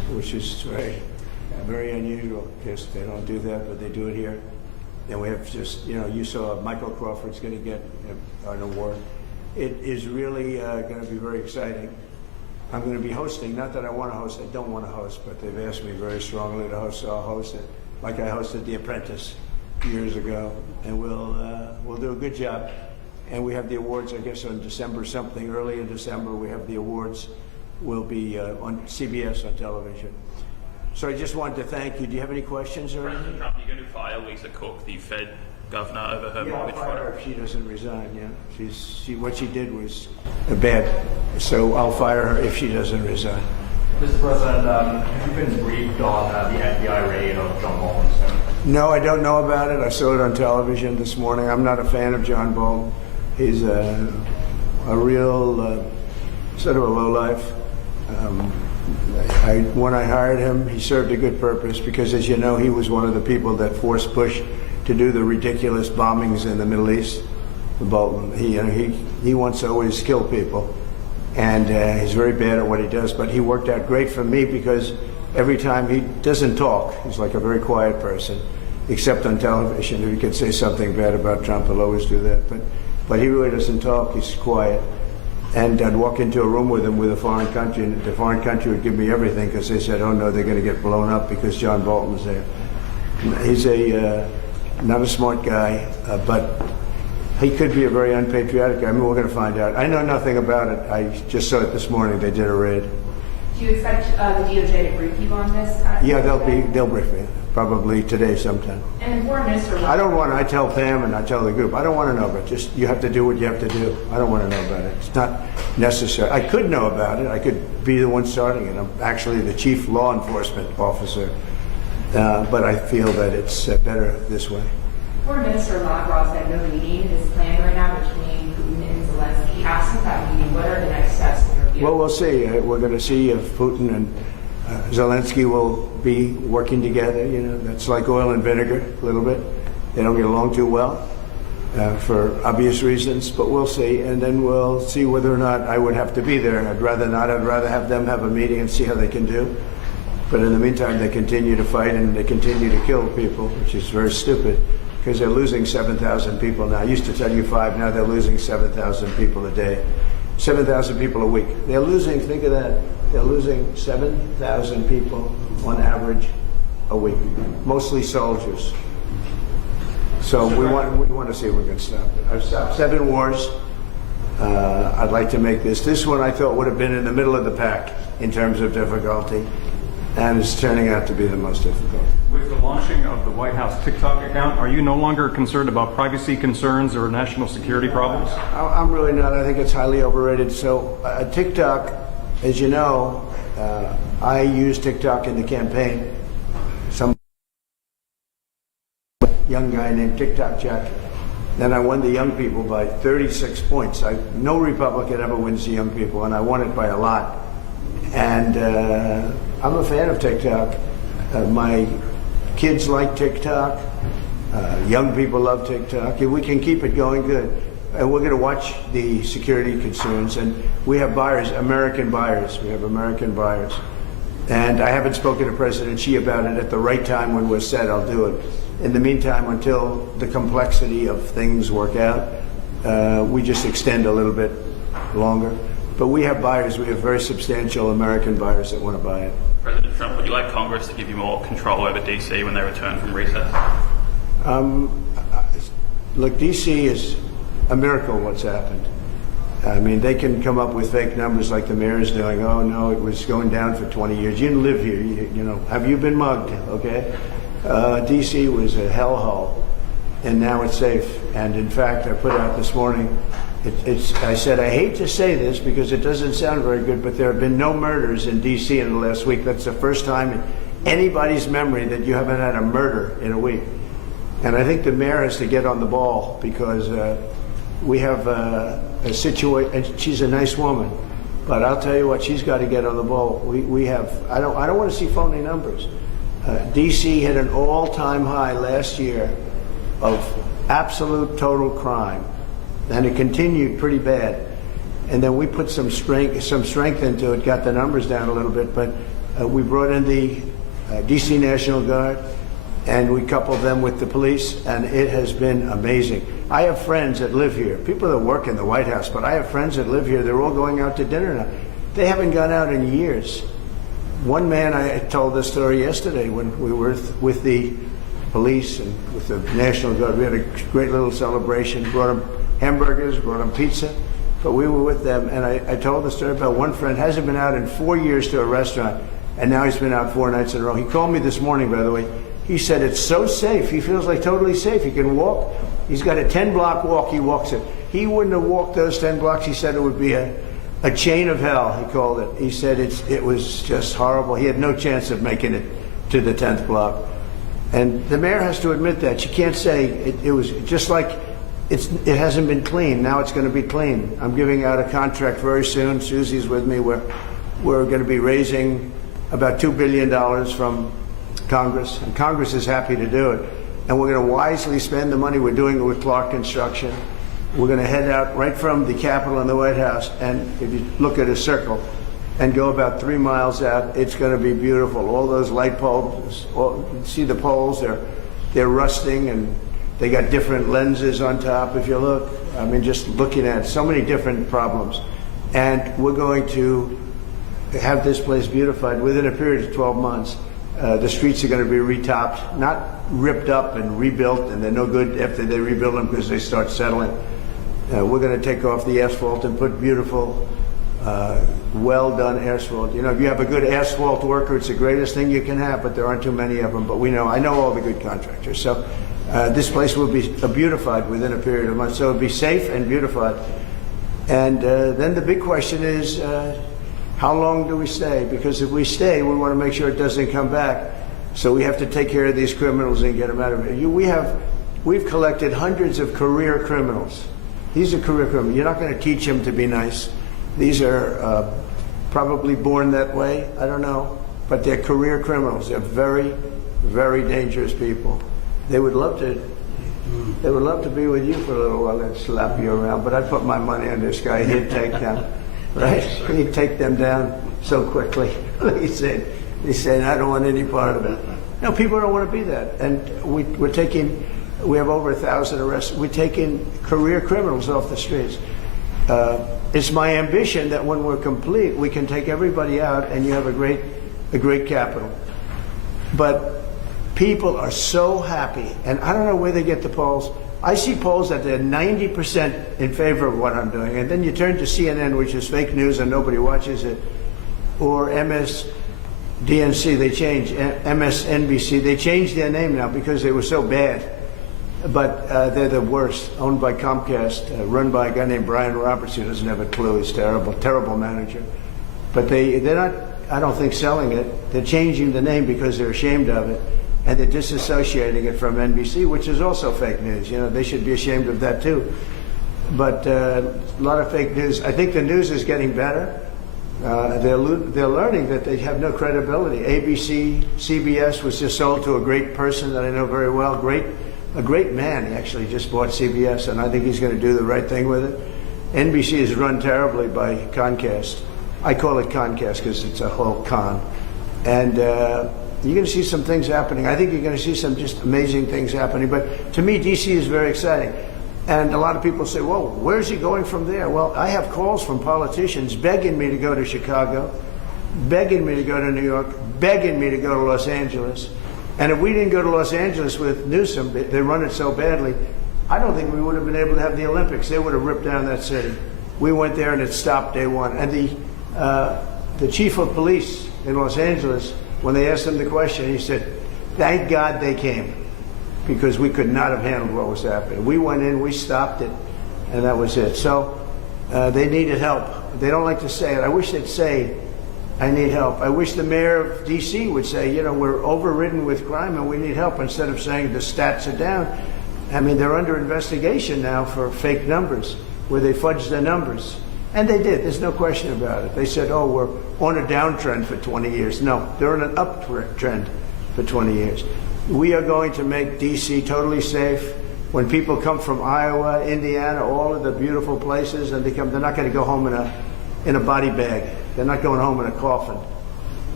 which is very unusual because they don't do that, but they do it here. And we have just, you saw Michael Crawford's going to get an award. It is really going to be very exciting. I'm going to be hosting, not that I want to host, I don't want to host, but they've asked me very strongly to host, so I'll host it. Like I hosted The Apprentice years ago, and we'll do a good job. And we have the awards, I guess, on December something, early in December, we have the awards. Will be on CBS on television. So I just wanted to thank you. Do you have any questions or anything? President Trump, are you going to fire Lisa Cook, the Fed governor, over her Yeah, I'll mortgage fire fraud? her if she doesn't resign, yeah. What she did was bad. So I'll fire her if she doesn't resign. Mr. President, have you been briefed on the FBI raid of John Bolton's home? No, I don't know about it. I saw it on television this morning. I'm not a fan of John Bolton. He's a real sort of a lowlife. When I hired him, he served a good purpose because, as you know, he was one of the people that forced Bush to do the ridiculous bombings in the Middle East. Bolton, he wants to always kill people, and he's very bad at what he does. But he worked out great for me because every time he doesn't talk, he's like a very quiet person, except on television. If he could say something bad about Trump, he'll always do that. But he really doesn't talk. He's quiet. And I'd walk into a room with him with a foreign country, and the foreign country would give me everything because they said, oh no, they're going to get blown up because John Bolton was there. He's not a smart guy, but he could be a very unpatriotic guy. I mean, we're going to find out. I know nothing about it. I just saw it this morning. They did a raid. Do you expect the DOJ to brief you on this? Yeah, they'll brief me, probably today sometime. And the Foreign Minister... I tell Pam and I tell the group, I don't want to know, but just you have to do what you have to do. I don't want to know about it. It's not necessary. I could know about it. I could be the one starting it. I'm actually the chief law enforcement officer, but I feel that it's better this way. Foreign Minister Lavrov said no meeting is planned right now between Putin and Zelensky. Absent that meeting, what are the next steps in your view? Well, we'll see. We're going to see if Putin and Zelensky will be working together. That's like oil and vinegar a little bit. They don't get along too well for obvious reasons, but we'll see. And then we'll see whether or not I would have to be there. I'd rather not. I'd rather have them have a meeting and see how they can do. But in the meantime, they continue to fight and they continue to kill people, which is very stupid because they're losing 7,000 people now. I used to tell you 5, now they're losing 7,000 people a day. 7,000 people a week. They're losing, think of that, they're losing 7,000 people on average a week, mostly soldiers. So we want to see if we can stop it. I've stopped 7 wars. I'd like to make this one I thought would have been in the middle of the pack in terms of difficulty, and it's turning out to be the most difficult. With the launching of the White House TikTok account, are you no longer concerned about privacy concerns or national security problems? I'm really not. I think it's highly overrated. So TikTok, as you know, I used TikTok in the campaign. Some young guy named TikTok Jack. Then I won the young people by 36 points. No Republican ever wins the young people, and I won it by a lot. And I'm a fan of TikTok. My kids like TikTok. Young people love TikTok. If we can keep it going, good. And we're going to watch the security concerns. And we have buyers, American buyers. We have American buyers. And I haven't spoken to President Xi about it. At the right time when we're set, I'll do it. In the meantime, until the complexity of things work out, we just extend a little bit longer. But we have buyers. We have very substantial American buyers that want to buy it. President Trump, would you like Congress to give you more control over DC when they return from recess? Look, DC is a miracle what's happened. I mean, they can come up with fake numbers like the mayor is doing. Oh, no, it was going down for 20 years. You didn't live here. You know, have you been mugged? Okay. DC was a hellhole, and now it's safe. And in fact, I put out this morning, I said, I hate to say this because it doesn't sound very good, but there have been no murders in DC in the last week. That's the first time in anybody's memory that you haven't had a murder in a week. And I think the mayor has to get on the ball because we have a situation, and she's a nice woman, but I'll tell you what, she's got to get on the ball. We have, I don't want to see phony numbers. DC hit an all-time high last year of absolute total crime, and it continued pretty bad. And then we put some strength into it, got the numbers down a little bit, but We brought in the DC National Guard, and we coupled them with the police, and it has been amazing. I have friends that live here, people that work in the White House, but I have friends that live here. They're all going out to dinner now. They haven't gone out in years. One man, I told this story yesterday when we were with the police and with the National Guard. We had a great little celebration, brought them hamburgers, brought them pizza, but we were with them, and I told the story about one friend hasn't been out in 4 years to a restaurant, and now he's been out 4 nights in a row. He called me this morning, by the way. He said it's so safe. He feels like totally safe. He can walk. He's got a 10-block walk. He walks it. He wouldn't have walked those 10 blocks. He said it would be a chain of hell, he called it. He said it was just horrible. He had no chance of making it to the 10th block. And the mayor has to admit that. She can't say it was just like it hasn't been clean. Now it's going to be clean. I'm giving out a contract very soon. Susie's with me. We're going to be raising about $2 billion from Congress, and Congress is happy to do it. And we're going to wisely spend the money. We're doing it with Clark Construction. We're going to head out right from the Capitol and the White House, and if you look at a circle and go about 3 miles out, it's going to be beautiful. All those light poles, you see the poles, they're rusting, and they got different lenses on top. If you look, I mean, just looking at so many different problems. And we're going to have this place beautified within a period of 12 months. The streets are going to be retopped, not ripped up and rebuilt, and they're no good after they rebuild them because they start settling. We're going to take off the asphalt and put beautiful, well-done asphalt. You know, if you have a good asphalt worker, it's the greatest thing you can have, but there aren't too many of them. But I know all the good contractors. So this place will be beautified within a period of months. So it'll be safe and beautified. And then the big question is, how long do we stay? Because if we stay, we want to make sure it doesn't come back. So we have to take care of these criminals and get them out of here. We've collected hundreds of career criminals. These are career criminals. You're not going to teach them to be nice. These are probably born that way. I don't know. But they're career criminals. They're very, very dangerous people. They would love to be with you for a little while and slap you around. But I'd put my money on this guy. He'd take them. Right? He'd take them down so quickly. He said, I don't want any part of it. No, people don't want to be that. And we have over 1,000 arrests. We're taking career criminals off the streets. It's my ambition that when we're complete, we can take everybody out and you have a great capital. But people are so happy, and I don't know where they get the polls. I see polls that they're 90% in favor of what I'm doing, and then you turn to CNN, which is fake news and nobody watches it, or MSDNC, they changed, MSNBC, they changed their name now because they were so bad. But they're the worst, owned by Comcast, run by a guy named Brian Roberts who doesn't have a clue. He's terrible, terrible manager. But they're not, I don't think, selling it. They're changing the name because they're ashamed of it. And they're disassociating it from NBC, which is also fake news. You know, they should be ashamed of that too. But a lot of fake news. I think the news is getting better. They're learning that they have no credibility. ABC, CBS was just sold to a great person that I know very well. A great man. He actually just bought CBS, and I think he's going to do the right thing with it. NBC is run terribly by Comcast. I call it Comcast because it's a whole con. And you're going to see some things happening. I think you're going to see some just amazing things happening. But to me, DC is very exciting. And a lot of people say, well, where's he going from there? Well, I have calls from politicians begging me to go to Chicago, begging me to go to New York, begging me to go to Los Angeles. And if we didn't go to Los Angeles with Newsom, they run it so badly, I don't think we would have been able to have the Olympics. They would have ripped down that city. We went there and it stopped day one. And the chief of police in Los Angeles, when they asked him the question, he said, thank God they came, because we could not have handled what was happening. We went in, we stopped it, and that was it. So they needed help. They don't like to say it. I wish they'd say, I need help. I wish the mayor of D.C. would say, you know, we're overridden with crime and we need help, instead of saying the stats are down. I mean, they're under investigation now for fake numbers, where they fudged the numbers. And they did. There's no question about it. They said, oh, we're on a downtrend for 20 years. No, they're on an uptrend for 20 years. We are going to make D.C. totally safe. When people come from Iowa, Indiana, all of the beautiful places, and they're not going to go home in a body bag. They're not going home in a coffin.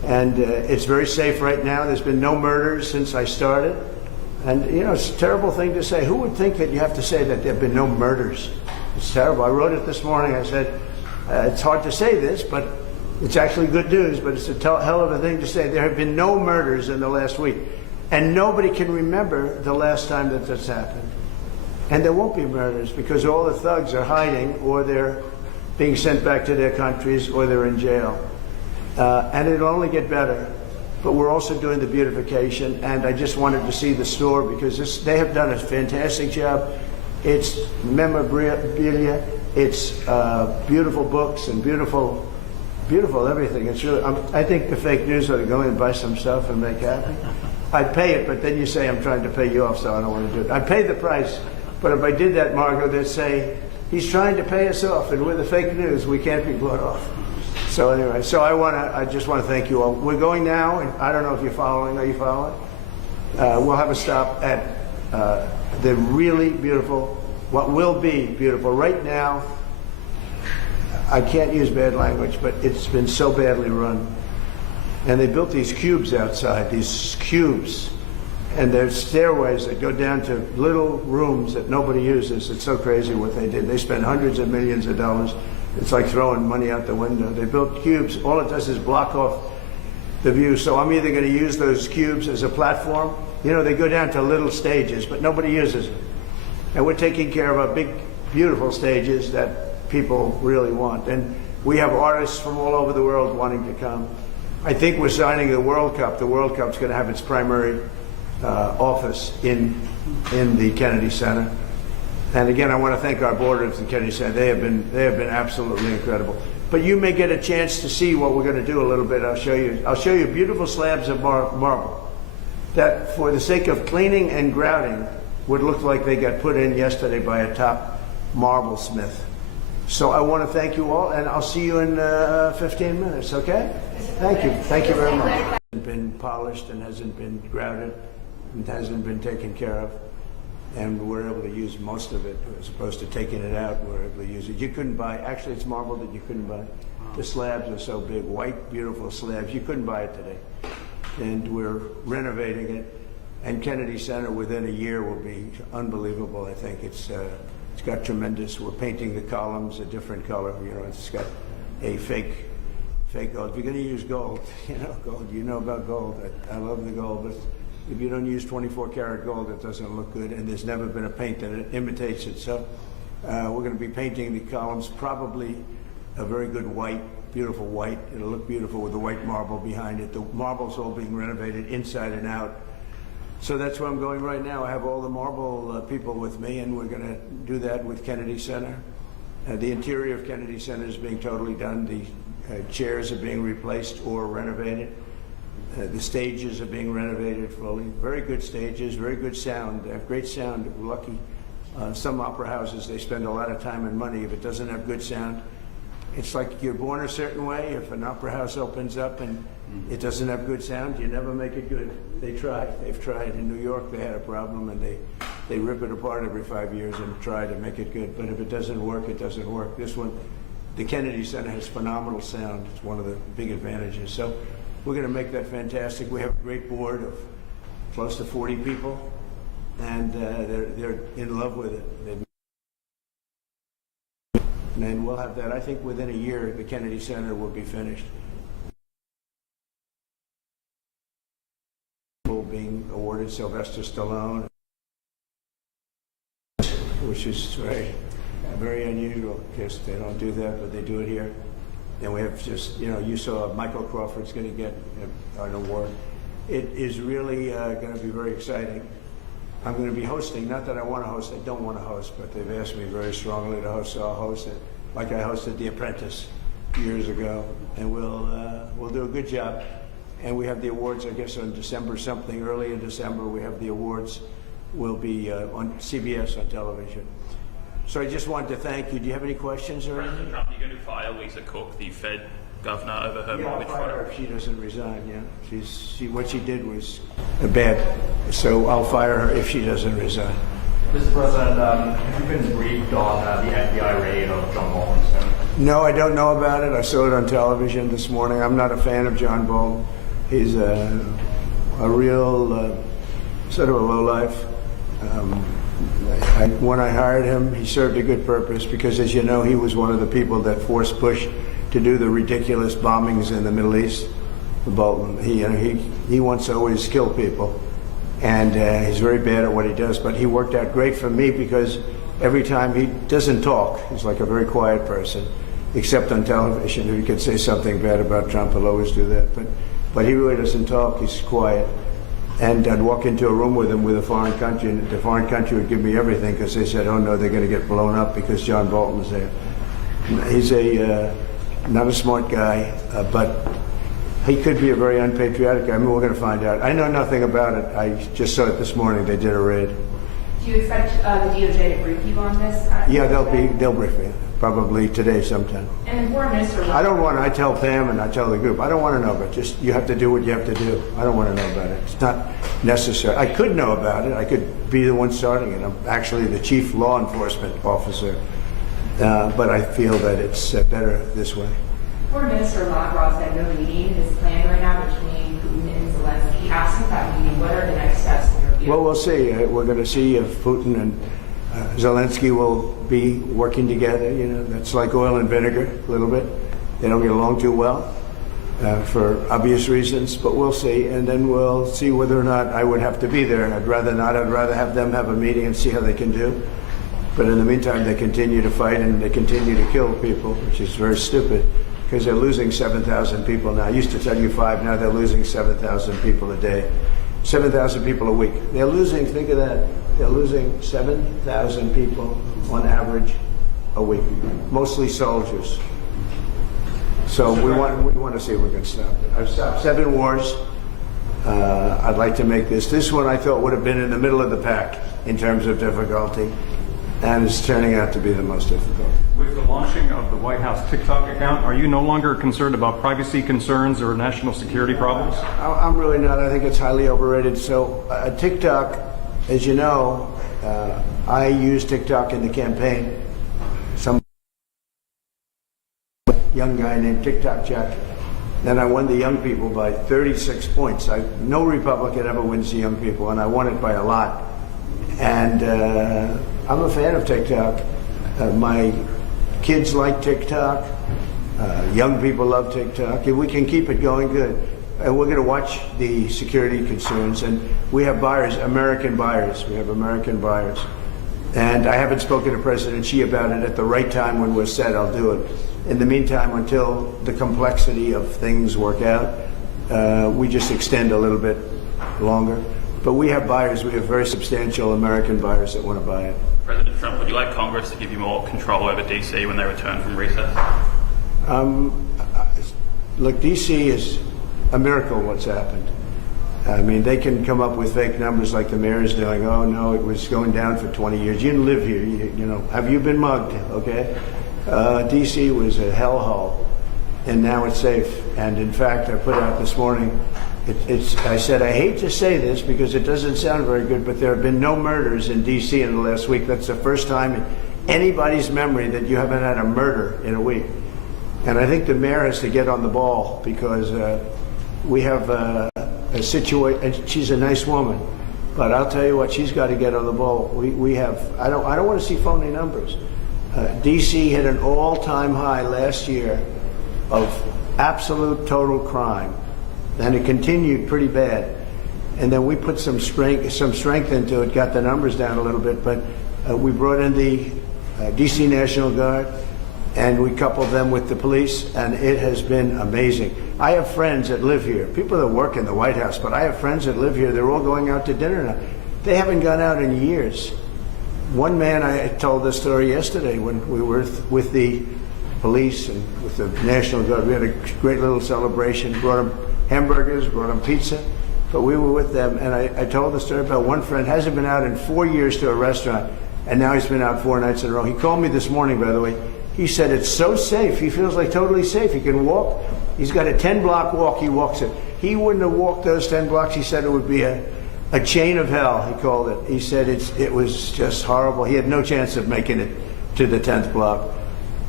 And it's very safe right now. There's been no murders since I started. And, you know, it's a terrible thing to say. Who would think that you have to say that there have been no murders? It's terrible. I wrote it this morning. I said, it's hard to say this, but it's actually good news, but it's a hell of a thing to say. There have been no murders in the last week. And nobody can remember the last time that this happened. And there won't be murders because all the thugs are hiding, or they're being sent back to their countries, or they're in jail. And it'll only get better. But we're also doing the beautification, and I just wanted to see the store because they have done a fantastic job. It's memorabilia, it's beautiful books and beautiful everything. It's really, I think the fake news ought to go in and buy some stuff and make happy. I'd pay it, but then you say I'm trying to pay you off, so I don't want to do it. I'd pay the price, but if I did that, Margot, they'd say, he's trying to pay us off, and with the fake news, we can't be bought off. So anyway, I just want to thank you all. We're going now, and I don't know if you're following. Are you following? We'll have a stop at the really beautiful, what will be beautiful. Right now, I can't use bad language, but it's been so badly run. And they built these cubes outside, and there's stairways that go down to little rooms that nobody uses. It's so crazy what they did. They spent hundreds of millions of dollars. It's like throwing money out the window. They built cubes. All it does is block off the view. So I'm either going to use those cubes as a platform. You know, they go down to little stages, but nobody uses it. And we're taking care of our big, beautiful stages that people really want. And we have artists from all over the world wanting to come. I think we're signing the World Cup. The World Cup's going to have its primary office in the Kennedy Center. And again, I want to thank our board of the Kennedy Center. They have been absolutely incredible. But you may get a chance to see what we're going to do a little bit. I'll show you beautiful slabs of marble that, for the sake of cleaning and grouting, would look like they got put in yesterday by a top marble smith. So I want to thank you all, and I'll see you in 15 minutes, okay? Thank you. Thank you very much. It hasn't been polished and hasn't been grouted and hasn't been taken care of. And we're able to use most of it as opposed to taking it out. We're able to use it. You couldn't buy, actually it's marble that you couldn't buy. The slabs are so big, white, beautiful slabs. You couldn't buy it today. And we're renovating it. And Kennedy Center within a year will be unbelievable. I think it's got tremendous. We're painting the columns a different color. You know, it's got a fake gold. If you're going to use gold, gold. You know about gold. I love the gold, but if you don't use 24 karat gold, it doesn't look good. And there's never been a paint that imitates it. So we're going to be painting the columns probably a very good white, beautiful white. It'll look beautiful with the white marble behind it. The marble's all being renovated inside and out. So that's where I'm going right now. I have all the marble people with me, and we're going to do that with Kennedy Center. The interior of Kennedy Center is being totally done. The chairs are being replaced or renovated. The stages are being renovated fully. Very good stages, very good sound. They have great sound. We're lucky. Some opera houses, they spend a lot of time and money. If it doesn't have good sound, it's like you're born a certain way. If an opera house opens up and it doesn't have good sound, you never make it good. They try. They've tried. In New York, they had a problem, and they rip it apart every 5 years and try to make it good. But if it doesn't work, it doesn't work. This one, the Kennedy Center has phenomenal sound. It's one of the big advantages. So we're going to make that fantastic. We have a great board of close to 40 people, and they're in love with it. And we'll have that. I think within a year, the Kennedy Center will be finished. Being awarded Sylvester Stallone, which is very unusual because they don't do that, but they do it here. And we have just, you saw Michael Crawford's going to get an award. It is really going to be very exciting. I'm going to be hosting, not that I want to host, I don't want to host, but they've asked me very strongly to host, so I'll host it. Like I hosted The Apprentice years ago, and we'll do a good job. And we have the awards, I guess, on December something. Early in December, we have the awards. Will be on CBS on television. So I just wanted to thank you. Do you have any questions or anything? President Trump, you're going to fire Lisa Cook, the Fed governor, over her mortgage I'll fire her fraud? if she doesn't resign. Yeah, what she did was bad. So I'll fire her if she doesn't resign. Mr. President, have you been briefed on the FBI raid of John Bolton's home? No, I don't know about it. I saw it on television this morning. I'm not a fan of John Bolton. He's a real sort of a lowlife. When I hired him, he served a good purpose because, as you know, he was one of the people that forced Bush to do the ridiculous bombings in the Middle East. Bolton, he wants to always kill people, and he's very bad at what he does. But he worked out great for me because every time he doesn't talk, he's like a very quiet person, except on television. If he could say something bad about Trump, he'll always do that. But he really doesn't talk. He's quiet. And I'd walk into a room with him with a foreign country, and the foreign country would give me everything because they said, "Oh no, they're going to get blown up because John Bolton's there." He's not a smart guy, but he could be a very unpatriotic guy. I mean, we're going to find out. I know nothing about it. I just saw it this morning. They did a raid. Do you expect the DOJ to brief you on this? Yeah, they'll brief me probably today sometime. And the Foreign Minister. I tell Pam and I tell the group, I don't want to know, but just you have to do what you have to do. I don't want to know about it. It's not necessary. I could know about it. I could be the one starting it. I'm actually the chief law enforcement officer, but I feel that it's better this way. Foreign Minister Lavrov said no meeting is planned right now between Putin and Zelensky. Asked at that meeting, what are the next steps in your view? Well, we'll see. We're going to see if Putin and Zelensky will be working together. You know, that's like oil and vinegar a little bit. They don't get along too well for obvious reasons, but we'll see. And then we'll see whether or not I would have to be there. I'd rather not. I'd rather have them have a meeting and see how they can do. But in the meantime, they continue to fight and they continue to kill people, which is very stupid because they're losing 7,000 people now. I used to tell you 5, now they're losing 7,000 people a day. 7,000 people a week. They're losing, think of that, they're losing 7,000 people on average a week, mostly soldiers. So we want to see if we can stop it. I've stopped 7 wars. I'd like to make this one I thought would have been in the middle of the pack in terms of difficulty, and it's turning out to be the most difficult. With the launching of the White House TikTok account, are you no longer concerned about privacy concerns or national security problems? I'm really not. I think it's highly overrated. So TikTok, as you know, I used TikTok in the campaign. Some young guy named TikTok Jack. Then I won the young people by 36 points. No Republican ever wins the young people, and I won it by a lot. And I'm a fan of TikTok. My kids like TikTok. Young people love TikTok. If we can keep it going, good. And we're going to watch the security concerns. And we have buyers, American buyers. We have American buyers. And I haven't spoken to President Xi about it. At the right time when we're set, I'll do it. In the meantime, until the complexity of things work out, we just extend a little bit longer. But we have buyers. We have very substantial American buyers that want to buy it. President Trump, would you like Congress to give you more control over DC when they return from recess? Look, DC is a miracle what's happened. I mean, they can come up with fake numbers like the mayor is doing. Oh, no, it was going down for 20 years. You didn't live here. You know, have you been mugged? Okay. DC was a hellhole, and now it's safe. And in fact, I put out this morning, I said, I hate to say this because it doesn't sound very good, but there have been no murders in D.C. in the last week. That's the first time in anybody's memory that you haven't had a murder in a week. And I think the mayor has to get on the ball because we have a situation, and she's a nice woman, but I'll tell you what, she's got to get on the ball. We have, I don't want to see phony numbers. D.C. hit an all-time high last year of absolute total crime. And it continued pretty bad. And then we put some strength into it, got the numbers down a little bit, but we brought in the DC National Guard, and we coupled them with the police, and it has been amazing. I have friends that live here, people that work in the White House, but I have friends that live here. They're all going out to dinner now. They haven't gone out in years. One man, I told this story yesterday when we were with the police and with the National Guard. We had a great little celebration, brought them hamburgers, brought them pizza, but we were with them, and I told the story about one friend hasn't been out in 4 years to a restaurant, and now he's been out 4 nights in a row. He called me this morning, by the way. He said it's so safe. He feels like totally safe. He can walk. He's got a 10-block walk. He walks it. He wouldn't have walked those 10 blocks. He said it would be a chain of hell, he called it. He said it was just horrible. He had no chance of making it to the 10th block.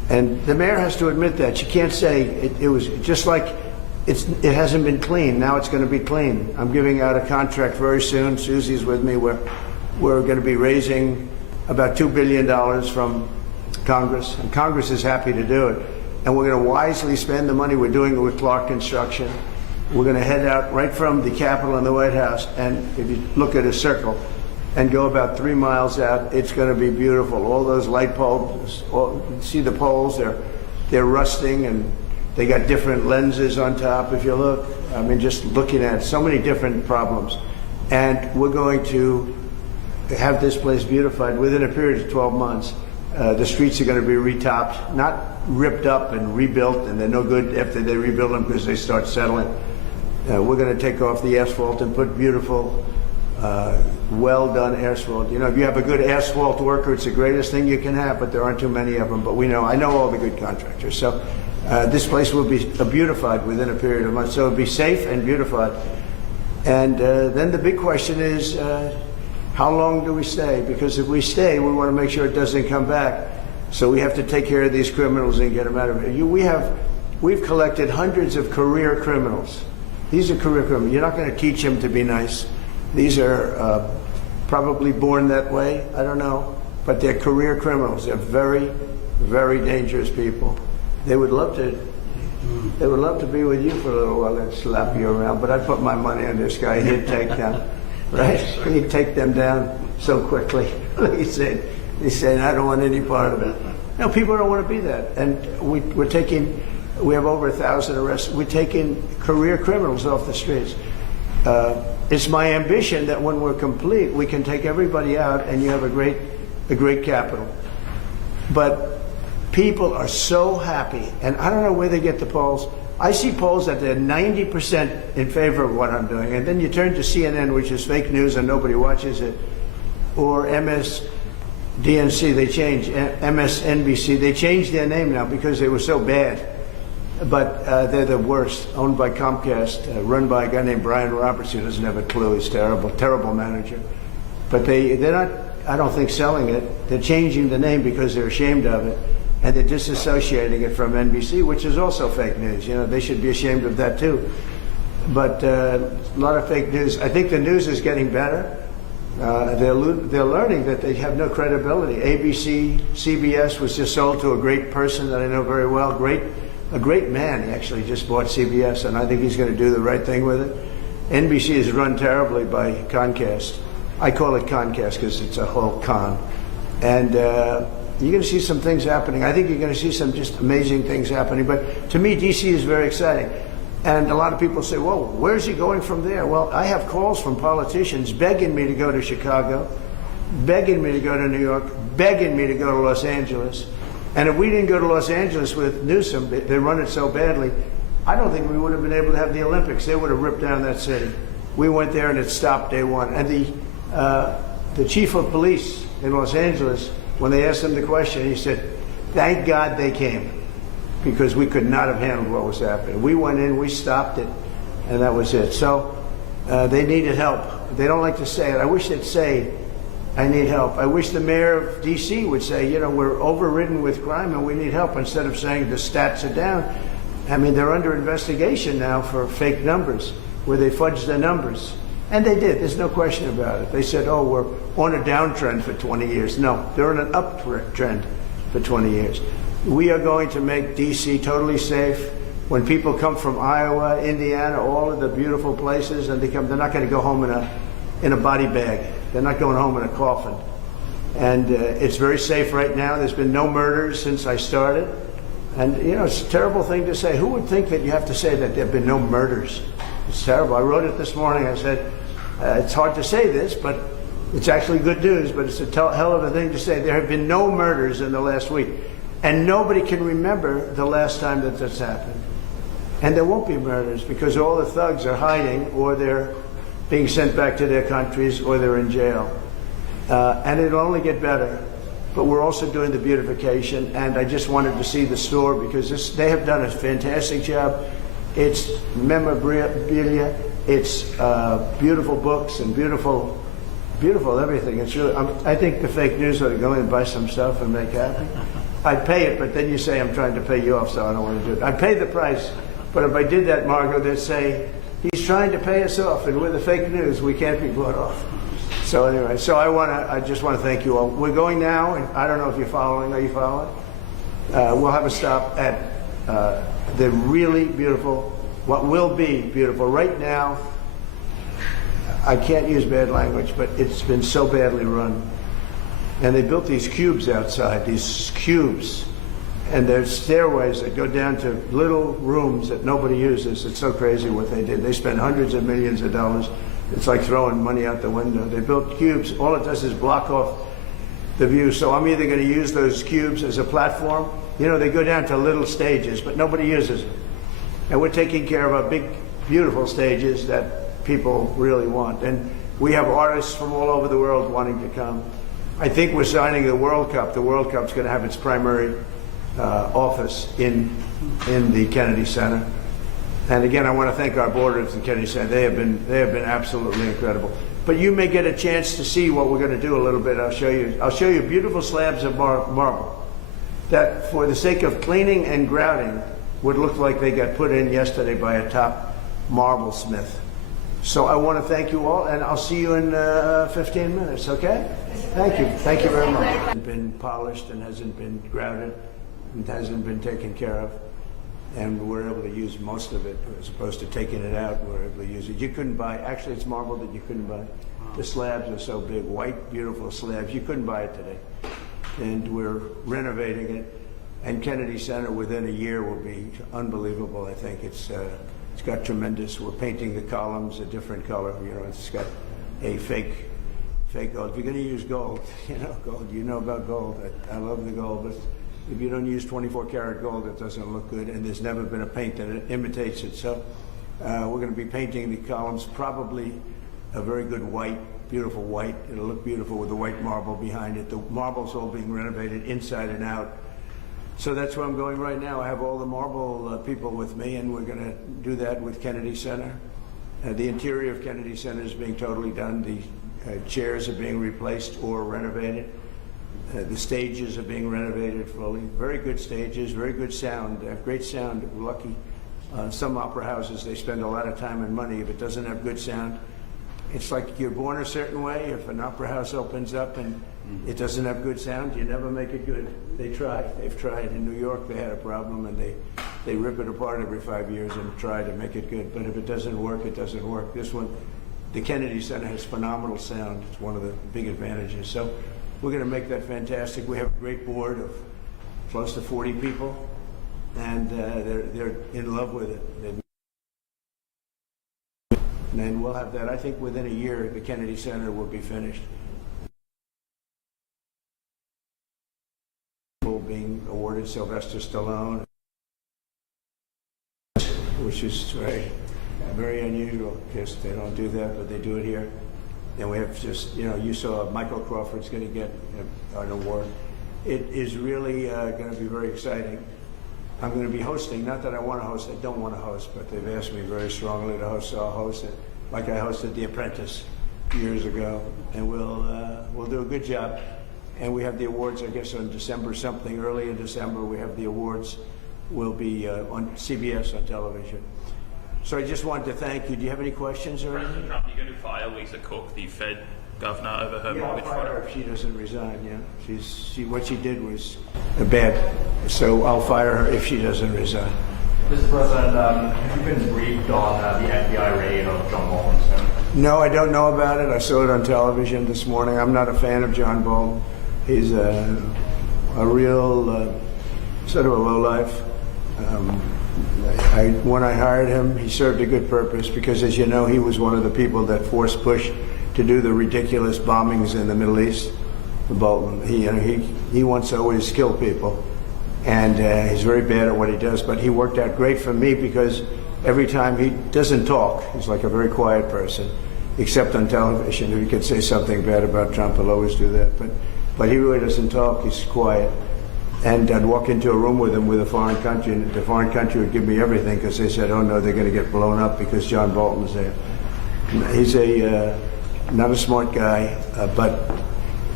And the mayor has to admit that. She can't say it was just like it hasn't been clean. Now it's going to be clean. I'm giving out a contract very soon. Susie's with me. We're going to be raising about $2 billion from Congress, and Congress is happy to do it. And we're going to wisely spend the money. We're doing it with Clark Construction. We're going to head out right from the Capitol and the White House, and if you look at a circle, and go about 3 miles out, it's going to be beautiful. All those light poles, see the poles, they're rusting, and they got different lenses on top, if you look. I mean, just looking at so many different problems. And we're going to have this place beautified within a period of 12 months. The streets are going to be retopped, not ripped up and rebuilt, and they're no good after they rebuild them because they start settling. We're going to take off the asphalt and put beautiful, well-done asphalt. You know, if you have a good asphalt worker, it's the greatest thing you can have, but there aren't too many of them. But I know all the good contractors. So this place will be beautified within a period of months. So it'll be safe and beautified. And then the big question is, how long do we stay? Because if we stay, we want to make sure it doesn't come back. So we have to take care of these criminals and get them out of here. We've collected hundreds of career criminals. These are career criminals. You're not going to teach them to be nice. These are probably born that way. I don't know. But they're career criminals. They're very, very dangerous people. They would love to be with you for a little while and slap you around. But I'd put my money on this guy. He'd take them, right? He'd take them down so quickly. He's saying, I don't want any part of it. No, people don't want to be that. And we have over 1,000 arrests. We're taking career criminals off the streets. It's my ambition that when we're complete, we can take everybody out and you have a great capital. But people are so happy, and I don't know where they get the polls. I see polls that they're 90% in favor of what I'm doing, and then you turn to CNN, which is fake news and nobody watches it, or MSDNC, they changed, MSNBC, they changed their name now because they were so bad. But they're the worst, owned by Comcast, run by a guy named Brian Roberts, who doesn't have a clue. He's terrible, terrible manager. But they're not, I don't think, selling it. They're changing the name because they're ashamed of it, and they're disassociating it from NBC, which is also fake news. You know, they should be ashamed of that too. But a lot of fake news. I think the news is getting better. They're learning that they have no credibility. ABC, CBS was just sold to a great person that I know very well, a great man. He actually just bought CBS, and I think he's going to do the right thing with it. NBC is run terribly by Comcast. I call it Comcast because it's a whole con. And you're going to see some things happening. I think you're going to see some just amazing things happening. But to me, D.C. is very exciting. And a lot of people say, well, where's he going from there? Well, I have calls from politicians begging me to go to Chicago, begging me to go to New York, begging me to go to Los Angeles. And if we didn't go to Los Angeles with Newsom, they run it so badly, I don't think we would have been able to have the Olympics. They would have ripped down that city. We went there and it stopped day one. And the chief of police in Los Angeles, when they asked him the question, he said, thank God they came, because we could not have handled what was happening. We went in, we stopped it, and that was it. So they needed help. They don't like to say it. I wish they'd say, I need help. I wish the mayor of D.C. would say, you know, we're overridden with crime and we need help, instead of saying the stats are down. I mean, they're under investigation now for fake numbers, where they fudged the numbers. And they did. There's no question about it. They said, oh, we're on a downtrend for 20 years. No, they're on an uptrend for 20 years. We are going to make D.C. totally safe. When people come from Iowa, Indiana, all of the beautiful places, and they're not going to go home in a body bag. They're not going home in a coffin. And it's very safe right now. There's been no murders since I started. And, you know, it's a terrible thing to say. Who would think that you have to say that there have been no murders? It's terrible. I wrote it this morning. I said, it's hard to say this, but it's actually good news, but it's a hell of a thing to say. There have been no murders in the last week. And nobody can remember the last time that this happened. And there won't be murders because all the thugs are hiding, or they're being sent back to their countries, or they're in jail. And it'll only get better. But we're also doing the beautification, and I just wanted to see the store because they have done a fantastic job. It's memorabilia, it's beautiful books and beautiful everything. It's really, I think the fake news ought to go in and buy some stuff and make happy. I'd pay it, but then you say I'm trying to pay you off, so I don't want to do it. I'd pay the price, but if I did that, Margot, they'd say, he's trying to pay us off, and we're the fake news. We can't be bought off. So anyway, so I just want to thank you all. We're going now, and I don't know if you're following. Are you following? We'll have a stop at the really beautiful, what will be beautiful. Right now, I can't use bad language, but it's been so badly run. And they built these cubes outside, these cubes. And there's stairways that go down to little rooms that nobody uses. It's so crazy what they did. They spent hundreds of millions of dollars. It's like throwing money out the window. They built cubes. All it does is block off the view. So I'm either going to use those cubes as a platform. You know, they go down to little stages, but nobody uses them. And we're taking care of our big, beautiful stages that people really want. And we have artists from all over the world wanting to come. I think we're signing the World Cup. The World Cup's going to have its primary office in the Kennedy Center. And again, I want to thank our board of the Kennedy Center. They have been absolutely incredible. But you may get a chance to see what we're going to do a little bit. I'll show you beautiful slabs of marble that, for the sake of cleaning and grouting, would look like they got put in yesterday by a top marble smith. So I want to thank you all, and I'll see you in 15 minutes, okay? Thank you. Thank you very much. It hasn't been polished and hasn't been grouted and hasn't been taken care of. And we're able to use most of it as opposed to taking it out. We're able to use it. You couldn't buy, actually it's marble that you couldn't buy. The slabs are so big, white, beautiful slabs. You couldn't buy it today. And we're renovating it. And Kennedy Center within a year will be unbelievable. I think it's got tremendous. We're painting the columns a different color. You know, it's got a fake gold. If you're going to use gold, gold. You know about gold. I love the gold, but if you don't use 24-karat gold, it doesn't look good. And there's never been a paint that imitates it. So we're going to be painting the columns probably a very good white, beautiful white. It'll look beautiful with the white marble behind it. The marble's all being renovated inside and out. So that's where I'm going right now. I have all the marble people with me, and we're going to do that with Kennedy Center. The interior of Kennedy Center is being totally done. The chairs are being replaced or renovated. The stages are being renovated fully. Very good stages, very good sound. They have great sound. We're lucky. Some opera houses, they spend a lot of time and money. If it doesn't have good sound, it's like you're born a certain way. If an opera house opens up and it doesn't have good sound, you never make it good. They try. They've tried. In New York, they had a problem, and they rip it apart every 5 years and try to make it good. But if it doesn't work, it doesn't work. This one, the Kennedy Center has phenomenal sound. It's one of the big advantages. So we're going to make that fantastic. We have a great board of close to 40 people, and they're in love with it. And we'll have that. I think within a year, the Kennedy Center will be finished. Being awarded Sylvester Stallone, which is very unusual because they don't do that, but they do it here. And we have just, you saw Michael Crawford's going to get an award. It is really going to be very exciting. I'm going to be hosting, not that I want to host, I don't want to host, but they've asked me very strongly to host, so I'll host it. Like I hosted The Apprentice years ago, and we'll do a good job. And we have the awards, I guess, on December something. Early in December, we have the awards. Will be on CBS on television. So I just wanted to thank you. Do you have any questions or anything? President Trump, you're going to fire Lisa Cook, the Fed governor, over her mortgage fraud? I'll fire her if she doesn't resign. Yeah, what she did was bad. So I'll fire her if she doesn't resign. Mr. President, have you been briefed on the FBI raid of John Bolton's home? No, I don't know about it. I saw it on television this morning. I'm not a fan of John Bolton. He's a real sort of a lowlife. When I hired him, he served a good purpose because, as you know, he was one of the people that forced Bush to do the ridiculous bombings in the Middle East. Bolton, he wants to always kill people, and he's very bad at what he does. But he worked out great for me because every time he doesn't talk, he's like a very quiet person, except on television. If he could say something bad about Trump, he'll always do that. But he really doesn't talk. He's quiet. And I'd walk into a room with him with a foreign country, and the foreign country would give me everything because they said, oh no, they're going to get blown up because John Bolton's there. He's not a smart guy, but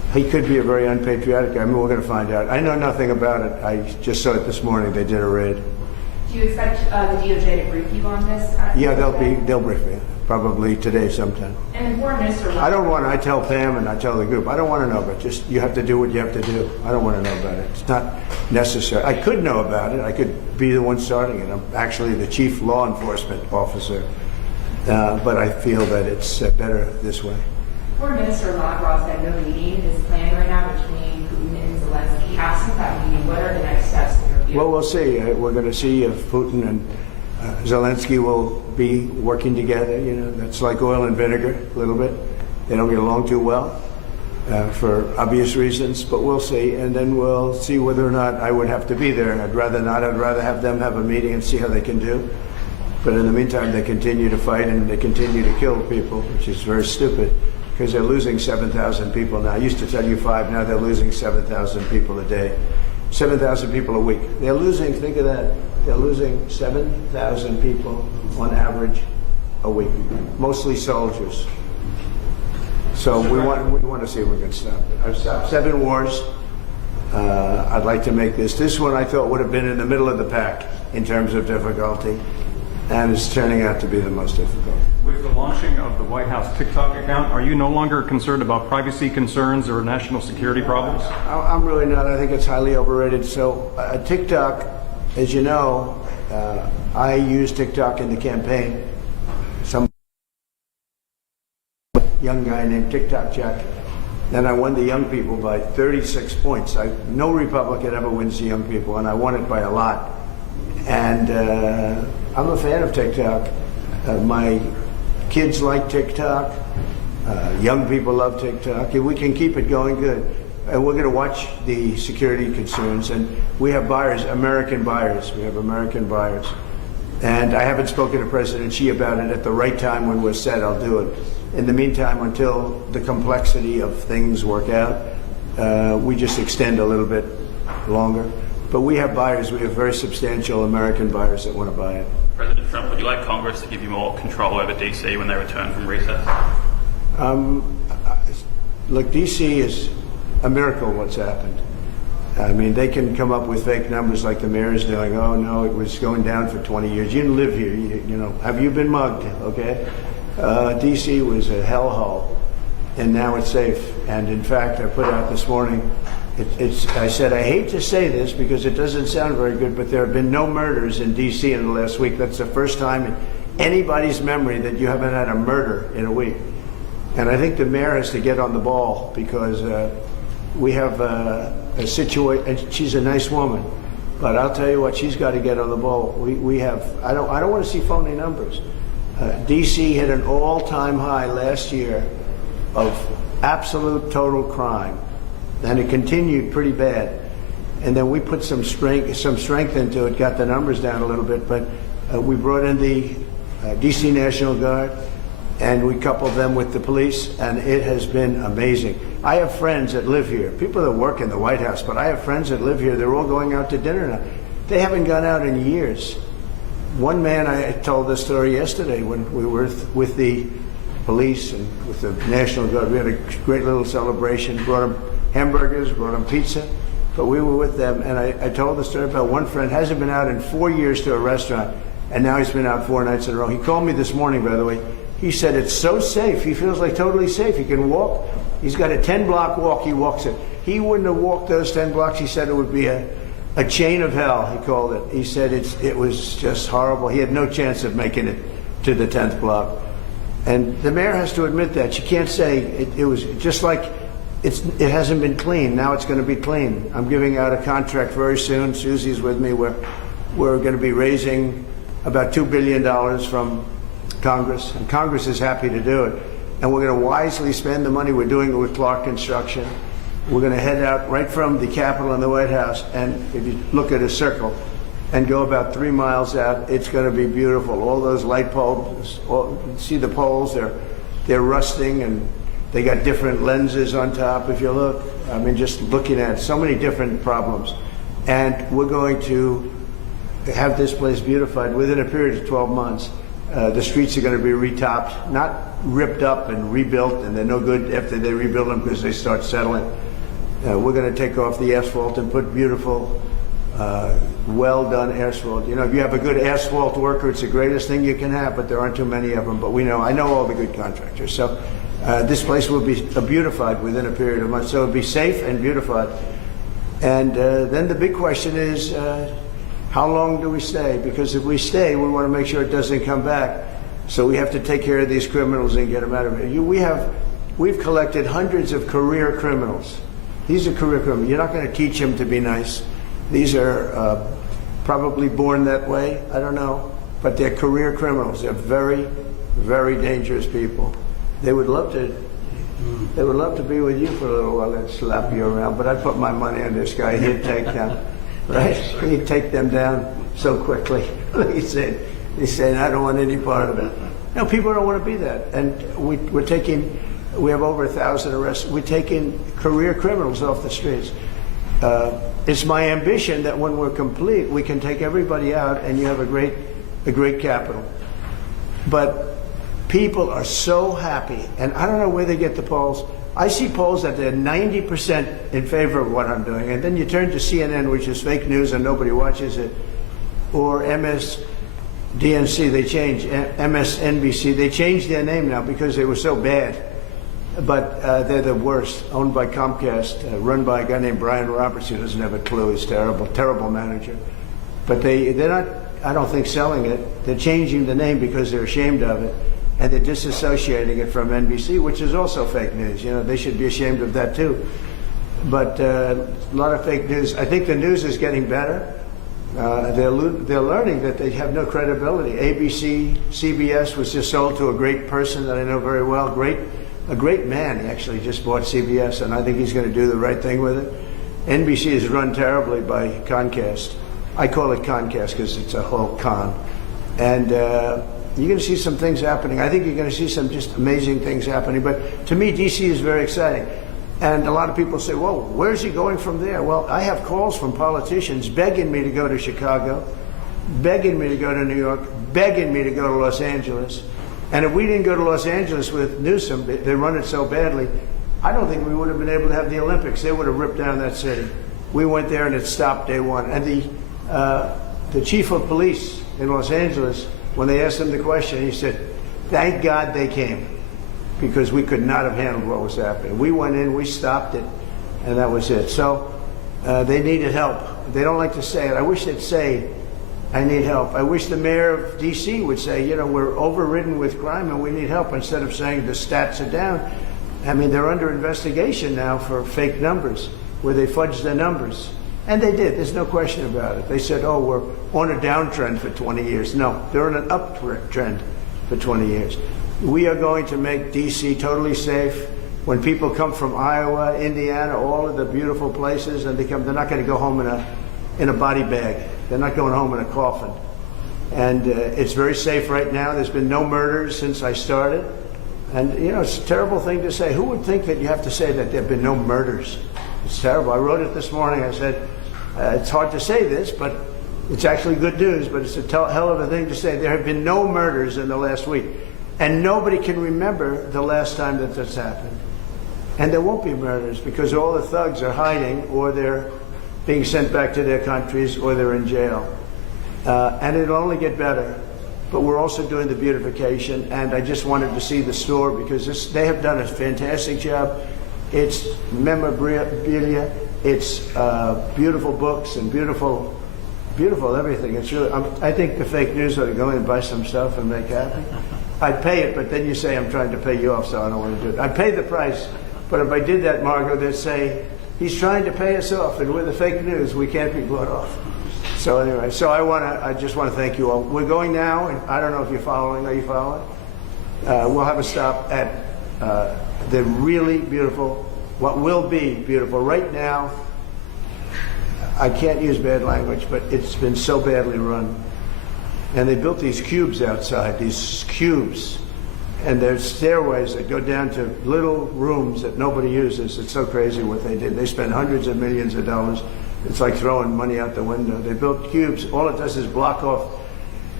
He could be a very unpatriotic guy. I mean, we're going to find out. I know nothing about it. I just saw it this morning. They did a raid. Do you expect the DOJ to brief you on this? Yeah, they'll brief me probably today sometime. And the foreign minister. I tell Pam and I tell the group, I don't want to know, but just you have to do what you have to do. I don't want to know about it. It's not necessary. I could know about it. I could be the one starting it. I'm actually the chief law enforcement officer, but I feel that it's better this way. Foreign Minister Lavrov said no meeting is planned right now between Putin and Zelensky. Absent that meeting, what are the next steps in your view? Well, we'll see. We're going to see if Putin and Zelensky will be working together. You know, that's like oil and vinegar a little bit. They don't get along too well for obvious reasons, but we'll see. And then we'll see whether or not I would have to be there. I'd rather not. I'd rather have them have a meeting and see how they can do. But in the meantime, they continue to fight and they continue to kill people, which is very stupid because they're losing 7,000 people now. I used to tell you 5, now they're losing 7,000 people a day. 7,000 people a week. They're losing, think of that, they're losing 7,000 people on average a week, mostly soldiers. So we want to see if we can stop it. I've stopped 7 wars. I'd like to make this one I thought would have been in the middle of the pack in terms of difficulty, and it's turning out to be the most difficult. With the launching of the White House TikTok account, are you no longer concerned about privacy concerns or national security problems? I'm really not. I think it's highly overrated. So TikTok, as you know, I used TikTok in the campaign. Some young guy named TikTok Jack. Then I won the young people by 36 points. No Republican ever wins the young people, and I won it by a lot. And I'm a fan of TikTok. My kids like TikTok. Young people love TikTok. If we can keep it going, good. And we're going to watch the security concerns. And we have buyers, American buyers. We have American buyers. And I haven't spoken to President Xi about it. At the right time when we're set, I'll do it. In the meantime, until the complexity of things work out, we just extend a little bit longer. But we have buyers. We have very substantial American buyers that want to buy it. President Trump, would you like Congress to give you more control over DC when they return from recess? Look, DC is a miracle what's happened. I mean, they can come up with fake numbers like the mayor is doing. Oh, no, it was going down for 20 years. You didn't live here. You know, have you been mugged, okay? DC was a hellhole, and now it's safe. And in fact, I put out this morning, I said, I hate to say this because it doesn't sound very good, but there have been no murders in D.C. in the last week. That's the first time in anybody's memory that you haven't had a murder in a week. And I think the mayor has to get on the ball because we have a situation, and she's a nice woman, but I'll tell you what, she's got to get on the ball. We have, I don't want to see phony numbers. D.C. hit an all-time high last year of absolute total crime. And it continued pretty bad. And then we put some strength into it, got the numbers down a little bit, but we brought in the DC National Guard, and we coupled them with the police, and it has been amazing. I have friends that live here, people that work in the White House, but I have friends that live here. They're all going out to dinner now. They haven't gone out in years. One man, I told this story yesterday when we were with the police and with the National Guard. We had a great little celebration, brought them hamburgers, brought them pizza, but we were with them, and I told the story about one friend hasn't been out in 4 years to a restaurant, and now he's been out 4 nights in a row. He called me this morning, by the way. He said it's so safe. He feels like totally safe. He can walk. He's got a 10-block walk. He walks it. He wouldn't have walked those 10 blocks. He said it would be a chain of hell, he called it. He said it was just horrible. He had no chance of making it to the 10th block. And the mayor has to admit that. She can't say it was just like it hasn't been clean. Now it's going to be clean. I'm giving out a contract very soon. Susie's with me. We're going to be raising about $2 billion from Congress, and Congress is happy to do it. And we're going to wisely spend the money. We're doing it with Clark Construction. We're going to head out right from the Capitol and the White House, and if you look at a circle and go about 3 miles out, it's going to be beautiful. All those light poles, see the poles, they're rusting, and they got different lenses on top, if you look. I mean, just looking at so many different problems. And we're going to have this place beautified within a period of 12 months. The streets are going to be retopped, not ripped up and rebuilt, and they're no good after they rebuild them because they start settling. We're going to take off the asphalt and put beautiful, well-done asphalt. You know, if you have a good asphalt worker, it's the greatest thing you can have, but there aren't too many of them. But I know all the good contractors. So this place will be beautified within a period of months. So it'll be safe and beautified. And then the big question is, how long do we stay? Because if we stay, we want to make sure it doesn't come back. So we have to take care of these criminals and get them out of it. We've collected hundreds of career criminals. These are career criminals. You're not going to teach them to be nice. These are probably born that way. I don't know. But they're career criminals. They're very, very dangerous people. They would love to be with you for a little while and slap you around. But I put my money on this guy. He'd take them, right? He'd take them down so quickly. He's saying, I don't want any part of it. No, people don't want to be that. And we have over 1,000 arrests. We're taking career criminals off the streets. It's my ambition that when we're complete, we can take everybody out and you have a great capital. But people are so happy, and I don't know where they get the polls. I see polls that they're 90% in favor of what I'm doing, and then you turn to CNN, which is fake news and nobody watches it, or MSDNC, MSNBC, they changed their name now because they were so bad. But they're the worst, owned by Comcast, run by a guy named Brian Roberts, who doesn't have a clue. He's terrible, terrible manager. But they're not, I don't think, selling it. They're changing the name because they're ashamed of it. And they're disassociating it from NBC, which is also fake news. You know, they should be ashamed of that too. But a lot of fake news. I think the news is getting better. They're learning that they have no credibility. ABC, CBS was just sold to a great person that I know very well, a great man. He actually just bought CBS, and I think he's going to do the right thing with it. NBC is run terribly by Comcast. I call it Comcast because it's a whole con. And you're going to see some things happening. I think you're going to see some just amazing things happening. But to me, D.C. is very exciting. And a lot of people say, well, where's he going from there? Well, I have calls from politicians begging me to go to Chicago, begging me to go to New York, begging me to go to Los Angeles. And if we didn't go to Los Angeles with Newsom, they run it so badly, I don't think we would have been able to have the Olympics. They would have ripped down that city. We went there and it stopped day one. And the chief of police in Los Angeles, when they asked him the question, he said, thank God they came, because we could not have handled what was happening. We went in, we stopped it, and that was it. So they needed help. They don't like to say it. I wish they'd say, I need help. I wish the mayor of D.C. would say, you know, we're overridden with crime and we need help, instead of saying the stats are down. I mean, they're under investigation now for fake numbers, where they fudged the numbers. And they did. There's no question about it. They said, oh, we're on a downtrend for 20 years. No, they're on an uptrend for 20 years. We are going to make D.C. totally safe. When people come from Iowa, Indiana, all of the beautiful places, and they're not going to go home in a body bag. They're not going home in a coffin. And it's very safe right now. There's been no murders since I started. And, you know, it's a terrible thing to say. Who would think that you have to say that there have been no murders? It's terrible. I wrote it this morning. I said, it's hard to say this, but it's actually good news, but it's a hell of a thing to say. There have been no murders in the last week. And nobody can remember the last time that this happened. And there won't be murders because all the thugs are hiding, or they're being sent back to their countries, or they're in jail. And it'll only get better. But we're also doing the beautification, and I just wanted to see the store because they have done a fantastic job. It's memorabilia, it's beautiful books and beautiful everything. It's really, I think the fake news ought to go in and buy some stuff and make happy. I'd pay it, but then you say I'm trying to pay you off, so I don't want to do it. I'd pay the price, but if I did that, Margot, they'd say, he's trying to pay us off, and with the fake news, we can't be bought off. So anyway, I just want to thank you all. We're going now, and I don't know if you're following. Are you following? We'll have a stop at the really beautiful, what will be beautiful. Right now, I can't use bad language, but it's been so badly run. And they built these cubes outside, and there's stairways that go down to little rooms that nobody uses. It's so crazy what they did. They spent hundreds of millions of dollars. It's like throwing money out the window. They built cubes. All it does is block off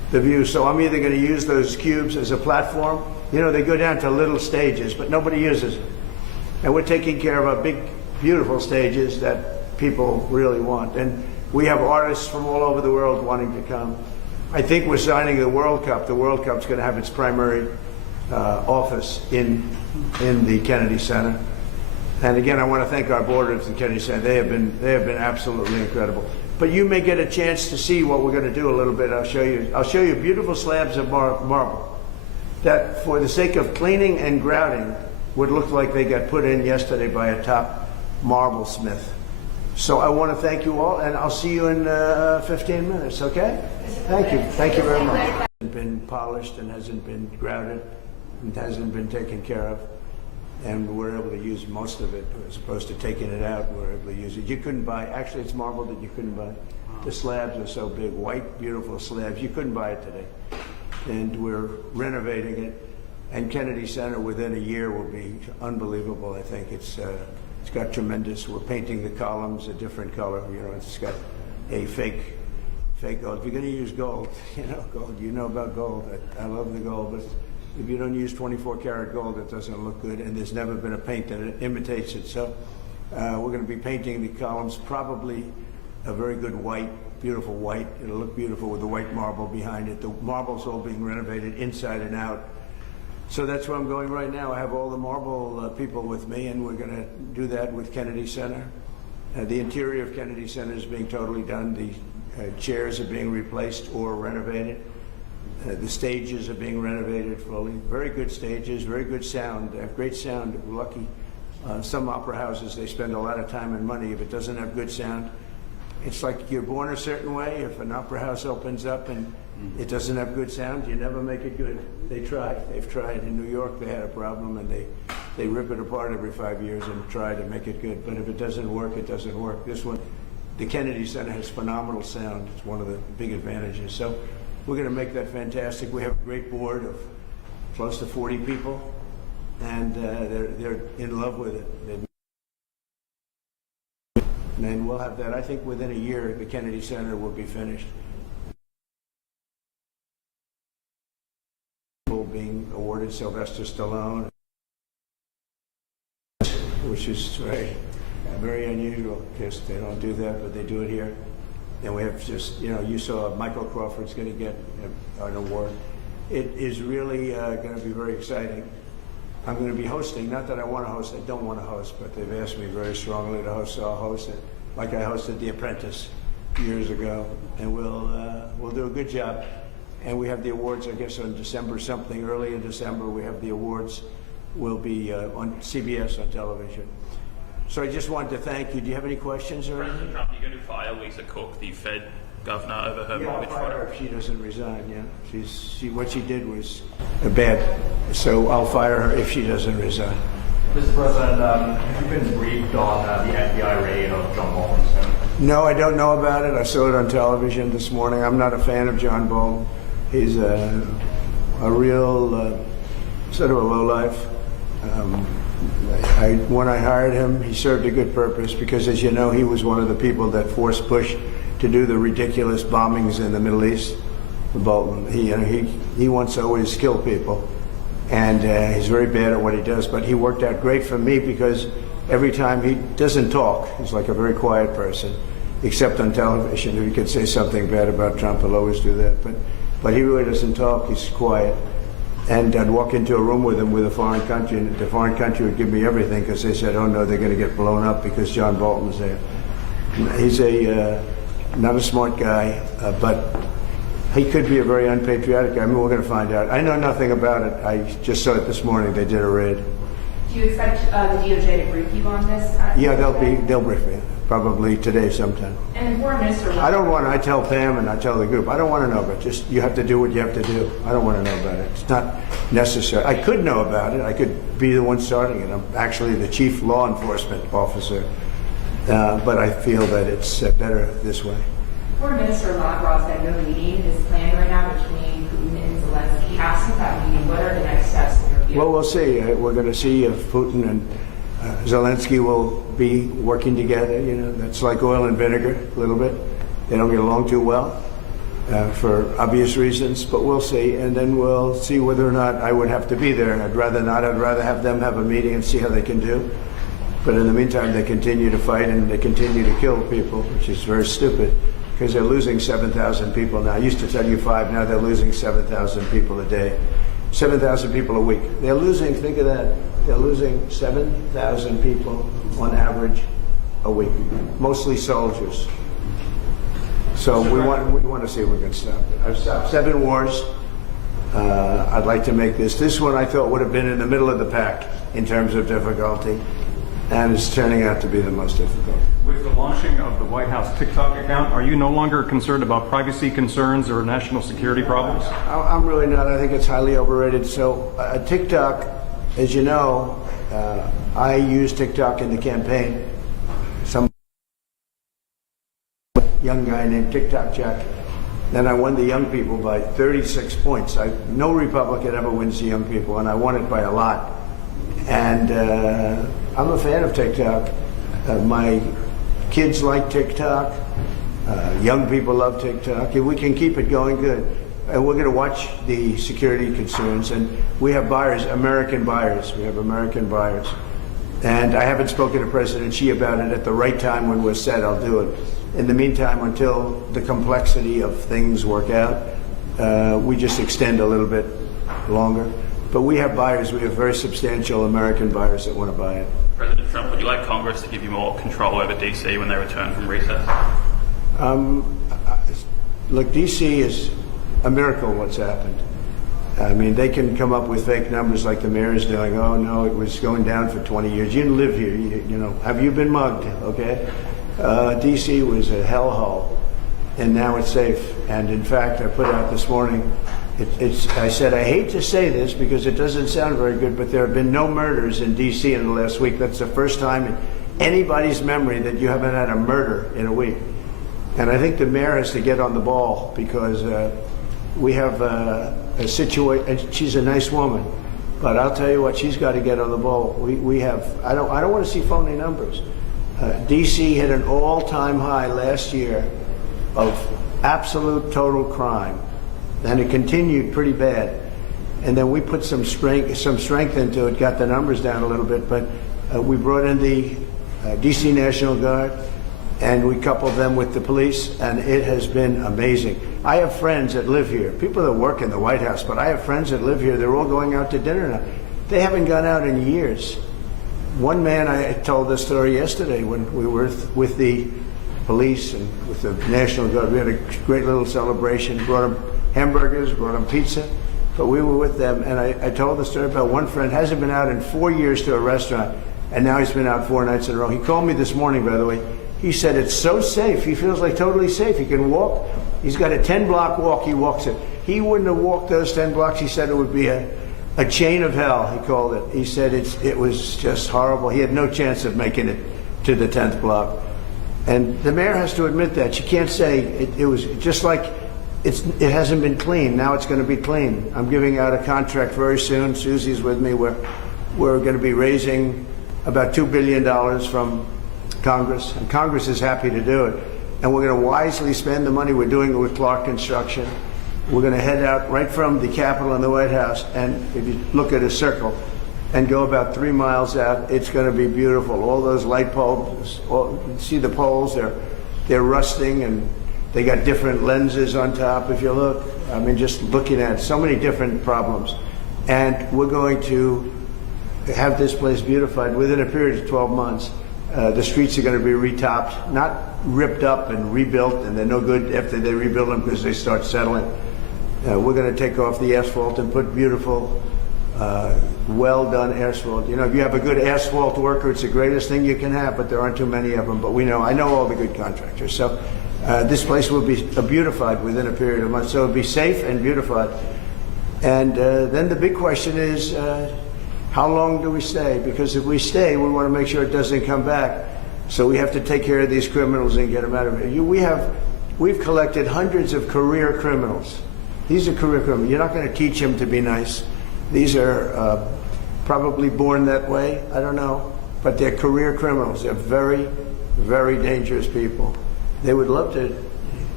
the view. So I'm either going to use those cubes as a platform. You know, they go down to little stages, but nobody uses it. And we're taking care of our big, beautiful stages that people really want. And we have artists from all over the world wanting to come. I think we're signing the World Cup. The World Cup's going to have its primary office in the Kennedy Center. And again, I want to thank our board of the Kennedy Center. They have been absolutely incredible. But you may get a chance to see what we're going to do a little bit. I'll show you beautiful slabs of marble that, for the sake of cleaning and grouting, would look like they got put in yesterday by a top marble smith. So I want to thank you all, and I'll see you in 15 minutes, okay? Thank you. Thank you very much. It hasn't been polished and hasn't been grouted and hasn't been taken care of. And we're able to use most of it as opposed to taking it out. We're able to use it. You couldn't buy, actually it's marble that you couldn't buy. The slabs are so big, white, beautiful slabs. You couldn't buy it today. And we're renovating it. And Kennedy Center within a year will be unbelievable. I think it's got tremendous. We're painting the columns a different color. You know, it's got a fake gold. If you're going to use gold, gold. You know about gold. I love the gold, but if you don't use 24 karat gold, it doesn't look good. And there's never been a paint that imitates it. So we're going to be painting the columns probably a very good white, beautiful white. It'll look beautiful with the white marble behind it. The marble's all being renovated inside and out. So that's where I'm going right now. I have all the marble people with me, and we're going to do that with Kennedy Center. The interior of Kennedy Center is being totally done. The chairs are being replaced or renovated. The stages are being renovated fully. Very good stages, very good sound. They have great sound. We're lucky. Some opera houses, they spend a lot of time and money. If it doesn't have good sound, it's like you're born a certain way. If an opera house opens up and it doesn't have good sound, you never make it good. They try. They've tried. In New York, they had a problem, and they rip it apart every 5 years and try to make it good. But if it doesn't work, it doesn't work. This one, the Kennedy Center has phenomenal sound. It's one of the big advantages. So we're going to make that fantastic. We have a great board of close to 40 people, and they're in love with it. And we'll have that. I think within a year, the Kennedy Center will be finished. Being awarded Sylvester Stallone, which is very unusual because they don't do that, but they do it here. And we have just, you saw Michael Crawford's going to get an award. It is really going to be very exciting. I'm going to be hosting, not that I want to host, I don't want to host, but they've asked me very strongly to host, so I'll host it. Like I hosted The Apprentice years ago, and we'll do a good job. And we have the awards, I guess, on December something. Early in December, we have the awards. Will be on CBS on television. So I just wanted to thank you. Do you have any questions or anything? President Trump, you're going to fire Lisa Cook, the Fed governor, over her mortgage I'll fire her fraud? if she doesn't resign. Yeah, what she did was bad. So I'll fire her if she doesn't resign. Mr. President, have you been briefed on the FBI raid of John Bolton's home? No, I don't know about it. I saw it on television this morning. I'm not a fan of John Bolton. He's a real sort of a lowlife. When I hired him, he served a good purpose because, as you know, he was one of the people that forced Bush to do the ridiculous bombings in the Middle East. Bolton, he wants to always kill people, and he's very bad at what he does. But he worked out great for me because every time he doesn't talk, he's like a very quiet person, except on television. If he could say something bad about Trump, he'll always do that. But he really doesn't talk. He's quiet. And I'd walk into a room with him with a foreign country, and the foreign country would give me everything because they said, oh, no, they're going to get blown up because John Bolton's there. He's not a smart guy, but he could be a very unpatriotic guy. I mean, we're going to find out. I know nothing about it. I just saw it this morning. They did a raid. Do you expect the DOJ to brief you on this? Yeah, they'll brief me. Probably today sometime. And the foreign minister... I tell Pam and I tell the group, I don't want to know about it. You have to do what you have to do. I don't want to know about it. It's not necessary. I could know about it. I could be the one starting it. I'm actually the chief law enforcement officer. But I feel that it's better this way. Foreign Minister Lavrov said no meeting is planned right now between Putin and Zelensky. Absent that meeting, what are the next steps in your view? Well, we'll see. We're going to see if Putin and Zelensky will be working together. That's like oil and vinegar a little bit. They don't get along too well. for obvious reasons, but we'll see. And then we'll see whether or not I would have to be there. I'd rather not. I'd rather have them have a meeting and see how they can do. But in the meantime, they continue to fight and they continue to kill people, which is very stupid because they're losing 7,000 people now. I used to tell you 5, now they're losing 7,000 people a day. 7,000 people a week. They're losing, think of that, they're losing 7,000 people on average a week, mostly soldiers. So we want to see if we can stop it. I've stopped 7 wars. I'd like to make this one I thought would have been in the middle of the pack in terms of difficulty, and it's turning out to be the most difficult. With the launching of the White House TikTok account, are you no longer concerned about privacy concerns or national security problems? I'm really not. I think it's highly overrated. So TikTok, as you know, I used TikTok in the campaign. Some young guy named TikTok Jack. Then I won the young people by 36 points. No Republican ever wins the young people, and I won it by a lot. And I'm a fan of TikTok. My kids like TikTok. Young people love TikTok. If we can keep it going, good. And we're going to watch the security concerns. And we have buyers, American buyers. We have American buyers. And I haven't spoken to President Xi about it. At the right time when we're set, I'll do it. In the meantime, until the complexity of things work out, we just extend a little bit longer. But we have buyers. We have very substantial American buyers that want to buy it. President Trump, would you like Congress to give you more control over DC when they return from recess? Look, DC is a miracle what's happened. I mean, they can come up with fake numbers like the mayor is doing. Oh, no, it was going down for 20 years. You didn't live here. You know, have you been mugged? Okay. DC was a hellhole, and now it's safe. And in fact, I put out this morning, I said, I hate to say this because it doesn't sound very good, but there have been no murders in DC in the last week. That's the first time in anybody's memory that you haven't had a murder in a week. And I think the mayor has to get on the ball because we have a situation, and she's a nice woman, but I'll tell you what, she's got to get on the ball. We have, I don't want to see phony numbers. DC hit an all-time high last year of absolute total crime, and it continued pretty bad. And then we put some strength into it, got the numbers down a little bit, but we brought in the DC National Guard, and we coupled them with the police, and it has been amazing. I have friends that live here, people that work in the White House, but I have friends that live here. They're all going out to dinner now. They haven't gone out in years. One man, I told this story yesterday when we were with the police and with the National Guard. We had a great little celebration, brought them hamburgers, brought them pizza, but we were with them, and I told the story about one friend hasn't been out in 4 years to a restaurant, and now he's been out 4 nights in a row. He called me this morning, by the way. He said it's so safe. He feels like totally safe. He can walk. He's got a 10-block walk. He walks it. He wouldn't have walked those 10 blocks. He said it would be a chain of hell, he called it. He said it was just horrible. He had no chance of making it to the 10th block. And the mayor has to admit that. She can't say it was just like it hasn't been clean. Now it's going to be clean. I'm giving out a contract very soon. Susie's with me. We're going to be raising about $2 billion from Congress. And Congress is happy to do it. And we're going to wisely spend the money. We're doing it with Clark Construction. We're going to head out right from the Capitol and the White House, and if you look at a circle and go about 3 miles out, it's going to be beautiful. All those light poles, you see the poles, they're rusting, and they got different lenses on top. If you look, I mean, just looking at it, so many different problems. And we're going to have this place beautified within a period of 12 months. The streets are going to be retopped, not ripped up and rebuilt, and they're no good after they rebuild them because they start settling. We're going to take off the asphalt and put beautiful, well-done asphalt. You know, if you have a good asphalt worker, it's the greatest thing you can have, but there aren't too many of them. But I know all the good contractors. So this place will be beautified within a period of months. So it'll be safe and beautified. And then the big question is, how long do we stay? Because if we stay, we want to make sure it doesn't come back. So we have to take care of these criminals and get them out of it. We've collected hundreds of career criminals. These are career criminals. You're not going to teach them to be nice. These are probably born that way. I don't know. But they're career criminals. They're very, very dangerous people. They would love to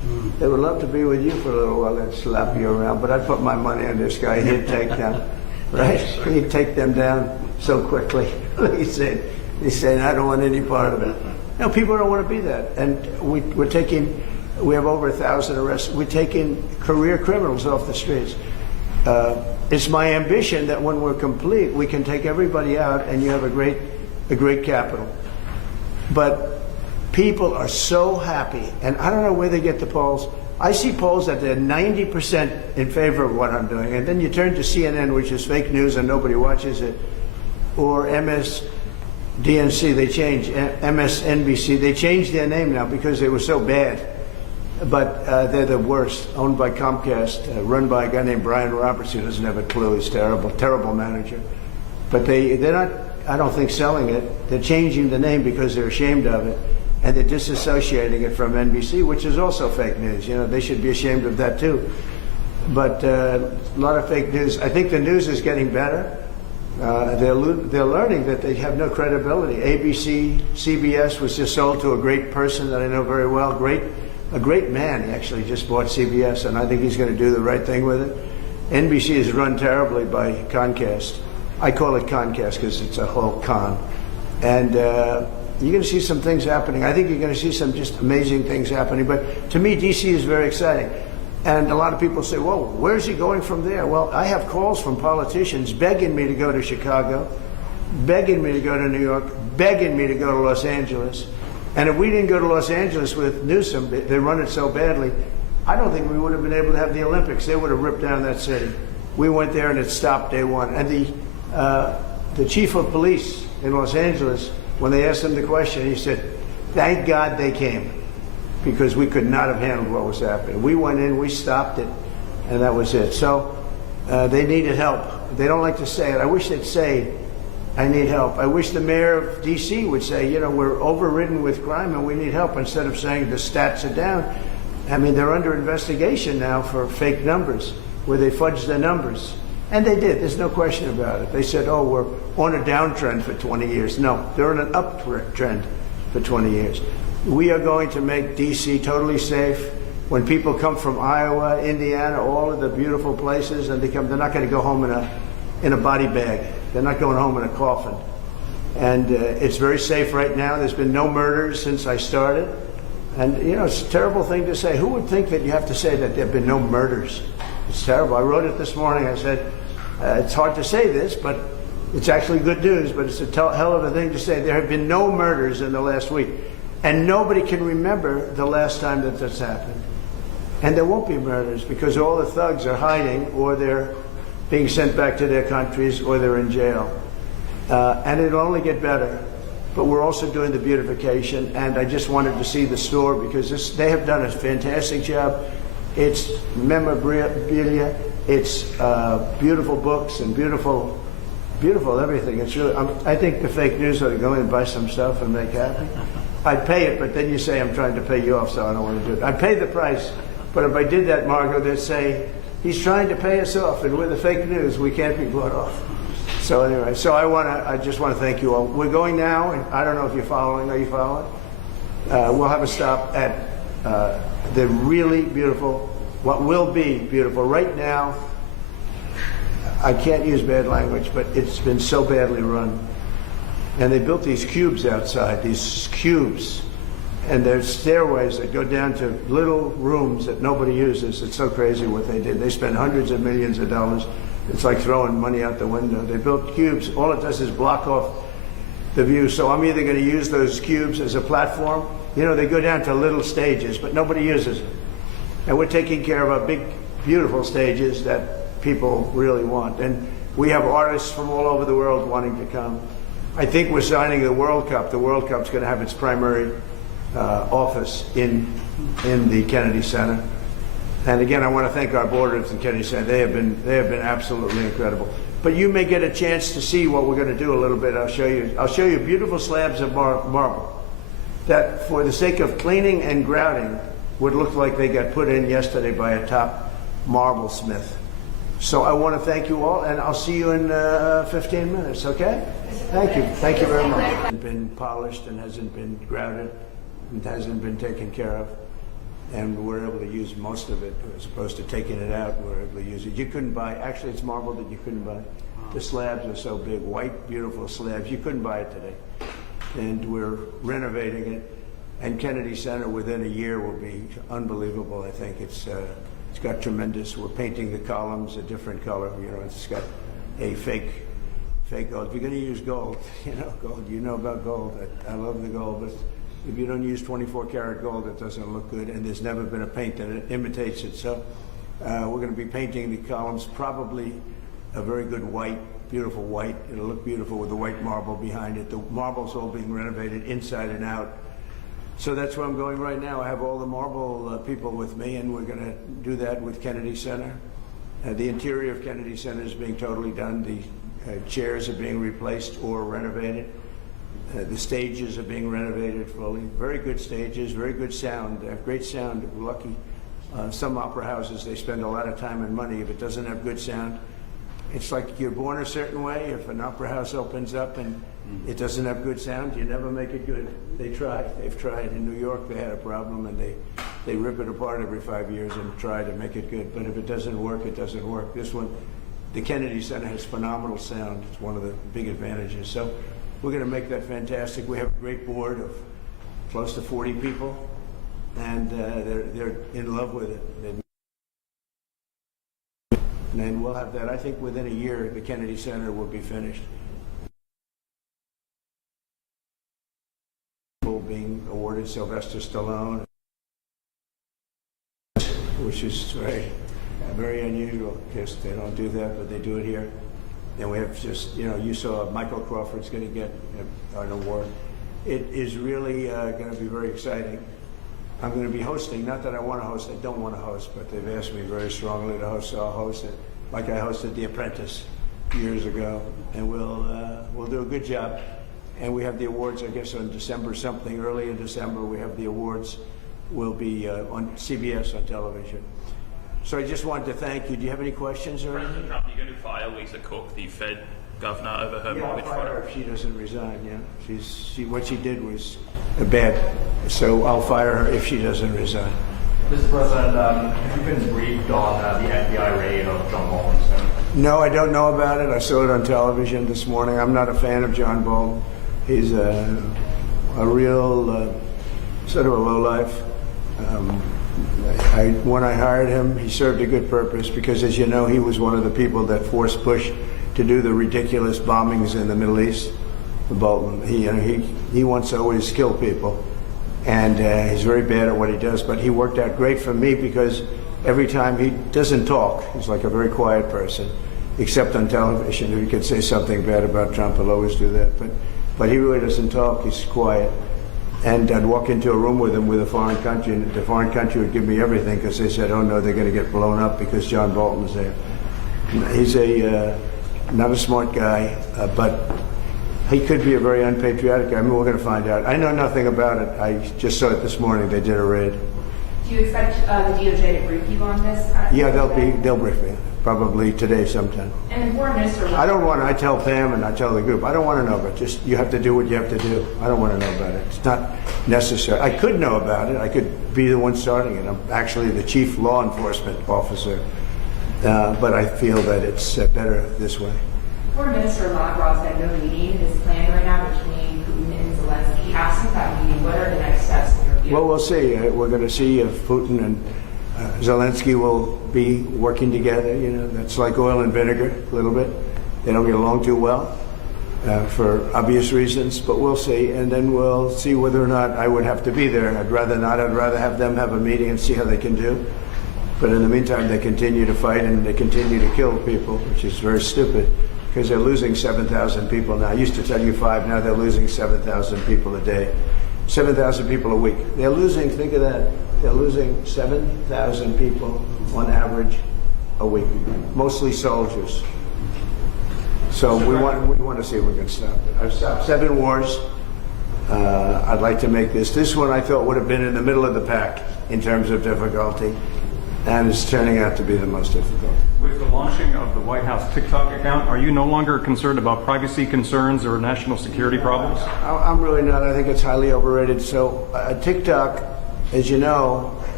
They would love to be with you for a little while. They'd slap you around, but I put my money on this guy. He'd take them, right? He'd take them down so quickly. He's saying, I don't want any part of it. No, people don't want to be that. And we have over 1,000 arrests. We're taking career criminals off the streets. It's my ambition that when we're complete, we can take everybody out and you have a great capital. But people are so happy, and I don't know where they get the polls. I see polls that they're 90% in favor of what I'm doing, and then you turn to CNN, which is fake news and nobody watches it, or MSDNC, MSNBC, they changed their name now because they were so bad. But they're the worst, owned by Comcast, run by a guy named Brian Roberts, who doesn't have a clue. He's terrible manager. But they're not, I don't think, selling it. They're changing the name because they're ashamed of it, and they're disassociating it from NBC, which is also fake news. You know, they should be ashamed of that too. But a lot of fake news. I think the news is getting better. They're learning that they have no credibility. ABC, CBS was just sold to a great person that I know very well, a great man. He actually just bought CBS, and I think he's going to do the right thing with it. NBC is run terribly by Comcast. I call it Comcast because it's a whole con. And you're going to see some things happening. I think you're going to see some just amazing things happening. But to me, DC is very exciting. And a lot of people say, whoa, where's he going from there? Well, I have calls from politicians begging me to go to Chicago, begging me to go to New York, begging me to go to Los Angeles. And if we didn't go to Los Angeles with Newsom, they run it so badly, I don't think we would have been able to have the Olympics. They would have ripped down that city. We went there and it stopped day one. And the chief of police in Los Angeles, when they asked him the question, he said, thank God they came, because we could not have handled what was happening. We went in, we stopped it, and that was it. So they needed help. They don't like to say it. I wish they'd say, I need help. I wish the mayor of D.C. would say, you know, we're overridden with crime and we need help, instead of saying the stats are down. I mean, they're under investigation now for fake numbers, where they fudged the numbers. And they did. There's no question about it. They said, oh, we're on a downtrend for 20 years. No, they're on an uptrend for 20 years. We are going to make D.C. totally safe. When people come from Iowa, Indiana, all of the beautiful places, and they're not going to go home in a body bag. They're not going home in a coffin. And it's very safe right now. There's been no murders since I started. And, you know, it's a terrible thing to say. Who would think that you have to say that there have been no murders? It's terrible. I wrote it this morning. I said, it's hard to say this, but it's actually good news, but it's a hell of a thing to say. There have been no murders in the last week. And nobody can remember the last time that this happened. And there won't be murders because all the thugs are hiding, or they're being sent back to their countries, or they're in jail. And it'll only get better. But we're also doing the beautification, and I just wanted to see the store because they have done a fantastic job. It's memorabilia, it's beautiful books and beautiful everything. It's really, I think the fake news ought to go in and buy some stuff and make happy. I'd pay it, but then you say I'm trying to pay you off, so I don't want to do it. I'd pay the price, but if I did that, Margot, they'd say, he's trying to pay us off, and with the fake news, we can't be bought off. So anyway, I just want to thank you all. We're going now, and I don't know if you're following. Are you following? We'll have a stop at the really beautiful, what will be beautiful. Right now, I can't use bad language, but it's been so badly run. And they built these cubes outside, and there's stairways that go down to little rooms that nobody uses. It's so crazy what they did. They spent hundreds of millions of dollars. It's like throwing money out the window. They built cubes. All it does is block off the view. So I'm either going to use those cubes as a platform. You know, they go down to little stages, but nobody uses them. And we're taking care of our big, beautiful stages that people really want. And we have artists from all over the world wanting to come. I think we're signing the World Cup. The World Cup's going to have its primary office in the Kennedy Center. And again, I want to thank our board of the Kennedy Center. They have been absolutely incredible. But you may get a chance to see what we're going to do a little bit. I'll show you beautiful slabs of marble that, for the sake of cleaning and grouting, would look like they got put in yesterday by a top marble smith. So I want to thank you all, and I'll see you in 15 minutes, okay? Thank you. Thank you very much. It hasn't been polished and hasn't been grouted and hasn't been taken care of. and we're able to use most of it as opposed to taking it out. We're able to use it. You couldn't buy, actually it's marble that you couldn't buy. The slabs are so big, white, beautiful slabs. You couldn't buy it today. And we're renovating it. And Kennedy Center within a year will be unbelievable. I think it's got tremendous. We're painting the columns a different color. You know, it's got a fake gold. If you're going to use gold, gold. You know about gold. I love the gold, but if you don't use 24 karat gold, it doesn't look good. And there's never been a paint that imitates it. So we're going to be painting the columns probably a very good white, beautiful white. It'll look beautiful with the white marble behind it. The marble's all being renovated inside and out. So that's where I'm going right now. I have all the marble people with me, and we're going to do that with Kennedy Center. The interior of Kennedy Center is being totally done. The chairs are being replaced or renovated. The stages are being renovated fully. Very good stages, very good sound. They have great sound. We're lucky. Some opera houses, they spend a lot of time and money. If it doesn't have good sound, it's like you're born a certain way. If an opera house opens up and it doesn't have good sound, you never make it good. They've tried. In New York, they had a problem, and they rip it apart every 5 years and try to make it good. But if it doesn't work, it doesn't work. This one, the Kennedy Center has phenomenal sound. It's one of the big advantages. So we're going to make that fantastic. We have a great board of close to 40 people, and they're in love with it. And we'll have that. I think within a year, the Kennedy Center will be finished. Being awarded Sylvester Stallone, which is very unusual because they don't do that, but they do it here. And we have just, you saw Michael Crawford's going to get an award. It is really going to be very exciting. I'm going to be hosting, not that I want to host, I don't want to host, but they've asked me very strongly to host, so I'll host it. Like I hosted The Apprentice years ago, and we'll do a good job. And we have the awards, I guess, on December something. Early in December, we have the awards. Will be on CBS on television. So I just wanted to thank you. Do you have any questions or anything? President Trump, you're going to fire Lisa Cook, the Fed governor, over her mortgage I'll fire her fraud? if she doesn't resign. Yeah, what she did was bad. So I'll fire her if she doesn't resign. Mr. President, have you been briefed on the FBI raid of John Bolton's home? No, I don't know about it. I saw it on television this morning. I'm not a fan of John Bolton. He's a real sort of a lowlife. When I hired him, he served a good purpose because, as you know, he was one of the people that forced Bush to do the ridiculous bombings in the Middle East. Bolton, he wants to always kill people, and he's very bad at what he does. But he worked out great for me because every time he doesn't talk, he's like a very quiet person, except on television. If he could say something bad about Trump, he'll always do that. But he really doesn't talk. He's quiet. And I'd walk into a room with him with a foreign country, and the foreign country would give me everything because they said, oh, no, they're going to get blown up because John Bolton's there. He's not a smart guy, but he could be a very unpatriotic guy. I mean, we're going to find out. I know nothing about it. I just saw it this morning. They did a raid. Do you expect the DOJ to brief you on this? Yeah, they'll brief me. Probably today sometime. And the foreign minister. I tell Pam and I tell the group, I don't want to know about it. Just, you have to do what you have to do. I don't want to know about it. It's not necessary. I could know about it. I could be the one starting it. I'm actually the chief law enforcement officer. But I feel that it's better this way. Foreign Minister Lavrov said no meeting is planned right now between Putin and Zelensky. Absent that meeting, what are the next steps in your view? Well, we'll see. We're going to see if Putin and Zelensky will be working together. That's like oil and vinegar a little bit. They don't get along too well for obvious reasons, but we'll see. And then we'll see whether or not I would have to be there. I'd rather not. I'd rather have them have a meeting and see how they can do. But in the meantime, they continue to fight and they continue to kill people, which is very stupid because they're losing 7,000 people now. I used to tell you 5, now they're losing 7,000 people a day. 7,000 people a week. They're losing, think of that, they're losing 7,000 people on average a week, mostly soldiers. So we want to see if we can stop it. I've stopped 7 wars. I'd like to make this one I thought would have been in the middle of the pack in terms of difficulty, and it's turning out to be the most difficult. With the launching of the White House TikTok account, are you no longer concerned about privacy concerns or national security problems? I'm really not. I think it's highly overrated. So TikTok, as you know,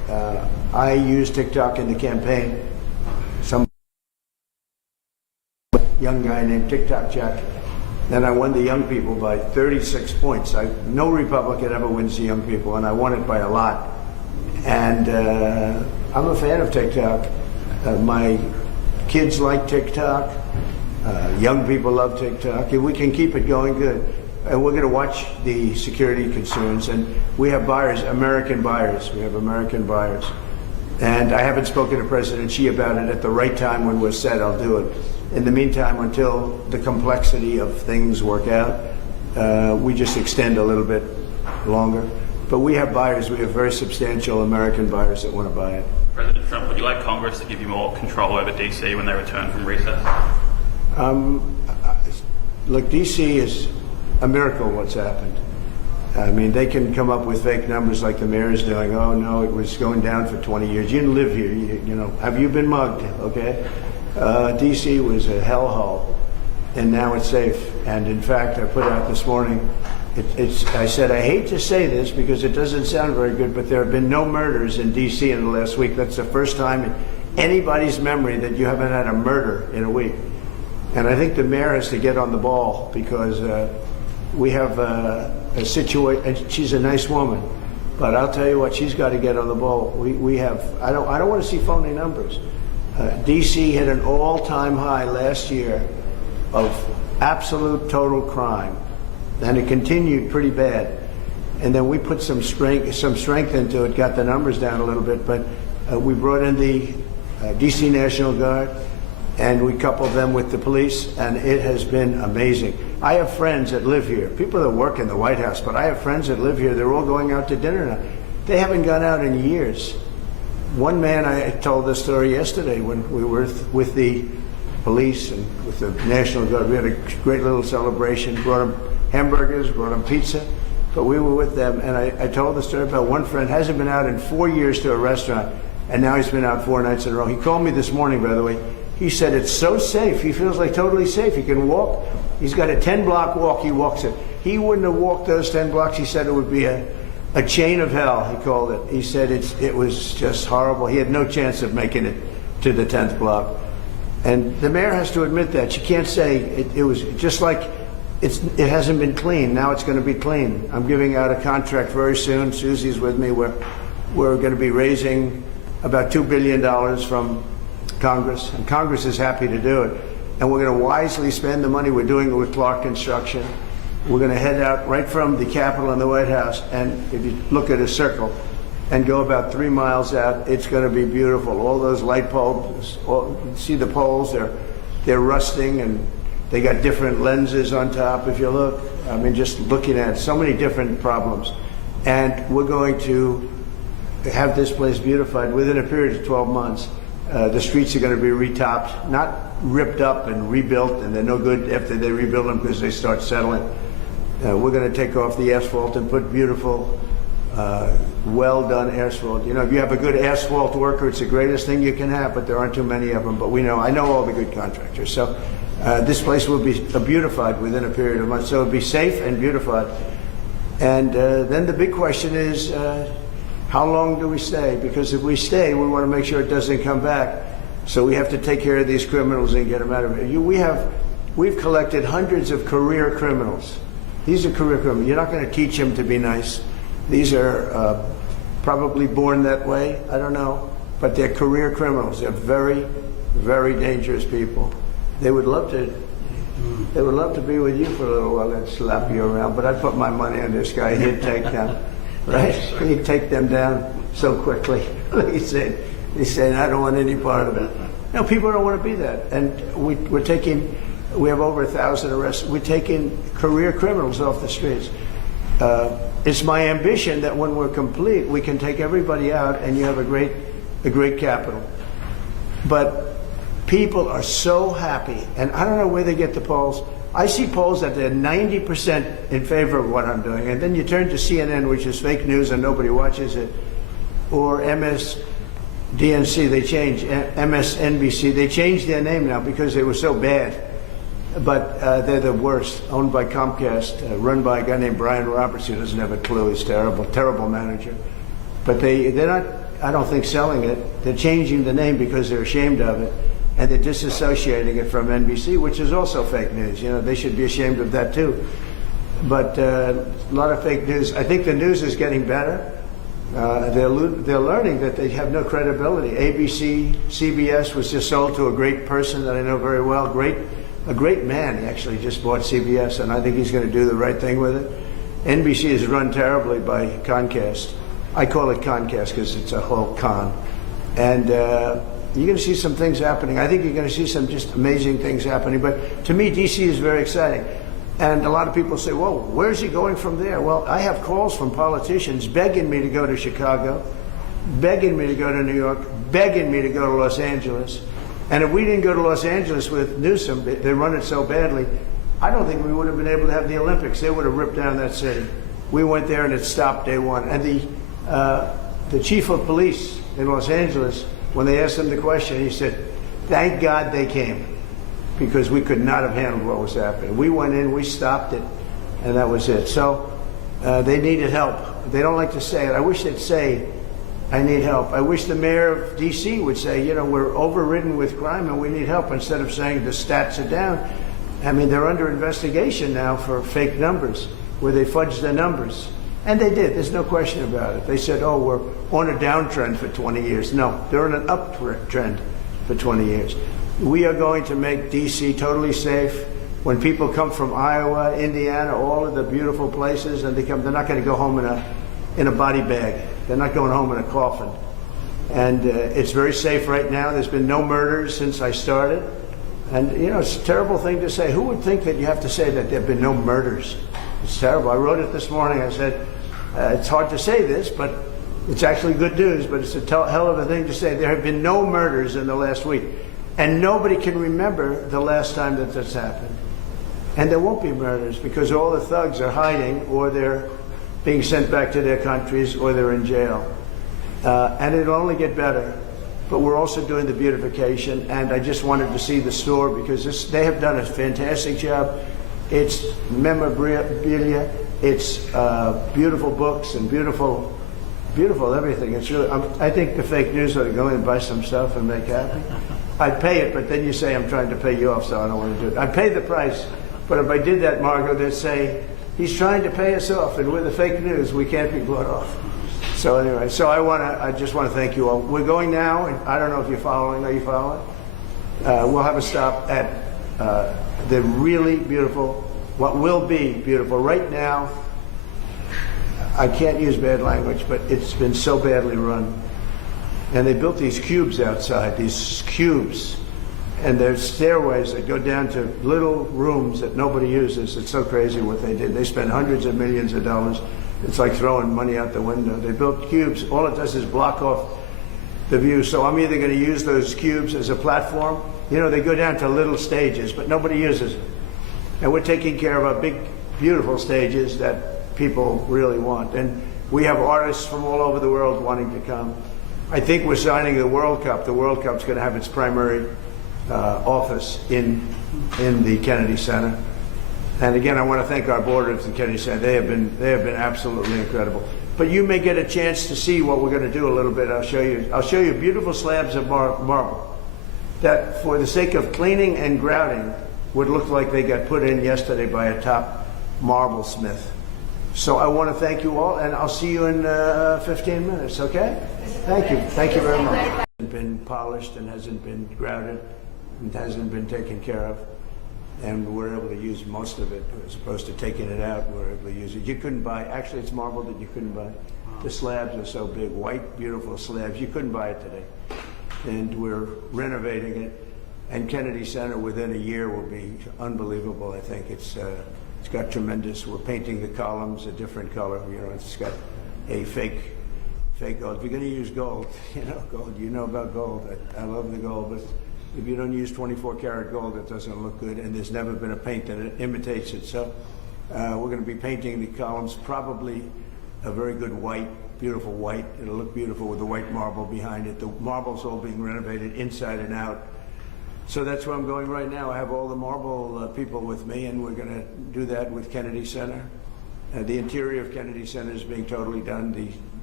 I used TikTok in the campaign. Some young guy named TikTok Jack. Then I won the young people by 36 points. No Republican ever wins the young people, and I won it by a lot. And I'm a fan of TikTok. My kids like TikTok. Young people love TikTok. If we can keep it going, good. And we're going to watch the security concerns. And we have buyers, American buyers. We have American buyers. And I haven't spoken to President Xi about it. At the right time when we're set, I'll do it. In the meantime, until the complexity of things work out, we just extend a little bit longer. But we have buyers. We have very substantial American buyers that want to buy it. President Trump, would you like Congress to give you more control over DC when they return from recess? Look, DC is a miracle what's happened. I mean, they can come up with fake numbers like the mayor is doing. Oh, no, it was going down for 20 years. You didn't live here. You know, have you been mugged? Okay. DC was a hellhole, and now it's safe. And in fact, I put out this morning, I said, I hate to say this because it doesn't sound very good, but there have been no murders in DC in the last week. That's the first time in anybody's memory that you haven't had a murder in a week. And I think the mayor has to get on the ball because we have a situation, and she's a nice woman, but I'll tell you what, she's got to get on the ball. We have, I don't want to see phony numbers. DC hit an all-time high last year of absolute total crime, and it continued pretty bad. And then we put some strength into it, got the numbers down a little bit, but we brought in the DC National Guard, and we coupled them with the police, and it has been amazing. I have friends that live here, people that work in the White House, but I have friends that live here. They're all going out to dinner now. They haven't gone out in years. One man, I told this story yesterday when we were with the police and with the National Guard. We had a great little celebration, brought them hamburgers, brought them pizza, but we were with them, and I told the story about one friend hasn't been out in 4 years to a restaurant, and now he's been out 4 nights in a row. He called me this morning, by the way. He said it's so safe. He feels like totally safe. He can walk. He's got a 10-block walk. He walks it. He wouldn't have walked those 10 blocks. He said it would be a chain of hell, he called it. He said it was just horrible. He had no chance of making it to the 10th block. And the mayor has to admit that. She can't say it was just like it hasn't been clean. Now it's going to be clean. I'm giving out a contract very soon. Susie's with me. We're going to be raising about $2 billion from Congress, and Congress is happy to do it. And we're going to wisely spend the money. We're doing it with Clark Construction. We're going to head out right from the Capitol and the White House, and if you look at a circle and go about 3 miles out, it's going to be beautiful. All those light bulbs, see the poles, they're rusting, and they got different lenses on top, if you look. I mean, just looking at so many different problems. And we're going to have this place beautified within a period of 12 months. The streets are going to be retopped, not ripped up and rebuilt, and they're no good after they rebuild them because they start settling. We're going to take off the asphalt and put beautiful, well-done asphalt. You know, if you have a good asphalt worker, it's the greatest thing you can have, but there aren't too many of them. But I know all the good contractors. So this place will be beautified within a period of months. So it'll be safe and beautified. And then the big question is, how long do we stay? Because if we stay, we want to make sure it doesn't come back. So we have to take care of these criminals and get them out of it. We've collected hundreds of career criminals. These are career criminals. You're not going to teach them to be nice. These are probably born that way. I don't know. But they're career criminals. They're very, very dangerous people. They would love to be with you for a little while and slap you around. But I'd put my money on this guy. He'd take them. Right? He'd take them down so quickly. He's saying, I don't want any part of it. No, people don't want to be that. And we have over 1,000 arrests. We're taking career criminals off the streets. It's my ambition that when we're complete, we can take everybody out and you have a great capital. But people are so happy, and I don't know where they get the polls. I see polls that they're 90% in favor of what I'm doing, and then you turn to CNN, which is fake news and nobody watches it, or MSDNC, MSNBC, they changed their name now because they were so bad. But they're the worst, owned by Comcast, run by a guy named Brian Roberts, who doesn't have a clue. He's terrible, terrible manager. But they're not, I don't think selling it. They're changing the name because they're ashamed of it, and they're disassociating it from NBC, which is also fake news. You know, they should be ashamed of that too. But a lot of fake news. I think the news is getting better. They're learning that they have no credibility. ABC, CBS was just sold to a great person that I know very well. A great man. He actually just bought CBS, and I think he's going to do the right thing with it. NBC is run terribly by Comcast. I call it Comcast because it's a whole con. And you're going to see some things happening. I think you're going to see some just amazing things happening. But to me, DC is very exciting. And a lot of people say, well, where's he going from there? Well, I have calls from politicians begging me to go to Chicago, begging me to go to New York, begging me to go to Los Angeles. And if we didn't go to Los Angeles with Newsom, they run it so badly, I don't think we would have been able to have the Olympics. They would have ripped down that city. We went there and it stopped day one. And the chief of police in Los Angeles, when they asked him the question, he said, thank God they came, because we could not have handled what was happening. We went in, we stopped it, and that was it. So they needed help. They don't like to say it. I wish they'd say, I need help. I wish the mayor of D.C. would say, you know, we're overridden with crime and we need help, instead of saying the stats are down. I mean, they're under investigation now for fake numbers, where they fudged their numbers. And they did. There's no question about it. They said, oh, we're on a downtrend for 20 years. No, they're on an uptrend for 20 years. We are going to make D.C. totally safe. When people come from Iowa, Indiana, all of the beautiful places, and they're not going to go home in a body bag. They're not going home in a coffin. And it's very safe right now. There's been no murders since I started. And, you know, it's a terrible thing to say. Who would think that you have to say that there have been no murders? It's terrible. I wrote it this morning. I said, it's hard to say this, but it's actually good news, but it's a hell of a thing to say. There have been no murders in the last week. And nobody can remember the last time that this happened. And there won't be murders, because all the thugs are hiding, or they're being sent back to their countries, or they're in jail. And it'll only get better. But we're also doing the beautification, and I just wanted to see the store, because they have done a fantastic job. It's memorabilia, it's beautiful books, and beautiful everything. It's really, I think the fake news ought to go in and buy some stuff and make happy. I'd pay it, but then you say I'm trying to pay you off, so I don't want to do it. I'd pay the price, but if I did that, Margot, they'd say, he's trying to pay us off, and with the fake news, we can't be bought off. So anyway, so I just want to thank you all. We're going now, and I don't know if you're following. Are you following? We'll have a stop at the really beautiful, what will be beautiful. Right now, I can't use bad language, but it's been so badly run. And they built these cubes outside, these cubes. And there's stairways that go down to little rooms that nobody uses. It's so crazy what they did. They spent hundreds of millions of dollars. It's like throwing money out the window. They built cubes. All it does is block off the view. So I'm either going to use those cubes as a platform. You know, they go down to little stages, but nobody uses them. And we're taking care of our big, beautiful stages that people really want. And we have artists from all over the world wanting to come. I think we're signing the World Cup. The World Cup's going to have its primary office in the Kennedy Center. And again, I want to thank our board of the Kennedy Center. They have been absolutely incredible. But you may get a chance to see what we're going to do a little bit. I'll show you beautiful slabs of marble that, for the sake of cleaning and grouting, would look like they got put in yesterday by a top marble smith. So I want to thank you all, and I'll see you in 15 minutes, okay? Thank you. Thank you very much. It hasn't been polished and hasn't been grouted and hasn't been taken care of. And we're able to use most of it, as opposed to taking it out. We're able to use it. You couldn't buy, actually it's marble that you couldn't buy. The slabs are so big, white, beautiful slabs. You couldn't buy it today. And we're renovating it. And Kennedy Center within a year will be unbelievable. I think it's got tremendous. We're painting the columns a different color. You know, it's got a fake gold. If you're going to use gold, gold. You know about gold. I love the gold, but if you don't use 24 karat gold, it doesn't look good. And there's never been a paint that imitates it. So we're going to be painting the columns probably a very good white, beautiful white. It'll look beautiful with the white marble behind it. The marble's all being renovated inside and out. So that's where I'm going right now. I have all the marble people with me, and we're going to do that with Kennedy Center. The interior of Kennedy Center is being totally done.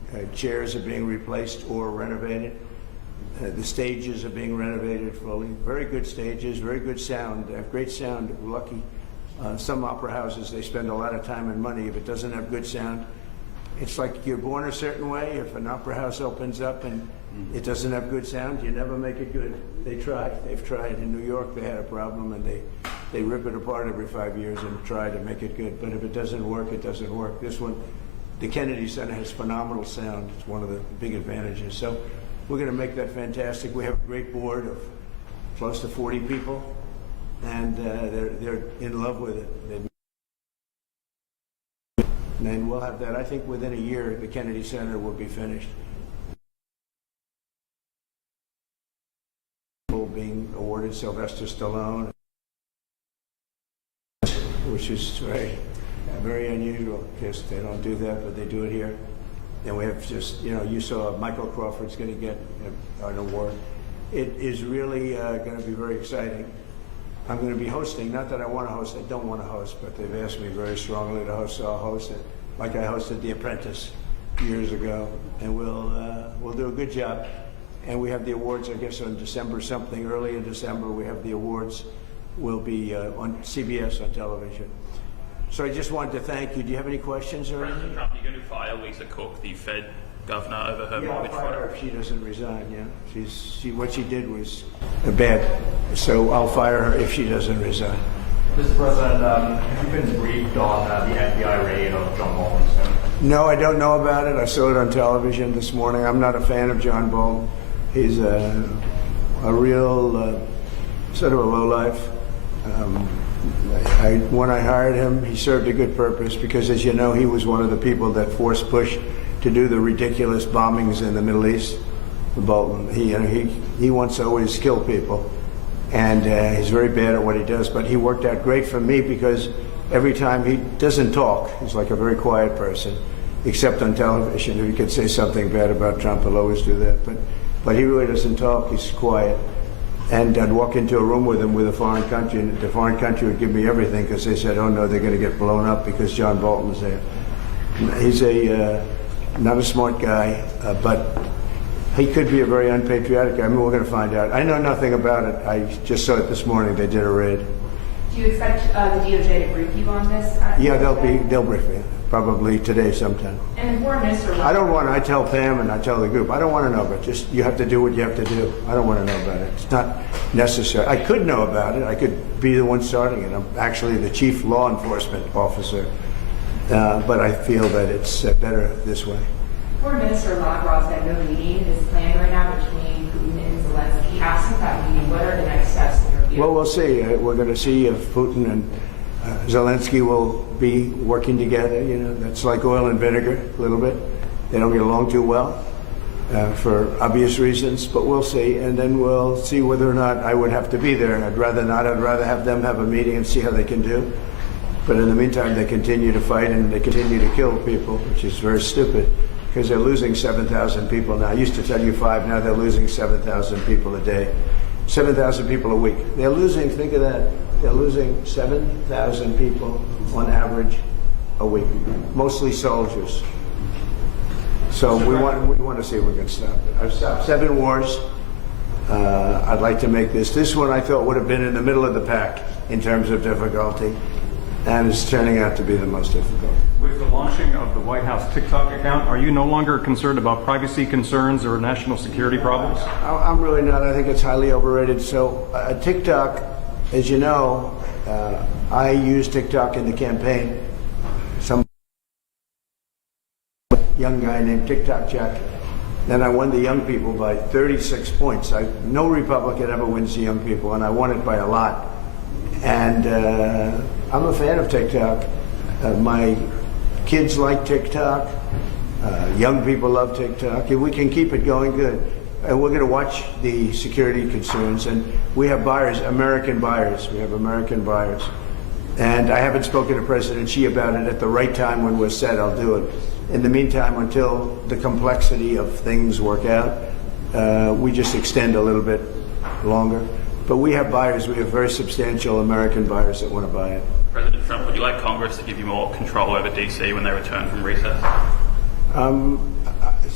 Chairs are being replaced or renovated. The stages are being renovated fully. Very good stages, very good sound. They have great sound. Lucky. Some opera houses, they spend a lot of time and money. If it doesn't have good sound, it's like you're born a certain way. If an opera house opens up and it doesn't have good sound, you never make it good. They try. They've tried. In New York, they had a problem, and they rip it apart every 5 years and try to make it good. But if it doesn't work, it doesn't work. This one, the Kennedy Center has phenomenal sound. It's one of the big advantages. So we're going to make that fantastic. We have a great board of close to 40 people, and they're in love with it. And we'll have that. I think within a year, the Kennedy Center will be finished. Being awarded Sylvester Stallone, which is very unusual because they don't do that, but they do it here. And we have just, you saw Michael Crawford's going to get an award. It is really going to be very exciting. I'm going to be hosting, not that I want to host, I don't want to host, but they've asked me very strongly to host, so I'll host it. Like I hosted The Apprentice years ago, and we'll do a good job. And we have the awards, I guess, on December something. Early in December, we have the awards. Will be on CBS on television. So I just wanted to thank you. Do you have any questions or anything? President Trump, you're going to fire Lisa Cook, the Fed governor, over her mortgage I'll fire her fraud? if she doesn't resign. Yeah, what she did was bad. So I'll fire her if she doesn't resign. Mr. President, have you been briefed on the FBI raid of John Bolton's home? No, I don't know about it. I saw it on television this morning. I'm not a fan of John Bolton. He's a real sort of a lowlife. When I hired him, he served a good purpose because, as you know, he was one of the people that forced Bush to do the ridiculous bombings in the Middle East. Bolton, he wants to always kill people, and he's very bad at what he does. But he worked out great for me because every time he doesn't talk, he's like a very quiet person, except on television. If he could say something bad about Trump, he'll always do that. But he really doesn't talk. He's quiet. And I'd walk into a room with him with a foreign country, and the foreign country would give me everything because they said, oh, no, they're going to get blown up because John Bolton's there. He's not a smart guy, but he could be a very unpatriotic guy. I mean, we're going to find out. I know nothing about it. I just saw it this morning. They did a raid. Do you expect the DOJ to brief you on this? Yeah, they'll brief me. Probably today sometime. And the foreign minister. I tell Pam and I tell the group, I don't want to know about it. Just, you have to do what you have to do. I don't want to know about it. It's not necessary. I could know about it. I could be the one starting it. I'm actually the chief law enforcement officer. But I feel that it's better this way. Foreign Minister Lavrov said no meeting is planned right now between Putin and Zelensky. Absent that meeting, what are the next steps in your view? Well, we'll see. We're going to see if Putin and Zelensky will be working together. That's like oil and vinegar a little bit. They don't get along too well for obvious reasons, but we'll see. And then we'll see whether or not I would have to be there. I'd rather not. I'd rather have them have a meeting and see how they can do. But in the meantime, they continue to fight and they continue to kill people, which is very stupid because they're losing 7,000 people now. I used to tell you 5, now they're losing 7,000 people a day. 7,000 people a week. They're losing, think of that, they're losing 7,000 people on average a week, mostly soldiers. So we want to see if we can stop it. I've stopped 7 wars. I'd like to make this one I thought would have been in the middle of the pack in terms of difficulty, and it's turning out to be the most difficult. With the launching of the White House TikTok account, are you no longer concerned about privacy concerns or national security problems? I'm really not. I think it's highly overrated. So TikTok, as you know, I used TikTok in the campaign. Some young guy named TikTok Jack. Then I won the young people by 36 points. No Republican ever wins the young people, and I won it by a lot. And I'm a fan of TikTok. My kids like TikTok. Young people love TikTok. If we can keep it going, good. And we're going to watch the security concerns. And we have buyers, American buyers. We have American buyers. And I haven't spoken to President Xi about it. At the right time when we're set, I'll do it. In the meantime, until the complexity of things work out, we just extend a little bit longer. But we have buyers. We have very substantial American buyers that want to buy it. President Trump, would you like Congress to give you more control over DC when they return from recess?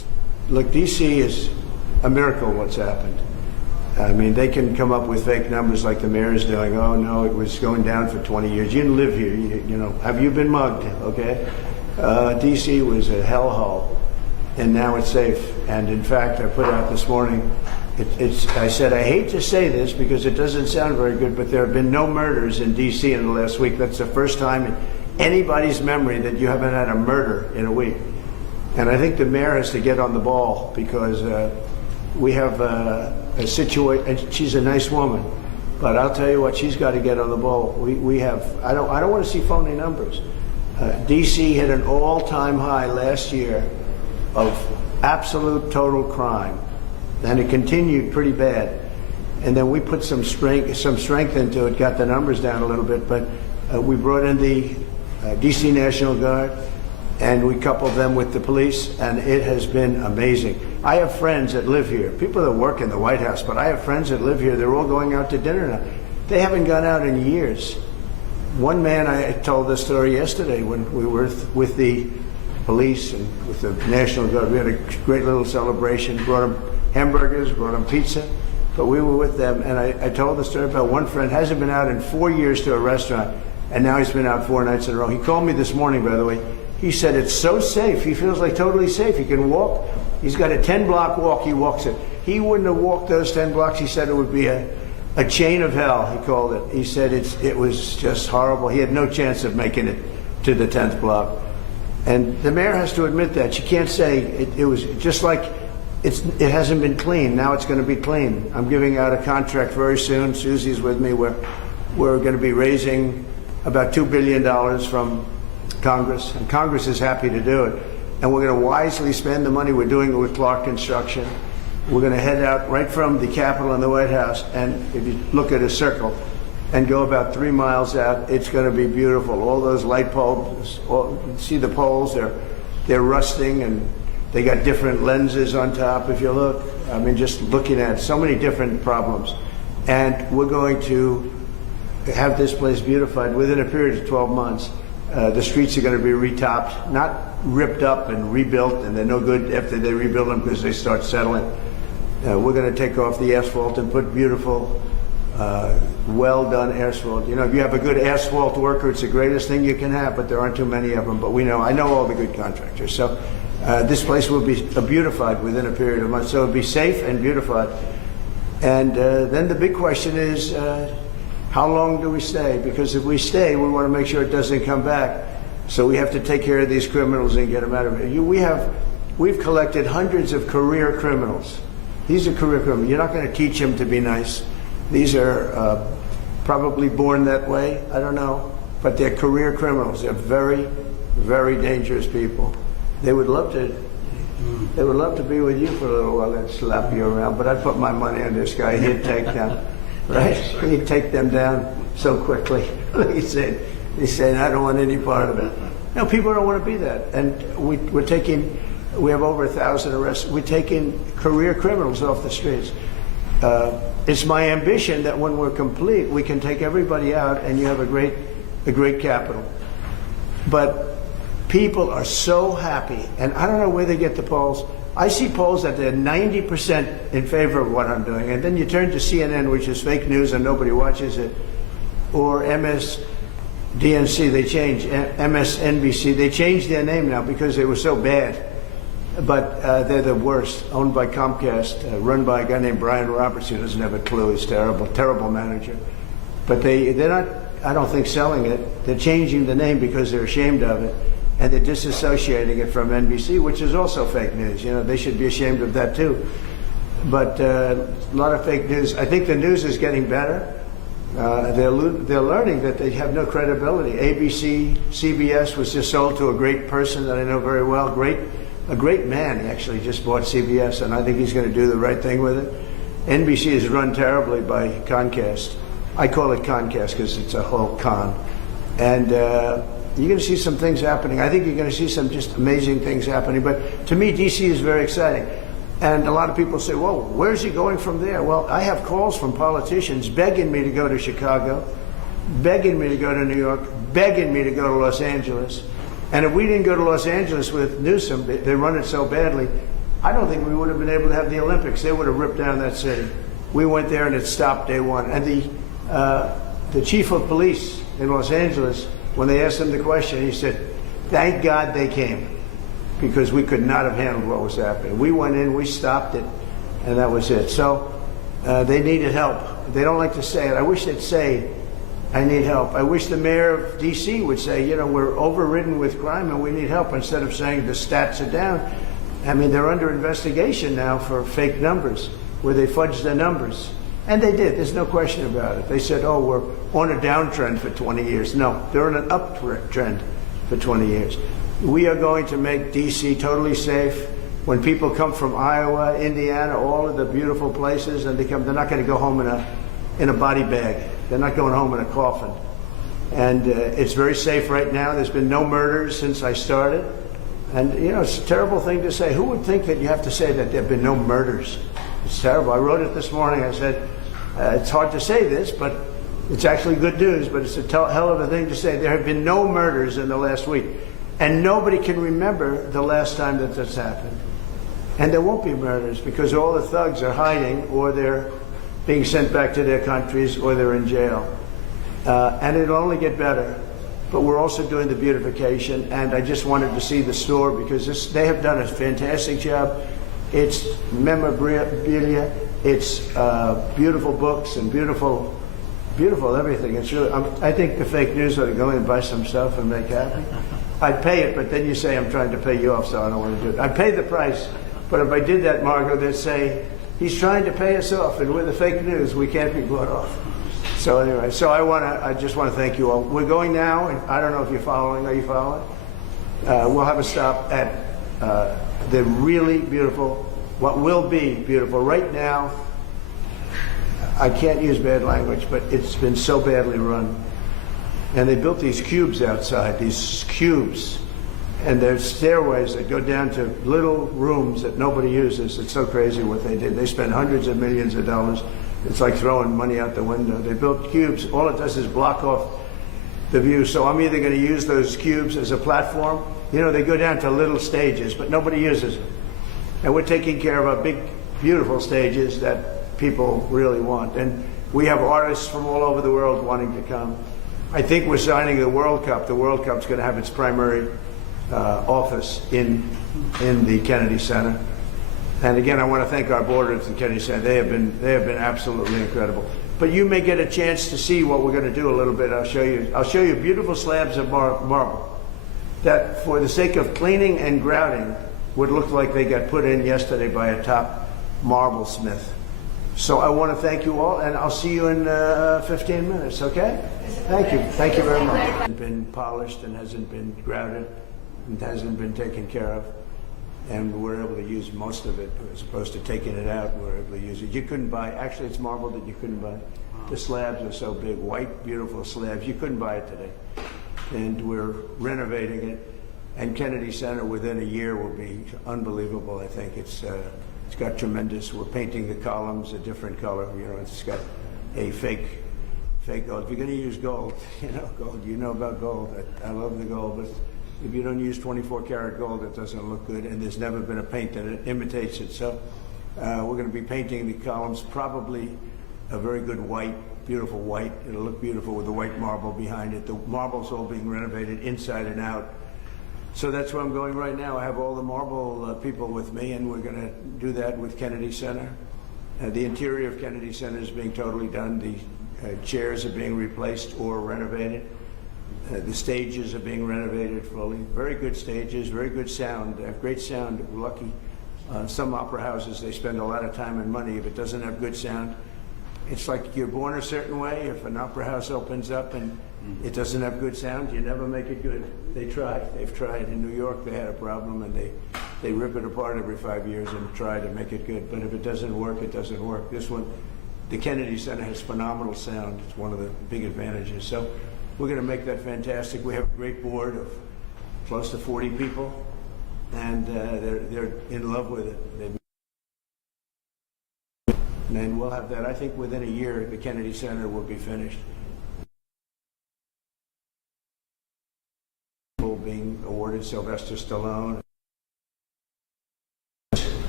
look, D.C. is a miracle what's happened. I mean, they can come up with fake numbers like the mayor is doing. Oh, no, it was going down for 20 years. You didn't live here. You know, have you been mugged? Okay. D.C. was a hellhole, and now it's safe. And in fact, I put out this morning, I said, I hate to say this because it doesn't sound very good, but there have been no murders in D.C. in the last week. That's the first time in anybody's memory that you haven't had a murder in a week. And I think the mayor has to get on the ball because we have a situation, and she's a nice woman, but I'll tell you what, she's got to get on the ball. We have, I don't want to see phony numbers. D.C. hit an all-time high last year of absolute total crime, and it continued pretty bad. And then we put some strength into it, got the numbers down a little bit, but we brought in the D.C. National Guard, and we coupled them with the police, and it has been amazing. I have friends that live here, people that work in the White House, but I have friends that live here. They're all going out to dinner now. They haven't gone out in years. One man, I told this story yesterday when we were with the police and with the National Guard. We had a great little celebration, brought them hamburgers, brought them pizza, but we were with them, and I told the story about one friend hasn't been out in 4 years to a restaurant, and now he's been out 4 nights in a row. He called me this morning, by the way. He said it's so safe. He feels like totally safe. He can walk. He's got a 10-block walk. He walks it. He wouldn't have walked those 10 blocks. He said it would be a chain of hell, he called it. He said it was just horrible. He had no chance of making it to the 10th block. And the mayor has to admit that. She can't say it was just like it hasn't been clean. Now it's going to be clean. I'm giving out a contract very soon. Susie's with me. We're going to be raising about $2 billion from Congress, and Congress is happy to do it. And we're going to wisely spend the money. We're doing it with Clark Construction. We're going to head out right from the Capitol and the White House, and if you look at a circle and go about 3 miles out, it's going to be beautiful. All those light bulbs, see the poles, they're rusting, and they got different lenses on top, if you look. I mean, just looking at so many different problems. And we're going to have this place beautified within a period of 12 months. The streets are going to be retopped, not ripped up and rebuilt, and they're no good after they rebuild them because they start settling. We're going to take off the asphalt and put beautiful, well-done asphalt. You know, if you have a good asphalt worker, it's the greatest thing you can have, but there aren't too many of them. But I know all the good contractors. So this place will be beautified within a period of months. So it'll be safe and beautified. And then the big question is, how long do we stay? Because if we stay, we want to make sure it doesn't come back. So we have to take care of these criminals and get them out of it. We've collected hundreds of career criminals. These are career criminals. You're not going to teach them to be nice. These are probably born that way. I don't know. But they're career criminals. They're very, very dangerous people. They would love to be with you for a little while and slap you around. But I'd put my money on this guy. He'd take them. Right? He'd take them down so quickly. He's saying, I don't want any part of it. No, people don't want to be that. And we have over 1,000 arrests. We're taking career criminals off the streets. It's my ambition that when we're complete, we can take everybody out and you have a great capital. But people are so happy, and I don't know where they get the polls. I see polls that they're 90% in favor of what I'm doing, and then you turn to CNN, which is fake news and nobody watches it, or MSDNC, MSNBC, they changed their name now because they were so bad. But they're the worst, owned by Comcast, run by a guy named Brian Roberts, who doesn't have a clue. He's terrible, terrible manager. But they're not, I don't think, selling it. They're changing the name because they're ashamed of it. And they're disassociating it from NBC, which is also fake news. You know, they should be ashamed of that too. But a lot of fake news. I think the news is getting better. They're learning that they have no credibility. ABC, CBS was just sold to a great person that I know very well. A great man. He actually just bought CBS, and I think he's going to do the right thing with it. NBC is run terribly by Comcast. I call it Comcast because it's a whole con. And you're going to see some things happening. I think you're going to see some just amazing things happening. But to me, D.C. is very exciting. And a lot of people say, well, where's he going from there? Well, I have calls from politicians begging me to go to Chicago, begging me to go to New York, begging me to go to Los Angeles. And if we didn't go to Los Angeles with Newsom, they run it so badly, I don't think we would have been able to have the Olympics. They would have ripped down that city. We went there and it stopped day one. And the chief of police in Los Angeles, when they asked him the question, he said, "Thank God they came, because we could not have handled what was happening. We went in, we stopped it, and that was it." So they needed help. They don't like to say it. I wish they'd say, "I need help." I wish the mayor of D.C. would say, you know, we're overridden with crime and we need help, instead of saying the stats are down. I mean, they're under investigation now for fake numbers, where they fudged the numbers. And they did. There's no question about it. They said, oh, we're on a downtrend for 20 years. No, they're on an uptrend for 20 years. We are going to make D.C. totally safe. When people come from Iowa, Indiana, all of the beautiful places, and they're not going to go home in a body bag. They're not going home in a coffin. And it's very safe right now. There's been no murders since I started. And, you know, it's a terrible thing to say. Who would think that you have to say that there have been no murders? It's terrible. I wrote it this morning. I said, it's hard to say this, but it's actually good news, but it's a hell of a thing to say. There have been no murders in the last week. And nobody can remember the last time that this happened. And there won't be murders, because all the thugs are hiding, or they're being sent back to their countries, or they're in jail. And it'll only get better. But we're also doing the beautification, and I just wanted to see the store, because they have done a fantastic job. It's memorabilia, it's beautiful books and beautiful everything. It's really, I think the fake news ought to go in and buy some stuff and make happy. I'd pay it, but then you say I'm trying to pay you off, so I don't want to do it. I'd pay the price, but if I did that, Margot, they'd say, he's trying to pay us off, and with the fake news, we can't be bought off. So anyway, I just want to thank you all. We're going now, and I don't know if you're following. Are you following? We'll have a stop at the really beautiful, what will be beautiful. Right now, I can't use bad language, but it's been so badly run. And they built these cubes outside, and there's stairways that go down to little rooms that nobody uses. It's so crazy what they did. They spent hundreds of millions of dollars. It's like throwing money out the window. They built cubes. All it does is block off the view. So I'm either going to use those cubes as a platform. You know, they go down to little stages, but nobody uses them. And we're taking care of our big, beautiful stages that people really want. And we have artists from all over the world wanting to come. I think we're signing the World Cup. The World Cup's going to have its primary office in the Kennedy Center. And again, I want to thank our board at the Kennedy Center. They have been absolutely incredible. But you may get a chance to see what we're going to do a little bit. I'll show you beautiful slabs of marble that, for the sake of cleaning and grouting, would look like they got put in yesterday by a top marble smith. So I want to thank you all, and I'll see you in 15 minutes, okay? Thank you. Thank you very much. It hasn't been polished and hasn't been grouted and hasn't been taken care of. And we're able to use most of it, as opposed to taking it out. We're able to use it. You couldn't buy, actually it's marble that you couldn't buy. The slabs are so big, white, beautiful slabs. You couldn't buy it today. And we're renovating it. And Kennedy Center within a year will be unbelievable. I think it's got tremendous. We're painting the columns a different color. You know, it's got a fake gold. If you're going to use gold, gold. You know about gold. I love the gold, but if you don't use 24 karat gold, it doesn't look good, and there's never been a paint that imitates it. So we're going to be painting the columns, probably a very good white, beautiful white. It'll look beautiful with the white marble behind it. The marble's all being renovated inside and out. So that's where I'm going right now. I have all the marble people with me, and we're going to do that with Kennedy Center. The interior of Kennedy Center is being totally done. The chairs are being replaced or renovated. The stages are being renovated fully. Very good stages, very good sound. They have great sound. We're lucky. Some opera houses, they spend a lot of time and money. If it doesn't have good sound, it's like you're born a certain way. If an opera house opens up and it doesn't have good sound, you never make it good. They try. They've tried. In New York, they had a problem, and they rip it apart every 5 years and try to make it good. But if it doesn't work, it doesn't work. This one, the Kennedy Center has phenomenal sound. It's one of the big advantages. So we're going to make that fantastic. We have a great board of close to 40 people, and they're in love with it. And we'll have that. I think within a year, the Kennedy Center will be finished. Being awarded Sylvester Stallone.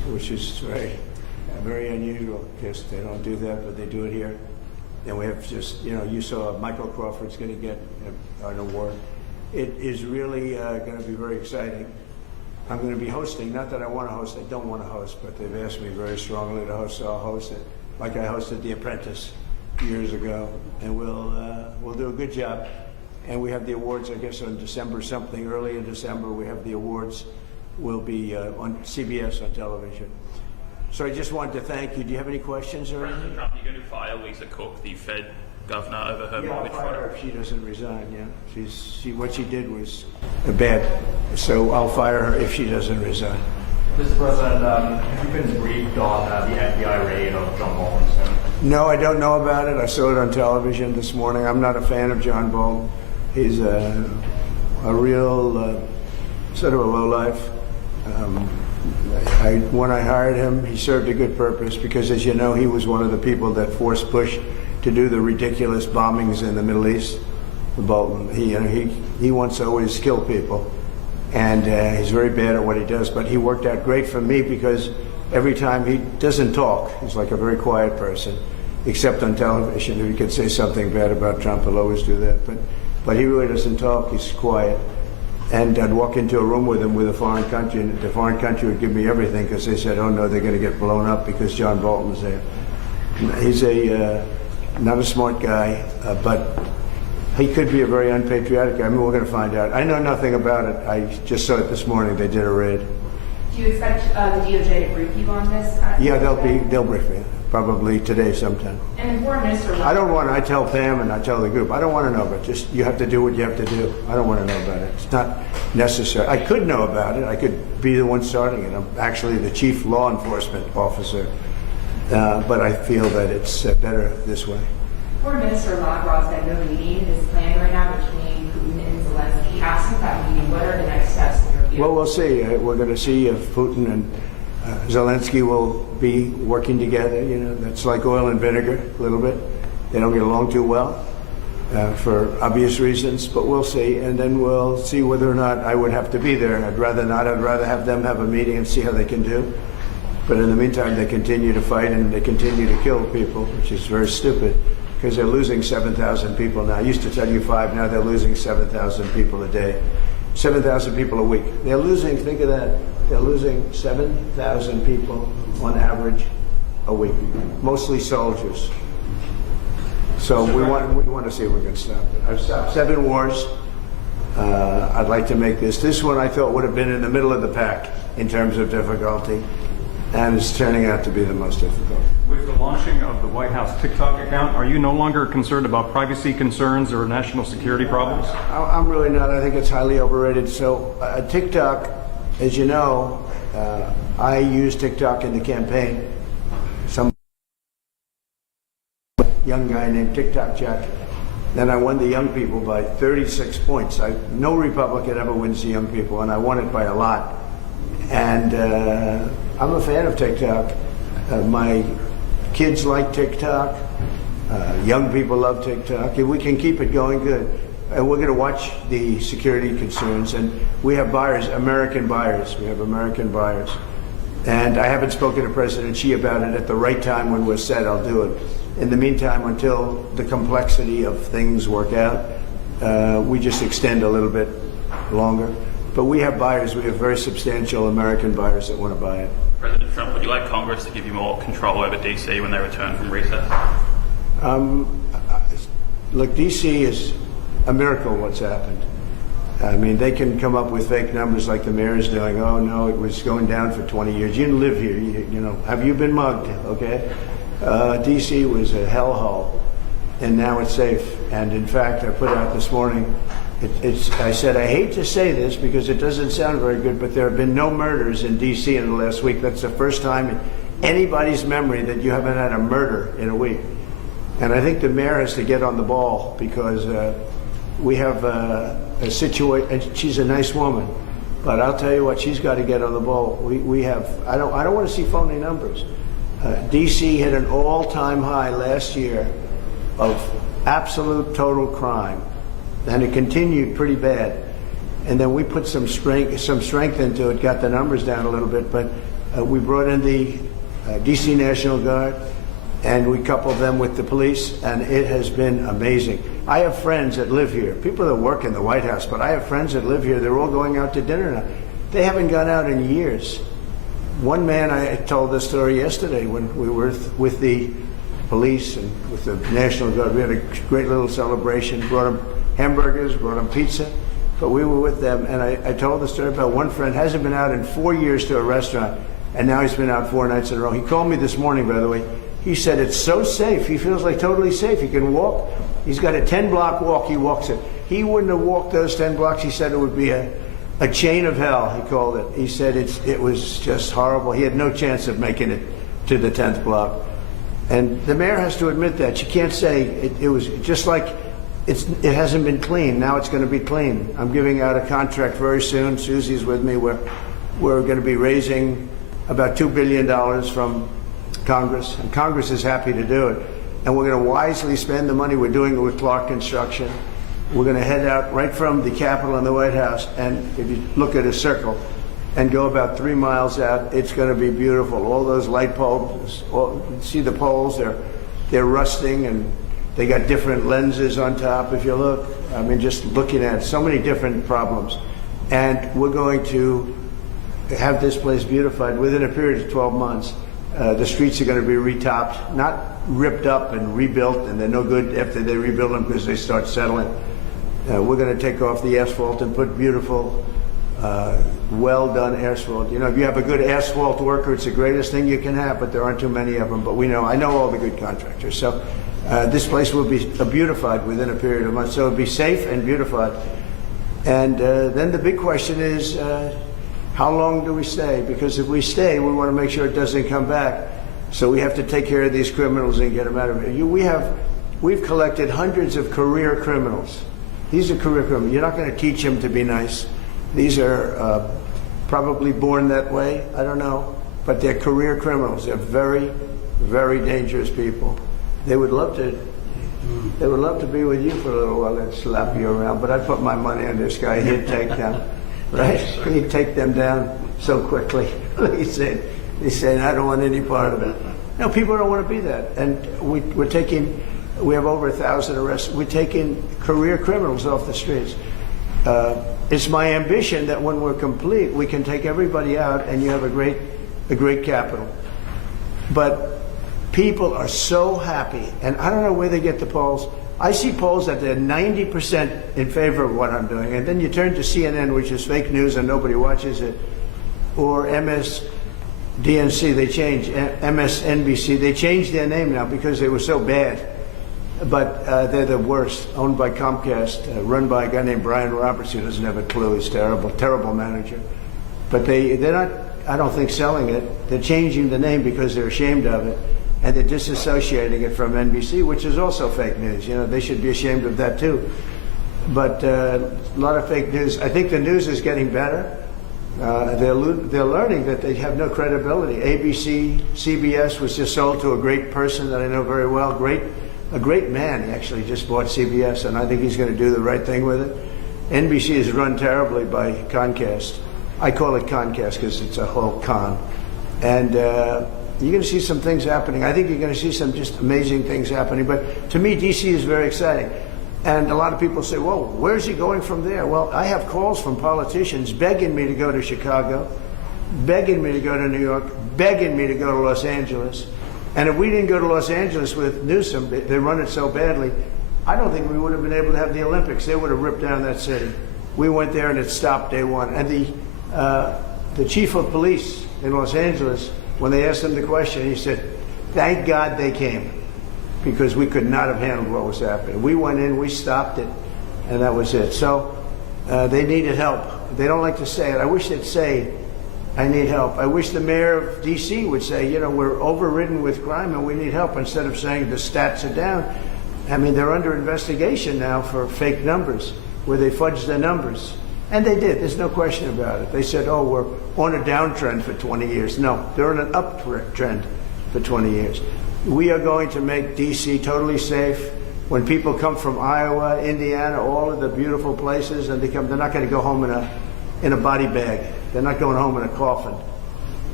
which is very unusual because they don't do that, but they do it here. And we have just, you saw Michael Crawford's going to get an award. It is really going to be very exciting. I'm going to be hosting, not that I want to host, I don't want to host, but they've asked me very strongly to host, so I'll host it. Like I hosted The Apprentice years ago, and we'll do a good job. And we have the awards, I guess, on December something, early in December, we have the awards. Will be on CBS on television. So I just wanted to thank you. Do you have any questions or anything? President Trump, you're going to fire Lisa Cook, the Fed governor, over her Yeah, I'll mortgage fire fraud? her if she doesn't resign, yeah. What she did was bad. So I'll fire her if she doesn't resign. Mr. President, have you been briefed on the FBI raid of John Bolton's home? No, I don't know about it. I saw it on television this morning. I'm not a fan of John Bolton. He's a real sort of a lowlife. When I hired him, he served a good purpose because, as you know, he was one of the people that forced Bush to do the ridiculous bombings in the Middle East. Bolton, he wants to always kill people, and he's very bad at what he does. But he worked out great for me because every time he doesn't talk, he's like a very quiet person, except on television. If he could say something bad about Trump, he'll always do that. But he really doesn't talk. He's quiet. And I'd walk into a room with him with a foreign country, and the foreign country would give me everything because they said, oh no, they're going to get blown up because John Bolton's there. He's not a smart guy, but he could be a very unpatriotic guy. I mean, we're going to find out. I know nothing about it. I just saw it this morning. They did a raid. Do you expect the DOJ to brief you on this? Yeah, they'll brief me. Probably today sometime. And the Foreign Minister... I tell Pam and I tell the group, I don't want to know, but just you have to do what you have to do. I don't want to know about it. It's not necessary. I could know about it. I could be the one starting it. I'm actually the chief law enforcement officer, but I feel that it's better this way. Foreign Minister Lavrov said no meeting is planned right now between Putin and Zelensky. Absent that meeting, what are the next steps in your view? Well, we'll see. We're going to see if Putin and Zelensky will be working together. That's like oil and vinegar a little bit. They don't get along too well for obvious reasons, but we'll see. And then we'll see whether or not I would have to be there. I'd rather not. I'd rather have them have a meeting and see how they can do. But in the meantime, they continue to fight and they continue to kill people, which is very stupid because they're losing 7,000 people now. I used to tell you 5, now they're losing 7,000 people a day. 7,000 people a week. They're losing, think of that, they're losing 7,000 people on average a week, mostly soldiers. So we want to see if we can stop it. I've stopped 7 wars. I'd like to make this one I thought would have been in the middle of the pack in terms of difficulty, and it's turning out to be the most difficult. With the launching of the White House TikTok account, are you no longer concerned about privacy concerns or national security problems? I'm really not. I think it's highly overrated. So TikTok, as you know, I used TikTok in the campaign. Some young guy named TikTok Jack. Then I won the young people by 36 points. No Republican ever wins the young people, and I won it by a lot. And I'm a fan of TikTok. My kids like TikTok. Young people love TikTok. If we can keep it going, good. And we're going to watch the security concerns. And we have buyers, American buyers. We have American buyers. And I haven't spoken to President Xi about it. At the right time when we're set, I'll do it. In the meantime, until the complexity of things work out, we just extend a little bit longer. But we have buyers. We have very substantial American buyers that want to buy it. President Trump, would you like Congress to give you more control over DC when they return from recess? Look, DC is a miracle what's happened. I mean, they can come up with fake numbers like the mayor is doing. Oh, no, it was going down for 20 years. You didn't live here. You know, have you been mugged? Okay. DC was a hellhole, and now it's safe. And in fact, I put out this morning, I said, I hate to say this because it doesn't sound very good, but there have been no murders in DC in the last week. That's the first time in anybody's memory that you haven't had a murder in a week. And I think the mayor has to get on the ball because we have a situation, and she's a nice woman, but I'll tell you what, she's got to get on the ball. We have, I don't want to see phony numbers. DC hit an all-time high last year of absolute total crime, and it continued pretty bad. And then we put some strength into it, got the numbers down a little bit, but We brought in the DC National Guard, and we coupled them with the police, and it has been amazing. I have friends that live here, people that work in the White House, but I have friends that live here. They're all going out to dinner now. They haven't gone out in years. One man, I told this story yesterday when we were with the police and with the National Guard. We had a great little celebration, brought them hamburgers, brought them pizza, but we were with them, and I told the story about one friend hasn't been out in 4 years to a restaurant, and now he's been out 4 nights in a row. He called me this morning, by the way. He said it's so safe. He feels like totally safe. He can walk. He's got a 10-block walk. He walks it. He wouldn't have walked those 10 blocks. He said it would be a chain of hell, he called it. He said it was just horrible. He had no chance of making it to the 10th block. And the mayor has to admit that. You can't say it was just like it hasn't been clean. Now it's going to be clean. I'm giving out a contract very soon. Susie's with me. We're going to be raising about $2 billion from Congress, and Congress is happy to do it. And we're going to wisely spend the money. We're doing it with Clark Construction. We're going to head out right from the Capitol and the White House, and if you look at a circle and go about 3 miles out, it's going to be beautiful. All those light poles, see the poles, they're rusting, and they got different lenses on top, if you look. I mean, just looking at so many different problems. And we're going to have this place beautified within a period of 12 months. The streets are going to be retopped, not ripped up and rebuilt, and they're no good after they rebuild them because they start settling. We're going to take off the asphalt and put beautiful, well-done asphalt. You know, if you have a good asphalt worker, it's the greatest thing you can have, but there aren't too many of them. But I know all the good contractors. So this place will be beautified within a period of months. So it'll be safe and beautified. And then the big question is, how long do we stay? Because if we stay, we want to make sure it doesn't come back. So we have to take care of these criminals and get them out of here. We've collected hundreds of career criminals. These are career criminals. You're not going to teach them to be nice. These are probably born that way. I don't know. But they're career criminals. They're very, very dangerous people. They would love to be with you for a little while and slap you around. But I'd put my money on this guy. He'd take them. Right? He'd take them down so quickly. He's saying, I don't want any part of it. No, people don't want to be that. And we have over 1,000 arrests. We're taking career criminals off the streets. It's my ambition that when we're complete, we can take everybody out and you have a great capital. But people are so happy, and I don't know where they get the polls. I see polls that they're 90% in favor of what I'm doing, and then you turn to CNN, which is fake news and nobody watches it, or MSDNC, they changed, MSNBC, they changed their name now because they were so bad. But they're the worst, owned by Comcast, run by a guy named Brian Roberts, who doesn't have a clue. He's terrible, terrible manager. But they're not, I don't think, selling it. They're changing the name because they're ashamed of it. And they're disassociating it from NBC, which is also fake news. You know, they should be ashamed of that too. But a lot of fake news. I think the news is getting better. They're learning that they have no credibility. ABC, CBS was just sold to a great person that I know very well. A great man. He actually just bought CBS, and I think he's going to do the right thing with it. NBC is run terribly by Comcast. I call it Comcast because it's a whole con. And you're going to see some things happening. I think you're going to see some just amazing things happening. But to me, D.C. is very exciting. And a lot of people say, well, where's he going from there? Well, I have calls from politicians begging me to go to Chicago, begging me to go to New York, begging me to go to Los Angeles. And if we didn't go to Los Angeles with Newsom, they run it so badly, I don't think we would have been able to have the Olympics. They would have ripped down that city. We went there and it stopped day one. And the chief of police in Los Angeles, when they asked him the question, he said, thank God they came, because we could not have handled what was happening. We went in, we stopped it, and that was it. So they needed help. They don't like to say it. I wish they'd say, I need help. I wish the mayor of D.C. would say, you know, we're overridden with crime and we need help, instead of saying the stats are down. I mean, they're under investigation now for fake numbers, where they fudged the numbers. And they did. There's no question about it. They said, oh, we're on a downtrend for 20 years. No, they're on an uptrend for 20 years. We are going to make D.C. totally safe. When people come from Iowa, Indiana, all of the beautiful places, and they're not going to go home in a body bag. They're not going home in a coffin.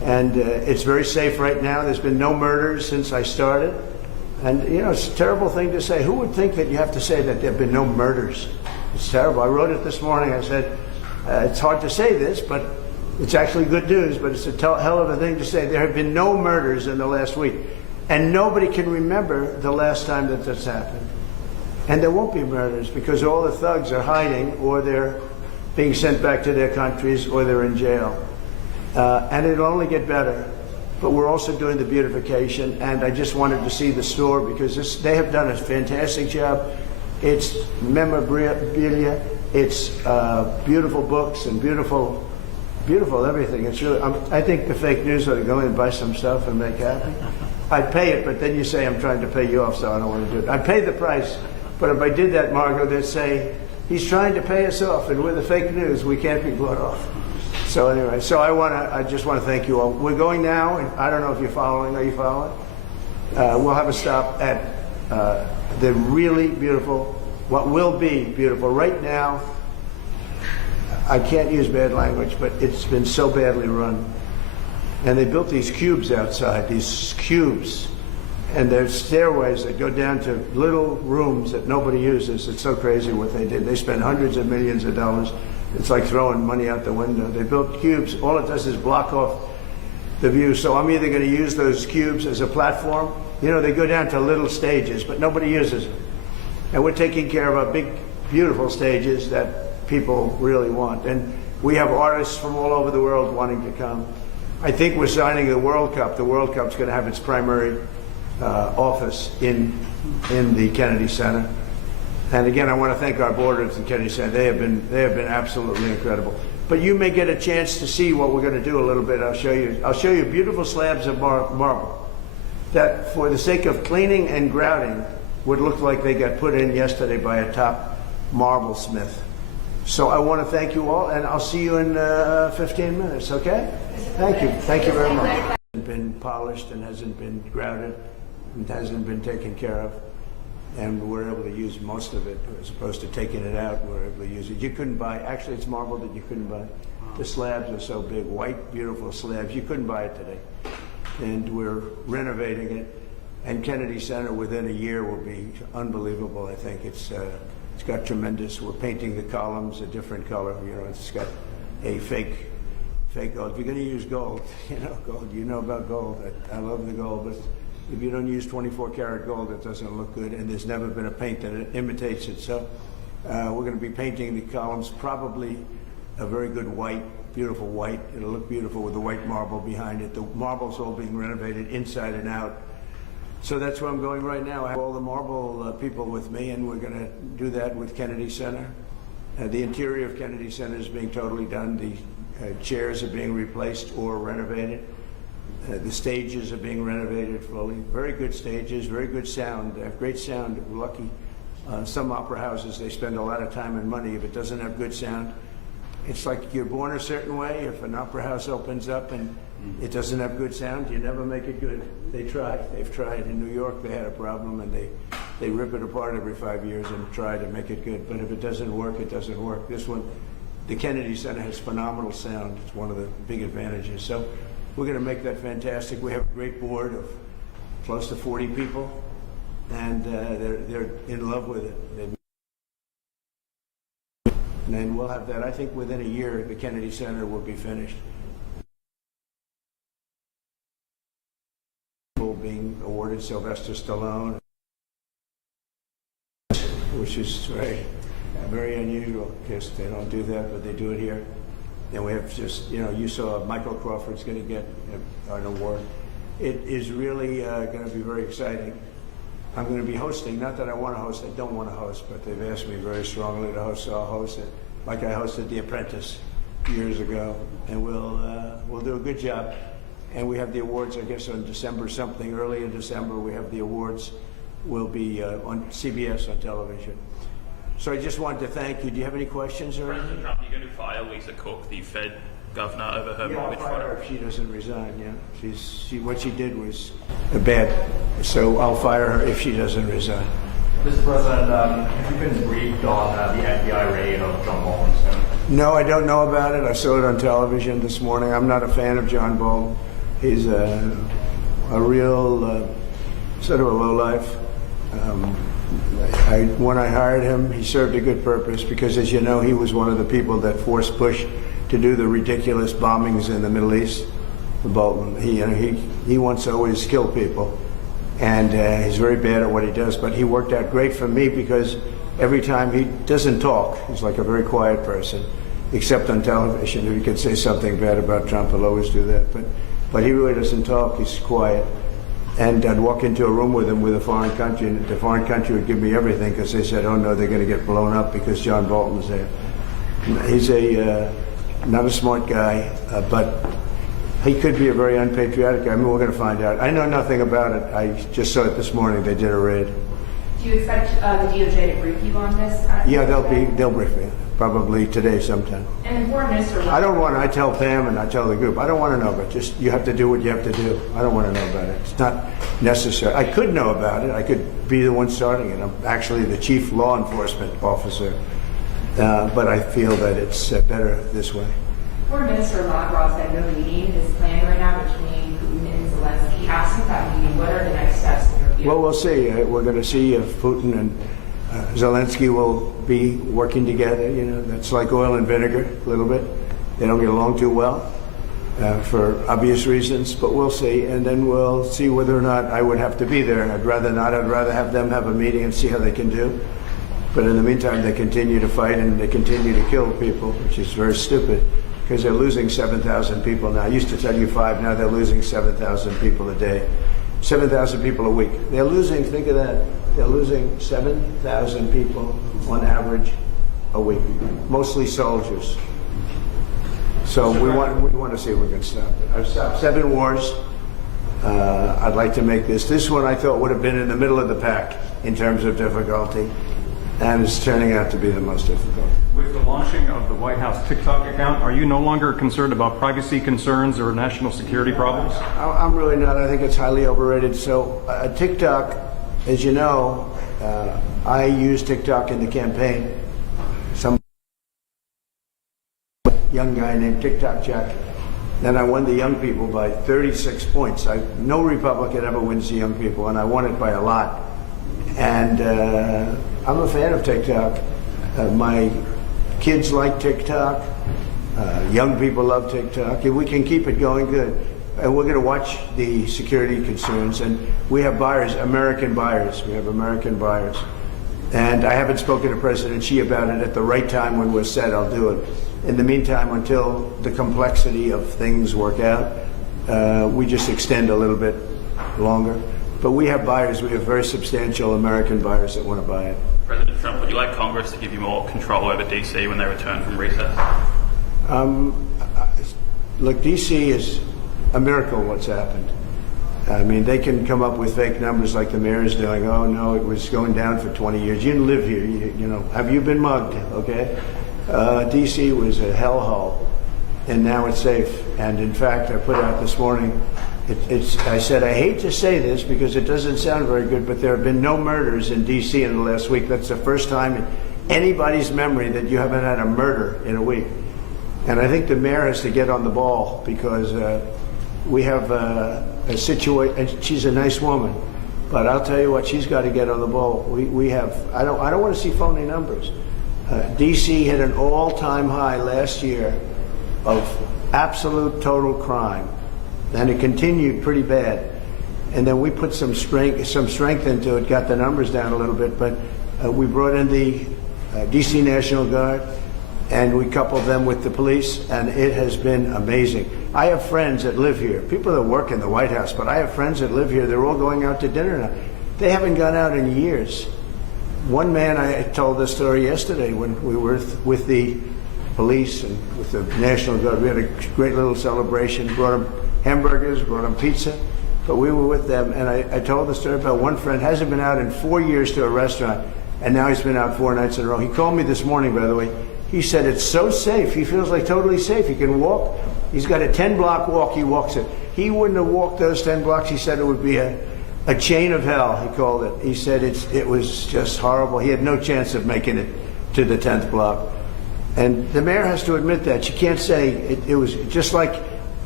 And it's very safe right now. There's been no murders since I started. And, you know, it's a terrible thing to say. Who would think that you have to say that there have been no murders? It's terrible. I wrote it this morning. I said, it's hard to say this, but it's actually good news, but it's a hell of a thing to say. There have been no murders in the last week. And nobody can remember the last time that this happened. And there won't be murders because all the thugs are hiding, or they're being sent back to their countries, or they're in jail. And it'll only get better. But we're also doing the beautification, and I just wanted to see the store because they have done a fantastic job. It's memorabilia, it's beautiful books and beautiful everything. It's really, I think the fake news ought to go in and buy some stuff and make happy. I'd pay it, but then you say I'm trying to pay you off, so I don't want to do it. I'd pay the price, but if I did that, Margot, they'd say, he's trying to pay us off, and with the fake news, we can't be bought off. So anyway, I just want to thank you all. We're going now, and I don't know if you're following. Are you following? We'll have a stop at the really beautiful, what will be beautiful. Right now, I can't use bad language, but it's been so badly run. And they built these cubes outside, and there's stairways that go down to little rooms that nobody uses. It's so crazy what they did. They spent hundreds of millions of dollars. It's like throwing money out the window. They built cubes. All it does is block off the view. So I'm either going to use those cubes as a platform. You know, they go down to little stages, but nobody uses them. And we're taking care of our big, beautiful stages that people really want. And we have artists from all over the world wanting to come. I think we're signing the World Cup. The World Cup's going to have its primary office in the Kennedy Center. And again, I want to thank our board at the Kennedy Center. They have been absolutely incredible. But you may get a chance to see what we're going to do a little bit. I'll show you beautiful slabs of marble that, for the sake of cleaning and grouting, would look like they got put in yesterday by a top marble smith. So I want to thank you all, and I'll see you in 15 minutes, okay? Thank you. Thank you very much. It hasn't been polished and hasn't been grouted and hasn't been taken care of. And we're able to use most of it as opposed to taking it out. We're able to use it. You couldn't buy, actually it's marble that you couldn't buy. The slabs are so big, white, beautiful slabs. You couldn't buy it today. And we're renovating it. And Kennedy Center within a year will be unbelievable. I think it's got tremendous. We're painting the columns a different color. You know, it's got a fake gold. If you're going to use gold, gold. You know about gold. I love the gold, but if you don't use 24-karat gold, it doesn't look good, and there's never been a paint that imitates it. So we're going to be painting the columns, probably a very good white, beautiful white. It'll look beautiful with the white marble behind it. The marble's all being renovated inside and out. So that's where I'm going right now. I have all the marble people with me, and we're going to do that with Kennedy Center. The interior of Kennedy Center is being totally done. The chairs are being replaced or renovated. The stages are being renovated fully. Very good stages, very good sound. They have great sound. We're lucky. Some opera houses, they spend a lot of time and money. If it doesn't have good sound, it's like you're born a certain way. If an opera house opens up and it doesn't have good sound, you never make it good. They try. They've tried. In New York, they had a problem, and they rip it apart every 5 years and try to make it good. But if it doesn't work, it doesn't work. This one, the Kennedy Center has phenomenal sound. It's one of the big advantages. So we're going to make that fantastic. We have a great board of close to 40 people, and they're in love with it. And then we'll have that. I think within a year, the Kennedy Center will be finished. Being awarded Sylvester Stallone, which is very unusual because they don't do that, but they do it here. And we have just, you saw Michael Crawford's going to get an award. It is really going to be very exciting. I'm going to be hosting, not that I want to host, I don't want to host, but they've asked me very strongly to host, so I'll host it. Like I hosted The Apprentice years ago, and we'll do a good job. And we have the awards, I guess, on December something. Early in December, we have the awards. Will be on CBS on television. So I just wanted to thank you. Do you have any questions or anything? President Trump, you're going to fire Lisa Cook, the Fed governor, over her mortgage I'll fire her fraud? if she doesn't resign, yeah. What she did was bad. So I'll fire her if she doesn't resign. Mr. President, have you been briefed on the FBI raid of John Bolton's home? No, I don't know about it. I saw it on television this morning. I'm not a fan of John Bolton. He's a real sort of a lowlife. When I hired him, he served a good purpose because, as you know, he was one of the people that forced Bush to do the ridiculous bombings in the Middle East. Bolton, he wants to always kill people, and he's very bad at what he does. But he worked out great for me because every time he doesn't talk, he's like a very quiet person, except on television. If he could say something bad about Trump, he'll always do that. But he really doesn't talk. He's quiet. And I'd walk into a room with him with a foreign country, and the foreign country would give me everything because they said, oh no, they're going to get blown up because John Bolton's there. He's not a smart guy, but he could be a very unpatriotic guy. I mean, we're going to find out. I know nothing about it. I just saw it this morning. They did a raid. Do you expect the DOJ to brief you on this? Yeah, they'll brief me. Probably today sometime. And the foreign minister. I tell Pam and I tell the group, I don't want to know, but just you have to do what you have to do. I don't want to know about it. It's not necessary. I could know about it. I could be the one starting it. I'm actually the chief law enforcement officer, but I feel that it's better this way. Foreign Minister Lavrov said no meeting is planned right now between Putin and Zelensky. Asking that meeting, what are the next steps in your view? Well, we'll see. We're going to see if Putin and Zelensky will be working together. You know, that's like oil and vinegar a little bit. They don't get along too well for obvious reasons, but we'll see. And then we'll see whether or not I would have to be there. I'd rather not. I'd rather have them have a meeting and see how they can do. But in the meantime, they continue to fight and they continue to kill people, which is very stupid because they're losing 7,000 people now. I used to tell you 5, now they're losing 7,000 people a day. 7,000 people a week. They're losing, think of that, they're losing 7,000 people on average a week, mostly soldiers. So we want to see if we can stop it. I've stopped 7 wars. I'd like to make this one I thought would have been in the middle of the pack in terms of difficulty, and it's turning out to be the most difficult. With the launching of the White House TikTok account, are you no longer concerned about privacy concerns or national security problems? I'm really not. I think it's highly overrated. So TikTok, as you know, I used TikTok in the campaign. Some young guy named TikTok Jack. Then I won the young people by 36 points. No Republican ever wins the young people, and I won it by a lot. And I'm a fan of TikTok. My kids like TikTok. Young people love TikTok. If we can keep it going, good. And we're going to watch the security concerns. And we have buyers, American buyers. We have American buyers. And I haven't spoken to President Xi about it. At the right time when we're set, I'll do it. In the meantime, until the complexity of things work out, we just extend a little bit longer. But we have buyers. We have very substantial American buyers that want to buy it. President Trump, would you like Congress to give you more control over DC when they return from recess? Look, DC is a miracle what's happened. I mean, they can come up with fake numbers like the mayor is doing. Oh, no, it was going down for 20 years. You didn't live here. You know, have you been mugged? Okay. DC was a hellhole, and now it's safe. And in fact, I put out this morning, I said, I hate to say this because it doesn't sound very good, but there have been no murders in D.C. in the last week. That's the first time in anybody's memory that you haven't had a murder in a week. And I think the mayor has to get on the ball because we have a situation, and she's a nice woman, but I'll tell you what, she's got to get on the ball. We have, I don't want to see phony numbers. D.C. hit an all-time high last year of absolute total crime. And it continued pretty bad. And then we put some strength into it, got the numbers down a little bit, but we brought in the DC National Guard, and we coupled them with the police, and it has been amazing. I have friends that live here, people that work in the White House, but I have friends that live here. They're all going out to dinner now. They haven't gone out in years. One man, I told this story yesterday when we were with the police and with the National Guard. We had a great little celebration, brought them hamburgers, brought them pizza, but we were with them, and I told the story about one friend hasn't been out in 4 years to a restaurant, and now he's been out 4 nights in a row. He called me this morning, by the way. He said it's so safe. He feels like totally safe. He can walk. He's got a 10-block walk. He walks it. He wouldn't have walked those 10 blocks. He said it would be a chain of hell, he called it. He said it was just horrible. He had no chance of making it to the 10th block. And the mayor has to admit that. She can't say it was just like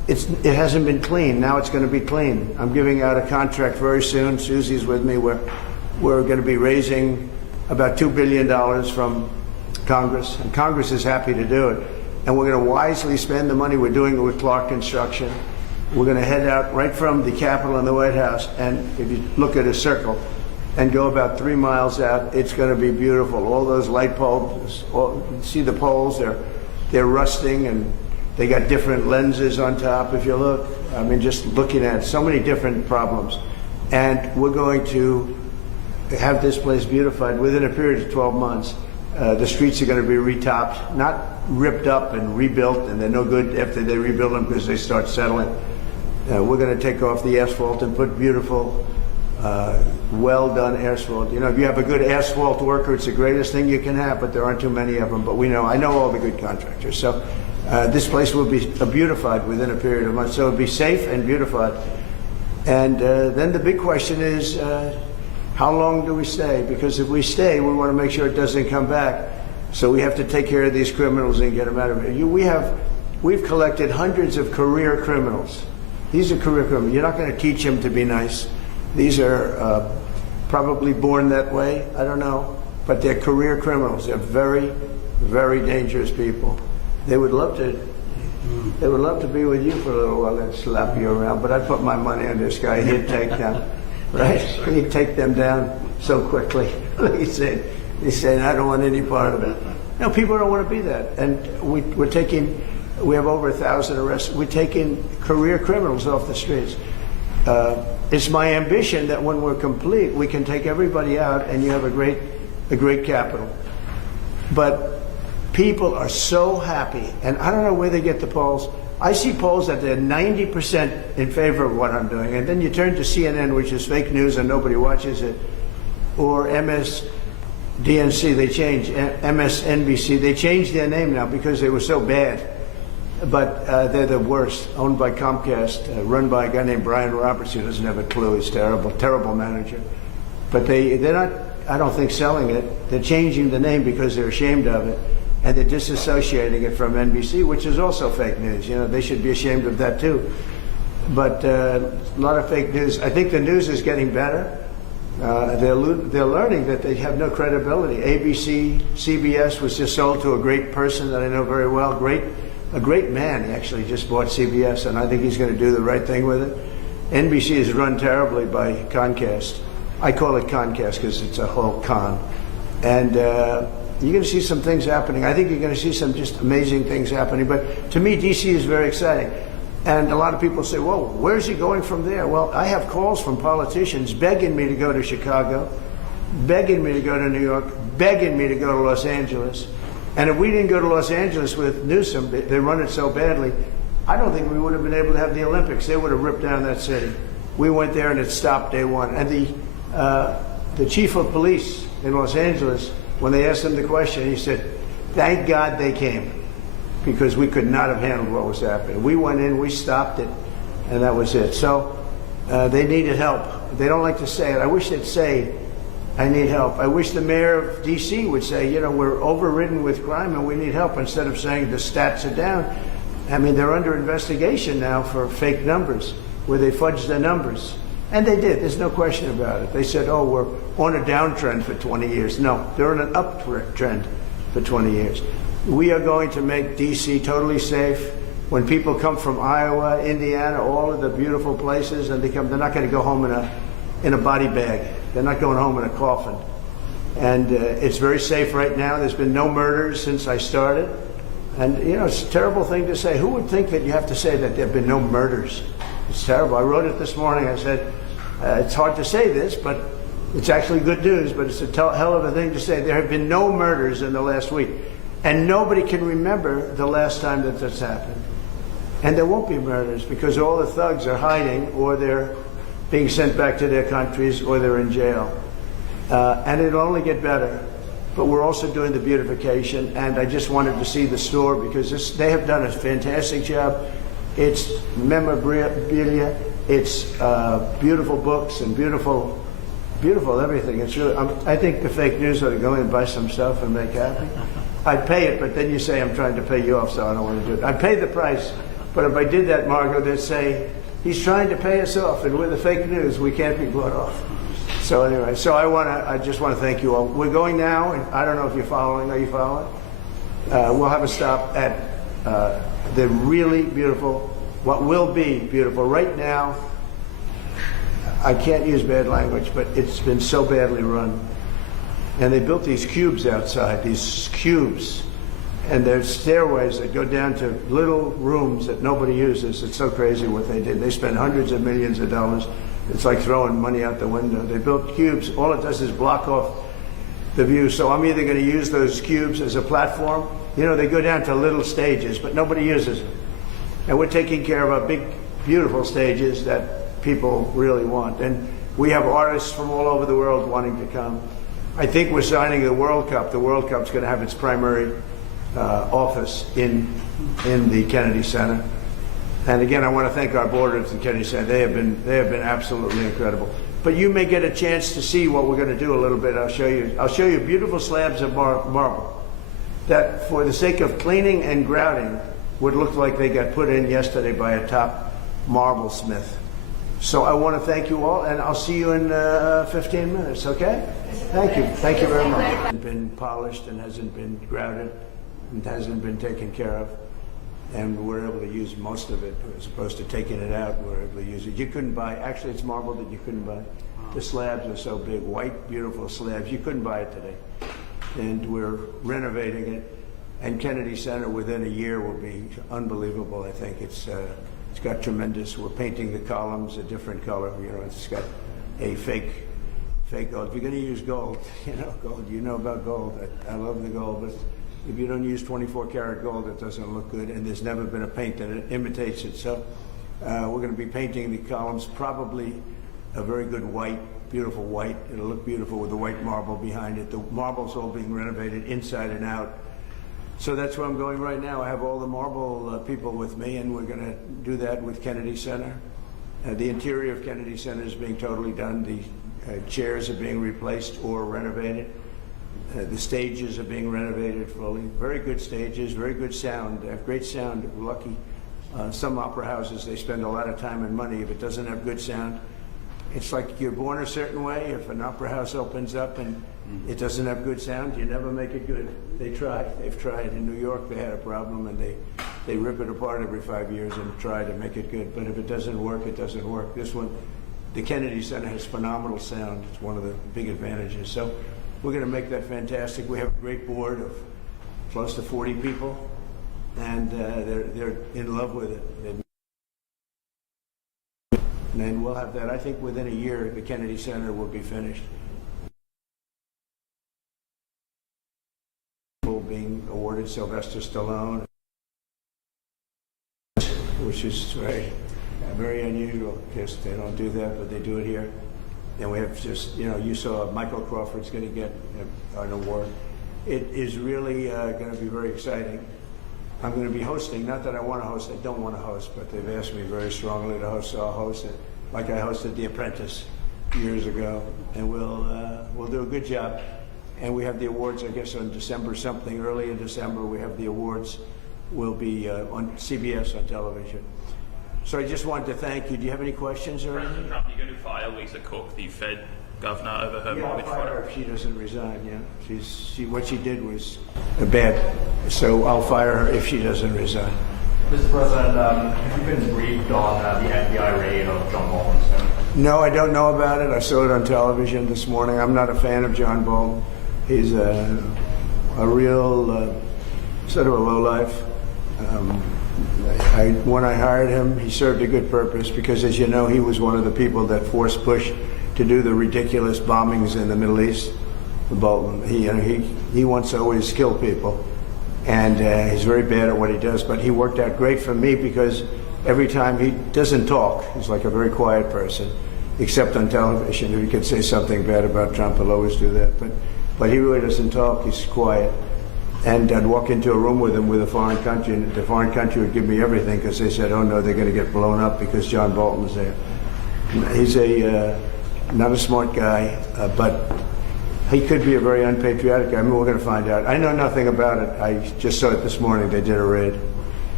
it hasn't been clean. Now it's going to be clean. I'm giving out a contract very soon. Susie's with me. We're going to be raising about $2 billion from Congress, and Congress is happy to do it. And we're going to wisely spend the money. We're doing it with Clark Construction. We're going to head out right from the Capitol and the White House, and if you look at a circle and go about 3 miles out, it's going to be beautiful. All those light poles, you see the poles, they're rusting, and they got different lenses on top, if you look. I mean, just looking at it, so many different problems. And we're going to have this place beautified within a period of 12 months. The streets are going to be retopped, not ripped up and rebuilt, and they're no good after they rebuild them because they start settling. We're going to take off the asphalt and put beautiful, well-done asphalt. You know, if you have a good asphalt worker, it's the greatest thing you can have, but there aren't too many of them. But I know all the good contractors. So this place will be beautified within a period of months. So it'll be safe and beautified. And then the big question is, how long do we stay? Because if we stay, we want to make sure it doesn't come back. So we have to take care of these criminals and get them out of here. We've collected hundreds of career criminals. These are career criminals. You're not going to teach them to be nice. These are probably born that way. I don't know. But they're career criminals. They're very, very dangerous people. They would love to be with you for a little while and slap you around. But I'd put my money on this guy. He'd take them. Right? He'd take them down so quickly. He's saying, I don't want any part of it. No, people don't want to be that. And we have over 1,000 arrests. We're taking career criminals off the streets. It's my ambition that when we're complete, we can take everybody out and you have a great capital. But people are so happy, and I don't know where they get the polls. I see polls that they're 90% in favor of what I'm doing, and then you turn to CNN, which is fake news and nobody watches it, or MSDNC, they changed, MSNBC, they changed their name now because they were so bad. But they're the worst, owned by Comcast, run by a guy named Brian Roberts, who doesn't have a clue. He's terrible, terrible manager. But they're not, I don't think, selling it. They're changing the name because they're ashamed of it. And they're disassociating it from NBC, which is also fake news. You know, they should be ashamed of that too. But a lot of fake news. I think the news is getting better. They're learning that they have no credibility. ABC, CBS was just sold to a great person that I know very well. A great man. He actually just bought CBS, and I think he's going to do the right thing with it. NBC is run terribly by Comcast. I call it Comcast because it's a whole con. And you're going to see some things happening. I think you're going to see some just amazing things happening. But to me, D.C. is very exciting. And a lot of people say, well, where's he going from there? Well, I have calls from politicians begging me to go to Chicago, begging me to go to New York, begging me to go to Los Angeles. And if we didn't go to Los Angeles with Newsom, they run it so badly, I don't think we would have been able to have the Olympics. They would have ripped down that city. We went there and it stopped day one. And the chief of police in Los Angeles, when they asked him the question, he said, thank God they came, because we could not have handled what was happening. We went in, we stopped it, and that was it. So they needed help. They don't like to say it. I wish they'd say, I need help. I wish the mayor of D.C. would say, you know, we're overridden with crime and we need help, instead of saying the stats are down. I mean, they're under investigation now for fake numbers, where they fudged the numbers. And they did. There's no question about it. They said, oh, we're on a downtrend for 20 years. No, they're on an uptrend for 20 years. We are going to make D.C. totally safe. When people come from Iowa, Indiana, all of the beautiful places, and they're not going to go home in a body bag. They're not going home in a coffin. And it's very safe right now. There's been no murders since I started. And, you know, it's a terrible thing to say. Who would think that you have to say that there have been no murders? It's terrible. I wrote it this morning. I said, it's hard to say this, but it's actually good news, but it's a hell of a thing to say. There have been no murders in the last week. And nobody can remember the last time that this happened. And there won't be murders because all the thugs are hiding, or they're being sent back to their countries, or they're in jail. And it'll only get better. But we're also doing the beautification, and I just wanted to see the store because they have done a fantastic job. It's memorabilia, it's beautiful books and beautiful everything. It's really, I think the fake news ought to go in and buy some stuff and make happy. I'd pay it, but then you say I'm trying to pay you off, so I don't want to do it. I'd pay the price, But if I did that, Margot, they'd say, he's trying to pay us off, and we're the fake news. We can't be bought off. So anyway, so I just want to thank you all. We're going now, and I don't know if you're following. Are you following? We'll have a stop at the really beautiful, what will be beautiful. Right now, I can't use bad language, but it's been so badly run. And they built these cubes outside, these cubes. And there's stairways that go down to little rooms that nobody uses. It's so crazy what they did. They spent hundreds of millions of dollars. It's like throwing money out the window. They built cubes. All it does is block off the view. So I'm either going to use those cubes as a platform. You know, they go down to little stages, but nobody uses them. And we're taking care of our big, beautiful stages that people really want. And we have artists from all over the world wanting to come. I think we're signing the World Cup. The World Cup's going to have its primary office in the Kennedy Center. And again, I want to thank our board of the Kennedy Center. They have been absolutely incredible. But you may get a chance to see what we're going to do a little bit. I'll show you beautiful slabs of marble that, for the sake of cleaning and grouting, would look like they got put in yesterday by a top marble smith. So I want to thank you all, and I'll see you in 15 minutes, okay? Thank you. Thank you very much. It hasn't been polished and hasn't been grouted and hasn't been taken care of. And we're able to use most of it as opposed to taking it out. We're able to use it. You couldn't buy, actually it's marble that you couldn't buy. The slabs are so big, white, beautiful slabs. You couldn't buy it today. And we're renovating it. And Kennedy Center within a year will be unbelievable, I think. It's got tremendous, we're painting the columns a different color. You know, it's got a fake gold. If you're going to use gold, gold, you know about gold. I love the gold, but if you don't use 24 karat gold, it doesn't look good, and there's never been a paint that imitates it. So we're going to be painting the columns, probably a very good white, beautiful white. It'll look beautiful with the white marble behind it. The marble's all being renovated inside and out. So that's where I'm going right now. I have all the marble people with me, and we're going to do that with Kennedy Center. The interior of Kennedy Center is being totally done. The chairs are being replaced or renovated. The stages are being renovated fully. Very good stages, very good sound. They have great sound. We're lucky. Some opera houses, they spend a lot of time and money. If it doesn't have good sound, it's like you're born a certain way. If an opera house opens up and it doesn't have good sound, you never make it good. They try. They've tried. In New York, they had a problem, and they rip it apart every 5 years and try to make it good. But if it doesn't work, it doesn't work. This one, the Kennedy Center has phenomenal sound. It's one of the big advantages. So we're going to make that fantastic. We have a great board of close to 40 people, and they're in love with it. And then we'll have that. I think within a year, the Kennedy Center will be finished. Being awarded Sylvester Stallone, which is very unusual because they don't do that, but they do it here. And we have just, you saw Michael Crawford's going to get an award. It is really going to be very exciting. I'm going to be hosting, not that I want to host, I don't want to host, but they've asked me very strongly to host, so I'll host it. Like I hosted The Apprentice years ago, and we'll do a good job. And we have the awards, I guess, on December something. Early in December, we have the awards. Will be on CBS on television. So I just wanted to thank you. Do you have any questions or anything? President Trump, you're going to fire Lisa Cook, the Fed governor, over her mortgage fraud? I'll fire her if she doesn't resign. Yeah, what she did was bad. So I'll fire her if she doesn't resign. Mr. President, have you been briefed on the FBI raid of John Bolton's home? No, I don't know about it. I saw it on television this morning. I'm not a fan of John Bolton. He's a real sort of a lowlife. When I hired him, he served a good purpose because, as you know, he was one of the people that forced Bush to do the ridiculous bombings in the Middle East. Bolton, he wants to always kill people, and he's very bad at what he does. But he worked out great for me because every time he doesn't talk, he's like a very quiet person, except on television. If he could say something bad about Trump, he'll always do that. But he really doesn't talk. He's quiet. And I'd walk into a room with him with a foreign country, and the foreign country would give me everything because they said, oh no, they're going to get blown up because John Bolton's there. He's not a smart guy, but he could be a very unpatriotic guy. I mean, we're going to find out. I know nothing about it. I just saw it this morning. They did a raid.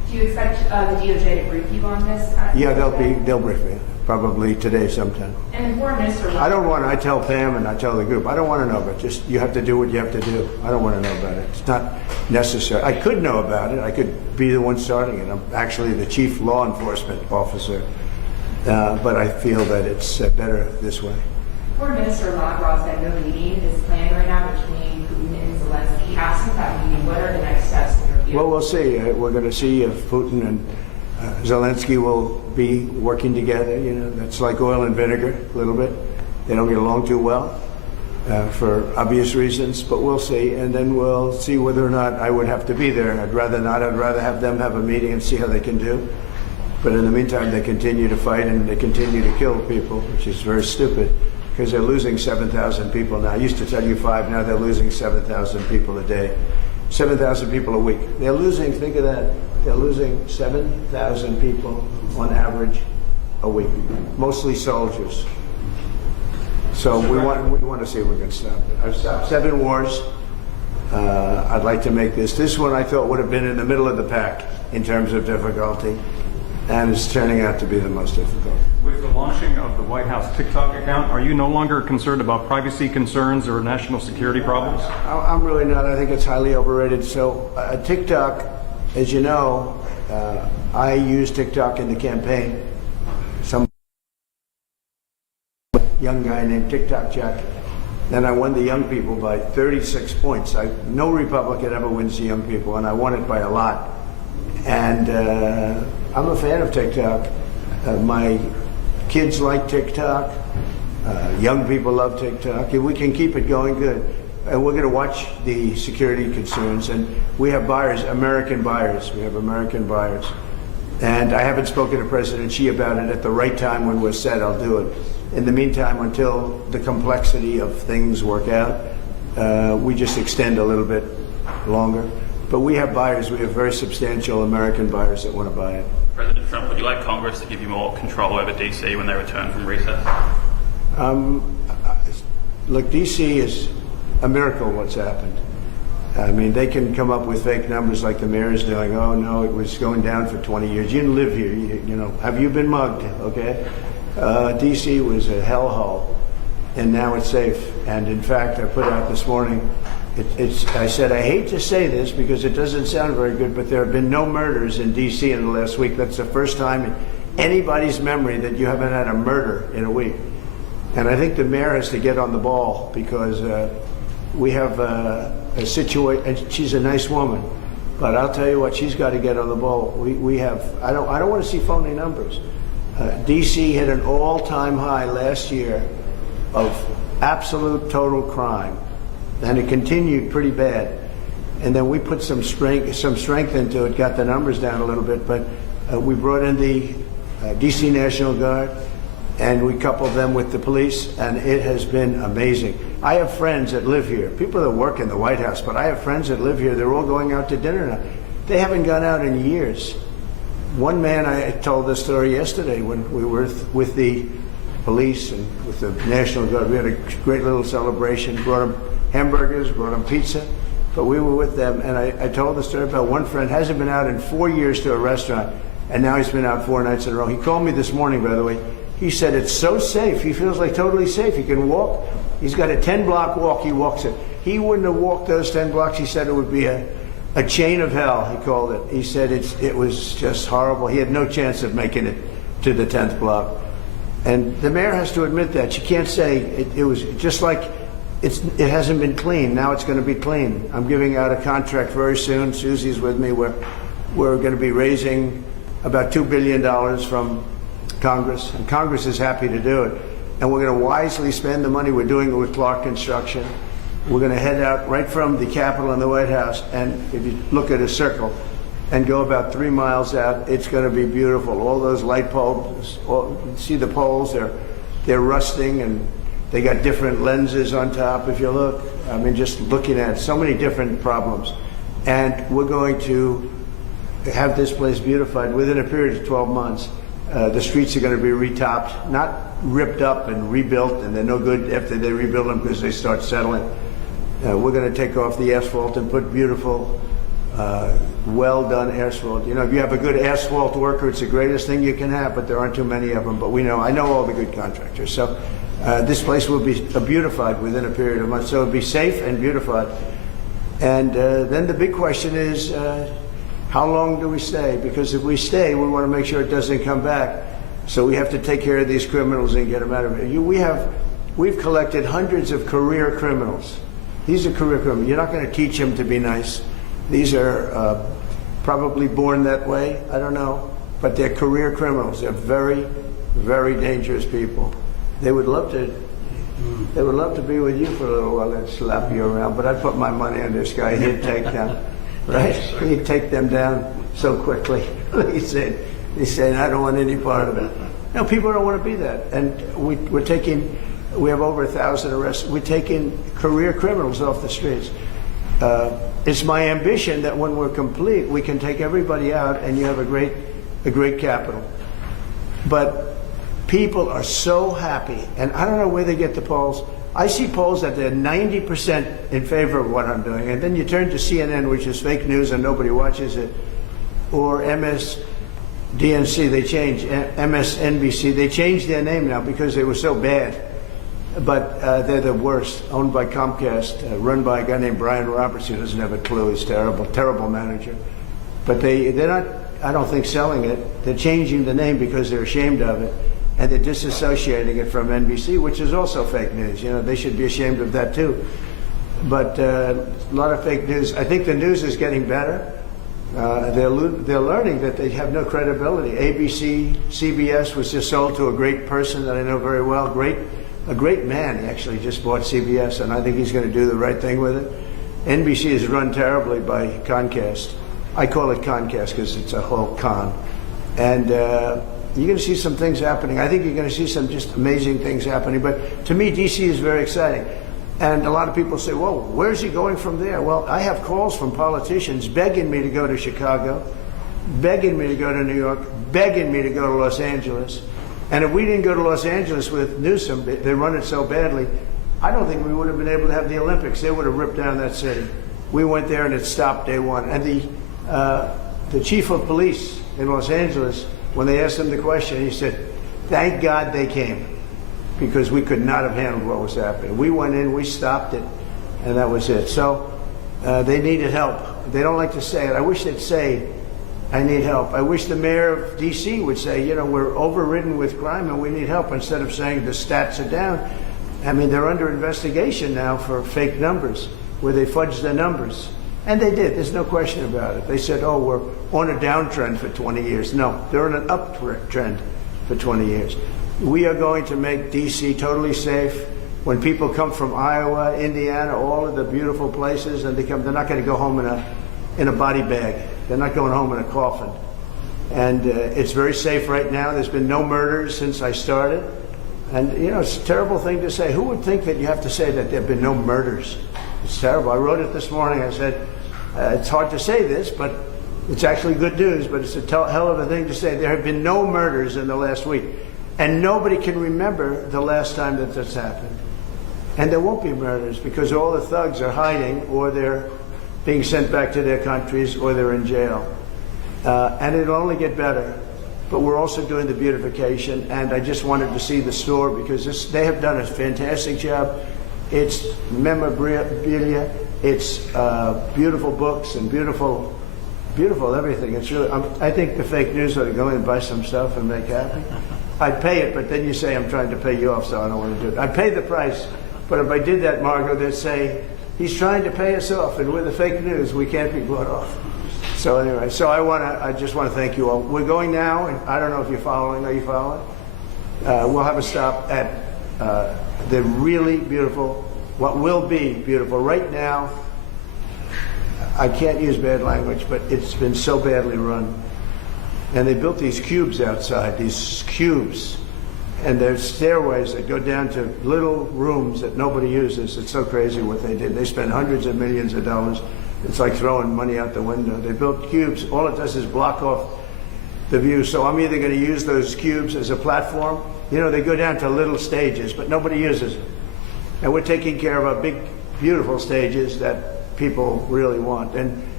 Do you expect the DOJ to brief you on this? Yeah, they'll brief me, probably today sometime. And the foreign minister. I tell Pam and I tell the group, I don't want to know, but just, you have to do what you have to do. I don't want to know about it. It's not necessary. I could know about it. I could be the one starting it. I'm actually the chief law enforcement officer. But I feel that it's better this way. Foreign Minister Lavrov said no meeting is planned right now between Putin and Zelensky. Absent that meeting, what are the next steps in your view? Well, we'll see. We're going to see if Putin and Zelensky will be working together. You know, that's like oil and vinegar, a little bit. They don't get along too well for obvious reasons, but we'll see. And then we'll see whether or not I would have to be there. I'd rather not. I'd rather have them have a meeting and see how they can do. But in the meantime, they continue to fight and they continue to kill people, which is very stupid because they're losing 7,000 people now. I used to tell you 5, now they're losing 7,000 people a day. 7,000 people a week. They're losing, think of that, they're losing 7,000 people on average a week, mostly soldiers. So we want to see if we can stop it. I've stopped 7 wars. I'd like to make this one I thought would have been in the middle of the pack in terms of difficulty, and it's turning out to be the most difficult. With the launching of the White House TikTok account, are you no longer concerned about privacy concerns or national security problems? I'm really not. I think it's highly overrated. So TikTok, as you know, I used TikTok in the campaign. Some young guy named TikTok Jack. Then I won the young people by 36 points. No Republican ever wins the young people, and I won it by a lot. And I'm a fan of TikTok. My kids like TikTok. Young people love TikTok. If we can keep it going, good. And we're going to watch the security concerns. And we have buyers, American buyers. We have American buyers. And I haven't spoken to President Xi about it. At the right time when we're set, I'll do it. In the meantime, until the complexity of things work out, we just extend a little bit longer. But we have buyers. We have very substantial American buyers that want to buy it. President Trump, would you like Congress to give you more control over DC when they return from recess? Look, DC is a miracle what's happened. I mean, they can come up with fake numbers like the mayor is doing. Oh, no, it was going down for 20 years. You didn't live here. You know, have you been mugged? Okay. DC was a hellhole, and now it's safe. And in fact, I put out this morning, I said, I hate to say this because it doesn't sound very good, but there have been no murders in DC in the last week. That's the first time in anybody's memory that you haven't had a murder in a week. And I think the mayor has to get on the ball because we have a situation, and she's a nice woman, but I'll tell you what, she's got to get on the ball. We have, I don't want to see phony numbers. DC hit an all-time high last year of absolute total crime, and it continued pretty bad. And then we put some strength into it, got the numbers down a little bit, but we brought in the DC National Guard, and we coupled them with the police, and it has been amazing. I have friends that live here, people that work in the White House, but I have friends that live here. They're all going out to dinner now. They haven't gone out in years. One man, I told this story yesterday when we were with the police and with the National Guard. We had a great little celebration, brought them hamburgers, brought them pizza, but we were with them, and I told the story about one friend hasn't been out in 4 years to a restaurant, and now he's been out 4 nights in a row. He called me this morning, by the way. He said it's so safe. He feels like totally safe. He can walk. He's got a 10-block walk. He walks it. He wouldn't have walked those 10 blocks. He said it would be a chain of hell, he called it. He said it was just horrible. He had no chance of making it to the 10th block. And the mayor has to admit that. She can't say it was just like it hasn't been clean. Now it's going to be clean. I'm giving out a contract very soon. Susie's with me. We're going to be raising about $2 billion from Congress, and Congress is happy to do it. And we're going to wisely spend the money. We're doing it with Clark Construction. We're going to head out right from the Capitol and the White House, and if you look at a circle and go about 3 miles out, it's going to be beautiful. All those light poles, see the poles, they're rusting, and they got different lenses on top, if you look. I mean, just looking at it, so many different problems. And we're going to have this place beautified within a period of 12 months. The streets are going to be retopped, not ripped up and rebuilt, and they're no good after they rebuild them because they start settling. We're going to take off the asphalt and put beautiful well-done asphalt. You know, if you have a good asphalt worker, it's the greatest thing you can have, but there aren't too many of them. But I know all the good contractors. So this place will be beautified within a period of months. So it'll be safe and beautified. And then the big question is, how long do we stay? Because if we stay, we want to make sure it doesn't come back. So we have to take care of these criminals and get them out of it. We've collected hundreds of career criminals. These are career criminals. You're not going to teach them to be nice. These are probably born that way. I don't know. But they're career criminals. They're very, very dangerous people. They would love to be with you for a little while and slap you around. But I'd put my money on this guy. He'd take them, right? He'd take them down so quickly. He's saying, I don't want any part of it. No, people don't want to be that. And we have over 1,000 arrests. We're taking career criminals off the streets. It's my ambition that when we're complete, we can take everybody out and you have a great capital. But people are so happy, and I don't know where they get the polls. I see polls that they're 90% in favor of what I'm doing, and then you turn to CNN, which is fake news and nobody watches it, or MSDNC, MSNBC, they changed their name now because they were so bad. But they're the worst, owned by Comcast, run by a guy named Brian Roberts, who doesn't have a clue. He's terrible, terrible manager. But they're not, I don't think, selling it. They're changing the name because they're ashamed of it. And they're disassociating it from NBC, which is also fake news. You know, they should be ashamed of that too. But a lot of fake news. I think the news is getting better. They're learning that they have no credibility. ABC, CBS was just sold to a great person that I know very well, a great man. He actually just bought CBS, and I think he's going to do the right thing with it. NBC is run terribly by Comcast. I call it Comcast because it's a whole con. And you're going to see some things happening. I think you're going to see some just amazing things happening. But to me, D.C. is very exciting. And a lot of people say, well, where's he going from there? Well, I have calls from politicians begging me to go to Chicago, begging me to go to New York, begging me to go to Los Angeles. And if we didn't go to Los Angeles with Newsom, they run it so badly, I don't think we would have been able to have the Olympics. They would have ripped down that city. We went there and it stopped day one. And the chief of police in Los Angeles, when they asked him the question, he said, thank God they came, because we could not have handled what was happening. We went in, we stopped it, and that was it. So they needed help. They don't like to say it. I wish they'd say, I need help. I wish the mayor of D.C. would say, you know, we're overridden with crime and we need help, instead of saying the stats are down. I mean, they're under investigation now for fake numbers, where they fudged the numbers. And they did. There's no question about it. They said, oh, we're on a downtrend for 20 years. No, they're on an uptrend for 20 years. We are going to make D.C. totally safe. When people come from Iowa, Indiana, all of the beautiful places, and they're not going to go home in a body bag. They're not going home in a coffin. And it's very safe right now. There's been no murders since I started. And, you know, it's a terrible thing to say. Who would think that you have to say that there have been no murders? It's terrible. I wrote it this morning. I said, it's hard to say this, but it's actually good news, but it's a hell of a thing to say. There have been no murders in the last week. And nobody can remember the last time that this happened. And there won't be murders because all the thugs are hiding, or they're being sent back to their countries, or they're in jail. And it'll only get better. But we're also doing the beautification, and I just wanted to see the store because they have done a fantastic job. It's memorabilia, it's beautiful books and beautiful everything. It's really, I think the fake news ought to go in and buy some stuff and make happy. I'd pay it, but then you say I'm trying to pay you off, so I don't want to do it. I'd pay the price, but if I did that, Margot, they'd say, he's trying to pay us off, and with the fake news, we can't be bought off. So anyway, I just want to thank you all. We're going now, and I don't know if you're following. Are you following? We'll have a stop at the really beautiful, what will be beautiful. Right now, I can't use bad language, but it's been so badly run. And they built these cubes outside, and there's stairways that go down to little rooms that nobody uses. It's so crazy what they did. They spent hundreds of millions of dollars. It's like throwing money out the window. They built cubes. All it does is block off the view. So I'm either going to use those cubes as a platform. You know, they go down to little stages, but nobody uses them. And we're taking care of our big, beautiful stages that people really want. And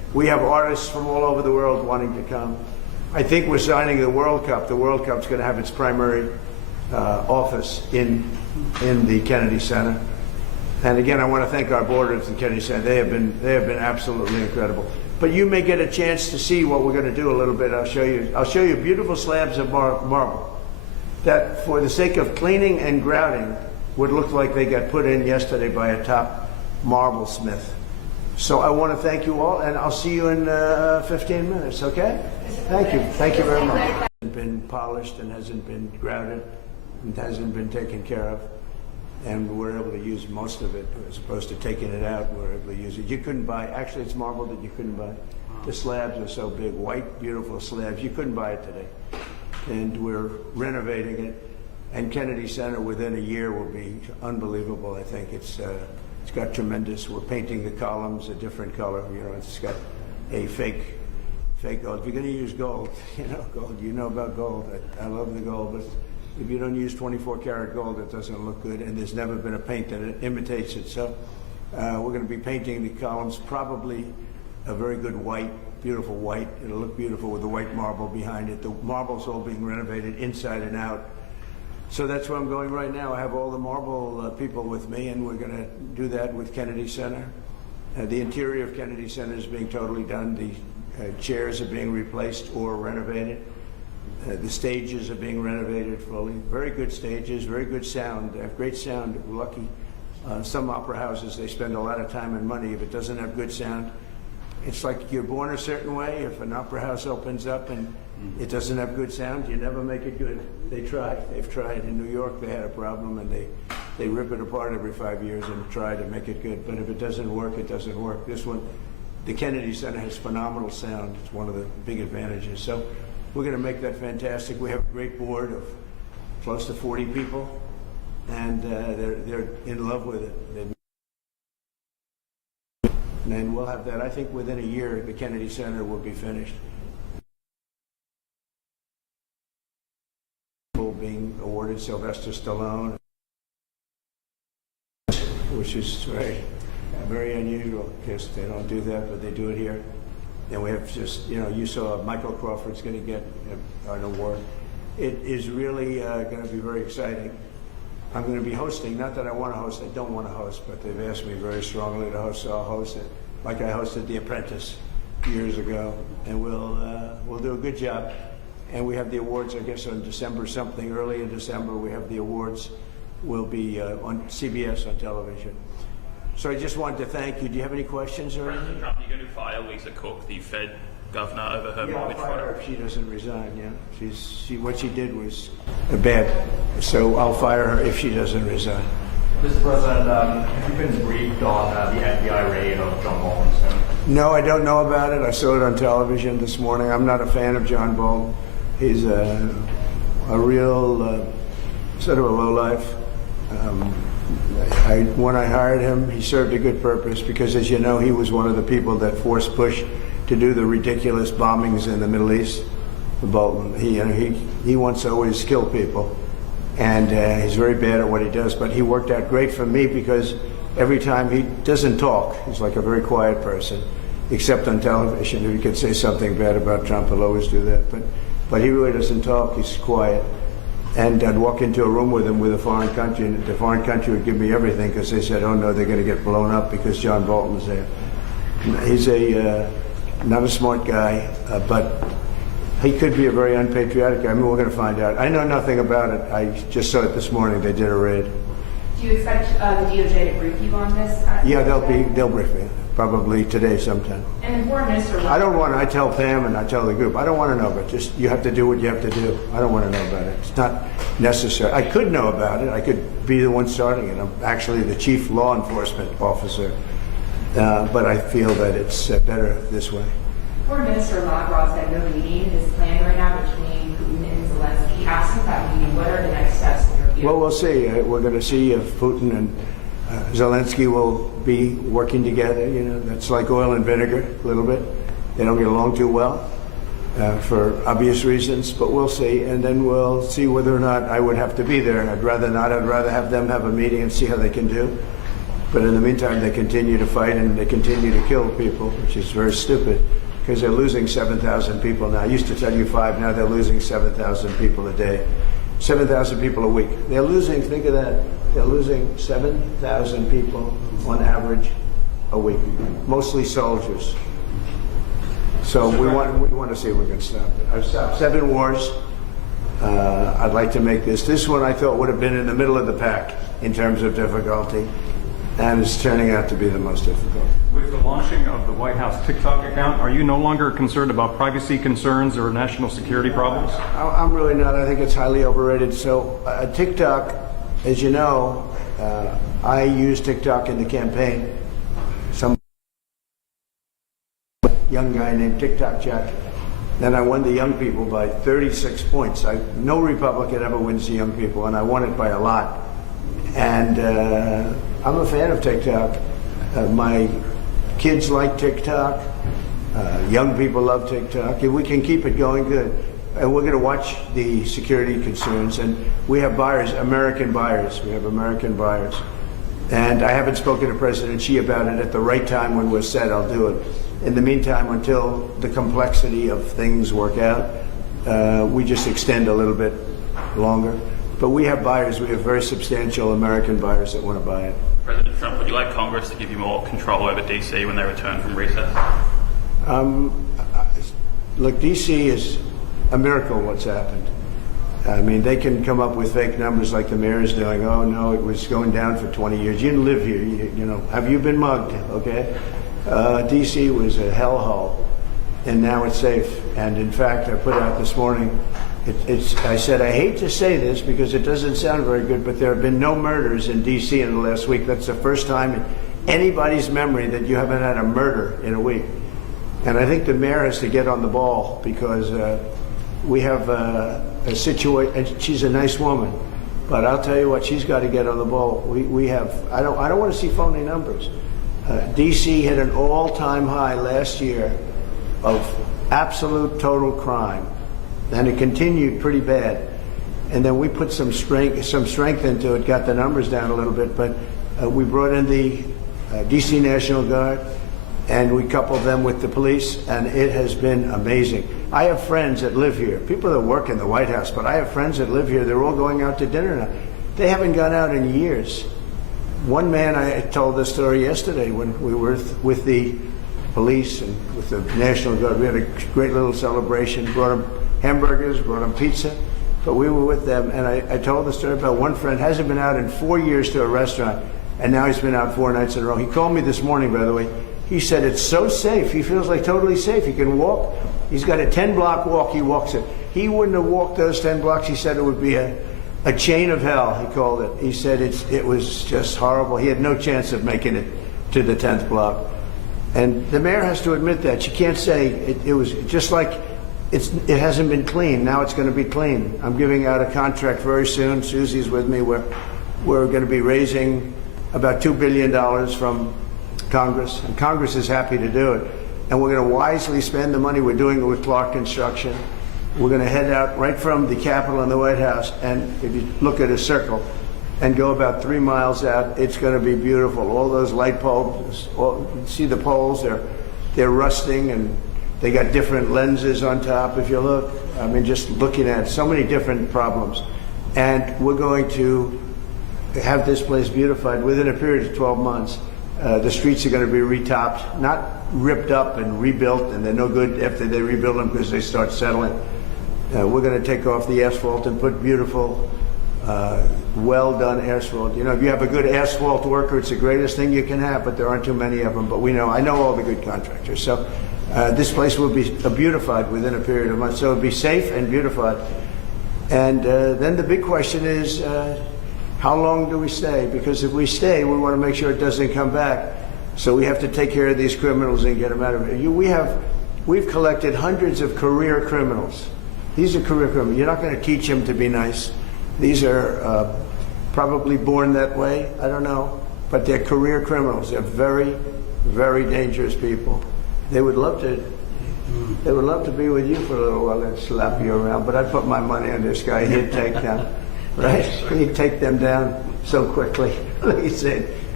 We have artists from all over the world wanting to come. I think we're signing the World Cup. The World Cup's going to have its primary office in the Kennedy Center. And again, I want to thank our board of the Kennedy Center. They have been absolutely incredible. But you may get a chance to see what we're going to do a little bit. I'll show you beautiful slabs of marble that, for the sake of cleaning and grouting, would look like they got put in yesterday by a top marble smith. So I want to thank you all, and I'll see you in 15 minutes, okay? Thank you. Thank you very much. It hasn't been polished and hasn't been grouted and hasn't been taken care of. And we're able to use most of it as opposed to taking it out. We're able to use it. You couldn't buy, actually it's marble that you couldn't buy. The slabs are so big, white, beautiful slabs. You couldn't buy it today. And we're renovating it. And Kennedy Center within a year will be unbelievable. I think it's got tremendous. We're painting the columns a different color. You know, it's got a fake gold. If you're going to use gold, gold. You know about gold. I love the gold, but if you don't use 24 karat gold, it doesn't look good. And there's never been a paint that imitates it. So we're going to be painting the columns probably a very good white, beautiful white. It'll look beautiful with the white marble behind it. The marble's all being renovated inside and out. So that's where I'm going right now. I have all the marble people with me, and we're going to do that with Kennedy Center. The interior of Kennedy Center is being totally done. The chairs are being replaced or renovated. The stages are being renovated fully. Very good stages, very good sound. They have great sound. We're lucky. Some opera houses, they spend a lot of time and money. If it doesn't have good sound, it's like you're born a certain way. If an opera house opens up and it doesn't have good sound, you never make it good. They try. They've tried. In New York, they had a problem, and they rip it apart every 5 years and try to make it good. But if it doesn't work, it doesn't work. This one, the Kennedy Center has phenomenal sound. It's one of the big advantages. So we're going to make that fantastic. We have a great board of close to 40 people, and they're in love with it. And we'll have that. I think within a year, the Kennedy Center will be finished. Being awarded Sylvester Stallone, which is very unusual because they don't do that, but they do it here. And we have just, you saw Michael Crawford's going to get an award. It is really going to be very exciting. I'm going to be hosting, not that I want to host, I don't want to host, but they've asked me very strongly to host, so I'll host it. Like I hosted The Apprentice years ago, and we'll do a good job. And we have the awards, I guess, on December something. Early in December, we have the awards. Will be on CBS on television. So I just wanted to thank you. Do you have any questions or anything? President Trump, you're going to fire Lisa Cook, the Fed governor, over her mortgage I'll fire her fraud? if she doesn't resign. Yeah, what she did was bad. So I'll fire her if she doesn't resign. Mr. President, have you been briefed on the FBI raid of John Bolton's home? No, I don't know about it. I saw it on television this morning. I'm not a fan of John Bolton. He's a real sort of a lowlife. When I hired him, he served a good purpose because, as you know, he was one of the people that forced Bush to do the ridiculous bombings in the Middle East. Bolton, he wants to always kill people, and he's very bad at what he does. But he worked out great for me because every time he doesn't talk, he's like a very quiet person, except on television. If he could say something bad about Trump, he'll always do that. But he really doesn't talk. He's quiet. And I'd walk into a room with him with a foreign country, and the foreign country would give me everything because they said, oh, no, they're going to get blown up because John Bolton's there. He's not a smart guy, but he could be a very unpatriotic guy. I mean, we're going to find out. I know nothing about it. I just saw it this morning. They did a raid. Do you expect the DOJ to brief you on this? Yeah, they'll brief me. Probably today sometime. And the foreign minister. I tell Pam and I tell the group, I don't want to know, but just you have to do what you have to do. I don't want to know about it. It's not necessary. I could know about it. I could be the one starting it. I'm actually the chief law enforcement officer, but I feel that it's better this way. Foreign Minister Lavrov said no meeting is planned right now between Putin and Zelensky. Absent that meeting, what are the next steps in your view? Well, we'll see. We're going to see if Putin and Zelensky will be working together. That's like oil and vinegar, a little bit. They don't get along too well for obvious reasons, but we'll see. And then we'll see whether or not I would have to be there. I'd rather not. I'd rather have them have a meeting and see how they can do. But in the meantime, they continue to fight and they continue to kill people, which is very stupid because they're losing 7,000 people now. I used to tell you 5, now they're losing 7,000 people a day. 7,000 people a week. They're losing, think of that, they're losing 7,000 people on average a week, mostly soldiers. So we want to see if we can stop it. I've stopped 7 wars. I'd like to make this one I thought would have been in the middle of the pack in terms of difficulty, and it's turning out to be the most difficult. With the launching of the White House TikTok account, are you no longer concerned about privacy concerns or national security problems? I'm really not. I think it's highly overrated. So TikTok, as you know, I used TikTok in the campaign. Some young guy named TikTok Jack. Then I won the young people by 36 points. No Republican ever wins the young people, and I won it by a lot. And I'm a fan of TikTok. My kids like TikTok. Young people love TikTok. If we can keep it going, good. And we're going to watch the security concerns. And we have buyers, American buyers. We have American buyers. And I haven't spoken to President Xi about it. At the right time when we're set, I'll do it. In the meantime, until the complexity of things work out, we just extend a little bit longer. But we have buyers. We have very substantial American buyers that want to buy it. President Trump, would you like Congress to give you more control over DC when they return from recess? Look, DC is a miracle what's happened. I mean, they can come up with fake numbers like the mayor is doing. Oh, no, it was going down for 20 years. You didn't live here. You know, have you been mugged? Okay. DC was a hellhole, and now it's safe. And in fact, I put out this morning, I said, I hate to say this because it doesn't sound very good, but there have been no murders in DC in the last week. That's the first time in anybody's memory that you haven't had a murder in a week. And I think the mayor has to get on the ball because we have a situation, and she's a nice woman, but I'll tell you what, she's got to get on the ball. We have, I don't want to see phony numbers. DC hit an all-time high last year of absolute total crime, and it continued pretty bad. And then we put some strength into it, got the numbers down a little bit, but we brought in the DC National Guard, and we coupled them with the police, and it has been amazing. I have friends that live here, people that work in the White House, but I have friends that live here. They're all going out to dinner now. They haven't gone out in years. One man, I told this story yesterday when we were with the police and with the National Guard. We had a great little celebration, brought them hamburgers, brought them pizza, but we were with them, and I told the story about one friend hasn't been out in 4 years to a restaurant, and now he's been out 4 nights in a row. He called me this morning, by the way. He said it's so safe. He feels like totally safe. He can walk. He's got a 10-block walk. He walks it. He wouldn't have walked those 10 blocks. He said it would be a chain of hell, he called it. He said it was just horrible. He had no chance of making it to the 10th block. And the mayor has to admit that. She can't say it was just like it hasn't been clean. Now it's going to be clean. I'm giving out a contract very soon. Susie's with me. We're going to be raising about $2 billion from Congress, and Congress is happy to do it. And we're going to wisely spend the money. We're doing it with Clark Construction. We're going to head out right from the Capitol and the White House, and if you look at a circle and go about 3 miles out, it's going to be beautiful. All those light poles, you see the poles, they're rusting, and they got different lenses on top. If you look, I mean, just looking at so many different problems. And we're going to have this place beautified within a period of 12 months. The streets are going to be retopped, not ripped up and rebuilt, and they're no good after they rebuild them because they start settling. We're going to take off the asphalt and put beautiful, well-done asphalt. You know, if you have a good asphalt worker, it's the greatest thing you can have, but there aren't too many of them. But I know all the good contractors. So this place will be beautified within a period of months. So it'll be safe and beautified. And then the big question is, how long do we stay? Because if we stay, we want to make sure it doesn't come back. So we have to take care of these criminals and get them out of here. We've collected hundreds of career criminals. These are career criminals. You're not going to teach them to be nice. These are probably born that way. I don't know. But they're career criminals. They're very, very dangerous people. They would love to be with you for a little while and slap you around. But I'd put my money on this guy. He'd take them. Right? He'd take them down so quickly. He said,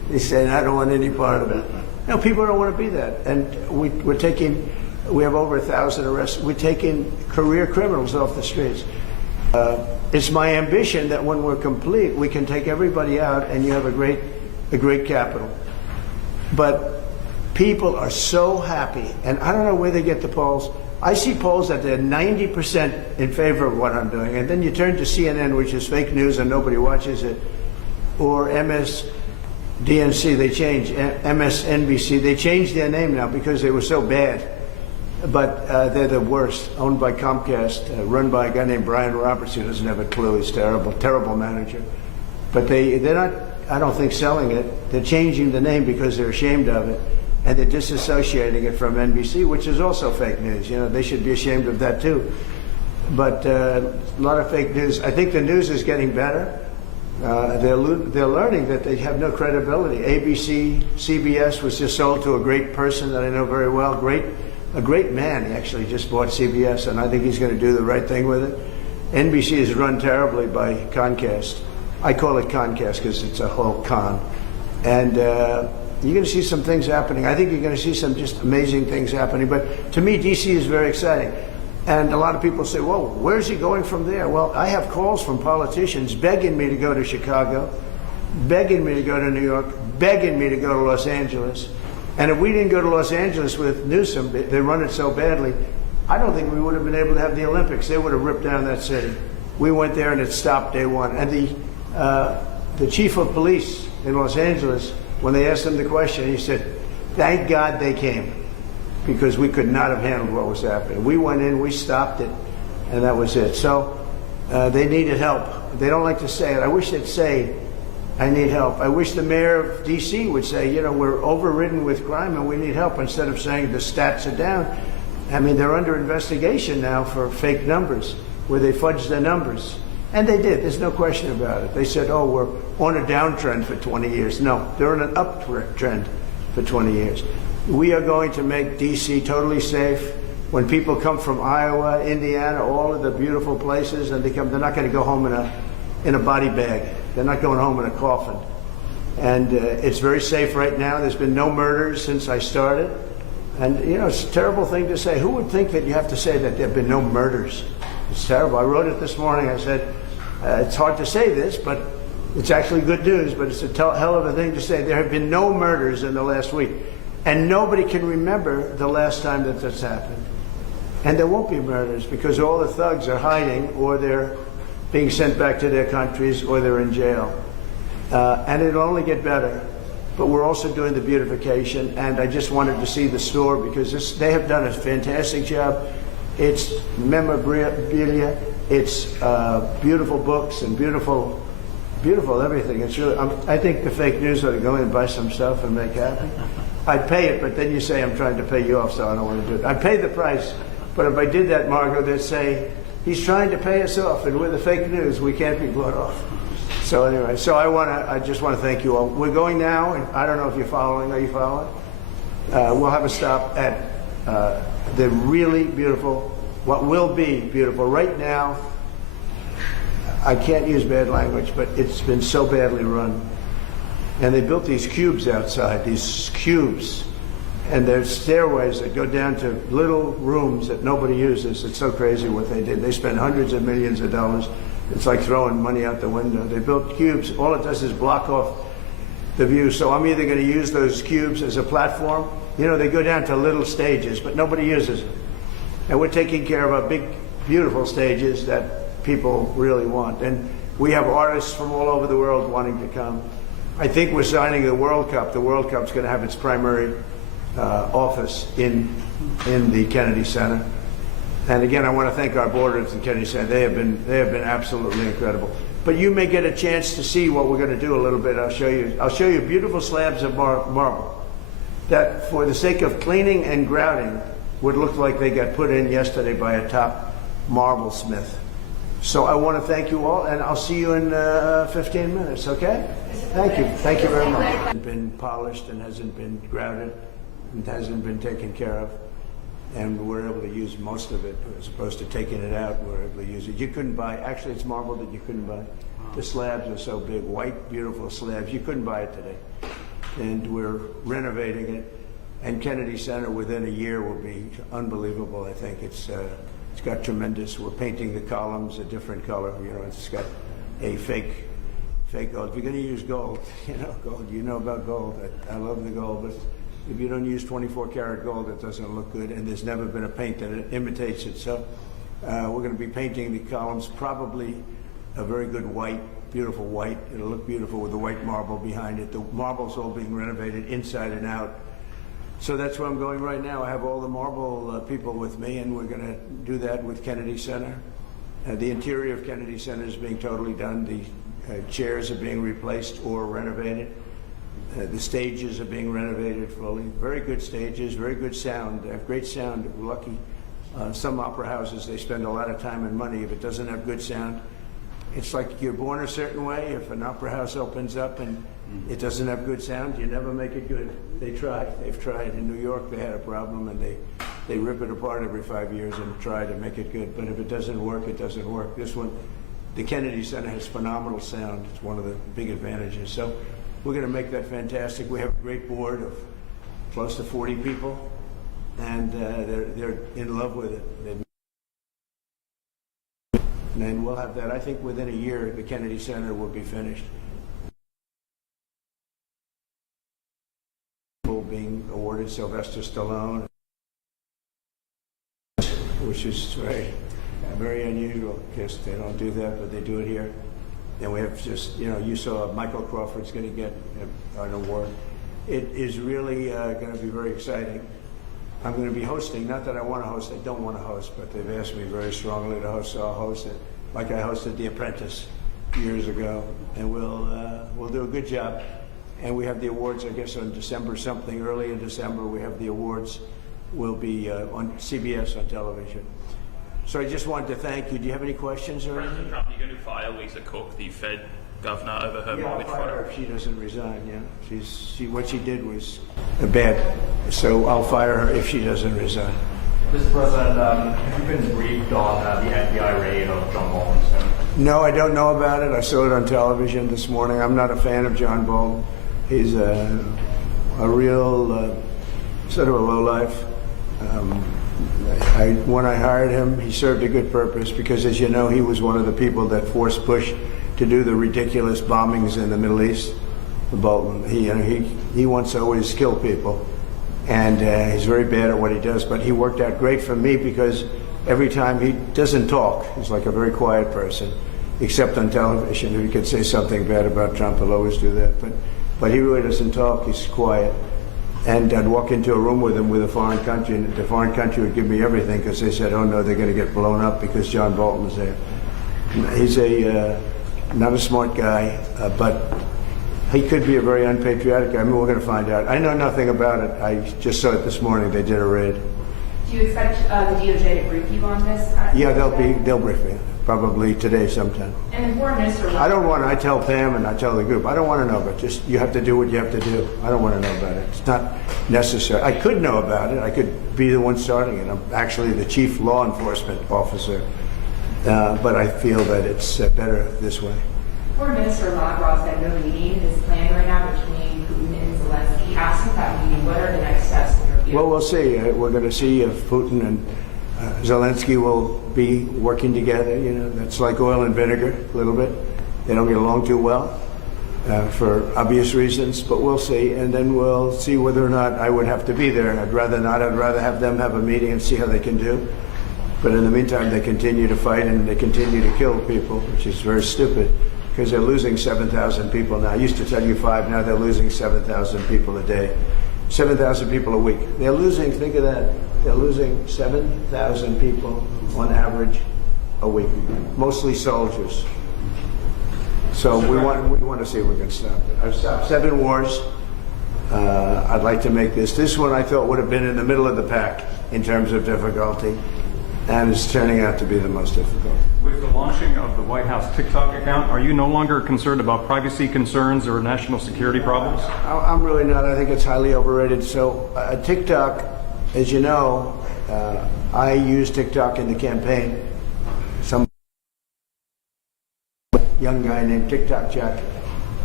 He's saying, I don't want any part of it. No, people don't want to be that. And we have over 1,000 arrests. We're taking career criminals off the streets. It's my ambition that when we're complete, we can take everybody out and you have a great capital. But people are so happy, and I don't know where they get the polls. I see polls that they're 90% in favor of what I'm doing, and then you turn to CNN, which is fake news and nobody watches it, or MSDNC, MSNBC, they changed their name now because they were so bad. But they're the worst, owned by Comcast, run by a guy named Brian Roberts, who doesn't have a clue. He's terrible manager. But they're not, I don't think, selling it. They're changing the name because they're ashamed of it. And they're disassociating it from NBC, which is also fake news. You know, they should be ashamed of that too. But a lot of fake news. I think the news is getting better. They're learning that they have no credibility. ABC, CBS was just sold to a great person that I know very well, a great man. He actually just bought CBS, and I think he's going to do the right thing with it. NBC is run terribly by Comcast. I call it Comcast because it's a whole con. And you're going to see some things happening. I think you're going to see some just amazing things happening. But to me, D.C. is very exciting. And a lot of people say, well, where's he going from there? Well, I have calls from politicians begging me to go to Chicago, begging me to go to New York, begging me to go to Los Angeles. And if we didn't go to Los Angeles with Newsom, they run it so badly, I don't think we would have been able to have the Olympics. They would have ripped down that city. We went there and it stopped day one. And the chief of police in Los Angeles, when they asked him the question, he said, thank God they came, because we could not have handled what was happening. We went in, we stopped it, and that was it. So they needed help. They don't like to say it. I wish they'd say, I need help. I wish the mayor of D.C. would say, you know, we're overridden with crime and we need help, instead of saying the stats are down. I mean, they're under investigation now for fake numbers, where they fudged their numbers. And they did. There's no question about it. They said, oh, we're on a downtrend for 20 years. No, they're on an uptrend for 20 years. We are going to make D.C. totally safe. When people come from Iowa, Indiana, all of the beautiful places, and they're not going to go home in a body bag. They're not going home in a coffin. And it's very safe right now. There's been no murders since I started. And, you know, it's a terrible thing to say. Who would think that you have to say that there have been no murders? It's terrible. I wrote it this morning. I said, it's hard to say this, but it's actually good news, but it's a hell of a thing to say. There have been no murders in the last week. And nobody can remember the last time that this happened. And there won't be murders because all the thugs are hiding, or they're being sent back to their countries, or they're in jail. And it'll only get better. But we're also doing the beautification, and I just wanted to see the store because they have done a fantastic job. It's memorabilia, it's beautiful books and beautiful everything. It's really, I think the fake news ought to go in and buy some stuff and make happy. I'd pay it, but then you say I'm trying to pay you off, so I don't want to do it. I'd pay the price, but if I did that, Margot, they'd say, he's trying to pay us off, and with the fake news, we can't be bought off. So anyway, so I just want to thank you all. We're going now, and I don't know if you're following. Are you following? We'll have a stop at the really beautiful, what will be beautiful. Right now, I can't use bad language, but it's been so badly run. And they built these cubes outside, these cubes. And there's stairways that go down to little rooms that nobody uses. It's so crazy what they did. They spent hundreds of millions of dollars. It's like throwing money out the window. They built cubes. All it does is block off the view. So I'm either going to use those cubes as a platform. You know, they go down to little stages, but nobody uses them. And we're taking care of our big, beautiful stages that people really want. And we have artists from all over the world wanting to come. I think we're signing the World Cup. The World Cup's going to have its primary office in the Kennedy Center. And again, I want to thank our board at the Kennedy Center. They have been absolutely incredible. But you may get a chance to see what we're going to do a little bit. I'll show you beautiful slabs of marble that, for the sake of cleaning and grouting, would look like they got put in yesterday by a top marble smith. So I want to thank you all, and I'll see you in 15 minutes, okay? Thank you. Thank you very much. It hasn't been polished and hasn't been grouted and hasn't been taken care of. And we're able to use most of it, as opposed to taking it out, we're able to use it. You couldn't buy, actually it's marble that you couldn't buy. The slabs are so big, white, beautiful slabs. You couldn't buy it today. and we're renovating it. And Kennedy Center within a year will be unbelievable. I think it's got tremendous. We're painting the columns a different color. You know, it's got a fake gold. If you're going to use gold, gold. You know about gold. I love the gold, but if you don't use 24 karat gold, it doesn't look good. And there's never been a paint that imitates it. So we're going to be painting the columns probably a very good white, beautiful white. It'll look beautiful with the white marble behind it. The marble's all being renovated inside and out. So that's where I'm going right now. I have all the marble people with me, and we're going to do that with Kennedy Center. The interior of Kennedy Center is being totally done. The chairs are being replaced or renovated. The stages are being renovated fully. Very good stages, very good sound. They have great sound. We're lucky. Some opera houses, they spend a lot of time and money. If it doesn't have good sound, it's like you're born a certain way. If an opera house opens up and it doesn't have good sound, you never make it good. They've tried. In New York, they had a problem, and they rip it apart every 5 years and try to make it good. But if it doesn't work, it doesn't work. This one, the Kennedy Center has phenomenal sound. It's one of the big advantages. So we're going to make that fantastic. We have a great board of close to 40 people, and they're in love with it. And we'll have that. I think within a year, the Kennedy Center will be finished. Being awarded Sylvester Stallone, which is very unusual because they don't do that, but they do it here. And we have just, you saw Michael Crawford's going to get an award. It is really going to be very exciting. I'm going to be hosting, not that I want to host, I don't want to host, but they've asked me very strongly to host, so I'll host it. Like I hosted The Apprentice years ago, and we'll do a good job. And we have the awards, I guess, on December something. Early in December, we have the awards. Will be on CBS on television. So I just wanted to thank you. Do you have any questions or anything? President Trump, you're going to fire Lisa Cook, the Fed governor, over her mortgage I'll fire her fraud? if she doesn't resign. Yeah, what she did was bad. So I'll fire her if she doesn't resign. Mr. President, have you been briefed on the FBI raid of John Bolton's home? No, I don't know about it. I saw it on television this morning. I'm not a fan of John Bolton. He's a real sort of a lowlife. When I hired him, he served a good purpose because, as you know, he was one of the people that forced Bush to do the ridiculous bombings in the Middle East. Bolton, he wants to always kill people, and he's very bad at what he does. But he worked out great for me because every time he doesn't talk, he's like a very quiet person, except on television. If he could say something bad about Trump, he'll always do that. But he really doesn't talk. He's quiet. And I'd walk into a room with him with a foreign country, and the foreign country would give me everything because they said, oh, no, they're going to get blown up because John Bolton's there. He's not a smart guy, but he could be a very unpatriotic guy. I mean, we're going to find out. I know nothing about it. I just saw it this morning. They did a raid. Do you expect the DOJ to brief you on this? Yeah, they'll brief me, probably today sometime. And the foreign minister... I tell Pam and I tell the group, I don't want to know, but just you have to do what you have to do. I don't want to know about it. It's not necessary. I could know about it. I could be the one starting it. I'm actually the chief law enforcement officer, but I feel that it's better this way. Foreign Minister Lavrov said no meeting is planned right now between Putin and Zelensky. Asked that meeting, what are the next steps in your view? Well, we'll see. We're going to see if Putin and Zelensky will be working together. That's like oil and vinegar a little bit. They don't get along too well for obvious reasons, but we'll see. And then we'll see whether or not I would have to be there. I'd rather not. I'd rather have them have a meeting and see how they can do. But in the meantime, they continue to fight and they continue to kill people, which is very stupid because they're losing 7,000 people now. I used to tell you 5, now they're losing 7,000 people a day. 7,000 people a week. They're losing, think of that, they're losing 7,000 people on average a week, mostly soldiers. So we want to see if we can stop it. I've stopped 7 wars. I'd like to make this one I thought would have been in the middle of the pack in terms of difficulty, and it's turning out to be the most difficult. With the launching of the White House TikTok account, are you no longer concerned about privacy concerns or national security problems? I'm really not. I think it's highly overrated. So TikTok, as you know, I used TikTok in the campaign. Some young guy named TikTok Jack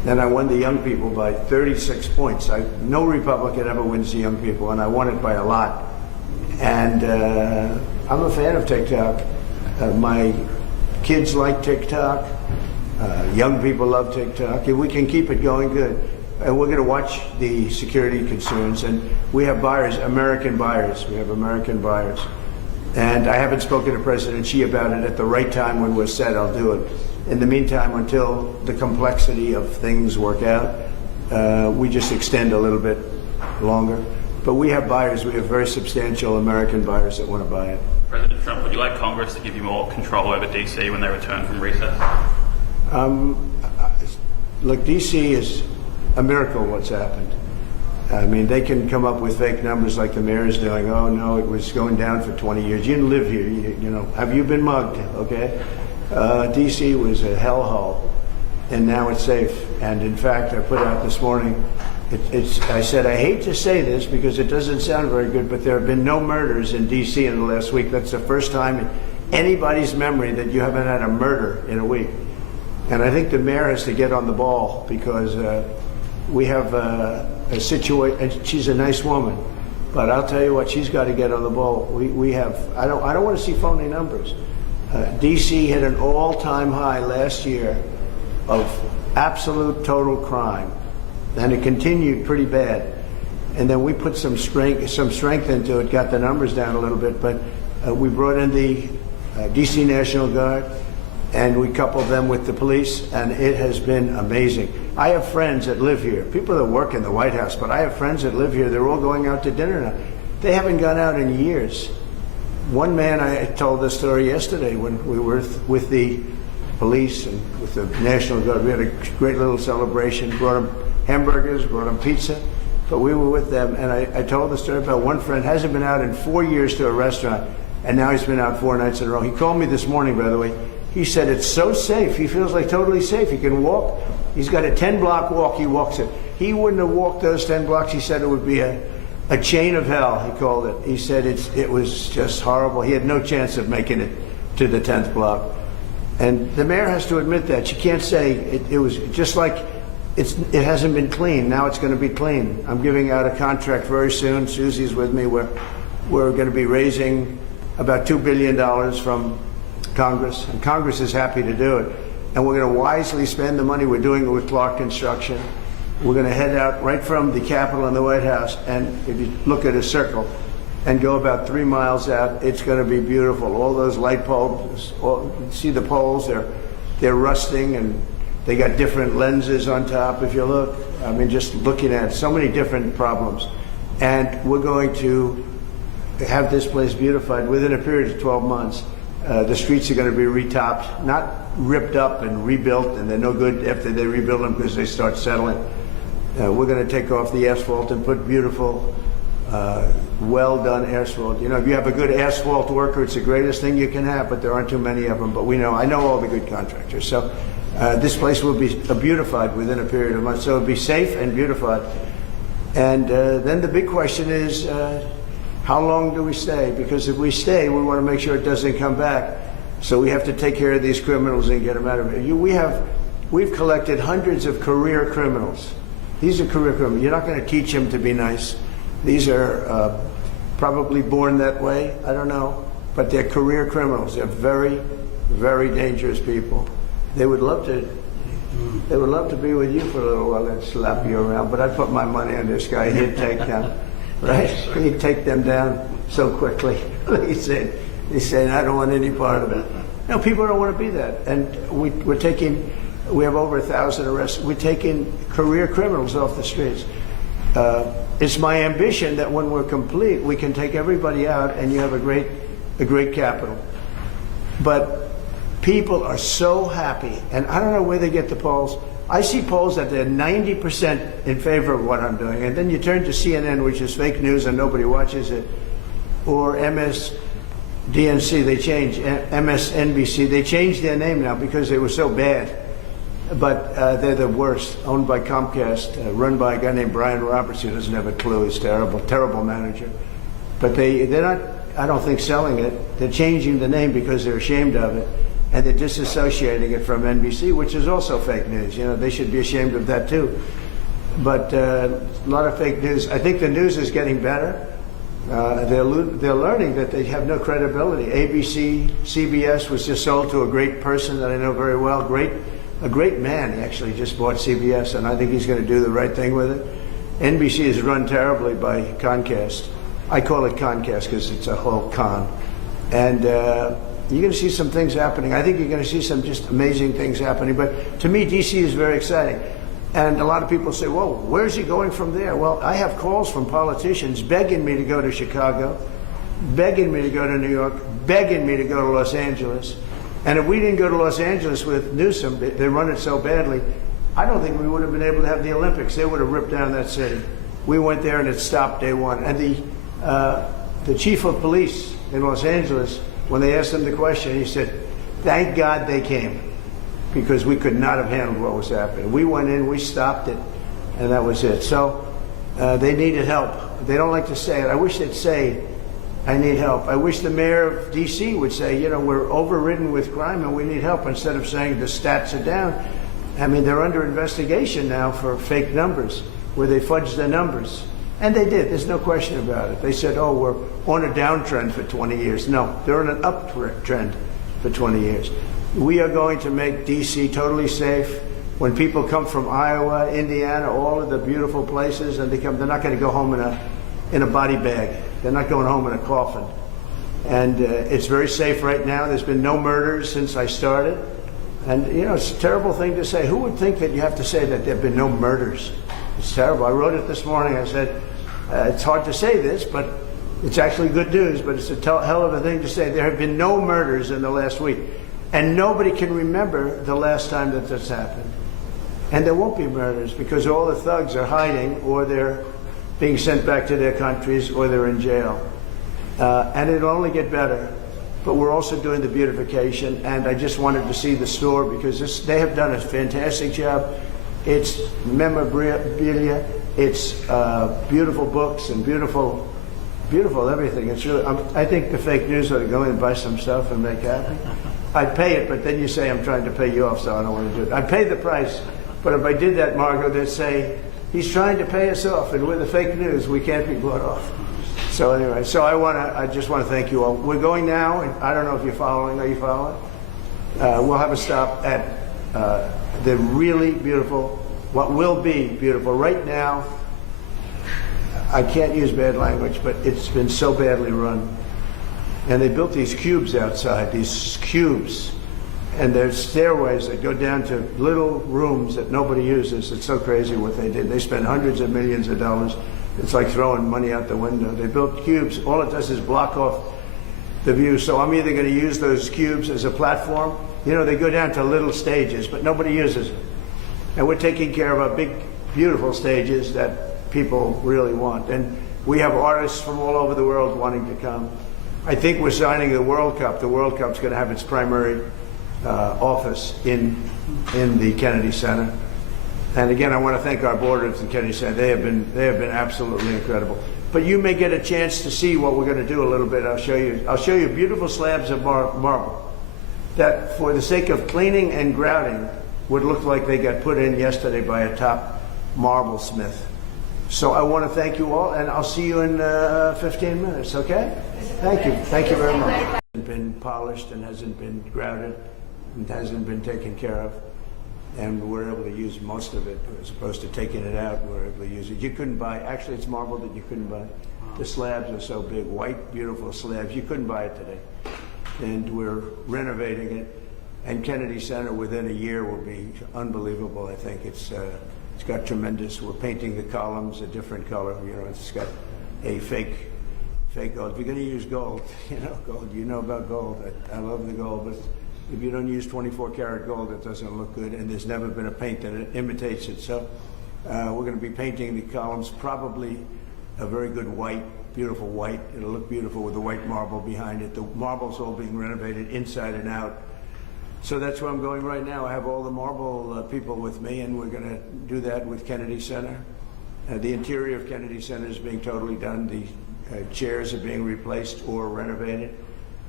Then I won the young people by 36 points. No Republican ever wins the young people, and I won it by a lot. And I'm a fan of TikTok. My kids like TikTok. Young people love TikTok. If we can keep it going, good. And we're going to watch the security concerns. And we have buyers, American buyers. We have American buyers. And I haven't spoken to President Xi about it. At the right time when we're set, I'll do it. In the meantime, until the complexity of things work out, we just extend a little bit longer. But we have buyers. We have very substantial American buyers that want to buy it. President Trump, would you like Congress to give you more control over DC when they return from recess? Look, DC is a miracle what's happened. I mean, they can come up with fake numbers like the mayor is doing. Oh, no, it was going down for 20 years. You didn't live here. You know, have you been mugged? Okay. DC was a hellhole, and now it's safe. And in fact, I put out this morning, I said, I hate to say this because it doesn't sound very good, but there have been no murders in DC in the last week. That's the first time in anybody's memory that you haven't had a murder in a week. And I think the mayor has to get on the ball because we have a situation, and she's a nice woman, but I'll tell you what, she's got to get on the ball. We have, I don't want to see phony numbers. DC hit an all-time high last year of absolute total crime, and it continued pretty bad. And then we put some strength into it, got the numbers down a little bit, but we brought in the DC National Guard, and we coupled them with the police, and it has been amazing. I have friends that live here, people that work in the White House, but I have friends that live here. They're all going out to dinner now. They haven't gone out in years. One man, I told this story yesterday when we were with the police and with the National Guard. We had a great little celebration, brought them hamburgers, brought them pizza, but we were with them, and I told the story about one friend hasn't been out in 4 years to a restaurant, and now he's been out 4 nights in a row. He called me this morning, by the way. He said it's so safe. He feels like totally safe. He can walk. He's got a 10-block walk. He walks it. He wouldn't have walked those 10 blocks. He said it would be a chain of hell, he called it. He said it was just horrible. He had no chance of making it to the 10th block. And the mayor has to admit that. She can't say it was just like it hasn't been clean. Now it's going to be clean. I'm giving out a contract very soon. Susie's with me. We're going to be raising about $2 billion from Congress, and Congress is happy to do it. And we're going to wisely spend the money. We're doing it with Clark Construction. We're going to head out right from the Capitol and the White House, and if you look at a circle and go about 3 miles out, it's going to be beautiful. All those light bulbs, see the poles, they're rusting, and they got different lenses on top, if you look. I mean, just looking at so many different problems. And we're going to have this place beautified within a period of 12 months. The streets are going to be retopped, not ripped up and rebuilt, and they're no good after they rebuild them because they start settling. We're going to take off the asphalt and put beautiful, well-done asphalt. You know, if you have a good asphalt worker, it's the greatest thing you can have, but there aren't too many of them. But I know all the good contractors. So this place will be beautified within a period of months. So it'll be safe and beautified. And then the big question is, how long do we stay? Because if we stay, we want to make sure it doesn't come back. So we have to take care of these criminals and get them out of it. We've collected hundreds of career criminals. These are career criminals. You're not going to teach them to be nice. These are probably born that way. I don't know. But they're career criminals. They're very, very dangerous people. They would love to be with you for a little while and slap you around. But I'd put my money on this guy. He'd take them. Right? He'd take them down so quickly. He's saying, I don't want any part of it. No, people don't want to be that. And we have over 1,000 arrests. We're taking career criminals off the streets. It's my ambition that when we're complete, we can take everybody out and you have a great capital. But people are so happy, and I don't know where they get the polls. I see polls that they're 90% in favor of what I'm doing, and then you turn to CNN, which is fake news and nobody watches it, or MSDNC, MSNBC, they changed their name now because they were so bad. But they're the worst, owned by Comcast, run by a guy named Brian Roberts, who doesn't have a clue. He's terrible, terrible manager. But they're not, I don't think, selling it. They're changing the name because they're ashamed of it. and they're disassociating it from NBC, which is also fake news. You know, they should be ashamed of that too. But a lot of fake news. I think the news is getting better. They're learning that they have no credibility. ABC, CBS was just sold to a great person that I know very well. A great man. He actually just bought CBS, and I think he's going to do the right thing with it. NBC is run terribly by Comcast. I call it Comcast because it's a whole con. And you're going to see some things happening. I think you're going to see some just amazing things happening. But to me, DC is very exciting. And a lot of people say, well, where's he going from there? Well, I have calls from politicians begging me to go to Chicago, begging me to go to New York, begging me to go to Los Angeles. And if we didn't go to Los Angeles with Newsom, they run it so badly, I don't think we would have been able to have the Olympics. They would have ripped down that city. We went there and it stopped day one. And the chief of police in Los Angeles, when they asked him the question, he said, thank God they came, because we could not have handled what was happening. We went in, we stopped it, and that was it. So they needed help. They don't like to say it. I wish they'd say, I need help. I wish the mayor of D.C. would say, you know, we're overridden with crime and we need help, instead of saying the stats are down. I mean, they're under investigation now for fake numbers, where they fudged their numbers. And they did. There's no question about it. They said, oh, we're on a downtrend for 20 years. No, they're on an uptrend for 20 years. We are going to make D.C. totally safe. When people come from Iowa, Indiana, all of the beautiful places, and they're not going to go home in a body bag. They're not going home in a coffin. And it's very safe right now. There's been no murders since I started. And, you know, it's a terrible thing to say. Who would think that you have to say that there have been no murders? It's terrible. I wrote it this morning. I said, it's hard to say this, but it's actually good news, but it's a hell of a thing to say. There have been no murders in the last week. And nobody can remember the last time that this happened. And there won't be murders, because all the thugs are hiding, or they're being sent back to their countries, or they're in jail. And it'll only get better. But we're also doing the beautification, and I just wanted to see the store, because they have done a fantastic job. It's memorabilia, it's beautiful books, and beautiful everything. It's really, I think the fake news ought to go in and buy some stuff and make happy. I'd pay it, but then you say I'm trying to pay you off, so I don't want to do it. I'd pay the price, but if I did that, Margot, they'd say, he's trying to pay us off, and with the fake news, we can't be bought off. So anyway, I just want to thank you all. We're going now, and I don't know if you're following. Are you following? We'll have a stop at the really beautiful, what will be beautiful. Right now, I can't use bad language, but it's been so badly run. And they built these cubes outside, and there's stairways that go down to little rooms that nobody uses. It's so crazy what they did. They spent hundreds of millions of dollars. It's like throwing money out the window. They built cubes. All it does is block off the view. So I'm either going to use those cubes as a platform. You know, they go down to little stages, but nobody uses them. And we're taking care of our big, beautiful stages that people really want. And we have artists from all over the world wanting to come. I think we're signing the World Cup. The World Cup's going to have its primary office in the Kennedy Center. And again, I want to thank our board at the Kennedy Center. They have been absolutely incredible. But you may get a chance to see what we're going to do a little bit. I'll show you beautiful slabs of marble that, for the sake of cleaning and grouting, would look like they got put in yesterday by a top marble smith. So I want to thank you all, and I'll see you in 15 minutes, okay? Thank you. Thank you very much. It hasn't been polished and hasn't been grouted and hasn't been taken care of. And we're able to use most of it, as opposed to taking it out. We're able to use it. You couldn't buy, actually it's marble that you couldn't buy. The slabs are so big, white, beautiful slabs. You couldn't buy it today. And we're renovating it. And Kennedy Center within a year will be unbelievable. I think it's got tremendous. We're painting the columns a different color. You know, it's got a fake gold. If you're going to use gold, gold. You know about gold. I love the gold, but if you don't use 24-karat gold, it doesn't look good. And there's never been a paint that imitates it. So we're going to be painting the columns probably a very good white, beautiful white. It'll look beautiful with the white marble behind it. The marble's all being renovated inside and out. So that's where I'm going right now. I have all the marble people with me, and we're going to do that with Kennedy Center. The interior of Kennedy Center is being totally done. The chairs are being replaced or renovated.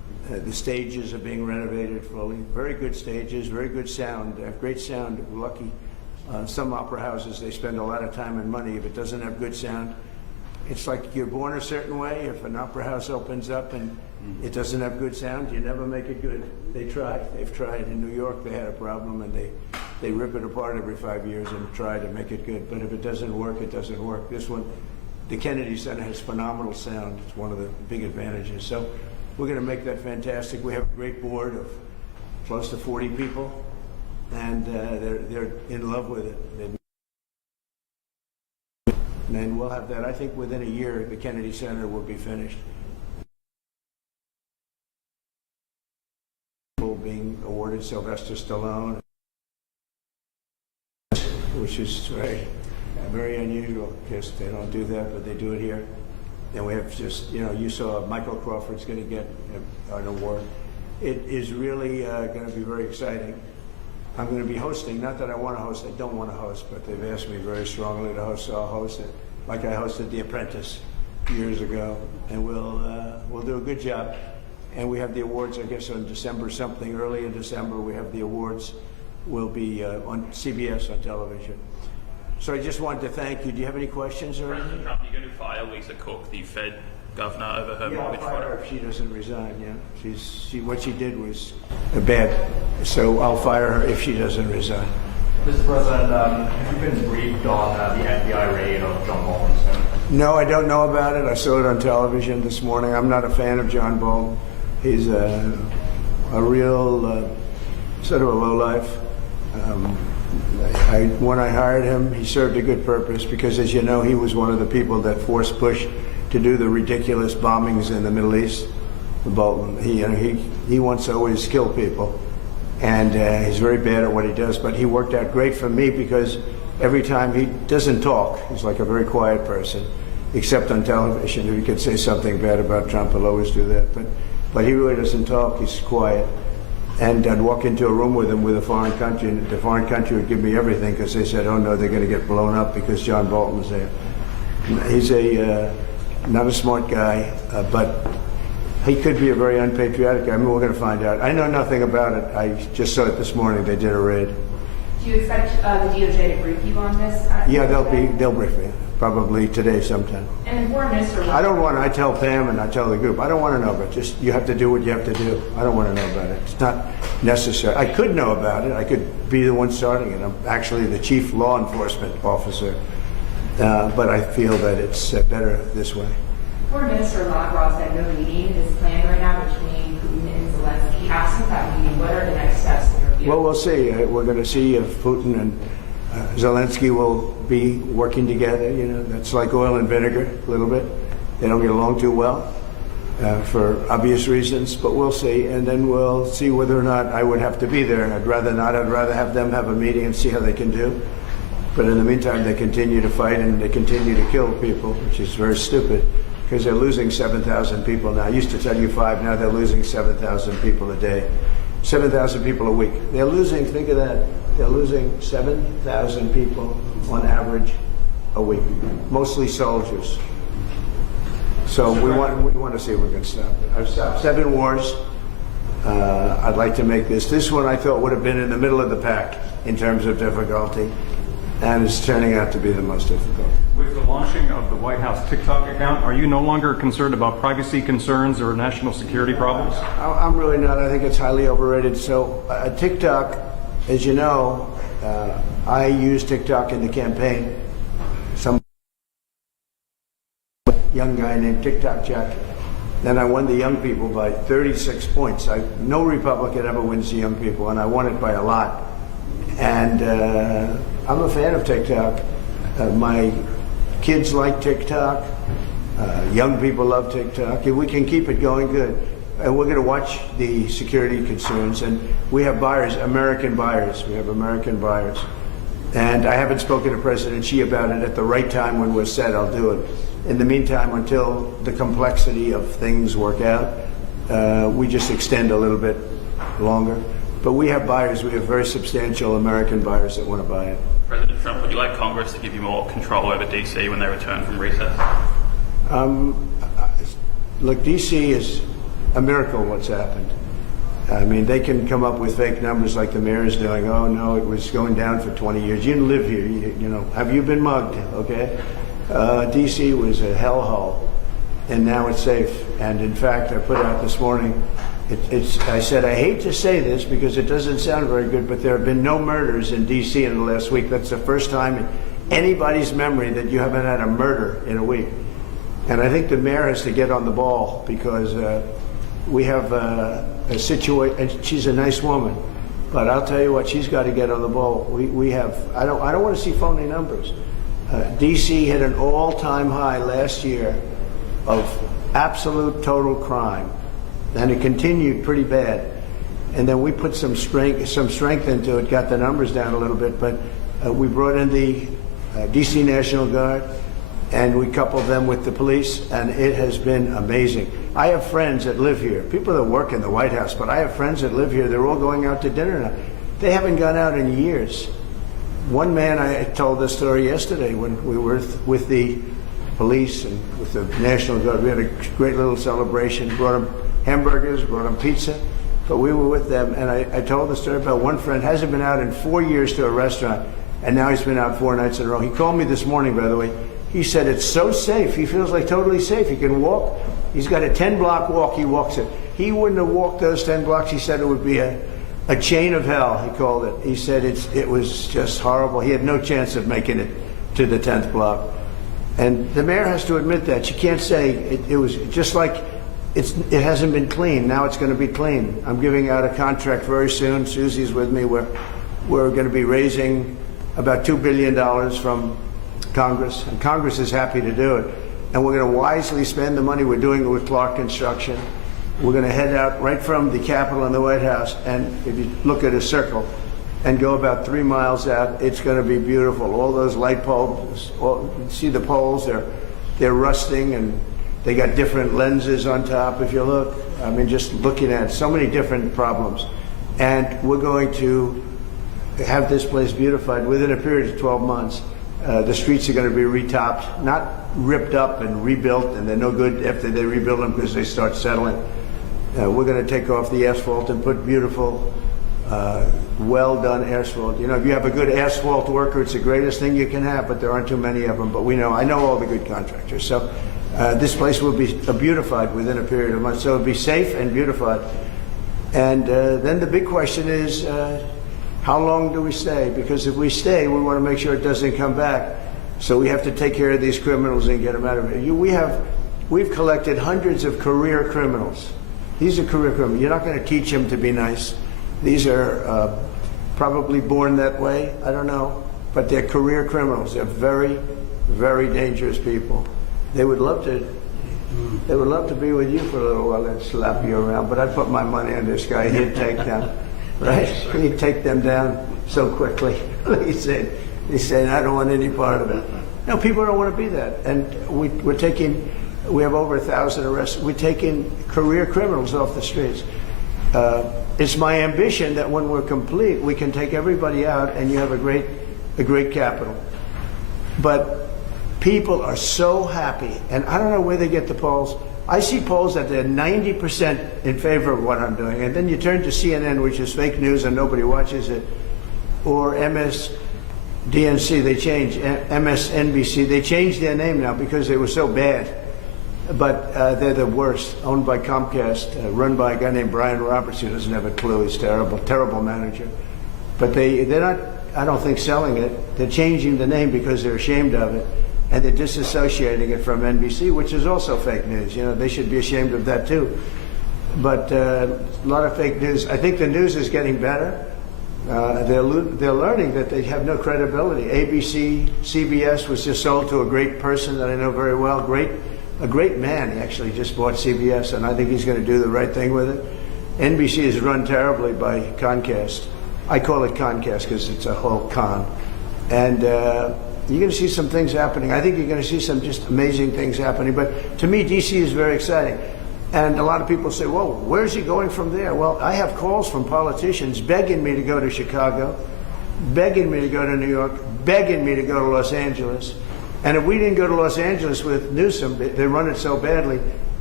The stages are being renovated fully. Very good stages, very good sound. They have great sound. We're lucky. Some opera houses, they spend a lot of time and money. If it doesn't have good sound, it's like you're born a certain way. If an opera house opens up and it doesn't have good sound, you never make it good. They try. They've tried. In New York, they had a problem, and they rip it apart every 5 years and try to make it good. But if it doesn't work, it doesn't work. This one, the Kennedy Center has phenomenal sound. It's one of the big advantages. So we're going to make that fantastic. We have a great board of close to 40 people, and they're in love with it. And we'll have that. I think within a year, the Kennedy Center will be finished. Being awarded Sylvester Stallone, which is very unusual because they don't do that, but they do it here. And we have just, you saw Michael Crawford's going to get an award. It is really going to be very exciting. I'm going to be hosting, not that I want to host, I don't want to host, but they've asked me very strongly to host, so I'll host it. Like I hosted The Apprentice years ago, and we'll do a good job. And we have the awards, I guess, on December something. Early in December, we have the awards. Will be on CBS on television. So I just wanted to thank you. Do you have any questions or anything? President Trump, you're going to fire Lisa Cook, the Fed governor, over her mortgage I'll fire her fraud? if she doesn't resign. Yeah, what she did was bad. So I'll fire her if she doesn't resign. Mr. President, have you been briefed on the FBI raid of John Bolton's home? No, I don't know about it. I saw it on television this morning. I'm not a fan of John Bolton. He's a real sort of a lowlife. When I hired him, he served a good purpose because, as you know, he was one of the people that forced Bush to do the ridiculous bombings in the Middle East. Bolton, he wants to always kill people, and he's very bad at what he does. But he worked out great for me because every time he doesn't talk, he's like a very quiet person, except on television. If he could say something bad about Trump, he'll always do that. But he really doesn't talk. He's quiet. And I'd walk into a room with him with a foreign country, and the foreign country would give me everything because they said, oh, no, they're going to get blown up because John Bolton's there. He's not a smart guy, but he could be a very unpatriotic guy. I mean, we're going to find out. I know nothing about it. I just saw it this morning. They did a raid. Do you expect the DOJ to brief you on this? Yeah, they'll brief me. Probably today sometime. And the foreign minister. I tell Pam and I tell the group, I don't want to know about it. Just, you have to do what you have to do. I don't want to know about it. It's not necessary. I could know about it. I could be the one starting it. I'm actually the chief law enforcement officer. But I feel that it's better this way. Foreign Minister Lavrov said no meeting is planned right now between Putin and Zelensky. Absent that meeting, what are the next steps in your view? Well, we'll see. We're going to see if Putin and Zelensky will be working together. That's like oil and vinegar a little bit. They don't get along too well for obvious reasons, but we'll see. And then we'll see whether or not I would have to be there. I'd rather not. I'd rather have them have a meeting and see how they can do. But in the meantime, they continue to fight and they continue to kill people, which is very stupid because they're losing 7,000 people now. I used to tell you 5, now they're losing 7,000 people a day. 7,000 people a week. They're losing, think of that, they're losing 7,000 people on average a week, mostly soldiers. So we want to see if we can stop it. I've stopped 7 wars. I'd like to make this one I thought would have been in the middle of the pack in terms of difficulty, and it's turning out to be the most difficult. With the launching of the White House TikTok account, are you no longer concerned about privacy concerns or national security problems? I'm really not. I think it's highly overrated. So TikTok, as you know, I used TikTok in the campaign. Some young guy named TikTok Jack. Then I won the young people by 36 points. No Republican ever wins the young people, and I won it by a lot. And I'm a fan of TikTok. My kids like TikTok. Young people love TikTok. If we can keep it going, good. And we're going to watch the security concerns. And we have buyers, American buyers. We have American buyers. And I haven't spoken to President Xi about it. At the right time when we're set, I'll do it. In the meantime, until the complexity of things work out, we just extend a little bit longer. But we have buyers. We have very substantial American buyers that want to buy it. President Trump, would you like Congress to give you more control over DC when they return from recess? Look, DC a miracle what's happened. I mean, they can come up with fake numbers like the mayor is doing. Oh, no, it was going down for 20 years. You didn't live here. You know, have you been mugged? Okay. D.C. was a hellhole, and now it's safe. And in fact, I put out this morning, I said, I hate to say this because it doesn't sound very good, but there have been no murders in D.C. in the last week. That's the first time in anybody's memory that you haven't had a murder in a week. And I think the mayor has to get on the ball because we have a situation, and she's a nice woman, but I'll tell you what, she's got to get on the ball. We have, I don't want to see phony numbers. D.C. hit an all-time high last year of absolute total crime, and it continued pretty bad. And then we put some strength into it, got the numbers down a little bit, but we brought in the D.C. National Guard, and we coupled them with the police, and it has been amazing. I have friends that live here, people that work in the White House, but I have friends that live here. They're all going out to dinner now. They haven't gone out in years. One man, I told this story yesterday when we were with the police and with the National Guard. We had a great little celebration, brought them hamburgers, brought them pizza, but we were with them, and I told the story about one friend hasn't been out in 4 years to a restaurant, and now he's been out 4 nights in a row. He called me this morning, by the way. He said it's so safe. He feels like totally safe. He can walk. He's got a 10-block walk. He walks it. He wouldn't have walked those 10 blocks. He said it would be a chain of hell, he called it. He said it was just horrible. He had no chance of making it to the 10th block. And the mayor has to admit that. You can't say it was just like it hasn't been clean. Now it's going to be clean. I'm giving out a contract very soon. Susie's with me. We're going to be raising about $2 billion from Congress, and Congress is happy to do it. And we're going to wisely spend the money. We're doing it with Clark Construction. We're going to head out right from the Capitol and the White House, and if you look at a circle and go about 3 miles out, it's going to be beautiful. All those light bulbs, you see the poles, they're rusting, and they got different lenses on top, if you look. I mean, just looking at so many different problems. And we're going to have this place beautified within a period of 12 months. The streets are going to be retopped, not ripped up and rebuilt, and they're no good after they rebuild them because they start settling. We're going to take off the asphalt and put beautiful, well-done asphalt. You know, if you have a good asphalt worker, it's the greatest thing you can have, but there aren't too many of them. But I know all the good contractors. So this place will be beautified within a period of months. So it'll be safe and beautified. And then the big question is, how long do we stay? Because if we stay, we want to make sure it doesn't come back. So we have to take care of these criminals and get them out of it. We've collected hundreds of career criminals. These are career criminals. You're not going to teach them to be nice. These are probably born that way. I don't know. But they're career criminals. They're very, very dangerous people. They would love to be with you for a little while and slap you around. But I put my money on this guy. He'd take them. Right? He'd take them down so quickly. He's saying, I don't want any part of it. No, people don't want to be that. And we have over 1,000 arrests. We're taking career criminals off the streets. It's my ambition that when we're complete, we can take everybody out and you have a great capital. But people are so happy, and I don't know where they get the polls. I see polls that they're 90% in favor of what I'm doing, and then you turn to CNN, which is fake news and nobody watches it, or MSDNC, MSNBC, they changed their name now because they were so bad. But they're the worst, owned by Comcast, run by a guy named Brian Roberts, who doesn't have a clue. He's terrible manager. But they're not, I don't think, selling it. They're changing the name because they're ashamed of it. And they're disassociating it from NBC, which is also fake news. You know, they should be ashamed of that too. But a lot of fake news. I think the news is getting better. They're learning that they have no credibility. ABC, CBS was just sold to a great person that I know very well, a great man. He actually just bought CBS, and I think he's going to do the right thing with it. NBC is run terribly by Comcast. I call it Comcast because it's a whole con. And you're going to see some things happening. I think you're going to see some just amazing things happening. But to me, D.C. is very exciting. And a lot of people say, well, where's he going from there? Well, I have calls from politicians begging me to go to Chicago, begging me to go to New York, begging me to go to Los Angeles. And if we didn't go to Los Angeles with Newsom, they run it so badly,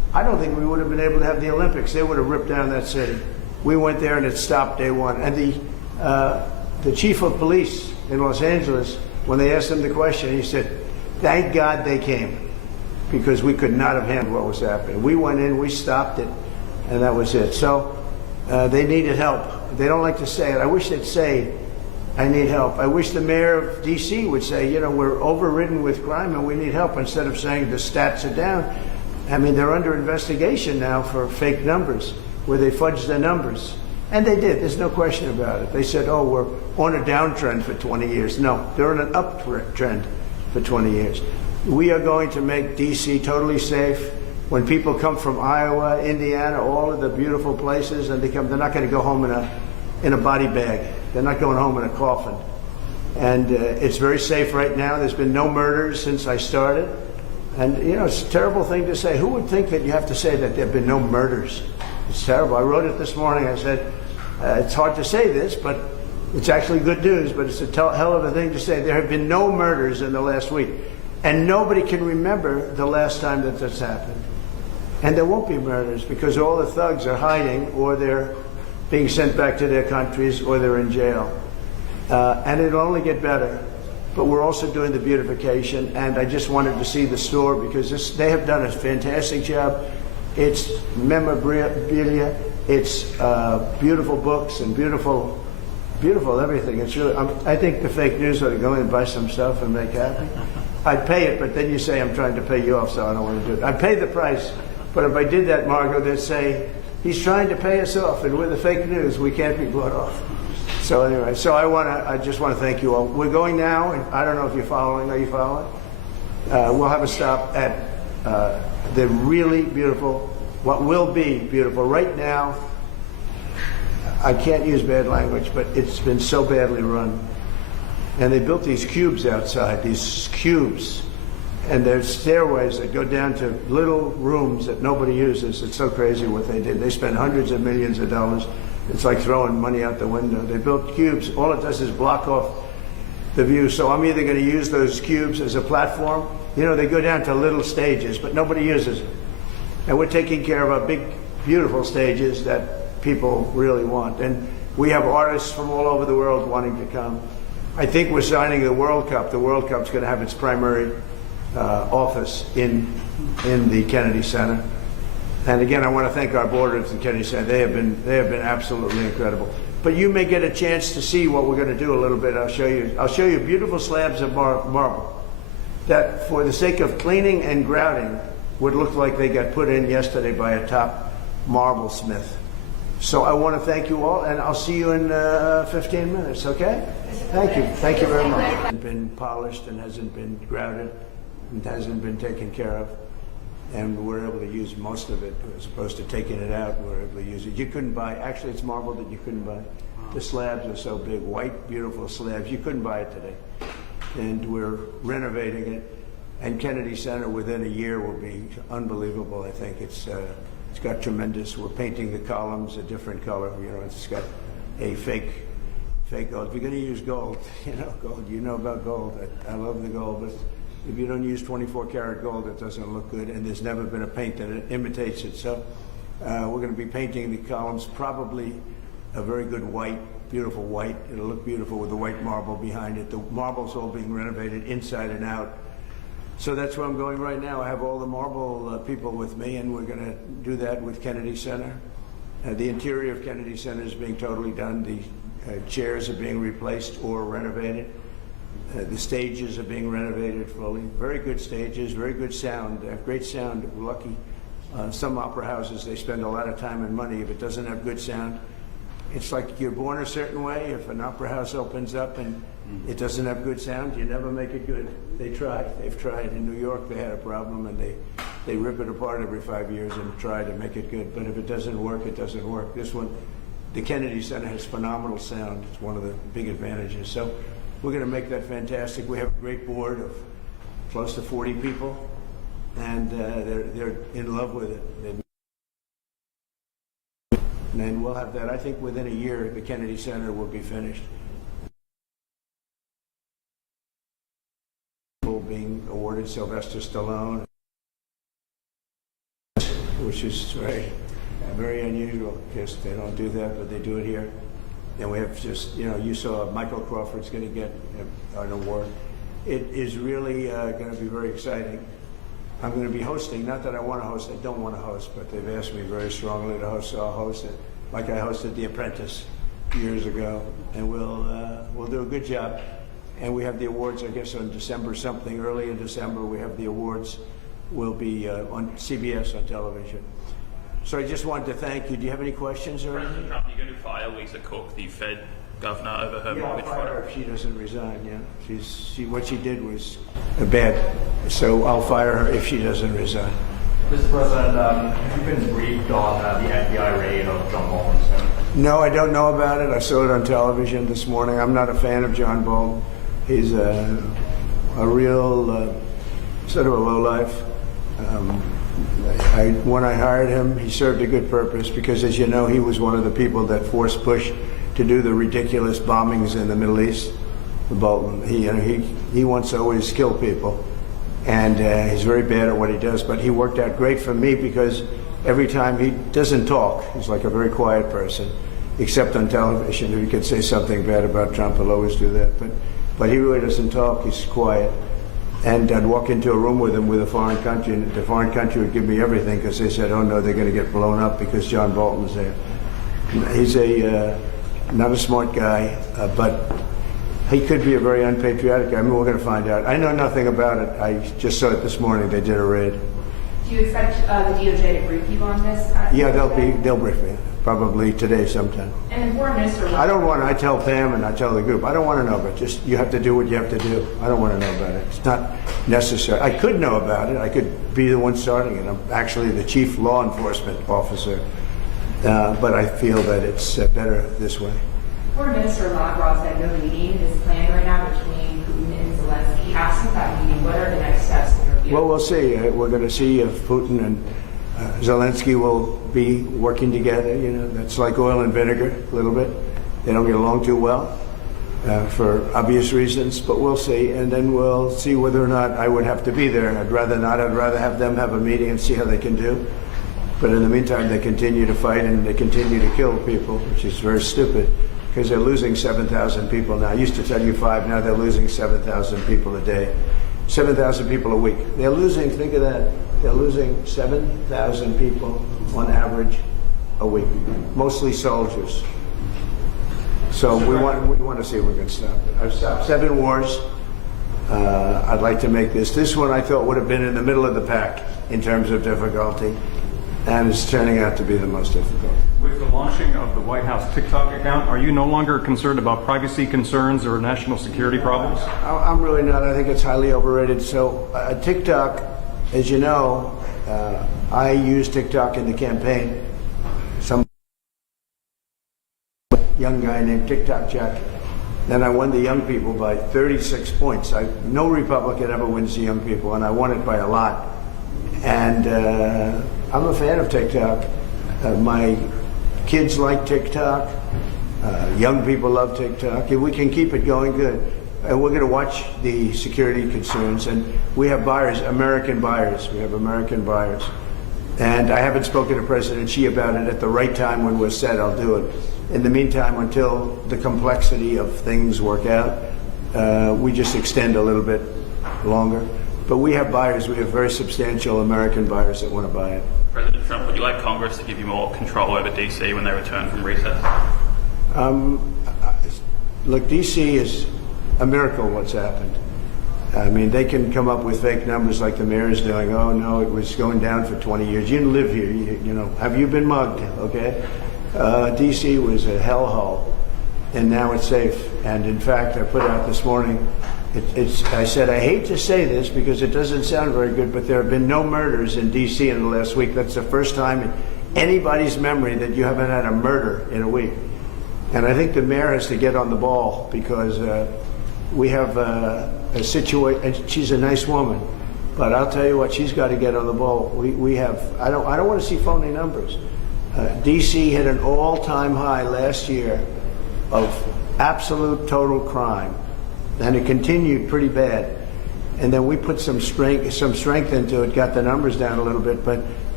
I don't think we would have been able to have the Olympics. They would have ripped down that city. We went there and it stopped day one. And the chief of police in Los Angeles, when they asked him the question, he said, "Thank God they came, because we could not have handled what was happening. We went in, we stopped it, and that was it." So they needed help. They don't like to say it. I wish they'd say, "I need help." I wish the mayor of D.C. would say, you know, we're overridden with crime and we need help, instead of saying the stats are down. I mean, they're under investigation now for fake numbers, where they fudged the numbers. And they did. There's no question about it. They said, oh, we're on a downtrend for 20 years. No, they're on an uptrend for 20 years. We are going to make D.C. totally safe. When people come from Iowa, Indiana, all of the beautiful places, and they're not going to go home in a body bag. They're not going home in a coffin. And it's very safe right now. There's been no murders since I started. And, you know, it's a terrible thing to say. Who would think that you have to say that there have been no murders? It's terrible. I wrote it this morning. I said, it's hard to say this, but it's actually good news, but it's a hell of a thing to say. There have been no murders in the last week. And nobody can remember the last time that this happened. And there won't be murders, because all the thugs are hiding, or they're being sent back to their countries, or they're in jail. And it'll only get better. But we're also doing the beautification, and I just wanted to see the store, because they have done a fantastic job. It's memorabilia, it's beautiful books and beautiful everything. It's really, I think the fake news ought to go in and buy some stuff and make happy. I'd pay it, but then you say I'm trying to pay you off, so I don't want to do it. I'd pay the price, but if I did that, Margot, they'd say, he's trying to pay us off, and with the fake news, we can't be bought off. So anyway, so I just want to thank you all. We're going now, and I don't know if you're following. Are you following? We'll have a stop at the really beautiful, what will be beautiful. Right now, I can't use bad language, but it's been so badly run. And they built these cubes outside, these cubes. And there's stairways that go down to little rooms that nobody uses. It's so crazy what they did. They spent hundreds of millions of dollars. It's like throwing money out the window. They built cubes. All it does is block off the view. So I'm either going to use those cubes as a platform. You know, they go down to little stages, but nobody uses them. And we're taking care of our big, beautiful stages that people really want. And we have artists from all over the world wanting to come. I think we're signing the World Cup. The World Cup's going to have its primary office in the Kennedy Center. And again, I want to thank our board at the Kennedy Center. They have been absolutely incredible. But you may get a chance to see what we're going to do a little bit. I'll show you beautiful slabs of marble that, for the sake of cleaning and grouting, would look like they got put in yesterday by a top marble smith. So I want to thank you all, and I'll see you in 15 minutes, okay? Thank you. Thank you very much. It hasn't been polished and hasn't been grouted and hasn't been taken care of. And we're able to use most of it, as opposed to taking it out. We're able to use it. You couldn't buy, actually it's marble that you couldn't buy. The slabs are so big, white, beautiful slabs. You couldn't buy it today. And we're renovating it. And Kennedy Center within a year will be unbelievable. I think it's got tremendous. We're painting the columns a different color. You know, it's got a fake gold. If you're going to use gold, gold. You know about gold. I love the gold, but if you don't use 24 karat gold, it doesn't look good, and there's never been a paint that imitates it. So we're going to be painting the columns, probably a very good white, beautiful white. It'll look beautiful with the white marble behind it. The marble's all being renovated inside and out. So that's where I'm going right now. I have all the marble people with me, and we're going to do that with Kennedy Center. The interior of Kennedy Center is being totally done. The chairs are being replaced or renovated. The stages are being renovated fully. Very good stages, very good sound. They have great sound. We're lucky. Some opera houses, they spend a lot of time and money. If it doesn't have good sound, it's like you're born a certain way. If an opera house opens up and it doesn't have good sound, you never make it good. They try. They've tried. In New York, they had a problem, and they rip it apart every 5 years and try to make it good. But if it doesn't work, it doesn't work. This one, the Kennedy Center has phenomenal sound. It's one of the big advantages. So we're going to make that fantastic. We have a great board of close to 40 people, and they're in love with it. And we'll have that. I think within a year, the Kennedy Center will be finished. Being awarded Sylvester Stallone. which is very unusual because they don't do that, but they do it here. And we have just, you saw Michael Crawford's going to get an award. It is really going to be very exciting. I'm going to be hosting, not that I want to host, I don't want to host, but they've asked me very strongly to host, so I'll host it. Like I hosted The Apprentice years ago, and we'll do a good job. And we have the awards, I guess, on December something, early in December, we have the awards. Will be on CBS on television. So I just wanted to thank you. Do you have any questions or anything? President Trump, are you going to fire Lisa Cook, the Fed governor, over her Yeah, I'll mortgage fire fraud? her if she doesn't resign, yeah. What she did was bad. So I'll fire her if she doesn't resign. Mr. President, have you been briefed on the FBI raid of John Bolton's home? No, I don't know about it. I saw it on television this morning. I'm not a fan of John Bolton. He's a real sort of a lowlife. When I hired him, he served a good purpose because, as you know, he was one of the people that forced Bush to do the ridiculous bombings in the Middle East. Bolton, he wants to always kill people, and he's very bad at what he does. But he worked out great for me because every time he doesn't talk, he's like a very quiet person, except on television. If he could say something bad about Trump, he'll always do that. But he really doesn't talk. He's quiet. And I'd walk into a room with him with a foreign country, and the foreign country would give me everything because they said, oh no, they're going to get blown up because John Bolton's there. He's not a smart guy, but he could be a very unpatriotic guy. I mean, we're going to find out. I know nothing about it. I just saw it this morning. They did a raid. Do you expect the DOJ to brief you on this? Yeah, they'll brief me. Probably today sometime. And the foreign minister. I tell Pam and I tell the group, I don't want to know, but just you have to do what you have to do. I don't want to know about it. It's not necessary. I could know about it. I could be the one starting it. I'm actually the chief law enforcement officer, but I feel that it's better this way. Foreign Minister Lavrov said no meeting is planned right now between Putin and Zelensky. Absent that meeting, what are the next steps in your view? Well, we'll see. We're going to see if Putin and Zelensky will be working together. That's like oil and vinegar a little bit. They don't get along too well for obvious reasons, but we'll see. And then we'll see whether or not I would have to be there. I'd rather not. I'd rather have them have a meeting and see how they can do. But in the meantime, they continue to fight and they continue to kill people, which is very stupid because they're losing 7,000 people now. I used to tell you 5, now they're losing 7,000 people a day. 7,000 people a week. They're losing, think of that, they're losing 7,000 people on average a week, mostly soldiers. So we want to see if we can stop it. I've stopped 7 wars. I'd like to make this one I thought would have been in the middle of the pack in terms of difficulty, and it's turning out to be the most difficult. With the launching of the White House TikTok account, are you no longer concerned about privacy concerns or national security problems? I'm really not. I think it's highly overrated. So TikTok, as you know, I used TikTok in the campaign. Some young guy named TikTok Jack. Then I won the young people by 36 points. No Republican ever wins the young people, and I won it by a lot. And I'm a fan of TikTok. My kids like TikTok. Young people love TikTok. If we can keep it going, good. And we're going to watch the security concerns. And we have buyers, American buyers. We have American buyers. And I haven't spoken to President Xi about it. At the right time when we're set, I'll do it. In the meantime, until the complexity of things work out, we just extend a little bit longer. But we have buyers. We have very substantial American buyers that want to buy it. President Trump, would you like Congress to give you more control over DC when they return from recess? Look, DC is a miracle what's happened. I mean, they can come up with fake numbers like the mayor is doing. Oh, no, it was going down for 20 years. You didn't live here. You know, have you been mugged? Okay. DC was a hellhole, and now it's safe. And in fact, I put out this morning, I said, I hate to say this because it doesn't sound very good, but there have been no murders in DC in the last week. That's the first time in anybody's memory that you haven't had a murder in a week. And I think the mayor has to get on the ball because we have a situation, and she's a nice woman, but I'll tell you what, she's got to get on the ball. We have, I don't want to see phony numbers. DC hit an all-time high last year of absolute total crime, and it continued pretty bad. And then we put some strength into it, got the numbers down a little bit, but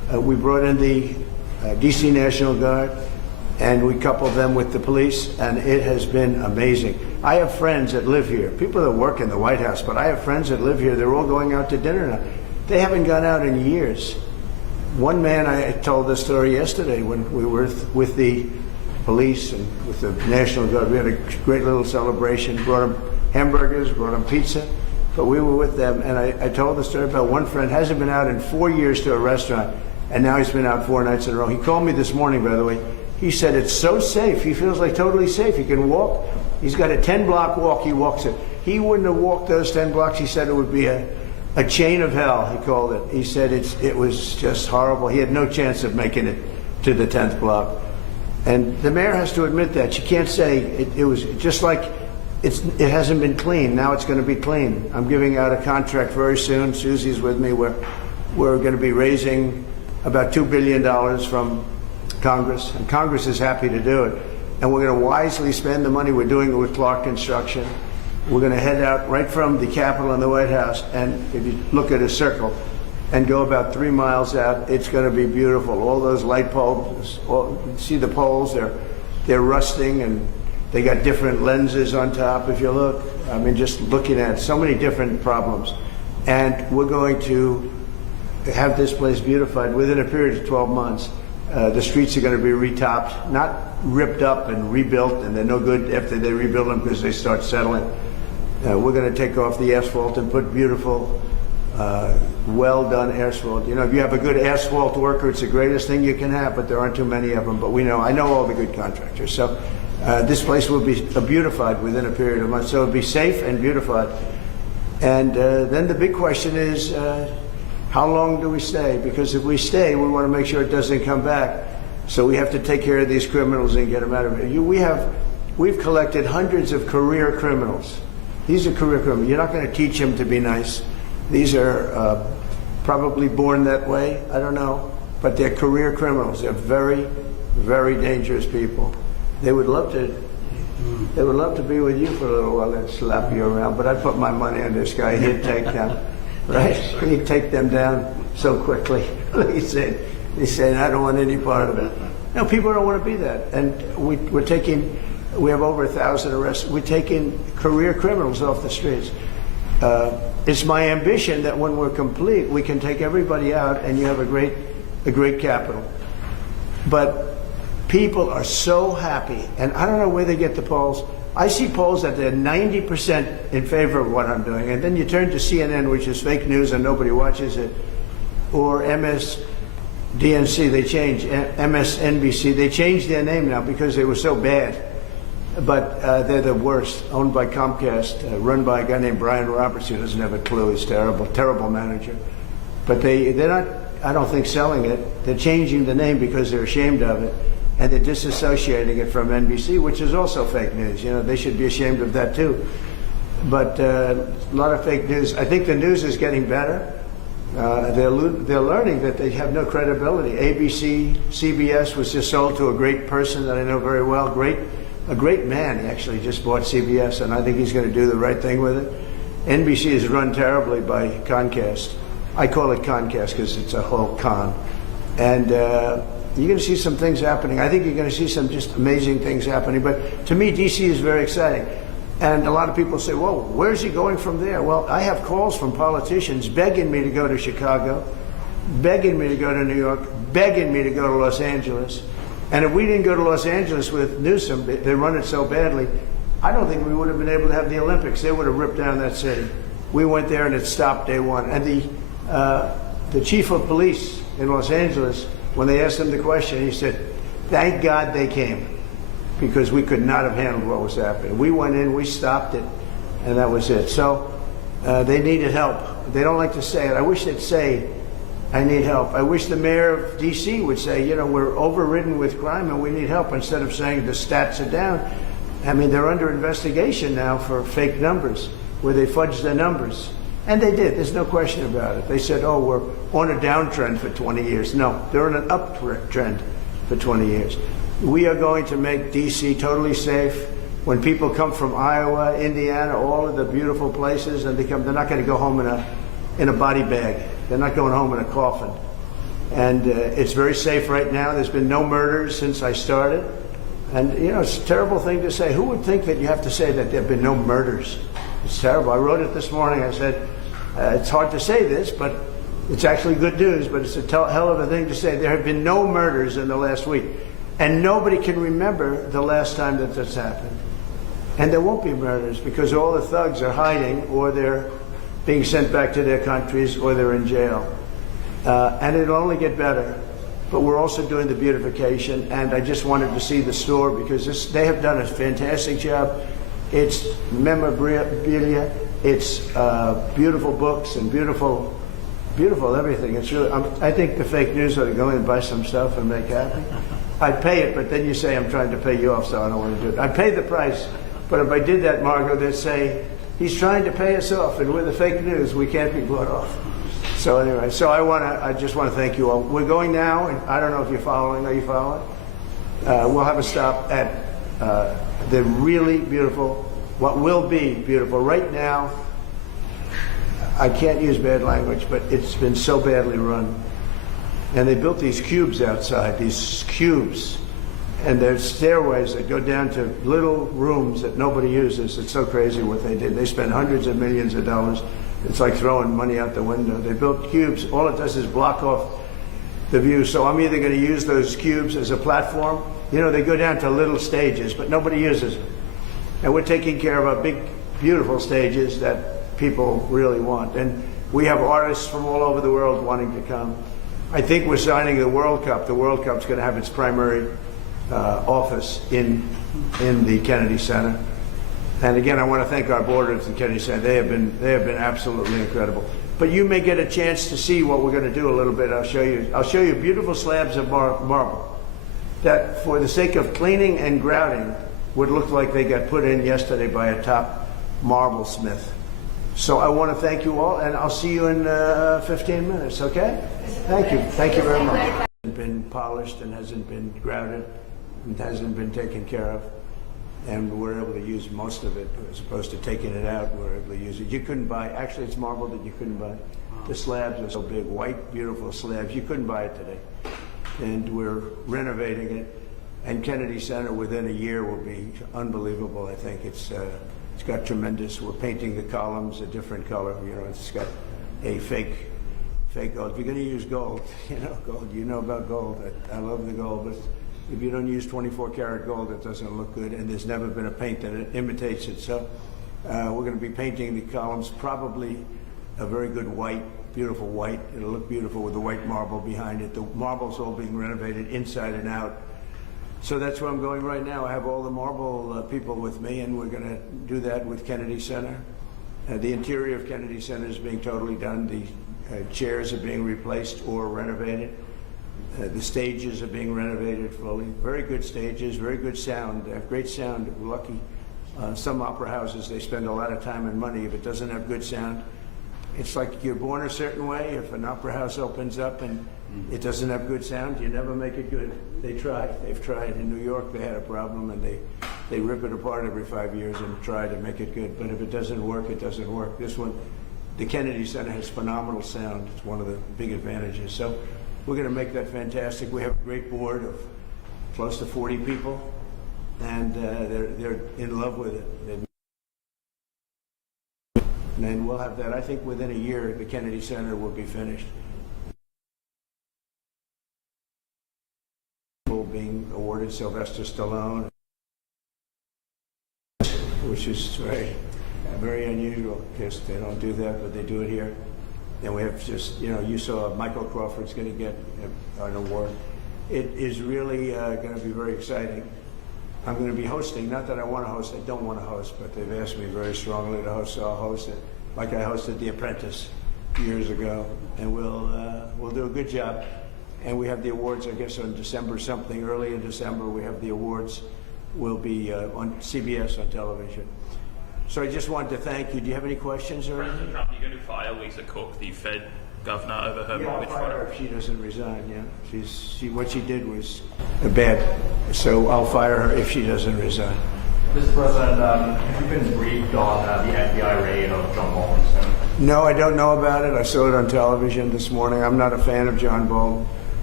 We brought in the DC National Guard, and we coupled them with the police, and it has been amazing. I have friends that live here, people that work in the White House, but I have friends that live here. They're all going out to dinner now. They haven't gone out in years. One man, I told this story yesterday when we were with the police and with the National Guard. We had a great little celebration, brought them hamburgers, brought them pizza, but we were with them, and I told the story about one friend hasn't been out in 4 years to a restaurant, and now he's been out 4 nights in a row. He called me this morning, by the way. He said it's so safe. He feels like totally safe. He can walk. He's got a 10-block walk. He walks it. He wouldn't have walked those 10 blocks. He said it would be a chain of hell, he called it. He said it was just horrible. He had no chance of making it to the 10th block. And the mayor has to admit that. She can't say it was just like it hasn't been clean. Now it's going to be clean. I'm giving out a contract very soon. Susie's with me. We're going to be raising about $2 billion from Congress, and Congress is happy to do it. And we're going to wisely spend the money. We're doing it with Clark Construction. We're going to head out right from the Capitol and the White House, and if you look at a circle and go about 3 miles out, it's going to be beautiful. All those light poles, you see the poles, they're rusting, and they got different lenses on top. If you look, I mean, just looking at so many different problems. And we're going to have this place beautified within a period of 12 months. The streets are going to be retopped, not ripped up and rebuilt, and they're no good after they rebuild them because they start settling. We're going to take off the asphalt and put beautiful, well-done asphalt. You know, if you have a good asphalt worker, it's the greatest thing you can have, but there aren't too many of them. But I know all the good contractors. So this place will be beautified within a period of months. So it'll be safe and beautified. And then the big question is, how long do we stay? Because if we stay, we want to make sure it doesn't come back. So we have to take care of these criminals and get them out of here. We've collected hundreds of career criminals. These are career criminals. You're not going to teach them to be nice. These are probably born that way. I don't know. But they're career criminals. They're very, very dangerous people. They would love to be with you for a little while and slap you around. But I'd put my money on this guy. He'd take them. Right? He'd take them down so quickly. He said, I don't want any part of it. No, people don't want to be that. And we have over 1,000 arrests. We're taking career criminals off the streets. It's my ambition that when we're complete, we can take everybody out and you have a great capital. But people are so happy, and I don't know where they get the polls. I see polls that they're 90% in favor of what I'm doing, and then you turn to CNN, which is fake news and nobody watches it, or MSDNC, they changed, MSNBC, they changed their name now because they were so bad. But they're the worst, owned by Comcast, run by a guy named Brian Roberts, who doesn't have a clue. He's terrible, terrible manager. But they're not, I don't think, selling it. They're changing the name because they're ashamed of it, and they're disassociating it from NBC, which is also fake news. You know, they should be ashamed of that too. But a lot of fake news. I think the news is getting better. They're learning that they have no credibility. ABC, CBS was just sold to a great person that I know very well, a great man. He actually just bought CBS, and I think he's going to do the right thing with it. NBC is run terribly by Comcast. I call it Comcast because it's a whole con. And you're going to see some things happening. I think you're going to see some just amazing things happening. But to me, DC is very exciting. And a lot of people say, well, where's he going from there? Well, I have calls from politicians begging me to go to Chicago, begging me to go to New York, begging me to go to Los Angeles. And if we didn't go to Los Angeles with Newsom, they run it so badly, I don't think we would have been able to have the Olympics. They would have ripped down that city. We went there and it stopped day one. And the chief of police in Los Angeles, when they asked him the question, he said, thank God they came, because we could not have handled what was happening. We went in, we stopped it, and that was it. So they needed help. They don't like to say it. I wish they'd say, I need help. I wish the mayor of D.C. would say, you know, we're overridden with crime and we need help, instead of saying the stats are down. I mean, they're under investigation now for fake numbers, where they fudged the numbers. And they did. There's no question about it. They said, oh, we're on a downtrend for 20 years. No, they're on an uptrend for 20 years. We are going to make D.C. totally safe. When people come from Iowa, Indiana, all of the beautiful places, and they're not going to go home in a body bag. They're not going home in a coffin. And it's very safe right now. There's been no murders since I started. And, you know, it's a terrible thing to say. Who would think that you have to say that there have been no murders? It's terrible. I wrote it this morning. I said, it's hard to say this, but it's actually good news, but it's a hell of a thing to say. There have been no murders in the last week. And nobody can remember the last time that this happened. And there won't be murders because all the thugs are hiding, or they're being sent back to their countries, or they're in jail. And it'll only get better. But we're also doing the beautification, and I just wanted to see the store because they have done a fantastic job. It's memorabilia, it's beautiful books and beautiful everything. It's really, I think the fake news ought to go in and buy some stuff and make happy. I'd pay it, but then you say I'm trying to pay you off, so I don't want to do it. I'd pay the price, but if I did that, Margot, they'd say, he's trying to pay us off, and with the fake news, we can't be bought off. So anyway, I just want to thank you all. We're going now, and I don't know if you're following. Are you following? We'll have a stop at the really beautiful, what will be beautiful. Right now, I can't use bad language, but it's been so badly run. And they built these cubes outside, these cubes. And there's stairways that go down to little rooms that nobody uses. It's so crazy what they did. They spent hundreds of millions of dollars. It's like throwing money out the window. They built cubes. All it does is block off the view. So I'm either going to use those cubes as a platform. You know, they go down to little stages, but nobody uses them. And we're taking care of our big, beautiful stages that people really want. And we have artists from all over the world wanting to come. I think we're signing the World Cup. The World Cup's going to have its primary office in the Kennedy Center. And again, I want to thank our board at the Kennedy Center. They have been absolutely incredible. But you may get a chance to see what we're going to do a little bit. I'll show you beautiful slabs of marble that, for the sake of cleaning and grouting, would look like they got put in yesterday by a top marble smith. So I want to thank you all, and I'll see you in 15 minutes, okay? Thank you. Thank you very much. Hasn't been polished and hasn't been grouted and hasn't been taken care of. And we're able to use most of it as opposed to taking it out. We're able to use it. You couldn't buy, actually it's marble that you couldn't buy. The slabs are so big, white, beautiful slabs. You couldn't buy it today. And we're renovating it. And Kennedy Center within a year will be unbelievable. I think it's got tremendous. We're painting the columns a different color. You know, it's got a fake gold. If you're going to use gold, gold. You know about gold. I love the gold, but if you don't use 24-karat gold, it doesn't look good, and there's never been a paint that imitates it. So we're going to be painting the columns, probably a very good white, beautiful white. It'll look beautiful with the white marble behind it. The marble's all being renovated inside and out. So that's where I'm going right now. I have all the marble people with me, and we're going to do that with Kennedy Center. The interior of Kennedy Center is being totally done. The chairs are being replaced or renovated. The stages are being renovated fully. Very good stages, very good sound. They have great sound. We're lucky. Some opera houses, they spend a lot of time and money. If it doesn't have good sound, it's like you're born a certain way. If an opera house opens up and it doesn't have good sound, you never make it good. They try. They've tried. In New York, they had a problem, and they rip it apart every 5 years and try to make it good. But if it doesn't work, it doesn't work. This one, the Kennedy Center has phenomenal sound. It's one of the big advantages. So we're going to make that fantastic. We have a great board of close to 40 people, and they're in love with it. And we'll have that. I think within a year, the Kennedy Center will be finished. Being awarded Sylvester Stallone, which is very unusual because they don't do that, but they do it here. And we have just, you saw Michael Crawford's going to get an award. It is really going to be very exciting. I'm going to be hosting, not that I want to host, I don't want to host, but they've asked me very strongly to host, so I'll host it. Like I hosted The Apprentice years ago, and we'll do a good job. And we have the awards, I guess, on December something. Early in December, we have the awards. Will be on CBS on television. So I just wanted to thank you. Do you have any questions or anything? President Trump, you're going to fire Lisa Cook, the Fed governor, over her mortgage I'll fire her fraud? if she doesn't resign, yeah. What she did was bad. So I'll fire her if she doesn't resign. Mr. President, have you been briefed on the FBI raid of John Bolton's home? No, I don't know about it. I saw it on television this morning. I'm not a fan of John Bolton.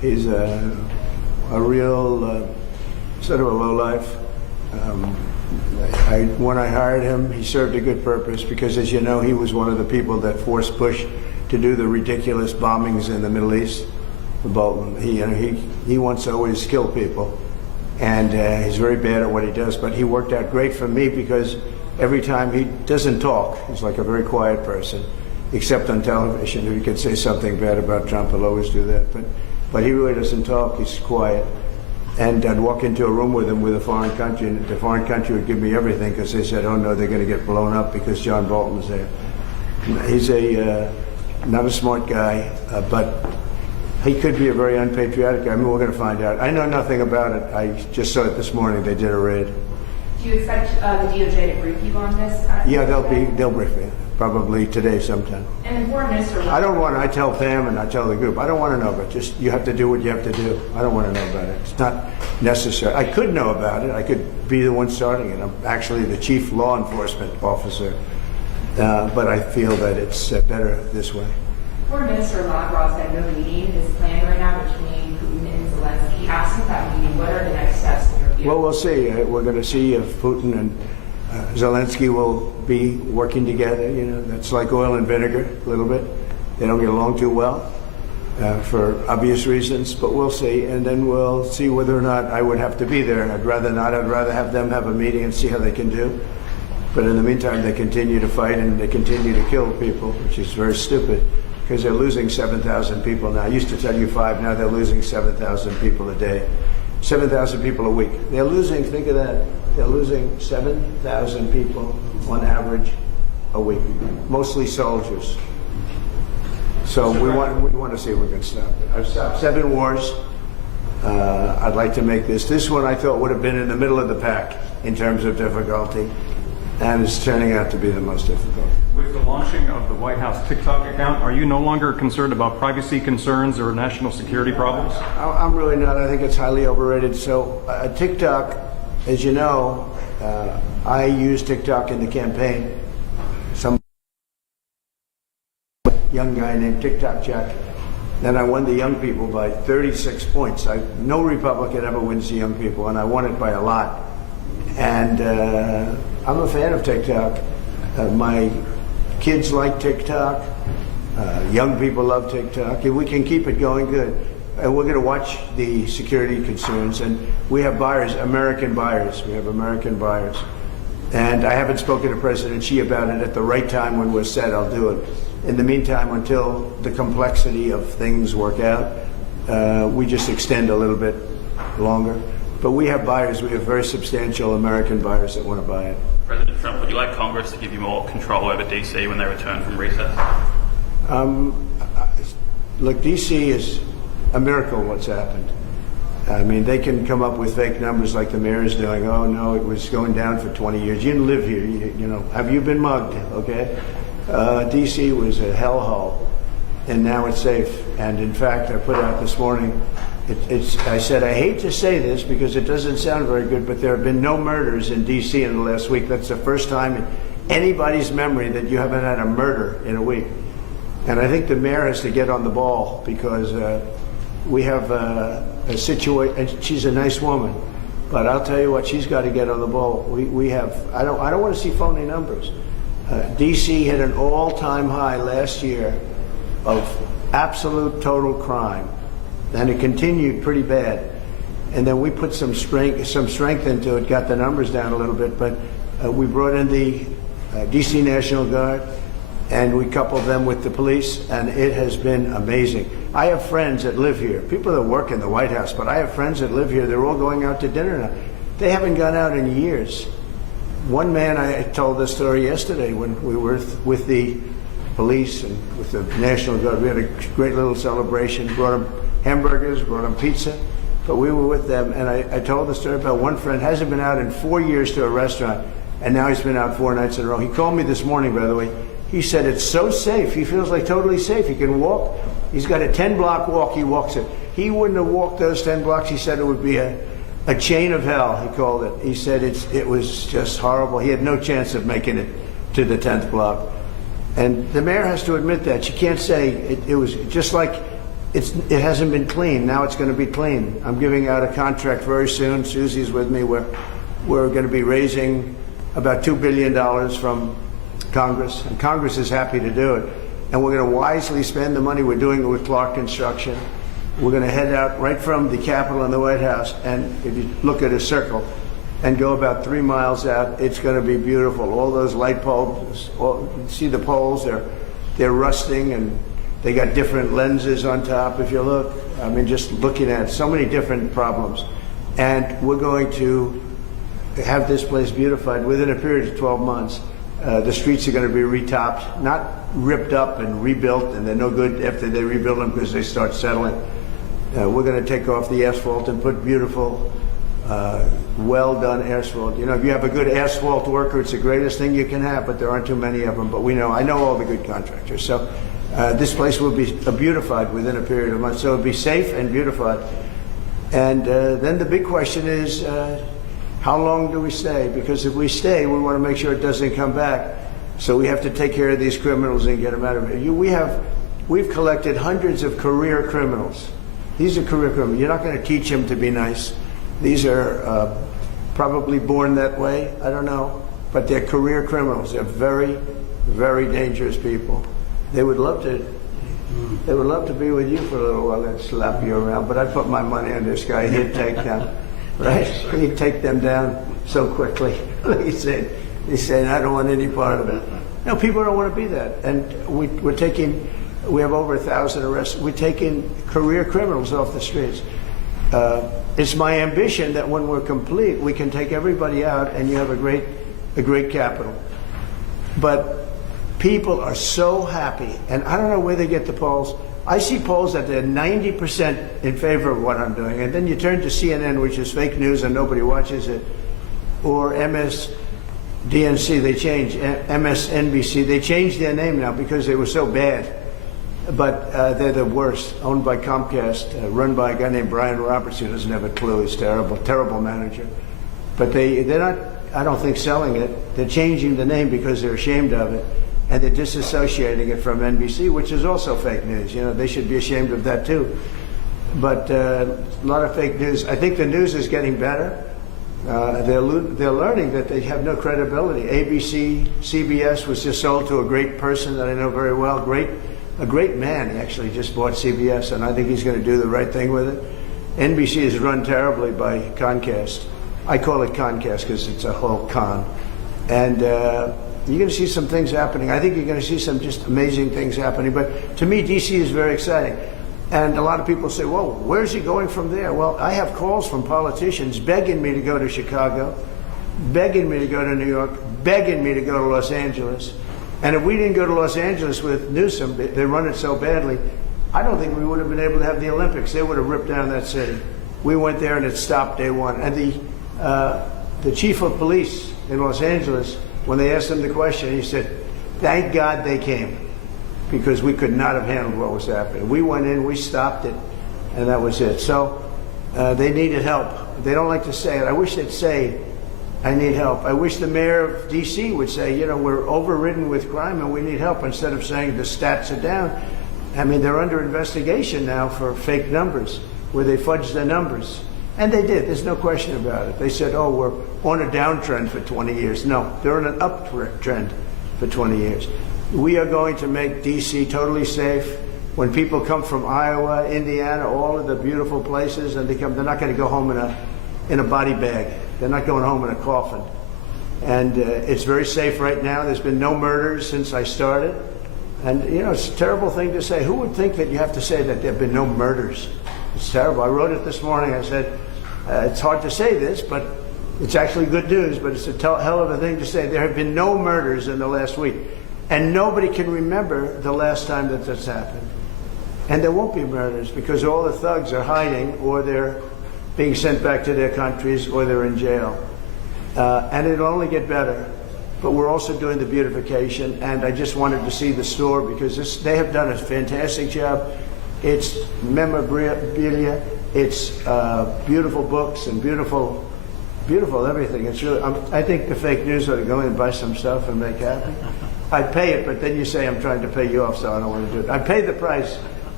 He's a real sort of a lowlife. When I hired him, he served a good purpose because, as you know, he was one of the people that forced Bush to do the ridiculous bombings in the Middle East. Bolton, he wants to always kill people, and he's very bad at what he does. But he worked out great for me because every time he doesn't talk, he's like a very quiet person, except on television. If he could say something bad about Trump, he'll always do that. But he really doesn't talk. He's quiet. And I'd walk into a room with him with a foreign country, and the foreign country would give me everything because they said, oh no, they're going to get blown up because John Bolton's there. He's not a smart guy, but he could be a very unpatriotic guy. I mean, we're going to find out. I know nothing about it. I just saw it this morning. They did a raid. Do you expect the DOJ to brief you on this? Yeah, they'll brief me. Probably today sometime. And the foreign minister. I tell Pam and I tell the group, I don't want to know, but just you have to do what you have to do. I don't want to know about it. It's not necessary. I could know about it. I could be the one starting it. I'm actually the chief law enforcement officer, but I feel that it's better this way. Foreign Minister Lavrov said no meeting is planned right now between Putin and Zelensky. Absent that meeting, what are the next steps in your view? Well, we'll see. We're going to see if Putin and Zelensky will be working together. You know, that's like oil and vinegar a little bit. They don't get along too well for obvious reasons, but we'll see. And then we'll see whether or not I would have to be there. I'd rather not. I'd rather have them have a meeting and see how they can do. But in the meantime, they continue to fight and they continue to kill people, which is very stupid because they're losing 7,000 people now. I used to tell you 5, now they're losing 7,000 people a day. 7,000 people a week. They're losing, think of that, they're losing 7,000 people on average a week, mostly soldiers. So we want to see if we can stop it. I've stopped 7 wars. I'd like to make this one I thought would have been in the middle of the pack in terms of difficulty, and it's turning out to be the most difficult. With the launching of the White House TikTok account, are you no longer concerned about privacy concerns or national security problems? I'm really not. I think it's highly overrated. So TikTok, as you know, I used TikTok in the campaign. Some young guy named TikTok Jack. Then I won the young people by 36 points. No Republican ever wins the young people, and I won it by a lot. And I'm a fan of TikTok. My kids like TikTok. Young people love TikTok. If we can keep it going, good. And we're going to watch the security concerns. And we have buyers, American buyers. We have American buyers. And I haven't spoken to President Xi about it. At the right time when we're set, I'll do it. In the meantime, until the complexity of things work out, we just extend a little bit longer. But we have buyers. We have very substantial American buyers that want to buy it. President Trump, would you like Congress to give you more control over DC when they return from recess? Look, DC is a miracle what's happened. I mean, they can come up with fake numbers like the mayor is doing. Oh, no, it was going down for 20 years. You didn't live here. You know, have you been mugged? Okay. DC was a hellhole, and now it's safe. And in fact, I put out this morning, I said, I hate to say this because it doesn't sound very good, but there have been no murders in D.C. in the last week. That's the first time in anybody's memory that you haven't had a murder in a week. And I think the mayor has to get on the ball because we have a situation, and she's a nice woman, but I'll tell you what, she's got to get on the ball. We have, I don't want to see phony numbers. D.C. hit an all-time high last year of absolute total crime. And it continued pretty bad. And then we put some strength into it, got the numbers down a little bit, but we brought in the DC National Guard, and we coupled them with the police, and it has been amazing. I have friends that live here, people that work in the White House, but I have friends that live here. They're all going out to dinner now. They haven't gone out in years. One man, I told this story yesterday when we were with the police and with the National Guard. We had a great little celebration, brought them hamburgers, brought them pizza, but we were with them, and I told the story about one friend hasn't been out in 4 years to a restaurant, and now he's been out 4 nights in a row. He called me this morning, by the way. He said it's so safe. He feels like totally safe. He can walk. He's got a 10-block walk. He walks it. He wouldn't have walked those 10 blocks. He said it would be a chain of hell, he called it. He said it was just horrible. He had no chance of making it to the 10th block. And the mayor has to admit that. She can't say it was just like it hasn't been clean. Now it's going to be clean. I'm giving out a contract very soon. Susie's with me. We're going to be raising about $2 billion from Congress, and Congress is happy to do it. And we're going to wisely spend the money. We're doing it with Clark Construction. We're going to head out right from the Capitol and the White House, and if you look at a circle and go about 3 miles out, it's going to be beautiful. All those light poles, you see the poles, they're rusting, and they got different lenses on top, if you look. I mean, just looking at so many different problems. And we're going to have this place beautified within a period of 12 months. The streets are going to be retopped, not ripped up and rebuilt, and they're no good after they rebuild them because they start settling. We're going to take off the asphalt and put beautiful, well-done asphalt. You know, if you have a good asphalt worker, it's the greatest thing you can have, but there aren't too many of them. But I know all the good contractors. So this place will be beautified within a period of months. So it'll be safe and beautified. And then the big question is, how long do we stay? Because if we stay, we want to make sure it doesn't come back. So we have to take care of these criminals and get them out of here. We've collected hundreds of career criminals. These are career criminals. You're not going to teach them to be nice. These are probably born that way. I don't know. But they're career criminals. They're very, very dangerous people. They would love to be with you for a little while and slap you around. But I'd put my money on this guy. He'd take them. Right? He'd take them down so quickly. He's saying, I don't want any part of it. No, people don't want to be that. And we have over 1,000 arrests. We're taking career criminals off the streets. It's my ambition that when we're complete, we can take everybody out and you have a great capital. But people are so happy, and I don't know where they get the polls. I see polls that they're 90% in favor of what I'm doing, and then you turn to CNN, which is fake news and nobody watches it, or MSDNC, they changed, MSNBC, they changed their name now because they were so bad. But they're the worst, owned by Comcast, run by a guy named Brian Roberts, who doesn't have a clue. He's terrible, terrible manager. But they're not, I don't think, selling it. They're changing the name because they're ashamed of it. And they're disassociating it from NBC, which is also fake news. You know, they should be ashamed of that too. But a lot of fake news. I think the news is getting better. They're learning that they have no credibility. ABC, CBS was just sold to a great person that I know very well. A great man. He actually just bought CBS, and I think he's going to do the right thing with it. NBC is run terribly by Comcast. I call it Comcast because it's a whole con. And you're going to see some things happening. I think you're going to see some just amazing things happening. But to me, D.C. is very exciting. And a lot of people say, well, where's he going from there? Well, I have calls from politicians begging me to go to Chicago, begging me to go to New York, begging me to go to Los Angeles. And if we didn't go to Los Angeles with Newsom, they run it so badly, I don't think we would have been able to have the Olympics. They would have ripped down that city. We went there and it stopped day one. And the chief of police in Los Angeles, when they asked him the question, he said, thank God they came, because we could not have handled what was happening. We went in, we stopped it, and that was it. So they needed help. They don't like to say it. I wish they'd say, I need help. I wish the mayor of D.C. would say, you know, we're overridden with crime and we need help, instead of saying the stats are down. I mean, they're under investigation now for fake numbers, where they fudged the numbers. And they did. There's no question about it. They said, oh, we're on a downtrend for 20 years. No, they're on an uptrend for 20 years. We are going to make D.C. totally safe. When people come from Iowa, Indiana, all of the beautiful places, and they're not going to go home in a body bag. They're not going home in a coffin. And it's very safe right now. There's been no murders since I started. And, you know, it's a terrible thing to say. Who would think that you have to say that there have been no murders? It's terrible. I wrote it this morning. I said, it's hard to say this, but it's actually good news, but it's a hell of a thing to say. There have been no murders in the last week. And nobody can remember the last time that this happened. And there won't be murders because all the thugs are hiding, or they're being sent back to their countries, or they're in jail. And it'll only get better. But we're also doing the beautification, and I just wanted to see the store because they have done a fantastic job. It's memorabilia, it's beautiful books and beautiful everything. It's really, I think the fake news ought to go in and buy some stuff and make happy. I'd pay it, but then you say I'm trying to pay you off, so I don't want to do it. I'd pay the price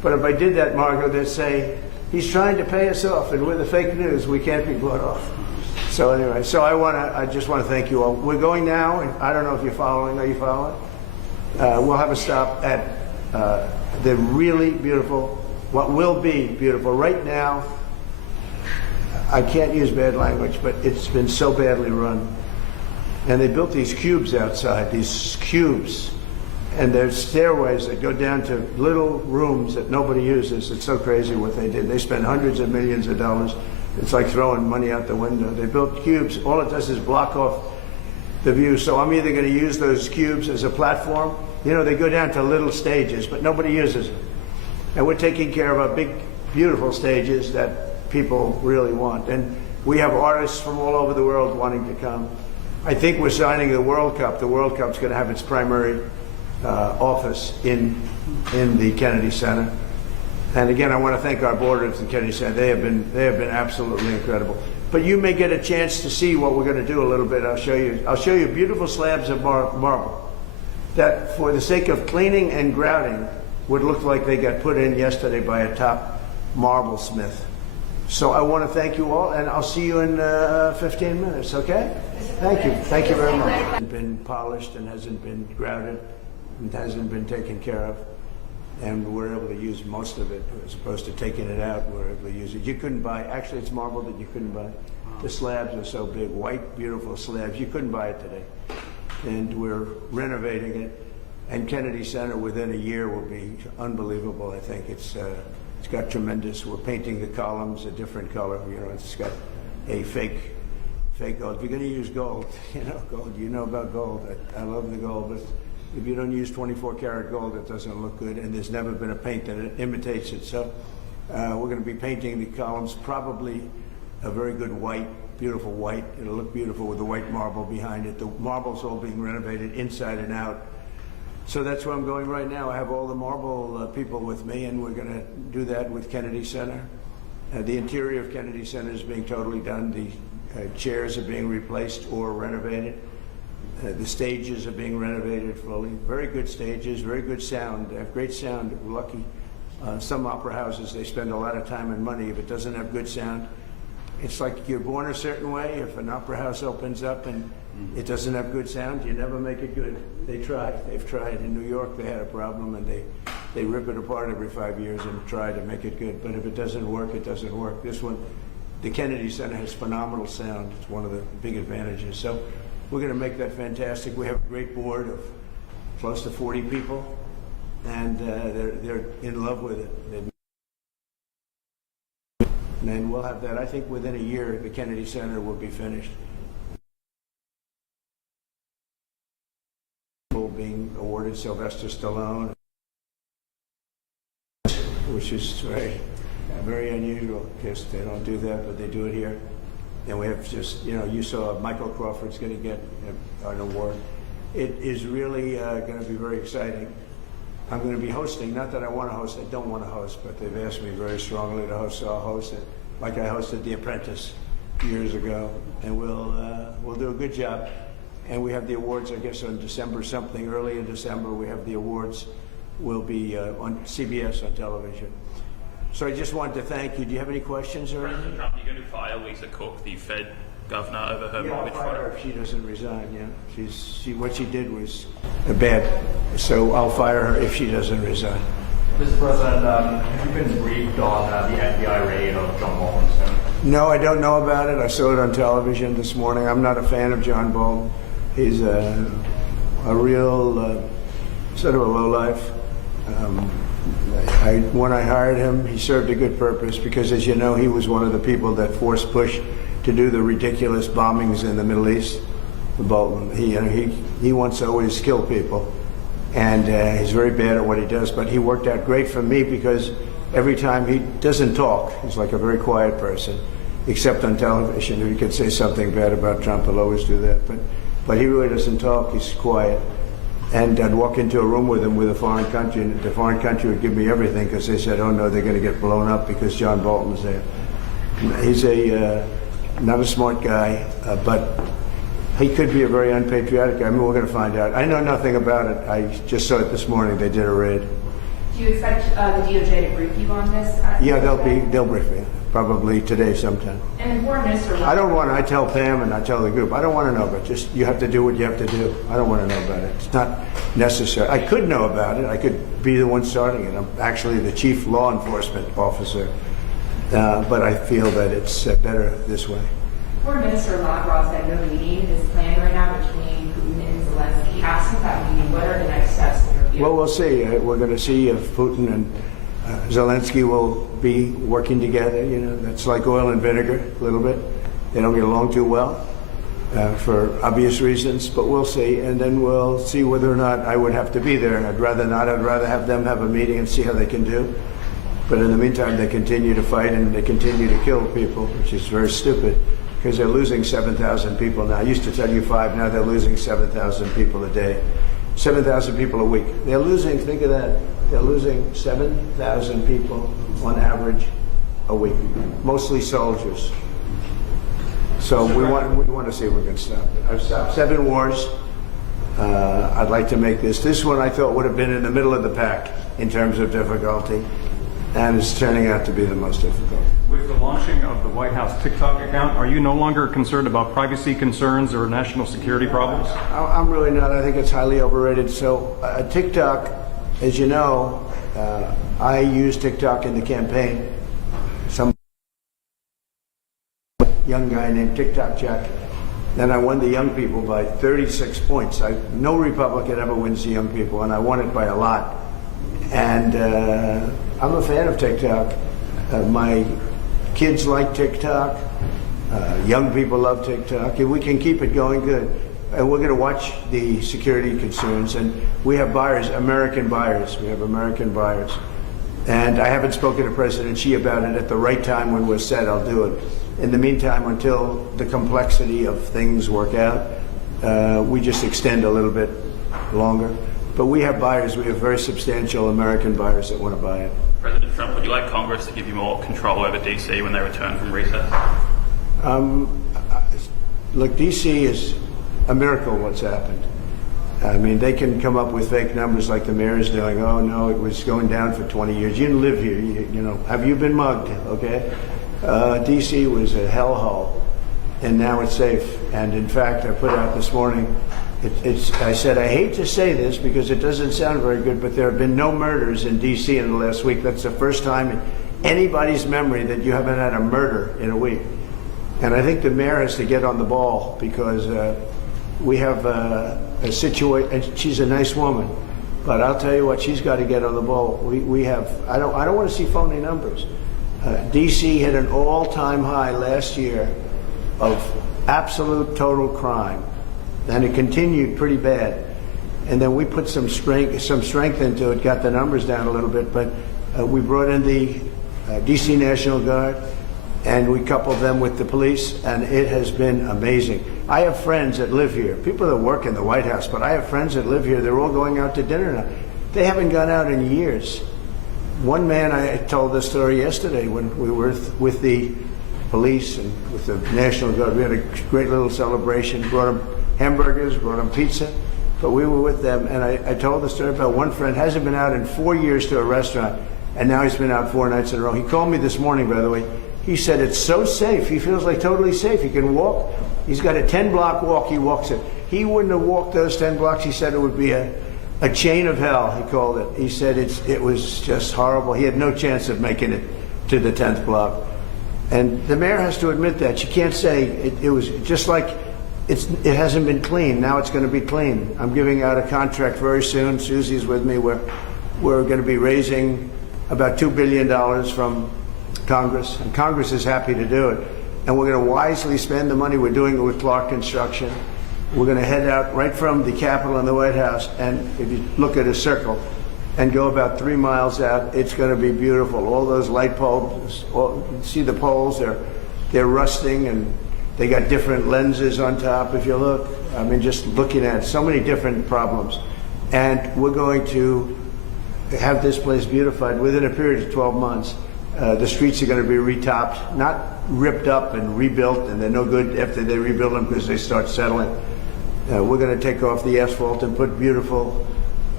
But if I did that, Margot, they'd say, he's trying to pay us off, and we're the fake news. We can't be bought off. So anyway, so I just want to thank you all. We're going now, and I don't know if you're following. Are you following? We'll have a stop at the really beautiful, what will be beautiful. Right now, I can't use bad language, but it's been so badly run. And they built these cubes outside, these cubes. And there's stairways that go down to little rooms that nobody uses. It's so crazy what they did. They spent hundreds of millions of dollars. It's like throwing money out the window. They built cubes. All it does is block off the view. So I'm either going to use those cubes as a platform. You know, they go down to little stages, but nobody uses them. And we're taking care of our big, beautiful stages that people really want. And we have artists from all over the world wanting to come. I think we're signing the World Cup. The World Cup's going to have its primary office in the Kennedy Center. And again, I want to thank our board of the Kennedy Center. They have been absolutely incredible. But you may get a chance to see what we're going to do a little bit. I'll show you beautiful slabs of marble that, for the sake of cleaning and grouting, would look like they got put in yesterday by a top marble smith. So I want to thank you all, and I'll see you in 15 minutes, okay? Thank you. Thank you very much. It hasn't been polished and hasn't been grouted and hasn't been taken care of. And we're able to use most of it as opposed to taking it out. We're able to use it. You couldn't buy, actually it's marble that you couldn't buy. The slabs are so big, white, beautiful slabs. You couldn't buy it today. And we're renovating it. And Kennedy Center within a year will be unbelievable. I think it's got tremendous. We're painting the columns a different color. You know, it's got a fake gold. If you're going to use gold, gold. You know about gold. I love the gold, but if you don't use 24 karat gold, it doesn't look good, and there's never been a paint that imitates it. So we're going to be painting the columns probably a very good white, beautiful white. It'll look beautiful with the white marble behind it. The marble's all being renovated inside and out. So that's where I'm going right now. I have all the marble people with me, and we're going to do that with Kennedy Center. The interior of Kennedy Center is being totally done. The chairs are being replaced or renovated. The stages are being renovated fully. Very good stages, very good sound. They have great sound. We're lucky. Some opera houses, they spend a lot of time and money. If it doesn't have good sound, it's like you're born a certain way. If an opera house opens up and it doesn't have good sound, you never make it good. They try. They've tried. In New York, they had a problem, and they rip it apart every 5 years and try to make it good. But if it doesn't work, it doesn't work. This one, the Kennedy Center has phenomenal sound. It's one of the big advantages. So we're going to make that fantastic. We have a great board of close to 40 people, and they're in love with it. And we'll have that. I think within a year, the Kennedy Center will be finished. Being awarded Sylvester Stallone, which is very unusual because they don't do that, but they do it here. And we have just, you saw Michael Crawford's going to get an award. It is really going to be very exciting. I'm going to be hosting, not that I want to host, I don't want to host, but they've asked me very strongly to host, so I'll host it. Like I hosted The Apprentice years ago, and we'll do a good job. And we have the awards, I guess, on December something. Early in December, we have the awards. Will be on CBS on television. So I just wanted to thank you. Do you have any questions or anything? President Trump, you're going to fire Lisa Cook, the Fed governor, over her mortgage I'll fire her fraud? if she doesn't resign. Yeah, what she did was bad. So I'll fire her if she doesn't resign. Mr. President, have you been briefed on the FBI raid of John Bolton's home? No, I don't know about it. I saw it on television this morning. I'm not a fan of John Bolton. He's a real sort of a lowlife. When I hired him, he served a good purpose because, as you know, he was one of the people that forced Bush to do the ridiculous bombings in the Middle East. Bolton, he wants to always kill people, and he's very bad at what he does. But he worked out great for me because every time he doesn't talk, he's like a very quiet person, except on television. If he could say something bad about Trump, he'll always do that. But he really doesn't talk. He's quiet. And I'd walk into a room with him with a foreign country, and the foreign country would give me everything because they said, oh no, they're going to get blown up because John Bolton's there. He's not a smart guy, but he could be a very unpatriotic guy. I mean, we're going to find out. I know nothing about it. I just saw it this morning. They did a raid. Do you expect the DOJ to brief you on this? Yeah, they'll brief me, probably today sometime. And the foreign minister. I tell Pam and I tell the group, I don't want to know, but just, you have to do what you have to do. I don't want to know about it. It's not necessary. I could know about it. I could be the one starting it. I'm actually the chief law enforcement officer. But I feel that it's better this way. Foreign Minister Lavrov said no meeting is planned right now between Putin and Zelensky. Absent that meeting, what are the next steps in your view? Well, we'll see. We're going to see if Putin and Zelensky will be working together. You know, that's like oil and vinegar a little bit. They don't get along too well for obvious reasons, but we'll see. And then we'll see whether or not I would have to be there. I'd rather not. I'd rather have them have a meeting and see how they can do. But in the meantime, they continue to fight and they continue to kill people, which is very stupid because they're losing 7,000 people now. I used to tell you 5, now they're losing 7,000 people a day. 7,000 people a week. They're losing, think of that, they're losing 7,000 people on average a week, mostly soldiers. So we want to see if we can stop it. I've stopped 7 wars. I'd like to make this one I thought would have been in the middle of the pack in terms of difficulty, and it's turning out to be the most difficult. With the launching of the White House TikTok account, are you no longer concerned about privacy concerns or national security problems? I'm really not. I think it's highly overrated. So TikTok, as you know, I used TikTok in the campaign. Some young guy named TikTok Jack. Then I won the young people by 36 points. No Republican ever wins the young people, and I won it by a lot. And I'm a fan of TikTok. My kids like TikTok. Young people love TikTok. If we can keep it going, good. And we're going to watch the security concerns. And we have buyers, American buyers. We have American buyers. And I haven't spoken to President Xi about it. At the right time when we're set, I'll do it. In the meantime, until the complexity of things work out, we just extend a little bit longer. But we have buyers. We have very substantial American buyers that want to buy it. President Trump, would you like Congress to give you more control over DC when they return from recess? Look, DC is a miracle what's happened. I mean, they can come up with fake numbers like the mayor is doing. Oh, no, it was going down for 20 years. You didn't live here. You know, have you been mugged? Okay. DC was a hellhole, and now it's safe. And in fact, I put out this morning, I said, I hate to say this because it doesn't sound very good, but there have been no murders in D.C. in the last week. That's the first time in anybody's memory that you haven't had a murder in a week. And I think the mayor has to get on the ball because we have a situation, and she's a nice woman, but I'll tell you what, she's got to get on the ball. We have, I don't want to see phony numbers. D.C. hit an all-time high last year of absolute total crime. And it continued pretty bad. And then we put some strength into it, got the numbers down a little bit, but we brought in the DC National Guard, and we coupled them with the police, and it has been amazing. I have friends that live here, people that work in the White House, but I have friends that live here. They're all going out to dinner now. They haven't gone out in years. One man, I told this story yesterday when we were with the police and with the National Guard. We had a great little celebration, brought them hamburgers, brought them pizza, but we were with them, and I told the story about one friend hasn't been out in 4 years to a restaurant, and now he's been out 4 nights in a row. He called me this morning, by the way. He said it's so safe. He feels like totally safe. He can walk. He's got a 10-block walk. He walks it. He wouldn't have walked those 10 blocks. He said it would be a chain of hell, he called it. He said it was just horrible. He had no chance of making it to the 10th block. And the mayor has to admit that. She can't say it was just like it hasn't been clean. Now it's going to be clean. I'm giving out a contract very soon. Susie's with me. We're going to be raising about $2 billion from Congress, and Congress is happy to do it. And we're going to wisely spend the money. We're doing it with Clark Construction. We're going to head out right from the Capitol and the White House, and if you look at a circle and go about 3 miles out, it's going to be beautiful. All those light bulbs, you see the poles, they're rusting, and they got different lenses on top, if you look. I mean, just looking at so many different problems. And we're going to have this place beautified within a period of 12 months. The streets are going to be retopped, not ripped up and rebuilt, and they're no good after they rebuild them because they start settling. We're going to take off the asphalt and put beautiful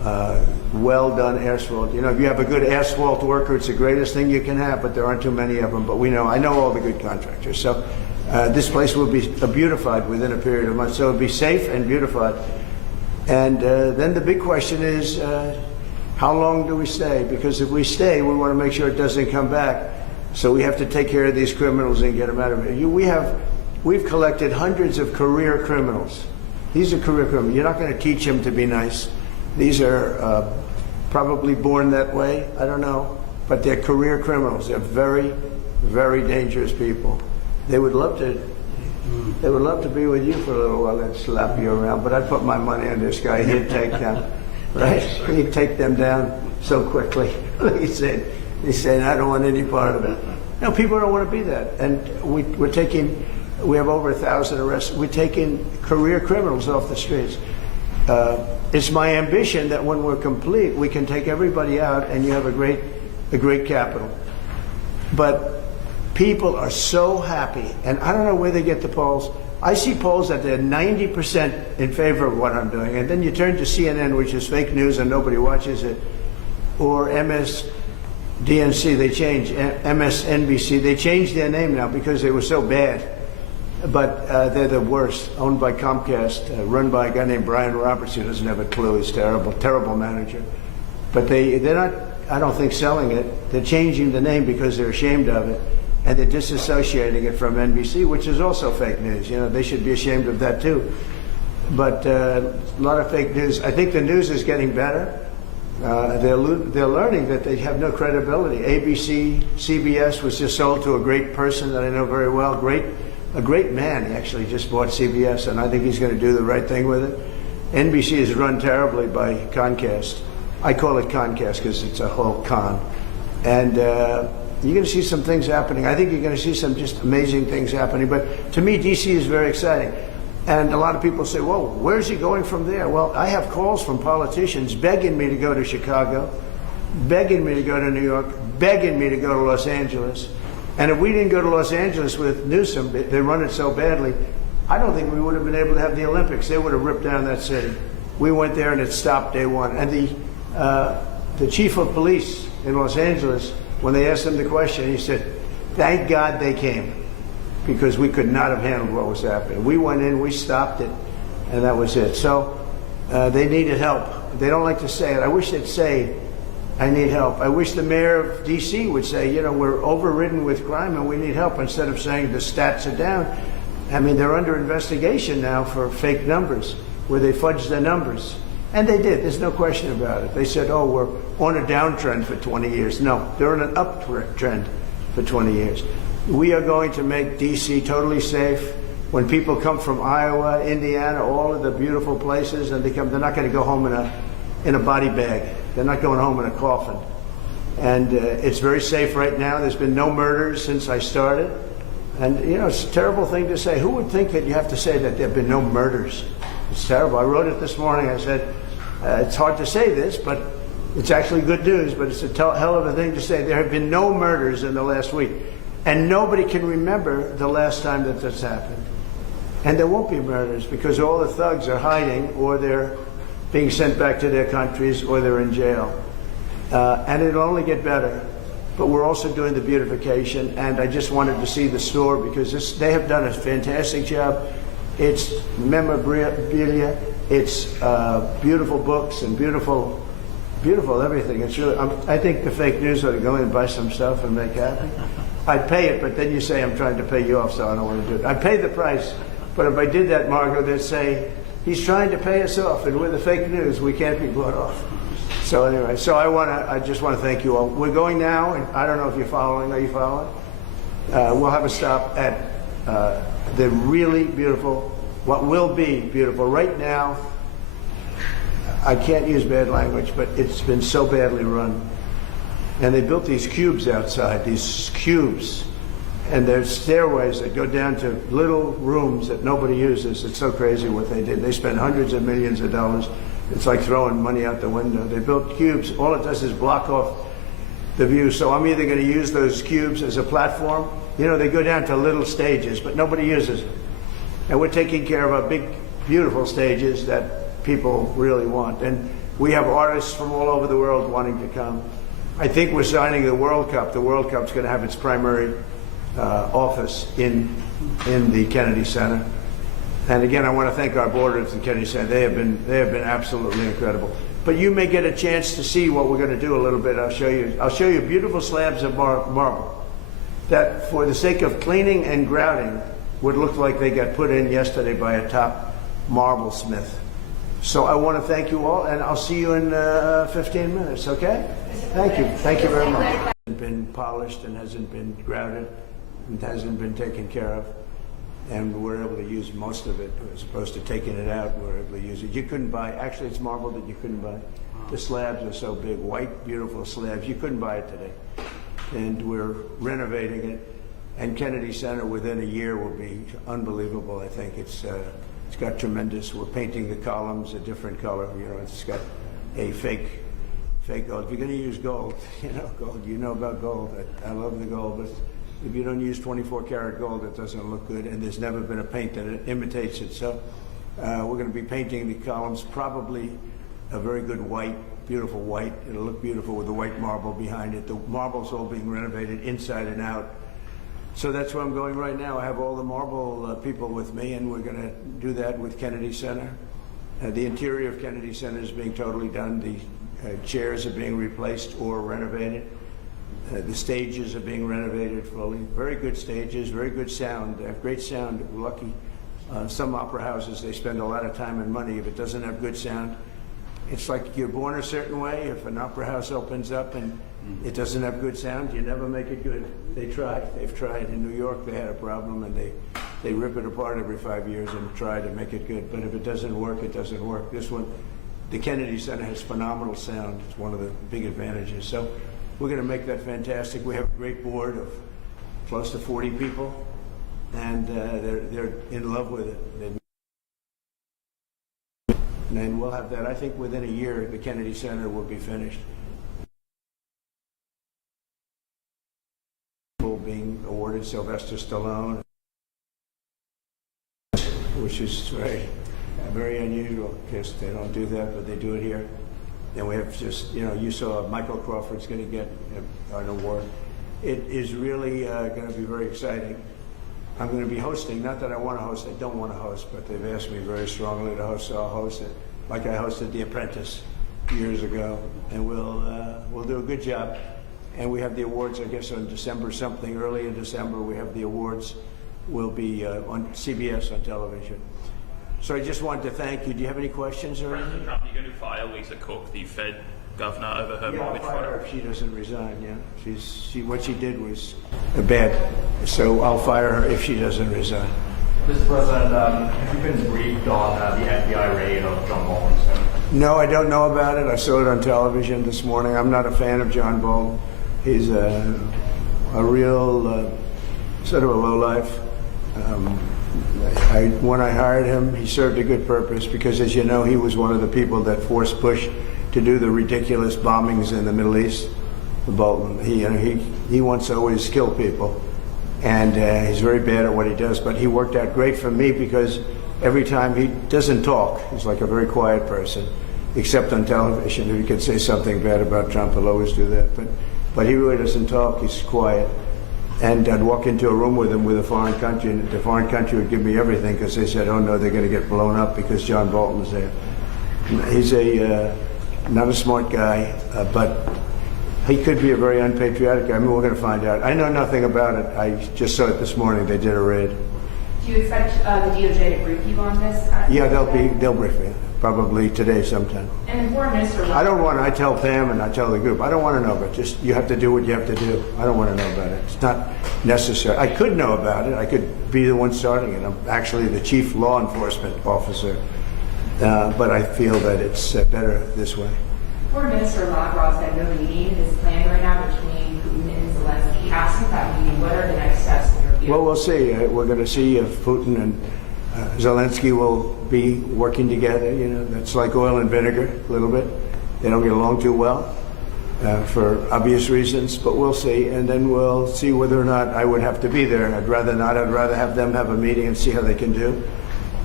well-done asphalt. You know, if you have a good asphalt worker, it's the greatest thing you can have, but there aren't too many of them. But I know all the good contractors. So this place will be beautified within a period of months. So it'll be safe and beautified. And then the big question is, how long do we stay? Because if we stay, we want to make sure it doesn't come back. So we have to take care of these criminals and get them out of it. We've collected hundreds of career criminals. These are career criminals. You're not going to teach them to be nice. These are probably born that way. I don't know. But they're career criminals. They're very, very dangerous people. They would love to be with you for a little while and slap you around. But I'd put my money on this guy. He'd take them. Right? He'd take them down so quickly. He's saying, I don't want any part of it. No, people don't want to be that. And we have over 1,000 arrests. We're taking career criminals off the streets. It's my ambition that when we're complete, we can take everybody out and you have a great capital. But people are so happy, and I don't know where they get the polls. I see polls that they're 90% in favor of what I'm doing, and then you turn to CNN, which is fake news and nobody watches it, or MSDNC, MSNBC, they changed their name now because they were so bad. But they're the worst, owned by Comcast, run by a guy named Brian Roberts, who doesn't have a clue. He's terrible, terrible manager. But they're not, I don't think, selling it. They're changing the name because they're ashamed of it. And they're disassociating it from NBC, which is also fake news. You know, they should be ashamed of that too. But a lot of fake news. I think the news is getting better. They're learning that they have no credibility. ABC, CBS was just sold to a great person that I know very well, a great man. He actually just bought CBS, and I think he's going to do the right thing with it. NBC is run terribly by Comcast. I call it Comcast because it's a whole con. And you're going to see some things happening. I think you're going to see some just amazing things happening. But to me, D.C. is very exciting. And a lot of people say, whoa, where's he going from there? Well, I have calls from politicians begging me to go to Chicago, begging me to go to New York, begging me to go to Los Angeles. And if we didn't go to Los Angeles with Newsom, they run it so badly, I don't think we would have been able to have the Olympics. They would have ripped down that city. We went there and it stopped day one. And the chief of police in Los Angeles, when they asked him the question, he said, thank God they came, because we could not have handled what was happening. We went in, we stopped it, and that was it. So they needed help. They don't like to say it. I wish they'd say, I need help. I wish the mayor of D.C. would say, you know, we're overridden with crime and we need help, instead of saying the stats are down. I mean, they're under investigation now for fake numbers, where they fudged the numbers. And they did. There's no question about it. They said, oh, we're on a downtrend for 20 years. No, they're on an uptrend for 20 years. We are going to make D.C. totally safe. When people come from Iowa, Indiana, all of the beautiful places, and they're not going to go home in a body bag. They're not going home in a coffin. And it's very safe right now. There's been no murders since I started. And, you know, it's a terrible thing to say. Who would think that you have to say that there have been no murders? It's terrible. I wrote it this morning. I said, it's hard to say this, but it's actually good news, but it's a hell of a thing to say. There have been no murders in the last week. And nobody can remember the last time that this happened. And there won't be murders, because all the thugs are hiding, or they're being sent back to their countries, or they're in jail. And it'll only get better. But we're also doing the beautification, and I just wanted to see the store, because they have done a fantastic job. It's memorabilia, it's beautiful books, and beautiful everything. It's really, I think the fake news ought to go in and buy some stuff and make happy. I'd pay it, but then you say I'm trying to pay you off, so I don't want to do it. I'd pay the price, but if I did that, Margot, they'd say, he's trying to pay us off, and with the fake news, we can't be bought off. So anyway, I just want to thank you all. We're going now, and I don't know if you're following. Are you following? We'll have a stop at the really beautiful, what will be beautiful. Right now, I can't use bad language, but it's been so badly run. And they built these cubes outside, and there's stairways that go down to little rooms that nobody uses. It's so crazy what they did. They spent hundreds of millions of dollars. It's like throwing money out the window. They built cubes. All it does is block off the view. So I'm either going to use those cubes as a platform. You know, they go down to little stages, but nobody uses them. And we're taking care of our big, beautiful stages that people really want. And we have artists from all over the world wanting to come. I think we're signing the World Cup. The World Cup's going to have its primary office in the Kennedy Center. And again, I want to thank our board of the Kennedy Center. They have been absolutely incredible. But you may get a chance to see what we're going to do a little bit. I'll show you beautiful slabs of marble that, for the sake of cleaning and grouting, would look like they got put in yesterday by a top marble smith. So I want to thank you all, and I'll see you in 15 minutes, okay? Thank you. Thank you very much. It hasn't been polished and hasn't been grouted and hasn't been taken care of. And we're able to use most of it as opposed to taking it out. We're able to use it. You couldn't buy, actually it's marble that you couldn't buy. The slabs are so big, white, beautiful slabs. You couldn't buy it today. And we're renovating it. And Kennedy Center within a year will be unbelievable. I think it's got tremendous. We're painting the columns a different color. You know, it's got a fake gold. If you're going to use gold, gold. You know about gold. I love the gold, but if you don't use 24 karat gold, it doesn't look good. And there's never been a paint that imitates it. So we're going to be painting the columns probably a very good white, beautiful white. It'll look beautiful with the white marble behind it. The marble's all being renovated inside and out. So that's where I'm going right now. I have all the marble people with me, and we're going to do that with Kennedy Center. The interior of Kennedy Center is being totally done. The chairs are being replaced or renovated. The stages are being renovated fully. Very good stages, very good sound. They have great sound. We're lucky. Some opera houses, they spend a lot of time and money. If it doesn't have good sound, it's like you're born a certain way. If an opera house opens up and it doesn't have good sound, you never make it good. They try. They've tried. In New York, they had a problem, and they rip it apart every 5 years and try to make it good. But if it doesn't work, it doesn't work. This one, the Kennedy Center has phenomenal sound. It's one of the big advantages. So we're going to make that fantastic. We have a great board of close to 40 people, and they're in love with it. And we'll have that. I think within a year, the Kennedy Center will be finished. Being awarded Sylvester Stallone, which is very unusual because they don't do that, but they do it here. And we have just, you saw Michael Crawford's going to get an award. It is really going to be very exciting. I'm going to be hosting, not that I want to host, I don't want to host, but they've asked me very strongly to host, so I'll host it. Like I hosted The Apprentice years ago, and we'll do a good job. And we have the awards, I guess, on December something. Early in December, we have the awards. Will be on CBS on television. So I just wanted to thank you. Do you have any questions or anything? President Trump, are you going to fire Lisa Cook, the Fed governor, over her mortgage I'll fire her fraud? if she doesn't resign, yeah. What she did was bad. So I'll fire her if she doesn't resign. Mr. President, have you been briefed on the FBI raid of John Bolton's home? No, I don't know about it. I saw it on television this morning. I'm not a fan of John Bolton. He's a real sort of a lowlife. When I hired him, he served a good purpose because, as you know, he was one of the people that forced Bush to do the ridiculous bombings in the Middle East. Bolton, he wants to always kill people, and he's very bad at what he does. But he worked out great for me because every time he doesn't talk, he's like a very quiet person, except on television. If he could say something bad about Trump, he'll always do that. But he really doesn't talk. He's quiet. And I'd walk into a room with him with a foreign country, and the foreign country would give me everything because they said, oh, no, they're going to get blown up because John Bolton's there. He's not a smart guy, but he could be a very unpatriotic guy. I mean, we're going to find out. I know nothing about it. I just saw it this morning. They did a raid. Do you expect the DOJ to brief you on this? Yeah, they'll brief me. Probably today sometime. And the foreign minister. I tell Pam and I tell the group, I don't want to know, but just you have to do what you have to do. I don't want to know about it. It's not necessary. I could know about it. I could be the one starting it. I'm actually the chief law enforcement officer, but I feel that it's better this way. Foreign Minister Lavrov said no meeting is planned right now between Putin and Zelensky. Absent that meeting, what are the next steps in your view? Well, we'll see. We're going to see if Putin and Zelensky will be working together. That's like oil and vinegar, a little bit. They don't get along too well for obvious reasons, but we'll see. And then we'll see whether or not I would have to be there. I'd rather not. I'd rather have them have a meeting and see how they can do.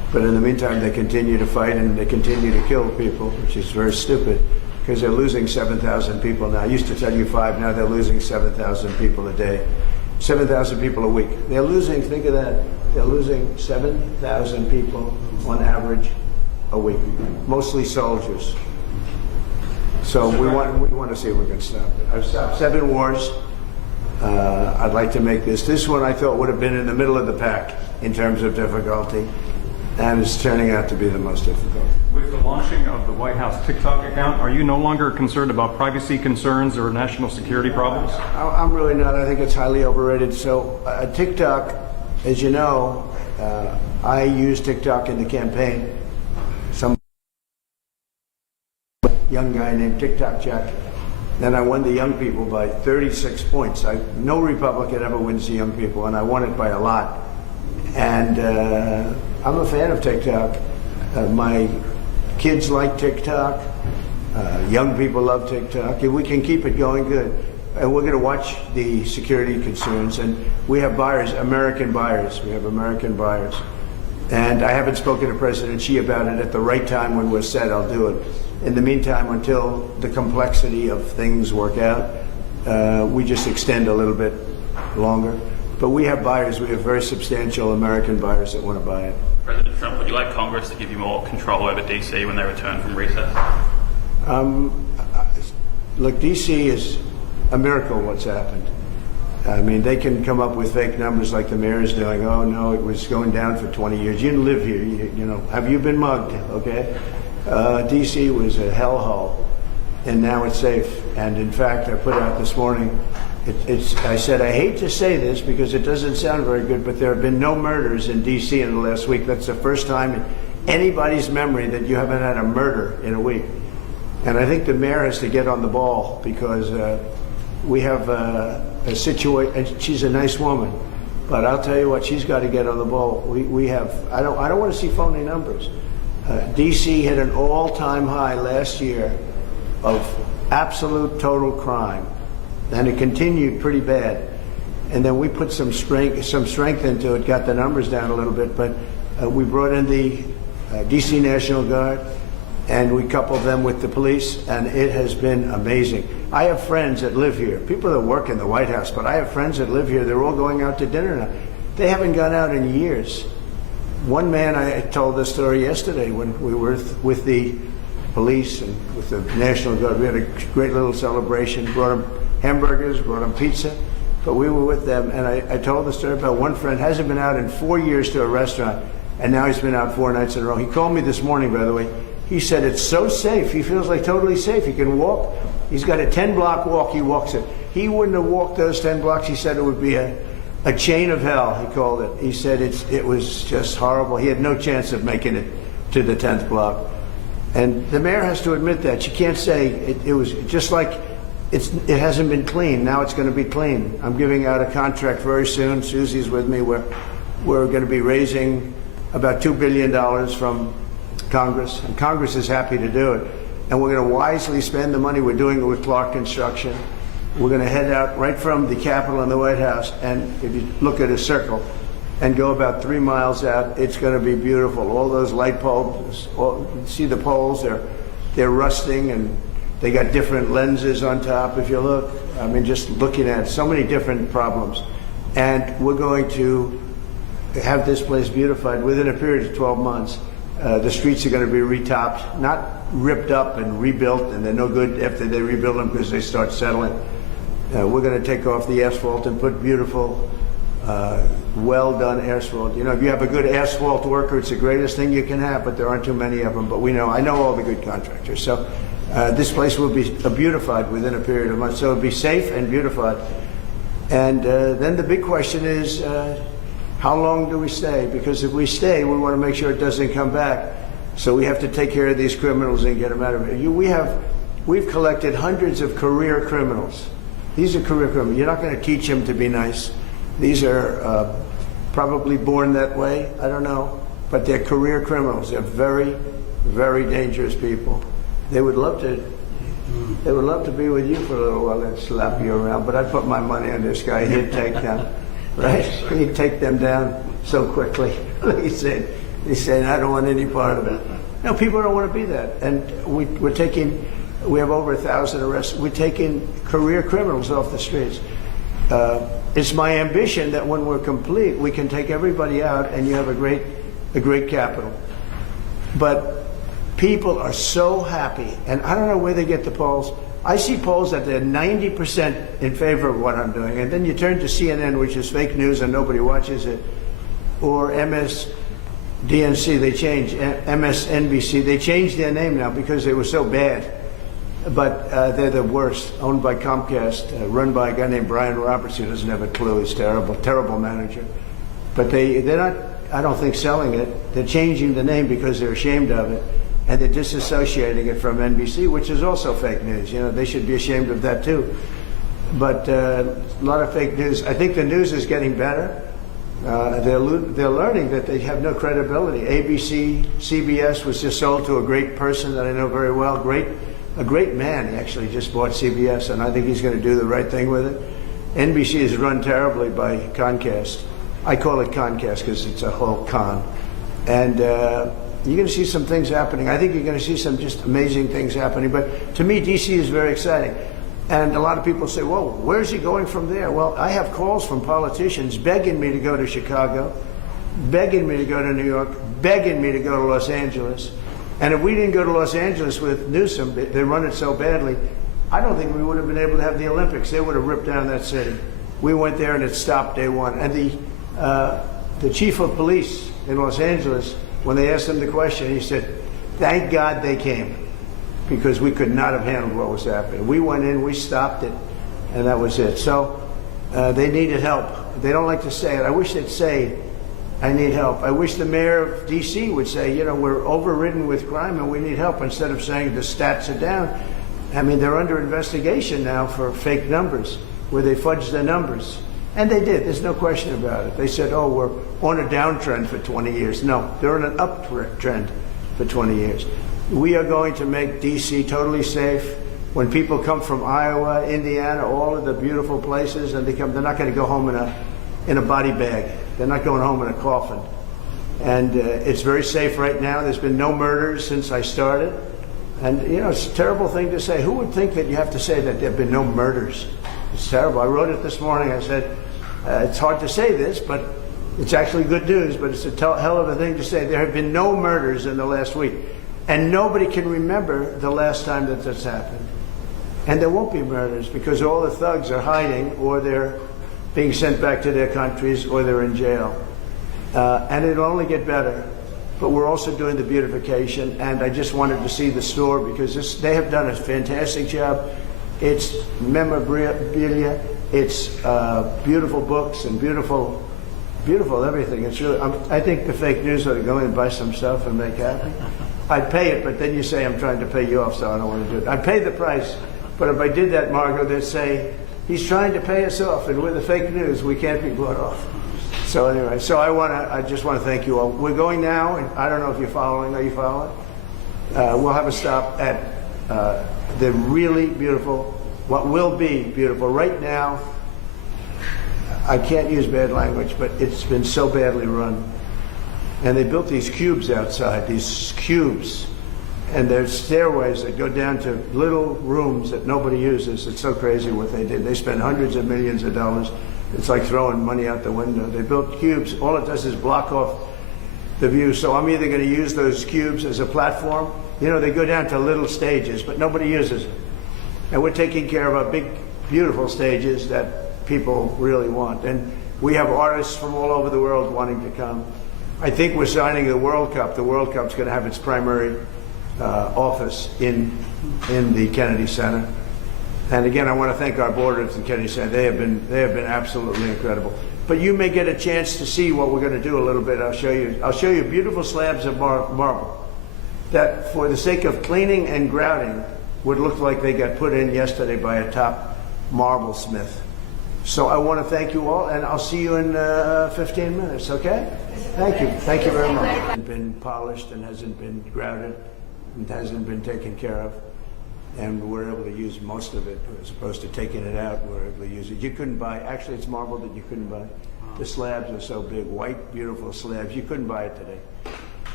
But in the meantime, they continue to fight and they continue to kill people, which is very stupid because they're losing 7,000 people now. I used to tell you 5, now they're losing 7,000 people a day. 7,000 people a week. They're losing, think of that, they're losing 7,000 people on average a week, mostly soldiers. So we want to see if we can stop it. I've stopped 7 wars. I'd like to make this one I thought would have been in the middle of the pack in terms of difficulty, and it's turning out to be the most difficult. With the launching of the White House TikTok account, are you no longer concerned about privacy concerns or national security problems? I'm really not. I think it's highly overrated. So TikTok, as you know, I used TikTok in the campaign. Some young guy named TikTok Jack. Then I won the young people by 36 points. No Republican ever wins the young people, and I won it by a lot. And I'm a fan of TikTok. My kids like TikTok. Young people love TikTok. If we can keep it going, good. And we're going to watch the security concerns. And we have buyers, American buyers. We have American buyers. And I haven't spoken to President Xi about it. At the right time when we're set, I'll do it. In the meantime, until the complexity of things work out, we just extend a little bit longer. But we have buyers. We have very substantial American buyers that want to buy it. President Trump, would you like Congress to give you more control over DC when they return from recess? Look, DC is a miracle what's happened. I mean, they can come up with fake numbers like the mayor is doing. Oh, no, it was going down for 20 years. You didn't live here. You know, have you been mugged? Okay. DC was a hellhole, and now it's safe. And in fact, I put out this morning, I said, I hate to say this because it doesn't sound very good, but there have been no murders in DC in the last week. That's the first time in anybody's memory that you haven't had a murder in a week. And I think the mayor has to get on the ball because we have a situation, and she's a nice woman, but I'll tell you what, she's got to get on the ball. We have, I don't want to see phony numbers. DC hit an all-time high last year of absolute total crime, and it continued pretty bad. And then we put some strength into it, got the numbers down a little bit, but we brought in the DC National Guard, and we coupled them with the police, and it has been amazing. I have friends that live here, people that work in the White House, but I have friends that live here. They're all going out to dinner now. They haven't gone out in years. One man, I told this story yesterday when we were with the police and with the National Guard. We had a great little celebration, brought them hamburgers, brought them pizza, but we were with them, and I told the story about one friend hasn't been out in 4 years to a restaurant, and now he's been out 4 nights in a row. He called me this morning, by the way. He said it's so safe. He feels like totally safe. He can walk. He's got a 10-block walk. He walks it. He wouldn't have walked those 10 blocks. He said it would be a chain of hell, he called it. He said it was just horrible. He had no chance of making it to the 10th block. And the mayor has to admit that. She can't say it was just like it hasn't been clean. Now it's going to be clean. I'm giving out a contract very soon. Susie's with me. We're going to be raising about $2 billion from Congress, and Congress is happy to do it. And we're going to wisely spend the money. We're doing it with Clark Construction. We're going to head out right from the Capitol and the White House, and if you look at a circle and go about 3 miles out, it's going to be beautiful. All those light poles, you see the poles, they're rusting, and they got different lenses on top. If you look, I mean, just looking at so many different problems. And we're going to have this place beautified within a period of 12 months. The streets are going to be retopped, not ripped up and rebuilt, and they're no good after they rebuild them because they start settling. We're going to take off the asphalt and put beautiful, well-done asphalt. You know, if you have a good asphalt worker, it's the greatest thing you can have, but there aren't too many of them. But I know all the good contractors. So this place will be beautified within a period of months. So it'll be safe and beautified. And then the big question is, how long do we stay? Because if we stay, we want to make sure it doesn't come back. So we have to take care of these criminals and get them out of here. We've collected hundreds of career criminals. These are career criminals. You're not going to teach them to be nice. These are probably born that way. I don't know. But they're career criminals. They're very, very dangerous people. They would love to be with you for a little while and slap you around. But I'd put my money on this guy. He'd take them. Right? He'd take them down so quickly. He said, He's saying, I don't want any part of it. No, people don't want to be that. And we have over 1,000 arrests. We're taking career criminals off the streets. It's my ambition that when we're complete, we can take everybody out and you have a great capital. But people are so happy, and I don't know where they get the polls. I see polls that they're 90% in favor of what I'm doing, and then you turn to CNN, which is fake news and nobody watches it, or MSDNC, they changed, MSNBC, they changed their name now because they were so bad. But they're the worst, owned by Comcast, run by a guy named Brian Roberts, who doesn't have a clue. He's terrible, terrible manager. But they're not, I don't think, selling it. They're changing the name because they're ashamed of it, and they're disassociating it from NBC, which is also fake news. You know, they should be ashamed of that too. But a lot of fake news. I think the news is getting better. They're learning that they have no credibility. ABC, CBS was just sold to a great person that I know very well, a great man. He actually just bought CBS, and I think he's going to do the right thing with it. NBC is run terribly by Comcast. I call it Comcast because it's a whole con. And you're going to see some things happening. I think you're going to see some just amazing things happening. But to me, DC is very exciting. And a lot of people say, well, where's he going from there? Well, I have calls from politicians begging me to go to Chicago, begging me to go to New York, begging me to go to Los Angeles. And if we didn't go to Los Angeles with Newsom, they run it so badly, I don't think we would have been able to have the Olympics. They would have ripped down that city. We went there and it stopped day one. And the chief of police in Los Angeles, when they asked him the question, he said, thank God they came, because we could not have handled what was happening. We went in, we stopped it, and that was it. So they needed help. They don't like to say it. I wish they'd say, I need help. I wish the mayor of D.C. would say, you know, we're overridden with crime and we need help, instead of saying the stats are down. I mean, they're under investigation now for fake numbers, where they fudged the numbers. And they did. There's no question about it. They said, oh, we're on a downtrend for 20 years. No, they're on an uptrend for 20 years. We are going to make D.C. totally safe. When people come from Iowa, Indiana, all of the beautiful places, and they're not going to go home in a body bag. They're not going home in a coffin. And it's very safe right now. There's been no murders since I started. And, you know, it's a terrible thing to say. Who would think that you have to say that there have been no murders? It's terrible. I wrote it this morning. I said, it's hard to say this, but it's actually good news, but it's a hell of a thing to say. There have been no murders in the last week. And nobody can remember the last time that this happened. And there won't be murders because all the thugs are hiding, or they're being sent back to their countries, or they're in jail. And it'll only get better. But we're also doing the beautification, and I just wanted to see the store because they have done a fantastic job. It's memorabilia, it's beautiful books and beautiful everything. It's really, I think the fake news ought to go in and buy some stuff and make happy. I'd pay it, but then you say I'm trying to pay you off, so I don't want to do it. I'd pay the price, but if I did that, Margot, they'd say, he's trying to pay us off, and with the fake news, we can't be bought off. So anyway, so I just want to thank you all. We're going now, and I don't know if you're following. Are you following? We'll have a stop at the really beautiful, what will be beautiful. Right now, I can't use bad language, but it's been so badly run. And they built these cubes outside, these cubes. And there's stairways that go down to little rooms that nobody uses. It's so crazy what they did. They spent hundreds of millions of dollars. It's like throwing money out the window. They built cubes. All it does is block off the view. So I'm either going to use those cubes as a platform. You know, they go down to little stages, but nobody uses them. And we're taking care of our big, beautiful stages that people really want. And we have artists from all over the world wanting to come. I think we're signing the World Cup. The World Cup's going to have its primary office in the Kennedy Center. And again, I want to thank our board at the Kennedy Center. They have been absolutely incredible. But you may get a chance to see what we're going to do a little bit. I'll show you beautiful slabs of marble that, for the sake of cleaning and grouting, would look like they got put in yesterday by a top marble smith. So I want to thank you all, and I'll see you in 15 minutes, okay? Thank you. Thank you very much. It hasn't been polished and hasn't been grouted and hasn't been taken care of. And we're able to use most of it, as opposed to taking it out. We're able to use it. You couldn't buy, actually it's marble that you couldn't buy. The slabs are so big, white, beautiful slabs. You couldn't buy it today.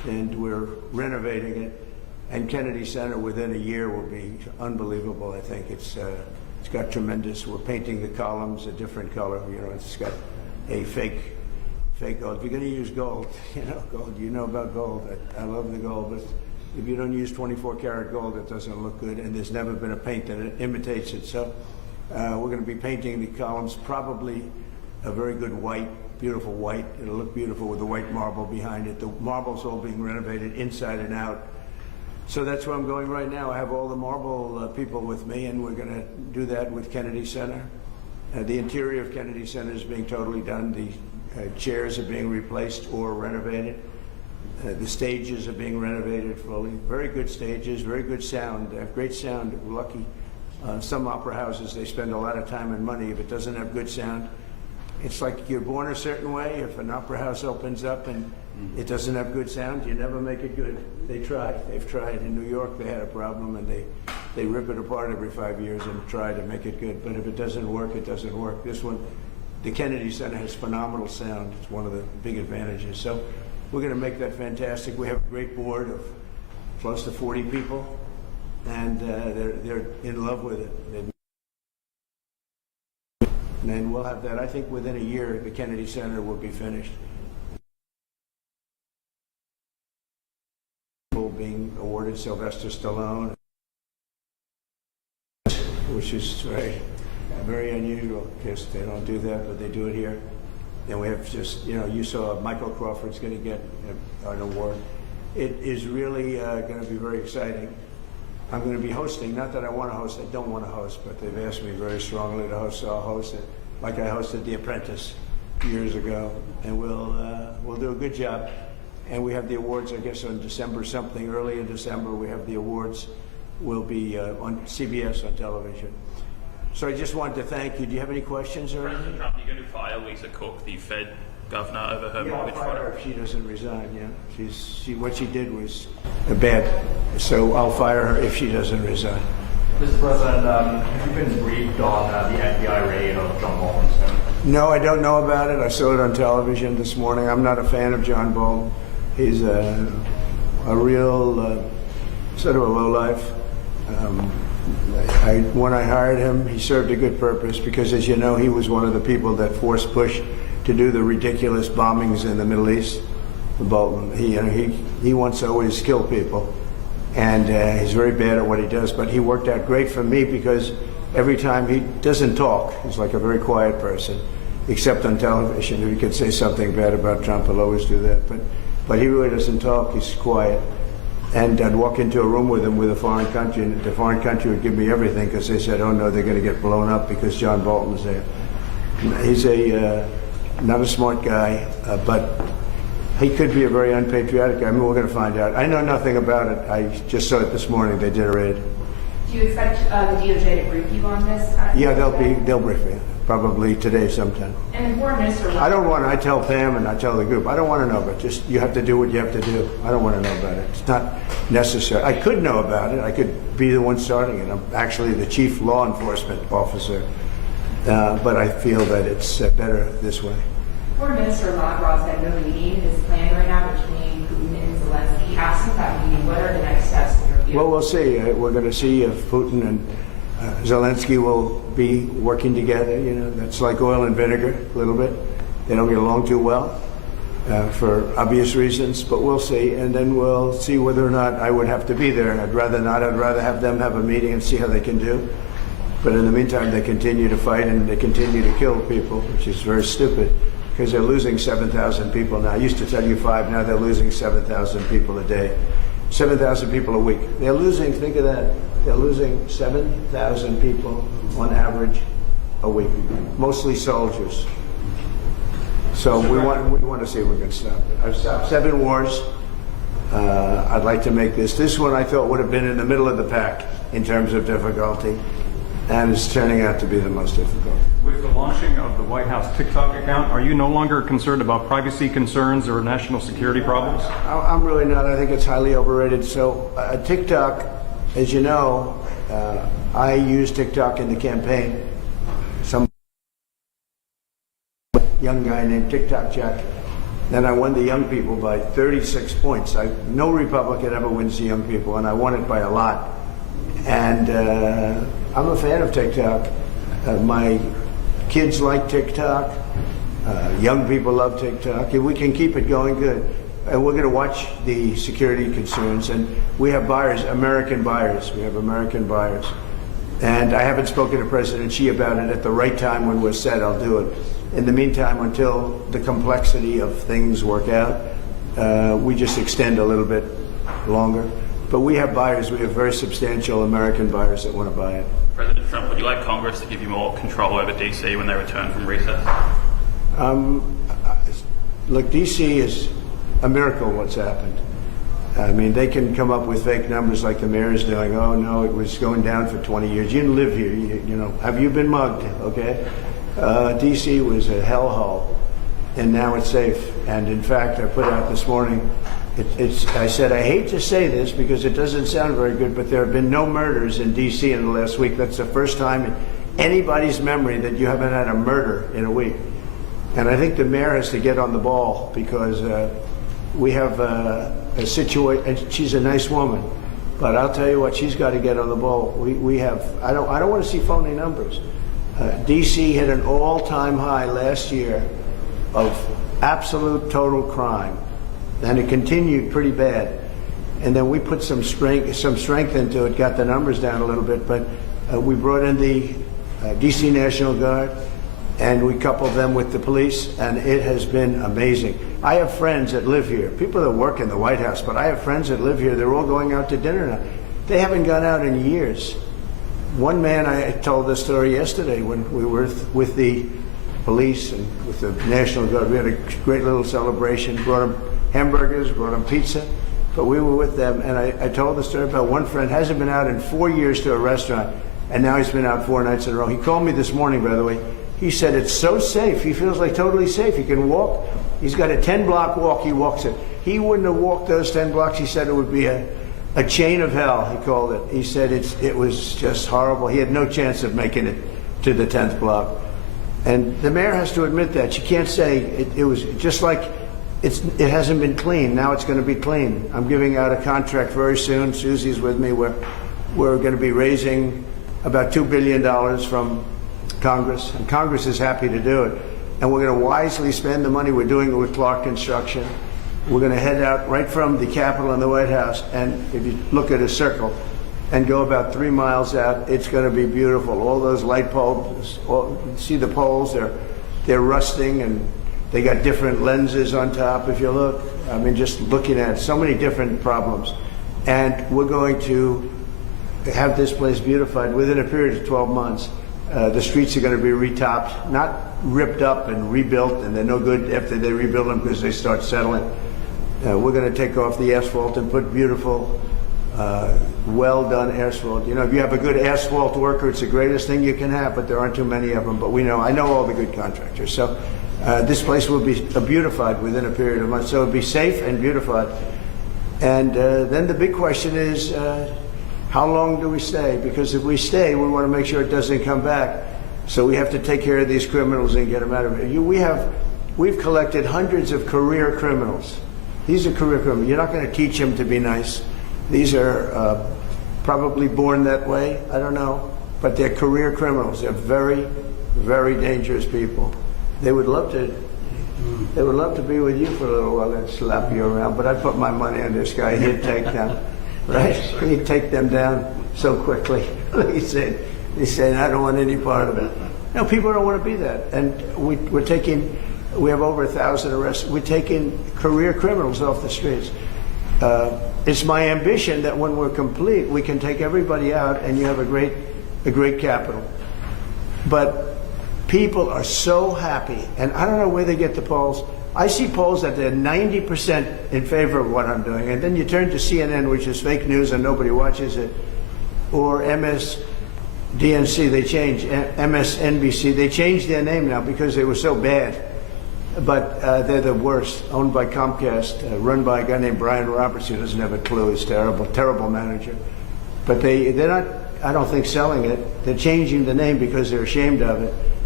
and we're renovating it. And Kennedy Center within a year will be unbelievable. I think it's got tremendous. We're painting the columns a different color. You know, it's got a fake gold. If you're going to use gold, gold. You know about gold. I love the gold, but if you don't use 24 karat gold, it doesn't look good. And there's never been a paint that imitates it. So we're going to be painting the columns probably a very good white, beautiful white. It'll look beautiful with the white marble behind it. The marble's all being renovated inside and out. So that's where I'm going right now. I have all the marble people with me, and we're going to do that with Kennedy Center. The interior of Kennedy Center is being totally done. The chairs are being replaced or renovated. The stages are being renovated fully. Very good stages, very good sound. They have great sound. We're lucky. Some opera houses, they spend a lot of time and money. If it doesn't have good sound, it's like you're born a certain way. If an opera house opens up and it doesn't have good sound, you never make it good. They try. They've tried. In New York, they had a problem, and they rip it apart every 5 years and try to make it good. But if it doesn't work, it doesn't work. This one, the Kennedy Center has phenomenal sound. It's one of the big advantages. So we're going to make that fantastic. We have a great board of close to 40 people, and they're in love with it. And then we'll have that. I think within a year, the Kennedy Center will be finished. Being awarded Sylvester Stallone, which is very unusual because they don't do that, but they do it here. And we have just, you saw Michael Crawford's going to get an award. It is really going to be very exciting. I'm going to be hosting, not that I want to host, I don't want to host, but they've asked me very strongly to host, so I'll host it, like I hosted The Apprentice years ago, and we'll do a good job. And we have the awards, I guess, on December something. Early in December, we have the awards. Will be on CBS on television. So I just wanted to thank you. Do you have any questions or anything? President Trump, you're going to fire Lisa Cook, the Fed governor, over her mortgage I'll fire her fraud? if she doesn't resign. Yeah, what she did was bad. So I'll fire her if she doesn't resign. Mr. President, have you been briefed on the FBI raid of John Bolton's home? No, I don't know about it. I saw it on television this morning. I'm not a fan of John Bolton. He's a real sort of a lowlife. When I hired him, he served a good purpose because, as you know, he was one of the people that forced Bush to do the ridiculous bombings in the Middle East. Bolton, he wants to always kill people, and he's very bad at what he does. But he worked out great for me because every time he doesn't talk, he's like a very quiet person, except on television. If he could say something bad about Trump, he'll always do that. But he really doesn't talk. He's quiet. And I'd walk into a room with him with a foreign country, and the foreign country would give me everything because they said, oh, no, they're going to get blown up because John Bolton's there. He's not a smart guy, but he could be a very unpatriotic guy. I mean, we're going to find out. I know nothing about it. I just saw it this morning. They did a raid. Do you expect the DOJ to brief you on this? Yeah, they'll brief me. Probably today sometime. And the Foreign Minister... I tell Pam and I tell the group, I don't want to know, but just you have to do what you have to do. I don't want to know about it. It's not necessary. I could know about it. I could be the one starting it. I'm actually the chief law enforcement officer, but I feel that it's better this way. Foreign Minister Lavrov said no meeting is planned right now between Putin and Zelensky. Absent that meeting, what are the next steps in your view? Well, we'll see. We're going to see if Putin and Zelensky will be working together. That's like oil and vinegar a little bit. They don't get along too well for obvious reasons, but we'll see. And then we'll see whether or not I would have to be there. I'd rather not. I'd rather have them have a meeting and see how they can do. But in the meantime, they continue to fight and they continue to kill people, which is very stupid because they're losing 7,000 people now. I used to tell you 5, now they're losing 7,000 people a day. 7,000 people a week. They're losing, think of that, they're losing 7,000 people on average a week, mostly soldiers. So we want to see if we can stop it. I've stopped 7 wars. I'd like to make this one I thought would have been in the middle of the pack in terms of difficulty, and it's turning out to be the most difficult. With the launching of the White House TikTok account, are you no longer concerned about privacy concerns or national security problems? I'm really not. I think it's highly overrated. So TikTok, as you know, I used TikTok in the campaign. Some young guy named TikTok Jack Then I won the young people by 36 points. No Republican ever wins the young people, and I won it by a lot. And I'm a fan of TikTok. My kids like TikTok. Young people love TikTok. If we can keep it going, good. And we're going to watch the security concerns. And we have buyers, American buyers. We have American buyers. And I haven't spoken to President Xi about it. At the right time when we're set, I'll do it. In the meantime, until the complexity of things work out, we just extend a little bit longer. But we have buyers. We have very substantial American buyers that want to buy it. President Trump, would you like Congress to give you more control over DC when they return from recess? Look, DC is a miracle what's happened. I mean, they can come up with fake numbers like the mayor is doing. Oh, no, it was going down for 20 years. You didn't live here. You know, have you been mugged? Okay. DC was a hellhole, and now it's safe. And in fact, I put out this morning, I said, I hate to say this because it doesn't sound very good, but there have been no murders in DC in the last week. That's the first time in anybody's memory that you haven't had a murder in a week. And I think the mayor has to get on the ball because we have a situation, and she's a nice woman, but I'll tell you what, she's got to get on the ball. We have, I don't want to see phony numbers. DC hit an all-time high last year of absolute total crime, and it continued pretty bad. And then we put some strength into it, got the numbers down a little bit, but we brought in the DC National Guard, and we coupled them with the police, and it has been amazing. I have friends that live here, people that work in the White House, but I have friends that live here. They're all going out to dinner now. They haven't gone out in years. One man, I told this story yesterday when we were with the police and with the National Guard. We had a great little celebration, brought them hamburgers, brought them pizza, but we were with them, and I told the story about one friend hasn't been out in 4 years to a restaurant, and now he's been out 4 nights in a row. He called me this morning, by the way. He said it's so safe. He feels like totally safe. He can walk. He's got a 10-block walk. He walks it. He wouldn't have walked those 10 blocks. He said it would be a chain of hell, he called it. He said it was just horrible. He had no chance of making it to the 10th block. And the mayor has to admit that. She can't say it was just like it hasn't been clean. Now it's going to be clean. I'm giving out a contract very soon. Susie's with me. We're going to be raising about $2 billion from Congress, and Congress is happy to do it. And we're going to wisely spend the money. We're doing it with Clark Construction. We're going to head out right from the Capitol and the White House, and if you look at a circle and go about 3 miles out, it's going to be beautiful. All those light bulbs, see the poles, they're rusting, and they got different lenses on top, if you look. I mean, just looking at so many different problems. And we're going to have this place beautified within a period of 12 months. The streets are going to be retopped, not ripped up and rebuilt, and they're no good after they rebuild them because they start settling. We're going to take off the asphalt and put beautiful, well-done asphalt. You know, if you have a good asphalt worker, it's the greatest thing you can have, but there aren't too many of them. But I know all the good contractors. So this place will be beautified within a period of months. So it'll be safe and beautified. And then the big question is, how long do we stay? Because if we stay, we want to make sure it doesn't come back. So we have to take care of these criminals and get them out of it. We've collected hundreds of career criminals. These are career criminals. You're not going to teach them to be nice. These are probably born that way. I don't know. But they're career criminals. They're very, very dangerous people. They would love to be with you for a little while and slap you around. But I put my money on this guy. He'd take them. Right? He'd take them down so quickly. He said, I don't want any part of it. No, people don't want to be that. And we have over 1,000 arrests. We're taking career criminals off the streets. It's my ambition that when we're complete, we can take everybody out and you have a great capital. But people are so happy, and I don't know where they get the polls. I see polls that they're 90% in favor of what I'm doing, and then you turn to CNN, which is fake news and nobody watches it, or MSDNC, MSNBC, they changed their name now because they were so bad. But they're the worst, owned by Comcast, run by a guy named Brian Roberts, who doesn't have a clue. He's terrible, terrible manager. But they're not, I don't think, selling it. They're changing the name because they're ashamed of it.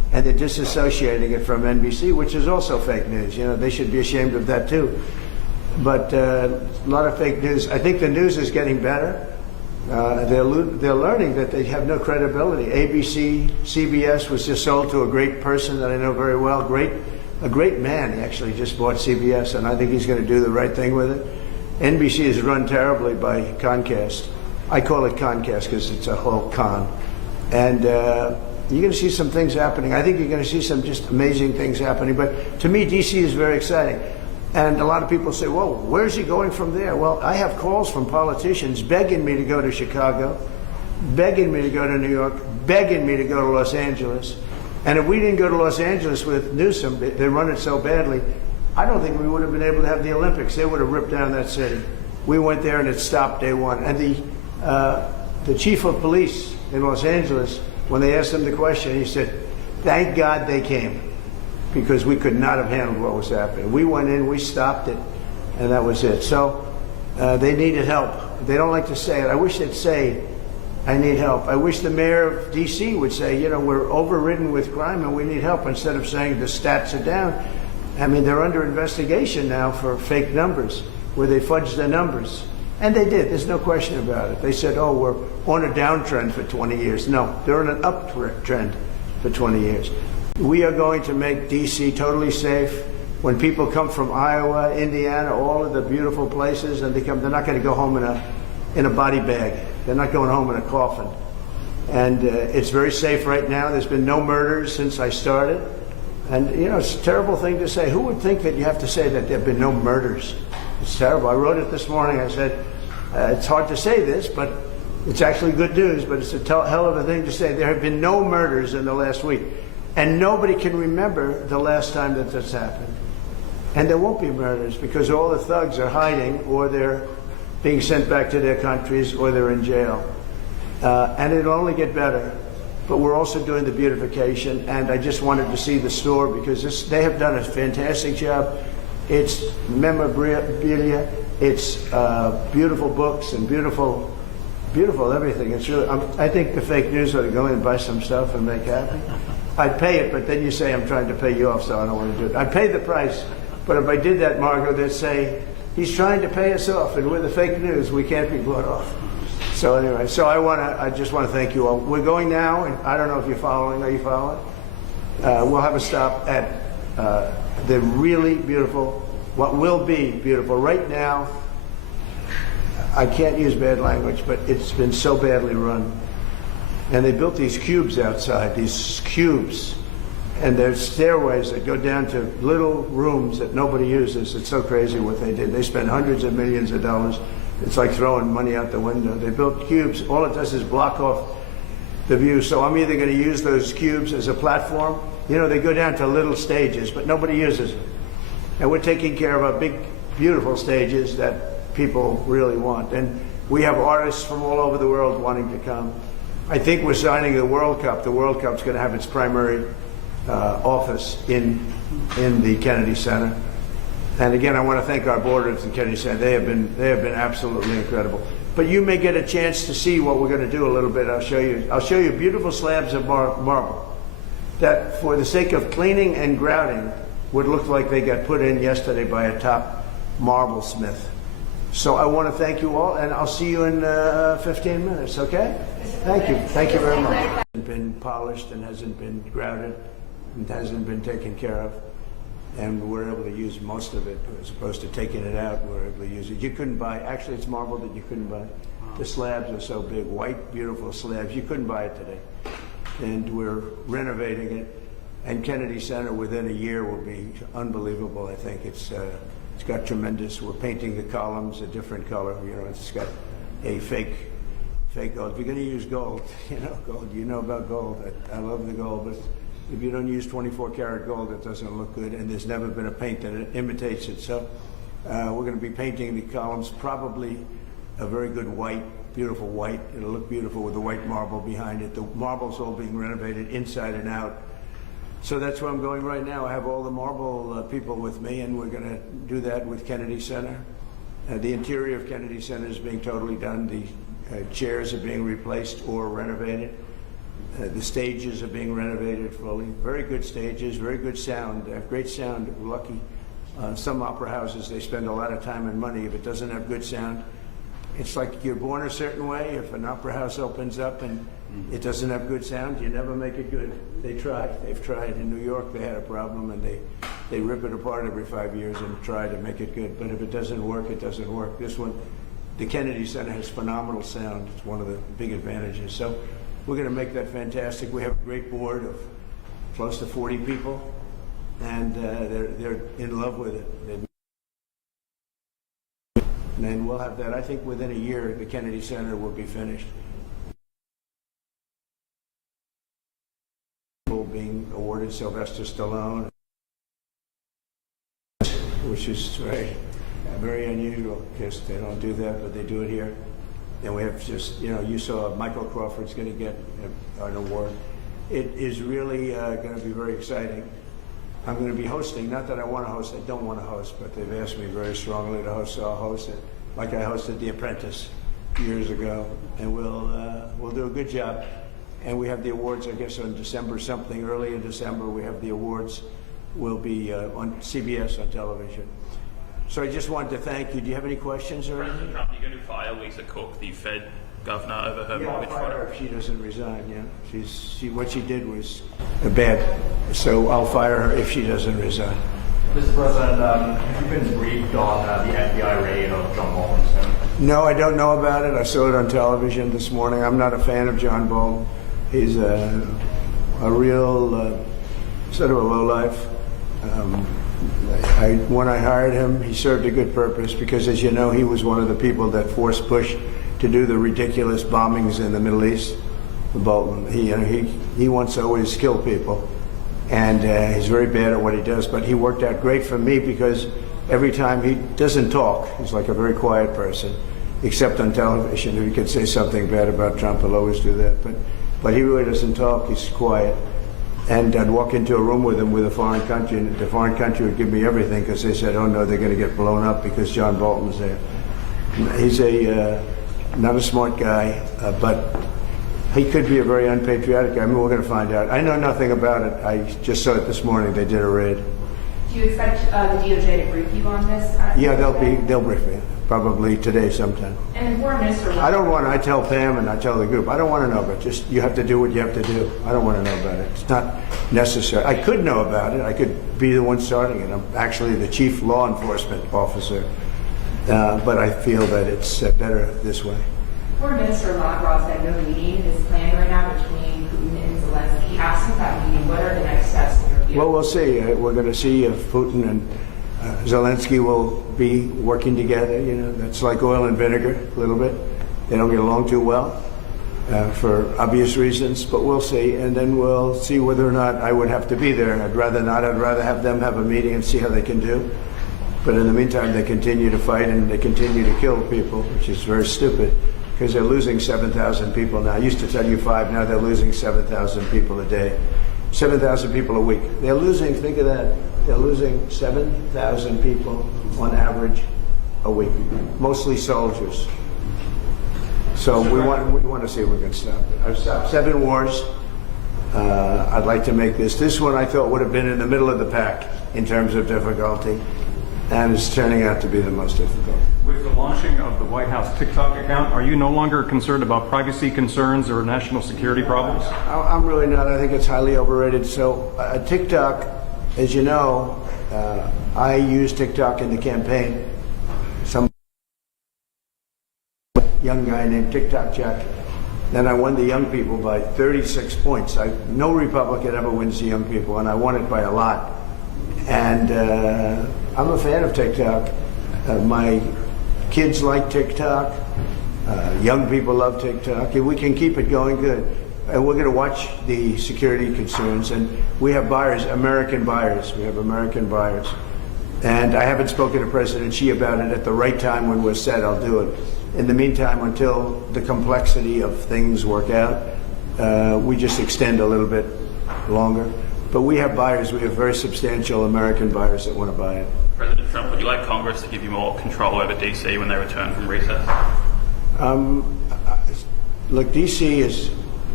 and they're disassociating it from NBC, which is also fake news. You know, they should be ashamed of that too. But a lot of fake news. I think the news is getting better. They're learning that they have no credibility. ABC, CBS was just sold to a great person that I know very well. A great man. He actually just bought CBS, and I think he's going to do the right thing with it. NBC is run terribly by Comcast. I call it Comcast because it's a whole con. And you're going to see some things happening. I think you're going to see some just amazing things happening. But to me, DC is very exciting. And a lot of people say, well, where's he going from there? Well, I have calls from politicians begging me to go to Chicago, begging me to go to New York, begging me to go to Los Angeles. And if we didn't go to Los Angeles with Newsom, they run it so badly, I don't think we would have been able to have the Olympics. They would have ripped down that city. We went there and it stopped day one. And the chief of police in Los Angeles, when they asked him the question, he said, thank God they came, because we could not have handled what was happening. We went in, we stopped it, and that was it. So they needed help. They don't like to say it. I wish they'd say, I need help. I wish the mayor of D.C. would say, you know, we're overridden with crime and we need help, instead of saying the stats are down. I mean, they're under investigation now for fake numbers, where they fudged their numbers. And they did. There's no question about it. They said, oh, we're on a downtrend for 20 years. No, they're on an uptrend for 20 years. We are going to make D.C. totally safe. When people come from Iowa, Indiana, all of the beautiful places, and they're not going to go home in a body bag. They're not going home in a coffin. And it's very safe right now. There's been no murders since I started. And, you know, it's a terrible thing to say. Who would think that you have to say that there have been no murders? It's terrible. I wrote it this morning. I said, it's hard to say this, but it's actually good news, but it's a hell of a thing to say. There have been no murders in the last week. And nobody can remember the last time that this happened. And there won't be murders, because all the thugs are hiding, or they're being sent back to their countries, or they're in jail. And it'll only get better. But we're also doing the beautification, and I just wanted to see the store, because they have done a fantastic job. It's memorabilia, it's beautiful books and beautiful everything. It's really, I think the fake news ought to go in and buy some stuff and make happy. I'd pay it, but then you say I'm trying to pay you off, so I don't want to do it. I'd pay the price, but if I did that, Margot, they'd say, he's trying to pay us off, and with the fake news, we can't be bought off. So anyway, I just want to thank you all. We're going now, and I don't know if you're following. Are you following? We'll have a stop at the really beautiful, what will be beautiful. Right now, I can't use bad language, but it's been so badly run. And they built these cubes outside, and there's stairways that go down to little rooms that nobody uses. It's so crazy what they did. They spent hundreds of millions of dollars. It's like throwing money out the window. They built cubes. All it does is block off the view. So I'm either going to use those cubes as a platform. You know, they go down to little stages, but nobody uses them. And we're taking care of our big, beautiful stages that people really want. And we have artists from all over the world wanting to come. I think we're signing the World Cup. The World Cup's going to have its primary office in the Kennedy Center. And again, I want to thank our board at the Kennedy Center. They have been absolutely incredible. But you may get a chance to see what we're going to do a little bit. I'll show you beautiful slabs of marble that, for the sake of cleaning and grouting, would look like they got put in yesterday by a top marble smith. So I want to thank you all, and I'll see you in 15 minutes, okay? Thank you. Thank you very much. It hasn't been polished and hasn't been grouted and hasn't been taken care of. And we're able to use most of it, as opposed to taking it out. We're able to use it. You couldn't buy, actually it's marble that you couldn't buy. The slabs are so big, white, beautiful slabs. You couldn't buy it today. And we're renovating it. And Kennedy Center within a year will be unbelievable, I think. It's got tremendous, we're painting the columns a different color. You know, it's got a fake gold. If you're going to use gold, gold, you know about gold. I love the gold, but if you don't use 24 karat gold, it doesn't look good, and there's never been a paint that imitates it. So we're going to be painting the columns, probably a very good white, beautiful white. It'll look beautiful with the white marble behind it. The marble's all being renovated inside and out. So that's where I'm going right now. I have all the marble people with me, and we're going to do that with Kennedy Center. The interior of Kennedy Center is being totally done. The chairs are being replaced or renovated. The stages are being renovated fully. Very good stages, very good sound, great sound. Lucky. Some opera houses, they spend a lot of time and money. If it doesn't have good sound, it's like you're born a certain way. If an opera house opens up and it doesn't have good sound, you never make it good. They've tried. In New York, they had a problem, and they rip it apart every 5 years and try to make it good. But if it doesn't work, it doesn't work. This one, the Kennedy Center has phenomenal sound. It's one of the big advantages. So we're going to make that fantastic. We have a great board of close to 40 people, and they're in love with it. And we'll have that. I think within a year, the Kennedy Center will be finished. Being awarded Sylvester Stallone, which is very unusual because they don't do that, but they do it here. And we have just, you saw Michael Crawford's going to get an award. It is really going to be very exciting. I'm going to be hosting, not that I want to host, I don't want to host, but they've asked me very strongly to host, so I'll host it. Like I hosted The Apprentice years ago, and we'll do a good job. And we have the awards, I guess, on December something. Early in December, we have the awards. Will be on CBS on television. So I just wanted to thank you. Do you have any questions or anything? President Trump, you're going to fire Lisa Cook, the Fed governor, over her mortgage I'll fire her fraud? if she doesn't resign. Yeah, what she did was bad. So I'll fire her if she doesn't resign. Mr. President, have you been briefed on the FBI raid of John Bolton's home? No, I don't know about it. I saw it on television this morning. I'm not a fan of John Bolton. He's a real sort of a lowlife. When I hired him, he served a good purpose because, as you know, he was one of the people that forced Bush to do the ridiculous bombings in the Middle East. Bolton, he wants to always kill people, and he's very bad at what he does. But he worked out great for me because every time he doesn't talk, he's like a very quiet person, except on television. If he could say something bad about Trump, he'll always do that. But he really doesn't talk. He's quiet. And I'd walk into a room with him with a foreign country, and the foreign country would give me everything because they said, oh, no, they're going to get blown up because John Bolton's there. He's not a smart guy, but he could be a very unpatriotic guy. I mean, we're going to find out. I know nothing about it. I just saw it this morning. They did a raid. Do you expect the DOJ to brief you on this? Yeah, they'll brief me. Probably today sometime. And the foreign minister. I tell Pam and I tell the group, I don't want to know about it. Just, you have to do what you have to do. I don't want to know about it. It's not necessary. I could know about it. I could be the one starting it. I'm actually the chief law enforcement officer. But I feel that it's better this way. Foreign Minister Lavrov said no meeting is planned right now between Putin and Zelensky. Absent that meeting, what are the next steps in your view? Well, we'll see. We're going to see if Putin and Zelensky will be working together. That's like oil and vinegar a little bit. They don't get along too well for obvious reasons, but we'll see. And then we'll see whether or not I would have to be there. I'd rather not. I'd rather have them have a meeting and see how they can do. But in the meantime, they continue to fight and they continue to kill people, which is very stupid because they're losing 7,000 people now. I used to tell you 5, now they're losing 7,000 people a day. 7,000 people a week. They're losing, think of that, they're losing 7,000 people on average a week, mostly soldiers. So we want to see if we can stop it. I've stopped 7 wars. I'd like to make this one I thought would have been in the middle of the pack in terms of difficulty, and it's turning out to be the most difficult. With the launching of the White House TikTok account, are you no longer concerned about privacy concerns or national security problems? I'm really not. I think it's highly overrated. So TikTok, as you know, I used TikTok in the campaign. Some young guy named TikTok Jack. Then I won the young people by 36 points. No Republican ever wins the young people, and I won it by a lot. And I'm a fan of TikTok. My kids like TikTok. Young people love TikTok. If we can keep it going, good. And we're going to watch the security concerns. And we have buyers, American buyers. We have American buyers. And I haven't spoken to President Xi about it. At the right time when we're set, I'll do it. In the meantime, until the complexity of things work out, we just extend a little bit longer. But we have buyers. We have very substantial American buyers that want to buy it. President Trump, would you like Congress to give you more control over D.C. when they return from recess? Look, D.C. is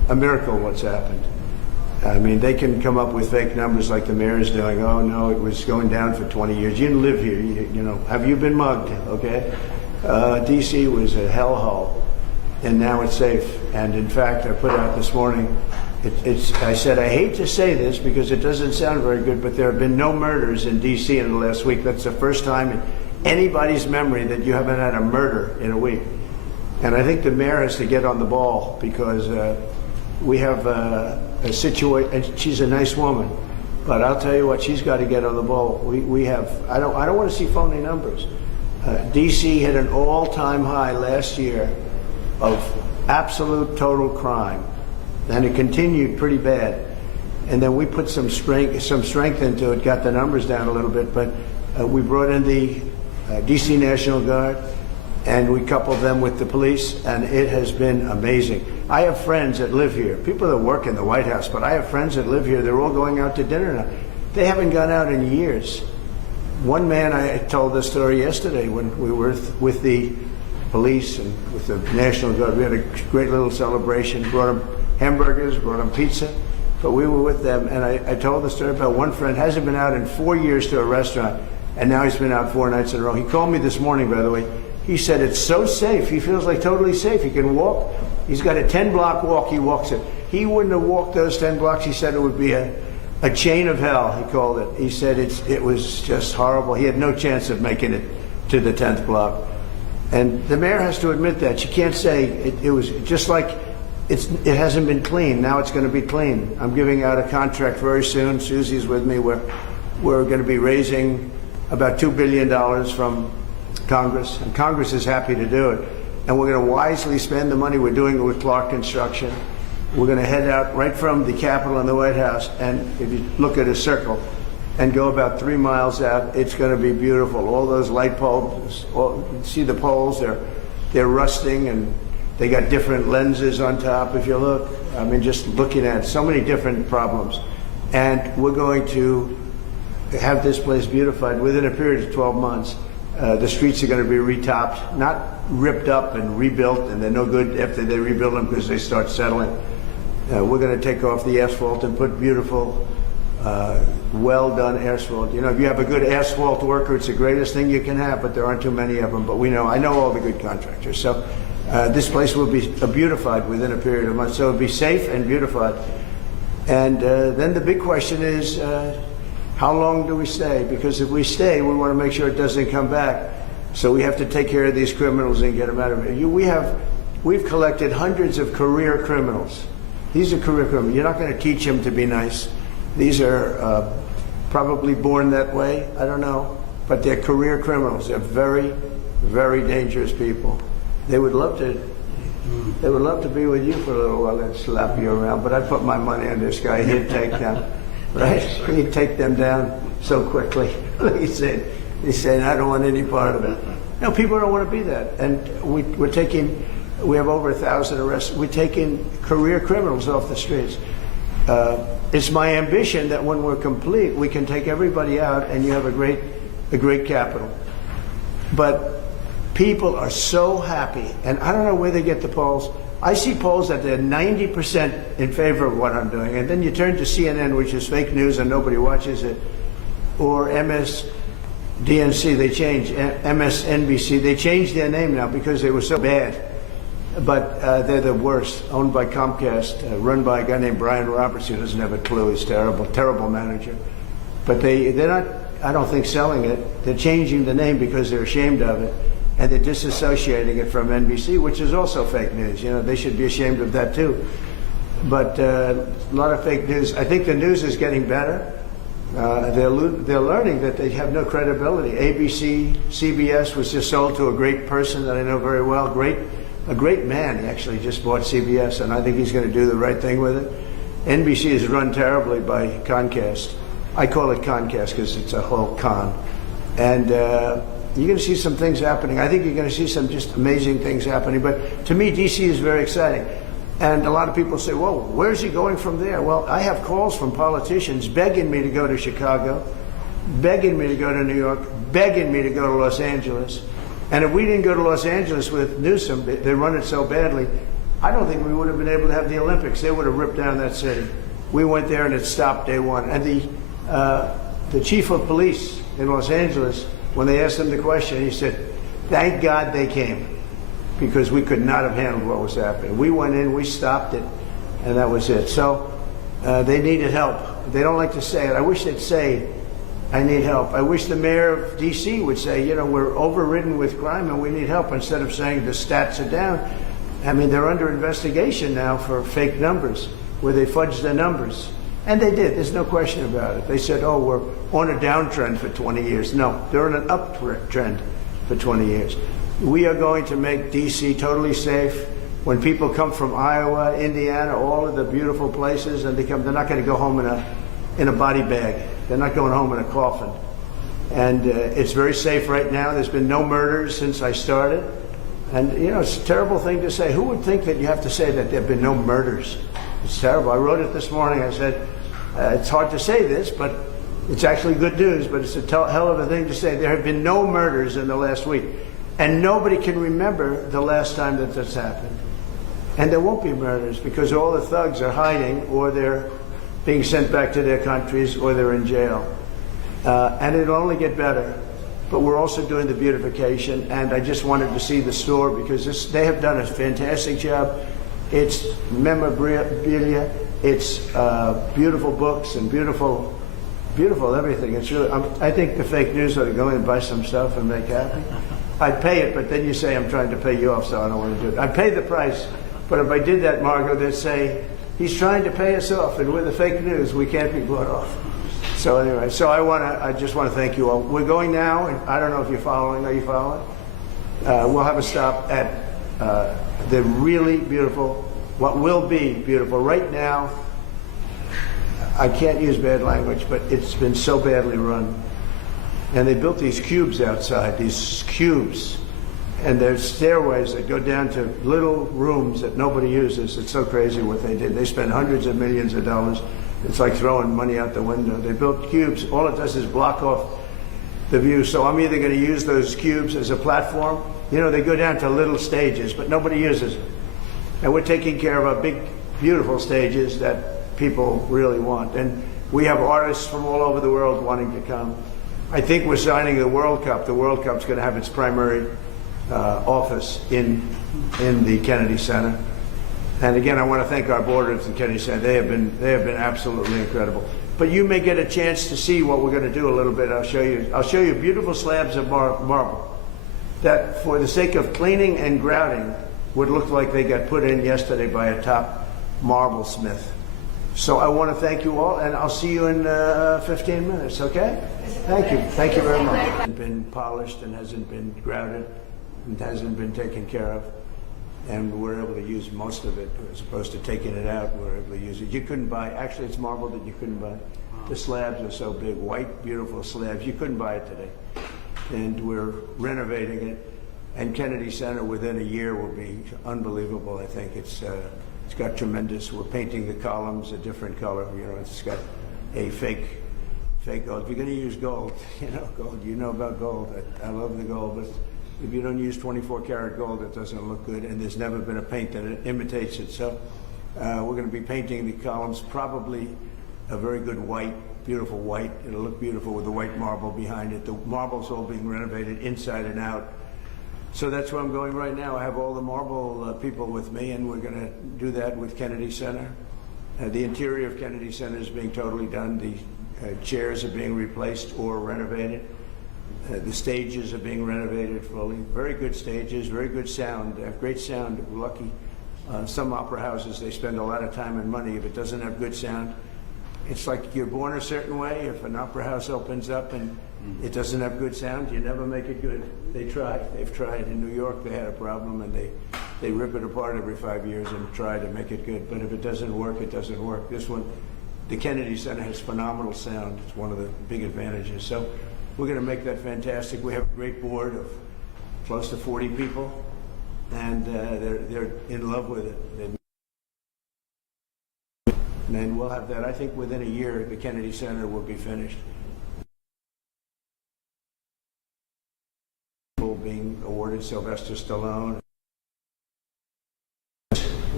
a miracle what's happened. I mean, they can come up with fake numbers like the mayor is doing. Oh, no, it was going down for 20 years. You didn't live here. You know, have you been mugged? Okay. D.C. was a hellhole, and now it's safe. And in fact, I put out this morning, I said, I hate to say this because it doesn't sound very good, but there have been no murders in D.C. in the last week. That's the first time in anybody's memory that you haven't had a murder in a week. And I think the mayor has to get on the ball because we have a situation, and she's a nice woman, but I'll tell you what, she's got to get on the ball. We have, I don't want to see phony numbers. D.C. hit an all-time high last year of absolute total crime, and it continued pretty bad. And then we put some strength into it, got the numbers down a little bit, but we brought in the D.C. National Guard, and we coupled them with the police, and it has been amazing. I have friends that live here, people that work in the White House, but I have friends that live here. They're all going out to dinner now. They haven't gone out in years. One man, I told this story yesterday when we were with the police and with the National Guard. We had a great little celebration, brought them hamburgers, brought them pizza, but we were with them, and I told the story about one friend hasn't been out in 4 years to a restaurant, and now he's been out 4 nights in a row. He called me this morning, by the way. He said it's so safe. He feels like totally safe. He can walk. He's got a 10-block walk. He walks it. He wouldn't have walked those 10 blocks. He said it would be a chain of hell, he called it. He said it was just horrible. He had no chance of making it to the 10th block. And the mayor has to admit that. She can't say it was just like it hasn't been clean. Now it's going to be clean. I'm giving out a contract very soon. Susie's with me. We're going to be raising about $2 billion from Congress, and Congress is happy to do it. And we're going to wisely spend the money. We're doing it with Clark Construction. We're going to head out right from the Capitol and the White House, and if you look at a circle and go about 3 miles out, it's going to be beautiful. All those light poles, you see the poles, they're rusting, and they got different lenses on top, if you look. I mean, just looking at so many different problems. And we're going to have this place beautified within a period of 12 months. The streets are going to be retopped, not ripped up and rebuilt, and they're no good after they rebuild them because they start settling. We're going to take off the asphalt and put beautiful, well-done asphalt. You know, if you have a good asphalt worker, it's the greatest thing you can have, but there aren't too many of them. But I know all the good contractors. So this place will be beautified within a period of months. So it'll be safe and beautified. And then the big question is, how long do we stay? Because if we stay, we want to make sure it doesn't come back. So we have to take care of these criminals and get them out of it. We've collected hundreds of career criminals. These are career criminals. You're not going to teach them to be nice. These are probably born that way. I don't know. But they're career criminals. They're very, very dangerous people. They would love to be with you for a little while and slap you around. But I put my money on this guy. He'd take them. Right? He'd take them down so quickly. He's saying, I don't want any part of it. No, people don't want to be that. And we have over 1,000 arrests. We're taking career criminals off the streets. It's my ambition that when we're complete, we can take everybody out and you have a great capital. But people are so happy, and I don't know where they get the polls. I see polls that they're 90% in favor of what I'm doing, and then you turn to CNN, which is fake news and nobody watches it, or MSDNC, MSNBC, they changed their name now because they were so bad. But they're the worst, owned by Comcast, run by a guy named Brian Roberts, who doesn't have a clue. He's terrible, terrible manager. But they're not, I don't think, selling it. They're changing the name because they're ashamed of it. And they're disassociating it from NBC, which is also fake news. You know, they should be ashamed of that too. But a lot of fake news. I think the news is getting better. They're learning that they have no credibility. ABC, CBS was just sold to a great person that I know very well. A great man. He actually just bought CBS, and I think he's going to do the right thing with it. NBC is run terribly by Comcast. I call it Comcast because it's a whole con. And you're going to see some things happening. I think you're going to see some just amazing things happening. But to me, D.C. is very exciting. And a lot of people say, well, where's he going from there? Well, I have calls from politicians begging me to go to Chicago, begging me to go to New York, begging me to go to Los Angeles. And if we didn't go to Los Angeles with Newsom, they run it so badly, I don't think we would have been able to have the Olympics. They would have ripped down that city. We went there and it stopped day one. And the chief of police in Los Angeles, when they asked him the question, he said, "Thank God they came, because we could not have handled what was happening. We went in, we stopped it, and that was it." So they needed help. They don't like to say it. I wish they'd say, "I need help." I wish the mayor of D.C. would say, you know, we're overridden with crime and we need help, instead of saying the stats are down. I mean, they're under investigation now for fake numbers, where they fudged their numbers. And they did. There's no question about it. They said, oh, we're on a downtrend for 20 years. No, they're on an uptrend for 20 years. We are going to make D.C. totally safe. When people come from Iowa, Indiana, all of the beautiful places, and they're not going to go home in a body bag. They're not going home in a coffin. And it's very safe right now. There's been no murders since I started. And, you know, it's a terrible thing to say. Who would think that you have to say that there have been no murders? It's terrible. I wrote it this morning. I said, it's hard to say this, but it's actually good news, but it's a hell of a thing to say. There have been no murders in the last week. And nobody can remember the last time that this happened. And there won't be murders, because all the thugs are hiding, or they're being sent back to their countries, or they're in jail. And it'll only get better. But we're also doing the beautification, and I just wanted to see the store, because they have done a fantastic job. It's memorabilia, it's beautiful books and beautiful everything. It's really, I think the fake news ought to go in and buy some stuff and make happy. I'd pay it, but then you say I'm trying to pay you off, so I don't want to do it. I'd pay the price, but if I did that, Margot, they'd say, he's trying to pay us off, and with the fake news, we can't be bought off. So anyway, so I just want to thank you all. We're going now, and I don't know if you're following. Are you following? We'll have a stop at the really beautiful, what will be beautiful. Right now, I can't use bad language, but it's been so badly run. And they built these cubes outside, these cubes. And there's stairways that go down to little rooms that nobody uses. It's so crazy what they did. They spent hundreds of millions of dollars. It's like throwing money out the window. They built cubes. All it does is block off the view. So I'm either going to use those cubes as a platform. You know, they go down to little stages, but nobody uses them. And we're taking care of our big, beautiful stages that people really want. And we have artists from all over the world wanting to come. I think we're signing the World Cup. The World Cup's going to have its primary office in the Kennedy Center. And again, I want to thank our board of the Kennedy Center. They have been absolutely incredible. But you may get a chance to see what we're going to do a little bit. I'll show you beautiful slabs of marble that, for the sake of cleaning and grouting, would look like they got put in yesterday by a top marble smith. So I want to thank you all, and I'll see you in 15 minutes, okay? Thank you. Thank you very much. It hasn't been polished and hasn't been grouted and hasn't been taken care of. And we're able to use most of it, as opposed to taking it out. We're able to use it. You couldn't buy, actually it's marble that you couldn't buy. The slabs are so big, white, beautiful slabs. You couldn't buy it today. And we're renovating it. And Kennedy Center within a year will be unbelievable. I think it's got tremendous. We're painting the columns a different color. You know, it's got a fake gold. If you're going to use gold, gold. You know about gold. I love the gold, but if you don't use 24-karat gold, it doesn't look good. And there's never been a paint that imitates it. So we're going to be painting the columns probably a very good white, beautiful white. It'll look beautiful with the white marble behind it. The marble's all being renovated inside and out. So that's where I'm going right now. I have all the marble people with me, and we're going to do that with Kennedy Center. The interior of Kennedy Center is being totally done. The chairs are being replaced or renovated. The stages are being renovated fully. Very good stages, very good sound. They have great sound. We're lucky. Some opera houses, they spend a lot of time and money. If it doesn't have good sound, it's like you're born a certain way. If an opera house opens up and it doesn't have good sound, you never make it good. They try. They've tried. In New York, they had a problem, and they rip it apart every 5 years and try to make it good. But if it doesn't work, it doesn't work. This one, the Kennedy Center has phenomenal sound. It's one of the big advantages. So we're going to make that fantastic. We have a great board of close to 40 people, and they're in love with it. And then we'll have that. I think within a year, the Kennedy Center will be finished. Being awarded Sylvester Stallone.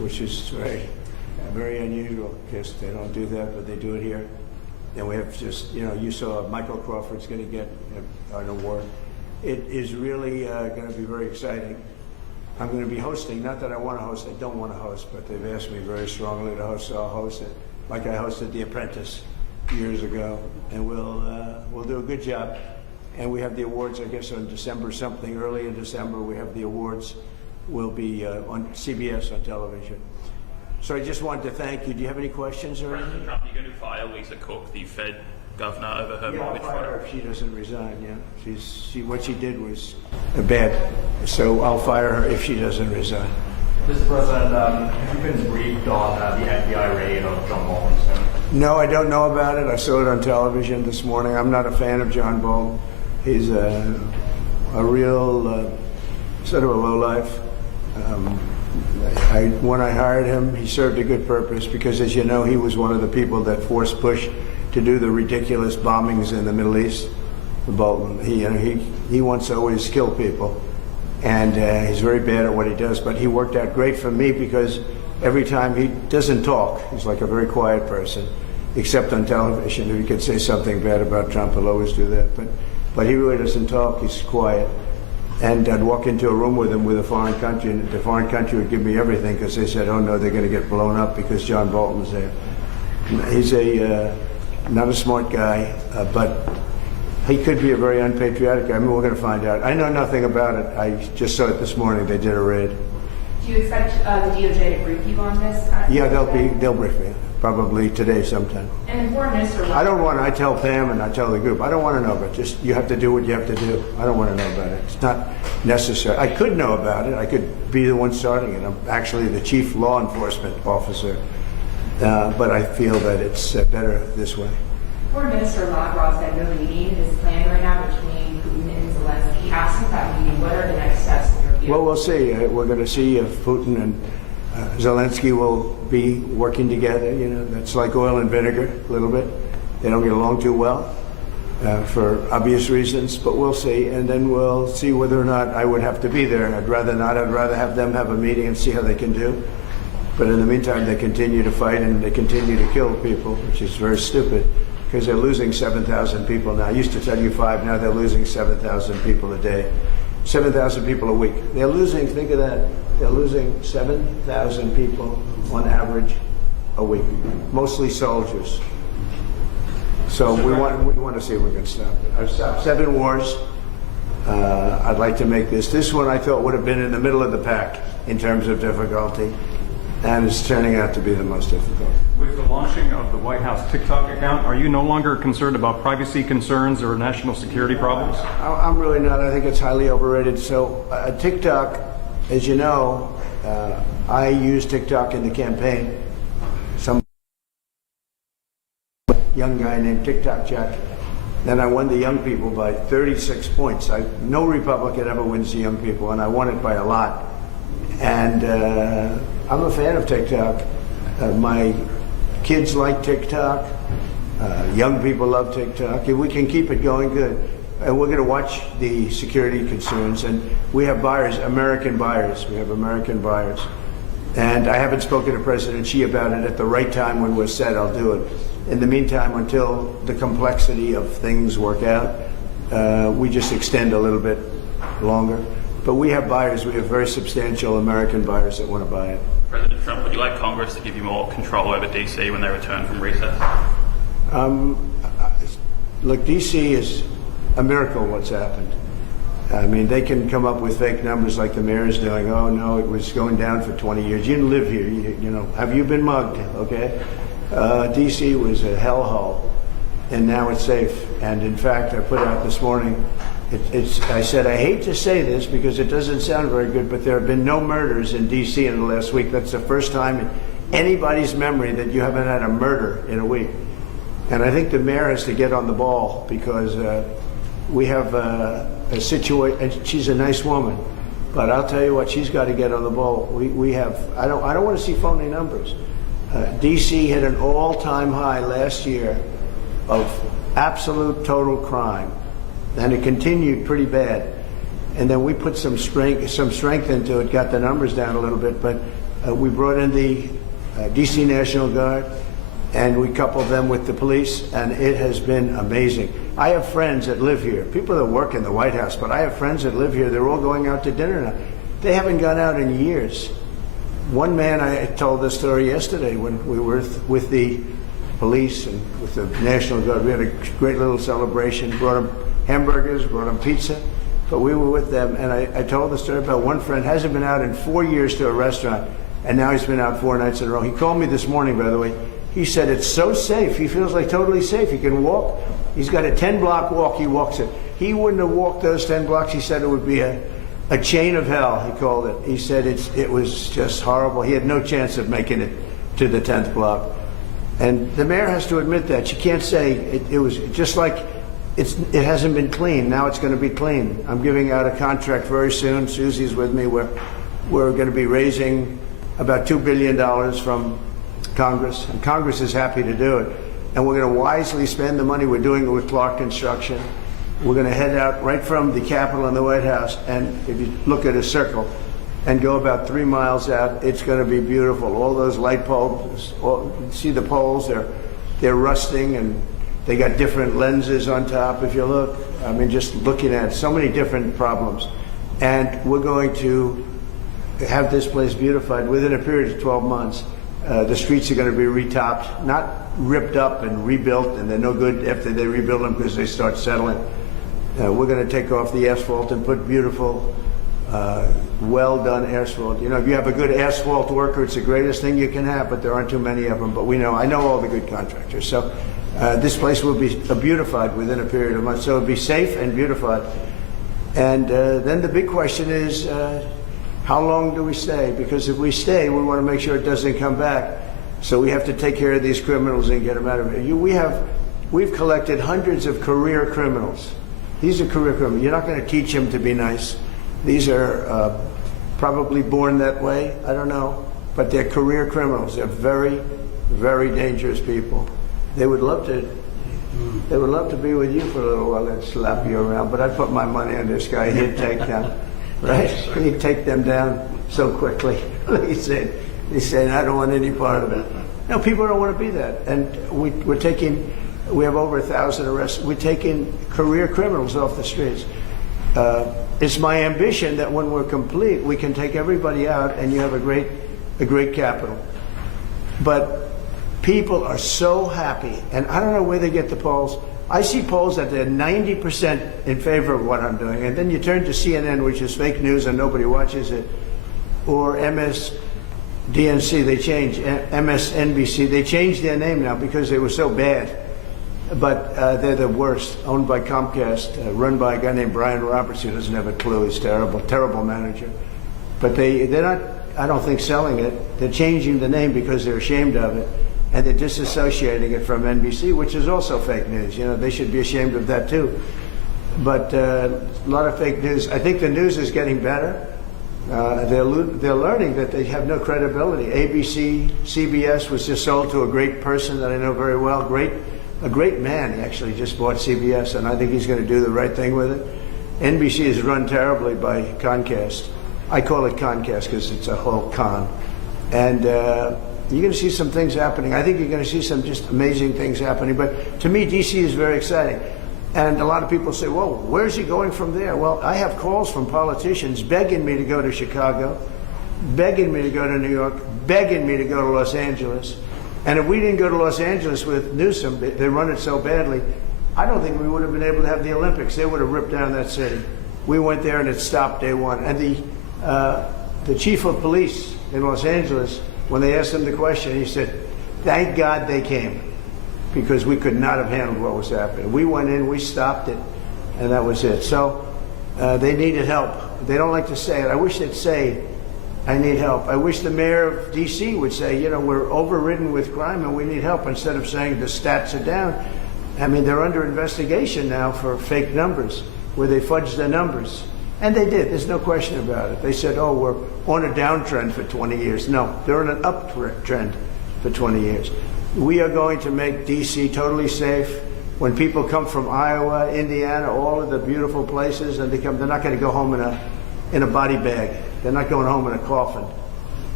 which is very unusual because they don't do that, but they do it here. And we have just, you saw Michael Crawford's going to get an award. It is really going to be very exciting. I'm going to be hosting, not that I want to host, I don't want to host, but they've asked me very strongly to host, so I'll host it. Like I hosted The Apprentice years ago, and we'll do a good job. And we have the awards, I guess, on December something, early in December, we have the awards. Will be on CBS on television. So I just wanted to thank you. Do you have any questions or anything? President Trump, are you going to fire Lisa Cook, the Fed governor, over her Yeah, I'll mortgage fire fraud? her if she doesn't resign, yeah. What she did was bad. So I'll fire her if she doesn't resign. Mr. President, have you been briefed on the FBI raid of John Bolton's home? No, I don't know about it. I saw it on television this morning. I'm not a fan of John Bolton. He's a real sort of a lowlife. When I hired him, he served a good purpose because, as you know, he was one of the people that forced Bush to do the ridiculous bombings in the Middle East. Bolton, he wants to always kill people, and he's very bad at what he does. But he worked out great for me because every time he doesn't talk, he's like a very quiet person, except on television. If he could say something bad about Trump, he'll always do that. But he really doesn't talk. He's quiet. And I'd walk into a room with him with a foreign country, and the foreign country would give me everything because they said, oh no, they're going to get blown up because John Bolton's there. He's not a smart guy, but he could be a very unpatriotic guy. I mean, we're going to find out. I know nothing about it. I just saw it this morning. They did a raid. Do you expect the DOJ to brief you on this? Yeah, they'll brief me. Probably today sometime. And the foreign minister. I tell Pam and I tell the group, I don't want to know, but just you have to do what you have to do. I don't want to know about it. It's not necessary. I could know about it. I could be the one starting it. I'm actually the chief law enforcement officer, but I feel that it's better this way. Foreign Minister Lavrov said no meeting is planned right now between Putin and Zelensky. Absent that meeting, what are the next steps in your view? Well, we'll see. We're going to see if Putin and Zelensky will be working together. That's like oil and vinegar a little bit. They don't get along too well for obvious reasons, but we'll see. And then we'll see whether or not I would have to be there. I'd rather not. I'd rather have them have a meeting and see how they can do. But in the meantime, they continue to fight and they continue to kill people, which is very stupid because they're losing 7,000 people now. I used to tell you 5, now they're losing 7,000 people a day. 7,000 people a week. They're losing, think of that, they're losing 7,000 people on average a week, mostly soldiers. So we want to see if we can stop it. I've stopped 7 wars. I'd like to make this one I thought would have been in the middle of the pack in terms of difficulty, and it's turning out to be the most difficult. With the launching of the White House TikTok account, are you no longer concerned about privacy concerns or national security problems? I'm really not. I think it's highly overrated. So TikTok, as you know, I used TikTok in the campaign. Some young guy named TikTok Jack. Then I won the young people by 36 points. No Republican ever wins the young people, and I won it by a lot. And I'm a fan of TikTok. My kids like TikTok. Young people love TikTok. If we can keep it going, good. And we're going to watch the security concerns. And we have buyers, American buyers. We have American buyers. And I haven't spoken to President Xi about it. At the right time when we're set, I'll do it. In the meantime, until the complexity of things work out, we just extend a little bit longer. But we have buyers. We have very substantial American buyers that want to buy it. President Trump, would you like Congress to give you more control over DC when they return from recess? Look, DC is a miracle what's happened. I mean, they can come up with fake numbers like the mayor is doing. Oh, no, it was going down for 20 years. You didn't live here. You know, have you been mugged? Okay. DC was a hellhole, and now it's safe. And in fact, I put out this morning, I said, I hate to say this because it doesn't sound very good, but there have been no murders in DC in the last week. That's the first time in anybody's memory that you haven't had a murder in a week. And I think the mayor has to get on the ball because we have a situation, and she's a nice woman, but I'll tell you what, she's got to get on the ball. We have, I don't want to see phony numbers. DC hit an all-time high last year of absolute total crime, and it continued pretty bad. And then we put some strength into it, got the numbers down a little bit, but We brought in the DC National Guard, and we coupled them with the police, and it has been amazing. I have friends that live here, people that work in the White House, but I have friends that live here. They're all going out to dinner now. They haven't gone out in years. One man, I told this story yesterday when we were with the police and with the National Guard. We had a great little celebration, brought them hamburgers, brought them pizza, but we were with them, and I told the story about one friend hasn't been out in 4 years to a restaurant, and now he's been out 4 nights in a row. He called me this morning, by the way. He said it's so safe. He feels like totally safe. He can walk. He's got a 10-block walk. He walks it. He wouldn't have walked those 10 blocks. He said it would be a chain of hell, he called it. He said it was just horrible. He had no chance of making it to the 10th block. And the mayor has to admit that. She can't say it was just like it hasn't been clean. Now it's going to be clean. I'm giving out a contract very soon. Susie's with me. We're going to be raising about $2 billion from Congress, and Congress is happy to do it. And we're going to wisely spend the money. We're doing it with Clark Construction. We're going to head out right from the Capitol and the White House, and if you look at a circle and go about 3 miles out, it's going to be beautiful. All those light poles, you see the poles, they're rusting, and they got different lenses on top. If you look, I mean, just looking at so many different problems. And we're going to have this place beautified within a period of 12 months. The streets are going to be retopped, not ripped up and rebuilt, and they're no good after they rebuild them because they start settling. We're going to take off the asphalt and put beautiful, well-done asphalt. You know, if you have a good asphalt worker, it's the greatest thing you can have, but there aren't too many of them. But I know all the good contractors. So this place will be beautified within a period of months. So it'll be safe and beautified. And then the big question is, how long do we stay? Because if we stay, we want to make sure it doesn't come back. So we have to take care of these criminals and get them out of here. We've collected hundreds of career criminals. These are career criminals. You're not going to teach them to be nice. These are probably born that way. I don't know. But they're career criminals. They're very, very dangerous people. They would love to be with you for a little while and slap you around. But I'd put my money on this guy. He'd take them. Right? He'd take them down so quickly. He's saying, I don't want any part of it. No, people don't want to be that. And we have over 1,000 arrests. We're taking career criminals off the streets. It's my ambition that when we're complete, we can take everybody out and you have a great capital. But people are so happy, and I don't know where they get the polls. I see polls that they're 90% in favor of what I'm doing, and then you turn to CNN, which is fake news and nobody watches it, or MSDNC, they changed, MSNBC, they changed their name now because they were so bad. But they're the worst, owned by Comcast, run by a guy named Brian Roberts, who doesn't have a clue. He's terrible, terrible manager. But they're not, I don't think, selling it. They're changing the name because they're ashamed of it. And they're disassociating it from NBC, which is also fake news. You know, they should be ashamed of that too. But a lot of fake news. I think the news is getting better. They're learning that they have no credibility. ABC, CBS was just sold to a great person that I know very well. A great man. He actually just bought CBS, and I think he's going to do the right thing with it. NBC is run terribly by Comcast. I call it Comcast because it's a whole con. And you're going to see some things happening. I think you're going to see some just amazing things happening. But to me, D.C. is very exciting. And a lot of people say, well, where's he going from there? Well, I have calls from politicians begging me to go to Chicago, begging me to go to New York, begging me to go to Los Angeles. And if we didn't go to Los Angeles with Newsom, they run it so badly, I don't think we would have been able to have the Olympics. They would have ripped down that city. We went there and it stopped day one. And the chief of police in Los Angeles, when they asked him the question, he said, thank God they came, because we could not have handled what was happening. We went in, we stopped it, and that was it. So they needed help. They don't like to say it. I wish they'd say, I need help. I wish the mayor of D.C. would say, you know, we're overridden with crime and we need help, instead of saying the stats are down. I mean, they're under investigation now for fake numbers, where they fudged the numbers. And they did. There's no question about it. They said, oh, we're on a downtrend for 20 years. No, they're on an uptrend for 20 years. We are going to make D.C. totally safe. When people come from Iowa, Indiana, all of the beautiful places, and they're not going to go home in a body bag. They're not going home in a coffin.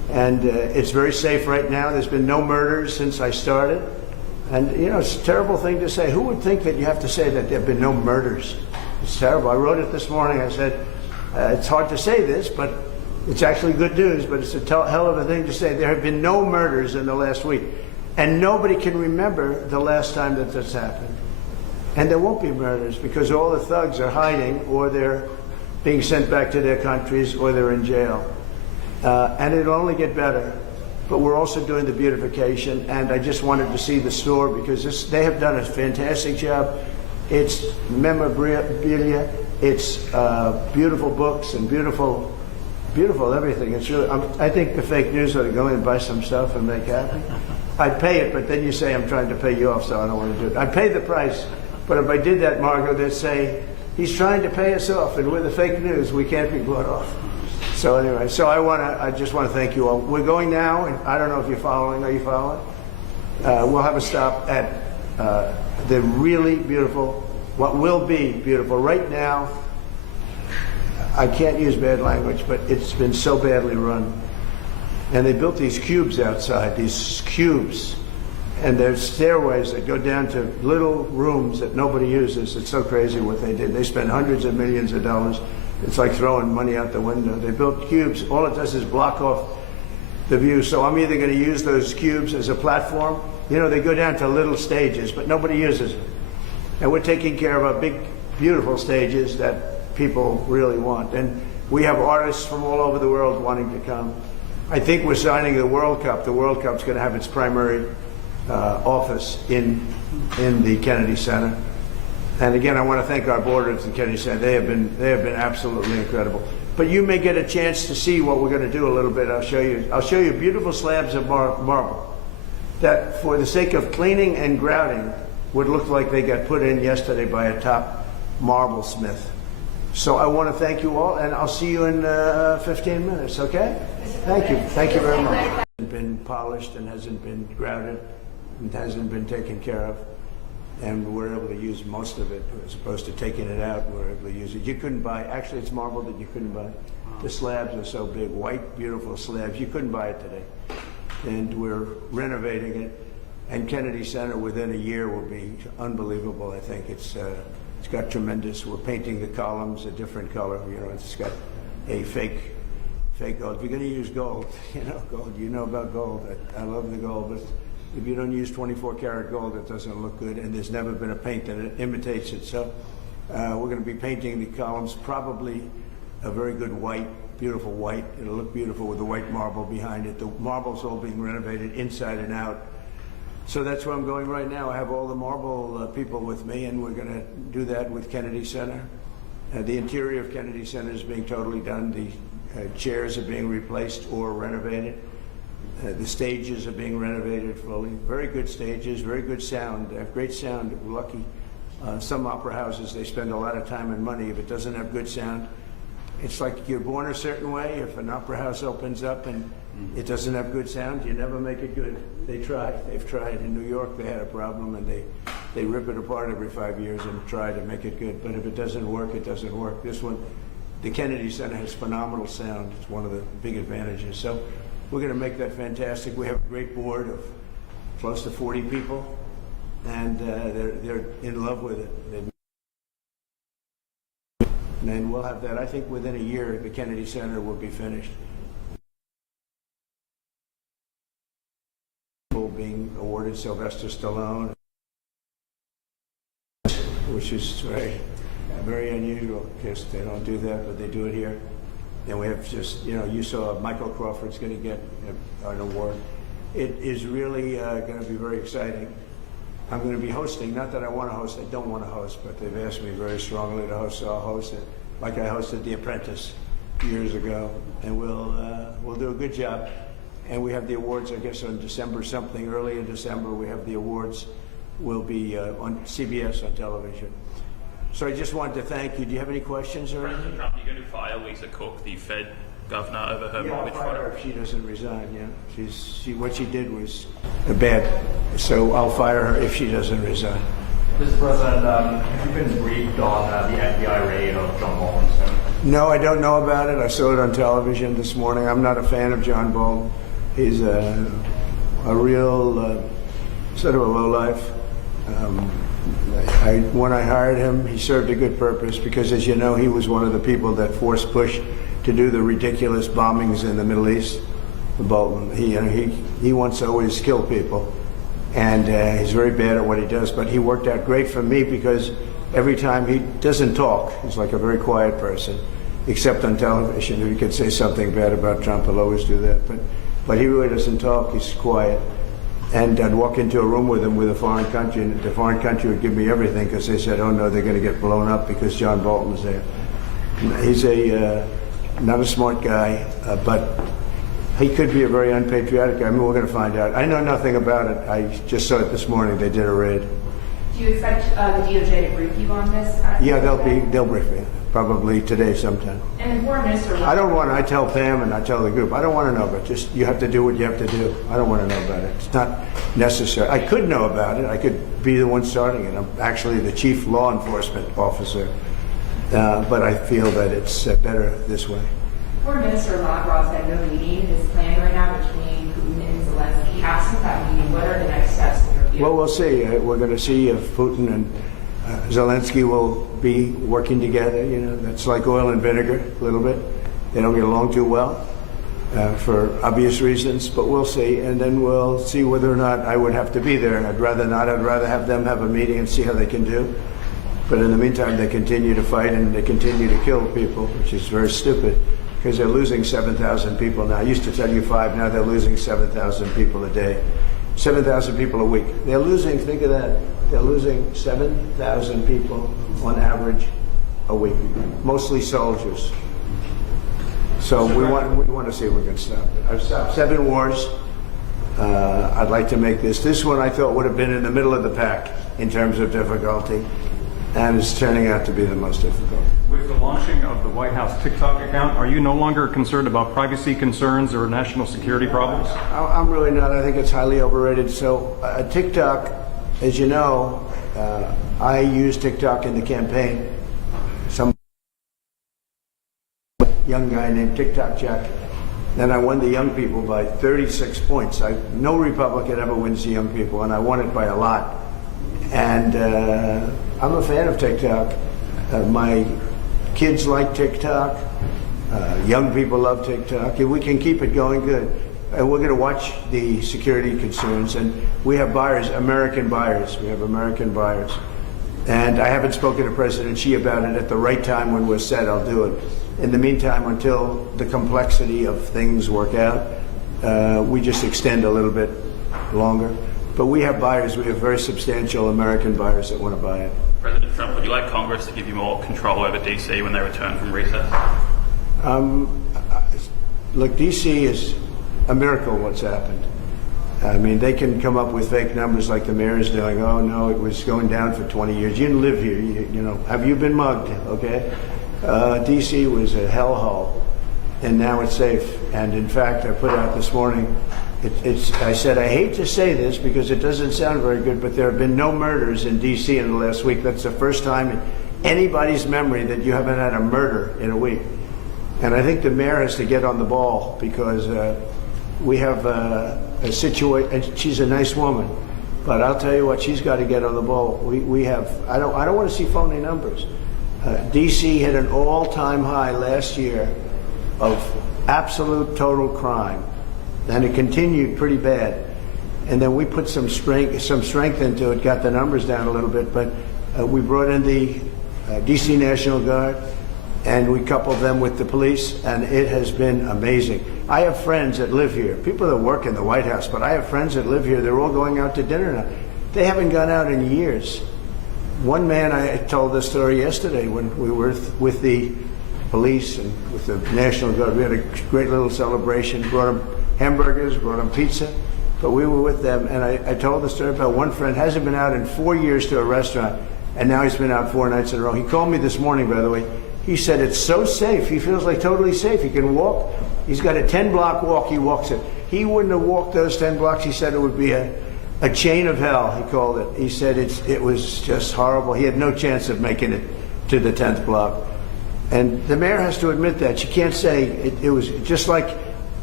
And it's very safe right now. There's been no murders since I started. And, you know, it's a terrible thing to say. Who would think that you have to say that there have been no murders? It's terrible. I wrote it this morning. I said, it's hard to say this, but it's actually good news, but it's a hell of a thing to say. There have been no murders in the last week. And nobody can remember the last time that this happened. And there won't be murders because all the thugs are hiding, or they're being sent back to their countries, or they're in jail. And it'll only get better. But we're also doing the beautification, and I just wanted to see the store because they have done a fantastic job. It's memorabilia, it's beautiful books and beautiful everything. It's really, I think the fake news ought to go in and buy some stuff and make happy. I'd pay it, but then you say I'm trying to pay you off, so I don't want to do it. I'd pay the price, but if I did that, Margot, they'd say, he's trying to pay us off, and with the fake news, we can't be bought off. So anyway, I just want to thank you all. We're going now, and I don't know if you're following. Are you following? We'll have a stop at the really beautiful, what will be beautiful. Right now, I can't use bad language, but it's been so badly run. And they built these cubes outside, these cubes. And there's stairways that go down to little rooms that nobody uses. It's so crazy what they did. They spent hundreds of millions of dollars. It's like throwing money out the window. They built cubes. All it does is block off the view. So I'm either going to use those cubes as a platform. You know, they go down to little stages, but nobody uses it. And we're taking care of our big, beautiful stages that people really want. And we have artists from all over the world wanting to come. I think we're signing the World Cup. The World Cup's going to have its primary office in the Kennedy Center. And again, I want to thank our board of the Kennedy Center. They have been absolutely incredible. But you may get a chance to see what we're going to do a little bit. I'll show you beautiful slabs of marble that, for the sake of cleaning and grouting, would look like they got put in yesterday by a top marble smith. So I want to thank you all, and I'll see you in 15 minutes, okay? Thank you. Thank you very much. It hasn't been polished and hasn't been grouted and hasn't been taken care of. And we're able to use most of it as opposed to taking it out. We're able to use it. You couldn't buy, actually it's marble that you couldn't buy. The slabs are so big, white, beautiful slabs. You couldn't buy it today. And we're renovating it. And Kennedy Center within a year will be unbelievable. I think it's got tremendous. We're painting the columns a different color. You know, it's got a fake gold. If you're going to use gold, gold. You know about gold. I love the gold, but if you don't use 24-karat gold, it doesn't look good. And there's never been a paint that imitates it. So we're going to be painting the columns probably a very good white, beautiful white. It'll look beautiful with the white marble behind it. The marble's all being renovated inside and out. So that's where I'm going right now. I have all the marble people with me, and we're going to do that with Kennedy Center. The interior of Kennedy Center is being totally done. The chairs are being replaced or renovated. The stages are being renovated fully. Very good stages, very good sound. They have great sound. We're lucky. Some opera houses, they spend a lot of time and money. If it doesn't have good sound, it's like you're born a certain way. If an opera house opens up and it doesn't have good sound, you never make it good. They try. They've tried. In New York, they had a problem, and they rip it apart every 5 years and try to make it good. But if it doesn't work, it doesn't work. This one, the Kennedy Center has phenomenal sound. It's one of the big advantages. So we're going to make that fantastic. We have a great board of close to 40 people, and they're in love with it. And we'll have that. I think within a year, the Kennedy Center will be finished. Being awarded Sylvester Stallone, which is very unusual because they don't do that, but they do it here. And we have just, you saw Michael Crawford's going to get an award. It is really going to be very exciting. I'm going to be hosting, not that I want to host, I don't want to host, but they've asked me very strongly to host, so I'll host it. Like I hosted The Apprentice years ago, and we'll do a good job. And we have the awards, I guess, on December something. Early in December, we have the awards. Will be on CBS on television. So I just wanted to thank you. Do you have any questions or anything? President Trump, you're going to fire Lisa Cook, the Fed governor, over her mortgage I'll fraud? fire her if she doesn't resign. Yeah, what she did was bad. So I'll fire her if she doesn't resign. Mr. President, have you been briefed on the FBI raid of John Bolton's home? No, I don't know about it. I saw it on television this morning. I'm not a fan of John Bolton. He's a real sort of a lowlife. When I hired him, he served a good purpose because, as you know, he was one of the people that forced Bush to do the ridiculous bombings in the Middle East. Bolton, he wants to always kill people, and he's very bad at what he does. But he worked out great for me because every time he doesn't talk, he's like a very quiet person, except on television. If he could say something bad about Trump, he'll always do that. But he really doesn't talk. He's quiet. And I'd walk into a room with him with a foreign country, and the foreign country would give me everything because they said, "Oh no, they're going to get blown up because John Bolton's there." He's not a smart guy, but he could be a very unpatriotic guy. I mean, we're going to find out. I know nothing about it. I just saw it this morning. They did a raid. Do you expect the DOJ to brief you on this? Yeah, they'll brief me probably today sometime. And the foreign minister. I tell Pam and I tell the group, I don't want to know, but just you have to do what you have to do. I don't want to know about it. It's not necessary. I could know about it. I could be the one starting it. I'm actually the chief law enforcement officer, but I feel that it's better this way. Foreign Minister Lavrov said no meeting is planned right now between Putin and Zelensky. Absent that meeting, what are the next steps in your view? Well, we'll see. We're going to see if Putin and Zelensky will be working together. You know, that's like oil and vinegar a little bit. They don't get along too well for obvious reasons, but we'll see. And then we'll see whether or not I would have to be there. I'd rather not. I'd rather have them have a meeting and see how they can do. But in the meantime, they continue to fight and they continue to kill people, which is very stupid because they're losing 7,000 people now. I used to tell you 5, now they're losing 7,000 people a day. 7,000 people a week. They're losing, think of that, they're losing 7,000 people on average a week, mostly soldiers. So we want to see if we can stop it. I've stopped 7 wars. I'd like to make this one I thought would have been in the middle of the pack in terms of difficulty, and it's turning out to be the most difficult. With the launching of the White House TikTok account, are you no longer concerned about privacy concerns or national security problems? I'm really not. I think it's highly overrated. So TikTok, as you know, I used TikTok in the campaign. Some young guy named TikTok Jack. Then I won the young people by 36 points. No Republican ever wins the young people, and I won it by a lot. And I'm a fan of TikTok. My kids like TikTok. Young people love TikTok. If we can keep it going, good. And we're going to watch the security concerns. And we have buyers, American buyers. We have American buyers. And I haven't spoken to President Xi about it. At the right time when we're set, I'll do it. In the meantime, until the complexity of things work out, we just extend a little bit longer. But we have buyers. We have very substantial American buyers that want to buy it. President Trump, would you like Congress to give you more control over DC when they return from recess? Look, DC is a miracle what's happened. I mean, they can come up with fake numbers like the mayor is doing. Oh, no, it was going down for 20 years. You didn't live here. You know, have you been mugged? Okay. DC was a hellhole, and now it's safe. And in fact, I put out this morning, I said, I hate to say this because it doesn't sound very good, but there have been no murders in D.C. in the last week. That's the first time in anybody's memory that you haven't had a murder in a week. And I think the mayor has to get on the ball because we have a situation, and she's a nice woman, but I'll tell you what, she's got to get on the ball. We have, I don't want to see phony numbers. D.C. hit an all-time high last year of absolute total crime. And it continued pretty bad. And then we put some strength into it, got the numbers down a little bit, but we brought in the DC National Guard, and we coupled them with the police, and it has been amazing. I have friends that live here, people that work in the White House, but I have friends that live here. They're all going out to dinner now. They haven't gone out in years. One man, I told this story yesterday when we were with the police and with the National Guard. We had a great little celebration, brought them hamburgers, brought them pizza, but we were with them, and I told the story about one friend hasn't been out in 4 years to a restaurant, and now he's been out 4 nights in a row. He called me this morning, by the way. He said it's so safe. He feels like totally safe. He can walk. He's got a 10-block walk. He walks it. He wouldn't have walked those 10 blocks. He said it would be a chain of hell, he called it. He said it was just horrible. He had no chance of making it to the 10th block. And the mayor has to admit that. She can't say it was just like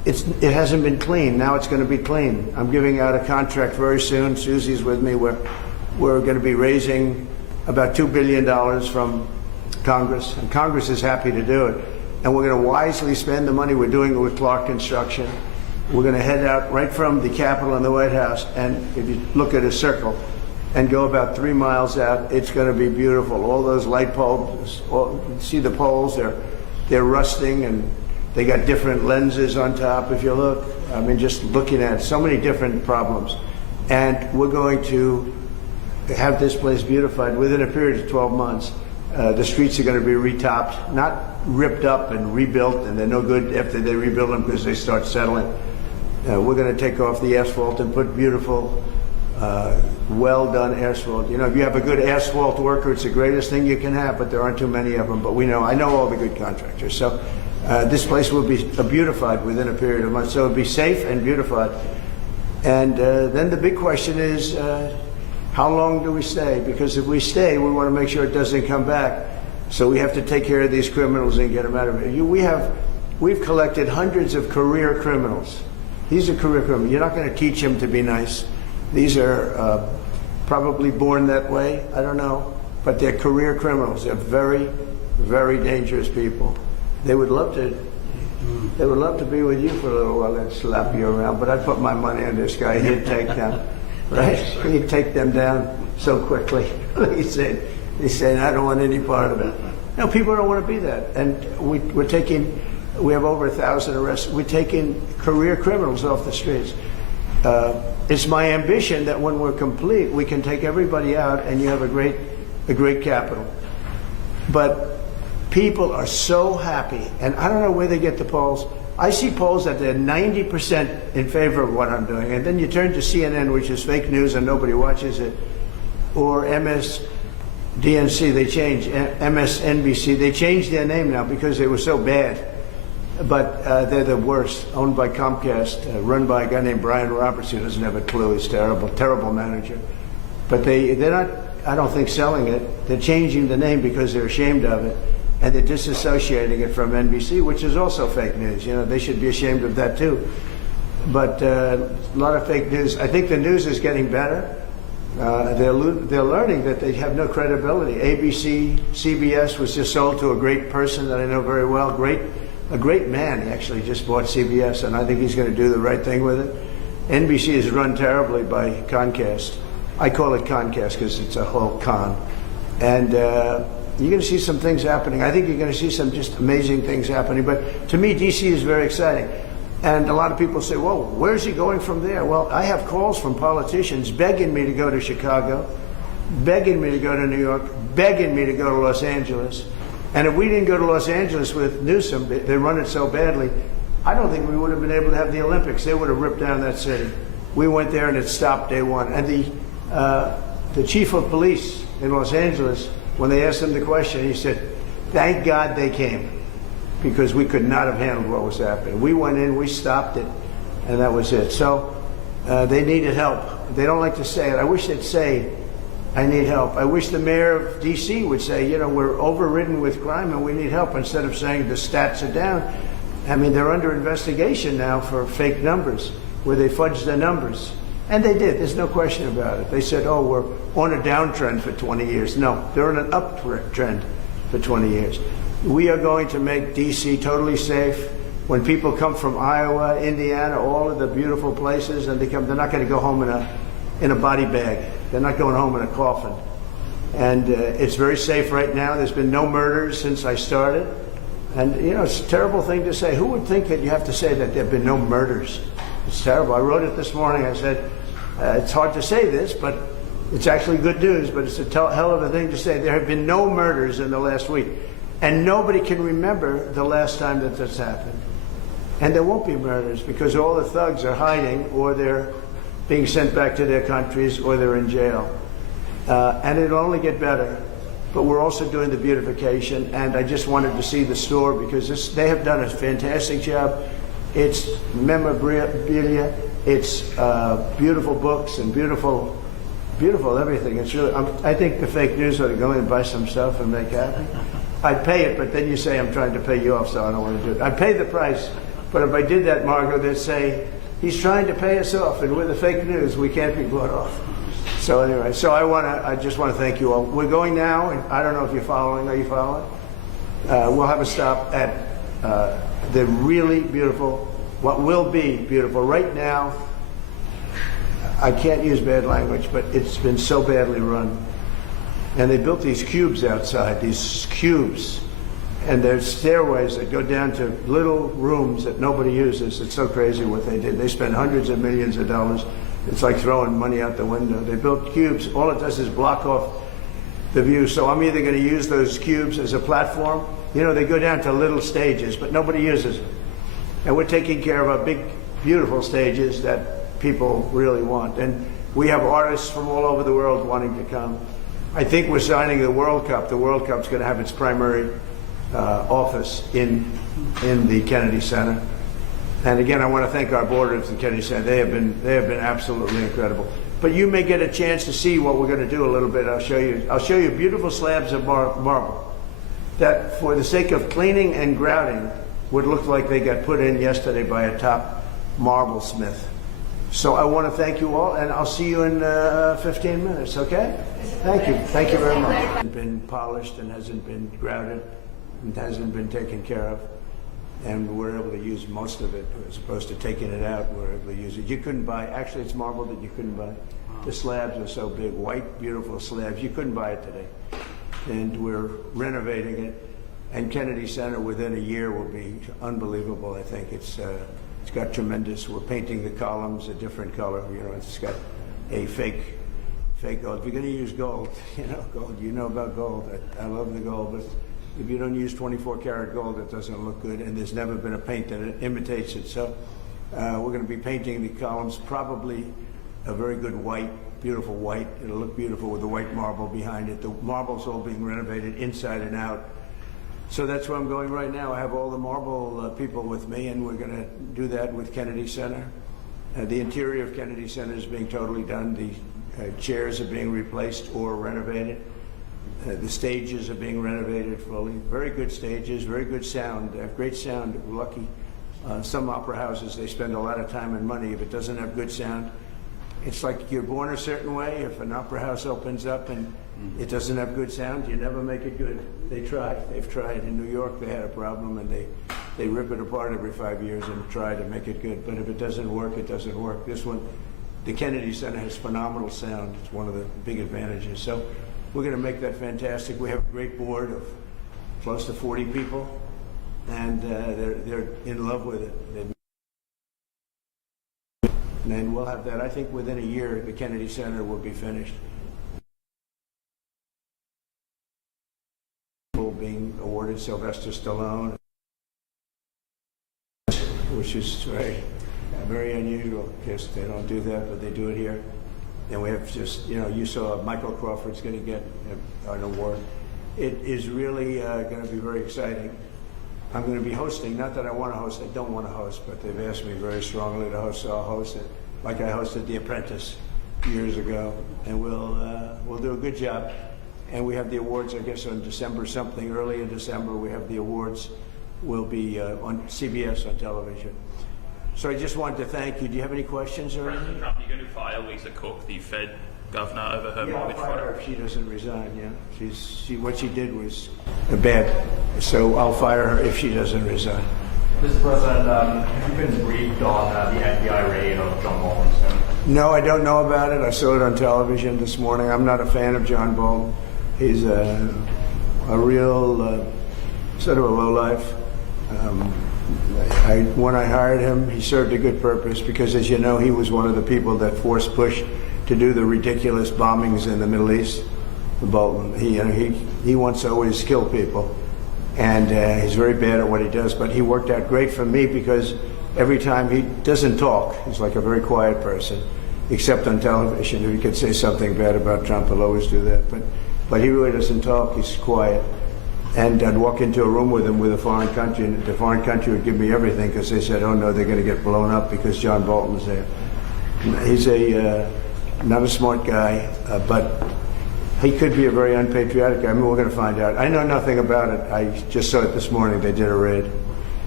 it hasn't been clean. Now it's going to be clean. I'm giving out a contract very soon. Susie's with me. We're going to be raising about $2 billion from Congress, and Congress is happy to do it. And we're going to wisely spend the money. We're doing it with Clark Construction. We're going to head out right from the Capitol and the White House, and if you look at a circle and go about 3 miles out, it's going to be beautiful. All those light bulbs, see the poles, they're rusting, and they got different lenses on top, if you look. I mean, just looking at it, so many different problems. And we're going to have this place beautified within a period of 12 months. The streets are going to be retopped, not ripped up and rebuilt, and they're no good after they rebuild them because they start settling. We're going to take off the asphalt and put beautiful, well-done asphalt. You know, if you have a good asphalt worker, it's the greatest thing you can have, but there aren't too many of them. But I know all the good contractors. So this place will be beautified within a period of months. So it'll be safe and beautified. And then the big question is, how long do we stay? Because if we stay, we want to make sure it doesn't come back. So we have to take care of these criminals and get them out of it. We've collected hundreds of career criminals. These are career criminals. You're not going to teach them to be nice. These are probably born that way. I don't know. But they're career criminals. They're very, very dangerous people. They would love to be with you for a little while and slap you around. But I'd put my money on this guy. He'd take them. Right? He'd take them down so quickly. He's saying, I don't want any part of it. No, people don't want to be that. And we have over 1,000 arrests. We're taking career criminals off the streets. It's my ambition that when we're complete, we can take everybody out and you have a great capital. But people are so happy, and I don't know where they get the polls. I see polls that they're 90% in favor of what I'm doing, and then you turn to CNN, which is fake news and nobody watches it, or MSDNC, MSNBC, they changed their name now because they were so bad. But they're the worst, owned by Comcast, run by a guy named Brian Roberts, who doesn't have a clue. He's terrible, terrible manager. But they're not, I don't think, selling it. They're changing the name because they're ashamed of it. And they're disassociating it from NBC, which is also fake news. You know, they should be ashamed of that too. But a lot of fake news. I think the news is getting better. They're learning that they have no credibility. ABC, CBS was just sold to a great person that I know very well. A great man. He actually just bought CBS, and I think he's going to do the right thing with it. NBC is run terribly by Comcast. I call it Comcast because it's a whole con. And you're going to see some things happening. I think you're going to see some just amazing things happening. But to me, D.C. is very exciting. And a lot of people say, well, where's he going from there? Well, I have calls from politicians begging me to go to Chicago, begging me to go to New York, begging me to go to Los Angeles. And if we didn't go to Los Angeles with Newsom, they run it so badly, I don't think we would have been able to have the Olympics. They would have ripped down that city. We went there and it stopped day one. And the chief of police in Los Angeles, when they asked him the question, he said, thank God they came, because we could not have handled what was happening. We went in, we stopped it, and that was it. So they needed help. They don't like to say it. I wish they'd say, I need help. I wish the mayor of D.C. would say, you know, we're overridden with crime and we need help, instead of saying the stats are down. I mean, they're under investigation now for fake numbers, where they fudged their numbers. And they did. There's no question about it. They said, oh, we're on a downtrend for 20 years. No, they're on an uptrend for 20 years. We are going to make D.C. totally safe. When people come from Iowa, Indiana, all of the beautiful places, and they're not going to go home in a body bag. They're not going home in a coffin. And it's very safe right now. There's been no murders since I started. And, you know, it's a terrible thing to say. Who would think that you have to say that there have been no murders? It's terrible. I wrote it this morning. I said, it's hard to say this, but it's actually good news, but it's a hell of a thing to say. There have been no murders in the last week. And nobody can remember the last time that this happened. And there won't be murders because all the thugs are hiding, or they're being sent back to their countries, or they're in jail. And it'll only get better. But we're also doing the beautification, and I just wanted to see the store because they have done a fantastic job. It's memorabilia, it's beautiful books and beautiful everything. It's really, I think the fake news ought to go in and buy some stuff and make happy. I'd pay it, but then you say I'm trying to pay you off, so I don't want to do it. I'd pay the price, But if I did that, Margot, they'd say, he's trying to pay us off, and we're the fake news. We can't be bought off. So anyway, I just want to thank you all. We're going now, and I don't know if you're following. Are you following? We'll have a stop at the really beautiful, what will be beautiful. Right now, I can't use bad language, but it's been so badly run. And they built these cubes outside, these cubes. And there's stairways that go down to little rooms that nobody uses. It's so crazy what they did. They spent hundreds of millions of dollars. It's like throwing money out the window. They built cubes. All it does is block off the view. So I'm either going to use those cubes as a platform. You know, they go down to little stages, but nobody uses them. And we're taking care of our big, beautiful stages that people really want. And we have artists from all over the world wanting to come. I think we're signing the World Cup. The World Cup's going to have its primary office in the Kennedy Center. And again, I want to thank our board of the Kennedy Center. They have been absolutely incredible. But you may get a chance to see what we're going to do a little bit. I'll show you beautiful slabs of marble that, for the sake of cleaning and grouting, would look like they got put in yesterday by a top marble smith. So I want to thank you all, and I'll see you in 15 minutes, okay? Thank you. Thank you very much. It hasn't been polished and hasn't been grouted and hasn't been taken care of. And we're able to use most of it as opposed to taking it out. We're able to use it. You couldn't buy, actually it's marble that you couldn't buy. The slabs are so big, white, beautiful slabs. You couldn't buy it today. And we're renovating it. And Kennedy Center within a year will be unbelievable. I think it's got tremendous. We're painting the columns a different color. You know, it's got a fake gold. If you're going to use gold, gold. You know about gold. I love the gold, but if you don't use 24 karat gold, it doesn't look good. And there's never been a paint that imitates it. So we're going to be painting the columns probably a very good white, beautiful white. It'll look beautiful with the white marble behind it. The marble's all being renovated inside and out. So that's where I'm going right now. I have all the marble people with me, and we're going to do that with Kennedy Center. The interior of Kennedy Center is being totally done. The chairs are being replaced or renovated. The stages are being renovated fully. Very good stages, very good sound. They have great sound. We're lucky. Some opera houses, they spend a lot of time and money. If it doesn't have good sound, it's like you're born a certain way. If an opera house opens up and it doesn't have good sound, you never make it good. They try. They've tried. In New York, they had a problem, and they rip it apart every 5 years and try to make it good. But if it doesn't work, it doesn't work. This one, the Kennedy Center has phenomenal sound. It's one of the big advantages. So we're going to make that fantastic. We have a great board of close to 40 people, and they're in love with it. And we'll have that. I think within a year, the Kennedy Center will be finished. Being awarded Sylvester Stallone, which is very unusual because they don't do that, but they do it here. And we have just, you saw Michael Crawford's going to get an award. It is really going to be very exciting. I'm going to be hosting, not that I want to host, I don't want to host, but they've asked me very strongly to host, so I'll host it. Like I hosted The Apprentice years ago, and we'll do a good job. And we have the awards, I guess, on December something. Early in December, we have the awards. Will be on CBS on television. So I just wanted to thank you. Do you have any questions or anything? President Trump, you're going to fire Lisa Cook, the Fed governor, over her mortgage fraud? I'll fire her if she doesn't resign. Yeah, what she did was bad. So I'll fire her if she doesn't resign. Mr. President, have you been briefed on the FBI raid of John Bolton's home? No, I don't know about it. I saw it on television this morning. I'm not a fan of John Bolton. He's a real sort of a lowlife. When I hired him, he served a good purpose because, as you know, he was one of the people that forced Bush to do the ridiculous bombings in the Middle East. Bolton, he wants to always kill people, and he's very bad at what he does. But he worked out great for me because every time he doesn't talk, he's like a very quiet person, except on television. If he could say something bad about Trump, he'll always do that. But he really doesn't talk. He's quiet. And I'd walk into a room with him with a foreign country, and the foreign country would give me everything because they said, oh no, they're going to get blown up because John Bolton's there. He's not a smart guy, but he could be a very unpatriotic guy. I mean, we're going to find out. I know nothing about it. I just saw it this morning. They did a raid.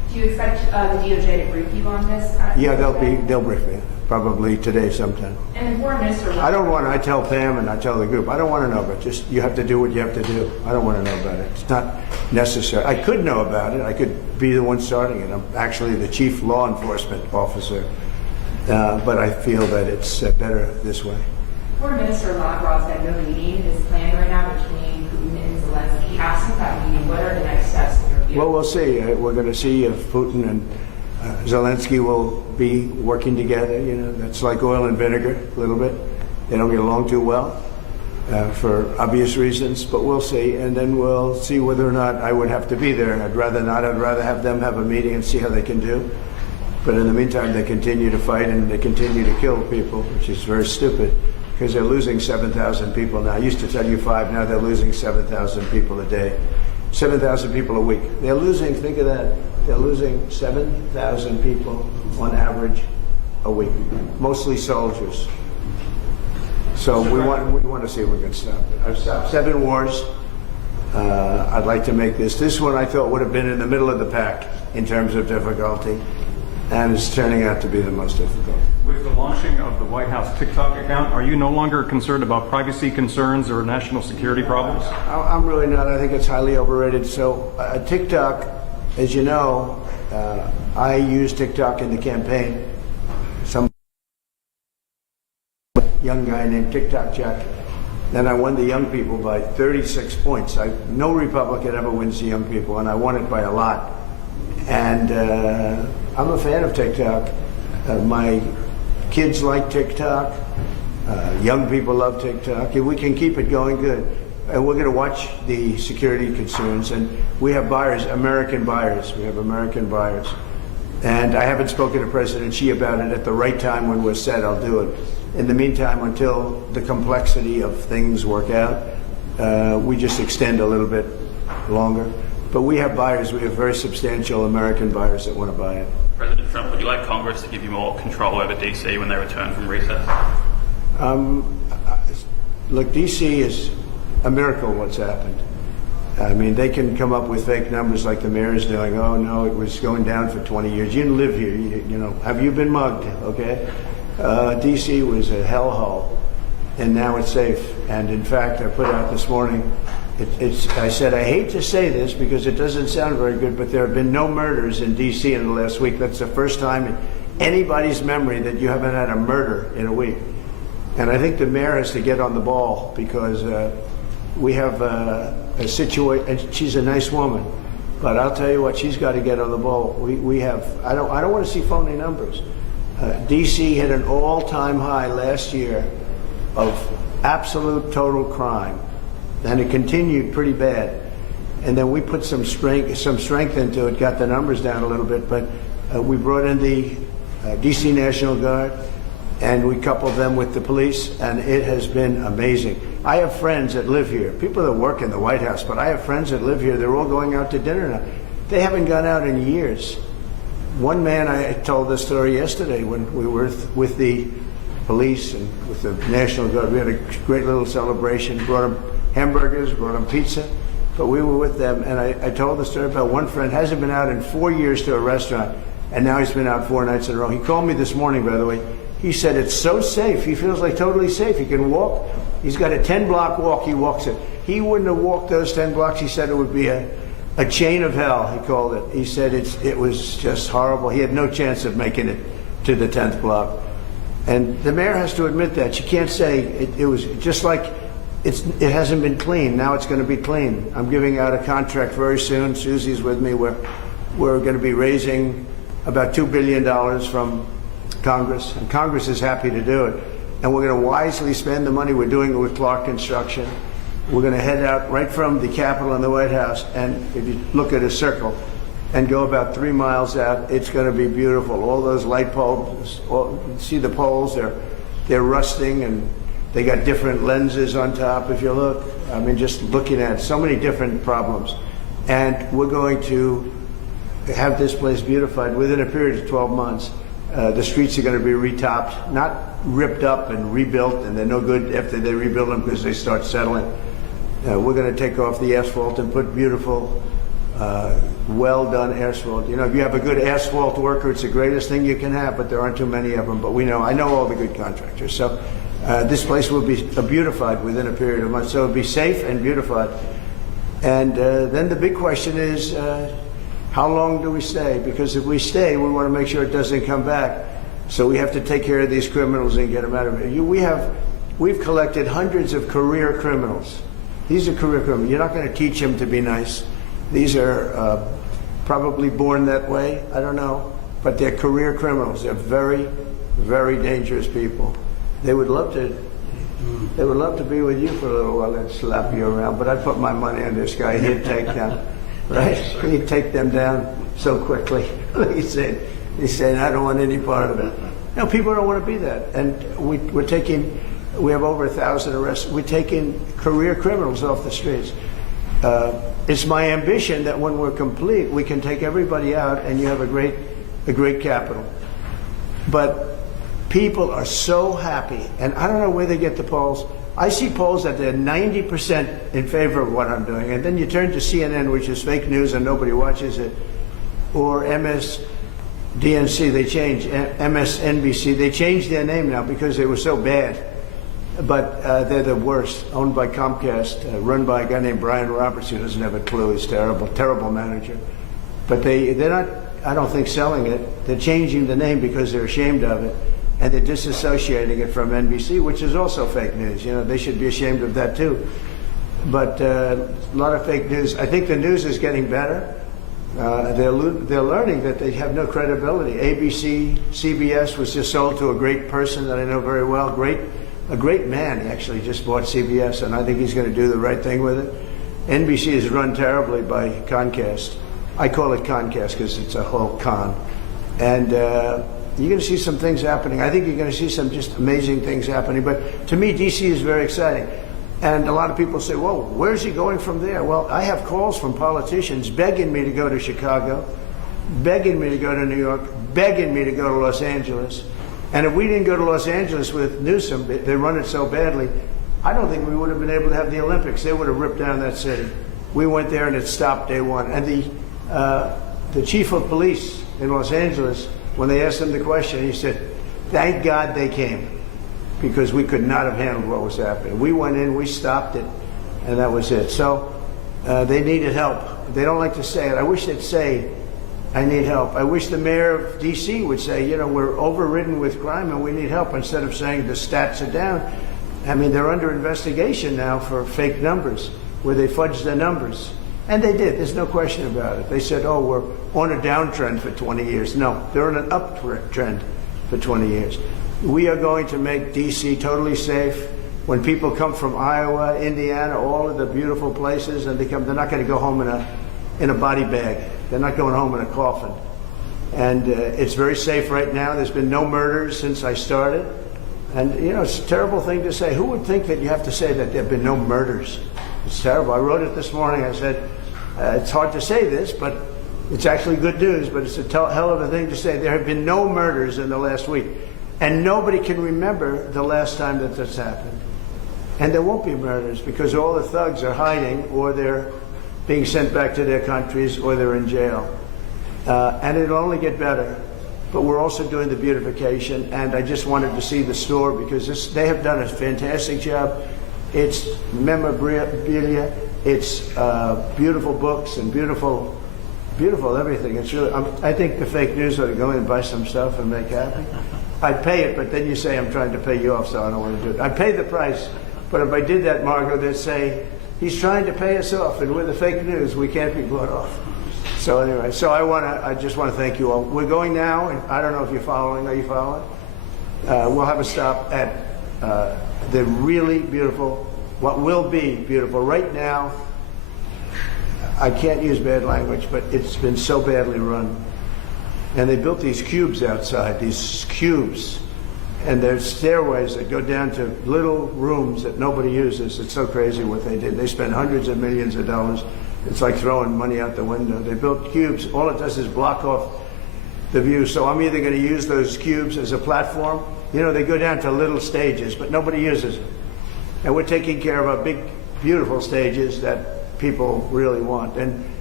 Do you expect the DOJ to brief you on this? Yeah, they'll brief me, probably today sometime. And the foreign minister. I tell Pam and I tell the group, I don't want to know, but just, you have to do what you have to do. I don't want to know about it. It's not necessary. I could know about it. I could be the one starting it. I'm actually the chief law enforcement officer. But I feel that it's better this way. Foreign Minister Lavrov said no meeting is planned right now between Putin and Zelensky. Absent that meeting, what are the next steps in your view? Well, we'll see. We're going to see if Putin and Zelensky will be working together. You know, that's like oil and vinegar a little bit. They don't get along too well for obvious reasons, but we'll see. And then we'll see whether or not I would have to be there. I'd rather not. I'd rather have them have a meeting and see how they can do. But in the meantime, they continue to fight and they continue to kill people, which is very stupid because they're losing 7,000 people now. I used to tell you 5, now they're losing 7,000 people a day. 7,000 people a week. They're losing, think of that, they're losing 7,000 people on average a week, mostly soldiers. So we want to see if we can stop it. I've stopped 7 wars. I'd like to make this one I thought would have been in the middle of the pack in terms of difficulty, and it's turning out to be the most difficult. With the launching of the White House TikTok account, are you no longer concerned about privacy concerns or national security problems? I'm really not. I think it's highly overrated. So TikTok, as you know, I used TikTok in the campaign. Some young guy named TikTok Jack. Then I won the young people by 36 points. No Republican ever wins the young people, and I won it by a lot. And I'm a fan of TikTok. My kids like TikTok. Young people love TikTok. If we can keep it going, good. And we're going to watch the security concerns. And we have buyers, American buyers. We have American buyers. And I haven't spoken to President Xi about it. At the right time when we're set, I'll do it. In the meantime, until the complexity of things work out, we just extend a little bit longer. But we have buyers. We have very substantial American buyers that want to buy it. President Trump, would you like Congress to give you more control over DC when they return from recess? Look, DC is a miracle what's happened. I mean, they can come up with fake numbers like the mayor is doing. Oh, no, it was going down for 20 years. You didn't live here. You know, have you been mugged, okay? DC was a hellhole, and now it's safe. And in fact, I put out this morning, I said, I hate to say this because it doesn't sound very good, but there have been no murders in D.C. in the last week. That's the first time in anybody's memory that you haven't had a murder in a week. And I think the mayor has to get on the ball because we have a situation, and she's a nice woman, but I'll tell you what, she's got to get on the ball. We have, I don't want to see phony numbers. D.C. hit an all-time high last year of absolute total crime. And it continued pretty bad. And then we put some strength into it, got the numbers down a little bit, but we brought in the DC National Guard, and we coupled them with the police, and it has been amazing. I have friends that live here, people that work in the White House, but I have friends that live here. They're all going out to dinner now. They haven't gone out in years. One man, I told this story yesterday when we were with the police and with the National Guard. We had a great little celebration, brought them hamburgers, brought them pizza, but we were with them, and I told the story about one friend hasn't been out in 4 years to a restaurant, and now he's been out 4 nights in a row. He called me this morning, by the way. He said it's so safe. He feels like totally safe. He can walk. He's got a 10-block walk. He walks it. He wouldn't have walked those 10 blocks. He said it would be a chain of hell, he called it. He said it was just horrible. He had no chance of making it to the 10th block. And the mayor has to admit that. She can't say it was just like it hasn't been clean. Now it's going to be clean. I'm giving out a contract very soon. Susie's with me. We're going to be raising about $2 billion from Congress, and Congress is happy to do it. And we're going to wisely spend the money. We're doing it with Clark Construction. We're going to head out right from the Capitol and the White House, and if you look at a circle and go about 3 miles out, it's going to be beautiful. All those light poles, see the poles, they're rusting, and they got different lenses on top, if you look. I mean, just looking at so many different problems. And we're going to have this place beautified within a period of 12 months. The streets are going to be retopped, not ripped up and rebuilt, and they're no good after they rebuild them because they start settling. We're going to take off the asphalt and put beautiful well-done asphalt. You know, if you have a good asphalt worker, it's the greatest thing you can have, but there aren't too many of them. But I know all the good contractors. So this place will be beautified within a period of months. So it'll be safe and beautified. And then the big question is, how long do we stay? Because if we stay, we want to make sure it doesn't come back. So we have to take care of these criminals and get them out of it. We've collected hundreds of career criminals. These are career criminals. You're not going to teach them to be nice. These are probably born that way. I don't know. But they're career criminals. They're very, very dangerous people. They would love to be with you for a little while and slap you around. But I put my money on this guy. He'd take them, right? He'd take them down so quickly. He's saying, I don't want any part of it. No, people don't want to be that. And we have over 1,000 arrests. We're taking career criminals off the streets. It's my ambition that when we're complete, we can take everybody out and you have a great capital. But people are so happy, and I don't know where they get the polls. I see polls that they're 90% in favor of what I'm doing, and then you turn to CNN, which is fake news and nobody watches it, or MSDNC, MSNBC, they changed their name now because they were so bad. But they're the worst, owned by Comcast, run by a guy named Brian Roberts, who doesn't have a clue. He's terrible, terrible manager. But they're not, I don't think, selling it. They're changing the name because they're ashamed of it. And they're disassociating it from NBC, which is also fake news. You know, they should be ashamed of that too. But a lot of fake news. I think the news is getting better. They're learning that they have no credibility. ABC, CBS was just sold to a great person that I know very well, a great man. He actually just bought CBS, and I think he's going to do the right thing with it. NBC is run terribly by Comcast. I call it Comcast because it's a whole con. And you're going to see some things happening. I think you're going to see some just amazing things happening. But to me, D.C. is very exciting. And a lot of people say, whoa, where's he going from there? Well, I have calls from politicians begging me to go to Chicago, begging me to go to New York, begging me to go to Los Angeles. And if we didn't go to Los Angeles with Newsom, they run it so badly, I don't think we would have been able to have the Olympics. They would have ripped down that city. We went there and it stopped day one. And the chief of police in Los Angeles, when they asked him the question, he said, thank God they came, because we could not have handled what was happening. We went in, we stopped it, and that was it. So they needed help. They don't like to say it. I wish they'd say, I need help. I wish the mayor of D.C. would say, you know, we're overridden with crime and we need help, instead of saying the stats are down. I mean, they're under investigation now for fake numbers, where they fudged the numbers. And they did. There's no question about it. They said, oh, we're on a downtrend for 20 years. No, they're on an uptrend for 20 years. We are going to make D.C. totally safe. When people come from Iowa, Indiana, all of the beautiful places, and they're not going to go home in a body bag. They're not going home in a coffin. And it's very safe right now. There's been no murders since I started. And, you know, it's a terrible thing to say. Who would think that you have to say that there have been no murders? It's terrible. I wrote it this morning. I said, it's hard to say this, but it's actually good news, but it's a hell of a thing to say. There have been no murders in the last week. And nobody can remember the last time that this happened. And there won't be murders, because all the thugs are hiding, or they're being sent back to their countries, or they're in jail. And it'll only get better. But we're also doing the beautification, and I just wanted to see the store, because they have done a fantastic job. It's memorabilia, it's beautiful books and beautiful everything. It's really, I think the fake news ought to go in and buy some stuff and make happy. I'd pay it, but then you say I'm trying to pay you off, so I don't want to do it. I'd pay the price, but if I did that, Margot, they'd say, he's trying to pay us off, and with the fake news, we can't be bought off. So anyway, so I just want to thank you all. We're going now, and I don't know if you're following. Are you following? We'll have a stop at the really beautiful, what will be beautiful. Right now, I can't use bad language, but it's been so badly run. And they built these cubes outside, these cubes. And there's stairways that go down to little rooms that nobody uses. It's so crazy what they did. They spent hundreds of millions of dollars. It's like throwing money out the window. They built cubes. All it does is block off the view. So I'm either going to use those cubes as a platform. You know, they go down to little stages, but nobody uses them. And we're taking care of our big, beautiful stages that people really want. And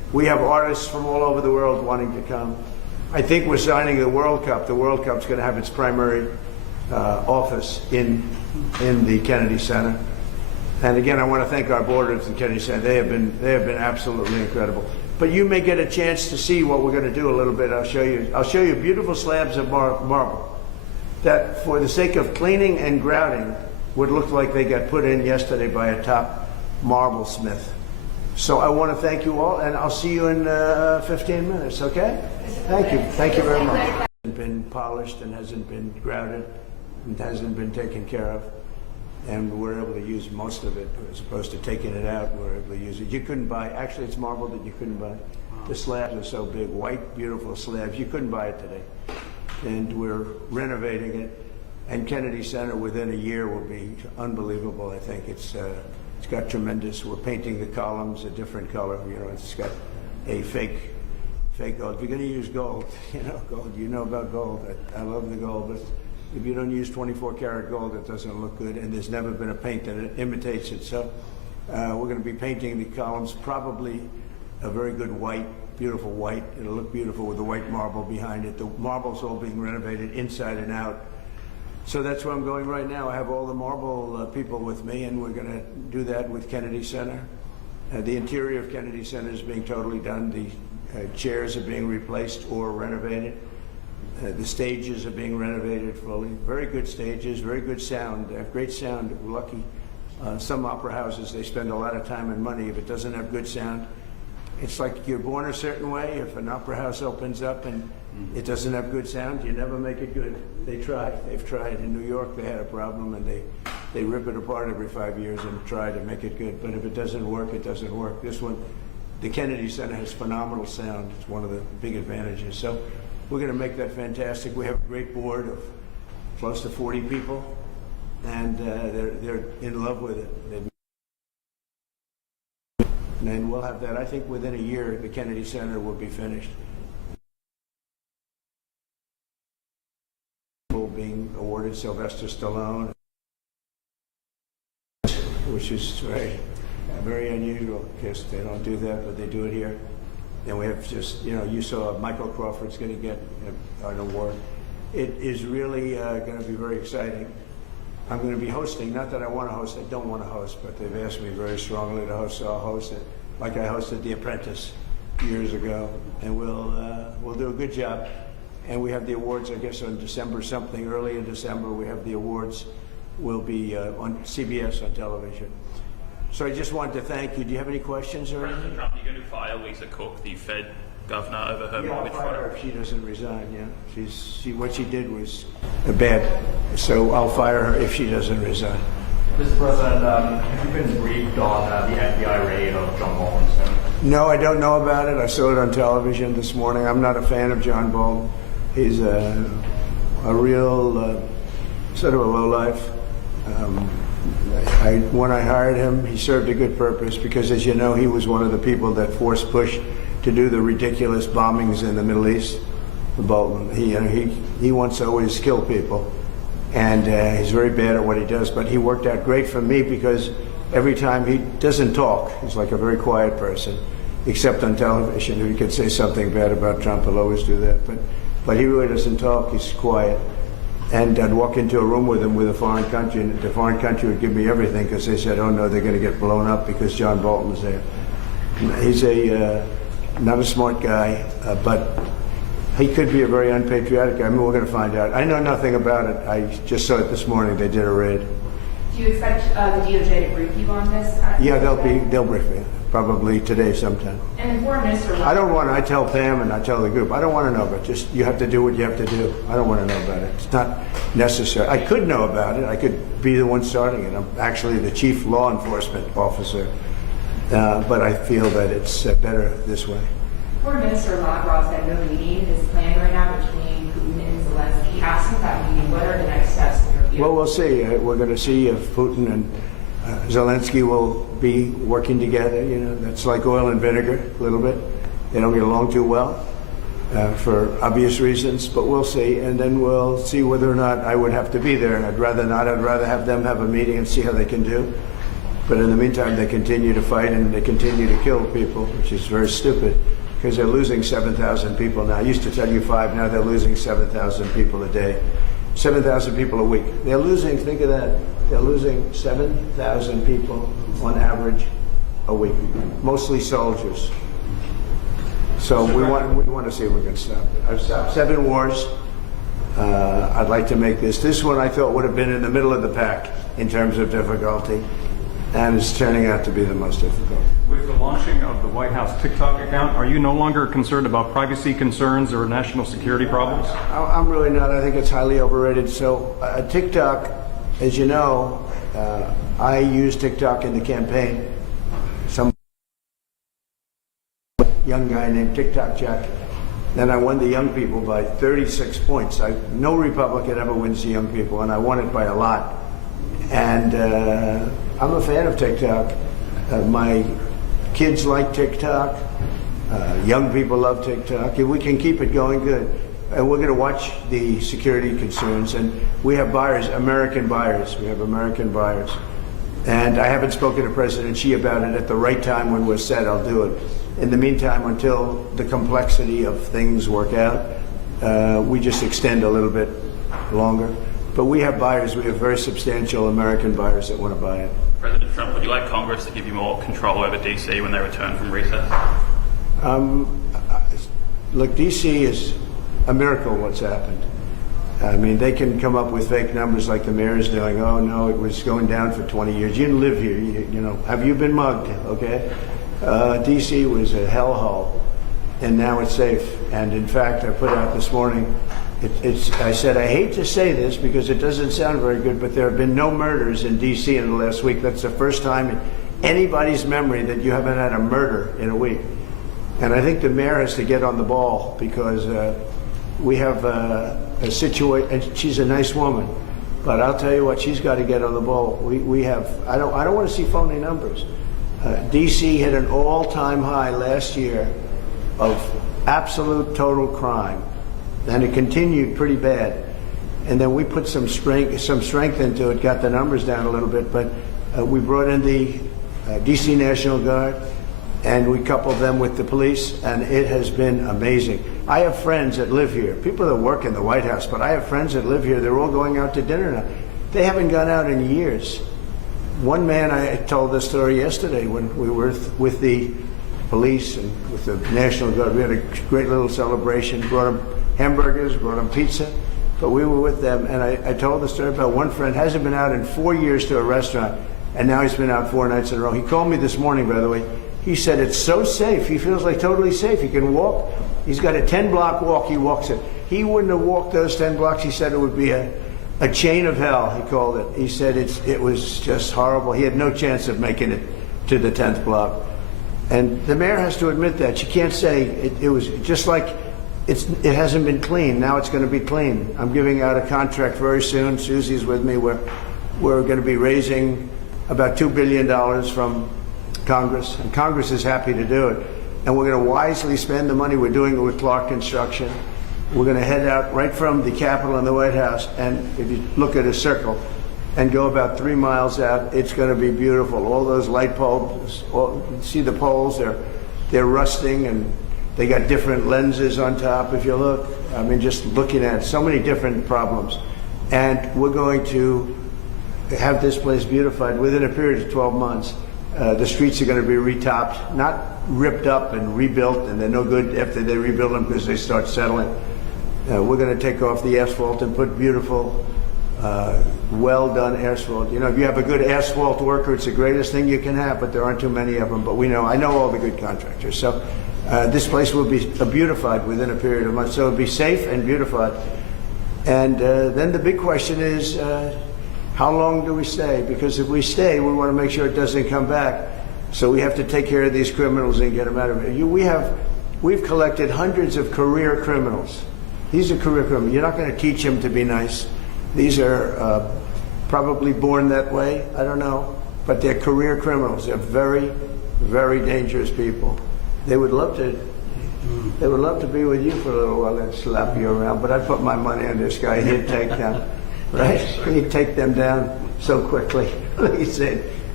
We have artists from all over the world wanting to come. I think we're signing the World Cup. The World Cup's going to have its primary office in the Kennedy Center. And again, I want to thank our board of the Kennedy Center. They have been absolutely incredible. But you may get a chance to see what we're going to do a little bit. I'll show you beautiful slabs of marble that, for the sake of cleaning and grouting, would look like they got put in yesterday by a top marble smith. So I want to thank you all, and I'll see you in 15 minutes, okay? Thank you. Thank you very much. It hasn't been polished and hasn't been grouted and hasn't been taken care of. And we're able to use most of it, as opposed to taking it out. We're able to use it. You couldn't buy, actually it's marble that you couldn't buy. The slabs are so big, white, beautiful slabs. You couldn't buy it today. And we're renovating it. And Kennedy Center within a year will be unbelievable. I think it's got tremendous. We're painting the columns a different color. You know, it's got a fake gold. If you're going to use gold, gold. You know about gold. I love the gold, but if you don't use 24 karat gold, it doesn't look good, and there's never been a paint that imitates it. So we're going to be painting the columns, probably a very good white, beautiful white. It'll look beautiful with the white marble behind it. The marble's all being renovated inside and out. So that's where I'm going right now. I have all the marble people with me, and we're going to do that with Kennedy Center. The interior of Kennedy Center is being totally done. The chairs are being replaced or renovated. The stages are being renovated fully. Very good stages, very good sound. They have great sound. We're lucky. Some opera houses, they spend a lot of time and money. If it doesn't have good sound, it's like you're born a certain way. If an opera house opens up and it doesn't have good sound, you never make it good. They try. They've tried. In New York, they had a problem, and they rip it apart every 5 years and try to make it good. But if it doesn't work, it doesn't work. This one, the Kennedy Center has phenomenal sound. It's one of the big advantages. So we're going to make that fantastic. We have a great board of close to 40 people, and they're in love with it. And we'll have that. I think within a year, the Kennedy Center will be finished. Being awarded Sylvester Stallone, which is very unusual because they don't do that, but they do it here. And we have just, you saw Michael Crawford's going to get an award. It is really going to be very exciting. I'm going to be hosting, not that I want to host, I don't want to host, but they've asked me very strongly to host, so I'll host it. Like I hosted The Apprentice years ago, and we'll do a good job. And we have the awards, I guess, on December something, early in December, we have the awards. Will be on CBS on television. So I just wanted to thank you. Do you have any questions or anything? President Trump, you're going to fire Lisa Cook, the Fed governor, over her mortgage I'll fire her fraud? if she doesn't resign, yeah. What she did was bad. So I'll fire her if she doesn't resign. Mr. President, have you been briefed on the FBI raid of John Bolton's home? No, I don't know about it. I saw it on television this morning. I'm not a fan of John Bolton. He's a real sort of a lowlife. When I hired him, he served a good purpose because, as you know, he was one of the people that forced Bush to do the ridiculous bombings in the Middle East. Bolton, he wants to always kill people, and he's very bad at what he does. But he worked out great for me because every time he doesn't talk, he's like a very quiet person, except on television. If he could say something bad about Trump, he'll always do that. But he really doesn't talk. He's quiet. And I'd walk into a room with him with a foreign country, and the foreign country would give me everything because they said, oh no, they're going to get blown up because John Bolton's there. He's not a smart guy, but he could be a very unpatriotic guy. I mean, we're going to find out. I know nothing about it. I just saw it this morning. They did a raid. Do you expect the DOJ to brief you on this? Yeah, they'll brief me. Probably today sometime. And the foreign minister. I tell Pam and I tell the group, I don't want to know, but just you have to do what you have to do. I don't want to know about it. It's not necessary. I could know about it. I could be the one starting it. I'm actually the chief law enforcement officer, but I feel that it's better this way. Foreign Minister Lavrov said no meeting is planned right now between Putin and Zelensky. Absent that meeting, what are the next steps in your view? Well, we'll see. We're going to see if Putin and Zelensky will be working together. That's like oil and vinegar a little bit. They don't get along too well for obvious reasons, but we'll see. And then we'll see whether or not I would have to be there. I'd rather not. I'd rather have them have a meeting and see how they can do. But in the meantime, they continue to fight and they continue to kill people, which is very stupid because they're losing 7,000 people now. I used to tell you 5, now they're losing 7,000 people a day. 7,000 people a week. They're losing, think of that, they're losing 7,000 people on average a week, mostly soldiers. So we want to see if we can stop it. I've stopped 7 wars. I'd like to make this one I thought would have been in the middle of the pack in terms of difficulty, and it's turning out to be the most difficult. With the launching of the White House TikTok account, are you no longer concerned about privacy concerns or national security problems? I'm really not. I think it's highly overrated. So TikTok, as you know, I used TikTok in the campaign. Some young guy named TikTok Jack. Then I won the young people by 36 points. No Republican ever wins the young people, and I won it by a lot. And I'm a fan of TikTok. My kids like TikTok. Young people love TikTok. If we can keep it going, good. And we're going to watch the security concerns. And we have buyers, American buyers. We have American buyers. And I haven't spoken to President Xi about it. At the right time when we're set, I'll do it. In the meantime, until the complexity of things work out, we just extend a little bit longer. But we have buyers. We have very substantial American buyers that want to buy it. President Trump, would you like Congress to give you more control over DC when they return from recess? Look, DC is a miracle what's happened. I mean, they can come up with fake numbers like the mayor is doing. Oh, no, it was going down for 20 years. You didn't live here. You know, have you been mugged? Okay. DC was a hellhole, and now it's safe. And in fact, I put out this morning, I said, I hate to say this because it doesn't sound very good, but there have been no murders in DC in the last week. That's the first time in anybody's memory that you haven't had a murder in a week. And I think the mayor has to get on the ball because we have a situation, and she's a nice woman, but I'll tell you what, she's got to get on the ball. We have, I don't want to see phony numbers. DC hit an all-time high last year of absolute total crime, and it continued pretty bad. And then we put some strength into it, got the numbers down a little bit, but we brought in the DC National Guard, and we coupled them with the police, and it has been amazing. I have friends that live here, people that work in the White House, but I have friends that live here. They're all going out to dinner now. They haven't gone out in years. One man, I told this story yesterday when we were with the police and with the National Guard. We had a great little celebration, brought them hamburgers, brought them pizza, but we were with them, and I told the story about one friend hasn't been out in 4 years to a restaurant, and now he's been out 4 nights in a row. He called me this morning, by the way. He said it's so safe. He feels like totally safe. He can walk. He's got a 10-block walk. He walks it. He wouldn't have walked those 10 blocks. He said it would be a chain of hell, he called it. He said it was just horrible. He had no chance of making it to the 10th block. And the mayor has to admit that. She can't say it was just like it hasn't been clean. Now it's going to be clean. I'm giving out a contract very soon. Susie's with me. We're going to be raising about $2 billion from Congress, and Congress is happy to do it. And we're going to wisely spend the money. We're doing it with Clark Construction. We're going to head out right from the Capitol and the White House, and if you look at a circle and go about 3 miles out, it's going to be beautiful. All those light bulbs, see the poles, they're rusting, and they got different lenses on top, if you look. I mean, just looking at so many different problems. And we're going to have this place beautified within a period of 12 months. The streets are going to be retopped, not ripped up and rebuilt, and they're no good after they rebuild them because they start settling. We're going to take off the asphalt and put beautiful, well-done asphalt. You know, if you have a good asphalt worker, it's the greatest thing you can have, but there aren't too many of them. But I know all the good contractors. So this place will be beautified within a period of months. So it'll be safe and beautified. And then the big question is, how long do we stay? Because if we stay, we want to make sure it doesn't come back. So we have to take care of these criminals and get them out of it. We've collected hundreds of career criminals. These are career criminals. You're not going to teach them to be nice. These are probably born that way. I don't know. But they're career criminals. They're very, very dangerous people. They would love to be with you for a little while and slap you around. But I put my money on this guy. He'd take them. Right? He'd take them down so quickly. He said,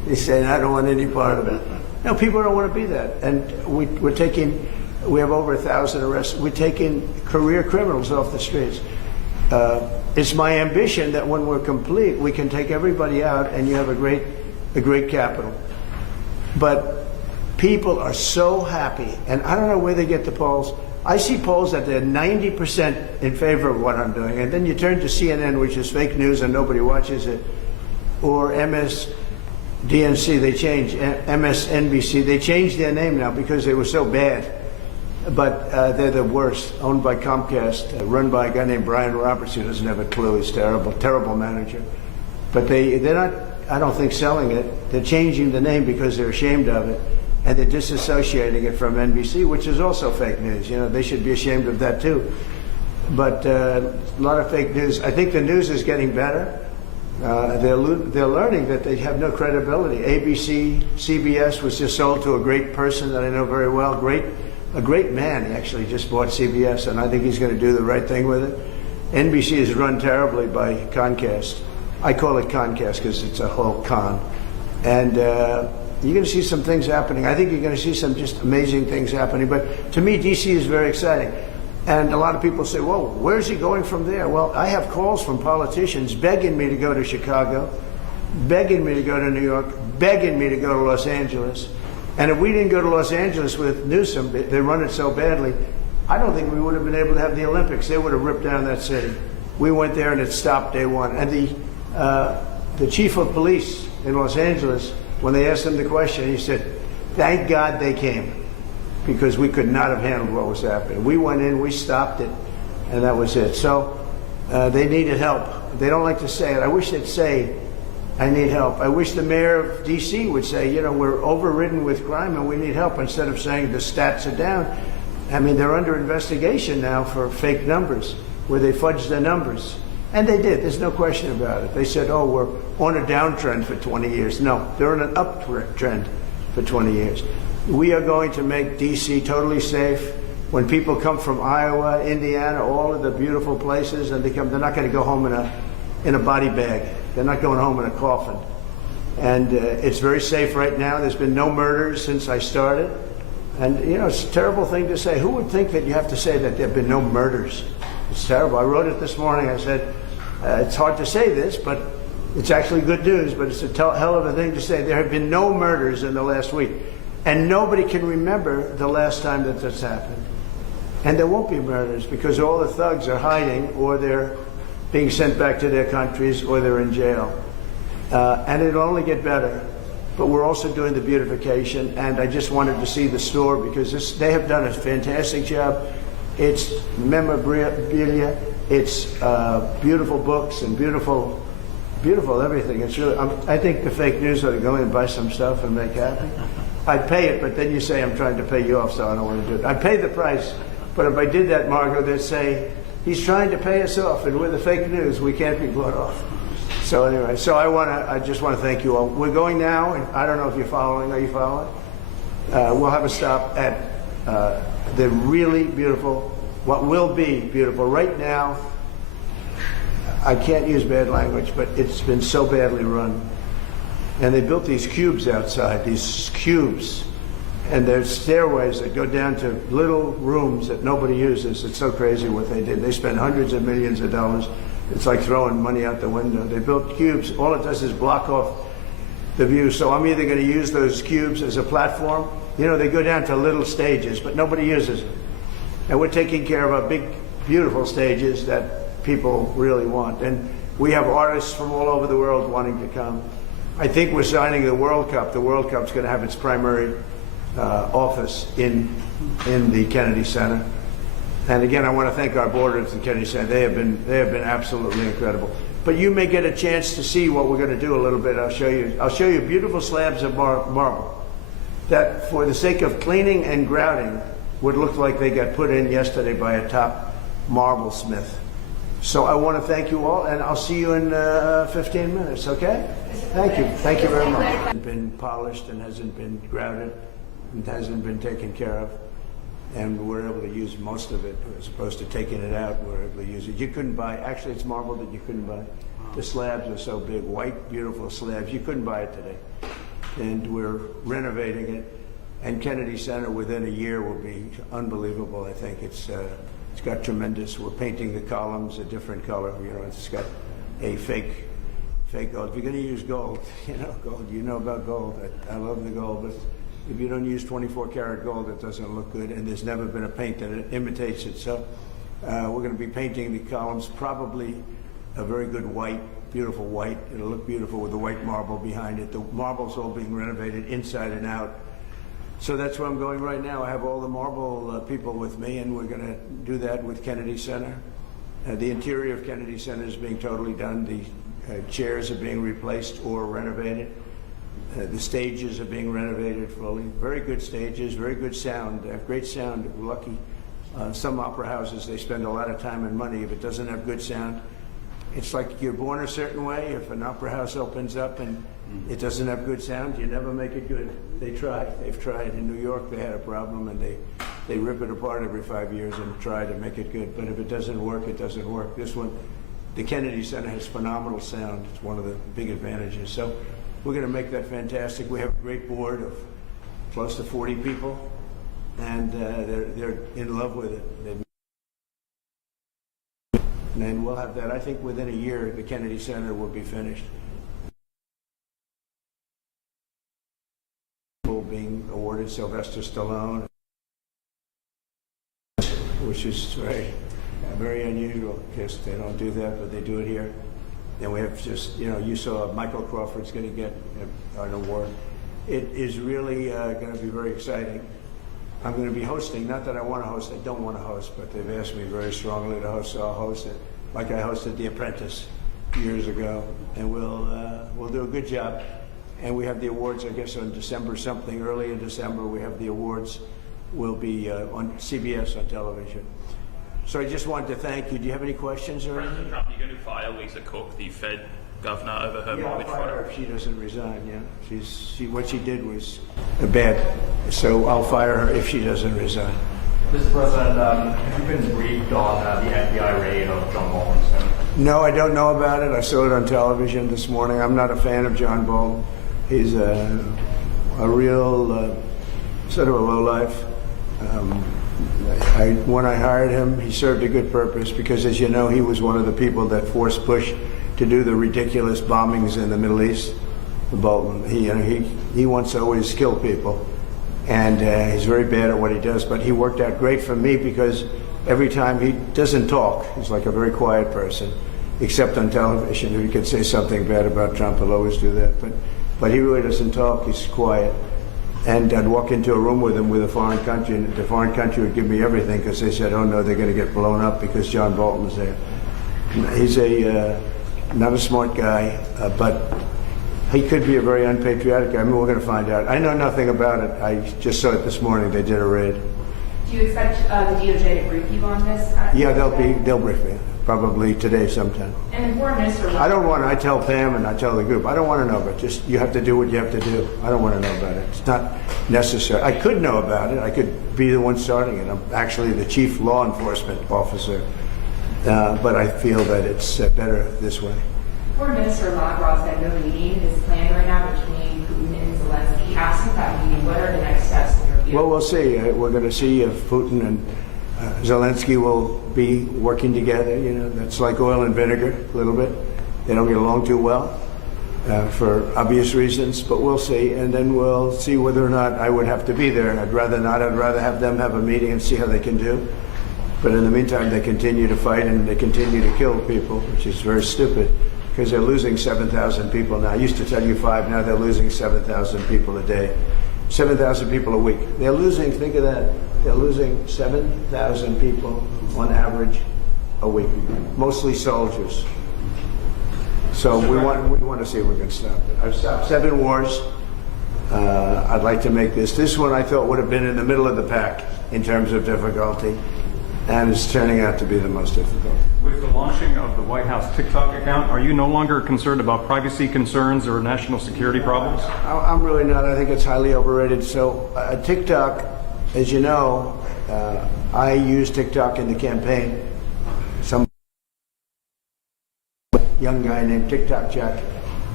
He's saying, I don't want any part of it. No, people don't want to be that. And we have over 1,000 arrests. We're taking career criminals off the streets. It's my ambition that when we're complete, we can take everybody out and you have a great capital. But people are so happy, and I don't know where they get the polls. I see polls that they're 90% in favor of what I'm doing, and then you turn to CNN, which is fake news and nobody watches it, or MSDNC, they changed, MSNBC, they changed their name now because they were so bad. But they're the worst, owned by Comcast, run by a guy named Brian Roberts, who doesn't have a clue. He's terrible manager. But they're not, I don't think, selling it. They're changing the name because they're ashamed of it, and they're disassociating it from NBC, which is also fake news. You know, they should be ashamed of that too. But a lot of fake news. I think the news is getting better. They're learning that they have no credibility. ABC, CBS was just sold to a great person that I know very well, a great man. He actually just bought CBS, and I think he's going to do the right thing with it. NBC is run terribly by Comcast. I call it Comcast because it's a whole con. And you're going to see some things happening. I think you're going to see some just amazing things happening. But to me, DC is very exciting. And a lot of people say, whoa, where's he going from there? Well, I have calls from politicians begging me to go to Chicago, begging me to go to New York, begging me to go to Los Angeles. And if we didn't go to Los Angeles with Newsom, they run it so badly, I don't think we would have been able to have the Olympics. They would have ripped down that city. We went there and it stopped day one. And the chief of police in Los Angeles, when they asked him the question, he said, thank God they came, because we could not have handled what was happening. We went in, we stopped it, and that was it. So they needed help. They don't like to say it. I wish they'd say, I need help. I wish the mayor of D.C. would say, you know, we're overridden with crime and we need help, instead of saying the stats are down. I mean, they're under investigation now for fake numbers, where they fudged their numbers. And they did. There's no question about it. They said, oh, we're on a downtrend for 20 years. No, they're on an uptrend for 20 years. We are going to make D.C. totally safe. When people come from Iowa, Indiana, all of the beautiful places, and they're not going to go home in a body bag. They're not going home in a coffin. And it's very safe right now. There's been no murders since I started. And, you know, it's a terrible thing to say. Who would think that you have to say that there have been no murders? It's terrible. I wrote it this morning. I said, it's hard to say this, but it's actually good news, but it's a hell of a thing to say. There have been no murders in the last week. And nobody can remember the last time that this happened. And there won't be murders because all the thugs are hiding, or they're being sent back to their countries, or they're in jail. And it'll only get better. But we're also doing the beautification, and I just wanted to see the store because they have done a fantastic job. It's memorabilia, it's beautiful books and beautiful everything. It's really, I think the fake news ought to go in and buy some stuff and make happy. I'd pay it, but then you say I'm trying to pay you off, so I don't want to do it. I'd pay the price, but if I did that, Margot, they'd say, he's trying to pay us off, and with the fake news, we can't be bought off. So anyway, so I just want to thank you all. We're going now, and I don't know if you're following. Are you following? We'll have a stop at the really beautiful, what will be beautiful. Right now, I can't use bad language, but it's been so badly run. And they built these cubes outside, these cubes. And there's stairways that go down to little rooms that nobody uses. It's so crazy what they did. They spent hundreds of millions of dollars. It's like throwing money out the window. They built cubes. All it does is block off the view. So I'm either going to use those cubes as a platform. You know, they go down to little stages, but nobody uses them. And we're taking care of our big, beautiful stages that people really want. And we have artists from all over the world wanting to come. I think we're signing the World Cup. The World Cup's going to have its primary office in the Kennedy Center. And again, I want to thank our board at the Kennedy Center. They have been absolutely incredible. But you may get a chance to see what we're going to do a little bit. I'll show you beautiful slabs of marble that, for the sake of cleaning and grouting, would look like they got put in yesterday by a top marble smith. So I want to thank you all, and I'll see you in 15 minutes, okay? Thank you. Thank you very much. It hasn't been polished and hasn't been grouted and hasn't been taken care of. And we're able to use most of it, as opposed to taking it out, we're able to use it. You couldn't buy, actually it's marble that you couldn't buy. The slabs are so big, white, beautiful slabs. You couldn't buy it today. and we're renovating it. And Kennedy Center within a year will be unbelievable. I think it's got tremendous. We're painting the columns a different color. You know, it's got a fake gold. If you're going to use gold, gold. You know about gold. I love the gold, but if you don't use 24 karat gold, it doesn't look good. And there's never been a paint that imitates it. So we're going to be painting the columns probably a very good white, beautiful white. It'll look beautiful with the white marble behind it. The marble's all being renovated inside and out. So that's where I'm going right now. I have all the marble people with me, and we're going to do that with Kennedy Center. The interior of Kennedy Center is being totally done. The chairs are being replaced or renovated. The stages are being renovated fully. Very good stages, very good sound. They have great sound. We're lucky. Some opera houses, they spend a lot of time and money. If it doesn't have good sound, it's like you're born a certain way. If an opera house opens up and it doesn't have good sound, you never make it good. They've tried. In New York, they had a problem, and they rip it apart every 5 years and try to make it good. But if it doesn't work, it doesn't work. This one, the Kennedy Center has phenomenal sound. It's one of the big advantages. So we're going to make that fantastic. We have a great board of close to 40 people, and they're in love with it. And we'll have that. I think within a year, the Kennedy Center will be finished. Being awarded Sylvester Stallone, which is very unusual because they don't do that, but they do it here. And we have just, you saw Michael Crawford's going to get an award. It is really going to be very exciting. I'm going to be hosting, not that I want to host, I don't want to host, but they've asked me very strongly to host, so I'll host it. Like I hosted The Apprentice years ago, and we'll do a good job. And we have the awards, I guess, on December something. Early in December, we have the awards. Will be on CBS on television. So I just wanted to thank you. Do you have any questions or anything? President Trump, you're going to fire Lisa Cook, the Fed governor, over her mortgage I'll fire her fraud? if she doesn't resign. Yeah, what she did was bad. So I'll fire her if she doesn't resign. Mr. President, have you been briefed on the FBI raid of John Bolton's home? No, I don't know about it. I saw it on television this morning. I'm not a fan of John Bolton. He's a real sort of a lowlife. When I hired him, he served a good purpose because, as you know, he was one of the people that forced Bush to do the ridiculous bombings in the Middle East. Bolton, he wants to always kill people, and he's very bad at what he does. But he worked out great for me because every time he doesn't talk, he's like a very quiet person, except on television. If he could say something bad about Trump, he'll always do that. But he really doesn't talk. He's quiet. And I'd walk into a room with him with a foreign country, and the foreign country would give me everything because they said, oh, no, they're going to get blown up because John Bolton's there. He's not a smart guy, but he could be a very unpatriotic guy. I mean, we're going to find out. I know nothing about it. I just saw it this morning. They did a raid. Do you expect the DOJ to brief you on this? Yeah, they'll brief me, probably today sometime. And the foreign minister... I tell Pam and I tell the group, I don't want to know, but just you have to do what you have to do. I don't want to know about it. It's not necessary. I could know about it. I could be the one starting it. I'm actually the chief law enforcement officer, but I feel that it's better this way. Foreign Minister Lavrov said no meeting is planned right now between Putin and Zelensky. Absent that meeting, what are the next steps in your view? Well, we'll see. We're going to see if Putin and Zelensky will be working together. That's like oil and vinegar, a little bit. They don't get along too well for obvious reasons, but we'll see. And then we'll see whether or not I would have to be there. I'd rather not. I'd rather have them have a meeting and see how they can do. But in the meantime, they continue to fight and they continue to kill people, which is very stupid because they're losing 7,000 people now. I used to tell you 5, now they're losing 7,000 people a day. 7,000 people a week. They're losing, think of that, they're losing 7,000 people on average a week, mostly soldiers. So we want to see if we can stop it. I've stopped 7 wars. I'd like to make this one I thought would have been in the middle of the pack in terms of difficulty, and it's turning out to be the most difficult. With the launching of the White House TikTok account, are you no longer concerned about privacy concerns or national security problems? I'm really not. I think it's highly overrated. So TikTok, as you know, I used TikTok in the campaign. Some young guy named TikTok Jack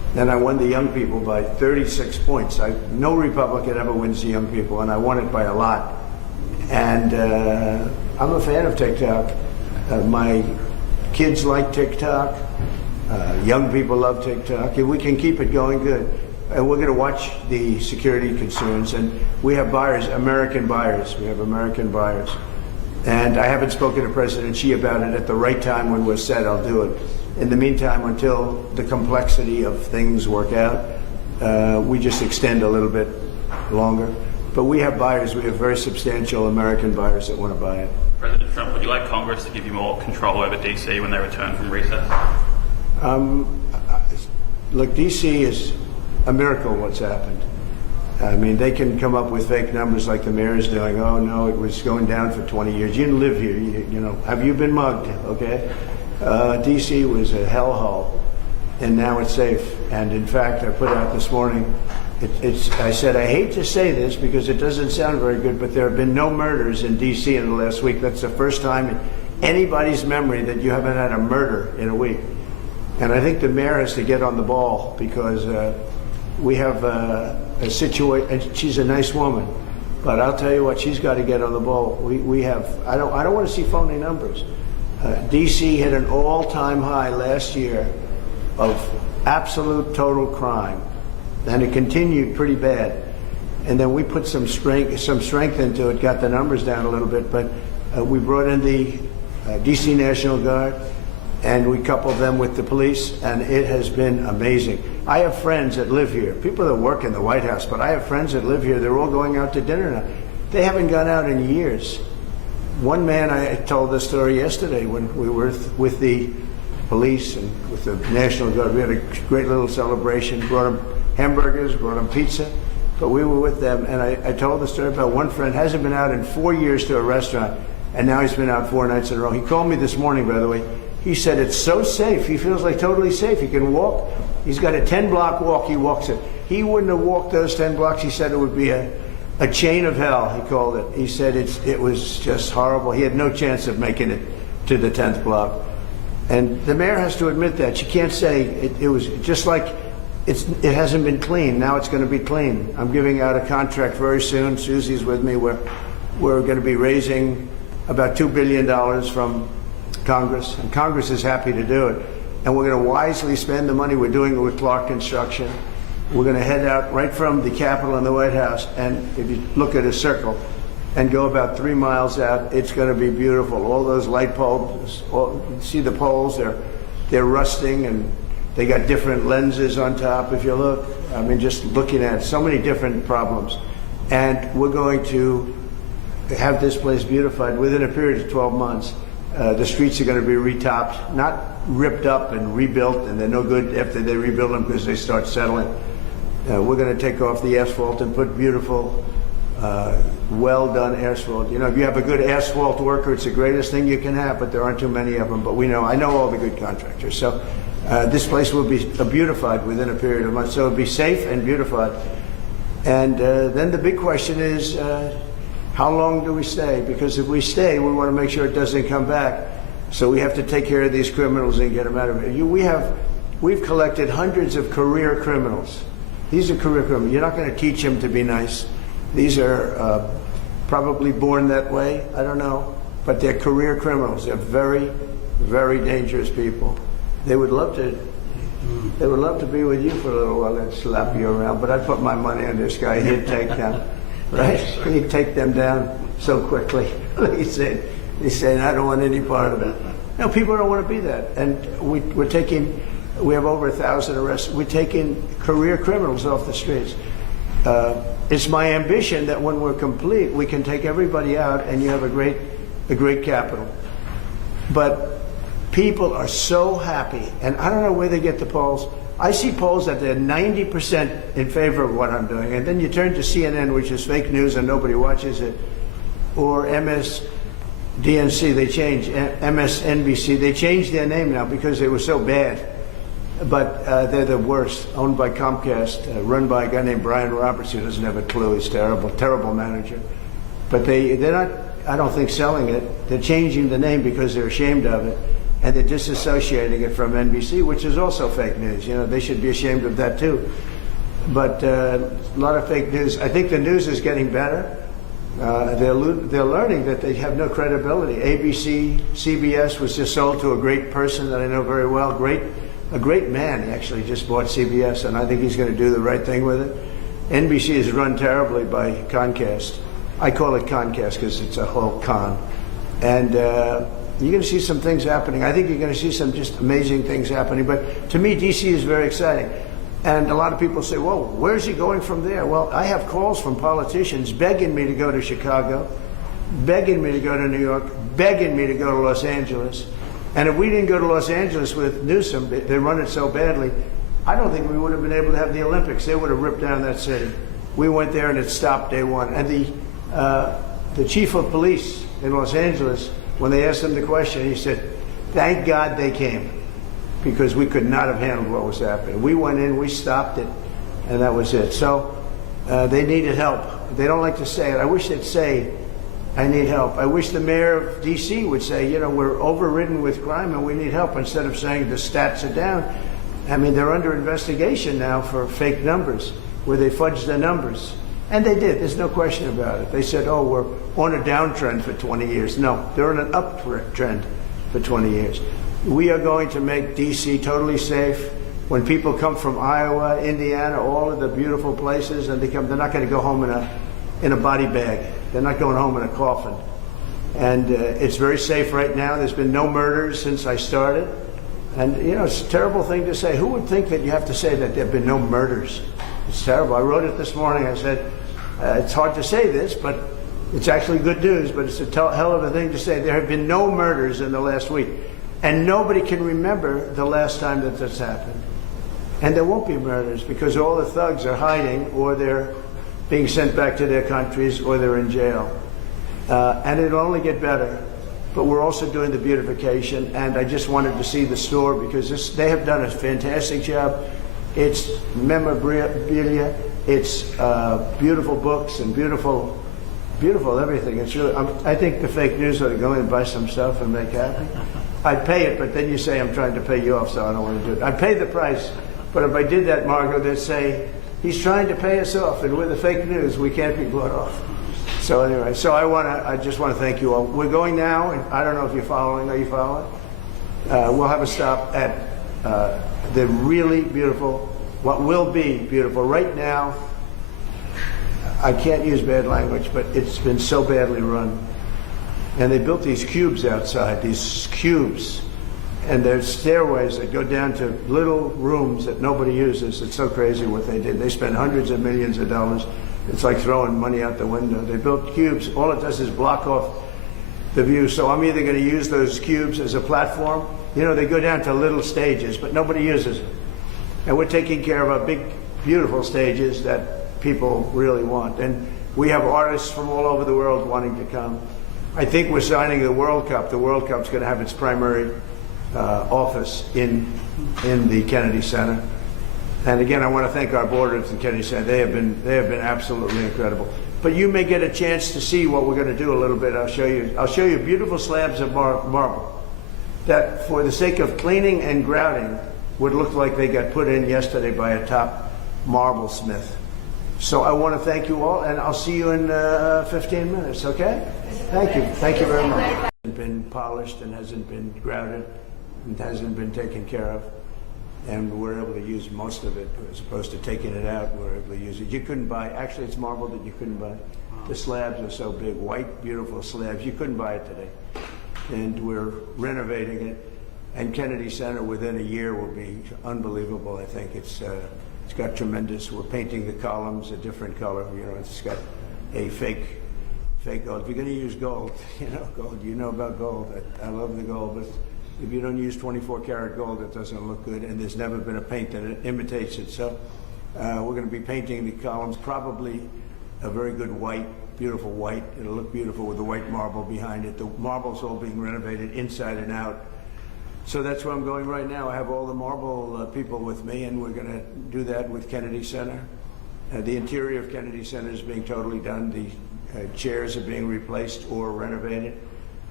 Then I won the young people by 36 points. No Republican ever wins the young people, and I won it by a lot. And I'm a fan of TikTok. My kids like TikTok. Young people love TikTok. If we can keep it going, good. And we're going to watch the security concerns. And we have buyers, American buyers. We have American buyers. And I haven't spoken to President Xi about it. At the right time when we're set, I'll do it. In the meantime, until the complexity of things work out, we just extend a little bit longer. But we have buyers. We have very substantial American buyers that want to buy it. President Trump, would you like Congress to give you more control over DC when they return from recess? Look, DC is a miracle what's happened. I mean, they can come up with fake numbers like the mayor is doing. Oh, no, it was going down for 20 years. You didn't live here. You know, have you been mugged? Okay. DC was a hellhole, and now it's safe. And in fact, I put out this morning, I said, I hate to say this because it doesn't sound very good, but there have been no murders in DC in the last week. That's the first time in anybody's memory that you haven't had a murder in a week. And I think the mayor has to get on the ball because we have a situation, and she's a nice woman, but I'll tell you what, she's got to get on the ball. We have, I don't want to see phony numbers. DC hit an all-time high last year of absolute total crime, and it continued pretty bad. And then we put some strength into it, got the numbers down a little bit, but we brought in the DC National Guard, and we coupled them with the police, and it has been amazing. I have friends that live here, people that work in the White House, but I have friends that live here. They're all going out to dinner now. They haven't gone out in years. One man, I told this story yesterday when we were with the police and with the National Guard. We had a great little celebration, brought them hamburgers, brought them pizza, but we were with them, and I told the story about one friend hasn't been out in 4 years to a restaurant, and now he's been out 4 nights in a row. He called me this morning, by the way. He said it's so safe. He feels like totally safe. He can walk. He's got a 10-block walk. He walks it. He wouldn't have walked those 10 blocks. He said it would be a chain of hell, he called it. He said it was just horrible. He had no chance of making it to the 10th block. And the mayor has to admit that. She can't say it was just like it hasn't been clean. Now it's going to be clean. I'm giving out a contract very soon. Susie's with me. We're going to be raising about $2 billion from Congress, and Congress is happy to do it. And we're going to wisely spend the money. We're doing it with Clark Construction. We're going to head out right from the Capitol and the White House, and if you look at a circle and go about 3 miles out, it's going to be beautiful. All those light bulbs, you see the poles, they're rusting, and they got different lenses on top, if you look. I mean, just looking at so many different problems. And we're going to have this place beautified within a period of 12 months. The streets are going to be retopped, not ripped up and rebuilt, and they're no good after they rebuild them because they start settling. We're going to take off the asphalt and put beautiful, well-done asphalt. You know, if you have a good asphalt worker, it's the greatest thing you can have, but there aren't too many of them. But I know all the good contractors. So this place will be beautified within a period of months. So it'll be safe and beautified. And then the big question is, how long do we stay? Because if we stay, we want to make sure it doesn't come back. So we have to take care of these criminals and get them out of here. We've collected hundreds of career criminals. These are career criminals. You're not going to teach them to be nice. These are probably born that way. I don't know. But they're career criminals. They're very, very dangerous people. They would love to be with you for a little while and slap you around. But I'd put my money on this guy. He'd take them. Right? He'd take them down so quickly. He's saying, I don't want any part of it. No, people don't want to be that. And we have over 1,000 arrests. We're taking career criminals off the streets. It's my ambition that when we're complete, we can take everybody out and you have a great capital. But people are so happy, and I don't know where they get the polls. I see polls that they're 90% in favor of what I'm doing, and then you turn to CNN, which is fake news and nobody watches it, or MSDNC, MSNBC, they changed their name now because they were so bad. But they're the worst, owned by Comcast, run by a guy named Brian Roberts, who doesn't have a clue. He's terrible, terrible manager. But they're not, I don't think, selling it. They're changing the name because they're ashamed of it. and they're disassociating it from NBC, which is also fake news. You know, they should be ashamed of that too. But a lot of fake news. I think the news is getting better. They're learning that they have no credibility. ABC, CBS was just sold to a great person that I know very well. A great man. He actually just bought CBS, and I think he's going to do the right thing with it. NBC is run terribly by Comcast. I call it Comcast because it's a whole con. And you're going to see some things happening. I think you're going to see some just amazing things happening. But to me, DC is very exciting. And a lot of people say, well, where's he going from there? Well, I have calls from politicians begging me to go to Chicago, begging me to go to New York, begging me to go to Los Angeles. And if we didn't go to Los Angeles with Newsom, they run it so badly, I don't think we would have been able to have the Olympics. They would have ripped down that city. We went there and it stopped day one. And the chief of police in Los Angeles, when they asked him the question, he said, thank God they came, because we could not have handled what was happening. We went in, we stopped it, and that was it. So they needed help. They don't like to say it. I wish they'd say, I need help. I wish the mayor of D.C. would say, you know, we're overridden with crime and we need help, instead of saying the stats are down. I mean, they're under investigation now for fake numbers, where they fudged the numbers. And they did. There's no question about it. They said, oh, we're on a downtrend for 20 years. No, they're on an uptrend for 20 years. We are going to make D.C. totally safe. When people come from Iowa, Indiana, all of the beautiful places, and they're not going to go home in a body bag. They're not going home in a coffin. And it's very safe right now. There's been no murders since I started. And, you know, it's a terrible thing to say. Who would think that you have to say that there have been no murders? It's terrible. I wrote it this morning. I said, it's hard to say this, but it's actually good news, but it's a hell of a thing to say. There have been no murders in the last week. And nobody can remember the last time that this happened. And there won't be murders, because all the thugs are hiding, or they're being sent back to their countries, or they're in jail. And it'll only get better. But we're also doing the beautification, and I just wanted to see the store, because they have done a fantastic job. It's memorabilia, it's beautiful books, and beautiful everything. It's really, I think the fake news ought to go in and buy some stuff and make happy. I'd pay it, but then you say I'm trying to pay you off, so I don't want to do it. I'd pay the price, but if I did that, Margot, they'd say, he's trying to pay us off, and with the fake news, we can't be bought off. So anyway, I just want to thank you all. We're going now, and I don't know if you're following. Are you following? We'll have a stop at the really beautiful, what will be beautiful. Right now, I can't use bad language, but it's been so badly run. And they built these cubes outside, and there's stairways that go down to little rooms that nobody uses. It's so crazy what they did. They spent hundreds of millions of dollars. It's like throwing money out the window. They built cubes. All it does is block off the view. So I'm either going to use those cubes as a platform. You know, they go down to little stages, but nobody uses them. And we're taking care of our big, beautiful stages that people really want. And we have artists from all over the world wanting to come. I think we're signing the World Cup. The World Cup's going to have its primary office in the Kennedy Center. And again, I want to thank our board at the Kennedy Center. They have been absolutely incredible. But you may get a chance to see what we're going to do a little bit. I'll show you beautiful slabs of marble that, for the sake of cleaning and grouting, would look like they got put in yesterday by a top marble smith. So I want to thank you all, and I'll see you in 15 minutes, okay? Thank you. Thank you very much. It hasn't been polished and hasn't been grouted and hasn't been taken care of. And we're able to use most of it, as opposed to taking it out. We're able to use it. You couldn't buy, actually it's marble that you couldn't buy. The slabs are so big, white, beautiful slabs. You couldn't buy it today. And we're renovating it. And Kennedy Center within a year will be unbelievable. I think it's got tremendous. We're painting the columns a different color. You know, it's got a fake gold. If you're going to use gold, gold. You know about gold. I love the gold, but if you don't use 24-karat gold, it doesn't look good. And there's never been a paint that imitates it. So we're going to be painting the columns, probably a very good white, beautiful white. It'll look beautiful with the white marble behind it. The marble's all being renovated inside and out. So that's where I'm going right now. I have all the marble people with me, and we're going to do that with Kennedy Center. The interior of Kennedy Center is being totally done. The chairs are being replaced or renovated.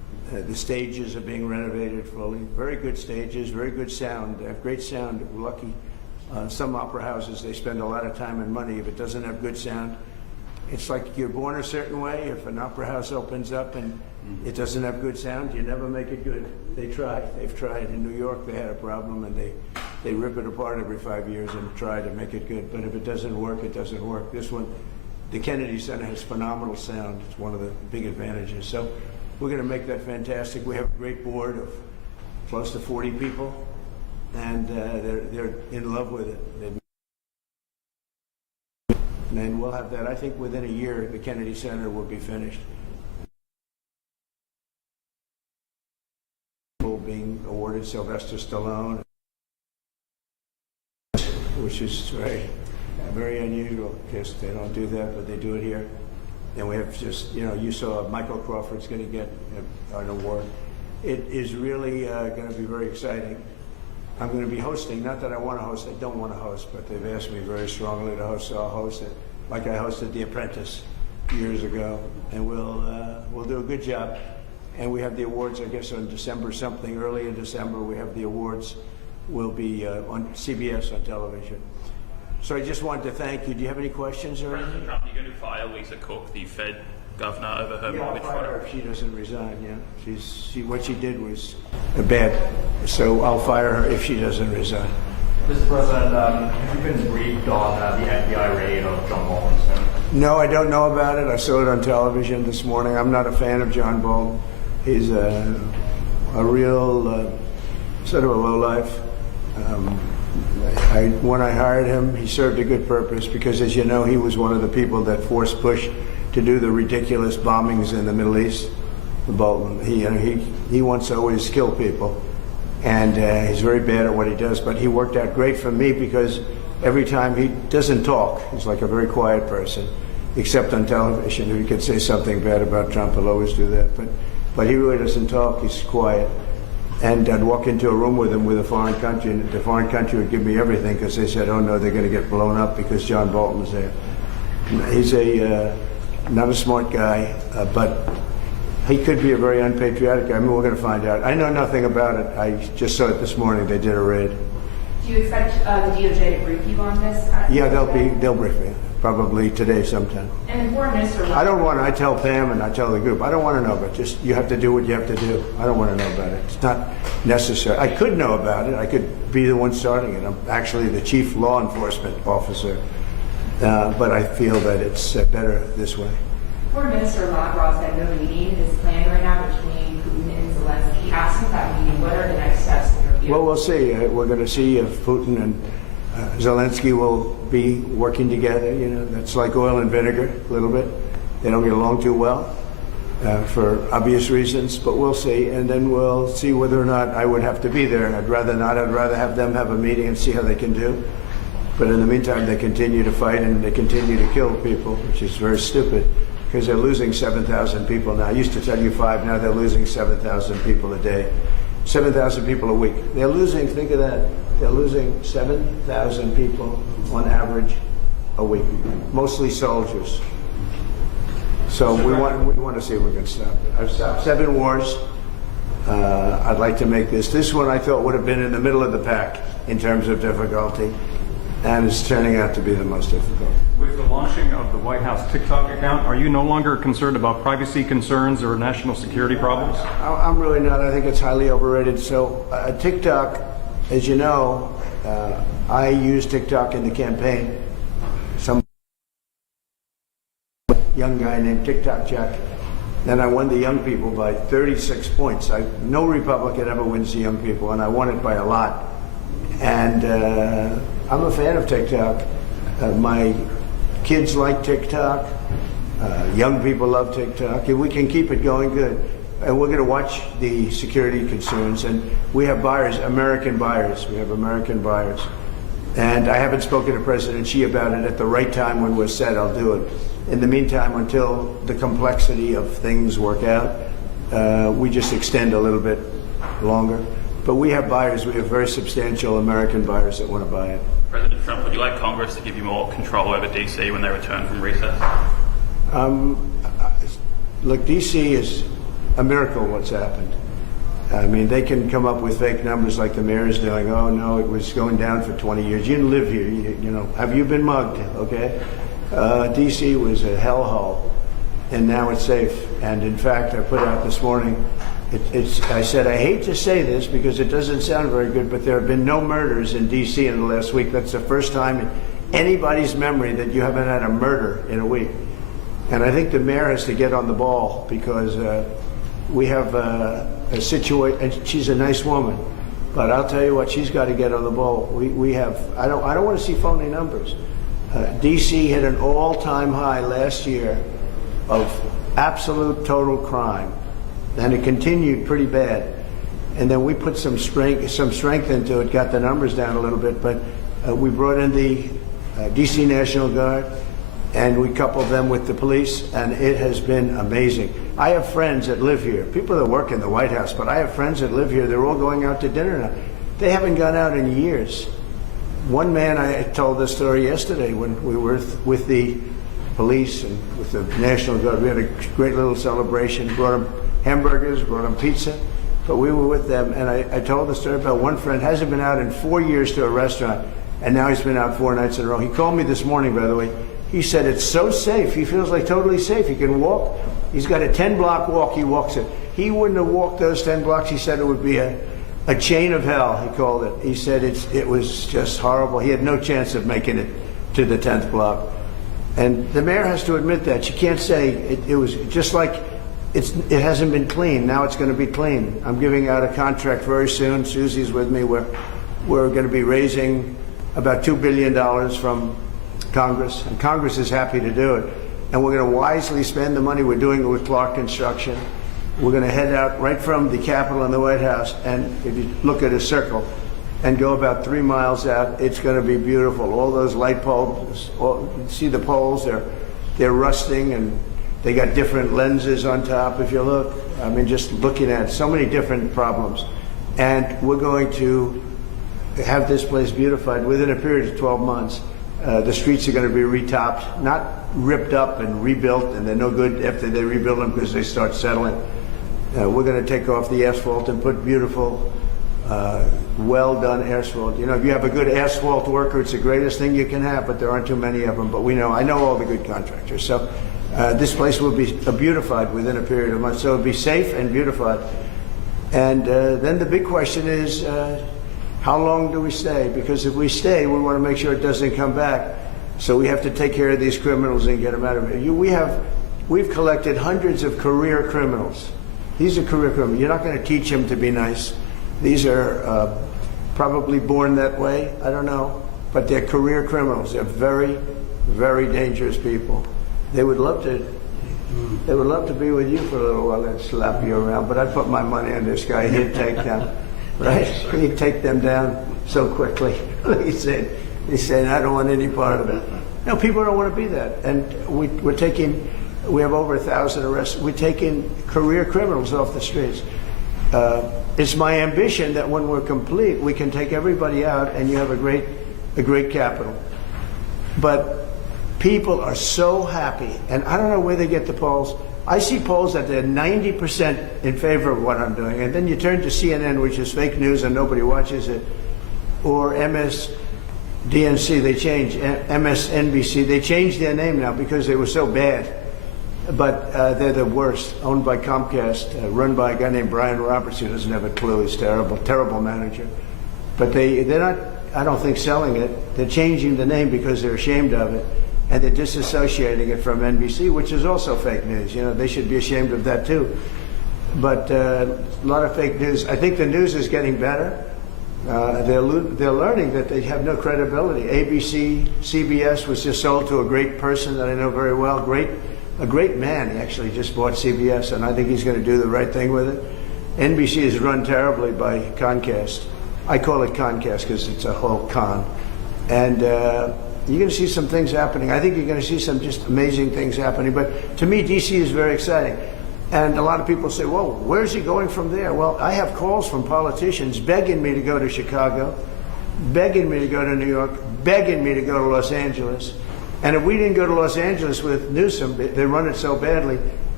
The stages are being renovated fully. Very good stages, very good sound. They have great sound. We're lucky. Some opera houses, they spend a lot of time and money. If it doesn't have good sound, it's like you're born a certain way. If an opera house opens up and it doesn't have good sound, you never make it good. They try. They've tried. In New York, they had a problem, and they rip it apart every 5 years and try to make it good. But if it doesn't work, it doesn't work. This one, the Kennedy Center has phenomenal sound. It's one of the big advantages. So we're going to make that fantastic. We have a great board of close to 40 people, and they're in love with it. And we'll have that. I think within a year, the Kennedy Center will be finished. Being awarded Sylvester Stallone, which is very unusual because they don't do that, but they do it here. And we have just, you saw Michael Crawford's going to get an award. It is really going to be very exciting. I'm going to be hosting, not that I want to host, I don't want to host, but they've asked me very strongly to host, so I'll host it. Like I hosted The Apprentice years ago, and we'll do a good job. And we have the awards, I guess, on December something, early in December, we have the awards. Will be on CBS on television. So I just wanted to thank you. Do you have any questions or anything? President Trump, you're going to fire Lisa Cook, the Fed governor, over her mortgage I'll fraud? fire her if she doesn't resign, yeah. What she did was bad. So I'll fire her if she doesn't resign. Mr. President, have you been briefed on the FBI raid of John Bolton's home? No, I don't know about it. I saw it on television this morning. I'm not a fan of John Bolton. He's a real sort of a lowlife. When I hired him, he served a good purpose because, as you know, he was one of the people that forced Bush to do the ridiculous bombings in the Middle East. Bolton, he wants to always kill people, and he's very bad at what he does. But he worked out great for me because every time he doesn't talk, he's like a very quiet person, except on television. If he could say something bad about Trump, he'll always do that. But he really doesn't talk. He's quiet. And I'd walk into a room with him with a foreign country, and the foreign country would give me everything because they said, oh, no, they're going to get blown up because John Bolton's there. He's not a smart guy, but he could be a very unpatriotic guy. I mean, we're going to find out. I know nothing about it. I just saw it this morning. They did a raid. Do you expect the DOJ to brief you on this? Yeah, they'll brief me, probably today sometime. And the foreign minister... I tell Pam and I tell the group, I don't want to know, but just you have to do what you have to do. I don't want to know about it. It's not necessary. I could know about it. I could be the one starting it. I'm actually the chief law enforcement officer, but I feel that it's better this way. Foreign Minister Lavrov said no meeting is planned right now between Putin and Zelensky. Absent that meeting, what are the next steps in your view? Well, we'll see. We're going to see if Putin and Zelensky will be working together. That's like oil and vinegar a little bit. They don't get along too well for obvious reasons, but we'll see. And then we'll see whether or not I would have to be there. I'd rather not. I'd rather have them have a meeting and see how they can do. But in the meantime, they continue to fight and they continue to kill people, which is very stupid because they're losing 7,000 people now. I used to tell you 5, now they're losing 7,000 people a day. 7,000 people a week. They're losing, think of that, they're losing 7,000 people on average a week, mostly soldiers. So we want to see if we can stop it. I've stopped 7 wars. I'd like to make this one I thought would have been in the middle of the pack in terms of difficulty, and it's turning out to be the most difficult. With the launching of the White House TikTok account, are you no longer concerned about privacy concerns or national security problems? I'm really not. I think it's highly overrated. So TikTok, as you know, I used TikTok in the campaign. Some young guy named TikTok Jack. Then I won the young people by 36 points. No Republican ever wins the young people, and I won it by a lot. And I'm a fan of TikTok. My kids like TikTok. Young people love TikTok. If we can keep it going, good. And we're going to watch the security concerns. And we have buyers, American buyers. We have American buyers. And I haven't spoken to President Xi about it. At the right time when we're set, I'll do it. In the meantime, until the complexity of things work out, we just extend a little bit longer. But we have buyers. We have very substantial American buyers that want to buy it. President Trump, would you like Congress to give you more control over D.C. when they return from recess? Look, D.C. is a miracle what's happened. I mean, they can come up with fake numbers like the mayor is doing. Oh, no, it was going down for 20 years. You didn't live here. You know, have you been mugged? Okay. D.C. was a hellhole, and now it's safe. And in fact, I put out this morning, I said, I hate to say this because it doesn't sound very good, but there have been no murders in D.C. in the last week. That's the first time in anybody's memory that you haven't had a murder in a week. And I think the mayor has to get on the ball because we have a situation, and she's a nice woman, but I'll tell you what, she's got to get on the ball. We have, I don't want to see phony numbers. D.C. hit an all-time high last year of absolute total crime, and it continued pretty bad. And then we put some strength into it, got the numbers down a little bit, but we brought in the D.C. National Guard, and we coupled them with the police, and it has been amazing. I have friends that live here, people that work in the White House, but I have friends that live here. They're all going out to dinner now. They haven't gone out in years. One man, I told this story yesterday when we were with the police and with the National Guard. We had a great little celebration, brought them hamburgers, brought them pizza, but we were with them, and I told the story about one friend hasn't been out in 4 years to a restaurant, and now he's been out 4 nights in a row. He called me this morning, by the way. He said it's so safe. He feels like totally safe. He can walk. He's got a 10-block walk. He walks it. He wouldn't have walked those 10 blocks. He said it would be a chain of hell, he called it. He said it was just horrible. He had no chance of making it to the 10th block. And the mayor has to admit that. She can't say it was just like it hasn't been clean. Now it's going to be clean. I'm giving out a contract very soon. Susie's with me. We're going to be raising about $2 billion from Congress, and Congress is happy to do it. And we're going to wisely spend the money. We're doing it with Clark Construction. We're going to head out right from the Capitol and the White House, and if you look at a circle and go about 3 miles out, it's going to be beautiful. All those light poles, you see the poles, they're rusting, and they got different lenses on top, if you look. I mean, just looking at so many different problems. And we're going to have this place beautified within a period of 12 months. The streets are going to be retopped, not ripped up and rebuilt, and they're no good after they rebuild them because they start settling. We're going to take off the asphalt and put beautiful, well-done asphalt. You know, if you have a good asphalt worker, it's the greatest thing you can have, but there aren't too many of them. But I know all the good contractors. So this place will be beautified within a period of months. So it'll be safe and beautified. And then the big question is, how long do we stay? Because if we stay, we want to make sure it doesn't come back. So we have to take care of these criminals and get them out of it. We've collected hundreds of career criminals. These are career criminals. You're not going to teach them to be nice. These are probably born that way. I don't know. But they're career criminals. They're very, very dangerous people. They would love to be with you for a little while and slap you around. But I put my money on this guy. He'd take them. Right? He'd take them down so quickly. He's saying, I don't want any part of it. No, people don't want to be that. And we have over 1,000 arrests. We're taking career criminals off the streets. It's my ambition that when we're complete, we can take everybody out and you have a great capital. But people are so happy, and I don't know where they get the polls. I see polls that they're 90% in favor of what I'm doing, and then you turn to CNN, which is fake news and nobody watches it, or MSDNC, MSNBC, they changed their name now because they were so bad. But they're the worst, owned by Comcast, run by a guy named Brian Roberts, who doesn't have a clue. He's terrible manager. But they're not, I don't think, selling it. They're changing the name because they're ashamed of it. And they're disassociating it from NBC, which is also fake news. You know, they should be ashamed of that too. But a lot of fake news. I think the news is getting better. They're learning that they have no credibility. ABC, CBS was just sold to a great person that I know very well, a great man. He actually just bought CBS, and I think he's going to do the right thing with it. NBC is run terribly by Comcast. I call it Comcast because it's a whole con. And you're going to see some things happening. I think you're going to see some just amazing things happening. But to me, D.C. is very exciting. And a lot of people say, well, where's he going from there? Well, I have calls from politicians begging me to go to Chicago, begging me to go to New York, begging me to go to Los Angeles. And if we didn't go to Los Angeles with Newsom, they run it so badly,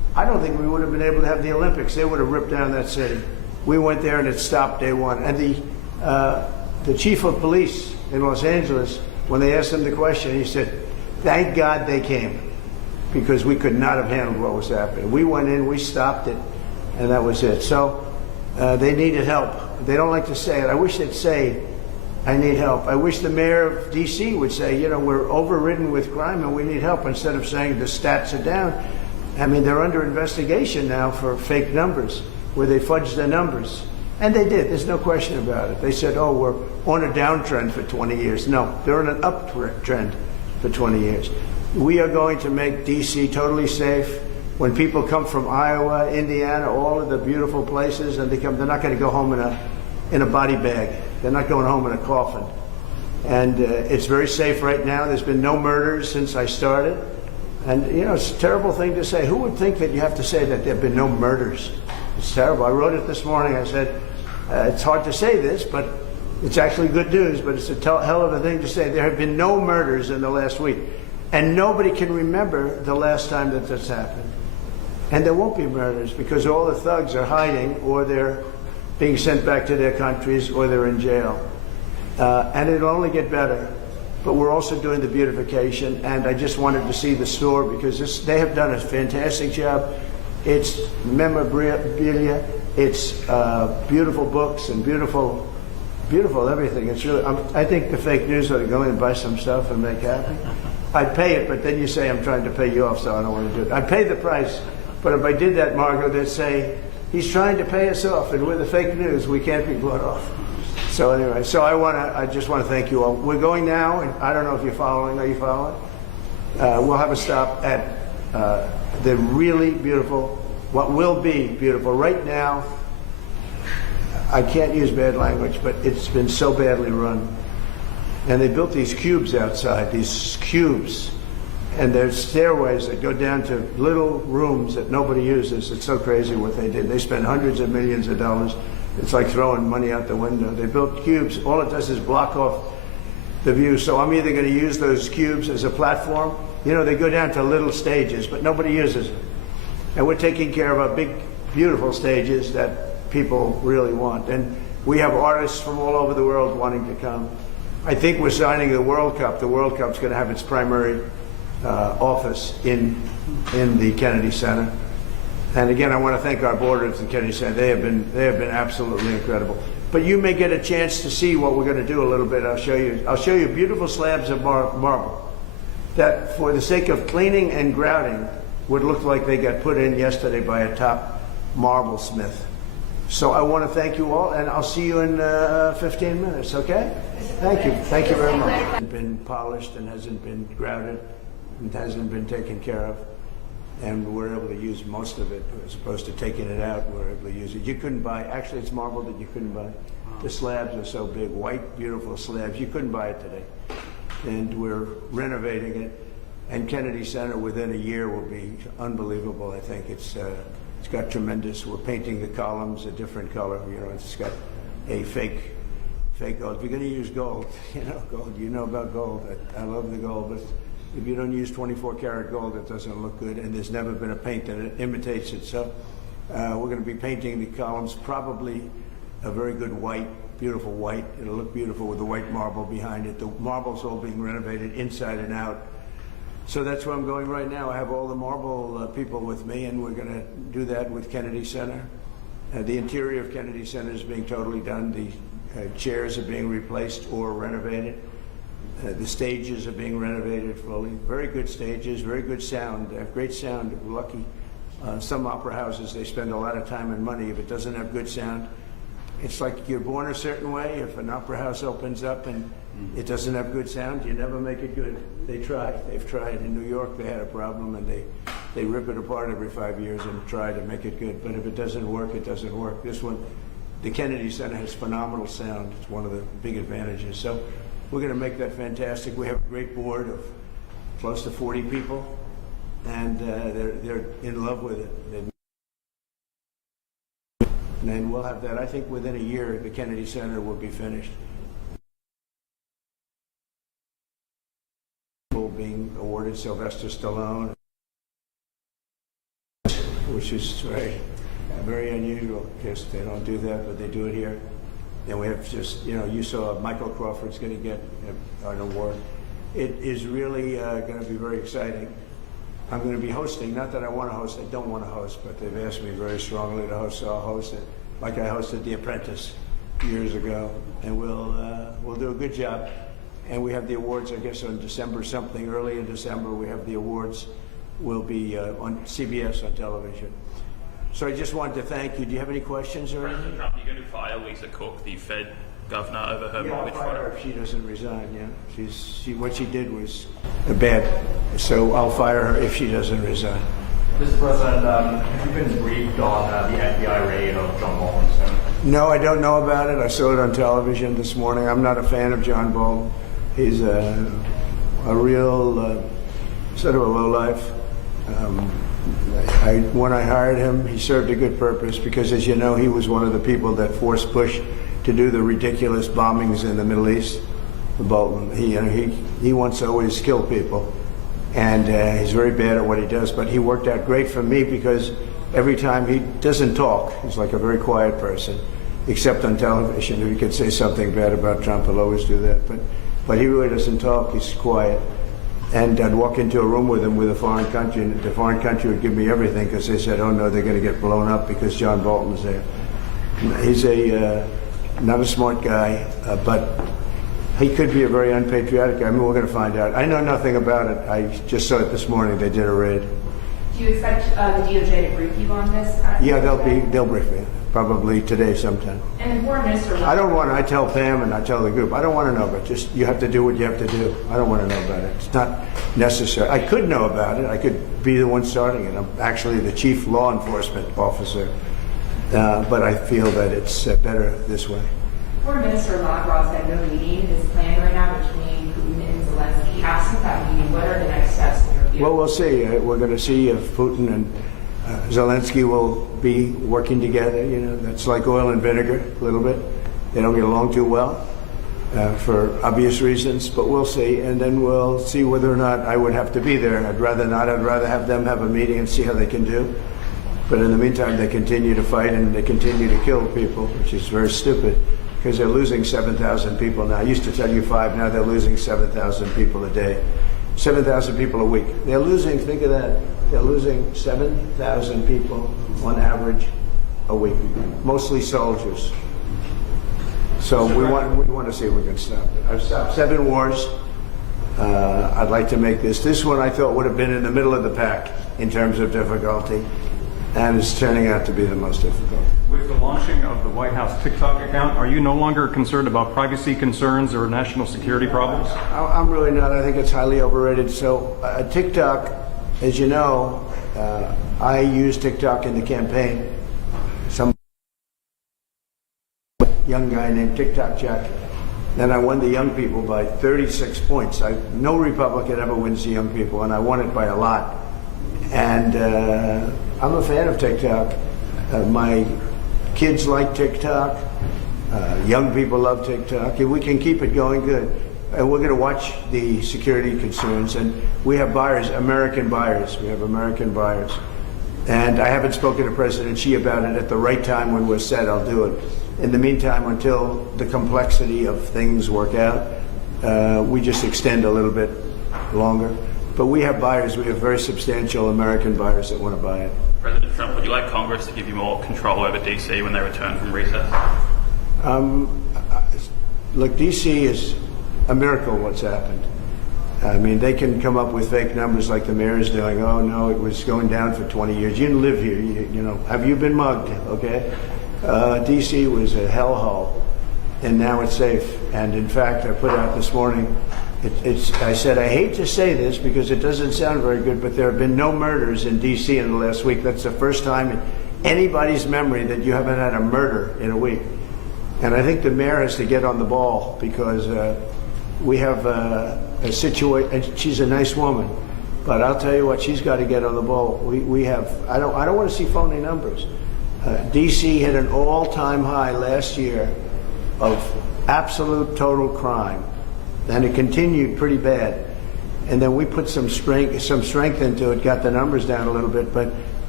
I don't think we would have been able to have the Olympics. They would have ripped down that city. We went there and it stopped day one. And the chief of police in Los Angeles, when they asked him the question, he said, "Thank God they came, because we could not have handled what was happening. We went in, we stopped it, and that was it." So they needed help. They don't like to say it. I wish they'd say, "I need help." I wish the mayor of D.C. would say, you know, we're overridden with crime and we need help, instead of saying the stats are down. I mean, they're under investigation now for fake numbers, where they fudged the numbers. And they did. There's no question about it. They said, oh, we're on a downtrend for 20 years. No, they're on an uptrend for 20 years. We are going to make D.C. totally safe. When people come from Iowa, Indiana, all of the beautiful places, and they're not going to go home in a body bag. They're not going home in a coffin. And it's very safe right now. There's been no murders since I started. And, you know, it's a terrible thing to say. Who would think that you have to say that there have been no murders? It's terrible. I wrote it this morning. I said, it's hard to say this, but it's actually good news, but it's a hell of a thing to say. There have been no murders in the last week. And nobody can remember the last time that this happened. And there won't be murders, because all the thugs are hiding, or they're being sent back to their countries, or they're in jail. And it'll only get better. But we're also doing the beautification, and I just wanted to see the store, because they have done a fantastic job. It's memorabilia, it's beautiful books and beautiful everything. It's really, I think the fake news ought to go in and buy some stuff and make happy. I'd pay it, but then you say I'm trying to pay you off, so I don't want to do it. I'd pay the price, but if I did that, Margot, they'd say, he's trying to pay us off, and with the fake news, we can't be bought off. So anyway, so I just want to thank you all. We're going now, and I don't know if you're following. Are you following? We'll have a stop at the really beautiful, what will be beautiful. Right now, I can't use bad language, but it's been so badly run. And they built these cubes outside, these cubes. And there's stairways that go down to little rooms that nobody uses. It's so crazy what they did. They spent hundreds of millions of dollars. It's like throwing money out the window. They built cubes. All it does is block off the view. So I'm either going to use those cubes as a platform. You know, they go down to little stages, but nobody uses them. And we're taking care of our big, beautiful stages that people really want. And we have artists from all over the world wanting to come. I think we're signing the World Cup. The World Cup's going to have its primary office in the Kennedy Center. And again, I want to thank our board of the Kennedy Center. They have been absolutely incredible. But you may get a chance to see what we're going to do a little bit. I'll show you beautiful slabs of marble that, for the sake of cleaning and grouting, would look like they got put in yesterday by a top marble smith. So I want to thank you all, and I'll see you in 15 minutes, okay? Thank you. Thank you very much. It hasn't been polished and hasn't been grouted and hasn't been taken care of. And we're able to use most of it, as opposed to taking it out. We're able to use it. You couldn't buy, actually it's marble that you couldn't buy. The slabs are so big, white, beautiful slabs. You couldn't buy it today. And we're renovating it. And Kennedy Center within a year will be unbelievable. I think it's got tremendous. We're painting the columns a different color. You know, it's got a fake gold. If you're going to use gold, gold. You know about gold. I love the gold, but if you don't use 24 karat gold, it doesn't look good. And there's never been a paint that imitates it. So we're going to be painting the columns probably a very good white, beautiful white. It'll look beautiful with the white marble behind it. The marble's all being renovated inside and out. So that's where I'm going right now. I have all the marble people with me, and we're going to do that with Kennedy Center. The interior of Kennedy Center is being totally done. The chairs are being replaced or renovated. The stages are being renovated fully. Very good stages, very good sound. They have great sound. We're lucky. Some opera houses, they spend a lot of time and money. If it doesn't have good sound, it's like you're born a certain way. If an opera house opens up and it doesn't have good sound, you never make it good. They try. They've tried. In New York, they had a problem, and they rip it apart every 5 years and try to make it good. But if it doesn't work, it doesn't work. This one, the Kennedy Center has phenomenal sound. It's one of the big advantages. So we're going to make that fantastic. We have a great board of close to 40 people, and they're in love with it. And we'll have that. I think within a year, the Kennedy Center will be finished. Being awarded Sylvester Stallone. which is very unusual because they don't do that, but they do it here. And we have just, you saw Michael Crawford's going to get an award. It is really going to be very exciting. I'm going to be hosting, not that I want to host, I don't want to host, but they've asked me very strongly to host, so I'll host it. Like I hosted The Apprentice years ago, and we'll do a good job. And we have the awards, I guess, on December something, early in December, we have the awards. Will be on CBS on television. So I just wanted to thank you. Do you have any questions or anything? President Trump, you're going to fire Lisa Cook, the Fed governor, over her mortgage I'll fire her fraud? if she doesn't resign, yeah. What she did was bad. So I'll fire her if she doesn't resign. Mr. President, have you been briefed on the FBI raid of John Bolton's home? No, I don't know about it. I saw it on television this morning. I'm not a fan of John Bolton. He's a real sort of a lowlife. When I hired him, he served a good purpose because, as you know, he was one of the people that forced Bush to do the ridiculous bombings in the Middle East. Bolton, he wants to always kill people, and he's very bad at what he does. But he worked out great for me because every time he doesn't talk, he's like a very quiet person, except on television. If he could say something bad about Trump, he'll always do that. But he really doesn't talk. He's quiet. And I'd walk into a room with him with a foreign country, and the foreign country would give me everything because they said, oh no, they're going to get blown up because John Bolton's there. He's not a smart guy, but he could be a very unpatriotic guy. I mean, we're going to find out. I know nothing about it. I just saw it this morning. They did a raid. Do you expect the DOJ to brief you on this? Yeah, they'll brief me, probably today sometime. And the foreign minister. I tell Pam and I tell the group, I don't want to know, but just you have to do what you have to do. I don't want to know about it. It's not necessary. I could know about it. I could be the one starting it. I'm actually the chief law enforcement officer, but I feel that it's better this way. Foreign Minister Lavrov said no meeting is planned right now between Putin and Zelensky. Absent that meeting, what are the next steps in your view? Well, we'll see. We're going to see if Putin and Zelensky will be working together. That's like oil and vinegar a little bit. They don't get along too well for obvious reasons, but we'll see. And then we'll see whether or not I would have to be there. I'd rather not. I'd rather have them have a meeting and see how they can do. But in the meantime, they continue to fight and they continue to kill people, which is very stupid because they're losing 7,000 people now. I used to tell you 5, now they're losing 7,000 people a day. 7,000 people a week. They're losing, think of that, they're losing 7,000 people on average a week, mostly soldiers. So we want to see if we can stop it. I've stopped 7 wars. I'd like to make this one I thought would have been in the middle of the pack in terms of difficulty, and it's turning out to be the most difficult. With the launching of the White House TikTok account, are you no longer concerned about privacy concerns or national security problems? I'm really not. I think it's highly overrated. So TikTok, as you know, I used TikTok in the campaign. Some young guy named TikTok Jack. Then I won the young people by 36 points. No Republican ever wins the young people, and I won it by a lot. And I'm a fan of TikTok. My kids like TikTok. Young people love TikTok. If we can keep it going, good. And we're going to watch the security concerns. And we have buyers, American buyers. We have American buyers. And I haven't spoken to President Xi about it. At the right time when we're set, I'll do it. In the meantime, until the complexity of things work out, we just extend a little bit longer. But we have buyers. We have very substantial American buyers that want to buy it. President Trump, would you like Congress to give you more control over DC when they return from recess? Look, DC is a miracle what's happened. I mean, they can come up with fake numbers like the mayor is doing. Oh, no, it was going down for 20 years. You didn't live here. You know, have you been mugged? Okay. DC was a hellhole, and now it's safe. And in fact, I put out this morning, I said, I hate to say this because it doesn't sound very good, but there have been no murders in D.C. in the last week. That's the first time in anybody's memory that you haven't had a murder in a week. And I think the mayor has to get on the ball because we have a situation, and she's a nice woman, but I'll tell you what, she's got to get on the ball. We have, I don't want to see phony numbers. D.C. hit an all-time high last year of absolute total crime. And it continued pretty bad. And then we put some strength into it, got the numbers down a little bit, but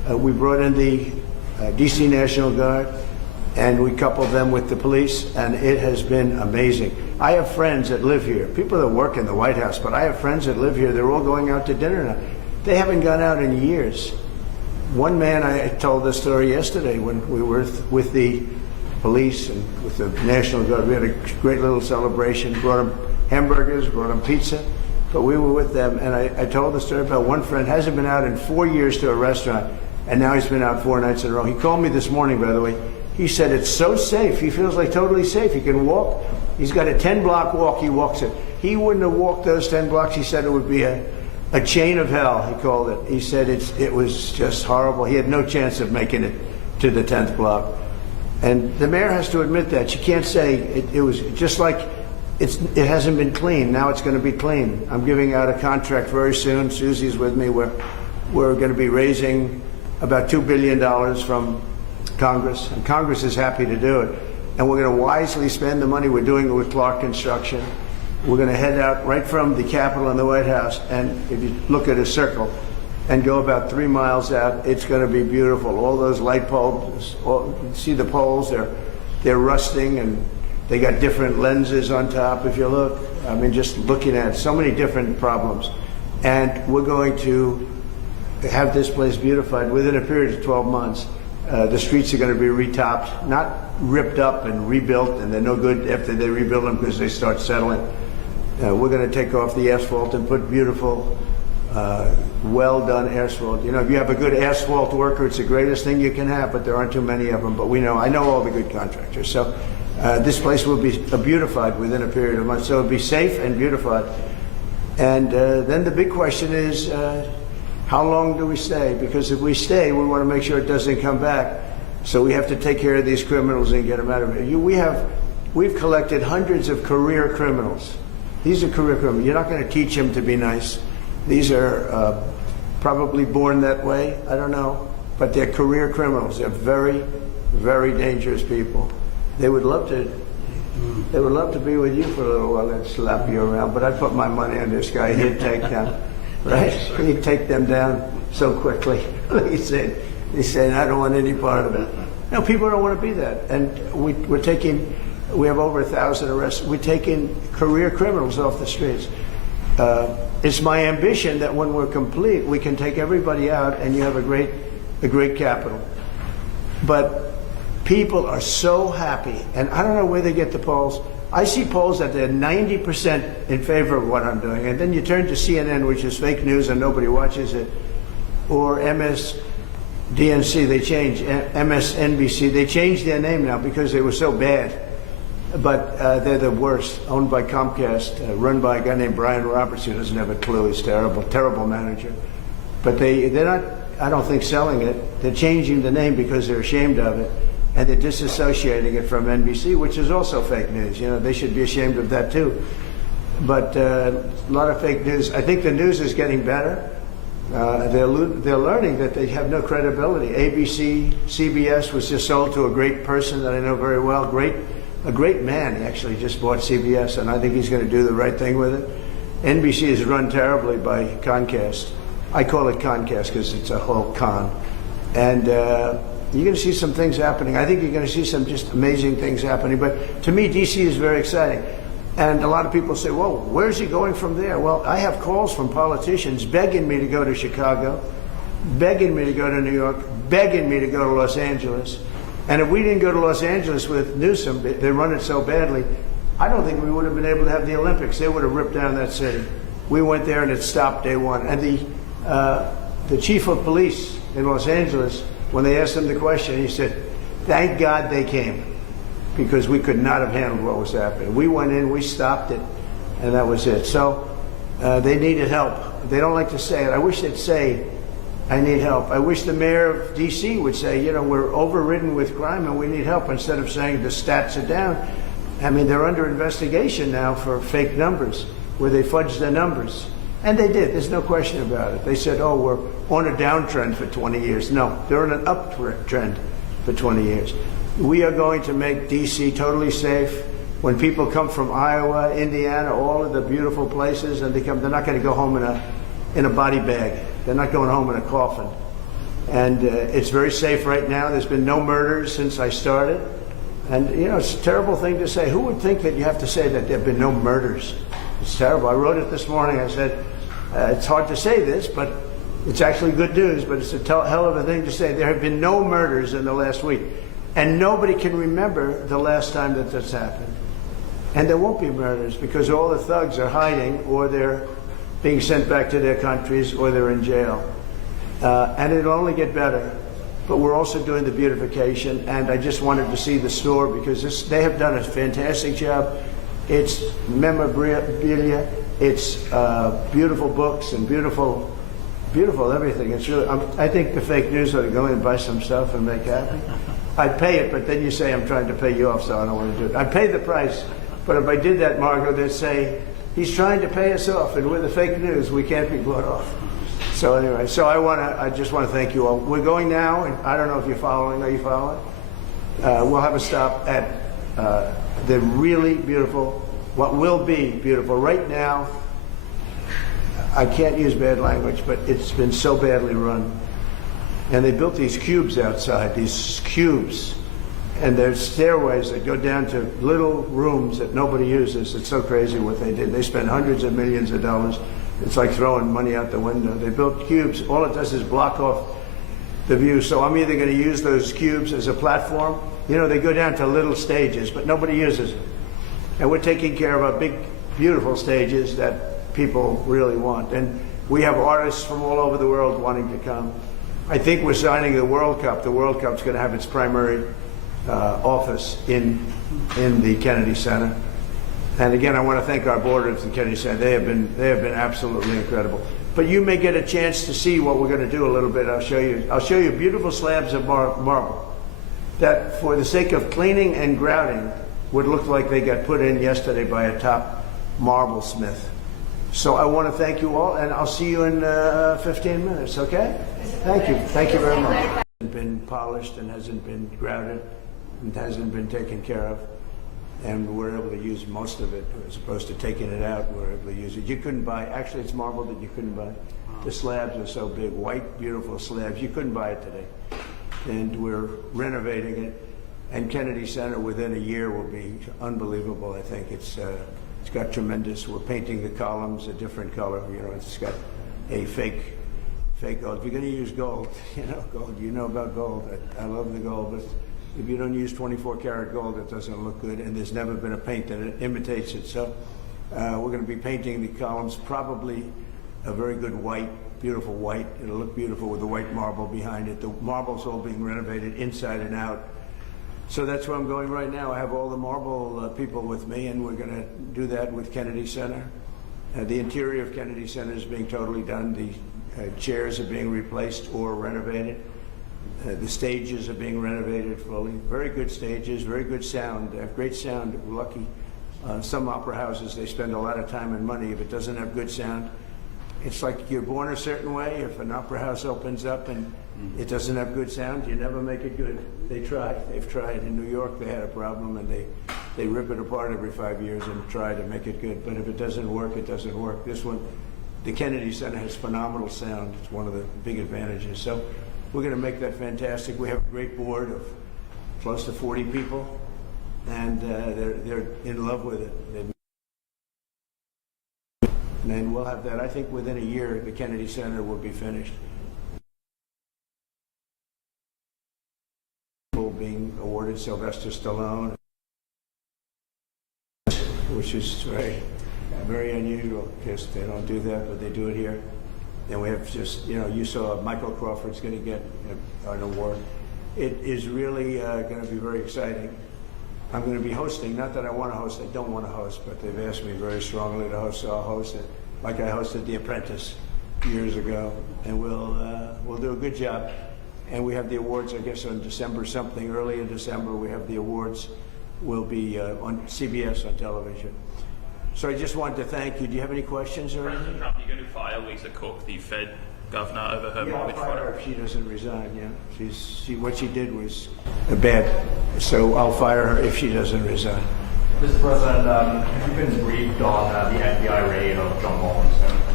We brought in the DC National Guard, and we coupled them with the police, and it has been amazing. I have friends that live here, people that work in the White House, but I have friends that live here. They're all going out to dinner now. They haven't gone out in years. One man, I told this story yesterday when we were with the police and with the National Guard. We had a great little celebration, brought them hamburgers, brought them pizza, but we were with them, and I told the story about one friend hasn't been out in 4 years to a restaurant, and now he's been out 4 nights in a row. He called me this morning, by the way. He said it's so safe. He feels like totally safe. He can walk. He's got a 10-block walk. He walks it. He wouldn't have walked those 10 blocks. He said it would be a chain of hell, he called it. He said it was just horrible. He had no chance of making it to the 10th block. And the mayor has to admit that. She can't say it was just like it hasn't been clean. Now it's going to be clean. I'm giving out a contract very soon. Susie's with me. We're going to be raising about $2 billion from Congress, and Congress is happy to do it. And we're going to wisely spend the money. We're doing it with Clark Construction. We're going to head out right from the Capitol and the White House, and if you look at a circle and go about 3 miles out, it's going to be beautiful. All those light bulbs, you see the poles, they're rusting, and they got different lenses on top. If you look, I mean, just looking at it, so many different problems. And we're going to have this place beautified within a period of 12 months. The streets are going to be retopped, not ripped up and rebuilt, and they're no good after they rebuild them because they start settling. We're going to take off the asphalt and put beautiful, well-done asphalt. You know, if you have a good asphalt worker, it's the greatest thing you can have, but there aren't too many of them. But I know all the good contractors. So this place will be beautified within a period of months. So it'll be safe and beautified. And then the big question is, how long do we stay? Because if we stay, we want to make sure it doesn't come back. So we have to take care of these criminals and get them out of here. We've collected hundreds of career criminals. These are career criminals. You're not going to teach them to be nice. These are probably born that way. I don't know. But they're career criminals. They're very, very dangerous people. They would love to be with you for a little while and slap you around. But I'd put my money on this guy. He'd take them. Right? He'd take them down so quickly. He's saying, I don't want any part of it. No, people don't want to be that. And we have over 1,000 arrests. We're taking career criminals off the streets. It's my ambition that when we're complete, we can take everybody out and you have a great capital. But people are so happy, and I don't know where they get the polls. I see polls that they're 90% in favor of what I'm doing, and then you turn to CNN, which is fake news and nobody watches it, or MSDNC, MSNBC, they changed their name now because they were so bad. But they're the worst, owned by Comcast, run by a guy named Brian Roberts, who doesn't have a clue. He's terrible, terrible manager. But they're not, I don't think, selling it. They're changing the name because they're ashamed of it. And they're disassociating it from NBC, which is also fake news. You know, they should be ashamed of that too. But a lot of fake news. I think the news is getting better. They're learning that they have no credibility. ABC, CBS was just sold to a great person that I know very well. A great man. He actually just bought CBS, and I think he's going to do the right thing with it. NBC is run terribly by Comcast. I call it Comcast because it's a whole con. And you're going to see some things happening. I think you're going to see some just amazing things happening. But to me, DC is very exciting. And a lot of people say, well, where's he going from there? Well, I have calls from politicians begging me to go to Chicago, begging me to go to New York, begging me to go to Los Angeles. And if we didn't go to Los Angeles with Newsom, they run it so badly, I don't think we would have been able to have the Olympics. They would have ripped down that city. We went there and it stopped day one. And the chief of police in Los Angeles, when they asked him the question, he said, thank God they came, because we could not have handled what was happening. We went in, we stopped it, and that was it. So they needed help. They don't like to say it. I wish they'd say, I need help. I wish the mayor of D.C. would say, you know, we're overridden with crime and we need help, instead of saying the stats are down. I mean, they're under investigation now for fake numbers, where they fudged their numbers. And they did. There's no question about it. They said, oh, we're on a downtrend for 20 years. No, they're on an uptrend for 20 years. We are going to make D.C. totally safe. When people come from Iowa, Indiana, all of the beautiful places, and they're not going to go home in a body bag. They're not going home in a coffin. And it's very safe right now. There's been no murders since I started. And, you know, it's a terrible thing to say. Who would think that you have to say that there have been no murders? It's terrible. I wrote it this morning. I said, it's hard to say this, but it's actually good news, but it's a hell of a thing to say. There have been no murders in the last week. And nobody can remember the last time that this happened. And there won't be murders because all the thugs are hiding, or they're being sent back to their countries, or they're in jail. And it'll only get better. But we're also doing the beautification, and I just wanted to see the store because they have done a fantastic job. It's memorabilia, it's beautiful books and beautiful everything. It's really, I think the fake news ought to go in and buy some stuff and make happy. I'd pay it, but then you say I'm trying to pay you off, so I don't want to do it. I'd pay the price, but if I did that, Margot, they'd say, he's trying to pay us off, and with the fake news, we can't be bought off. So anyway, I just want to thank you all. We're going now, and I don't know if you're following. Are you following? We'll have a stop at the really beautiful, what will be beautiful. Right now, I can't use bad language, but it's been so badly run. And they built these cubes outside, these cubes. And there's stairways that go down to little rooms that nobody uses. It's so crazy what they did. They spent hundreds of millions of dollars. It's like throwing money out the window. They built cubes. All it does is block off the view. So I'm either going to use those cubes as a platform. You know, they go down to little stages, but nobody uses them. And we're taking care of our big, beautiful stages that people really want. And we have artists from all over the world wanting to come. I think we're signing the World Cup. The World Cup's going to have its primary office in the Kennedy Center. And again, I want to thank our board at the Kennedy Center. They have been absolutely incredible. But you may get a chance to see what we're going to do a little bit. I'll show you beautiful slabs of marble that, for the sake of cleaning and grouting, would look like they got put in yesterday by a top marble smith. So I want to thank you all, and I'll see you in 15 minutes, okay? Thank you. Thank you very much. It hasn't been polished and hasn't been grouted and hasn't been taken care of. And we're able to use most of it as opposed to taking it out. We're able to use it. You couldn't buy, actually it's marble that you couldn't buy. The slabs are so big, white, beautiful slabs. You couldn't buy it today. And we're renovating it. And Kennedy Center within a year will be unbelievable. I think it's got tremendous. We're painting the columns a different color. You know, it's got a fake gold. If you're going to use gold, gold. You know about gold. I love the gold, but if you don't use 24-karat gold, it doesn't look good. And there's never been a paint that imitates it. So we're going to be painting the columns probably a very good white, beautiful white. It'll look beautiful with the white marble behind it. The marble's all being renovated inside and out. So that's where I'm going right now. I have all the marble people with me, and we're going to do that with Kennedy Center. The interior of Kennedy Center is being totally done. The chairs are being replaced or renovated. The stages are being renovated fully. Very good stages, very good sound. They have great sound. We're lucky. Some opera houses, they spend a lot of time and money. If it doesn't have good sound, it's like you're born a certain way. If an opera house opens up and it doesn't have good sound, you never make it good. They try. They've tried. In New York, they had a problem, and they rip it apart every 5 years and try to make it good. But if it doesn't work, it doesn't work. This one, the Kennedy Center has phenomenal sound. It's one of the big advantages. So we're going to make that fantastic. We have a great board of close to 40 people, and they're in love with it. And we'll have that. I think within a year, the Kennedy Center will be finished. Being awarded Sylvester Stallone, which is very unusual because they don't do that, but they do it here. And we have just, you saw Michael Crawford's going to get an award. It is really going to be very exciting. I'm going to be hosting, not that I want to host, I don't want to host, but they've asked me very strongly to host, so I'll host it. Like I hosted The Apprentice years ago, and we'll do a good job. And we have the awards, I guess, on December something, early in December, we have the awards. Will be on CBS on television. So I just wanted to thank you. Do you have any questions or anything? President Trump, you're going to fire Lisa Cook, the Fed governor, over her mortgage I'll fraud? fire her if she doesn't resign, yeah. What she did was bad. So I'll fire her if she doesn't resign. Mr. President, have you been briefed on the FBI raid of John Bolton's home?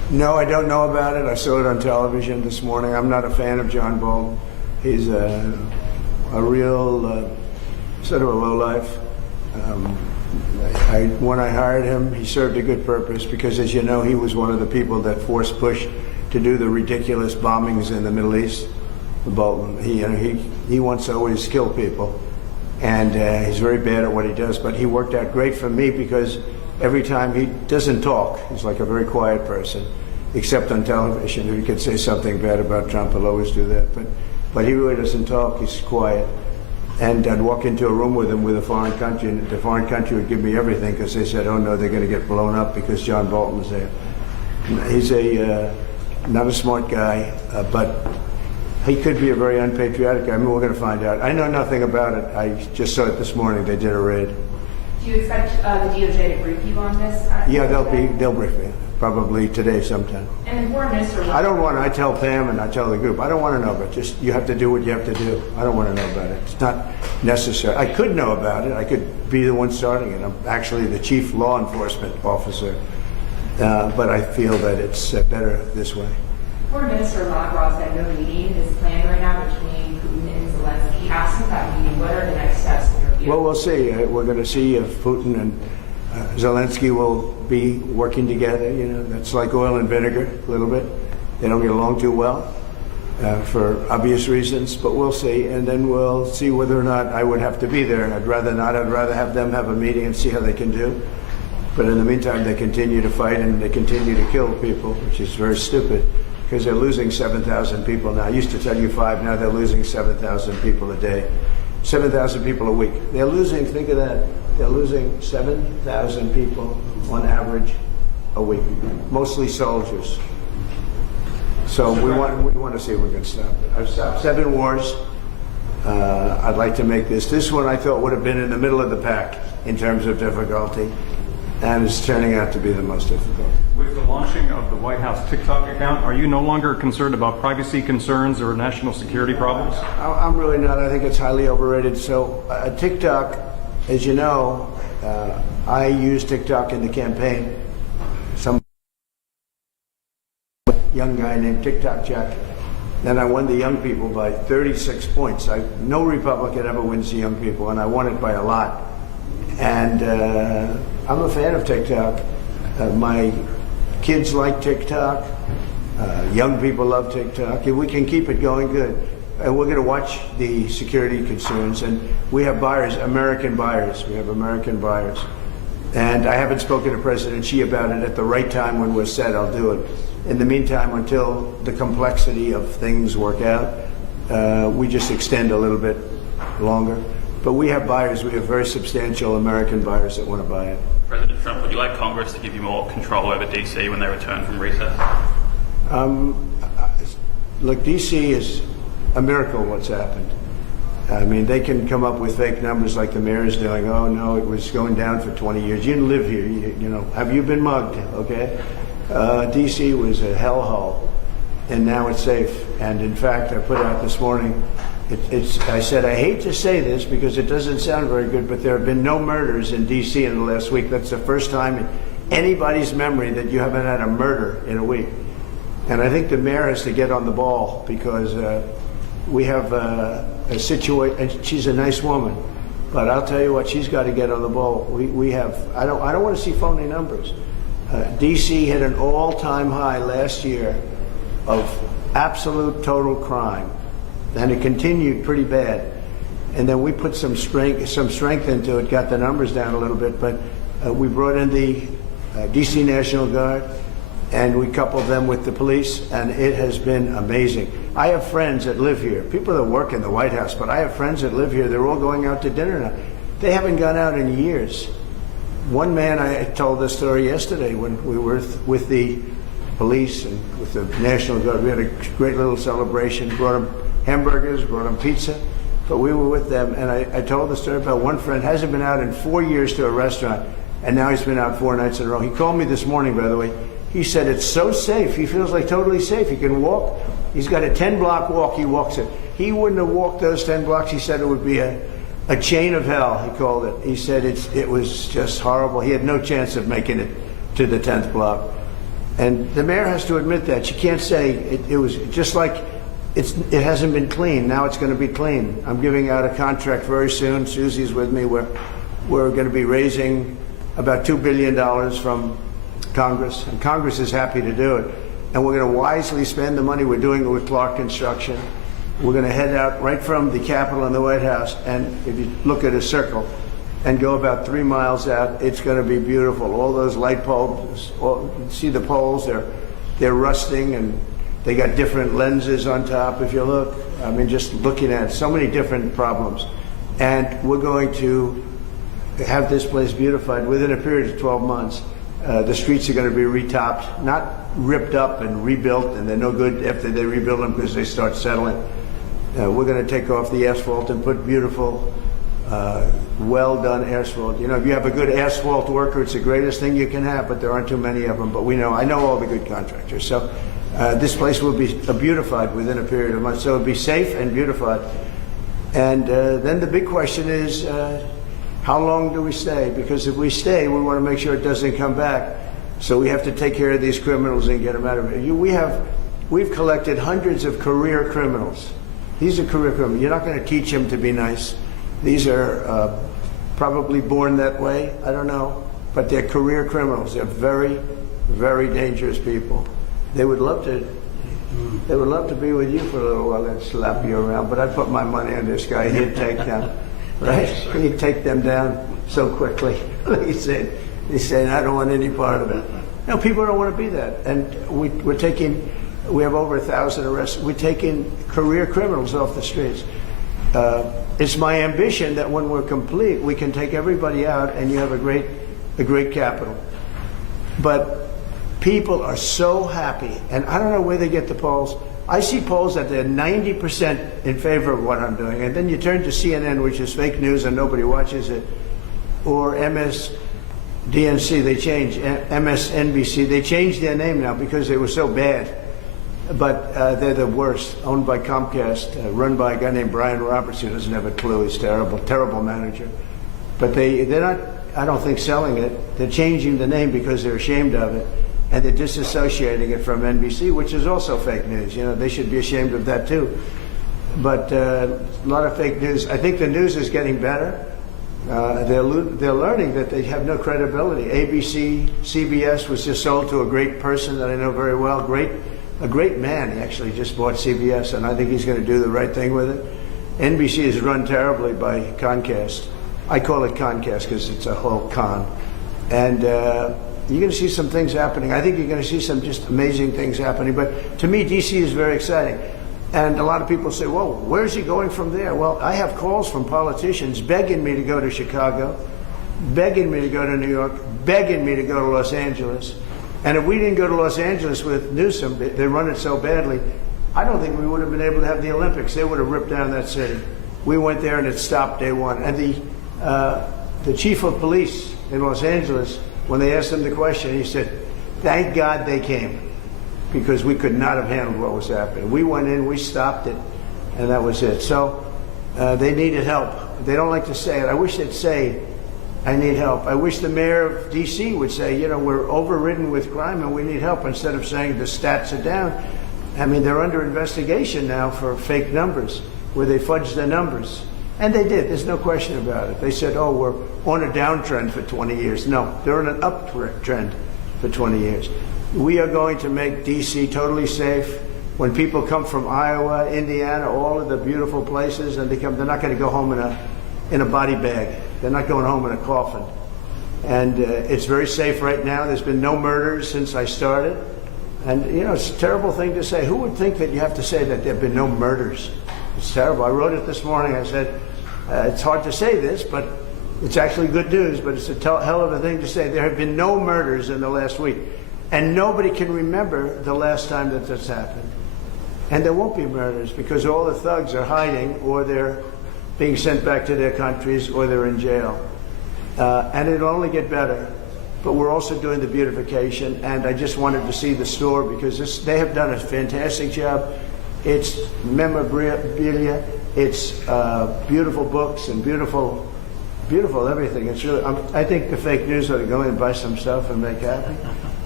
No, I don't know about it. I saw it on television this morning. I'm not a fan of John Bolton. He's a real sort of a lowlife. When I hired him, he served a good purpose because, as you know, he was one of the people that forced Bush to do the ridiculous bombings in the Middle East. Bolton, he wants to always kill people, and he's very bad at what he does. But he worked out great for me because every time he doesn't talk, he's like a very quiet person, except on television. If he could say something bad about Trump, he'll always do that. But he really doesn't talk. He's quiet. And I'd walk into a room with him with a foreign country, and the foreign country would give me everything because they said, "Oh no, they're going to get blown up because John Bolton's there." He's not a smart guy, but he could be a very unpatriotic guy. I mean, we're going to find out. I know nothing about it. I just saw it this morning. They did a raid. Do you expect the DOJ to brief you on this? Yeah, they'll brief me probably today sometime. And the foreign minister. I don't want. I tell Pam and I tell the group. I don't want to know, but just you have to do what you have to do. I don't want to know about it. It's not necessary. I could know about it. I could be the one starting it. I'm actually the chief law enforcement officer, but I feel that it's better this way. Foreign Minister Lavrov said no meeting is planned right now between Putin and Zelensky. Absent that meeting, what are the next steps in your view? Well, we'll see. We're going to see if Putin and Zelensky will be working together. You know, that's like oil and vinegar a little bit. They don't get along too well for obvious reasons, but we'll see. And then we'll see whether or not I would have to be there. I'd rather not. I'd rather have them have a meeting and see how they can do. But in the meantime, they continue to fight and they continue to kill people, which is very stupid. Because they're losing 7,000 people now. I used to tell you 5, now they're losing 7,000 people a day. 7,000 people a week. They're losing, think of that, they're losing 7,000 people on average a week, mostly soldiers. So we want to see if we can stop it. I've stopped 7 wars. I'd like to make this one I thought would have been in the middle of the pack in terms of difficulty, and it's turning out to be the most difficult. With the launching of the White House TikTok account, are you no longer concerned about privacy concerns or national security problems? I'm really not. I think it's highly overrated. So TikTok, as you know, I used TikTok in the campaign. Some young guy named TikTok Jack. Then I won the young people by 36 points. No Republican ever wins the young people, and I won it by a lot. And I'm a fan of TikTok. My kids like TikTok. Young people love TikTok. If we can keep it going, good. And we're going to watch the security concerns. And we have buyers, American buyers. We have American buyers. And I haven't spoken to President Xi about it. At the right time when we're set, I'll do it. In the meantime, until the complexity of things work out, we just extend a little bit longer. But we have buyers. We have very substantial American buyers that want to buy it. President Trump, would you like Congress to give you more control over DC when they return from recess? Look, DC is a miracle what's happened. I mean, they can come up with fake numbers like the mayor is doing. Oh, no, it was going down for 20 years. You didn't live here. You know, have you been mugged? Okay. DC was a hellhole, and now it's safe. And in fact, I put out this morning, I said, I hate to say this because it doesn't sound very good, but there have been no murders in D.C. in the last week. That's the first time in anybody's memory that you haven't had a murder in a week. And I think the mayor has to get on the ball because we have a situation, and she's a nice woman, but I'll tell you what, she's got to get on the ball. We have, I don't want to see phony numbers. D.C. hit an all-time high last year of absolute total crime. And it continued pretty bad. And then we put some strength into it, got the numbers down a little bit, but we brought in the DC National Guard, and we coupled them with the police, and it has been amazing. I have friends that live here, people that work in the White House, but I have friends that live here. They're all going out to dinner now. They haven't gone out in years. One man, I told this story yesterday when we were with the police and with the National Guard. We had a great little celebration, brought them hamburgers, brought them pizza, but we were with them, and I told the story about one friend hasn't been out in 4 years to a restaurant, and now he's been out 4 nights in a row. He called me this morning, by the way. He said it's so safe. He feels like totally safe. He can walk. He's got a 10-block walk. He walks it. He wouldn't have walked those 10 blocks. He said it would be a chain of hell, he called it. He said it was just horrible. He had no chance of making it to the 10th block. And the mayor has to admit that. She can't say it was just like it hasn't been clean. Now it's going to be clean. I'm giving out a contract very soon. Susie's with me. We're going to be raising about $2 billion from Congress, and Congress is happy to do it. And we're going to wisely spend the money. We're doing it with Clark Construction. We're going to head out right from the Capitol and the White House, and if you look at a circle and go about 3 miles out, it's going to be beautiful. All those light bulbs, see the poles, they're rusting, and they got different lenses on top, if you look. I mean, just looking at it, so many different problems. And we're going to have this place beautified within a period of 12 months. The streets are going to be retopped, not ripped up and rebuilt, and they're no good after they rebuild them because they start settling. We're going to take off the asphalt and put beautiful, well-done asphalt. You know, if you have a good asphalt worker, it's the greatest thing you can have, but there aren't too many of them. But I know all the good contractors. So this place will be beautified within a period of months. So it'll be safe and beautified. And then the big question is, how long do we stay? Because if we stay, we want to make sure it doesn't come back. So we have to take care of these criminals and get them out of it. We've collected hundreds of career criminals. These are career criminals. You're not going to teach them to be nice. These are probably born that way. I don't know. But they're career criminals. They're very, very dangerous people. They would love to be with you for a little while and slap you around. But I'd put my money on this guy. He'd take them. Right? He'd take them down so quickly. He's saying, I don't want any part of it. No, people don't want to be that. And we have over 1,000 arrests. We're taking career criminals off the streets. It's my ambition that when we're complete, we can take everybody out and you have a great capital. But people are so happy, and I don't know where they get the polls. I see polls that they're 90% in favor of what I'm doing, and then you turn to CNN, which is fake news and nobody watches it, or MSDNC, MSNBC, they changed their name now because they were so bad. But they're the worst, owned by Comcast, run by a guy named Brian Roberts, who doesn't have a clue. He's terrible, terrible manager. But they're not, I don't think, selling it. They're changing the name because they're ashamed of it. And they're disassociating it from NBC, which is also fake news. You know, they should be ashamed of that too. But a lot of fake news. I think the news is getting better. They're learning that they have no credibility. ABC, CBS was just sold to a great person that I know very well. A great man. He actually just bought CBS, and I think he's going to do the right thing with it. NBC is run terribly by Comcast. I call it Comcast because it's a whole con. And you're going to see some things happening. I think you're going to see some just amazing things happening. But to me, D.C. is very exciting. And a lot of people say, well, where's he going from there? Well, I have calls from politicians begging me to go to Chicago, begging me to go to New York, begging me to go to Los Angeles. And if we didn't go to Los Angeles with Newsom, they run it so badly, I don't think we would have been able to have the Olympics. They would have ripped down that city. We went there and it stopped day one. And the chief of police in Los Angeles, when they asked him the question, he said, thank God they came, because we could not have handled what was happening. We went in, we stopped it, and that was it. So they needed help. They don't like to say it. I wish they'd say, I need help. I wish the mayor of D.C. would say, you know, we're overridden with crime and we need help, instead of saying the stats are down. I mean, they're under investigation now for fake numbers, where they fudged their numbers. And they did. There's no question about it. They said, oh, we're on a downtrend for 20 years. No, they're on an uptrend for 20 years. We are going to make D.C. totally safe. When people come from Iowa, Indiana, all of the beautiful places, and they're not going to go home in a body bag. They're not going home in a coffin. And it's very safe right now. There's been no murders since I started. And, you know, it's a terrible thing to say. Who would think that you have to say that there have been no murders? It's terrible. I wrote it this morning. I said, it's hard to say this, but it's actually good news, but it's a hell of a thing to say. There have been no murders in the last week. And nobody can remember the last time that this happened. And there won't be murders because all the thugs are hiding, or they're being sent back to their countries, or they're in jail. And it'll only get better. But we're also doing the beautification, and I just wanted to see the store because they have done a fantastic job. It's memorabilia, it's beautiful books and beautiful everything. It's really, I think the fake news ought to go in and buy some stuff and make happy.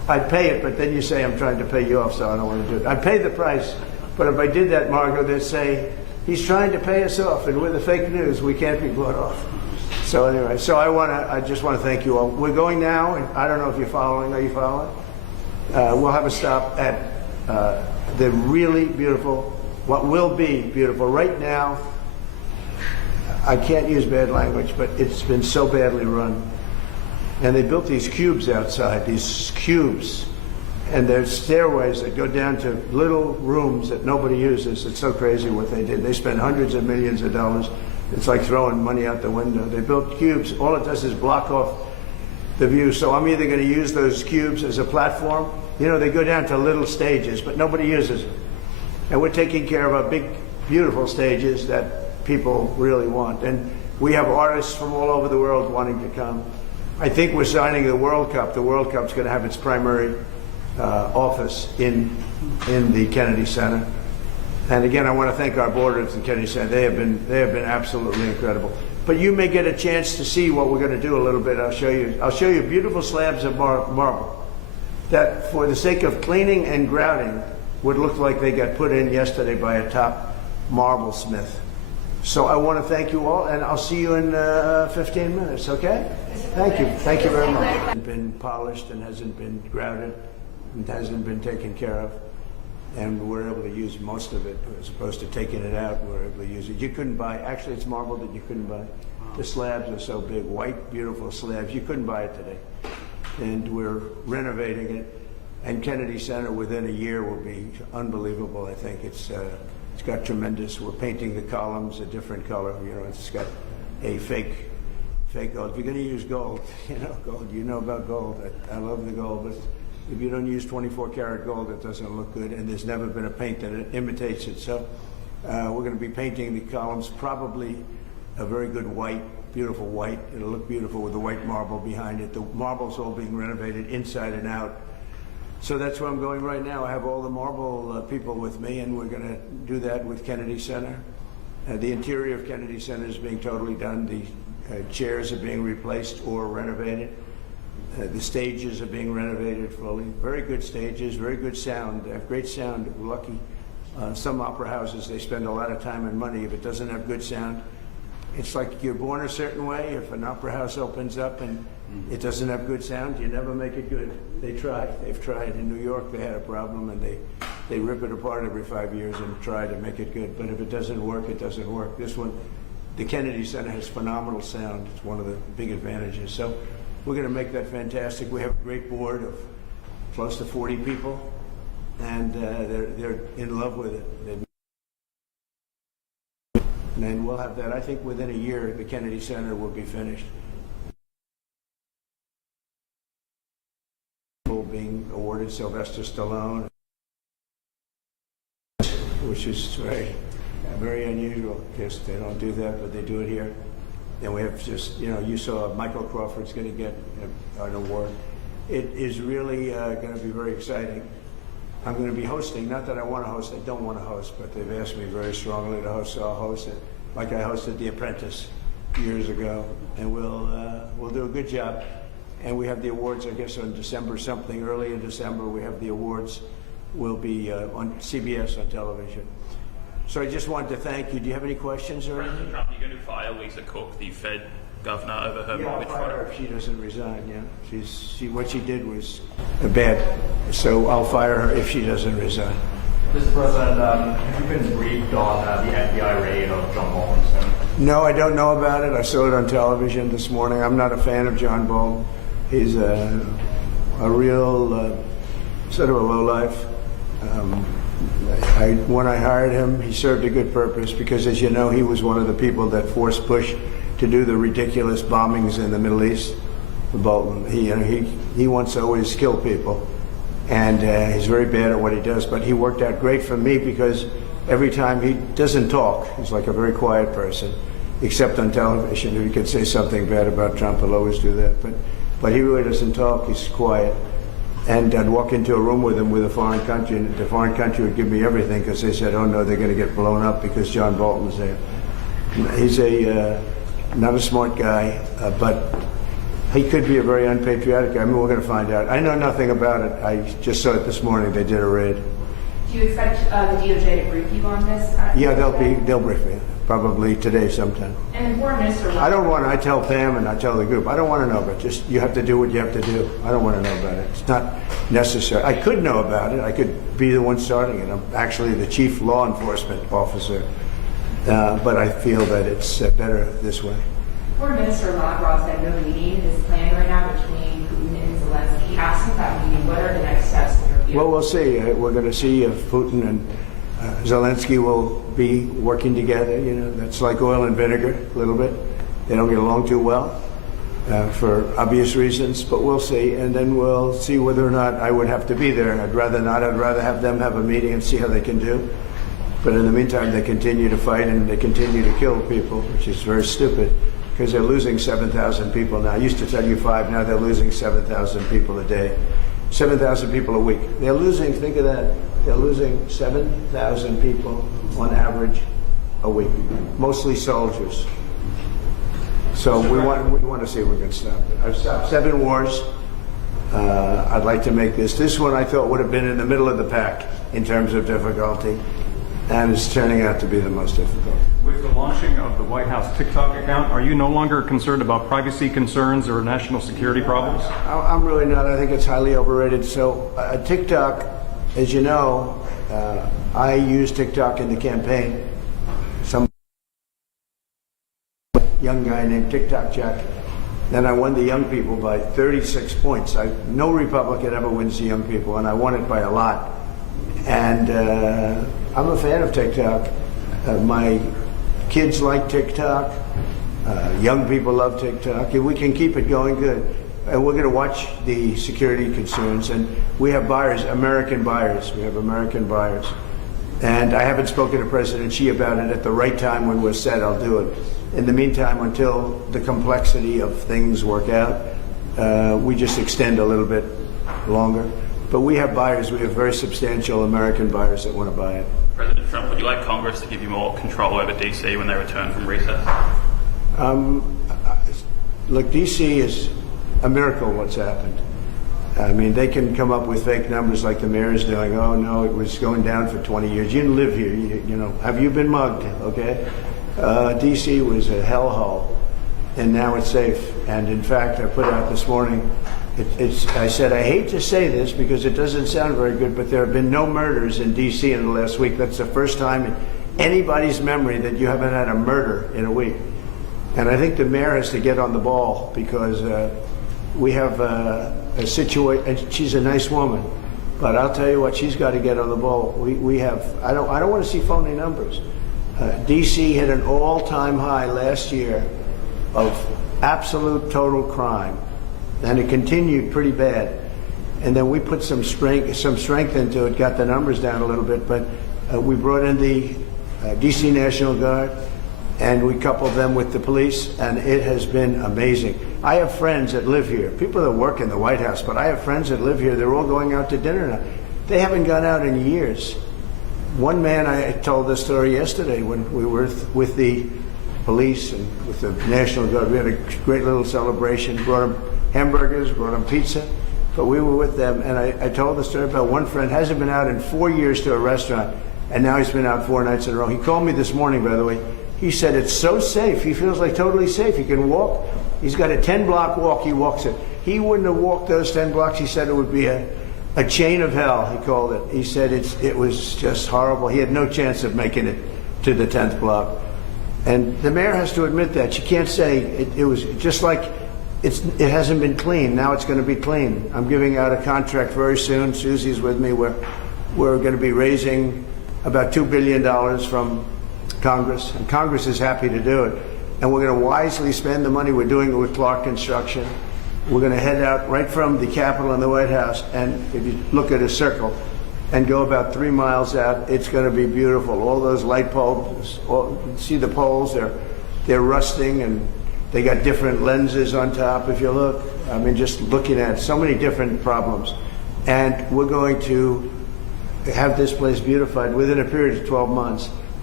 I'd pay it, but then you say I'm trying to pay you off, so I don't want to do it. I'd pay the price, but if I did that, Margot, they'd say, he's trying to pay us off, and we're the fake news. We can't be bought off. So anyway, so I just want to thank you all. We're going now, and I don't know if you're following. Are you following? We'll have a stop at the really beautiful, what will be beautiful. Right now, I can't use bad language, but it's been so badly run. And they built these cubes outside, these cubes. And there's stairways that go down to little rooms that nobody uses. It's so crazy what they did. They spent hundreds of millions of dollars. It's like throwing money out the window. They built cubes. All it does is block off the view. So I'm either going to use those cubes as a platform. You know, they go down to little stages, but nobody uses them. And we're taking care of our big, beautiful stages that people really want. And we have artists from all over the world wanting to come. I think we're signing the World Cup. The World Cup's going to have its primary office in the Kennedy Center. And again, I want to thank our board at the Kennedy Center. They have been absolutely incredible. But you may get a chance to see what we're going to do a little bit. I'll show you beautiful slabs of marble that, for the sake of cleaning and grouting, would look like they got put in yesterday by a top marble smith. So I want to thank you all, and I'll see you in 15 minutes, okay? Thank you. Thank you very much. It hasn't been polished and hasn't been grouted and hasn't been taken care of. And we're able to use most of it as opposed to taking it out. We're able to use it. You couldn't buy, actually it's marble that you couldn't buy. The slabs are so big, white, beautiful slabs. You couldn't buy it today. And we're renovating it. And Kennedy Center within a year will be unbelievable. I think it's got tremendous. We're painting the columns a different color. You know, it's got a fake gold. If you're going to use gold, gold. You know about gold. I love the gold, but if you don't use 24-karat gold, it doesn't look good, and there's never been a paint that imitates it. So we're going to be painting the columns, probably a very good white, beautiful white. It'll look beautiful with the white marble behind it. The marble's all being renovated inside and out. So that's where I'm going right now. I have all the marble people with me, and we're going to do that with Kennedy Center. The interior of Kennedy Center is being totally done. The chairs are being replaced or renovated. The stages are being renovated fully. Very good stages, very good sound. They have great sound. We're lucky. Some opera houses, they spend a lot of time and money. If it doesn't have good sound, it's like you're born a certain way. If an opera house opens up and it doesn't have good sound, you never make it good. They try. They've tried. In New York, they had a problem, and they rip it apart every 5 years and try to make it good. But if it doesn't work, it doesn't work. This one, the Kennedy Center has phenomenal sound. It's one of the big advantages. So we're going to make that fantastic. We have a great board of close to 40 people, and they're in love with it. And we'll have that. I think within a year, the Kennedy Center will be finished. Being awarded Sylvester Stallone, which is very unusual because they don't do that, but they do it here. And we have just, you saw Michael Crawford's going to get an award. It is really going to be very exciting. I'm going to be hosting, not that I want to host, I don't want to host, but they've asked me very strongly to host, so I'll host it. Like I hosted The Apprentice years ago, and we'll do a good job. And we have the awards, I guess, on December something. Early in December, we have the awards. Will be on CBS on television. So I just wanted to thank you. Do you have any questions or anything? President Trump, are you going to fire Lisa Cook, the Fed governor, over her mortgage I'll fire her fraud? if she doesn't resign, yeah. What she did was bad. So I'll fire her if she doesn't resign. Mr. President, have you been briefed on the FBI raid of John Bolton's home? No, I don't know about it. I saw it on television this morning. I'm not a fan of John Bolton. He's a real sort of a lowlife. When I hired him, he served a good purpose because, as you know, he was one of the people that forced Bush to do the ridiculous bombings in the Middle East. Bolton, he wants to always kill people, and he's very bad at what he does. But he worked out great for me because every time he doesn't talk, he's like a very quiet person, except on television. If he could say something bad about Trump, he'll always do that. But he really doesn't talk. He's quiet. And I'd walk into a room with him with a foreign country, and the foreign country would give me everything because they said, oh no, they're going to get blown up because John Bolton's there. He's not a smart guy, but He could be a very unpatriotic guy. I mean, we're going to find out. I know nothing about it. I just saw it this morning. They did a raid. Do you expect the DOJ to brief you on this? Yeah, they'll brief me probably today sometime. And the Foreign Minister. I tell Pam and I tell the group, I don't want to know, but just you have to do what you have to do. I don't want to know about it. It's not necessary. I could know about it. I could be the one starting it. I'm actually the chief law enforcement officer, but I feel that it's better this way. Foreign Minister Lavrov said no meeting is planned right now between Putin and Zelensky. He asked at that meeting, what are the next steps in your view? Well, we'll see. We're going to see if Putin and Zelensky will be working together. You know, that's like oil and vinegar a little bit. They don't get along too well for obvious reasons, but we'll see. And then we'll see whether or not I would have to be there. I'd rather not. I'd rather have them have a meeting and see how they can do. But in the meantime, they continue to fight and they continue to kill people, which is very stupid because they're losing 7,000 people now. I used to tell you 5, now they're losing 7,000 people a day. 7,000 people a week. They're losing, think of that, they're losing 7,000 people on average a week, mostly soldiers. So we want to see if we can stop it. I've stopped 7 wars. I'd like to make this one I thought would have been in the middle of the pack in terms of difficulty, and it's turning out to be the most difficult. With the launching of the White House TikTok account, are you no longer concerned about privacy concerns or national security problems? I'm really not. I think it's highly overrated. So TikTok, as you know, I used TikTok in the campaign. Some young guy named TikTok Jack. Then I won the young people by 36 points. No Republican ever wins the young people, and I won it by a lot. And I'm a fan of TikTok. My kids like TikTok. Young people love TikTok. If we can keep it going, good. And we're going to watch the security concerns. And we have buyers, American buyers. We have American buyers. And I haven't spoken to President Xi about it. At the right time when we're set, I'll do it. In the meantime, until the complexity of things work out, we just extend a little bit longer. But we have buyers. We have very substantial American buyers that want to buy it. President Trump, would you like Congress to give you more control over DC when they return from recess? Look, DC is a miracle what's happened. I mean, they can come up with fake numbers like the mayor is doing. Oh, no, it was going down for 20 years. You didn't live here. You know, have you been mugged? Okay. DC was a hellhole, and now it's safe. And in fact, I put out this morning, I said, I hate to say this because it doesn't sound very good, but there have been no murders in DC in the last week. That's the first time in anybody's memory that you haven't had a murder in a week. And I think the mayor has to get on the ball because we have a situation, and she's a nice woman, but I'll tell you what, she's got to get on the ball. We have, I don't want to see phony numbers. DC hit an all-time high last year of absolute total crime, and it continued pretty bad. And then we put some strength into it, got the numbers down a little bit, but we brought in the DC National Guard, and we coupled them with the police, and it has been amazing. I have friends that live here, people that work in the White House, but I have friends that live here. They're all going out to dinner now. They haven't gone out in years. One man, I told this story yesterday when we were with the police and with the National Guard. We had a great little celebration, brought them hamburgers, brought them pizza, but we were with them, and I told the story about one friend hasn't been out in 4 years to a restaurant, and now he's been out 4 nights in a row. He called me this morning, by the way. He said it's so safe. He feels like totally safe. He can walk. He's got a 10-block walk. He walks it. He wouldn't have walked those 10 blocks. He said it would be a chain of hell, he called it. He said it was just horrible. He had no chance of making it to the 10th block. And the mayor has to admit that. She can't say it was just like it hasn't been clean. Now it's going to be clean. I'm giving out a contract very soon. Susie's with me. We're going to be raising about $2 billion from Congress, and Congress is happy to do it. And we're going to wisely spend the money. We're doing it with Clark Construction. We're going to head out right from the Capitol and the White House, and if you look at a circle and go about 3 miles out, it's going to be beautiful. All those light poles, see the poles, they're rusting, and they got different lenses on top, if you look. I mean, just looking at so many different problems. And we're going to have this place beautified within a period of 12 months.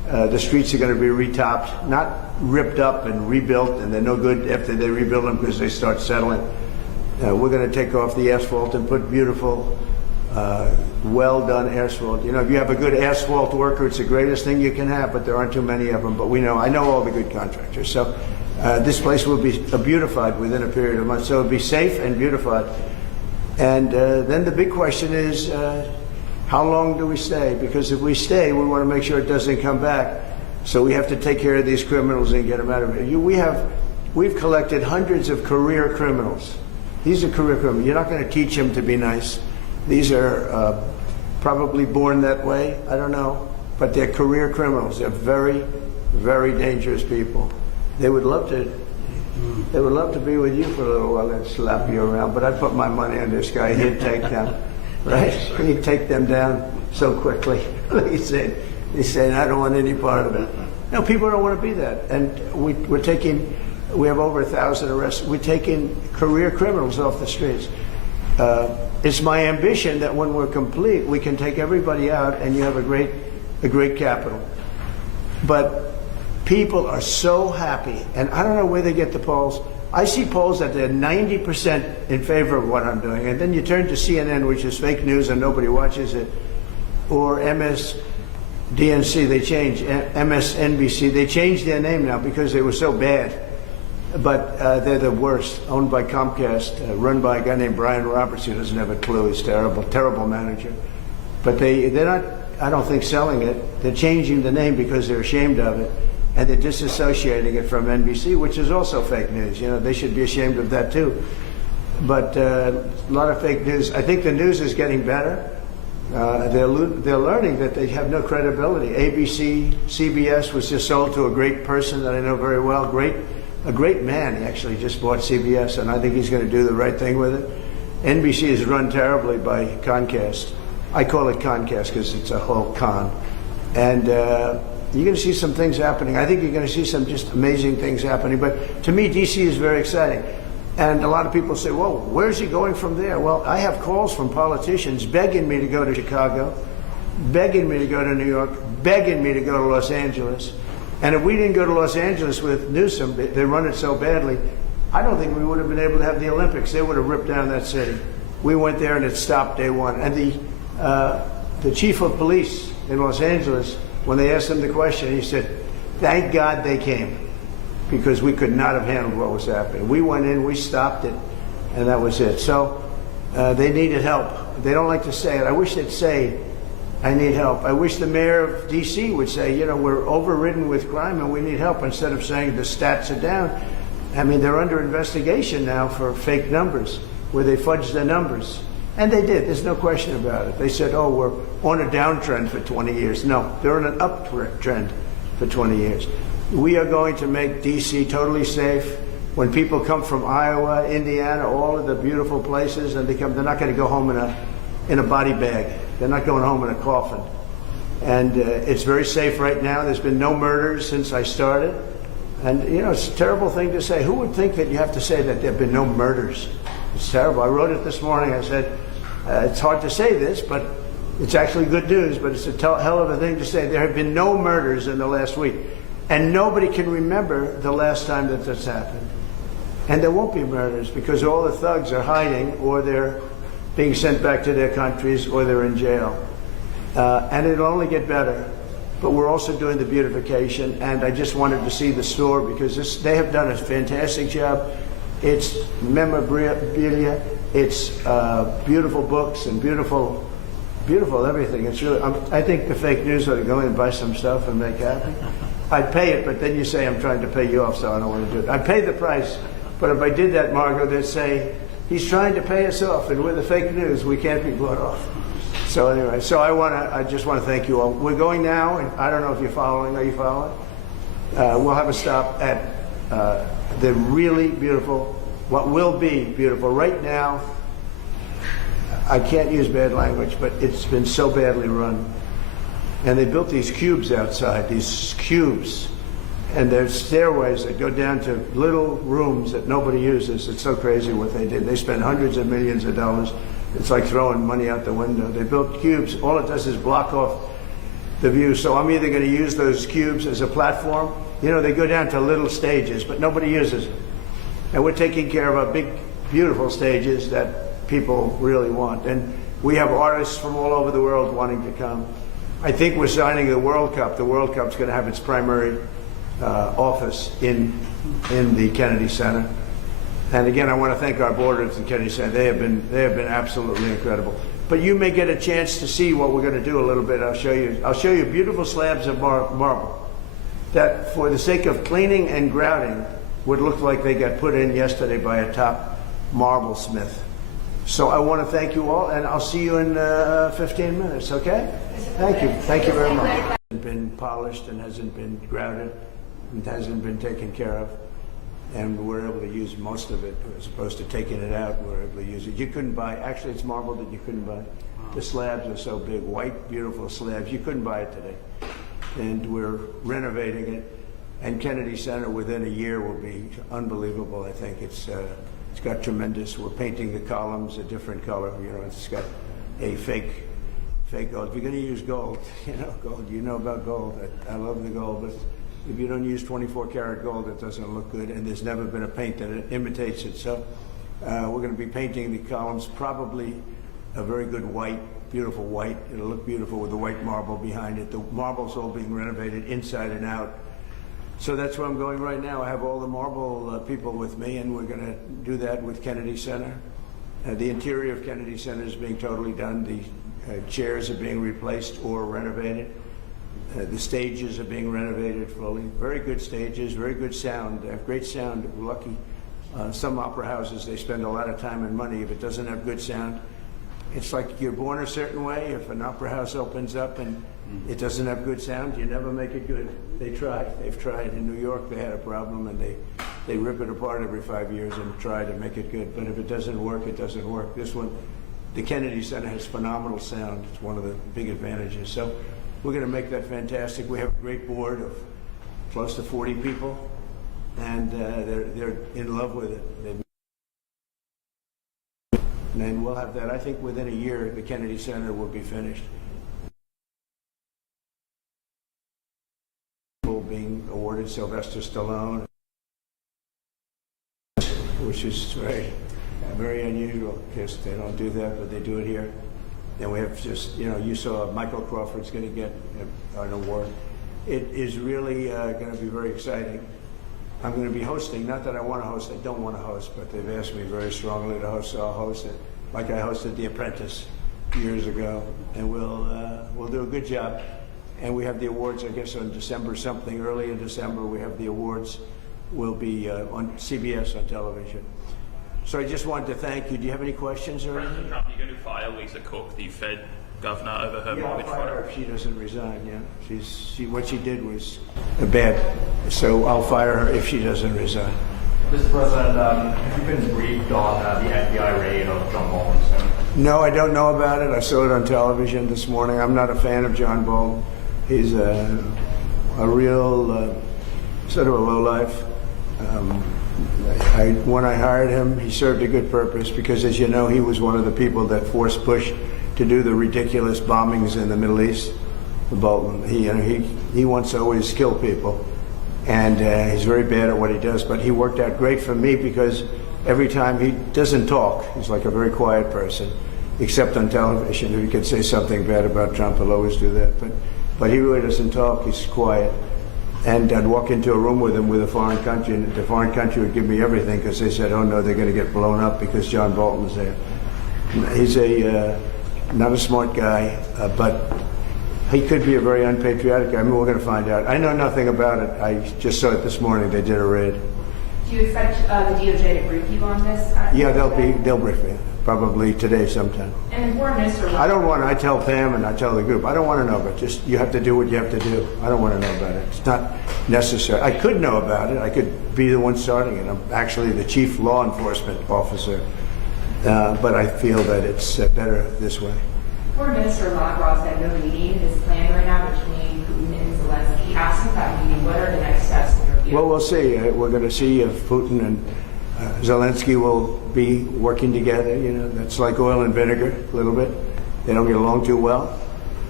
The streets are going to be retopped, not ripped up and rebuilt, and they're no good after they rebuild them because they start settling. We're going to take off the asphalt and put beautiful, well-done asphalt. You know, if you have a good asphalt worker, it's the greatest thing you can have, but there aren't too many of them. But I know all the good contractors. So this place will be beautified within a period of months. So it'll be safe and beautified. And then the big question is, how long do we stay? Because if we stay, we want to make sure it doesn't come back. So we have to take care of these criminals and get them out of here. We've collected hundreds of career criminals. These are career criminals. You're not going to teach them to be nice. These are probably born that way. I don't know. But they're career criminals. They're very, very dangerous people. They would love to be with you for a little while and slap you around. But I'd put my money on this guy. He'd take them. Right? He'd take them down so quickly. He's saying, I don't want any part of it. No, people don't want to be that. And we have over 1,000 arrests. We're taking career criminals off the streets. It's my ambition that when we're complete, we can take everybody out and you have a great capital. But people are so happy, and I don't know where they get the polls. I see polls that they're 90% in favor of what I'm doing, and then you turn to CNN, which is fake news and nobody watches it, or MSDNC, they changed, MSNBC, they changed their name now because they were so bad. But they're the worst, owned by Comcast, run by a guy named Brian Roberts who doesn't have a clue. He's terrible, terrible manager. But they're not, I don't think, selling it. They're changing the name because they're ashamed of it. And they're disassociating it from NBC, which is also fake news. You know, they should be ashamed of that too. But a lot of fake news. I think the news is getting better. They're learning that they have no credibility. ABC, CBS was just sold to a great person that I know very well. A great man. He actually just bought CBS, and I think he's going to do the right thing with it. NBC is run terribly by Comcast. I call it Comcast because it's a whole con. And you're going to see some things happening. I think you're going to see some just amazing things happening. But to me, D.C. is very exciting. And a lot of people say, well, where's he going from there? Well, I have calls from politicians begging me to go to Chicago, begging me to go to New York, begging me to go to Los Angeles. And if we didn't go to Los Angeles with Newsom, they run it so badly, I don't think we would have been able to have the Olympics. They would have ripped down that city. We went there and it stopped day one. And the chief of police in Los Angeles, when they asked him the question, he said, thank God they came, because we could not have handled what was happening. We went in, we stopped it, and that was it. So they needed help. They don't like to say it. I wish they'd say, I need help. I wish the mayor of D.C. would say, you know, we're overridden with crime and we need help, instead of saying the stats are down. I mean, they're under investigation now for fake numbers, where they fudged the numbers. And they did. There's no question about it. They said, oh, we're on a downtrend for 20 years. No, they're on an uptrend for 20 years. We are going to make D.C. totally safe. When people come from Iowa, Indiana, all of the beautiful places, and they're not going to go home in a body bag. They're not going home in a coffin. And it's very safe right now. There's been no murders since I started. And, you know, it's a terrible thing to say. Who would think that you have to say that there have been no murders? It's terrible. I wrote it this morning. I said, it's hard to say this, but it's actually good news, but it's a hell of a thing to say. There have been no murders in the last week. And nobody can remember the last time that this happened. And there won't be murders because all the thugs are hiding, or they're being sent back to their countries, or they're in jail. And it'll only get better. But we're also doing the beautification, and I just wanted to see the store because they have done a fantastic job. It's memorabilia, it's beautiful books and beautiful everything. It's really, I think the fake news ought to go in and buy some stuff and make happy. I'd pay it, but then you say I'm trying to pay you off, so I don't want to do it. I'd pay the price, but if I did that, Margot, they'd say, he's trying to pay us off, and with the fake news, we can't be bought off. So anyway, I just want to thank you all. We're going now, and I don't know if you're following. Are you following? We'll have a stop at the really beautiful, what will be beautiful. Right now, I can't use bad language, but it's been so badly run. And they built these cubes outside, and there's stairways that go down to little rooms that nobody uses. It's so crazy what they did. They spent hundreds of millions of dollars. It's like throwing money out the window. They built cubes. All it does is block off the view. So I'm either going to use those cubes as a platform. You know, they go down to little stages, but nobody uses it. And we're taking care of our big, beautiful stages that people really want. And we have artists from all over the world wanting to come. I think we're signing the World Cup. The World Cup's going to have its primary office in the Kennedy Center. And again, I want to thank our board of the Kennedy Center. They have been absolutely incredible. But you may get a chance to see what we're going to do a little bit. I'll show you beautiful slabs of marble that, for the sake of cleaning and grouting, would look like they got put in yesterday by a top marble smith. So I want to thank you all, and I'll see you in 15 minutes, okay? Thank you. Thank you very much. It hasn't been polished and hasn't been grouted and hasn't been taken care of. And we're able to use most of it as opposed to taking it out. We're able to use it. You couldn't buy, actually it's marble that you couldn't buy. The slabs are so big, white, beautiful slabs. You couldn't buy it today. And we're renovating it. And Kennedy Center within a year will be unbelievable. I think it's got tremendous. We're painting the columns a different color. You know, it's got a fake gold. If you're going to use gold, gold. You know about gold. I love the gold, but if you don't use 24 karat gold, it doesn't look good. And there's never been a paint that imitates it. So we're going to be painting the columns probably a very good white, beautiful white. It'll look beautiful with the white marble behind it. The marble's all being renovated inside and out. So that's where I'm going right now. I have all the marble people with me, and we're going to do that with Kennedy Center. The interior of Kennedy Center is being totally done. The chairs are being replaced or renovated. The stages are being renovated fully. Very good stages, very good sound. They have great sound. We're lucky. Some opera houses, they spend a lot of time and money. If it doesn't have good sound, it's like you're born a certain way. If an opera house opens up and it doesn't have good sound, you never make it good. They try. They've tried. In New York, they had a problem, and they rip it apart every 5 years and try to make it good. But if it doesn't work, it doesn't work. This one, the Kennedy Center has phenomenal sound. It's one of the big advantages. So we're going to make that fantastic. We have a great board of close to 40 people, and they're in love with it. And we'll have that. I think within a year, the Kennedy Center will be finished. Being awarded Sylvester Stallone, which is very unusual. Because they don't do that, but they do it here. And we have just, you saw Michael Crawford's going to get an award. It is really going to be very exciting. I'm going to be hosting, not that I want to host, I don't want to host, but they've asked me very strongly to host, so I'll host it. Like I hosted The Apprentice years ago, and we'll do a good job. And we have the awards, I guess, on December something. Early in December, we have the awards. Will be on CBS on television. So I just wanted to thank you. Do you have any questions or anything? President Trump, are you going to fire Lisa Cook, the Fed governor, over her mortgage I'll fire her fraud? if she doesn't resign. Yeah, what she did was bad. So I'll fire her if she doesn't resign. Mr. President, have you been briefed on the FBI raid of John Bolton's home? No, I don't know about it. I saw it on television this morning. I'm not a fan of John Bolton. He's a real sort of a lowlife. When I hired him, he served a good purpose because, as you know, he was one of the people that forced Bush to do the ridiculous bombings in the Middle East. Bolton, he wants to always kill people, and he's very bad at what he does. But he worked out great for me because every time he doesn't talk, he's like a very quiet person, except on television. If he could say something bad about Trump, he'll always do that. But he really doesn't talk. He's quiet. And I'd walk into a room with him with a foreign country, and the foreign country would give me everything because they said, oh, no, they're going to get blown up because John Bolton's there. He's not a smart guy, but he could be a very unpatriotic guy. I mean, we're going to find out. I know nothing about it. I just saw it this morning. They did a raid. Do you expect the DOJ to brief you on this? Yeah, they'll brief me. Probably today sometime. And the Foreign Minister... I tell Pam and I tell the group, I don't want to know, but just you have to do what you have to do. I don't want to know about it. It's not necessary. I could know about it. I could be the one starting it. I'm actually the chief law enforcement officer, but I feel that it's better this way. Foreign Minister Lavrov said no meeting is planned right now between Putin and Zelensky. Asked at that meeting, what are the next steps in your view? Well, we'll see. We're going to see if Putin and Zelensky will be working together. That's like oil and vinegar, a little bit. They don't get along too well.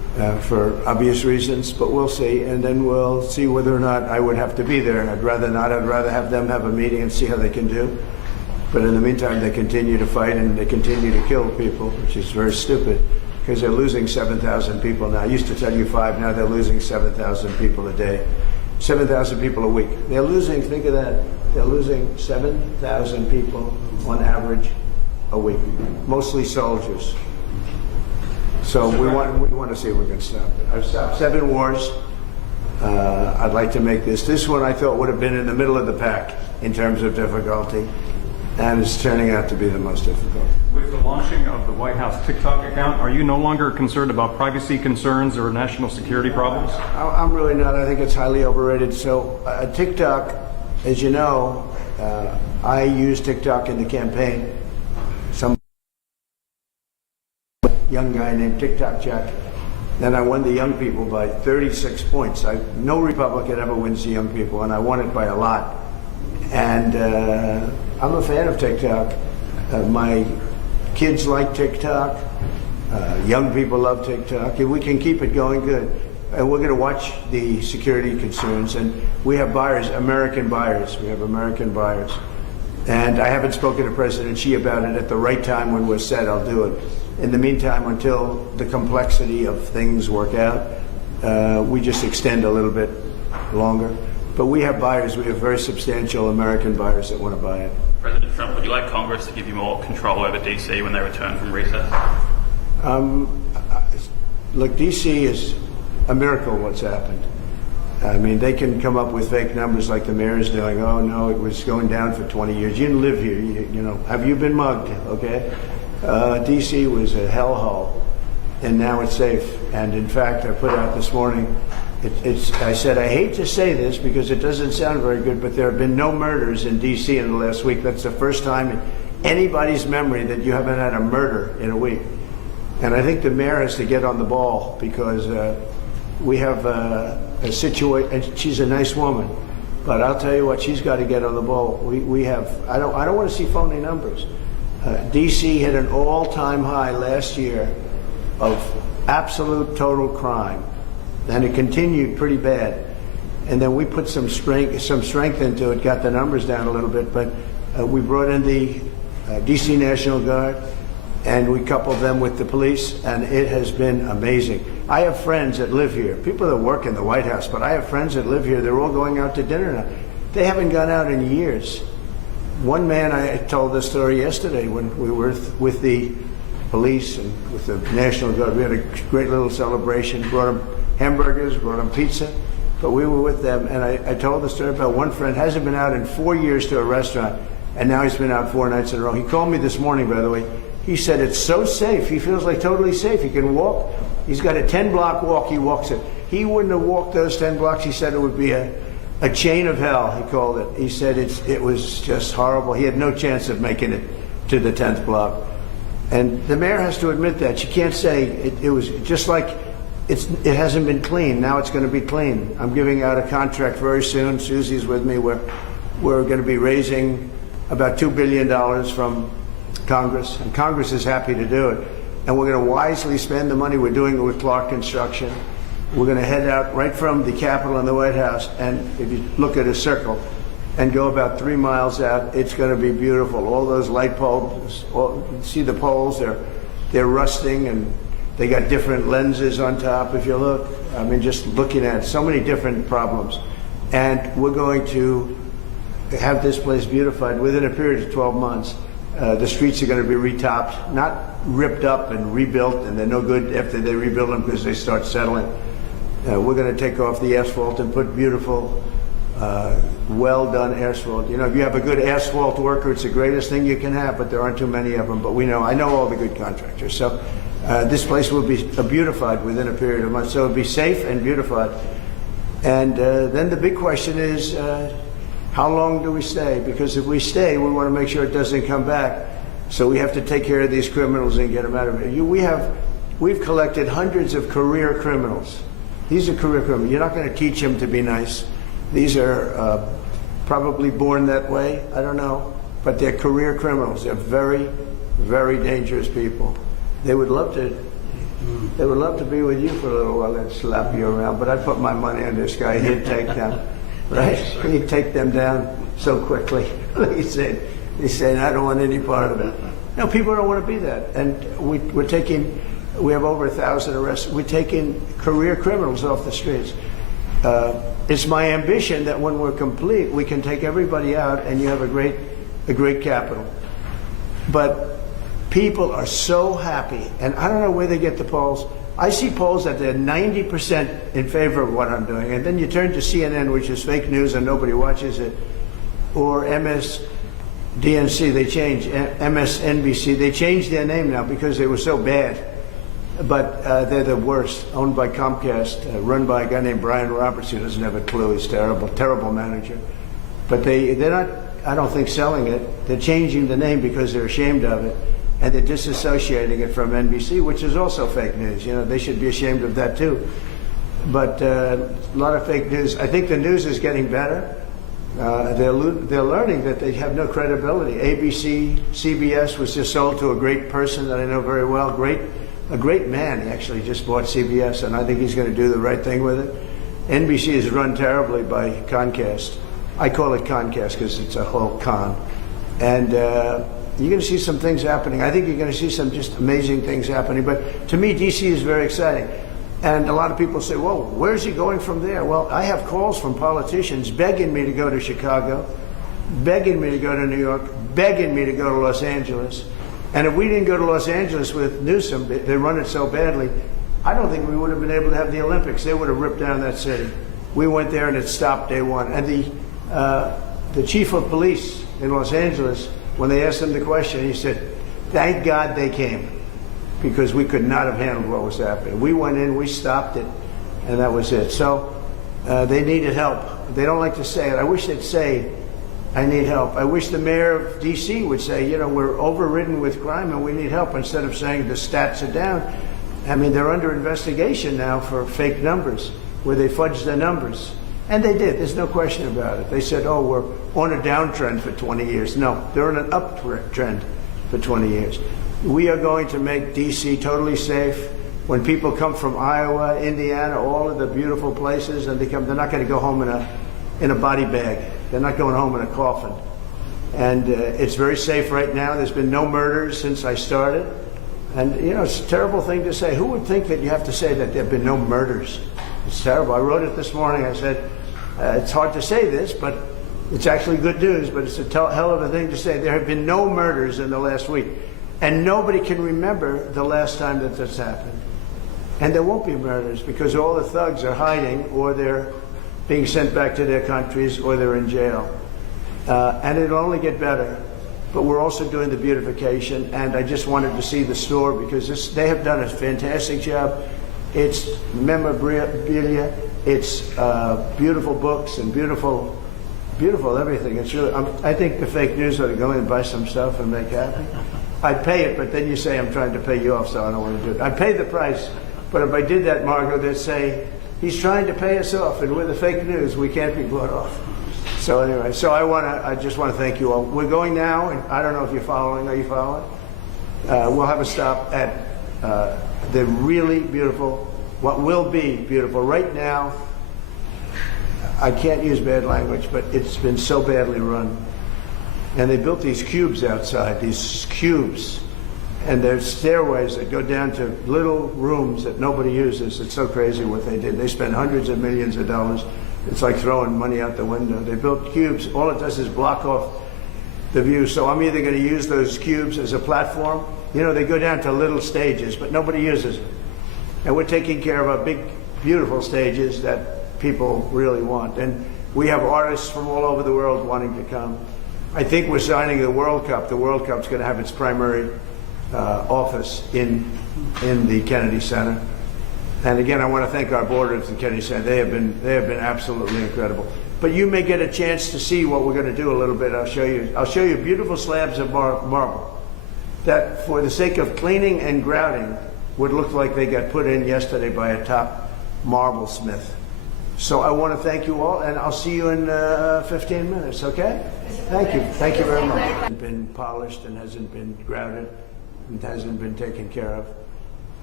for obvious reasons, but we'll see. And then we'll see whether or not I would have to be there. I'd rather not. I'd rather have them have a meeting and see how they can do. But in the meantime, they continue to fight and they continue to kill people, which is very stupid because they're losing 7,000 people now. I used to tell you 5, now they're losing 7,000 people a day. 7,000 people a week. They're losing, think of that, they're losing 7,000 people on average a week, mostly soldiers. So we want to see if we can stop it. I've stopped 7 wars. I'd like to make this one I thought would have been in the middle of the pack in terms of difficulty, and it's turning out to be the most difficult. With the launching of the White House TikTok account, are you no longer concerned about privacy concerns or national security problems? I'm really not. I think it's highly overrated. So TikTok, as you know, I used TikTok in the campaign. Some young guy named TikTok Jack. Then I won the young people by 36 points. No Republican ever wins the young people, and I won it by a lot. And I'm a fan of TikTok. My kids like TikTok. Young people love TikTok. If we can keep it going, good. And we're going to watch the security concerns. And we have buyers, American buyers. We have American buyers. And I haven't spoken to President Xi about it. At the right time when we're set, I'll do it. In the meantime, until the complexity of things work out, we just extend a little bit longer. But we have buyers. We have very substantial American buyers that want to buy it. President Trump, would you like Congress to give you more control over DC when they return from recess? Look, DC is a miracle what's happened. I mean, they can come up with fake numbers like the mayor is doing. Oh, no, it was going down for 20 years. You didn't live here. You know, have you been mugged? Okay. DC was a hellhole, and now it's safe. And in fact, I put out this morning, I said, I hate to say this because it doesn't sound very good, but there have been no murders in DC in the last week. That's the first time in anybody's memory that you haven't had a murder in a week. And I think the mayor has to get on the ball because we have a situation, and she's a nice woman, but I'll tell you what, she's got to get on the ball. We have, I don't want to see phony numbers. DC hit an all-time high last year of absolute total crime, and it continued pretty bad. And then we put some strength into it, got the numbers down a little bit, but we brought in the DC National Guard, and we coupled them with the police, and it has been amazing. I have friends that live here, people that work in the White House, but I have friends that live here. They're all going out to dinner now. They haven't gone out in years. One man, I told this story yesterday when we were with the police and with the National Guard. We had a great little celebration, brought them hamburgers, brought them pizza, but we were with them, and I told the story about one friend hasn't been out in 4 years to a restaurant, and now he's been out 4 nights in a row. He called me this morning, by the way. He said it's so safe. He feels like totally safe. He can walk. He's got a 10-block walk. He walks it. He wouldn't have walked those 10 blocks. He said it would be a chain of hell, he called it. He said it was just horrible. He had no chance of making it to the 10th block. And the mayor has to admit that. She can't say it was just like it hasn't been clean. Now it's going to be clean. I'm giving out a contract very soon. Susie's with me. We're going to be raising about $2 billion from Congress, and Congress is happy to do it. And we're going to wisely spend the money. We're doing it with Clark Construction. We're going to head out right from the Capitol and the White House, and if you look at a circle and go about 3 miles out, it's going to be beautiful. All those light bulbs, you see the poles, they're rusting, and they got different lenses on top. If you look, I mean, just looking at it, so many different problems. And we're going to have this place beautified within a period of 12 months. The streets are going to be retopped, not ripped up and rebuilt, and they're no good after they rebuild them because they start settling. We're going to take off the asphalt and put beautiful, well-done asphalt. You know, if you have a good asphalt worker, it's the greatest thing you can have, but there aren't too many of them. But I know all the good contractors. So this place will be beautified within a period of months. So it'll be safe and beautified. And then the big question is, how long do we stay? Because if we stay, we want to make sure it doesn't come back. So we have to take care of these criminals and get them out of it. We've collected hundreds of career criminals. These are career criminals. You're not going to teach them to be nice. These are probably born that way. I don't know. But they're career criminals. They're very, very dangerous people. They would love to They would love to be with you for a little while. They'd slap you around, but I put my money on this guy. He'd take them, right? He'd take them down so quickly. He's saying, I don't want any part of it. No, people don't want to be that. And we have over 1,000 arrests. We're taking career criminals off the streets. It's my ambition that when we're complete, we can take everybody out and you have a great capital. But people are so happy, and I don't know where they get the polls. I see polls that they're 90% in favor of what I'm doing, and then you turn to CNN, which is fake news and nobody watches it, or MSDNC, they changed, MSNBC, they changed their name now because they were so bad. But they're the worst, owned by Comcast, run by a guy named Brian Roberts, who doesn't have a clue. He's terrible manager. But they're not, I don't think, selling it. They're changing the name because they're ashamed of it, and they're disassociating it from NBC, which is also fake news. You know, they should be ashamed of that too. But a lot of fake news. I think the news is getting better. They're learning that they have no credibility. ABC, CBS was just sold to a great person that I know very well, a great man. He actually just bought CBS, and I think he's going to do the right thing with it. NBC is run terribly by Comcast. I call it Comcast because it's a whole con. And you're going to see some things happening. I think you're going to see some just amazing things happening. But to me, DC is very exciting. And a lot of people say, well, where's he going from there? Well, I have calls from politicians begging me to go to Chicago, begging me to go to New York, begging me to go to Los Angeles. And if we didn't go to Los Angeles with Newsom, they run it so badly, I don't think we would have been able to have the Olympics. They would have ripped down that city. We went there and it stopped day one. And the chief of police in Los Angeles, when they asked him the question, he said, thank God they came, because we could not have handled what was happening. We went in, we stopped it, and that was it. So they needed help. They don't like to say it. I wish they'd say, I need help. I wish the mayor of D.C. would say, you know, we're overridden with crime and we need help, instead of saying the stats are down. I mean, they're under investigation now for fake numbers, where they fudged the numbers. And they did. There's no question about it. They said, oh, we're on a downtrend for 20 years. No, they're on an uptrend for 20 years. We are going to make D.C. totally safe. When people come from Iowa, Indiana, all of the beautiful places, and they're not going to go home in a body bag. They're not going home in a coffin. And it's very safe right now. There's been no murders since I started. And, you know, it's a terrible thing to say. Who would think that you have to say that there have been no murders? It's terrible. I wrote it this morning. I said, it's hard to say this, but it's actually good news, but it's a hell of a thing to say. There have been no murders in the last week. And nobody can remember the last time that this happened. And there won't be murders, because all the thugs are hiding, or they're being sent back to their countries, or they're in jail. And it'll only get better. But we're also doing the beautification, and I just wanted to see the store, because they have done a fantastic job. It's memorabilia, it's beautiful books, and beautiful everything. It's really, I think the fake news ought to go in and buy some stuff and make happy. I'd pay it, but then you say I'm trying to pay you off, so I don't want to do it. I'd pay the price, but if I did that, Margot, they'd say, he's trying to pay us off, and with the fake news, we can't be bought off. So anyway, so I just want to thank you all. We're going now, and I don't know if you're following. Are you following? We'll have a stop at the really beautiful, what will be beautiful. Right now, I can't use bad language, but it's been so badly run. And they built these cubes outside, these cubes. And there's stairways that go down to little rooms that nobody uses. It's so crazy what they did. They spent hundreds of millions of dollars. It's like throwing money out the window. They built cubes. All it does is block off the view. So I'm either going to use those cubes as a platform. You know, they go down to little stages, but nobody uses it. And we're taking care of our big, beautiful stages that people really want. And we have artists from all over the world wanting to come. I think we're signing the World Cup. The World Cup's going to have its primary office in the Kennedy Center. And again, I want to thank our board of the Kennedy Center. They have been absolutely incredible. But you may get a chance to see what we're going to do a little bit. I'll show you beautiful slabs of marble that, for the sake of cleaning and grouting, would look like they got put in yesterday by a top marble smith. So I want to thank you all, and I'll see you in 15 minutes, okay? Thank you. Thank you very much. It hasn't been polished and hasn't been grouted and hasn't been taken care of.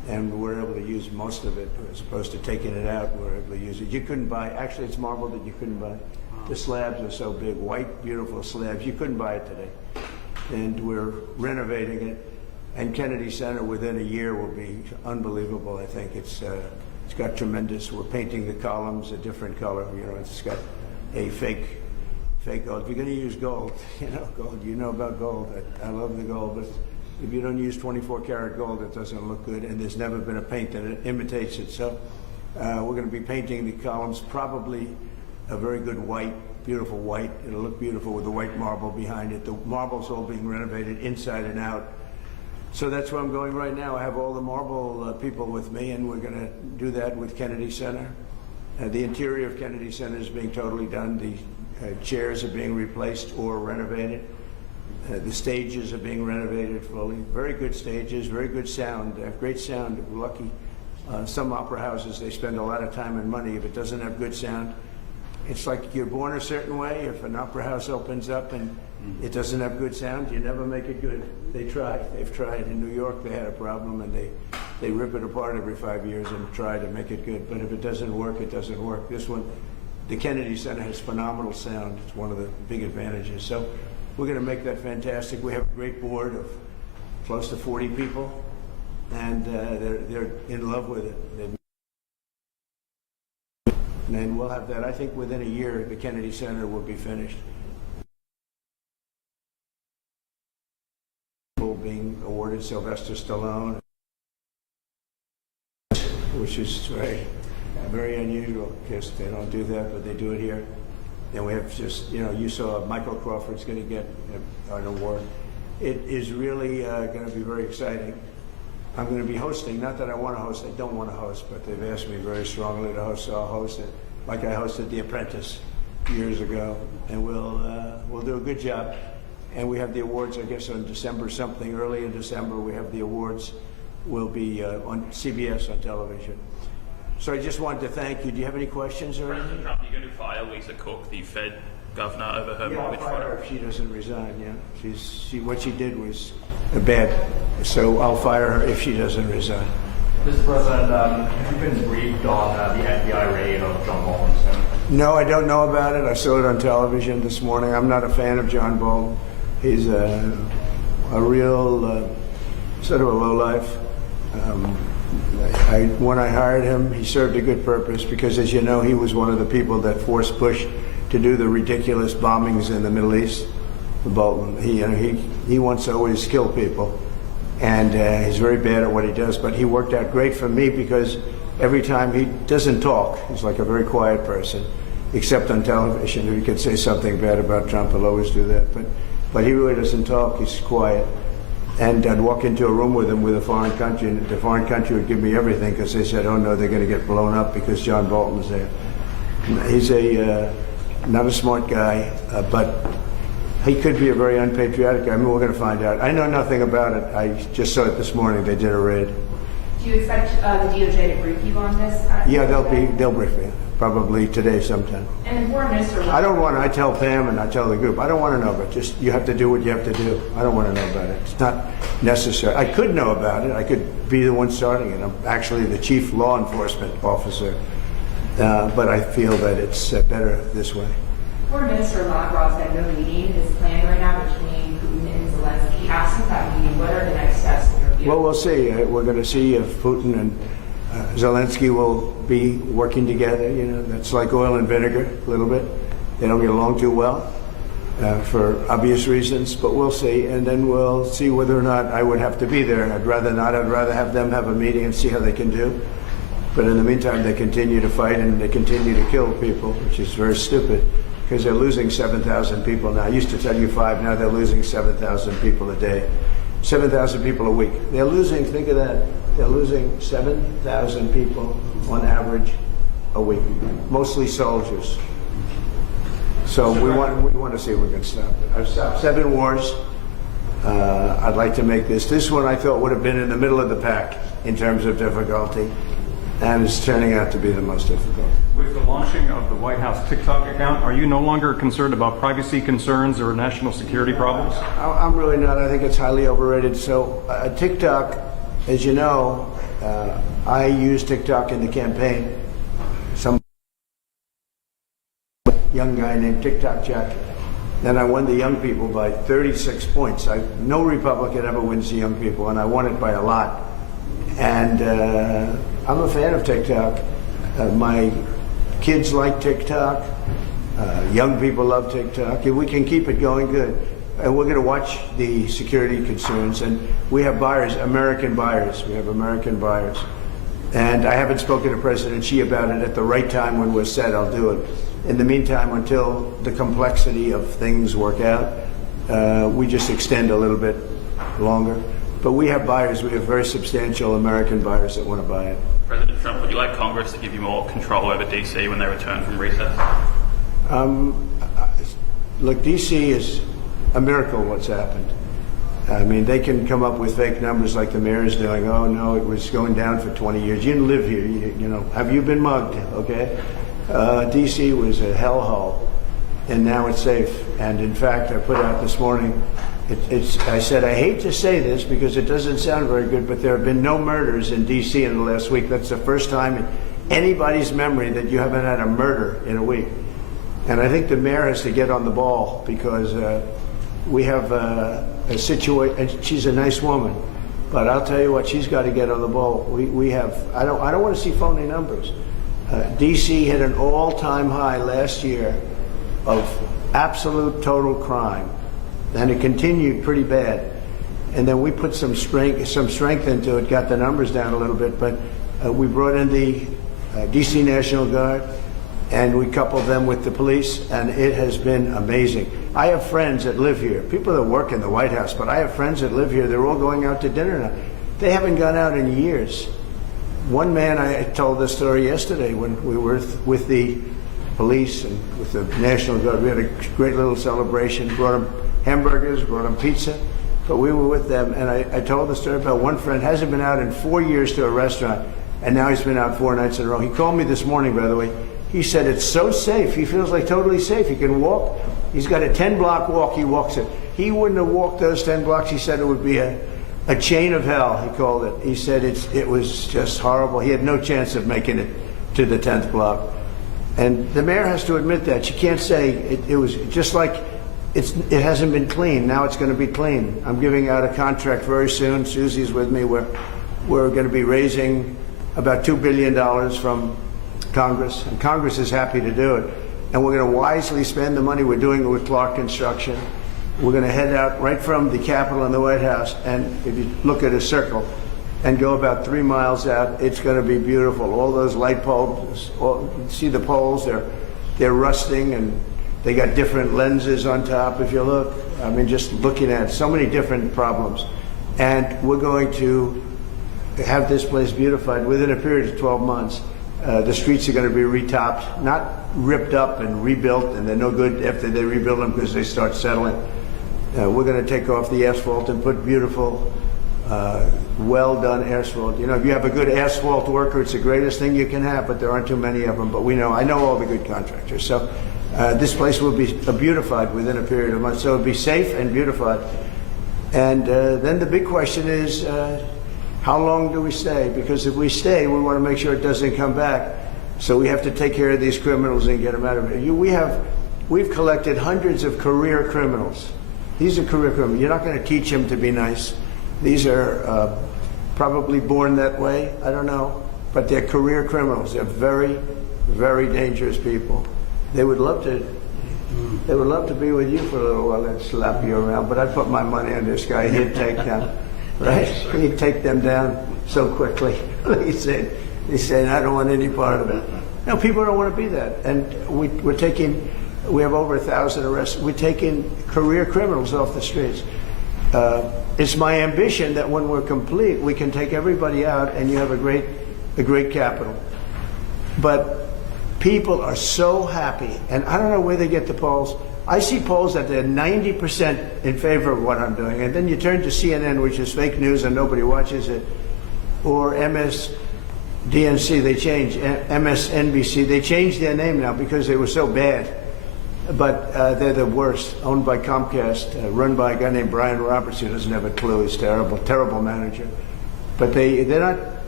and we're able to use most of it as opposed to taking it out. We're able to use it. You couldn't buy, actually it's marble that you couldn't buy. The slabs are so big, white, beautiful slabs. You couldn't buy it today. And we're renovating it. And Kennedy Center within a year will be unbelievable. I think it's got tremendous. We're painting the columns a different color. You know, it's got a fake gold. If you're going to use gold, gold. You know about gold. I love the gold, but if you don't use 24 karat gold, it doesn't look good. And there's never been a paint that imitates it. So we're going to be painting the columns probably a very good white, beautiful white. It'll look beautiful with the white marble behind it. The marble's all being renovated inside and out. So that's where I'm going right now. I have all the marble people with me, and we're going to do that with Kennedy Center. The interior of Kennedy Center is being totally done. The chairs are being replaced or renovated. The stages are being renovated fully. Very good stages, very good sound, great sound. We're lucky. Some opera houses, they spend a lot of time and money. If it doesn't have good sound, it's like you're born a certain way. If an opera house opens up and it doesn't have good sound, you never make it good. They try. They've tried. In New York, they had a problem, and they rip it apart every 5 years and try to make it good. But if it doesn't work, it doesn't work. This one, the Kennedy Center has phenomenal sound. It's one of the big advantages. So we're going to make that fantastic. We have a great board of close to 40 people, and they're in love with it. And we'll have that. I think within a year, the Kennedy Center will be finished. Being awarded Sylvester Stallone, which is very unusual because they don't do that, but they do it here. And we have just, you saw Michael Crawford's going to get an award. It is really going to be very exciting. I'm going to be hosting, not that I want to host, I don't want to host, but they've asked me very strongly to host, so I'll host it. Like I hosted The Apprentice years ago, and we'll do a good job. And we have the awards, I guess, on December something. Early in December, we have the awards. Will be on CBS on television. So I just wanted to thank you. Do you have any questions or anything? President Trump, you're going to fire Lisa Cook, the Fed governor, over her mortgage I'll fire her fraud? if she doesn't resign. Yeah, what she did was bad. So I'll fire her if she doesn't resign. Mr. President, have you been briefed on the FBI raid of John Bolton's home? No, I don't know about it. I saw it on television this morning. I'm not a fan of John Bolton. He's a real sort of a lowlife. When I hired him, he served a good purpose because, as you know, he was one of the people that forced Bush to do the ridiculous bombings in the Middle East. Bolton, he wants to always kill people, and he's very bad at what he does. But he worked out great for me because every time he doesn't talk, he's like a very quiet person, except on television. If he could say something bad about Trump, he'll always do that. But he really doesn't talk. He's quiet. And I'd walk into a room with him with a foreign country, and the foreign country would give me everything because they said, oh, no, they're going to get blown up because John Bolton's there. He's not a smart guy, but he could be a very unpatriotic guy. I mean, we're going to find out. I know nothing about it. I just saw it this morning. They did a raid. Do you expect the DOJ to brief you on this? Yeah, they'll brief me. Probably today sometime. And the foreign minister. I tell Pam and I tell the group, I don't want to know, but just you have to do what you have to do. I don't want to know about it. It's not necessary. I could know about it. I could be the one starting it. I'm actually the chief law enforcement officer, but I feel that it's better this way. Foreign Minister Lavrov said no meeting is planned right now between Putin and Zelensky. Absent that meeting, what are the next steps in your view? Well, we'll see. We're going to see if Putin and Zelensky will be working together. That's like oil and vinegar a little bit. They don't get along too well for obvious reasons, but we'll see. And then we'll see whether or not I would have to be there. I'd rather not. I'd rather have them have a meeting and see how they can do. But in the meantime, they continue to fight and they continue to kill people, which is very stupid because they're losing 7,000 people now. I used to tell you 5, now they're losing 7,000 people a day. 7,000 people a week. They're losing, think of that, they're losing 7,000 people on average a week, mostly soldiers. So we want to see if we can stop it. I've stopped 7 wars. I'd like to make this one I thought would have been in the middle of the pack in terms of difficulty, and it's turning out to be the most difficult. With the launching of the White House TikTok account, are you no longer concerned about privacy concerns or national security problems? I'm really not. I think it's highly overrated. So TikTok, as you know, I used TikTok in the campaign. Some young guy named TikTok Jack. Then I won the young people by 36 points. No Republican ever wins the young people, and I won it by a lot. And I'm a fan of TikTok. My kids like TikTok. Young people love TikTok. If we can keep it going, good. And we're going to watch the security concerns. And we have buyers, American buyers. We have American buyers. And I haven't spoken to President Xi about it. At the right time when we're set, I'll do it. In the meantime, until the complexity of things work out, we just extend a little bit longer. But we have buyers. We have very substantial American buyers that want to buy it. President Trump, would you like Congress to give you more control over DC when they return from recess? Look, DC is a miracle what's happened. I mean, they can come up with fake numbers like the mayor is doing. Oh, no, it was going down for 20 years. You didn't live here. You know, have you been mugged? Okay. DC was a hellhole, and now it's safe. And in fact, I put out this morning, I said, I hate to say this because it doesn't sound very good, but there have been no murders in DC in the last week. That's the first time in anybody's memory that you haven't had a murder in a week. And I think the mayor has to get on the ball because we have a situation, and she's a nice woman, but I'll tell you what, she's got to get on the ball. We have, I don't want to see phony numbers. DC hit an all-time high last year of absolute total crime, and it continued pretty bad. And then we put some strength into it, got the numbers down a little bit, but we brought in the DC National Guard, and we coupled them with the police, and it has been amazing. I have friends that live here, people that work in the White House, but I have friends that live here. They're all going out to dinner now. They haven't gone out in years. One man, I told this story yesterday when we were with the police and with the National Guard. We had a great little celebration, brought them hamburgers, brought them pizza, but we were with them, and I told the story about one friend hasn't been out in 4 years to a restaurant, and now he's been out 4 nights in a row. He called me this morning, by the way. He said it's so safe. He feels like totally safe. He can walk. He's got a 10-block walk. He walks it. He wouldn't have walked those 10 blocks. He said it would be a chain of hell, he called it. He said it was just horrible. He had no chance of making it to the 10th block. And the mayor has to admit that. She can't say it was just like it hasn't been clean. Now it's going to be clean. I'm giving out a contract very soon. Susie's with me. We're going to be raising about $2 billion from Congress, and Congress is happy to do it. And we're going to wisely spend the money. We're doing it with Clark Construction. We're going to head out right from the Capitol and the White House, and if you look at a circle and go about 3 miles out, it's going to be beautiful. All those light poles, see the poles, they're rusting, and they got different lenses on top, if you look. I mean, just looking at so many different problems. And we're going to have this place beautified within a period of 12 months. The streets are going to be retopped, not ripped up and rebuilt, and they're no good after they rebuild them because they start settling. We're going to take off the asphalt and put beautiful, well-done asphalt. You know, if you have a good asphalt worker, it's the greatest thing you can have, but there aren't too many of them. But I know all the good contractors. So this place will be beautified within a period of months. So it'll be safe and beautified. And then the big question is, how long do we stay? Because if we stay, we want to make sure it doesn't come back. So we have to take care of these criminals and get them out of it. We've collected hundreds of career criminals. These are career criminals. You're not going to teach them to be nice. These are probably born that way. I don't know. But they're career criminals. They're very, very dangerous people. They would love to be with you for a little while and slap you around. But I'd put my money on this guy. He'd take them. Right? He'd take them down so quickly. He's saying, I don't want any part of it. No, people don't want to be that. And we have over 1,000 arrests. We're taking career criminals off the streets. It's my ambition that when we're complete, we can take everybody out and you have a great capital. But people are so happy, and I don't know where they get the polls. I see polls that they're 90% in favor of what I'm doing, and then you turn to CNN, which is fake news and nobody watches it, or MSDNC, MSNBC, they changed their name now because they were so bad. But they're the worst, owned by Comcast, run by a guy named Brian Roberts, who doesn't have a clue. He's terrible, terrible manager. But they're not,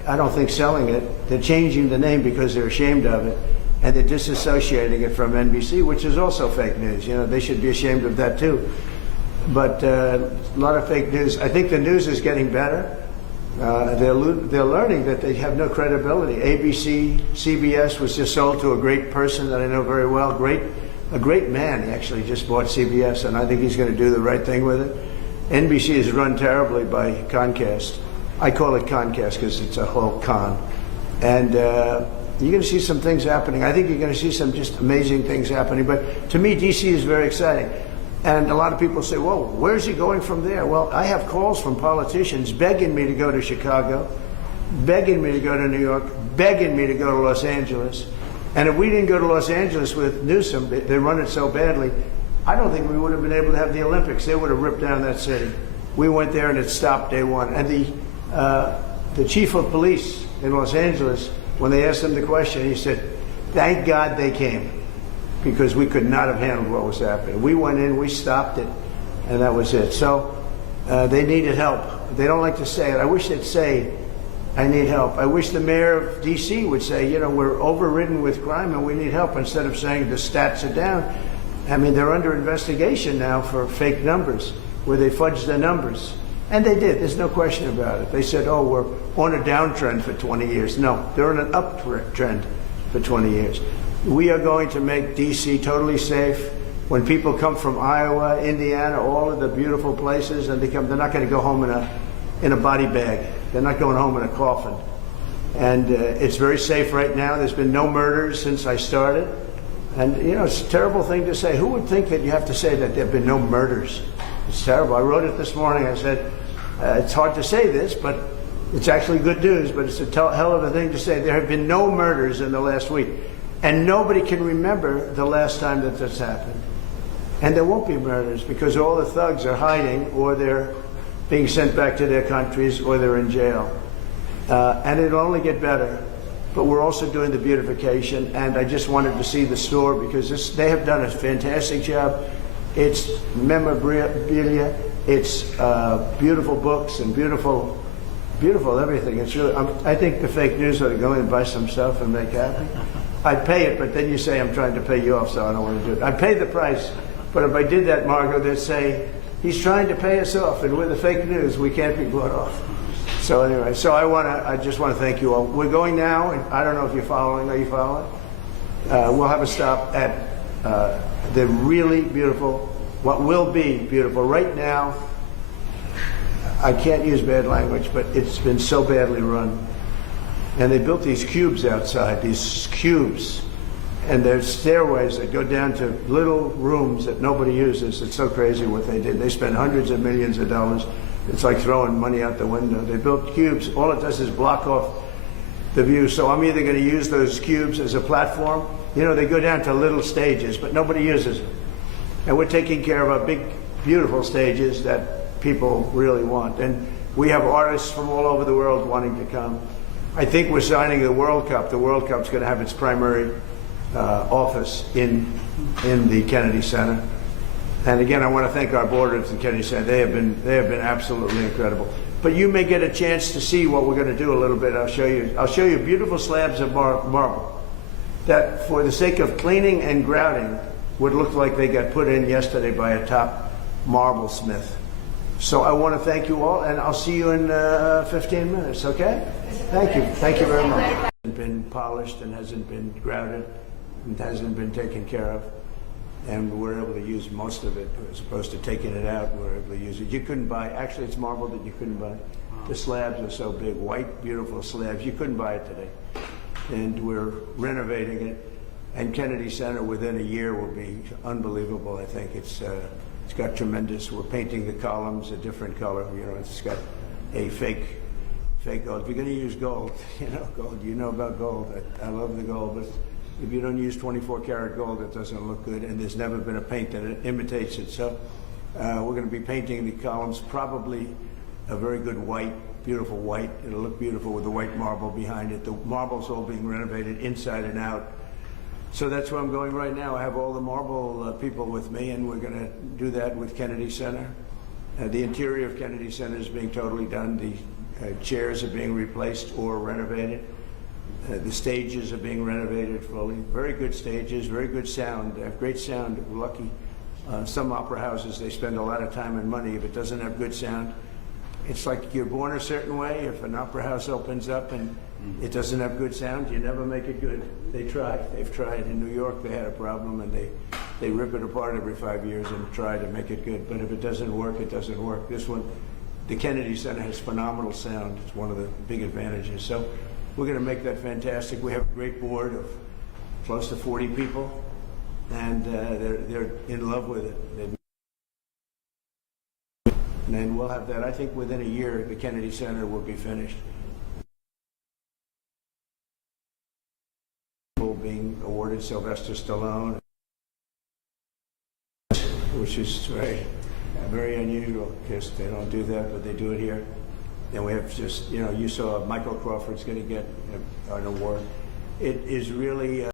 I don't think selling it. They're changing the name because they're ashamed of it, and they're disassociating it from NBC, which is also fake news. You know, they should be ashamed of that too. But a lot of fake news. I think the news is getting better. They're learning that they have no credibility. ABC, CBS was just sold to a great person that I know very well. A great man. He actually just bought CBS, and I think he's going to do the right thing with it. NBC is run terribly by Comcast. I call it Comcast because it's a whole con. And you're going to see some things happening. I think you're going to see some just amazing things happening. But to me, DC is very exciting. And a lot of people say, well, where's he going from there? Well, I have calls from politicians begging me to go to Chicago, begging me to go to New York, begging me to go to Los Angeles. And if we didn't go to Los Angeles with Newsom, they run it so badly, I don't think we would have been able to have the Olympics. They would have ripped down that city. We went there and it stopped day one. And the chief of police in Los Angeles, when they asked him the question, he said, thank God they came, because we could not have handled what was happening. We went in, we stopped it, and that was it. So they needed help. They don't like to say it. I wish they'd say, I need help. I wish the mayor of D.C. would say, you know, we're overridden with crime and we need help, instead of saying the stats are down. I mean, they're under investigation now for fake numbers, where they fudged their numbers. And they did. There's no question about it. They said, oh, we're on a downtrend for 20 years. No, they're on an uptrend for 20 years. We are going to make D.C. totally safe. When people come from Iowa, Indiana, all of the beautiful places, and they're not going to go home in a body bag. They're not going home in a coffin. And it's very safe right now. There's been no murders since I started. And, you know, it's a terrible thing to say. Who would think that you have to say that there have been no murders? It's terrible. I wrote it this morning. I said, it's hard to say this, but it's actually good news, but it's a hell of a thing to say. There have been no murders in the last week. And nobody can remember the last time that this happened. And there won't be murders, because all the thugs are hiding, or they're being sent back to their countries, or they're in jail. And it'll only get better. But we're also doing the beautification, and I just wanted to see the store, because they have done a fantastic job. It's memorabilia, it's beautiful books, and beautiful everything. It's really, I think the fake news ought to go in and buy some stuff and make happy. I'd pay it, but then you say I'm trying to pay you off, so I don't want to do it. I'd pay the price, but if I did that, Margot, they'd say, he's trying to pay us off, and with the fake news, we can't be bought off. So anyway, so I just want to thank you all. We're going now, and I don't know if you're following. Are you following? We'll have a stop at the really beautiful, what will be beautiful. Right now, I can't use bad language, but it's been so badly run. And they built these cubes outside, and there's stairways that go down to little rooms that nobody uses. It's so crazy what they did. They spent hundreds of millions of dollars. It's like throwing money out the window. They built cubes. All it does is block off the view. So I'm either going to use those cubes as a platform. You know, they go down to little stages, but nobody uses them. And we're taking care of our big, beautiful stages that people really want. And we have artists from all over the world wanting to come. I think we're signing the World Cup. The World Cup's going to have its primary office in the Kennedy Center. And again, I want to thank our board at the Kennedy Center. They have been absolutely incredible. But you may get a chance to see what we're going to do a little bit. I'll show you beautiful slabs of marble that, for the sake of cleaning and grouting, would look like they got put in yesterday by a top marble smith. So I want to thank you all, and I'll see you in 15 minutes, okay? Thank you. Thank you very much. It hasn't been polished and hasn't been grouted and hasn't been taken care of. And we're able to use most of it, as opposed to taking it out. We're able to use it. You couldn't buy, actually it's marble that you couldn't buy. The slabs are so big, white, beautiful slabs. You couldn't buy it today. And we're renovating it. And Kennedy Center within a year will be unbelievable, I think. It's got tremendous, we're painting the columns a different color. You know, it's got a fake gold. If you're going to use gold, gold, you know about gold. I love the gold, but if you don't use 24 karat gold, it doesn't look good, and there's never been a paint that imitates it. So we're going to be painting the columns, probably a very good white, beautiful white. It'll look beautiful with the white marble behind it. The marble's all being renovated inside and out. So that's where I'm going right now. I have all the marble people with me, and we're going to do that with Kennedy Center. The interior of Kennedy Center is being totally done. Chairs are being replaced or renovated. The stages are being renovated fully. Very good stages, very good sound. They have great sound. We're lucky. Some opera houses, they spend a lot of time and money. If it doesn't have good sound, it's like you're born a certain way. If an opera house opens up and it doesn't have good sound, you never make it good. They try. They've tried. In New York, they had a problem, and they rip it apart every 5 years and try to make it good. But if it doesn't work, it doesn't work. This one, the Kennedy Center has phenomenal sound. It's one of the big advantages. So we're going to make that fantastic. We have a great board of close to 40 people, and they're in love with it. And then we'll have that. I think within a year, the Kennedy Center will be finished. Being awarded Sylvester Stallone, which is very unusual because they don't do that, but they do it here. And we have just, you saw Michael Crawford's going to get an award. It is really